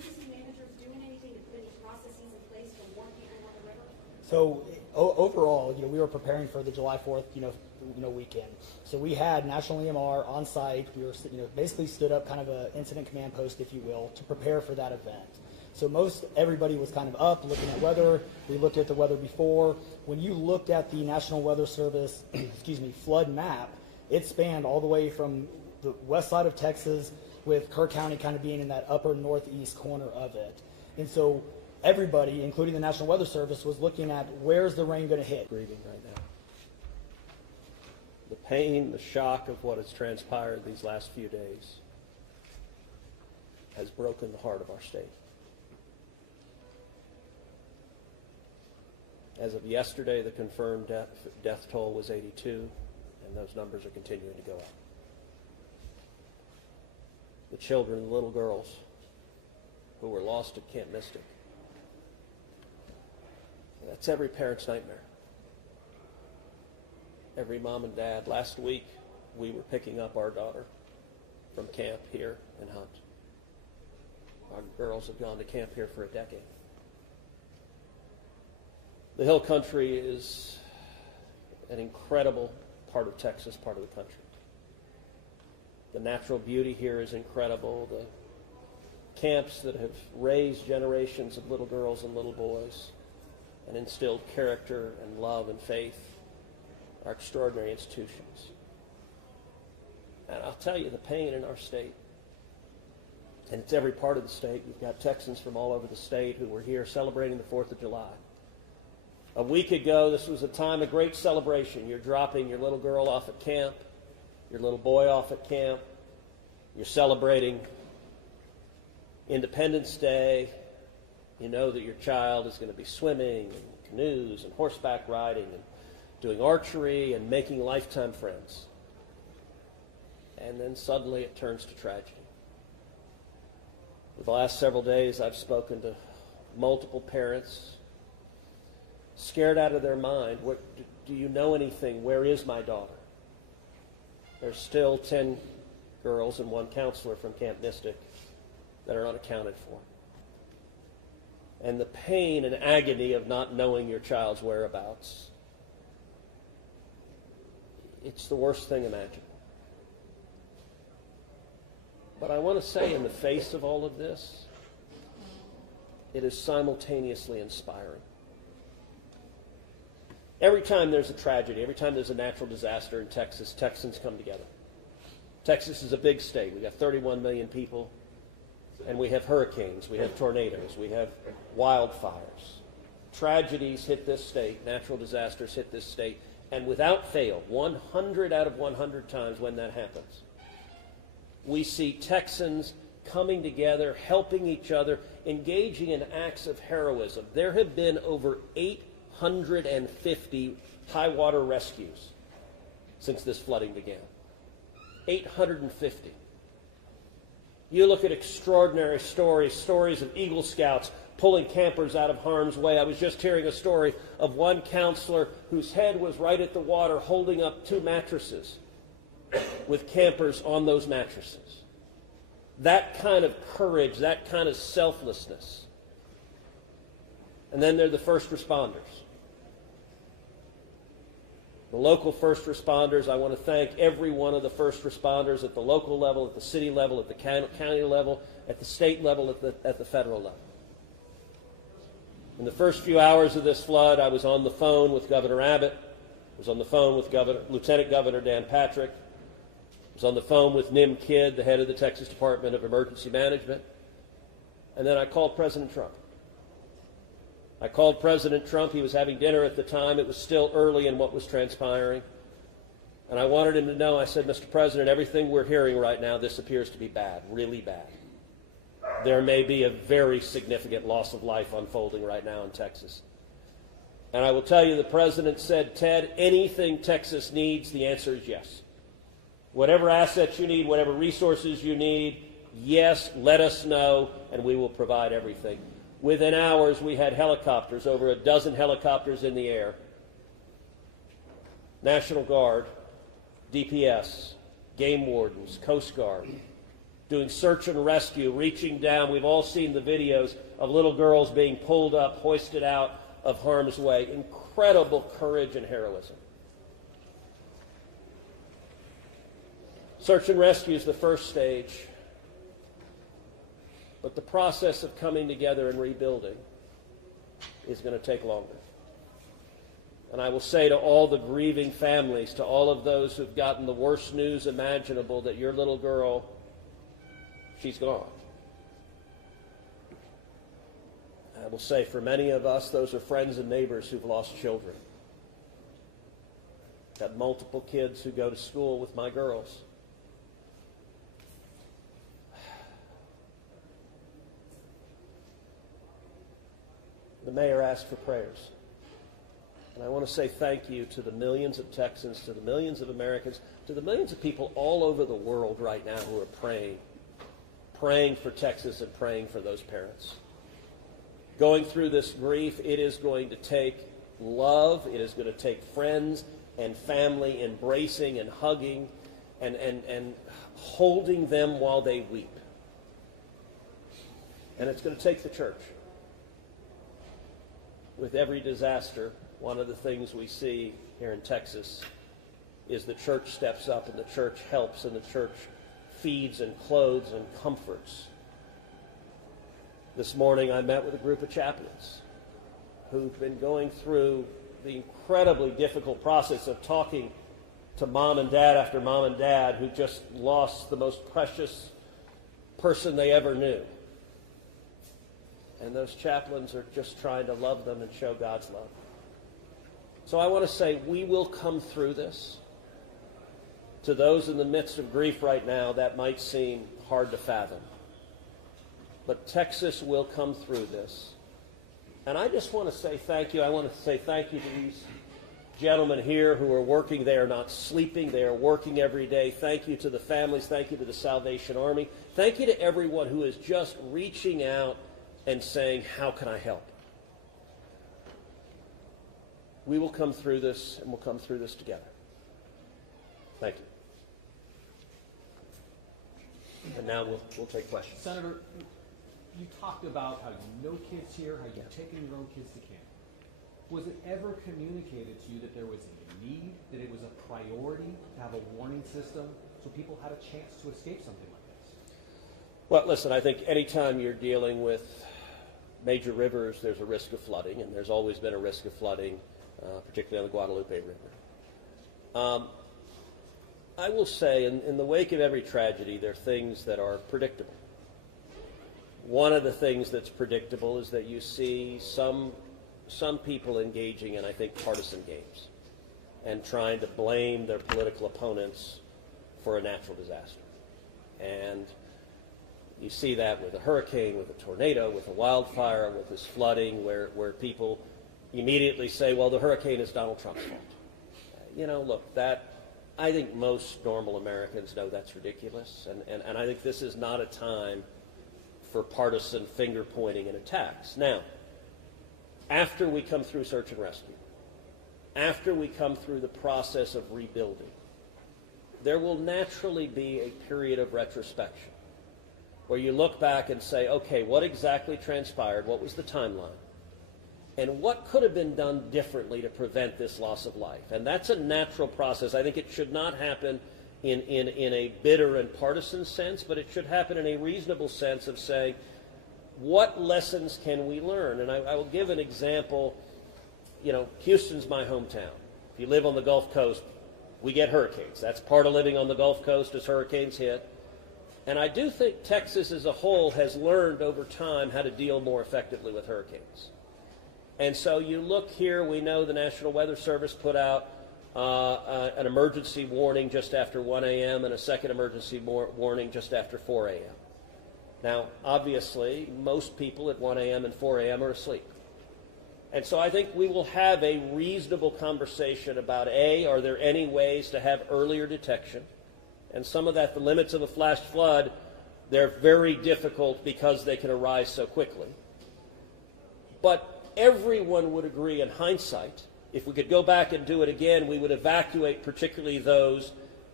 emergency managers doing anything to put any processes in place to warn people on the river? So overall, we were preparing for the July 4th, weekend. So we had National EMR on site. We were, basically stood up kind of an incident command post, if you will, to prepare for that event. So everybody was kind of up looking at weather. We looked at the weather before. When you looked at the National Weather Service, flood map, it spanned all the way from the west side of Texas, with Kerr County kind of being in that upper northeast corner of it. And so everybody, including the National Weather Service, was looking at where's the rain going to hit. Grieving right now. The pain, the shock of what has transpired these last few days has broken the heart of our state. As of yesterday, the confirmed death toll was 82, and those numbers are continuing to go up. The children, the little girls who were lost at Camp Mystic, that's every parent's nightmare. Every mom and dad. Last week, we were picking up our daughter from camp here in Hunt. Our girls have gone to camp here for a decade. The Hill Country is an incredible part of Texas, part of the country. The natural beauty here is incredible. The camps that have raised generations of little girls and little boys and instilled character and love and faith are extraordinary institutions. And I'll tell you, the pain in our state, and it's every part of the state. We've got Texans from all over the state who were here celebrating the 4th of July. A week ago, this was a time of great celebration. You're dropping your little girl off at camp, your little boy off at camp. You're celebrating Independence Day. You know that your child is going to be swimming and canoes and horseback riding and doing archery and making lifetime friends. And then suddenly it turns to tragedy. For the last several days, I've spoken to multiple parents, scared out of their mind. Do you know anything? Where is my daughter? There's still 10 girls and 1 counselor from Camp Mystic that are unaccounted for. And the pain and agony of not knowing your child's whereabouts, it's the worst thing imaginable. But I want to say, in the face of all of this, it is simultaneously inspiring. Every time there's a tragedy, every time there's a natural disaster in Texas, Texans come together. Texas is a big state. We've got 31 million people, and we have hurricanes, we have tornadoes, we have wildfires. Tragedies hit this state, natural disasters hit this state, and without fail, 100 out of 100 times when that happens, we see Texans coming together, helping each other, engaging in acts of heroism. There have been over 850 high water rescues since this flooding began. 850. You look at extraordinary stories of Eagle Scouts pulling campers out of harm's way. I was just hearing a story of one counselor whose head was right at the water holding up 2 mattresses with campers on those mattresses. That kind of courage, that kind of selflessness. And then there are the first responders. The local first responders, I want to thank every one of the first responders at the local level, at the city level, at the county level, at the state level, at the federal level. In the first few hours of this flood, I was on the phone with Governor Abbott. I was on the phone with Lieutenant Governor Dan Patrick. I was on the phone with Nim Kidd, the head of the Texas Department of Emergency Management. And then I called President Trump. I called President Trump. He was having dinner at the time. It was still early in what was transpiring. And I wanted him to know, I said, Mr. President, everything we're hearing right now, this appears to be bad, really bad. There may be a very significant loss of life unfolding right now in Texas. And I will tell you, the President said, Ted, anything Texas needs, the answer is yes. Whatever assets you need, whatever resources you need, yes, let us know, and we will provide everything. Within hours, we had helicopters, over a dozen helicopters in the air. National Guard, DPS, game wardens, Coast Guard, doing search and rescue, reaching down. We've all seen the videos of little girls being pulled up, hoisted out of harm's way. Incredible courage and heroism. Search and rescue is the first stage, but the process of coming together and rebuilding is going to take longer. And I will say to all the grieving families, to all of those who've gotten the worst news imaginable, that your little girl, she's gone. I will say for many of us, those are friends and neighbors who've lost children. Got multiple kids who go to school with my girls. The mayor asked for prayers. And I want to say thank you to the millions of Texans, to the millions of Americans, to the millions of people all over the world right now who are praying for Texas and praying for those parents. Going through this grief, it is going to take love, it is going to take friends and family embracing and hugging and holding them while they weep. And it's going to take the church. With every disaster, one of the things we see here in Texas is the church steps up and the church helps and the church feeds and clothes and comforts. This morning I met with a group of chaplains who've been going through the incredibly difficult process of talking to mom and dad after mom and dad who just lost the most precious person they ever knew. And those chaplains are just trying to love them and show God's love. So I want to say we will come through this. To those in the midst of grief right now, that might seem hard to fathom. But Texas will come through this. And I just want to say thank you. I want to say thank you to these gentlemen here who are working. They are not sleeping. They are working every day. Thank you to the families. Thank you to the Salvation Army. Thank you to everyone who is just reaching out and saying, how can I help? We will come through this, and we'll come through this together. Thank you. And now we'll take questions. Senator, you talked about how no kids here, how you've taken your own kids to camp. Was it ever communicated to you that there was a need, that it was a priority to have a warning system so people had a chance to escape something like this? Well, listen, I think anytime you're dealing with major rivers, there's a risk of flooding, and there's always been a risk of flooding, particularly on the Guadalupe River. I will say, in the wake of every tragedy, there are things that are predictable. One of the things that's predictable is that you see some people engaging in, I think, partisan games and trying to blame their political opponents for a natural disaster. And you see that with a hurricane, with a tornado, with a wildfire, with this flooding, where people immediately say, well, the hurricane is Donald Trump's fault. You know, look, I think most normal Americans know that's ridiculous, and I think this is not a time for partisan finger-pointing and attacks. Now, after we come through search and rescue, after we come through the process of rebuilding, there will naturally be a period of retrospection where you look back and say, okay, what exactly transpired? What was the timeline? And what could have been done differently to prevent this loss of life? And that's a natural process. I think it should not happen in a bitter and partisan sense, but it should happen in a reasonable sense of saying, what lessons can we learn? And I will give an example. You know, Houston's my hometown. If you live on the Gulf Coast, we get hurricanes. That's part of living on the Gulf Coast as hurricanes hit. And I do think Texas as a whole has learned over time how to deal more effectively with hurricanes. And so you look here, we know the National Weather Service put out an emergency warning just after 1 a.m. and a second emergency warning just after 4 a.m. Now, obviously, most people at 1 a.m. and 4 a.m. are asleep. And so I think we will have a reasonable conversation about, A, are there any ways to have earlier detection? And some of that, the limits of a flash flood, they're very difficult because they can arise so quickly. But everyone would agree in hindsight, if we could go back and do it again, we would evacuate particularly those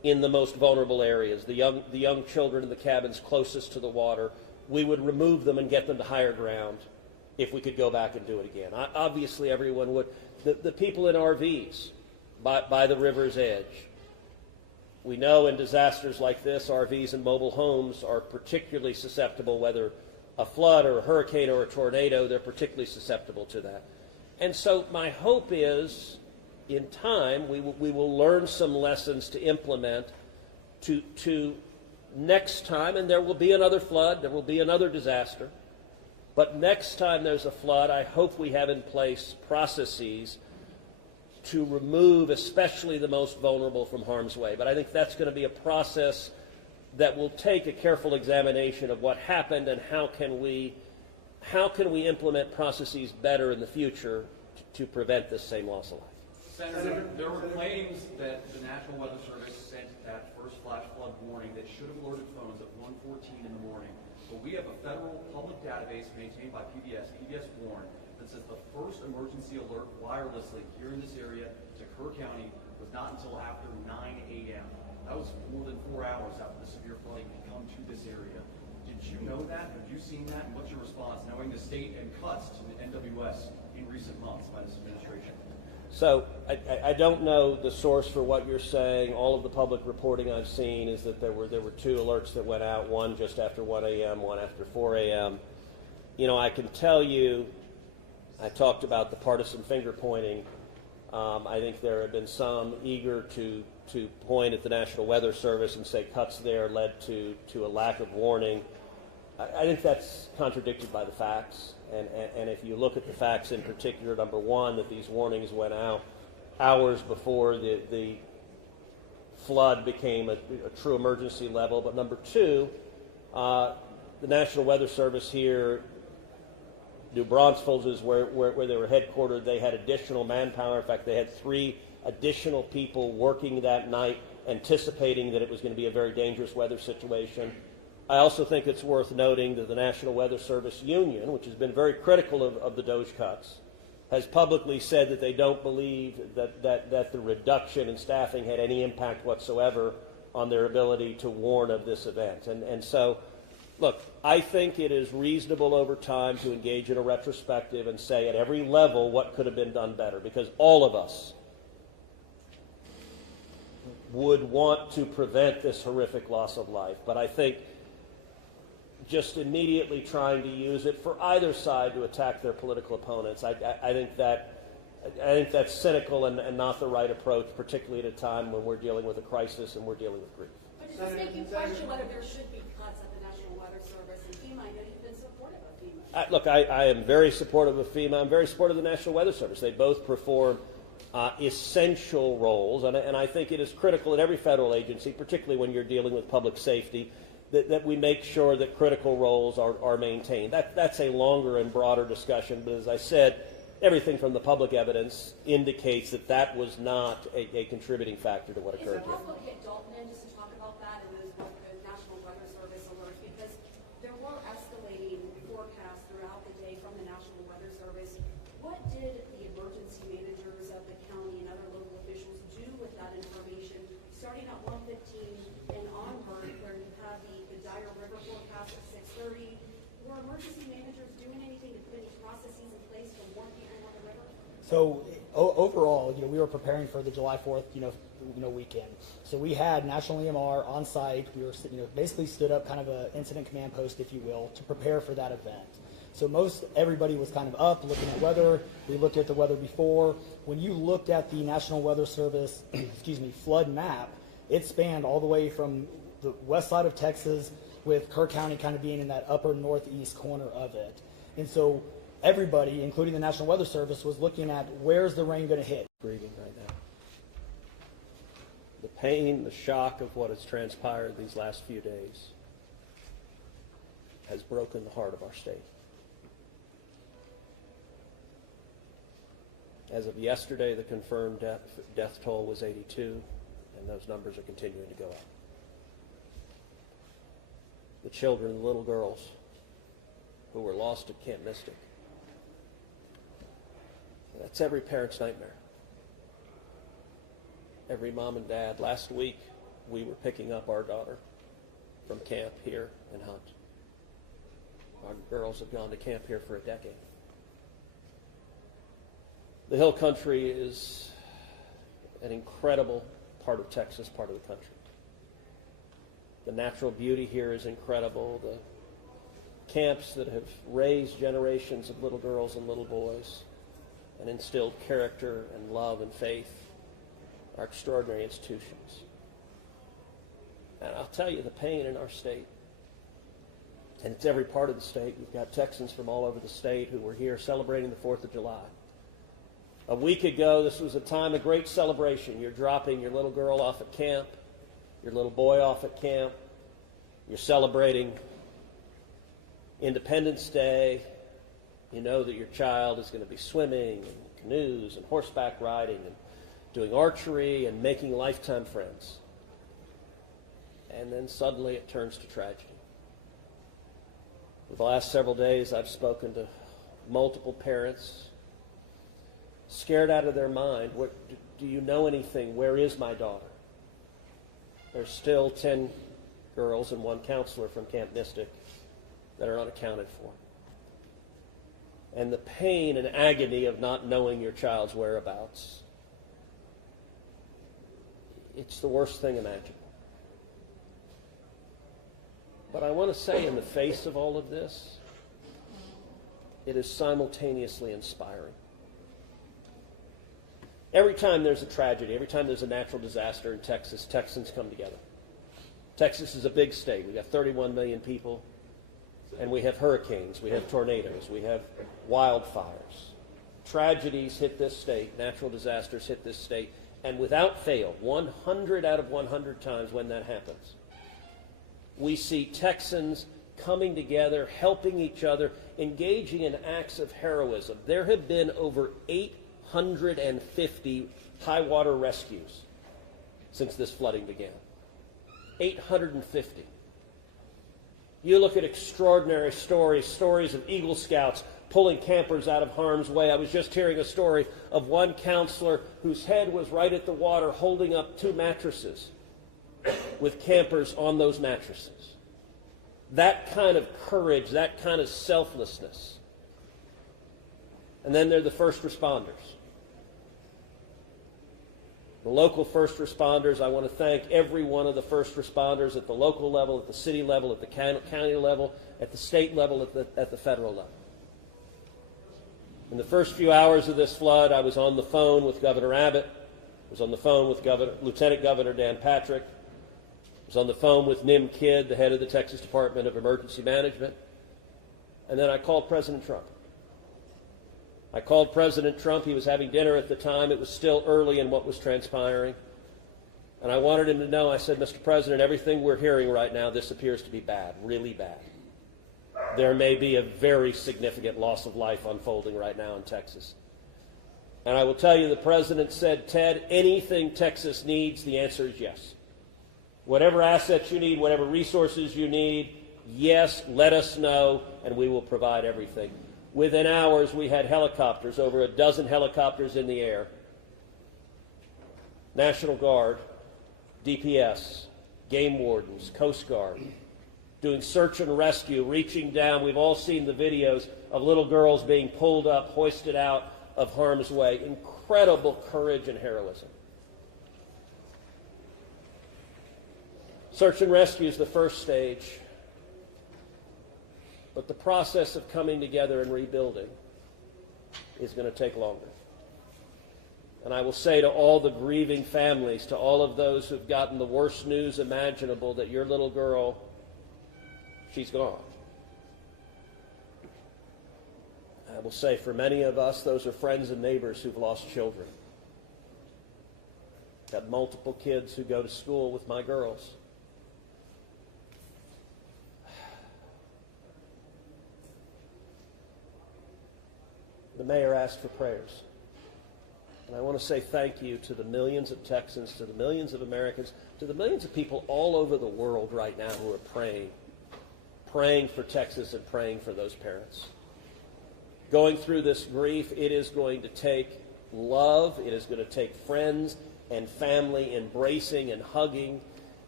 in the most vulnerable areas, the young children in the cabins closest to the water. We would remove them and get them to higher ground if we could go back and do it again. Obviously, everyone would. The people in RVs by the river's edge. We know in disasters like this, RVs and mobile homes are particularly susceptible, whether a flood or a hurricane or a tornado, they're particularly susceptible to that. And so my hope is, in time, we will learn some lessons to implement to next time, and there will be another flood, there will be another disaster. But next time there's a flood, I hope we have in place processes to remove especially the most vulnerable from harm's way. But I think that's going to be a process that will take a careful examination of what happened and how can we implement processes better in the future to prevent this same loss of life. Senator, there were claims that the National Weather Service sent that first flash flood warning that should have alerted phones at 1:14 in the morning. But we have a federal public database maintained by PBS Warn, that says the first emergency alert wirelessly here in this area to Kerr County was not until after 9 a.m. That was more than 4 hours after the severe flooding had come to this area. Did you know that? Have you seen that? And what's your response, knowing the state and cuts to the NWS in recent months by this administration? So I don't know the source for what you're saying. All of the public reporting I've seen is that there were two alerts that went out, one just after 1 a.m., one after 4 a.m. You know, I can tell you, I talked about the partisan finger pointing. I think there have been some eager to point at the National Weather Service and say cuts there led to a lack of warning. I think that's contradicted by the facts. And if you look at the facts in particular, number one, that these warnings went out hours before the flood became a true emergency level. But number two, the National Weather Service here, New Braunfels is where they were headquartered. They had additional manpower. In fact, they had 3 additional people working that night, anticipating that it was going to be a very dangerous weather situation. I also think it's worth noting that the National Weather Service Union, which has been very critical of the DOGE cuts, has publicly said that they don't believe that the reduction in staffing had any impact whatsoever on their ability to warn of this event. And so, look, I think it is reasonable over time to engage in a retrospective and say at every level what could have been done better, because all of us would want to prevent this horrific loss of life. But I think just immediately trying to use it for either side to attack their political opponents, I think that's cynical and not the right approach, particularly at a time when we're dealing with a crisis and we're dealing with grief. But does this make you question whether there should be cuts at the National Weather Service and FEMA? I know you've been supportive of FEMA. Look, I am very supportive of FEMA. I'm very supportive of the National Weather Service. They both perform essential roles, and I think it is critical at every federal agency, particularly when you're dealing with public safety, that we make sure that critical roles are maintained. That's a longer and broader discussion, but as I said, everything from the public evidence indicates that was not a contributing factor to what occurred here. Is it possible to get Dalton in just to talk about that and those National Weather Service alerts? Because there were escalating forecasts throughout the day from the National Weather Service. What did the emergency managers of the county and other local officials do with that information, starting at 1:15 and onward, where you had the dire river forecast at 6:30? Were emergency managers doing anything to put any processes in place to warn people on the river? So overall, we were preparing for the July 4th, weekend. So we had National EMR on site. We were, basically stood up kind of an incident command post, if you will, to prepare for that event. So everybody was kind of up looking at weather. We looked at the weather before. When you looked at the National Weather Service, flood map, it spanned all the way from the west side of Texas, with Kerr County kind of being in that upper northeast corner of it. And so everybody, including the National Weather Service, was looking at where's the rain going to hit. Grieving right now. The pain, the shock of what has transpired these last few days has broken the heart of our state. As of yesterday, the confirmed death toll was 82, and those numbers are continuing to go up. The children, the little girls who were lost at Camp Mystic. That's every parent's nightmare. Every mom and dad. Last week, we were picking up our daughter from camp here in Hunt. Our girls have gone to camp here for a decade. The Hill Country is an incredible part of Texas, part of the country. The natural beauty here is incredible. The camps that have raised generations of little girls and little boys and instilled character and love and faith are extraordinary institutions. And I'll tell you, the pain in our state, and it's every part of the state. We've got Texans from all over the state who were here celebrating the 4th of July. A week ago, this was a time of great celebration. You're dropping your little girl off at camp, your little boy off at camp. You're celebrating Independence Day. You know that your child is going to be swimming and canoes and horseback riding and doing archery and making lifetime friends. And then suddenly it turns to tragedy. For the last several days, I've spoken to multiple parents, scared out of their mind. Do you know anything? Where is my daughter? There's still 10 girls and 1 counselor from Camp Mystic that are unaccounted for. And the pain and agony of not knowing your child's whereabouts, it's the worst thing imaginable. But I want to say, in the face of all of this, it is simultaneously inspiring. Every time there's a tragedy, every time there's a natural disaster in Texas, Texans come together. Texas is a big state. We've got 31 million people, and we have hurricanes, we have tornadoes, we have wildfires. Tragedies hit this state, natural disasters hit this state, and without fail, 100 out of 100 times when that happens, we see Texans coming together, helping each other, engaging in acts of heroism. There have been over 850 high water rescues since this flooding began. 850. You look at extraordinary stories of Eagle Scouts pulling campers out of harm's way. I was just hearing a story of one counselor whose head was right at the water holding up 2 mattresses with campers on those mattresses. That kind of courage, that kind of selflessness. And then there are the first responders. The local first responders, I want to thank every one of the first responders at the local level, at the city level, at the county level, at the state level, at the federal level. In the first few hours of this flood, I was on the phone with Governor Abbott. I was on the phone with Lieutenant Governor Dan Patrick. I was on the phone with Nim Kidd, the head of the Texas Department of Emergency Management. And then I called President Trump. I called President Trump. He was having dinner at the time. It was still early in what was transpiring. And I wanted him to know, I said, Mr. President, everything we're hearing right now, this appears to be bad, really bad. There may be a very significant loss of life unfolding right now in Texas. And I will tell you, the President said, Ted, anything Texas needs, the answer is yes. Whatever assets you need, whatever resources you need, yes, let us know, and we will provide everything. Within hours, we had helicopters, over a dozen helicopters in the air. National Guard, DPS, game wardens, Coast Guard, doing search and rescue, reaching down. We've all seen the videos of little girls being pulled up, hoisted out of harm's way. Incredible courage and heroism. Search and rescue is the first stage, but the process of coming together and rebuilding is going to take longer. And I will say to all the grieving families, to all of those who've gotten the worst news imaginable, that your little girl, she's gone. I will say for many of us, those are friends and neighbors who've lost children. Got multiple kids who go to school with my girls. The mayor asked for prayers. And I want to say thank you to the millions of Texans, to the millions of Americans, to the millions of people all over the world right now who are praying for Texas and praying for those parents. Going through this grief, it is going to take love, it is going to take friends and family embracing and hugging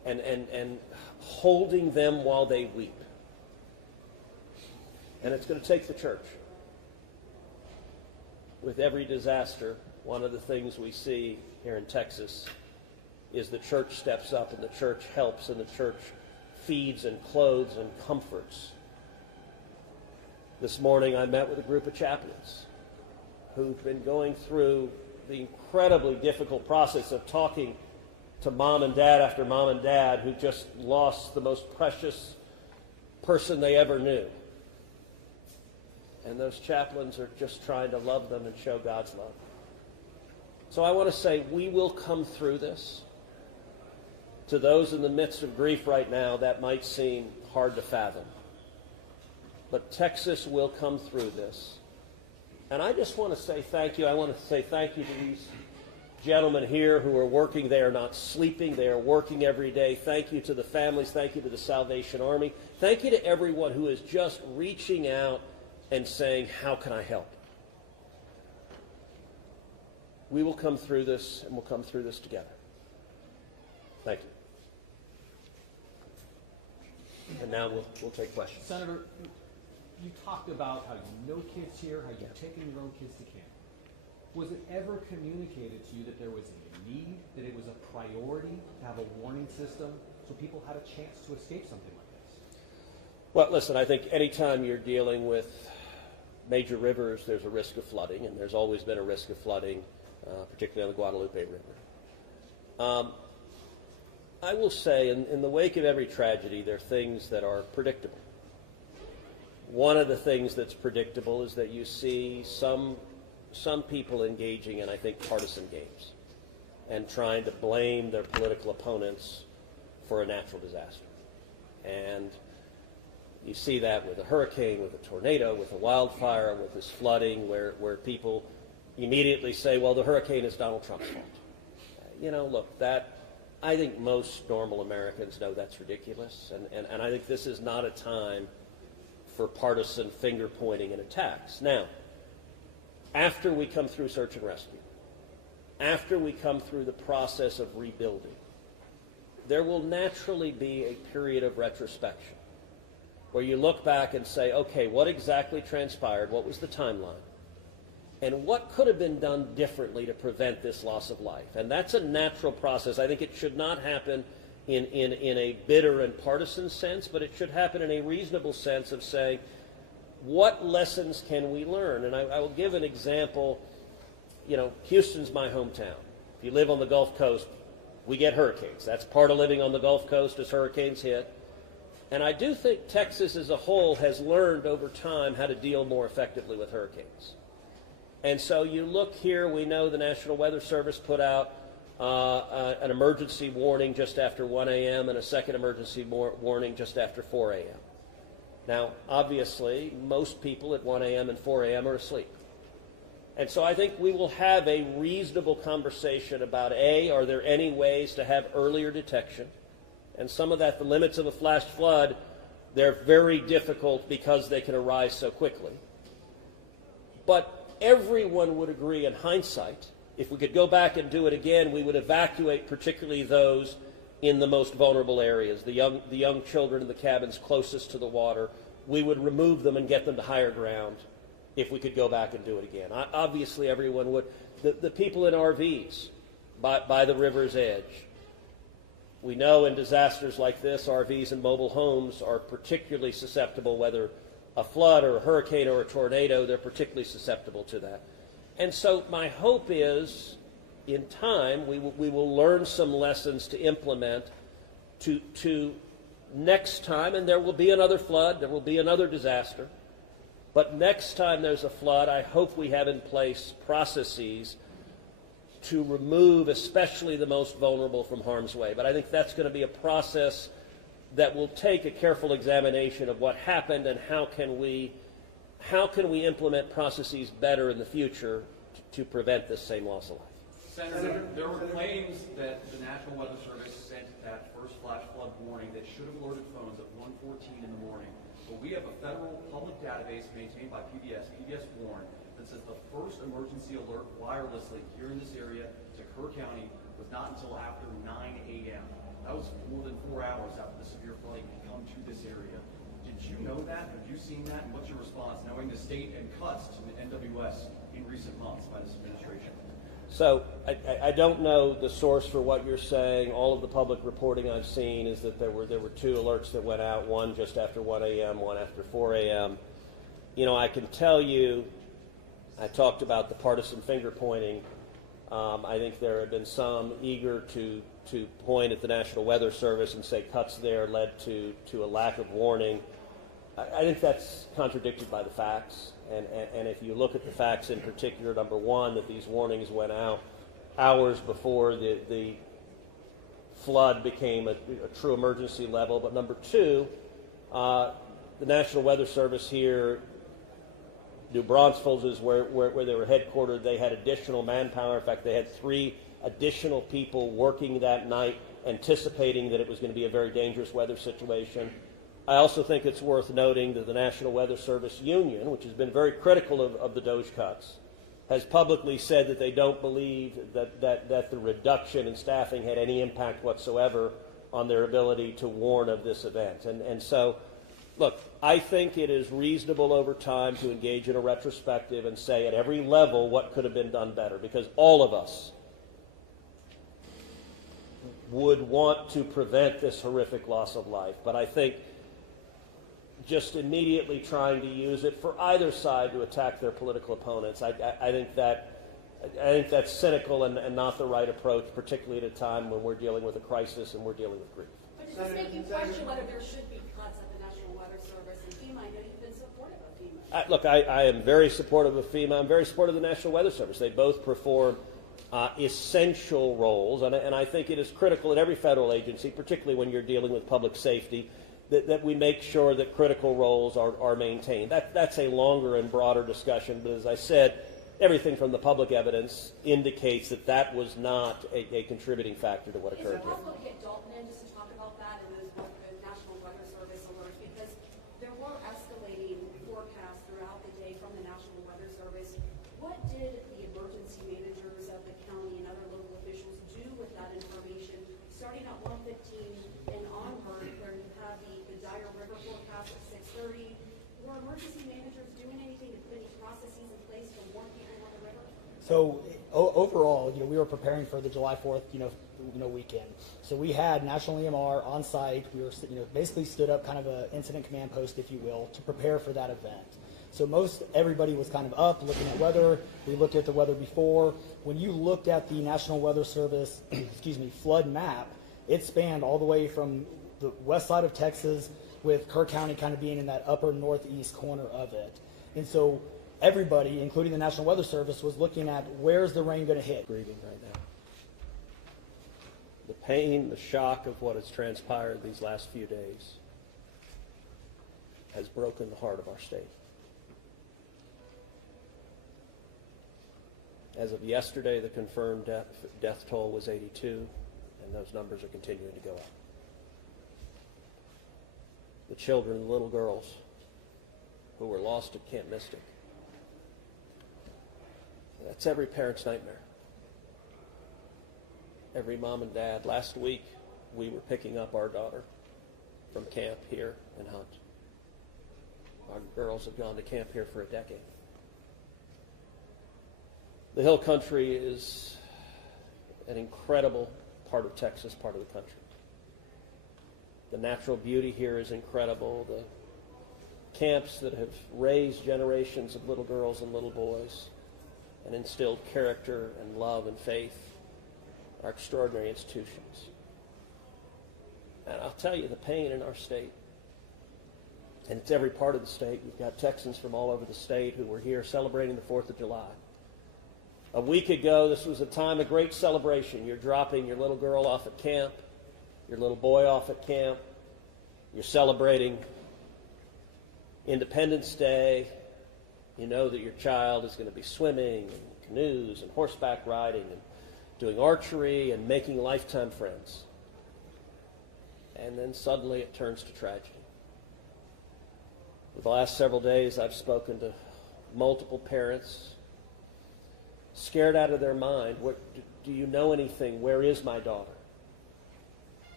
and holding them while they weep. And it's going to take the church. With every disaster, one of the things we see here in Texas is the church steps up and the church helps and the church feeds and clothes and comforts. This morning I met with a group of chaplains who've been going through the incredibly difficult process of talking to mom and dad after mom and dad who just lost the most precious person they ever knew. And those chaplains are just trying to love them and show God's love. So I want to say we will come through this. To those in the midst of grief right now, that might seem hard to fathom. But Texas will come through this. And I just want to say thank you. I want to say thank you to these gentlemen here who are working. They are not sleeping. They are working every day. Thank you to the families. Thank you to the Salvation Army. Thank you to everyone who is just reaching out and saying, how can I help? We will come through this, and we'll come through this together. Thank you. And now we'll take questions. Senator, you talked about how you know kids here, how you've taken your own kids to camp. Was it ever communicated to you that there was a need, that it was a priority to have a warning system so people had a chance to escape something like this? Well, listen, I think anytime you're dealing with major rivers, there's a risk of flooding, and there's always been a risk of flooding, particularly on the Guadalupe River. I will say, in the wake of every tragedy, there are things that are predictable. One of the things that's predictable is that you see some people engaging in, I think, partisan games and trying to blame their political opponents for a natural disaster. And you see that with a hurricane, with a tornado, with a wildfire, with this flooding, where people immediately say, well, the hurricane is Donald Trump's fault. You know, look, I think most normal Americans know that's ridiculous, and I think this is not a time for partisan finger-pointing and attacks. Now, after we come through search and rescue, after we come through the process of rebuilding, there will naturally be a period of retrospection where you look back and say, okay, what exactly transpired? What was the timeline? And what could have been done differently to prevent this loss of life? And that's a natural process. I think it should not happen in a bitter and partisan sense, but it should happen in a reasonable sense of saying, what lessons can we learn? And I will give an example. You know, Houston's my hometown. If you live on the Gulf Coast, we get hurricanes. That's part of living on the Gulf Coast as hurricanes hit. And I do think Texas as a whole has learned over time how to deal more effectively with hurricanes. And so you look here, we know the National Weather Service put out an emergency warning just after 1 a.m. and a second emergency warning just after 4 a.m. Now, obviously, most people at 1 a.m. and 4 a.m. are asleep. And so I think we will have a reasonable conversation about, A, are there any ways to have earlier detection? And some of that, the limits of a flash flood, they're very difficult because they can arise so quickly. But everyone would agree in hindsight, if we could go back and do it again, we would evacuate particularly those in the most vulnerable areas, the young children in the cabins closest to the water. We would remove them and get them to higher ground if we could go back and do it again. Obviously, everyone would. The people in RVs by the river's edge. We know in disasters like this, RVs and mobile homes are particularly susceptible, whether a flood or a hurricane or a tornado, they're particularly susceptible to that. And so my hope is, in time, we will learn some lessons to implement to next time, and there will be another flood, there will be another disaster. But next time there's a flood, I hope we have in place processes to remove especially the most vulnerable from harm's way. But I think that's going to be a process that will take a careful examination of what happened and how can we implement processes better in the future to prevent this same loss of life. Senator, there were claims that the National Weather Service sent that first flash flood warning that should have alerted phones at 1:14 in the morning. But we have a federal public database maintained by PBS Warn, that says the first emergency alert wirelessly here in this area to Kerr County was not until after 9 a.m. That was more than 4 hours after the severe flooding had come to this area. Did you know that? Have you seen that? And what's your response, knowing the state and cuts to the NWS in recent months by this administration? So I don't know the source for what you're saying. All of the public reporting I've seen is that there were 2 alerts that went out, one just after 1 a.m., one after 4 a.m. You know, I can tell you, I talked about the partisan finger pointing. I think there have been some eager to point at the National Weather Service and say cuts there led to a lack of warning. I think that's contradicted by the facts. And if you look at the facts in particular, number one, that these warnings went out hours before the flood became a true emergency level. But number two, the National Weather Service here, New Braunfels is where they were headquartered. They had additional manpower. In fact, they had 3 additional people working that night, anticipating that it was going to be a very dangerous weather situation. I also think it's worth noting that the National Weather Service Union, which has been very critical of the DOGE cuts, has publicly said that they don't believe that the reduction in staffing had any impact whatsoever on their ability to warn of this event. And so, look, I think it is reasonable over time to engage in a retrospective and say at every level what could have been done better, because all of us would want to prevent this horrific loss of life. But I think just immediately trying to use it for either side to attack their political opponents, I think that's cynical and not the right approach, particularly at a time when we're dealing with a crisis and we're dealing with grief. But does this make you question whether there should be cuts at the National Weather Service and FEMA? I know you've been supportive of FEMA. Look, I am very supportive of FEMA. I'm very supportive of the National Weather Service. They both perform essential roles, and I think it is critical at every federal agency, particularly when you're dealing with public safety, that we make sure that critical roles are maintained. That's a longer and broader discussion, but as I said, everything from the public evidence indicates that was not a contributing factor to what occurred here. Is it possible to get Dalton in just to talk about that and those National Weather Service alerts? Because there were escalating forecasts throughout the day from the National Weather Service. What did the emergency managers of the county and other local officials do with that information, starting at 1:15 and onward, where you have the dire river forecast at 6:30? Were emergency managers doing anything to put any processes in place to warn people on the river? So overall, we were preparing for the July 4th, weekend. So we had National EMR on site. We were, basically stood up kind of an incident command post, if you will, to prepare for that event. So everybody was kind of up looking at weather. We looked at the weather before. When you looked at the National Weather Service, flood map, it spanned all the way from the west side of Texas, with Kerr County kind of being in that upper northeast corner of it. And so everybody, including the National Weather Service, was looking at where's the rain going to hit. Grieving right now. The pain, the shock of what has transpired these last few days has broken the heart of our state. As of yesterday, the confirmed death toll was 82, and those numbers are continuing to go up. The children, the little girls who were lost at Camp Mystic, that's every parent's nightmare. Every mom and dad. Last week, we were picking up our daughter from camp here in Hunt. Our girls have gone to camp here for a decade. The Hill Country is an incredible part of Texas, part of the country. The natural beauty here is incredible. The camps that have raised generations of little girls and little boys and instilled character and love and faith are extraordinary institutions. And I'll tell you, the pain in our state, and it's every part of the state. We've got Texans from all over the state who were here celebrating the 4th of July. A week ago, this was a time of great celebration. You're dropping your little girl off at camp, your little boy off at camp. You're celebrating Independence Day. You know that your child is going to be swimming and canoes and horseback riding and doing archery and making lifetime friends. And then suddenly it turns to tragedy. For the last several days, I've spoken to multiple parents, scared out of their mind. Do you know anything? Where is my daughter?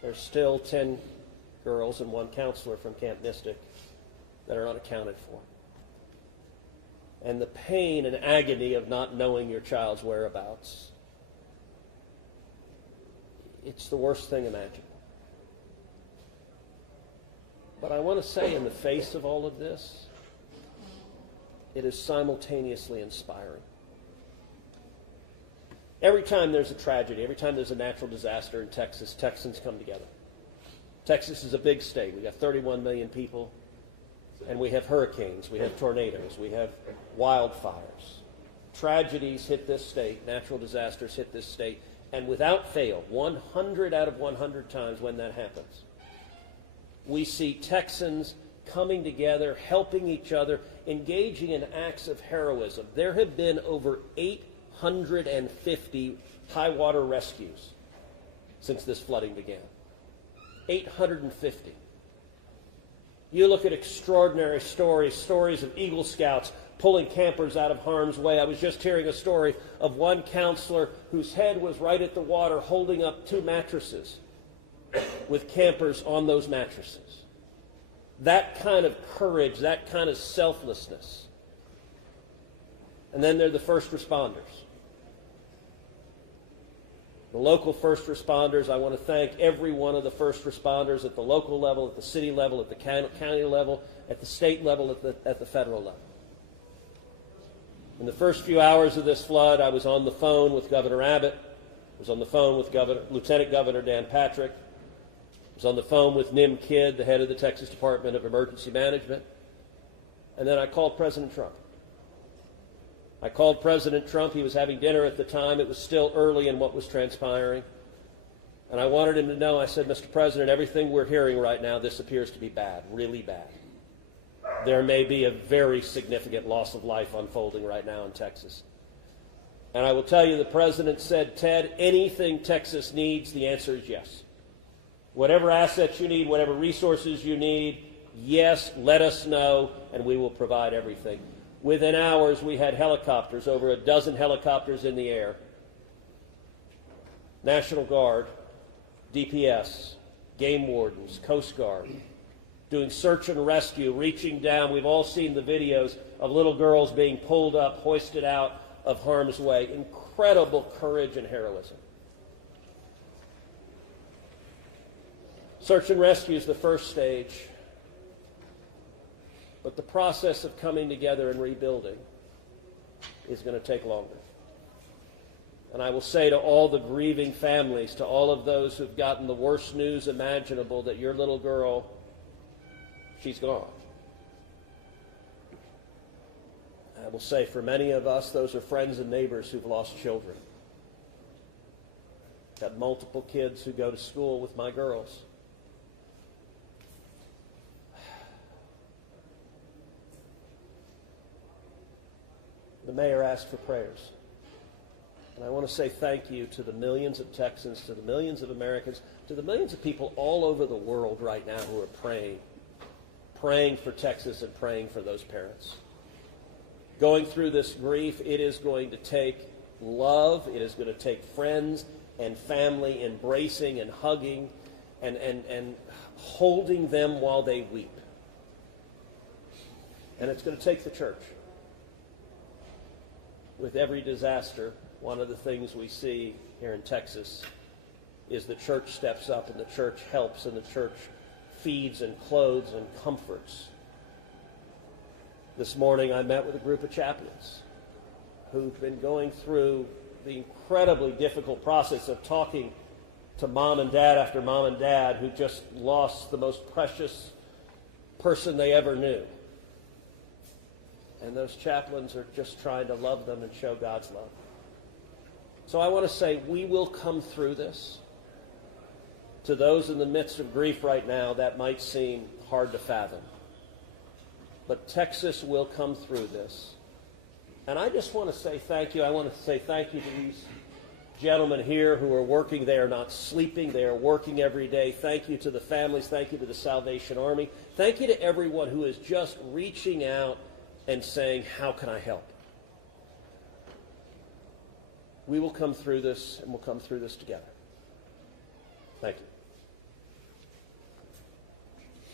There's still 10 girls and 1 counselor from Camp Mystic that are unaccounted for. And the pain and agony of not knowing your child's whereabouts, it's the worst thing imaginable. But I want to say, in the face of all of this, it is simultaneously inspiring. Every time there's a tragedy, every time there's a natural disaster in Texas, Texans come together. Texas is a big state. We've got 31 million people, and we have hurricanes, we have tornadoes, we have wildfires. Tragedies hit this state, natural disasters hit this state, and without fail, 100 out of 100 times when that happens, we see Texans coming together, helping each other, engaging in acts of heroism. There have been over 850 high water rescues since this flooding began. 850. You look at extraordinary stories of Eagle Scouts pulling campers out of harm's way. I was just hearing a story of one counselor whose head was right at the water holding up 2 mattresses with campers on those mattresses. That kind of courage, that kind of selflessness. And then there are the first responders. The local first responders, I want to thank every one of the first responders at the local level, at the city level, at the county level, at the state level, at the federal level. In the first few hours of this flood, I was on the phone with Governor Abbott. I was on the phone with Lieutenant Governor Dan Patrick. I was on the phone with Nim Kidd, the head of the Texas Department of Emergency Management. And then I called President Trump. I called President Trump. He was having dinner at the time. It was still early in what was transpiring. And I wanted him to know, I said, Mr. President, everything we're hearing right now, this appears to be bad, really bad. There may be a very significant loss of life unfolding right now in Texas. And I will tell you, the President said, Ted, anything Texas needs, the answer is yes. Whatever assets you need, whatever resources you need, yes, let us know, and we will provide everything. Within hours, we had helicopters, over a dozen helicopters in the air. National Guard, DPS, game wardens, Coast Guard, doing search and rescue, reaching down. We've all seen the videos of little girls being pulled up, hoisted out of harm's way. Incredible courage and heroism. Search and rescue is the first stage. But the process of coming together and rebuilding is going to take longer. And I will say to all the grieving families, to all of those who've gotten the worst news imaginable, that your little girl, she's gone. I will say for many of us, those are friends and neighbors who've lost children. Got multiple kids who go to school with my girls. The mayor asked for prayers. And I want to say thank you to the millions of Texans, to the millions of Americans, to the millions of people all over the world right now who are praying for Texas and praying for those parents. Going through this grief, it is going to take love, it is going to take friends and family embracing and hugging and holding them while they weep. And it's going to take the church. With every disaster, one of the things we see here in Texas is the church steps up and the church helps and the church feeds and clothes and comforts. This morning I met with a group of chaplains who've been going through the incredibly difficult process of talking to mom and dad after mom and dad who just lost the most precious person they ever knew. And those chaplains are just trying to love them and show God's love. So I want to say we will come through this. To those in the midst of grief right now, that might seem hard to fathom. But Texas will come through this. And I just want to say thank you. I want to say thank you to these gentlemen here who are working. They are not sleeping. They are working every day. Thank you to the families. Thank you to the Salvation Army. Thank you to everyone who is just reaching out and saying, how can I help? We will come through this, and we'll come through this together. Thank you.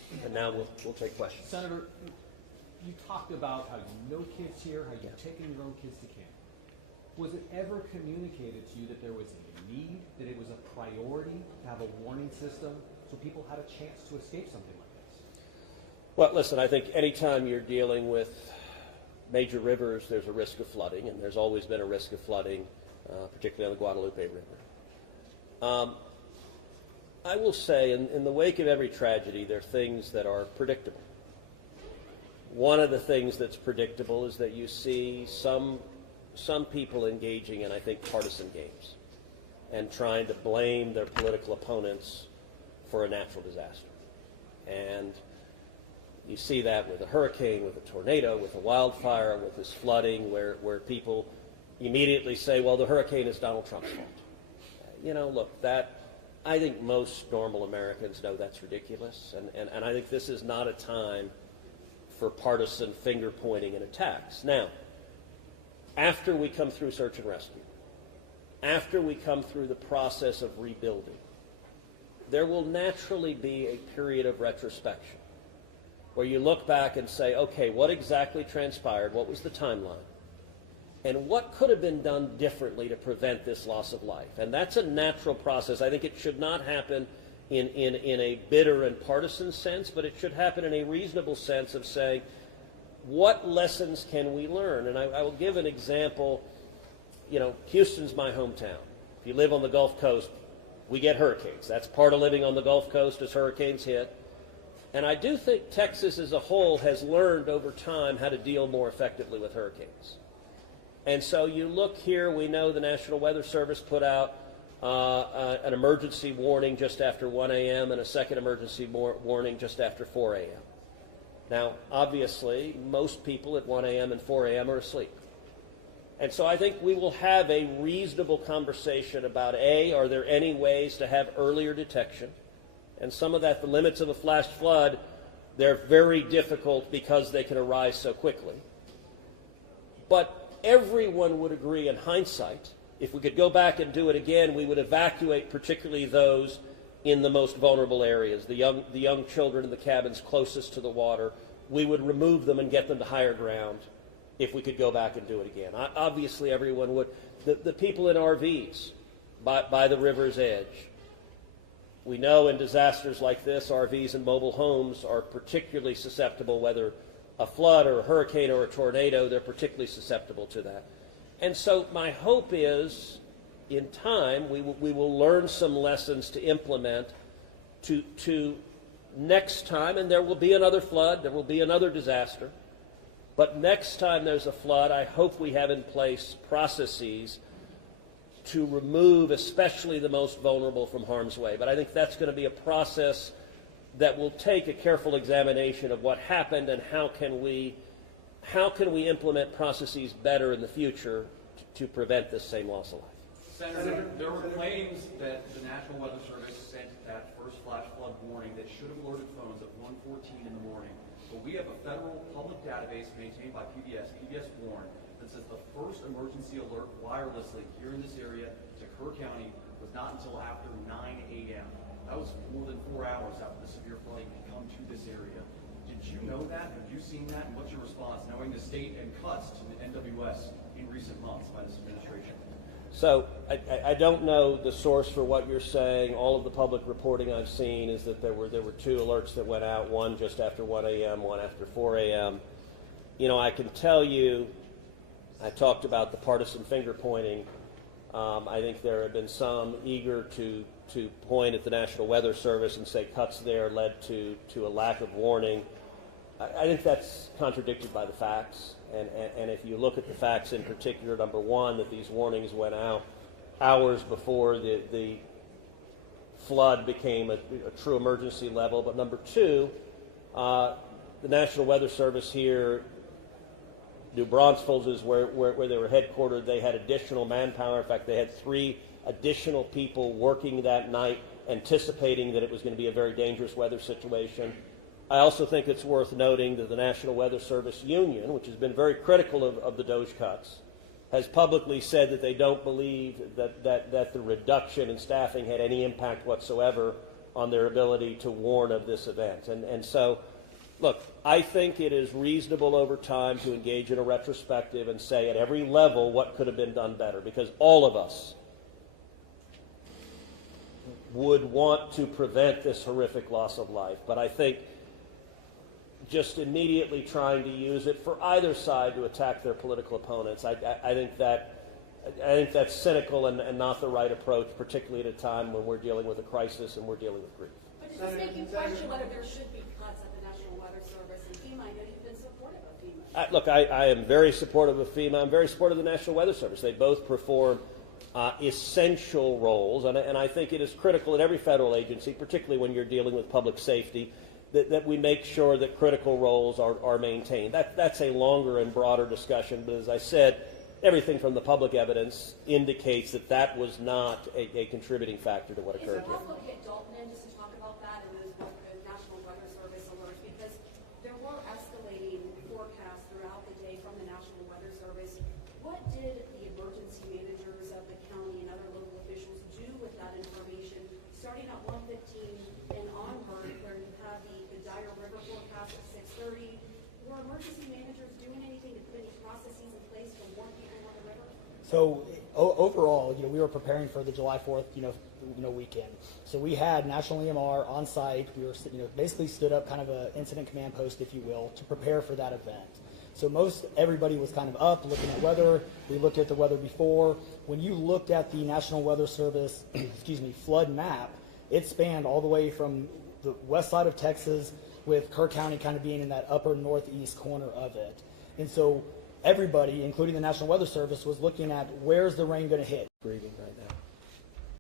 And now we'll take questions. Senator, you talked about how no kids here, how you've taken your own kids to camp. Was it ever communicated to you that there was a need, that it was a priority to have a warning system so people had a chance to escape something like this? Well, listen, I think anytime you're dealing with major rivers, there's a risk of flooding, and there's always been a risk of flooding, particularly on the Guadalupe River. I will say, in the wake of every tragedy, there are things that are predictable. One of the things that's predictable is that you see some people engaging in, I think, partisan games and trying to blame their political opponents for a natural disaster. And you see that with a hurricane, with a tornado, with a wildfire, with this flooding, where people immediately say, well, the hurricane is Donald Trump's fault. You know, look, I think most normal Americans know that's ridiculous, and I think this is not a time for partisan finger-pointing and attacks. Now, after we come through search and rescue, after we come through the process of rebuilding, there will naturally be a period of retrospection where you look back and say, okay, what exactly transpired? What was the timeline? And what could have been done differently to prevent this loss of life? And that's a natural process. I think it should not happen in a bitter and partisan sense, but it should happen in a reasonable sense of saying, what lessons can we learn? And I will give an example. You know, Houston's my hometown. If you live on the Gulf Coast, we get hurricanes. That's part of living on the Gulf Coast as hurricanes hit. And I do think Texas as a whole has learned over time how to deal more effectively with hurricanes. And so you look here, we know the National Weather Service put out an emergency warning just after 1 a.m. and a second emergency warning just after 4 a.m. Now, obviously, most people at 1 a.m. and 4 a.m. are asleep. And so I think we will have a reasonable conversation about, A, are there any ways to have earlier detection? And some of that, the limits of a flash flood, they're very difficult because they can arise so quickly. But everyone would agree in hindsight, if we could go back and do it again, we would evacuate particularly those in the most vulnerable areas, the young children in the cabins closest to the water. We would remove them and get them to higher ground if we could go back and do it again. Obviously, everyone would. The people in RVs by the river's edge. We know in disasters like this, RVs and mobile homes are particularly susceptible, whether a flood or a hurricane or a tornado, they're particularly susceptible to that. And so my hope is, in time, we will learn some lessons to implement to next time, and there will be another flood, there will be another disaster, but next time there's a flood, I hope we have in place processes to remove especially the most vulnerable from harm's way. But I think that's going to be a process that will take a careful examination of what happened and how can we implement processes better in the future to prevent this same loss of life. Senator, there were claims that the National Weather Service sent that first flash flood warning that should have alerted phones at 1:14 in the morning. But we have a federal public database maintained by PBS Warn, that says the first emergency alert wirelessly here in this area to Kerr County was not until after 9 a.m. That was more than 4 hours after the severe flooding had come to this area. Did you know that? Have you seen that? And what's your response, knowing the state and cuts to the NWS in recent months by this administration? So I don't know the source for what you're saying. All of the public reporting I've seen is that there were two alerts that went out, one just after 1 a.m., one after 4 a.m. You know, I can tell you, I talked about the partisan finger pointing. I think there have been some eager to point at the National Weather Service and say cuts there led to a lack of warning. I think that's contradicted by the facts. And if you look at the facts in particular, number one, that these warnings went out hours before the flood became a true emergency level. But number two, the National Weather Service here, New Braunfels is where they were headquartered. They had additional manpower. In fact, they had 3 additional people working that night, anticipating that it was going to be a very dangerous weather situation. I also think it's worth noting that the National Weather Service Union, which has been very critical of the DOJ cuts, has publicly said that they don't believe that the reduction in staffing had any impact whatsoever on their ability to warn of this event. And so, look, I think it is reasonable over time to engage in a retrospective and say at every level what could have been done better, because all of us would want to prevent this horrific loss of life. But I think just immediately trying to use it for either side to attack their political opponents, I think that's cynical and not the right approach, particularly at a time when we're dealing with a crisis and we're dealing with grief. But does this make you question whether there should be cuts at the National Weather Service and FEMA? I know you've been supportive of FEMA. Look, I am very supportive of FEMA. I'm very supportive of the National Weather Service. They both perform essential roles, and I think it is critical at every federal agency, particularly when you're dealing with public safety, that we make sure that critical roles are maintained. That's a longer and broader discussion, but as I said, everything from the public evidence indicates that was not a contributing factor to what occurred here. Is it possible to get Dalton in just to talk about that and those National Weather Service alerts? Because there were escalating forecasts throughout the day from the National Weather Service. What did the emergency managers of the county and other local officials do with that information, starting at 1:15 and onward, where you have the dire river forecast at 6:30? Were emergency managers doing anything to put any processes in place to warn people on the river? So overall, we were preparing for the July 4th, weekend. So we had National EMR on site. We were, basically stood up kind of an incident command post, if you will, to prepare for that event. So everybody was kind of up looking at weather. We looked at the weather before. When you looked at the National Weather Service, flood map, it spanned all the way from the west side of Texas, with Kerr County kind of being in that upper northeast corner of it. And so everybody, including the National Weather Service, was looking at where's the rain going to hit. Grieving right now.